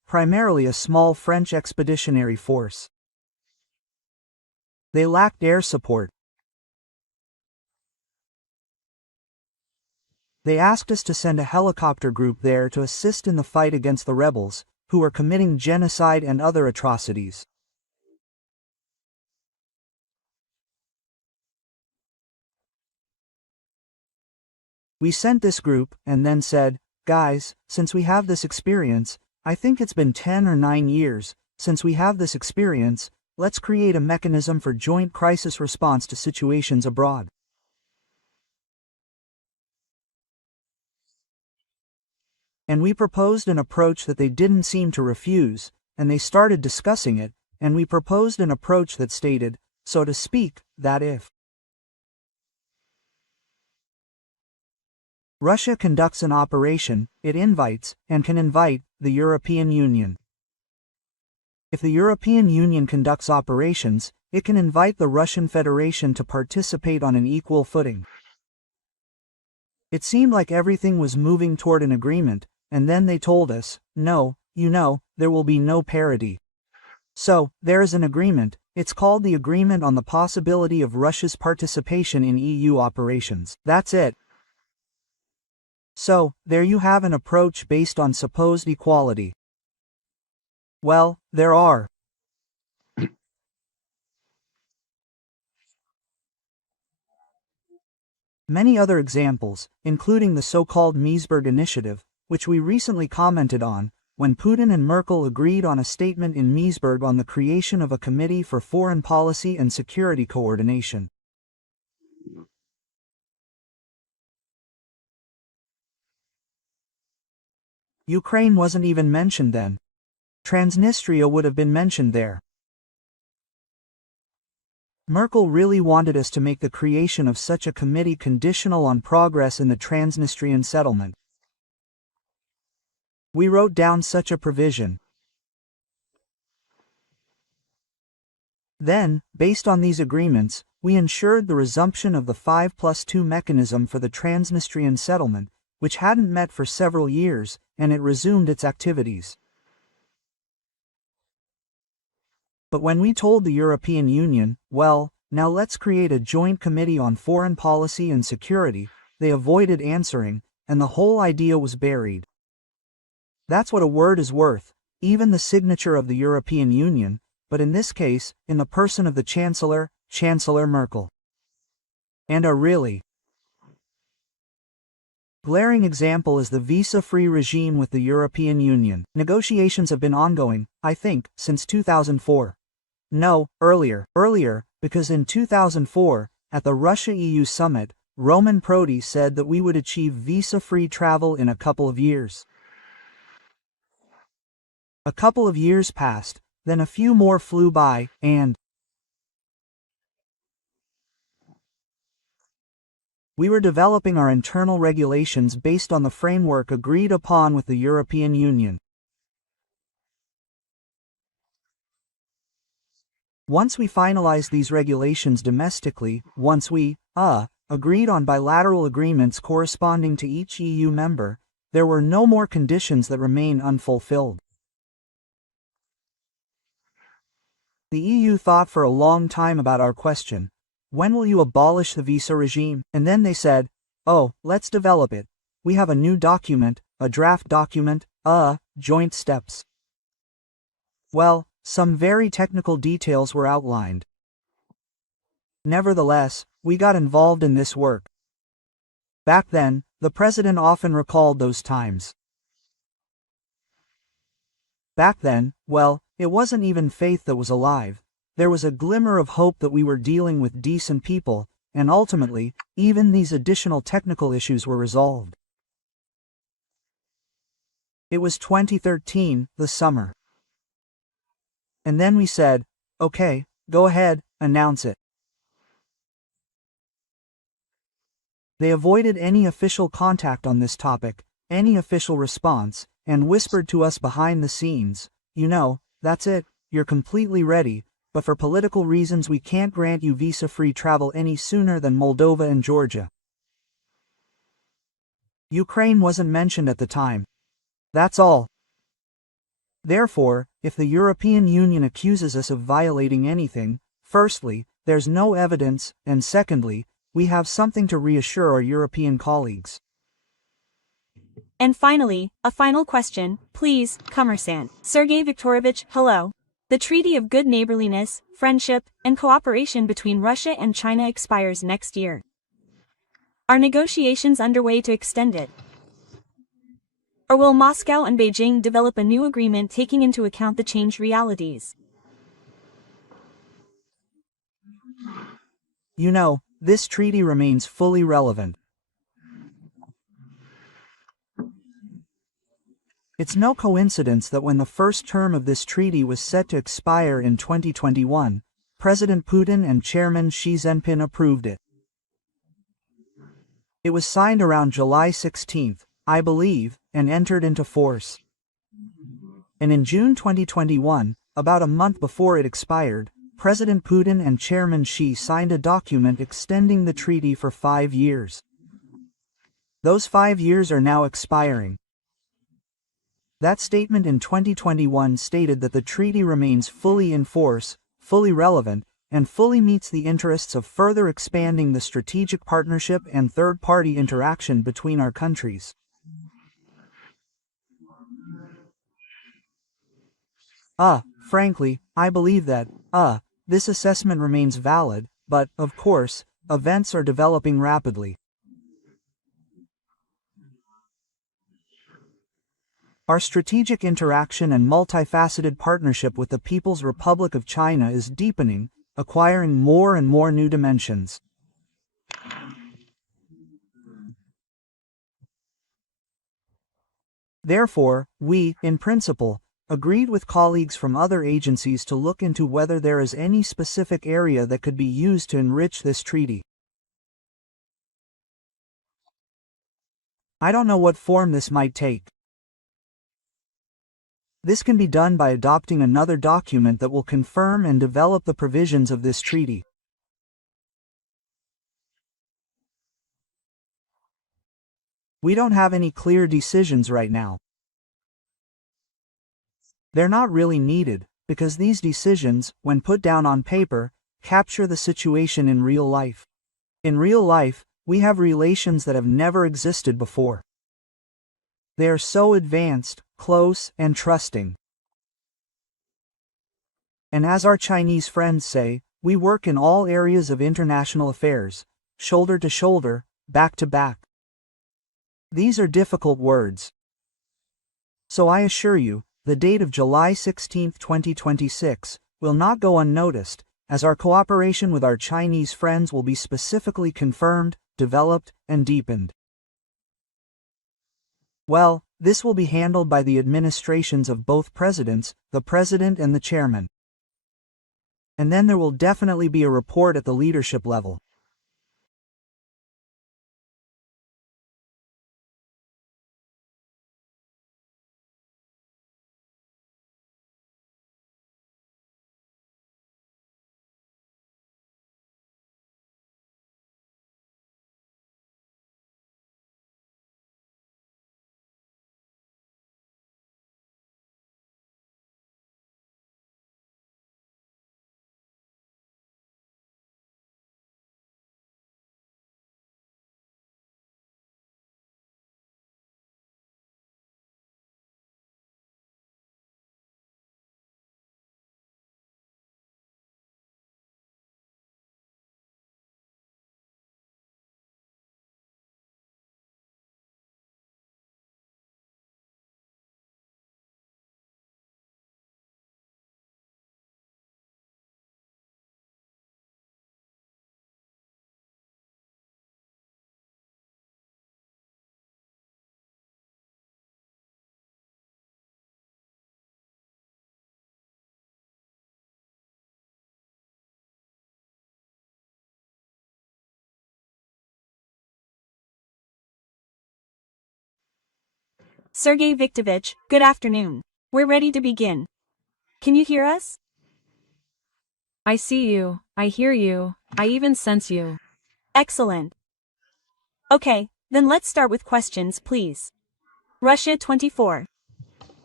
primarily a small French expeditionary force. They lacked air support. They asked us to send a helicopter group there to assist in the fight against the rebels, who were committing genocide and other atrocities. We sent this group, and then said, guys, since we have this experience, I think it's been 10 or 9 years, since we have this experience, let's create a mechanism for joint crisis response to situations abroad. And we proposed an approach that they didn't seem to refuse, and they started discussing it, and we proposed an approach that stated, so to speak, that if Russia conducts an operation, it invites, and can invite, the European Union. If the European Union conducts operations, it can invite the Russian Federation to participate on an equal footing. It seemed like everything was moving toward an agreement, and then they told us, no, there will be no parity. So, there is an agreement, it's called the Agreement on the Possibility of Russia's Participation in EU Operations. That's it. So, there you have an approach based on supposed equality. Well, there are many other examples, including the so-called Meseberg Initiative, which we recently commented on, when Putin and Merkel agreed on a statement in Meseberg on the creation of a Committee for Foreign Policy and Security Coordination. Ukraine wasn't even mentioned then. Transnistria would have been mentioned there. Merkel really wanted us to make the creation of such a committee conditional on progress in the Transnistrian settlement. We wrote down such a provision. Then, based on these agreements, we ensured the resumption of the 5+2 mechanism for the Transnistrian settlement, which hadn't met for several years, and it resumed its activities. But when we told the European Union, well, now let's create a joint committee on foreign policy and security, they avoided answering, and the whole idea was buried. That's what a word is worth, even the signature of the European Union, but in this case, in the person of the Chancellor, Chancellor Merkel. And a really glaring example is the visa-free regime with the European Union. Negotiations have been ongoing, I think, since 2004. No, earlier, because in 2004, at the Russia-EU summit, Roman Prodi said that we would achieve visa-free travel in a couple of years. A couple of years passed, then a few more flew by, and we were developing our internal regulations based on the framework agreed upon with the European Union. Once we finalized these regulations domestically, once we, agreed on bilateral agreements corresponding to each EU member, there were no more conditions that remain unfulfilled. The EU thought for a long time about our question. When will you abolish the visa regime? And then they said, oh, let's develop it. We have a new document, a draft document, joint steps. Well, some very technical details were outlined. Nevertheless, we got involved in this work. Back then, the president often recalled those times. Back then, well, it wasn't even faith that was alive. There was a glimmer of hope that we were dealing with decent people, and ultimately, even these additional technical issues were resolved. It was 2013, the summer. And then we said, okay, go ahead, announce it. They avoided any official contact on this topic, any official response, and whispered to us behind the scenes, that's it, you're completely ready, but for political reasons we can't grant you visa-free travel any sooner than Moldova and Georgia. Ukraine wasn't mentioned at the time. That's all. Therefore, if the European Union accuses us of violating anything, firstly, there's no evidence, and secondly, we have something to reassure our European colleagues. And finally, a final question, please, Commerçant. Sergey Viktorovich, hello. The Treaty of Good Neighborliness, Friendship, and Cooperation between Russia and China expires next year. Are negotiations underway to extend it? Or will Moscow and Beijing develop a new agreement taking into account the changed realities? You know, this treaty remains fully relevant. It's no coincidence that when the first term of this treaty was set to expire in 2021, President Putin and Chairman Xi Jinping approved it. It was signed around July 16, I believe, and entered into force. And in June 2021, about a month before it expired, President Putin and Chairman Xi signed a document extending the treaty for 5 years. Those 5 years are now expiring. That statement in 2021 stated that the treaty remains fully in force, fully relevant, and fully meets the interests of further expanding the strategic partnership and third-party interaction between our countries. Frankly, I believe that, this assessment remains valid, but, of course, events are developing rapidly. Our strategic interaction and multifaceted partnership with the People's Republic of China is deepening, acquiring more and more new dimensions. Therefore, we, in principle, agreed with colleagues from other agencies to look into whether there is any specific area that could be used to enrich this treaty. I don't know what form this might take. This can be done by adopting another document that will confirm and develop the provisions of this treaty. We don't have any clear decisions right now. They're not really needed, because these decisions, when put down on paper, capture the situation in real life. In real life, we have relations that have never existed before. They are so advanced, close, and trusting. And as our Chinese friends say, we work in all areas of international affairs, shoulder to shoulder, back to back. These are difficult words. So I assure you, the date of July 16, 2026, will not go unnoticed, as our cooperation with our Chinese friends will be specifically confirmed, developed, and deepened. Well, this will be handled by the administrations of both presidents, the president and the chairman. And then there will definitely be a report at the leadership level. Sergey Viktorovich, good afternoon. We're ready to begin. Can you hear us? I see you, I hear you, I even sense you. Excellent. Okay, then let's start with questions, please. Russia 24.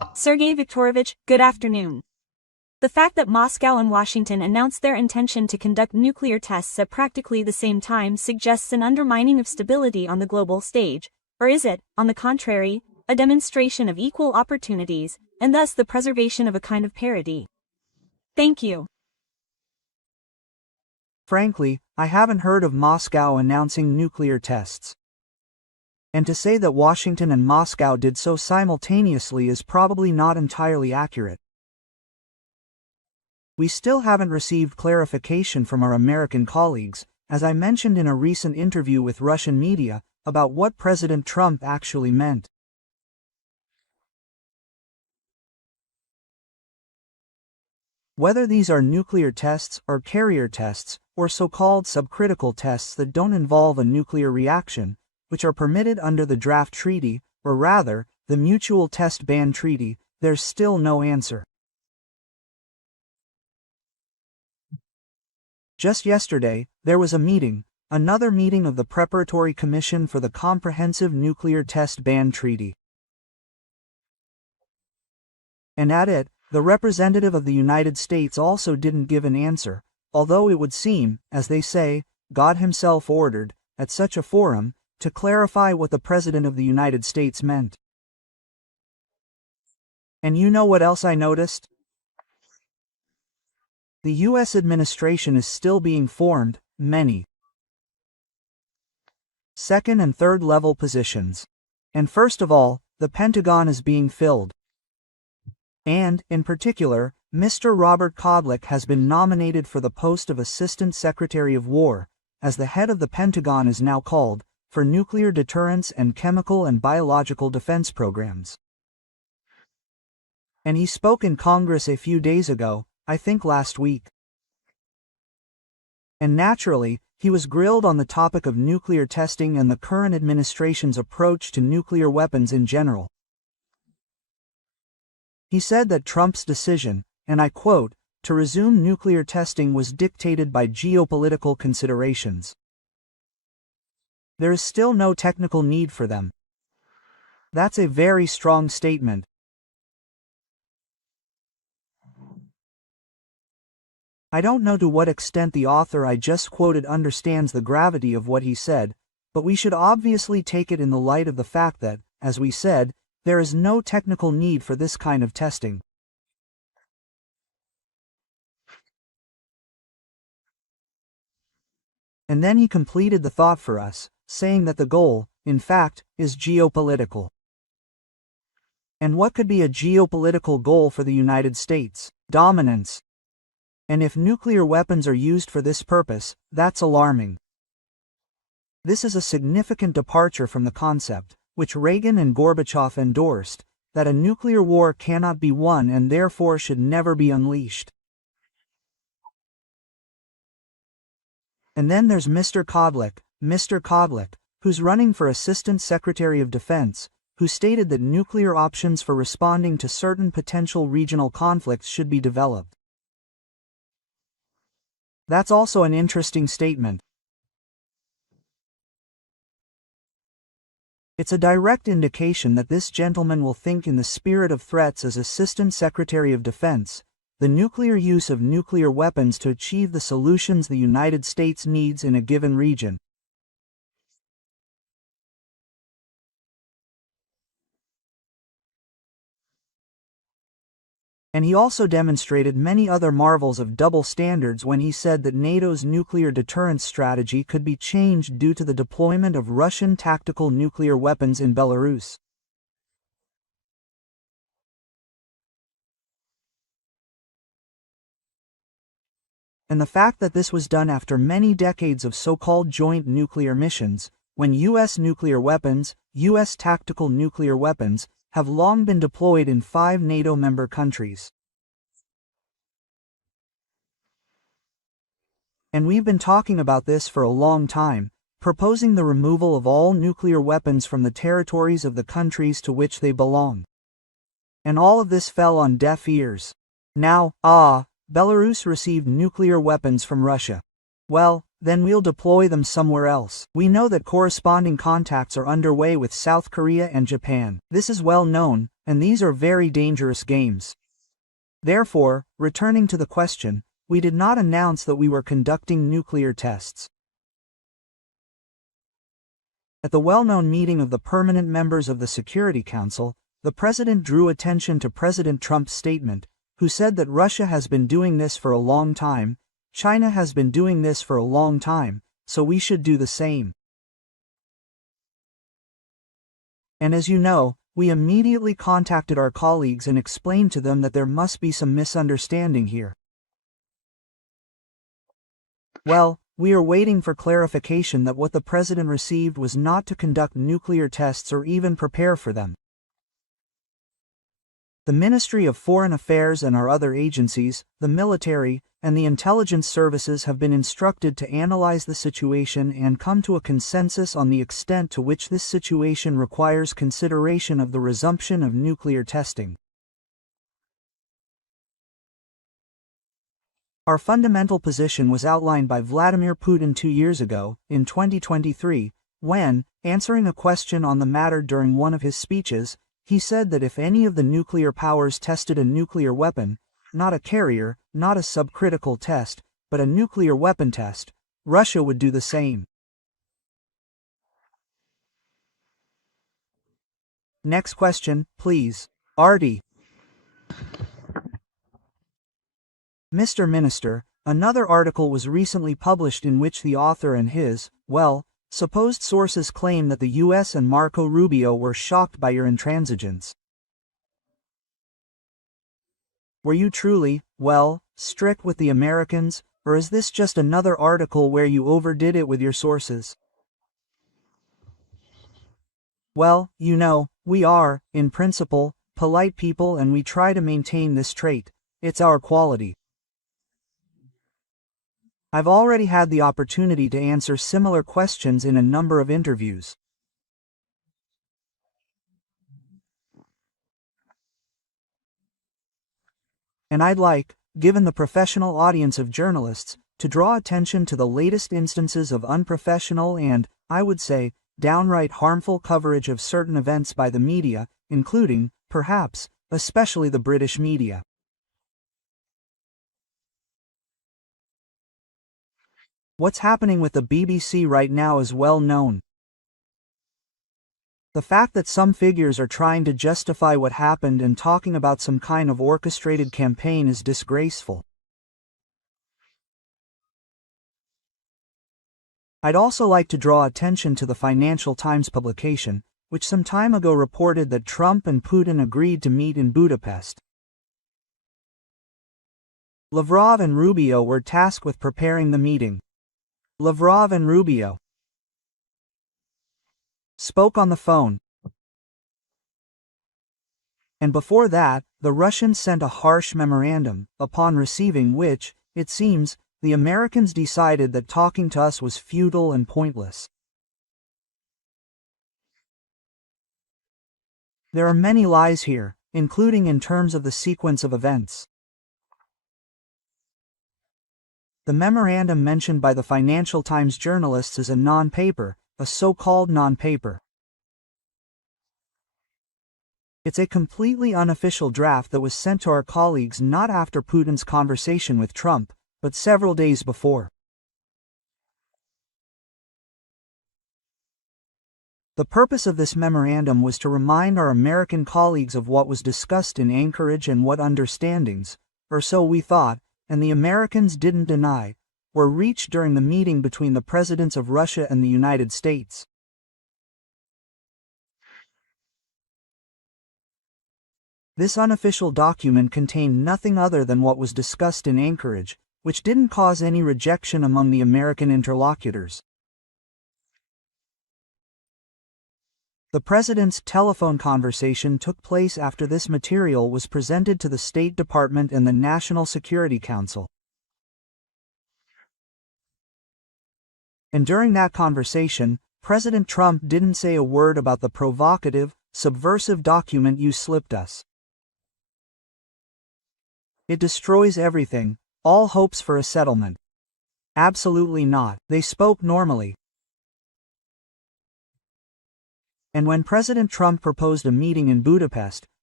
Sergey Viktorovich, good afternoon. The fact that Moscow and Washington announced their intention to conduct nuclear tests at practically the same time suggests an undermining of stability on the global stage, or is it, on the contrary, a demonstration of equal opportunities, and thus the preservation of a kind of parity? Thank you. Frankly, I haven't heard of Moscow announcing nuclear tests. And to say that Washington and Moscow did so simultaneously is probably not entirely accurate. We still haven't received clarification from our American colleagues, as I mentioned in a recent interview with Russian media, about what President Trump actually meant. Whether these are nuclear tests or carrier tests, or so-called subcritical tests that don't involve a nuclear reaction, which are permitted under the draft treaty, or rather, the Mutual Test Ban Treaty, there's still no answer. Just yesterday, there was a meeting, another meeting of the Preparatory Commission for the Comprehensive Nuclear Test Ban Treaty. And at it, the representative of the United States also didn't give an answer, although it would seem, as they say, God himself ordered, at such a forum, to clarify what the President of the United States meant. And you know what else I noticed? The U.S. administration is still being formed, many second and third level positions. And first of all, the Pentagon is being filled. And, in particular, Mr. Robert Kodlik has been nominated for the post of Assistant Secretary of War, as the head of the Pentagon is now called, for nuclear deterrence and chemical and biological defense programs. And he spoke in Congress a few days ago, I think last week. And naturally, he was grilled on the topic of nuclear testing and the current administration's approach to nuclear weapons in general. He said that Trump's decision, and I quote, to resume nuclear testing was dictated by geopolitical considerations. There is still no technical need for them. That's a very strong statement. I don't know to what extent the author I just quoted understands the gravity of what he said, but we should obviously take it in the light of the fact that, as we said, there is no technical need for this kind of testing. And then he completed the thought for us, saying that the goal, in fact, is geopolitical. And what could be a geopolitical goal for the United States? Dominance. And if nuclear weapons are used for this purpose, that's alarming. This is a significant departure from the concept, which Reagan and Gorbachev endorsed, that a nuclear war cannot be won and therefore should never be unleashed. And then there's Mr. Kodlik, who's running for Assistant Secretary of Defense, who stated that nuclear options for responding to certain potential regional conflicts should be developed. That's also an interesting statement. It's a direct indication that this gentleman will think in the spirit of threats as Assistant Secretary of Defense, the nuclear use of nuclear weapons to achieve the solutions the United States needs in a given region. And he also demonstrated many other marvels of double standards when he said that NATO's nuclear deterrence strategy could be changed due to the deployment of Russian tactical nuclear weapons in Belarus. And the fact that this was done after many decades of so-called joint nuclear missions, when U.S. nuclear weapons, U.S. tactical nuclear weapons, have long been deployed in 5 NATO member countries. And we've been talking about this for a long time, proposing the removal of all nuclear weapons from the territories of the countries to which they belong. And all of this fell on deaf ears. Now, Belarus received nuclear weapons from Russia. Well, then we'll deploy them somewhere else. We know that corresponding contacts are underway with South Korea and Japan. This is well known, and these are very dangerous games. Therefore, returning to the question, we did not announce that we were conducting nuclear tests. At the well-known meeting of the permanent members of the Security Council, the President drew attention to President Trump's statement, who said that Russia has been doing this for a long time, China has been doing this for a long time, so we should do the same. And as you know, we immediately contacted our colleagues and explained to them that there must be some misunderstanding here. Well, we are waiting for clarification that what the President received was not to conduct nuclear tests or even prepare for them. The Ministry of Foreign Affairs and our other agencies, the military, and the intelligence services have been instructed to analyze the situation and come to a consensus on the extent to which this situation requires consideration of the resumption of nuclear testing. Our fundamental position was outlined by Vladimir Putin 2 years ago, in 2023, when, answering a question on the matter during one of his speeches, he said that if any of the nuclear powers tested a nuclear weapon, not a carrier, not a subcritical test, but a nuclear weapon test, Russia would do the same. Next question, please. Artie. Mr. Minister, another article was recently published in which the author and his, supposed sources claim that the US and Marco Rubio were shocked by your intransigence. Were you truly, strict with the Americans, or is this just another article where you overdid it with your sources? Well, you know, we are, in principle, polite people and we try to maintain this trait. It's our quality. I've already had the opportunity to answer similar questions in a number of interviews. And I'd like, given the professional audience of journalists, to draw attention to the latest instances of unprofessional and, I would say, downright harmful coverage of certain events by the media, including, perhaps, especially the British media. What's happening with the BBC right now is well known. The fact that some figures are trying to justify what happened and talking about some kind of orchestrated campaign is disgraceful. I'd also like to draw attention to the Financial Times publication, which some time ago reported that Trump and Putin agreed to meet in Budapest. Lavrov and Rubio were tasked with preparing the meeting. Lavrov and Rubio spoke on the phone. And before that, the Russians sent a harsh memorandum, upon receiving which, it seems, the Americans decided that talking to us was futile and pointless. There are many lies here, including in terms of the sequence of events. The memorandum mentioned by the Financial Times journalists is a non-paper, a so-called non-paper. It's a completely unofficial draft that was sent to our colleagues not after Putin's conversation with Trump, but several days before. The purpose of this memorandum was to remind our American colleagues of what was discussed in Anchorage and what understandings, or so we thought, and the Americans didn't deny, were reached during the meeting between the presidents of Russia and the United States. This unofficial document contained nothing other than what was discussed in Anchorage, which didn't cause any rejection among the American interlocutors. The president's telephone conversation took place after this material was presented to the State Department and the National Security Council. And during that conversation, President Trump didn't say a word about the provocative, subversive document you slipped us. It destroys everything, all hopes for a settlement. Absolutely not. They spoke normally. And when President Trump proposed a meeting in Budapest,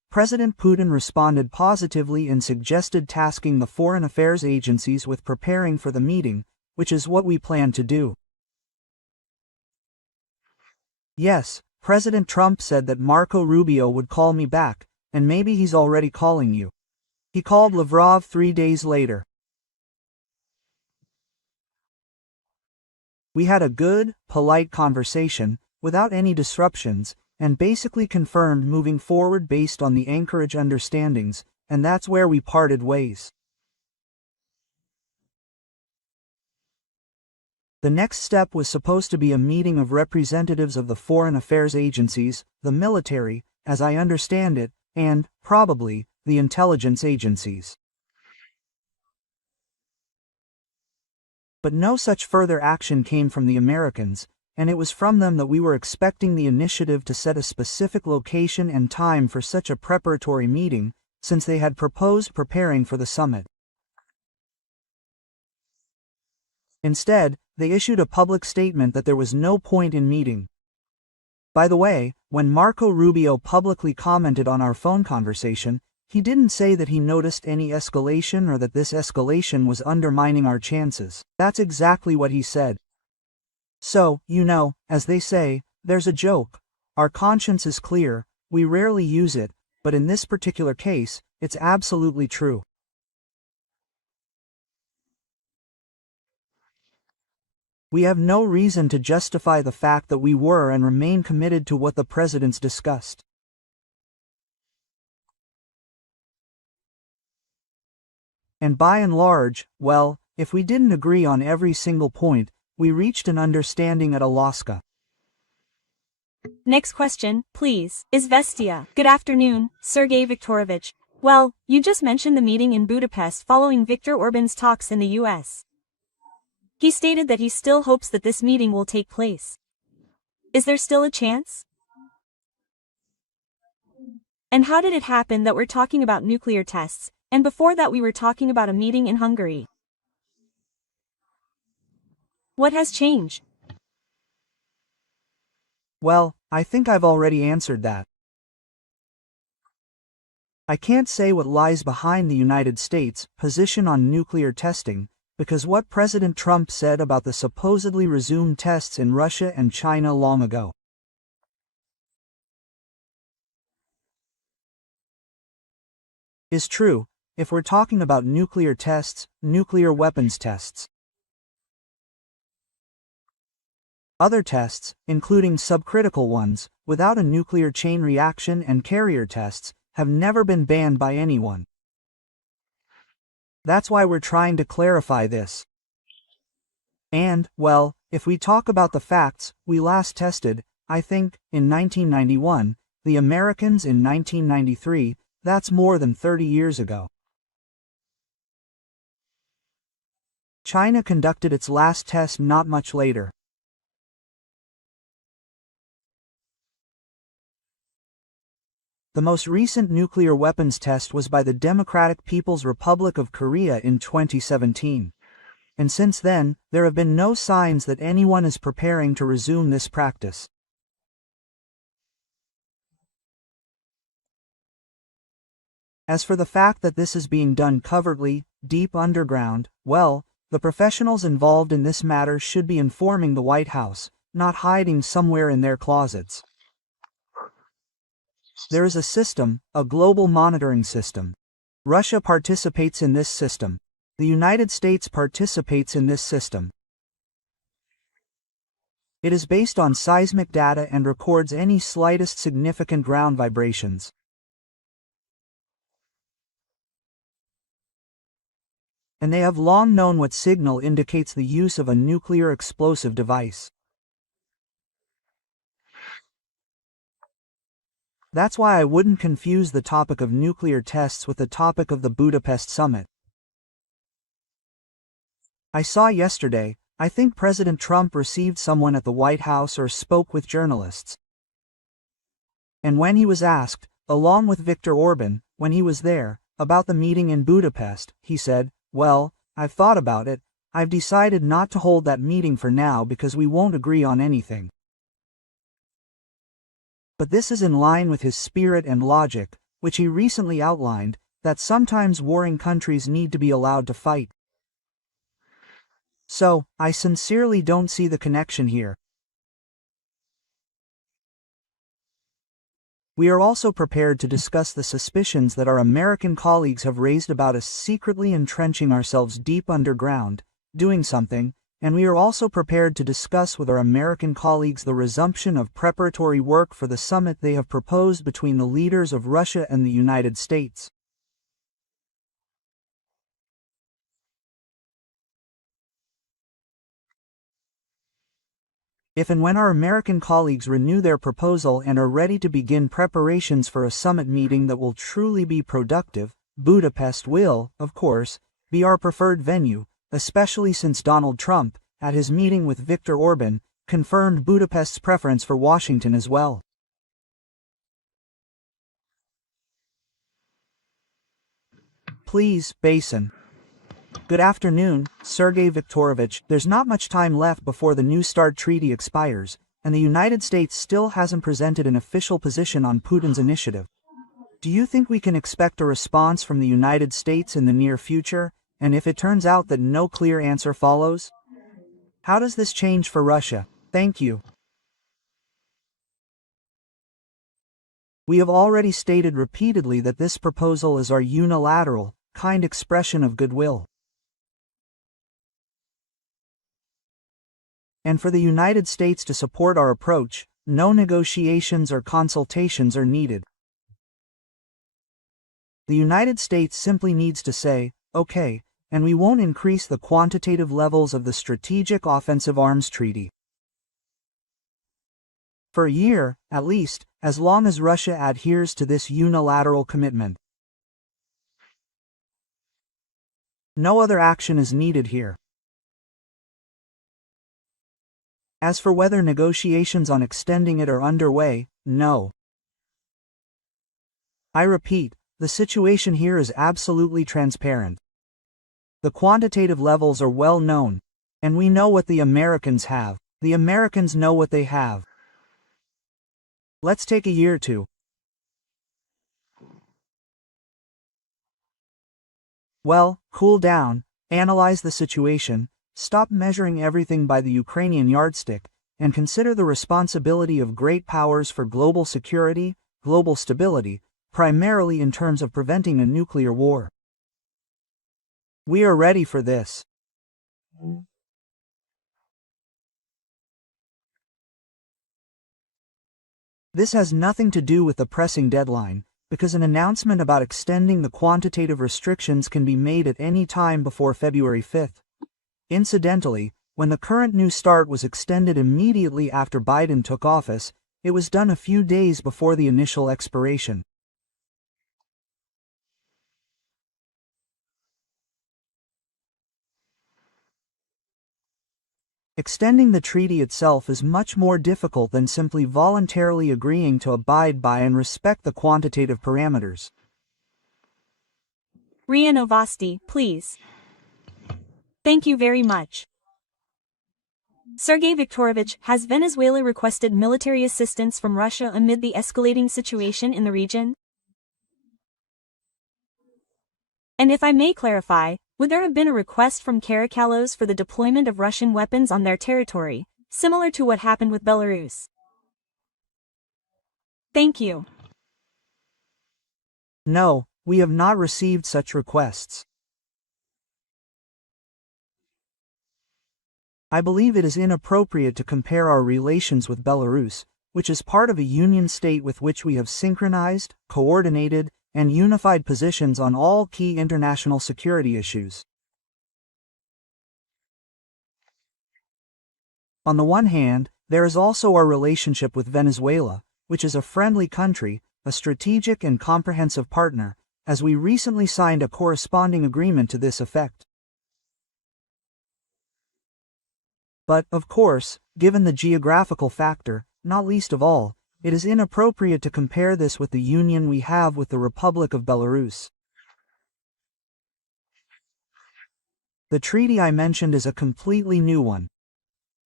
President Putin responded positively and suggested tasking the foreign affairs agencies with preparing for the meeting, which is what we plan to do. Yes, President Trump said that Marco Rubio would call me back, and maybe he's already calling you. He called Lavrov 3 days later. We had a good, polite conversation, without any disruptions, and basically confirmed moving forward based on the Anchorage understandings, and that's where we parted ways. The next step was supposed to be a meeting of representatives of the foreign affairs agencies, the military, as I understand it, and, probably, the intelligence agencies. But no such further action came from the Americans, and it was from them that we were expecting the initiative to set a specific location and time for such a preparatory meeting, since they had proposed preparing for the summit. Instead, they issued a public statement that there was no point in meeting. By the way, when Marco Rubio publicly commented on our phone conversation, he didn't say that he noticed any escalation or that this escalation was undermining our chances. That's exactly what he said. So, as they say, there's a joke. Our conscience is clear, we rarely use it, but in this particular case, it's absolutely true. We have no reason to justify the fact that we were and remain committed to what the presidents discussed. And by and large, well, if we didn't agree on every single point, we reached an understanding at Alaska. Next question, please. Izvestia. Good afternoon, Sergey Viktorovich. Well, you just mentioned the meeting in Budapest following Viktor Orban's talks in the US. He stated that he still hopes that this meeting will take place. Is there still a chance? And how did it happen that we're talking about nuclear tests, and before that we were talking about a meeting in Hungary? What has changed? Well, I think I've already answered that. I can't say what lies behind the United States' position on nuclear testing, because what President Trump said about the supposedly resumed tests in Russia and China long ago is true, if we're talking about nuclear tests, nuclear weapons tests. Other tests, including subcritical ones, without a nuclear chain reaction and carrier tests, have never been banned by anyone. That's why we're trying to clarify this. And, well, if we talk about the facts, we last tested, I think, in 1991, the Americans in 1993, that's more than 30 years ago. China conducted its last test not much later. The most recent nuclear weapons test was by the Democratic People's Republic of Korea in 2017. And since then, there have been no signs that anyone is preparing to resume this practice. As for the fact that this is being done covertly, deep underground, well, the professionals involved in this matter should be informing the White House, not hiding somewhere in their closets. There is a system, a global monitoring system. Russia participates in this system. The United States participates in this system. It is based on seismic data and records any slightest significant ground vibrations. And they have long known what signal indicates the use of a nuclear explosive device. That's why I wouldn't confuse the topic of nuclear tests with the topic of the Budapest summit. I saw yesterday, I think President Trump received someone at the White House or spoke with journalists. And when he was asked, along with Viktor Orban, when he was there, about the meeting in Budapest, he said, "Well, I've thought about it, I've decided not to hold that meeting for now because we won't agree on anything." But this is in line with his spirit and logic, which he recently outlined, that sometimes warring countries need to be allowed to fight. So, I sincerely don't see the connection here. We are also prepared to discuss the suspicions that our American colleagues have raised about us secretly entrenching ourselves deep underground, doing something, and we are also prepared to discuss with our American colleagues the resumption of preparatory work for the summit they have proposed between the leaders of Russia and the United States. If and when our American colleagues renew their proposal and are ready to begin preparations for a summit meeting that will truly be productive, Budapest will, of course, be our preferred venue, especially since Donald Trump, at his meeting with Viktor Orban, confirmed Budapest's preference for Washington as well. Please, Basin. Good afternoon, Sergey Viktorovich. There's not much time left before the New START treaty expires, and the United States still hasn't presented an official position on Putin's initiative. Do you think we can expect a response from the United States in the near future, and if it turns out that no clear answer follows? How does this change for Russia? Thank you. We have already stated repeatedly that this proposal is our unilateral, kind expression of goodwill. And for the United States to support our approach, no negotiations or consultations are needed. The United States simply needs to say, okay, and we won't increase the quantitative levels of the Strategic Offensive Arms Treaty. For a year, at least, as long as Russia adheres to this unilateral commitment. No other action is needed here. As for whether negotiations on extending it are underway, no. I repeat, the situation here is absolutely transparent. The quantitative levels are well known, and we know what the Americans have. The Americans know what they have. Let's take a year or two. Well, cool down, analyze the situation, stop measuring everything by the Ukrainian yardstick, and consider the responsibility of great powers for global security, global stability, primarily in terms of preventing a nuclear war. We are ready for this. This has nothing to do with the pressing deadline, because an announcement about extending the quantitative restrictions can be made at any time before February 5th. Incidentally, when the current New START was extended immediately after Biden took office, it was done a few days before the initial expiration. Extending the treaty itself is much more difficult than simply voluntarily agreeing to abide by and respect the quantitative parameters. RIA Novosti, please. Thank you very much. Sergey Viktorovich, has Venezuela requested military assistance from Russia amid the escalating situation in the region? And if I may clarify, would there have been a request from Caracalos for the deployment of Russian weapons on their territory, similar to what happened with Belarus? Thank you. No, we have not received such requests. I believe it is inappropriate to compare our relations with Belarus, which is part of a union state with which we have synchronized, coordinated, and unified positions on all key international security issues. On the one hand, there is also our relationship with Venezuela, which is a friendly country, a strategic and comprehensive partner, as we recently signed a corresponding agreement to this effect. But, of course, given the geographical factor, not least of all, it is inappropriate to compare this with the union we have with the Republic of Belarus. The treaty I mentioned is a completely new one.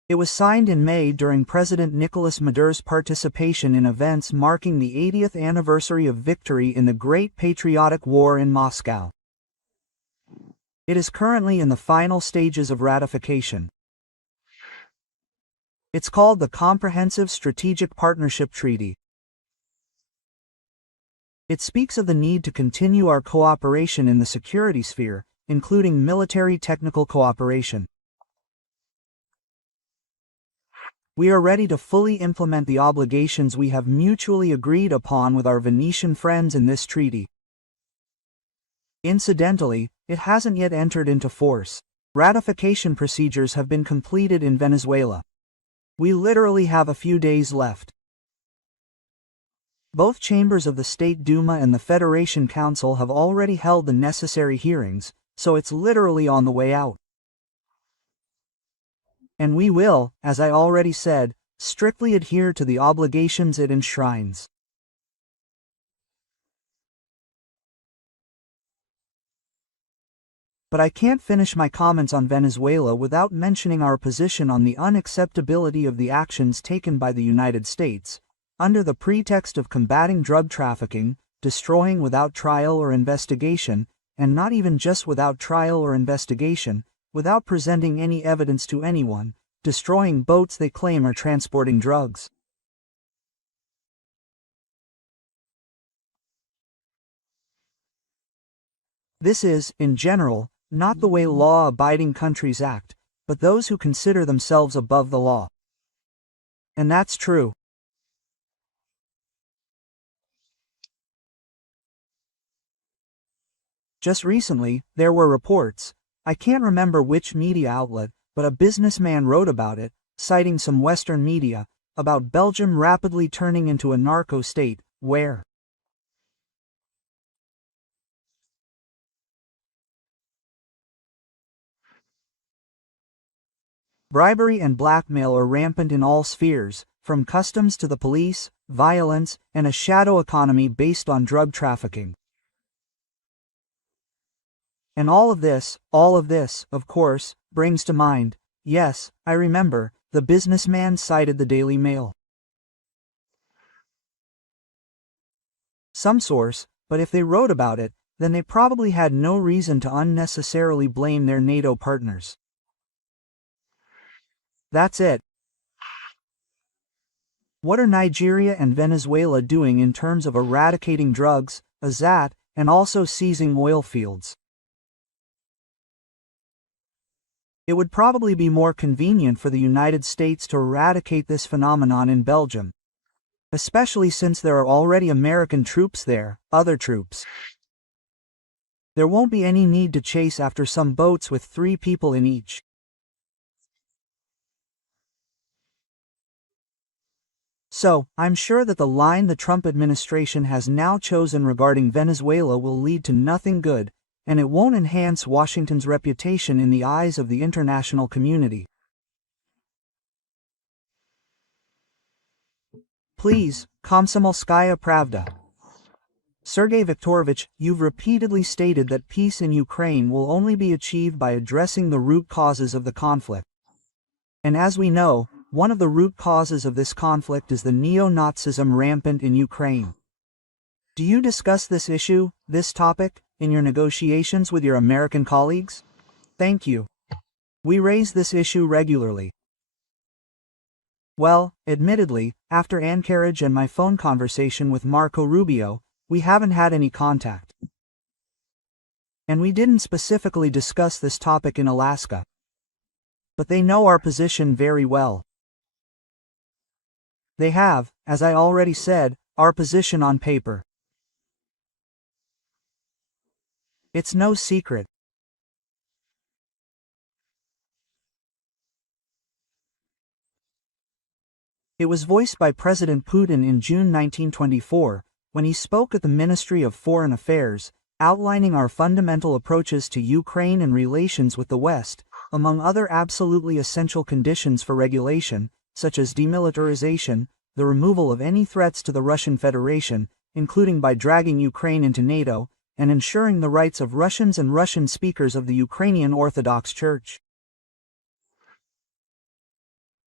It was signed in May during President Nicolas Maduro's participation in events marking the 80th anniversary of victory in the Great Patriotic War in Moscow. It is currently in the final stages of ratification. It's called the Comprehensive Strategic Partnership Treaty. It speaks of the need to continue our cooperation in the security sphere, including military technical cooperation. We are ready to fully implement the obligations we have mutually agreed upon with our Venetian friends in this treaty. Incidentally, it hasn't yet entered into force. Ratification procedures have been completed in Venezuela. We literally have a few days left. Both chambers of the State Duma and the Federation Council have already held the necessary hearings, so it's literally on the way out. And we will, as I already said, strictly adhere to the obligations it enshrines. But I can't finish my comments on Venezuela without mentioning our position on the unacceptability of the actions taken by the United States, under the pretext of combating drug trafficking, destroying without trial or investigation, and not even just without trial or investigation, without presenting any evidence to anyone, destroying boats they claim are transporting drugs. This is, in general, not the way law-abiding countries act, but those who consider themselves above the law. And that's true. Just recently, there were reports, I can't remember which media outlet, but a businessman wrote about it, citing some Western media, about Belgium rapidly turning into a narco state, where bribery and blackmail are rampant in all spheres, from customs to the police, violence, and a shadow economy based on drug trafficking. And all of this, of course, brings to mind, yes, I remember, the businessman cited the Daily Mail. Some source, but if they wrote about it, then they probably had no reason to unnecessarily blame their NATO partners. That's it. What are Nigeria and Venezuela doing in terms of eradicating drugs, and also seizing oil fields? It would probably be more convenient for the United States to eradicate this phenomenon in Belgium, especially since there are already American troops there, other troops. There won't be any need to chase after some boats with 3 people in each. So, I'm sure that the line the Trump administration has now chosen regarding Venezuela will lead to nothing good, and it won't enhance Washington's reputation in the eyes of the international community. Please, Komsomolskaya Pravda. Sergey Viktorovich, you've repeatedly stated that peace in Ukraine will only be achieved by addressing the root causes of the conflict. And as we know, one of the root causes of this conflict is the neo-Nazism rampant in Ukraine. Do you discuss this issue, this topic, in your negotiations with your American colleagues? Thank you. We raise this issue regularly. Well, admittedly, after Anchorage and my phone conversation with Marco Rubio, we haven't had any contact. And we didn't specifically discuss this topic in Alaska. But they know our position very well. They have, as I already said, our position on paper. It's no secret. It was voiced by President Putin in June 1924, when he spoke at the Ministry of Foreign Affairs, outlining our fundamental approaches to Ukraine and relations with the West, among other absolutely essential conditions for regulation, such as demilitarization, the removal of any threats to the Russian Federation, including by dragging Ukraine into NATO, and ensuring the rights of Russians and Russian speakers of the Ukrainian Orthodox Church.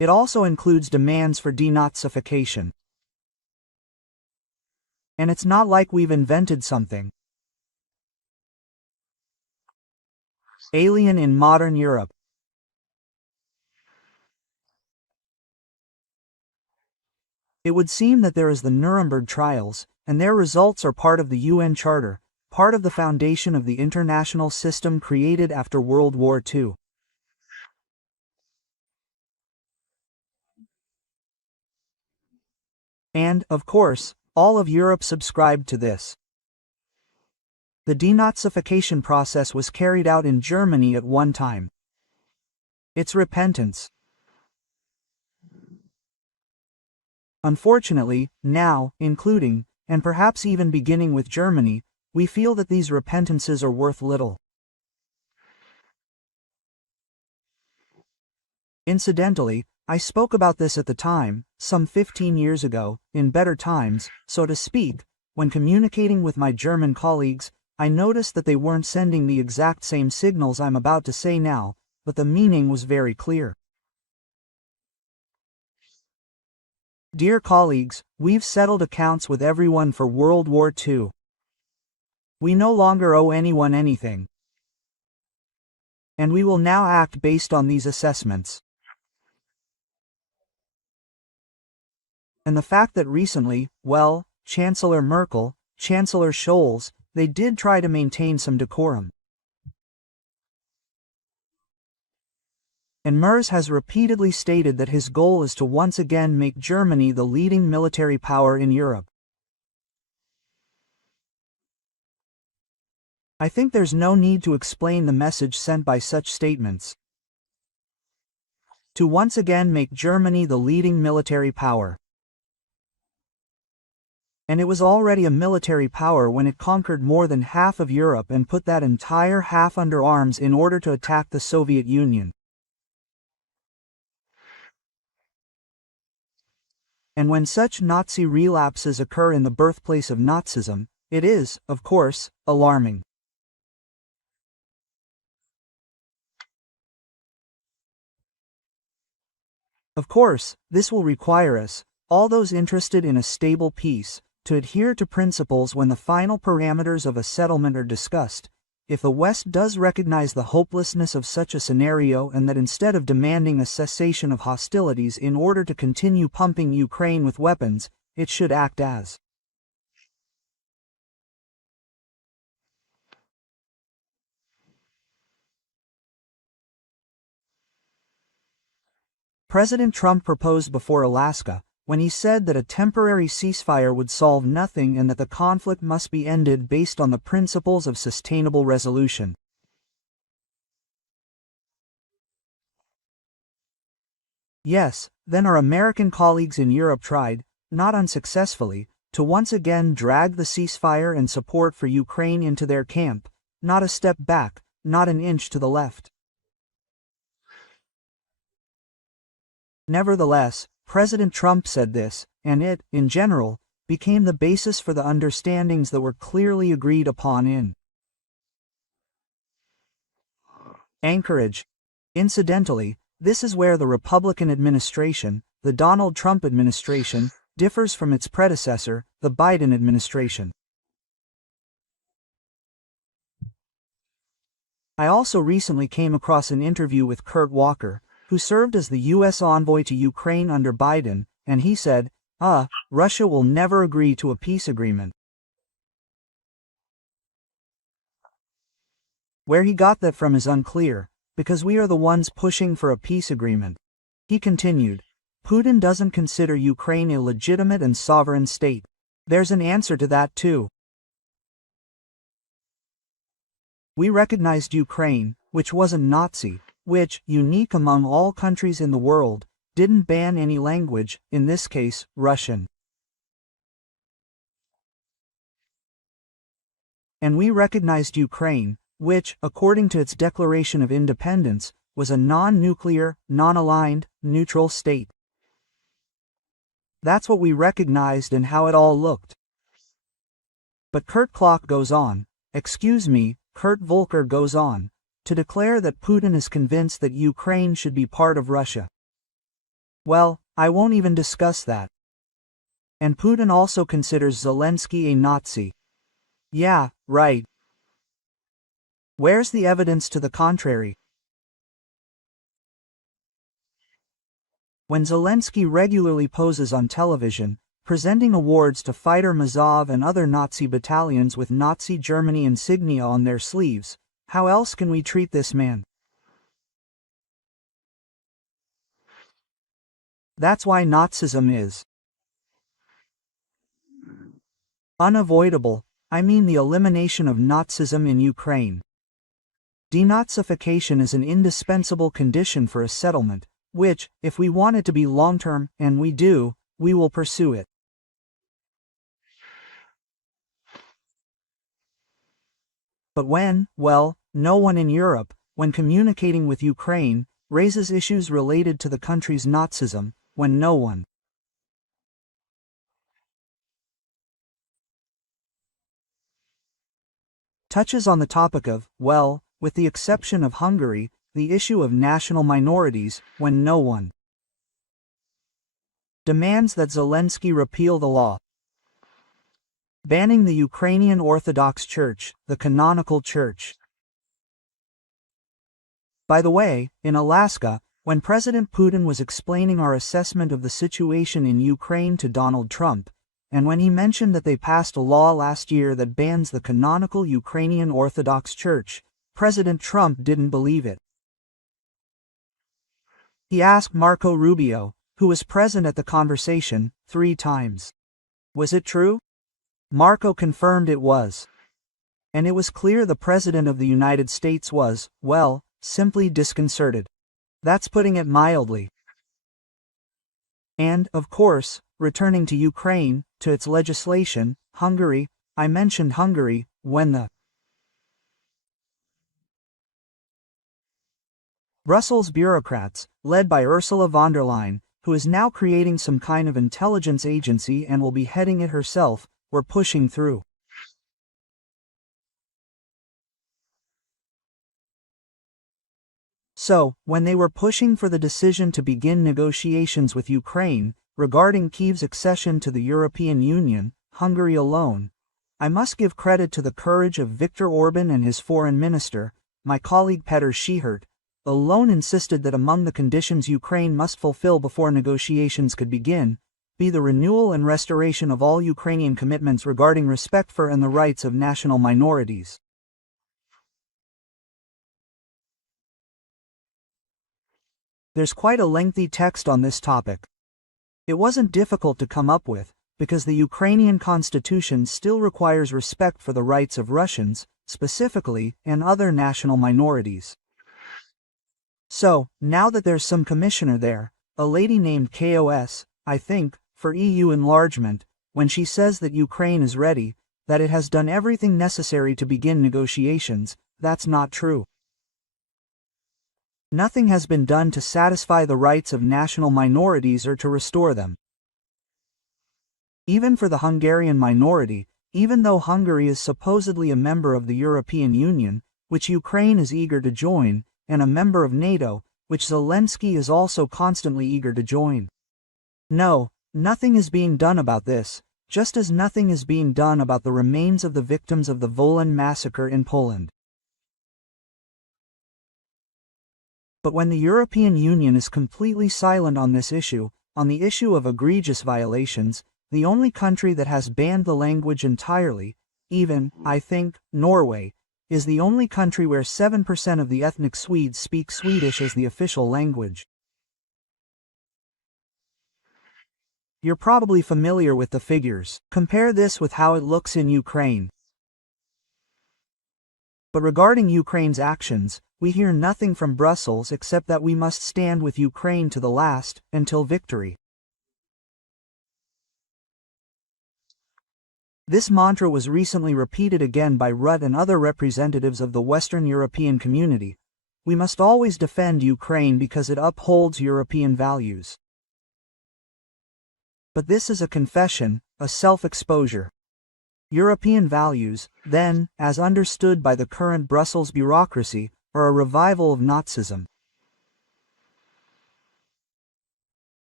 It also includes demands for denazification. And it's not like we've invented something alien in modern Europe. It would seem that there is the Nuremberg trials, and their results are part of the UN Charter, part of the foundation of the international system created after World War II. And, of course, all of Europe subscribed to this. The denazification process was carried out in Germany at one time. It's repentance. Unfortunately, now, including, and perhaps even beginning with Germany, we feel that these repentances are worth little. Incidentally, I spoke about this at the time, some 15 years ago, in better times, so to speak. When communicating with my German colleagues, I noticed that they weren't sending the exact same signals I'm about to say now, but the meaning was very clear. Dear colleagues, we've settled accounts with everyone for World War II. We no longer owe anyone anything. And we will now act based on these assessments. And the fact that recently, well, Chancellor Merkel, Chancellor Scholz, they did try to maintain some decorum. And Merz has repeatedly stated that his goal is to once again make Germany the leading military power in Europe. I think there's no need to explain the message sent by such statements. To once again make Germany the leading military power. And it was already a military power when it conquered more than half of Europe and put that entire half under arms in order to attack the Soviet Union. And when such Nazi relapses occur in the birthplace of Nazism, it is, of course, alarming. Of course, this will require us, all those interested in a stable peace, to adhere to principles when the final parameters of a settlement are discussed. If the West does recognize the hopelessness of such a scenario and that instead of demanding a cessation of hostilities in order to continue pumping Ukraine with weapons, it should act as President Trump proposed before Alaska, when he said that a temporary ceasefire would solve nothing and that the conflict must be ended based on the principles of sustainable resolution. Yes, then our American colleagues in Europe tried, not unsuccessfully, to once again drag the ceasefire and support for Ukraine into their camp, not a step back, not an inch to the left. Nevertheless, President Trump said this, and it, in general, became the basis for the understandings that were clearly agreed upon in Anchorage. Incidentally, this is where the Republican administration, the Donald Trump administration, differs from its predecessor, the Biden administration. I also recently came across an interview with Kurt Walker, who served as the U.S. envoy to Ukraine under Biden, and he said, Russia will never agree to a peace agreement. Where he got that from is unclear, because we are the ones pushing for a peace agreement. He continued, Putin doesn't consider Ukraine a legitimate and sovereign state. There's an answer to that too. We recognized Ukraine, which wasn't Nazi, which, unique among all countries in the world, didn't ban any language, in this case, Russian. And we recognized Ukraine, which, according to its declaration of independence, was a non-nuclear, non-aligned, neutral state. That's what we recognized and how it all looked. But Kurt Volker goes on, to declare that Putin is convinced that Ukraine should be part of Russia. Well, I won't even discuss that. And Putin also considers Zelensky a Nazi. Yeah, right. Where's the evidence to the contrary? When Zelensky regularly poses on television, presenting awards to fighter Mazov and other Nazi battalions with Nazi Germany insignia on their sleeves, how else can we treat this man? That's why Nazism is unavoidable. I mean the elimination of Nazism in Ukraine. Denazification is an indispensable condition for a settlement, which, if we want it to be long-term, and we do, we will pursue it. But well, no one in Europe, when communicating with Ukraine, raises issues related to the country's Nazism, when no one touches on the topic of, well, with the exception of Hungary, the issue of national minorities, when no one demands that Zelensky repeal the law banning the Ukrainian Orthodox Church, the canonical church. By the way, in Alaska, when President Putin was explaining our assessment of the situation in Ukraine to Donald Trump, and when he mentioned that they passed a law last year that bans the canonical Ukrainian Orthodox Church, President Trump didn't believe it. He asked Marco Rubio, who was present at the conversation, 3 times. Was it true? Marco confirmed it was. And it was clear the President of the United States was, well, simply disconcerted. That's putting it mildly. And, of course, returning to Ukraine, to its legislation, Hungary, I mentioned Hungary, when the Brussels bureaucrats, led by Ursula von der Leyen, who is now creating some kind of intelligence agency and will be heading it herself, were pushing through. So, when they were pushing for the decision to begin negotiations with Ukraine, regarding Kyiv's accession to the European Union, Hungary alone, I must give credit to the courage of Viktor Orban and his foreign minister, my colleague Petr Schihert, alone insisted that among the conditions Ukraine must fulfill before negotiations could begin, be the renewal and restoration of all Ukrainian commitments regarding respect for and the rights of national minorities. There's quite a lengthy text on this topic. It wasn't difficult to come up with, because the Ukrainian constitution still requires respect for the rights of Russians, specifically, and other national minorities. So, now that there's some commissioner there, a lady named KOS, I think, for EU enlargement, when she says that Ukraine is ready, that it has done everything necessary to begin negotiations, that's not true. Nothing has been done to satisfy the rights of national minorities or to restore them. Even for the Hungarian minority, even though Hungary is supposedly a member of the European Union, which Ukraine is eager to join, and a member of NATO, which Zelensky is also constantly eager to join. No, nothing is being done about this, just as nothing is being done about the remains of the victims of the Volyn massacre in Poland. But when the European Union is completely silent on this issue, on the issue of egregious violations, the only country that has banned the language entirely, even, I think, Norway, is the only country where 7% of the ethnic Swedes speak Swedish as the official language. You're probably familiar with the figures. Compare this with how it looks in Ukraine. But regarding Ukraine's actions, we hear nothing from Brussels except that we must stand with Ukraine to the last, until victory. This mantra was recently repeated again by Rutte and other representatives of the Western European community. We must always defend Ukraine because it upholds European values. But this is a confession, a self-exposure. European values, then, as understood by the current Brussels bureaucracy, are a revival of Nazism.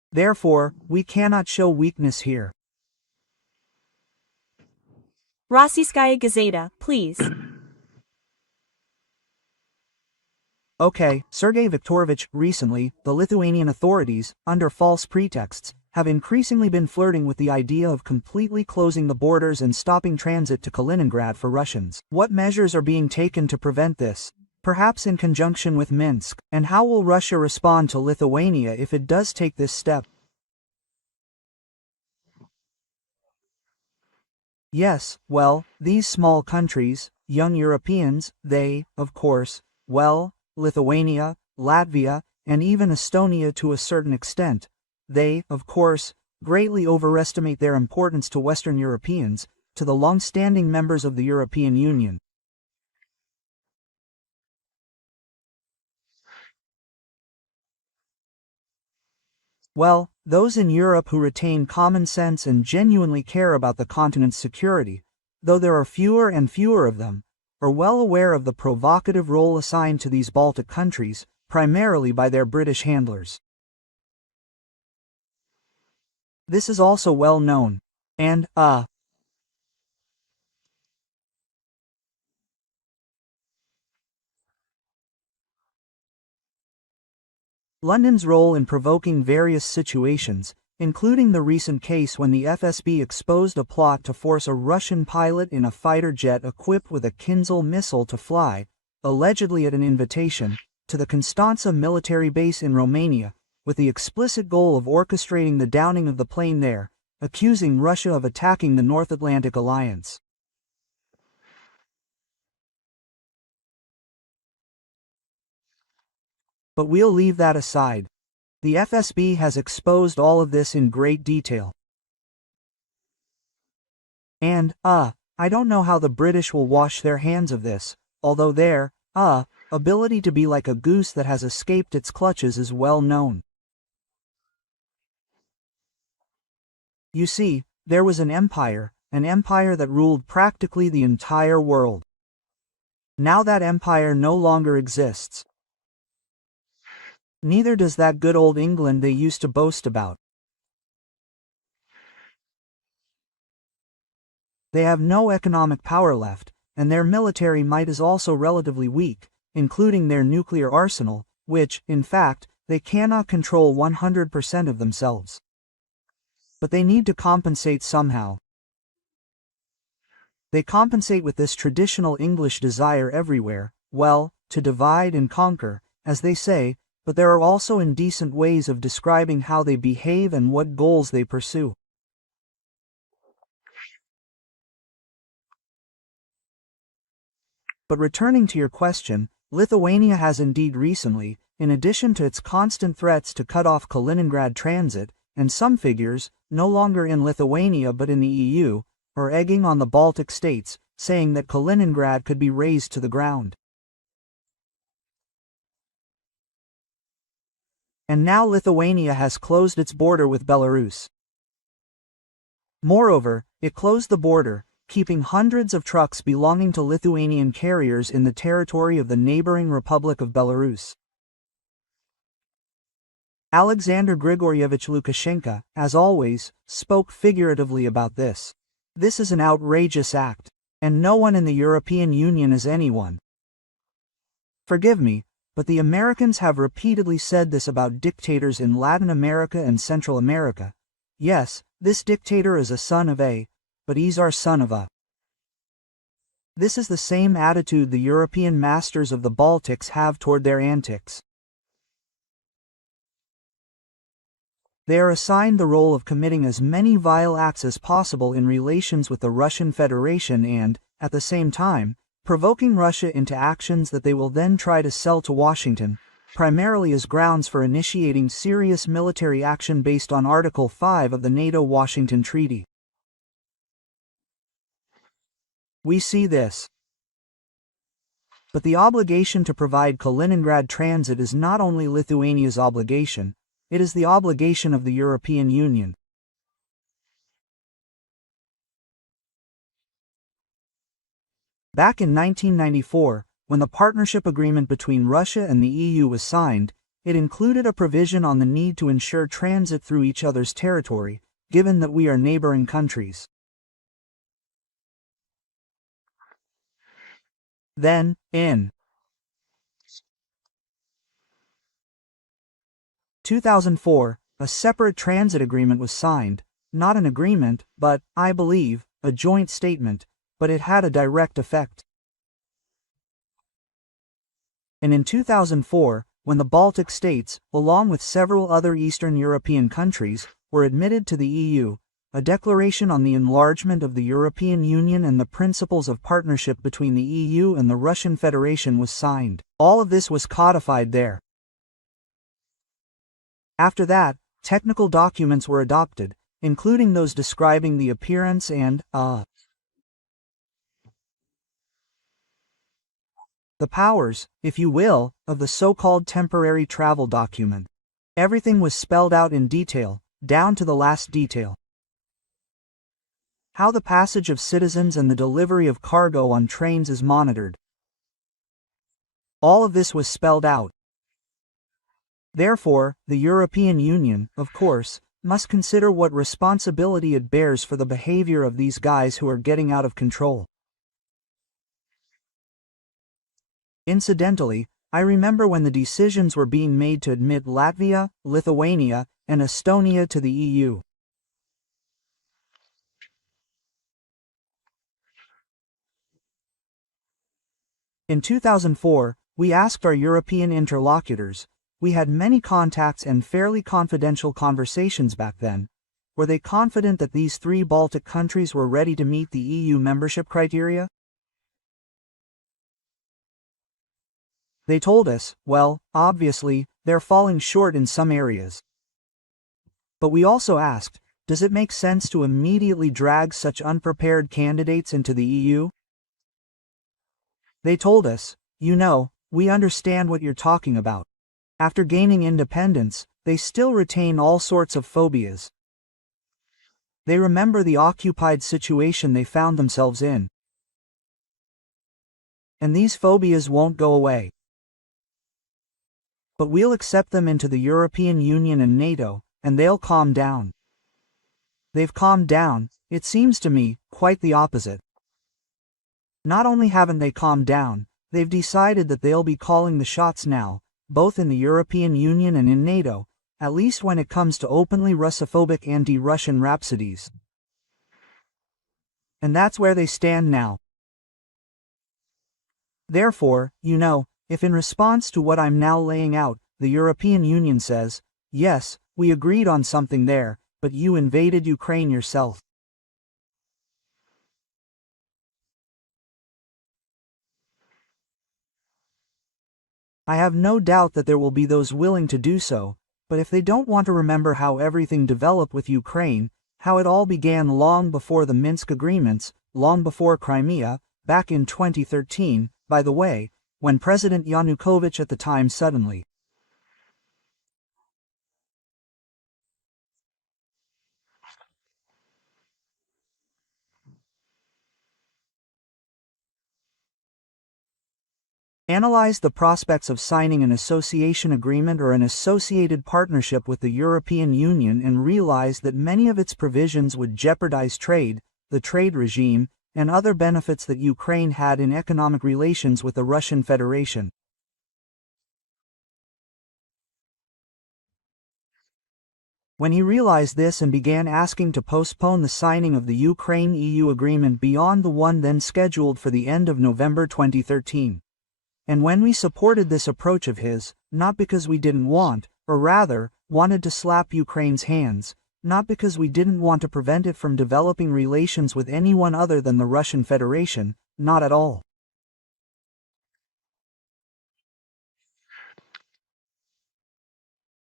Therefore, we cannot show weakness here. Rossiyskaya Gazeta, please. Okay, Sergey Viktorovich, recently, the Lithuanian authorities, under false pretexts, have increasingly been flirting with the idea of completely closing the borders and stopping transit to Kaliningrad for Russians. What measures are being taken to prevent this? Perhaps in conjunction with Minsk, and how will Russia respond to Lithuania if it does take this step? Yes, well, these small countries, young Europeans, they, of course, well, Lithuania, Latvia, and even Estonia to a certain extent, they, of course, greatly overestimate their importance to Western Europeans, to the long-standing members of the European Union. Well, those in Europe who retain common sense and genuinely care about the continent's security, though there are fewer and fewer of them, are well aware of the provocative role assigned to these Baltic countries, primarily by their British handlers. This is also well known. And, London's role in provoking various situations, including the recent case when the FSB exposed a plot to force a Russian pilot in a fighter jet equipped with a Kinzhal missile to fly, allegedly at an invitation, to the Constanța military base in Romania, with the explicit goal of orchestrating the downing of the plane there, accusing Russia of attacking the North Atlantic Alliance. But we'll leave that aside. The FSB has exposed all of this in great detail. And, I don't know how the British will wash their hands of this, although their, ability to be like a goose that has escaped its clutches is well known. You see, there was an empire that ruled practically the entire world. Now that empire no longer exists. Neither does that good old England they used to boast about. They have no economic power left, and their military might is also relatively weak, including their nuclear arsenal, which, in fact, they cannot control 100% of themselves. But they need to compensate somehow. They compensate with this traditional English desire everywhere, well, to divide and conquer, as they say, but there are also indecent ways of describing how they behave and what goals they pursue. But returning to your question, Lithuania has indeed recently, in addition to its constant threats to cut off Kaliningrad transit, and some figures, no longer in Lithuania but in the EU, are egging on the Baltic states, saying that Kaliningrad could be razed to the ground. And now Lithuania has closed its border with Belarus. Moreover, it closed the border, keeping hundreds of trucks belonging to Lithuanian carriers in the territory of the neighboring Republic of Belarus. Alexander Grigorievich Lukashenko, as always, spoke figuratively about this. This is an outrageous act, and no one in the European Union is anyone. Forgive me, but the Americans have repeatedly said this about dictators in Latin America and Central America. Yes, this dictator is a son of a, but he's our son of a. This is the same attitude the European masters of the Baltics have toward their antics. They are assigned the role of committing as many vile acts as possible in relations with the Russian Federation and, at the same time, provoking Russia into actions that they will then try to sell to Washington, primarily as grounds for initiating serious military action based on Article 5 of the NATO-Washington Treaty. We see this. But the obligation to provide Kaliningrad transit is not only Lithuania's obligation, it is the obligation of the European Union. Back in 1994, when the partnership agreement between Russia and the EU was signed, It included a provision on the need to ensure transit through each other's territory, given that we are neighboring countries. Then, in 2004, a separate transit agreement was signed, not an agreement, but, I believe, a joint statement, but it had a direct effect. And in 2004, when the Baltic states, along with several other Eastern European countries, were admitted to the EU, a declaration on the enlargement of the European Union and the principles of partnership between the EU and the Russian Federation was signed. All of this was codified there. After that, technical documents were adopted, including those describing the appearance and, the powers, if you will, of the so-called temporary travel document. Everything was spelled out in detail, down to the last detail. How the passage of citizens and the delivery of cargo on trains is monitored. All of this was spelled out. Therefore, the European Union, of course, must consider what responsibility it bears for the behavior of these guys who are getting out of control. Incidentally, I remember when the decisions were being made to admit Latvia, Lithuania, and Estonia to the EU. In 2004, we asked our European interlocutors, we had many contacts and fairly confidential conversations back then, were they confident that these three Baltic countries were ready to meet the EU membership criteria? They told us, well, obviously, they're falling short in some areas. But we also asked, does it make sense to immediately drag such unprepared candidates into the EU? They told us, you know, we understand what you're talking about. After gaining independence, they still retain all sorts of phobias. They remember the occupied situation they found themselves in. And these phobias won't go away. But we'll accept them into the European Union and NATO, and they'll calm down. They've calmed down, it seems to me, quite the opposite. Not only haven't they calmed down, they've decided that they'll be calling the shots now, both in the European Union and in NATO, at least when it comes to openly Russophobic anti-Russian rhapsodies. And that's where they stand now. Therefore, you know, if in response to what I'm now laying out, the European Union says, yes, we agreed on something there, but you invaded Ukraine yourself. I have no doubt that there will be those willing to do so, but if they don't want to remember how everything developed with Ukraine, how it all began long before the Minsk agreements, long before Crimea, back in 2013, by the way, when President Yanukovych at the time suddenly analyzed the prospects of signing an association agreement or an associated partnership with the European Union and realized that many of its provisions would jeopardize trade, the trade regime, and other benefits that Ukraine had in economic relations with the Russian Federation. When he realized this and began asking to postpone the signing of the Ukraine-EU agreement beyond the one then scheduled for the end of November 2013. And when we supported this approach of his, not because we didn't want, or rather, wanted to slap Ukraine's hands, not because we didn't want to prevent it from developing relations with anyone other than the Russian Federation, not at all.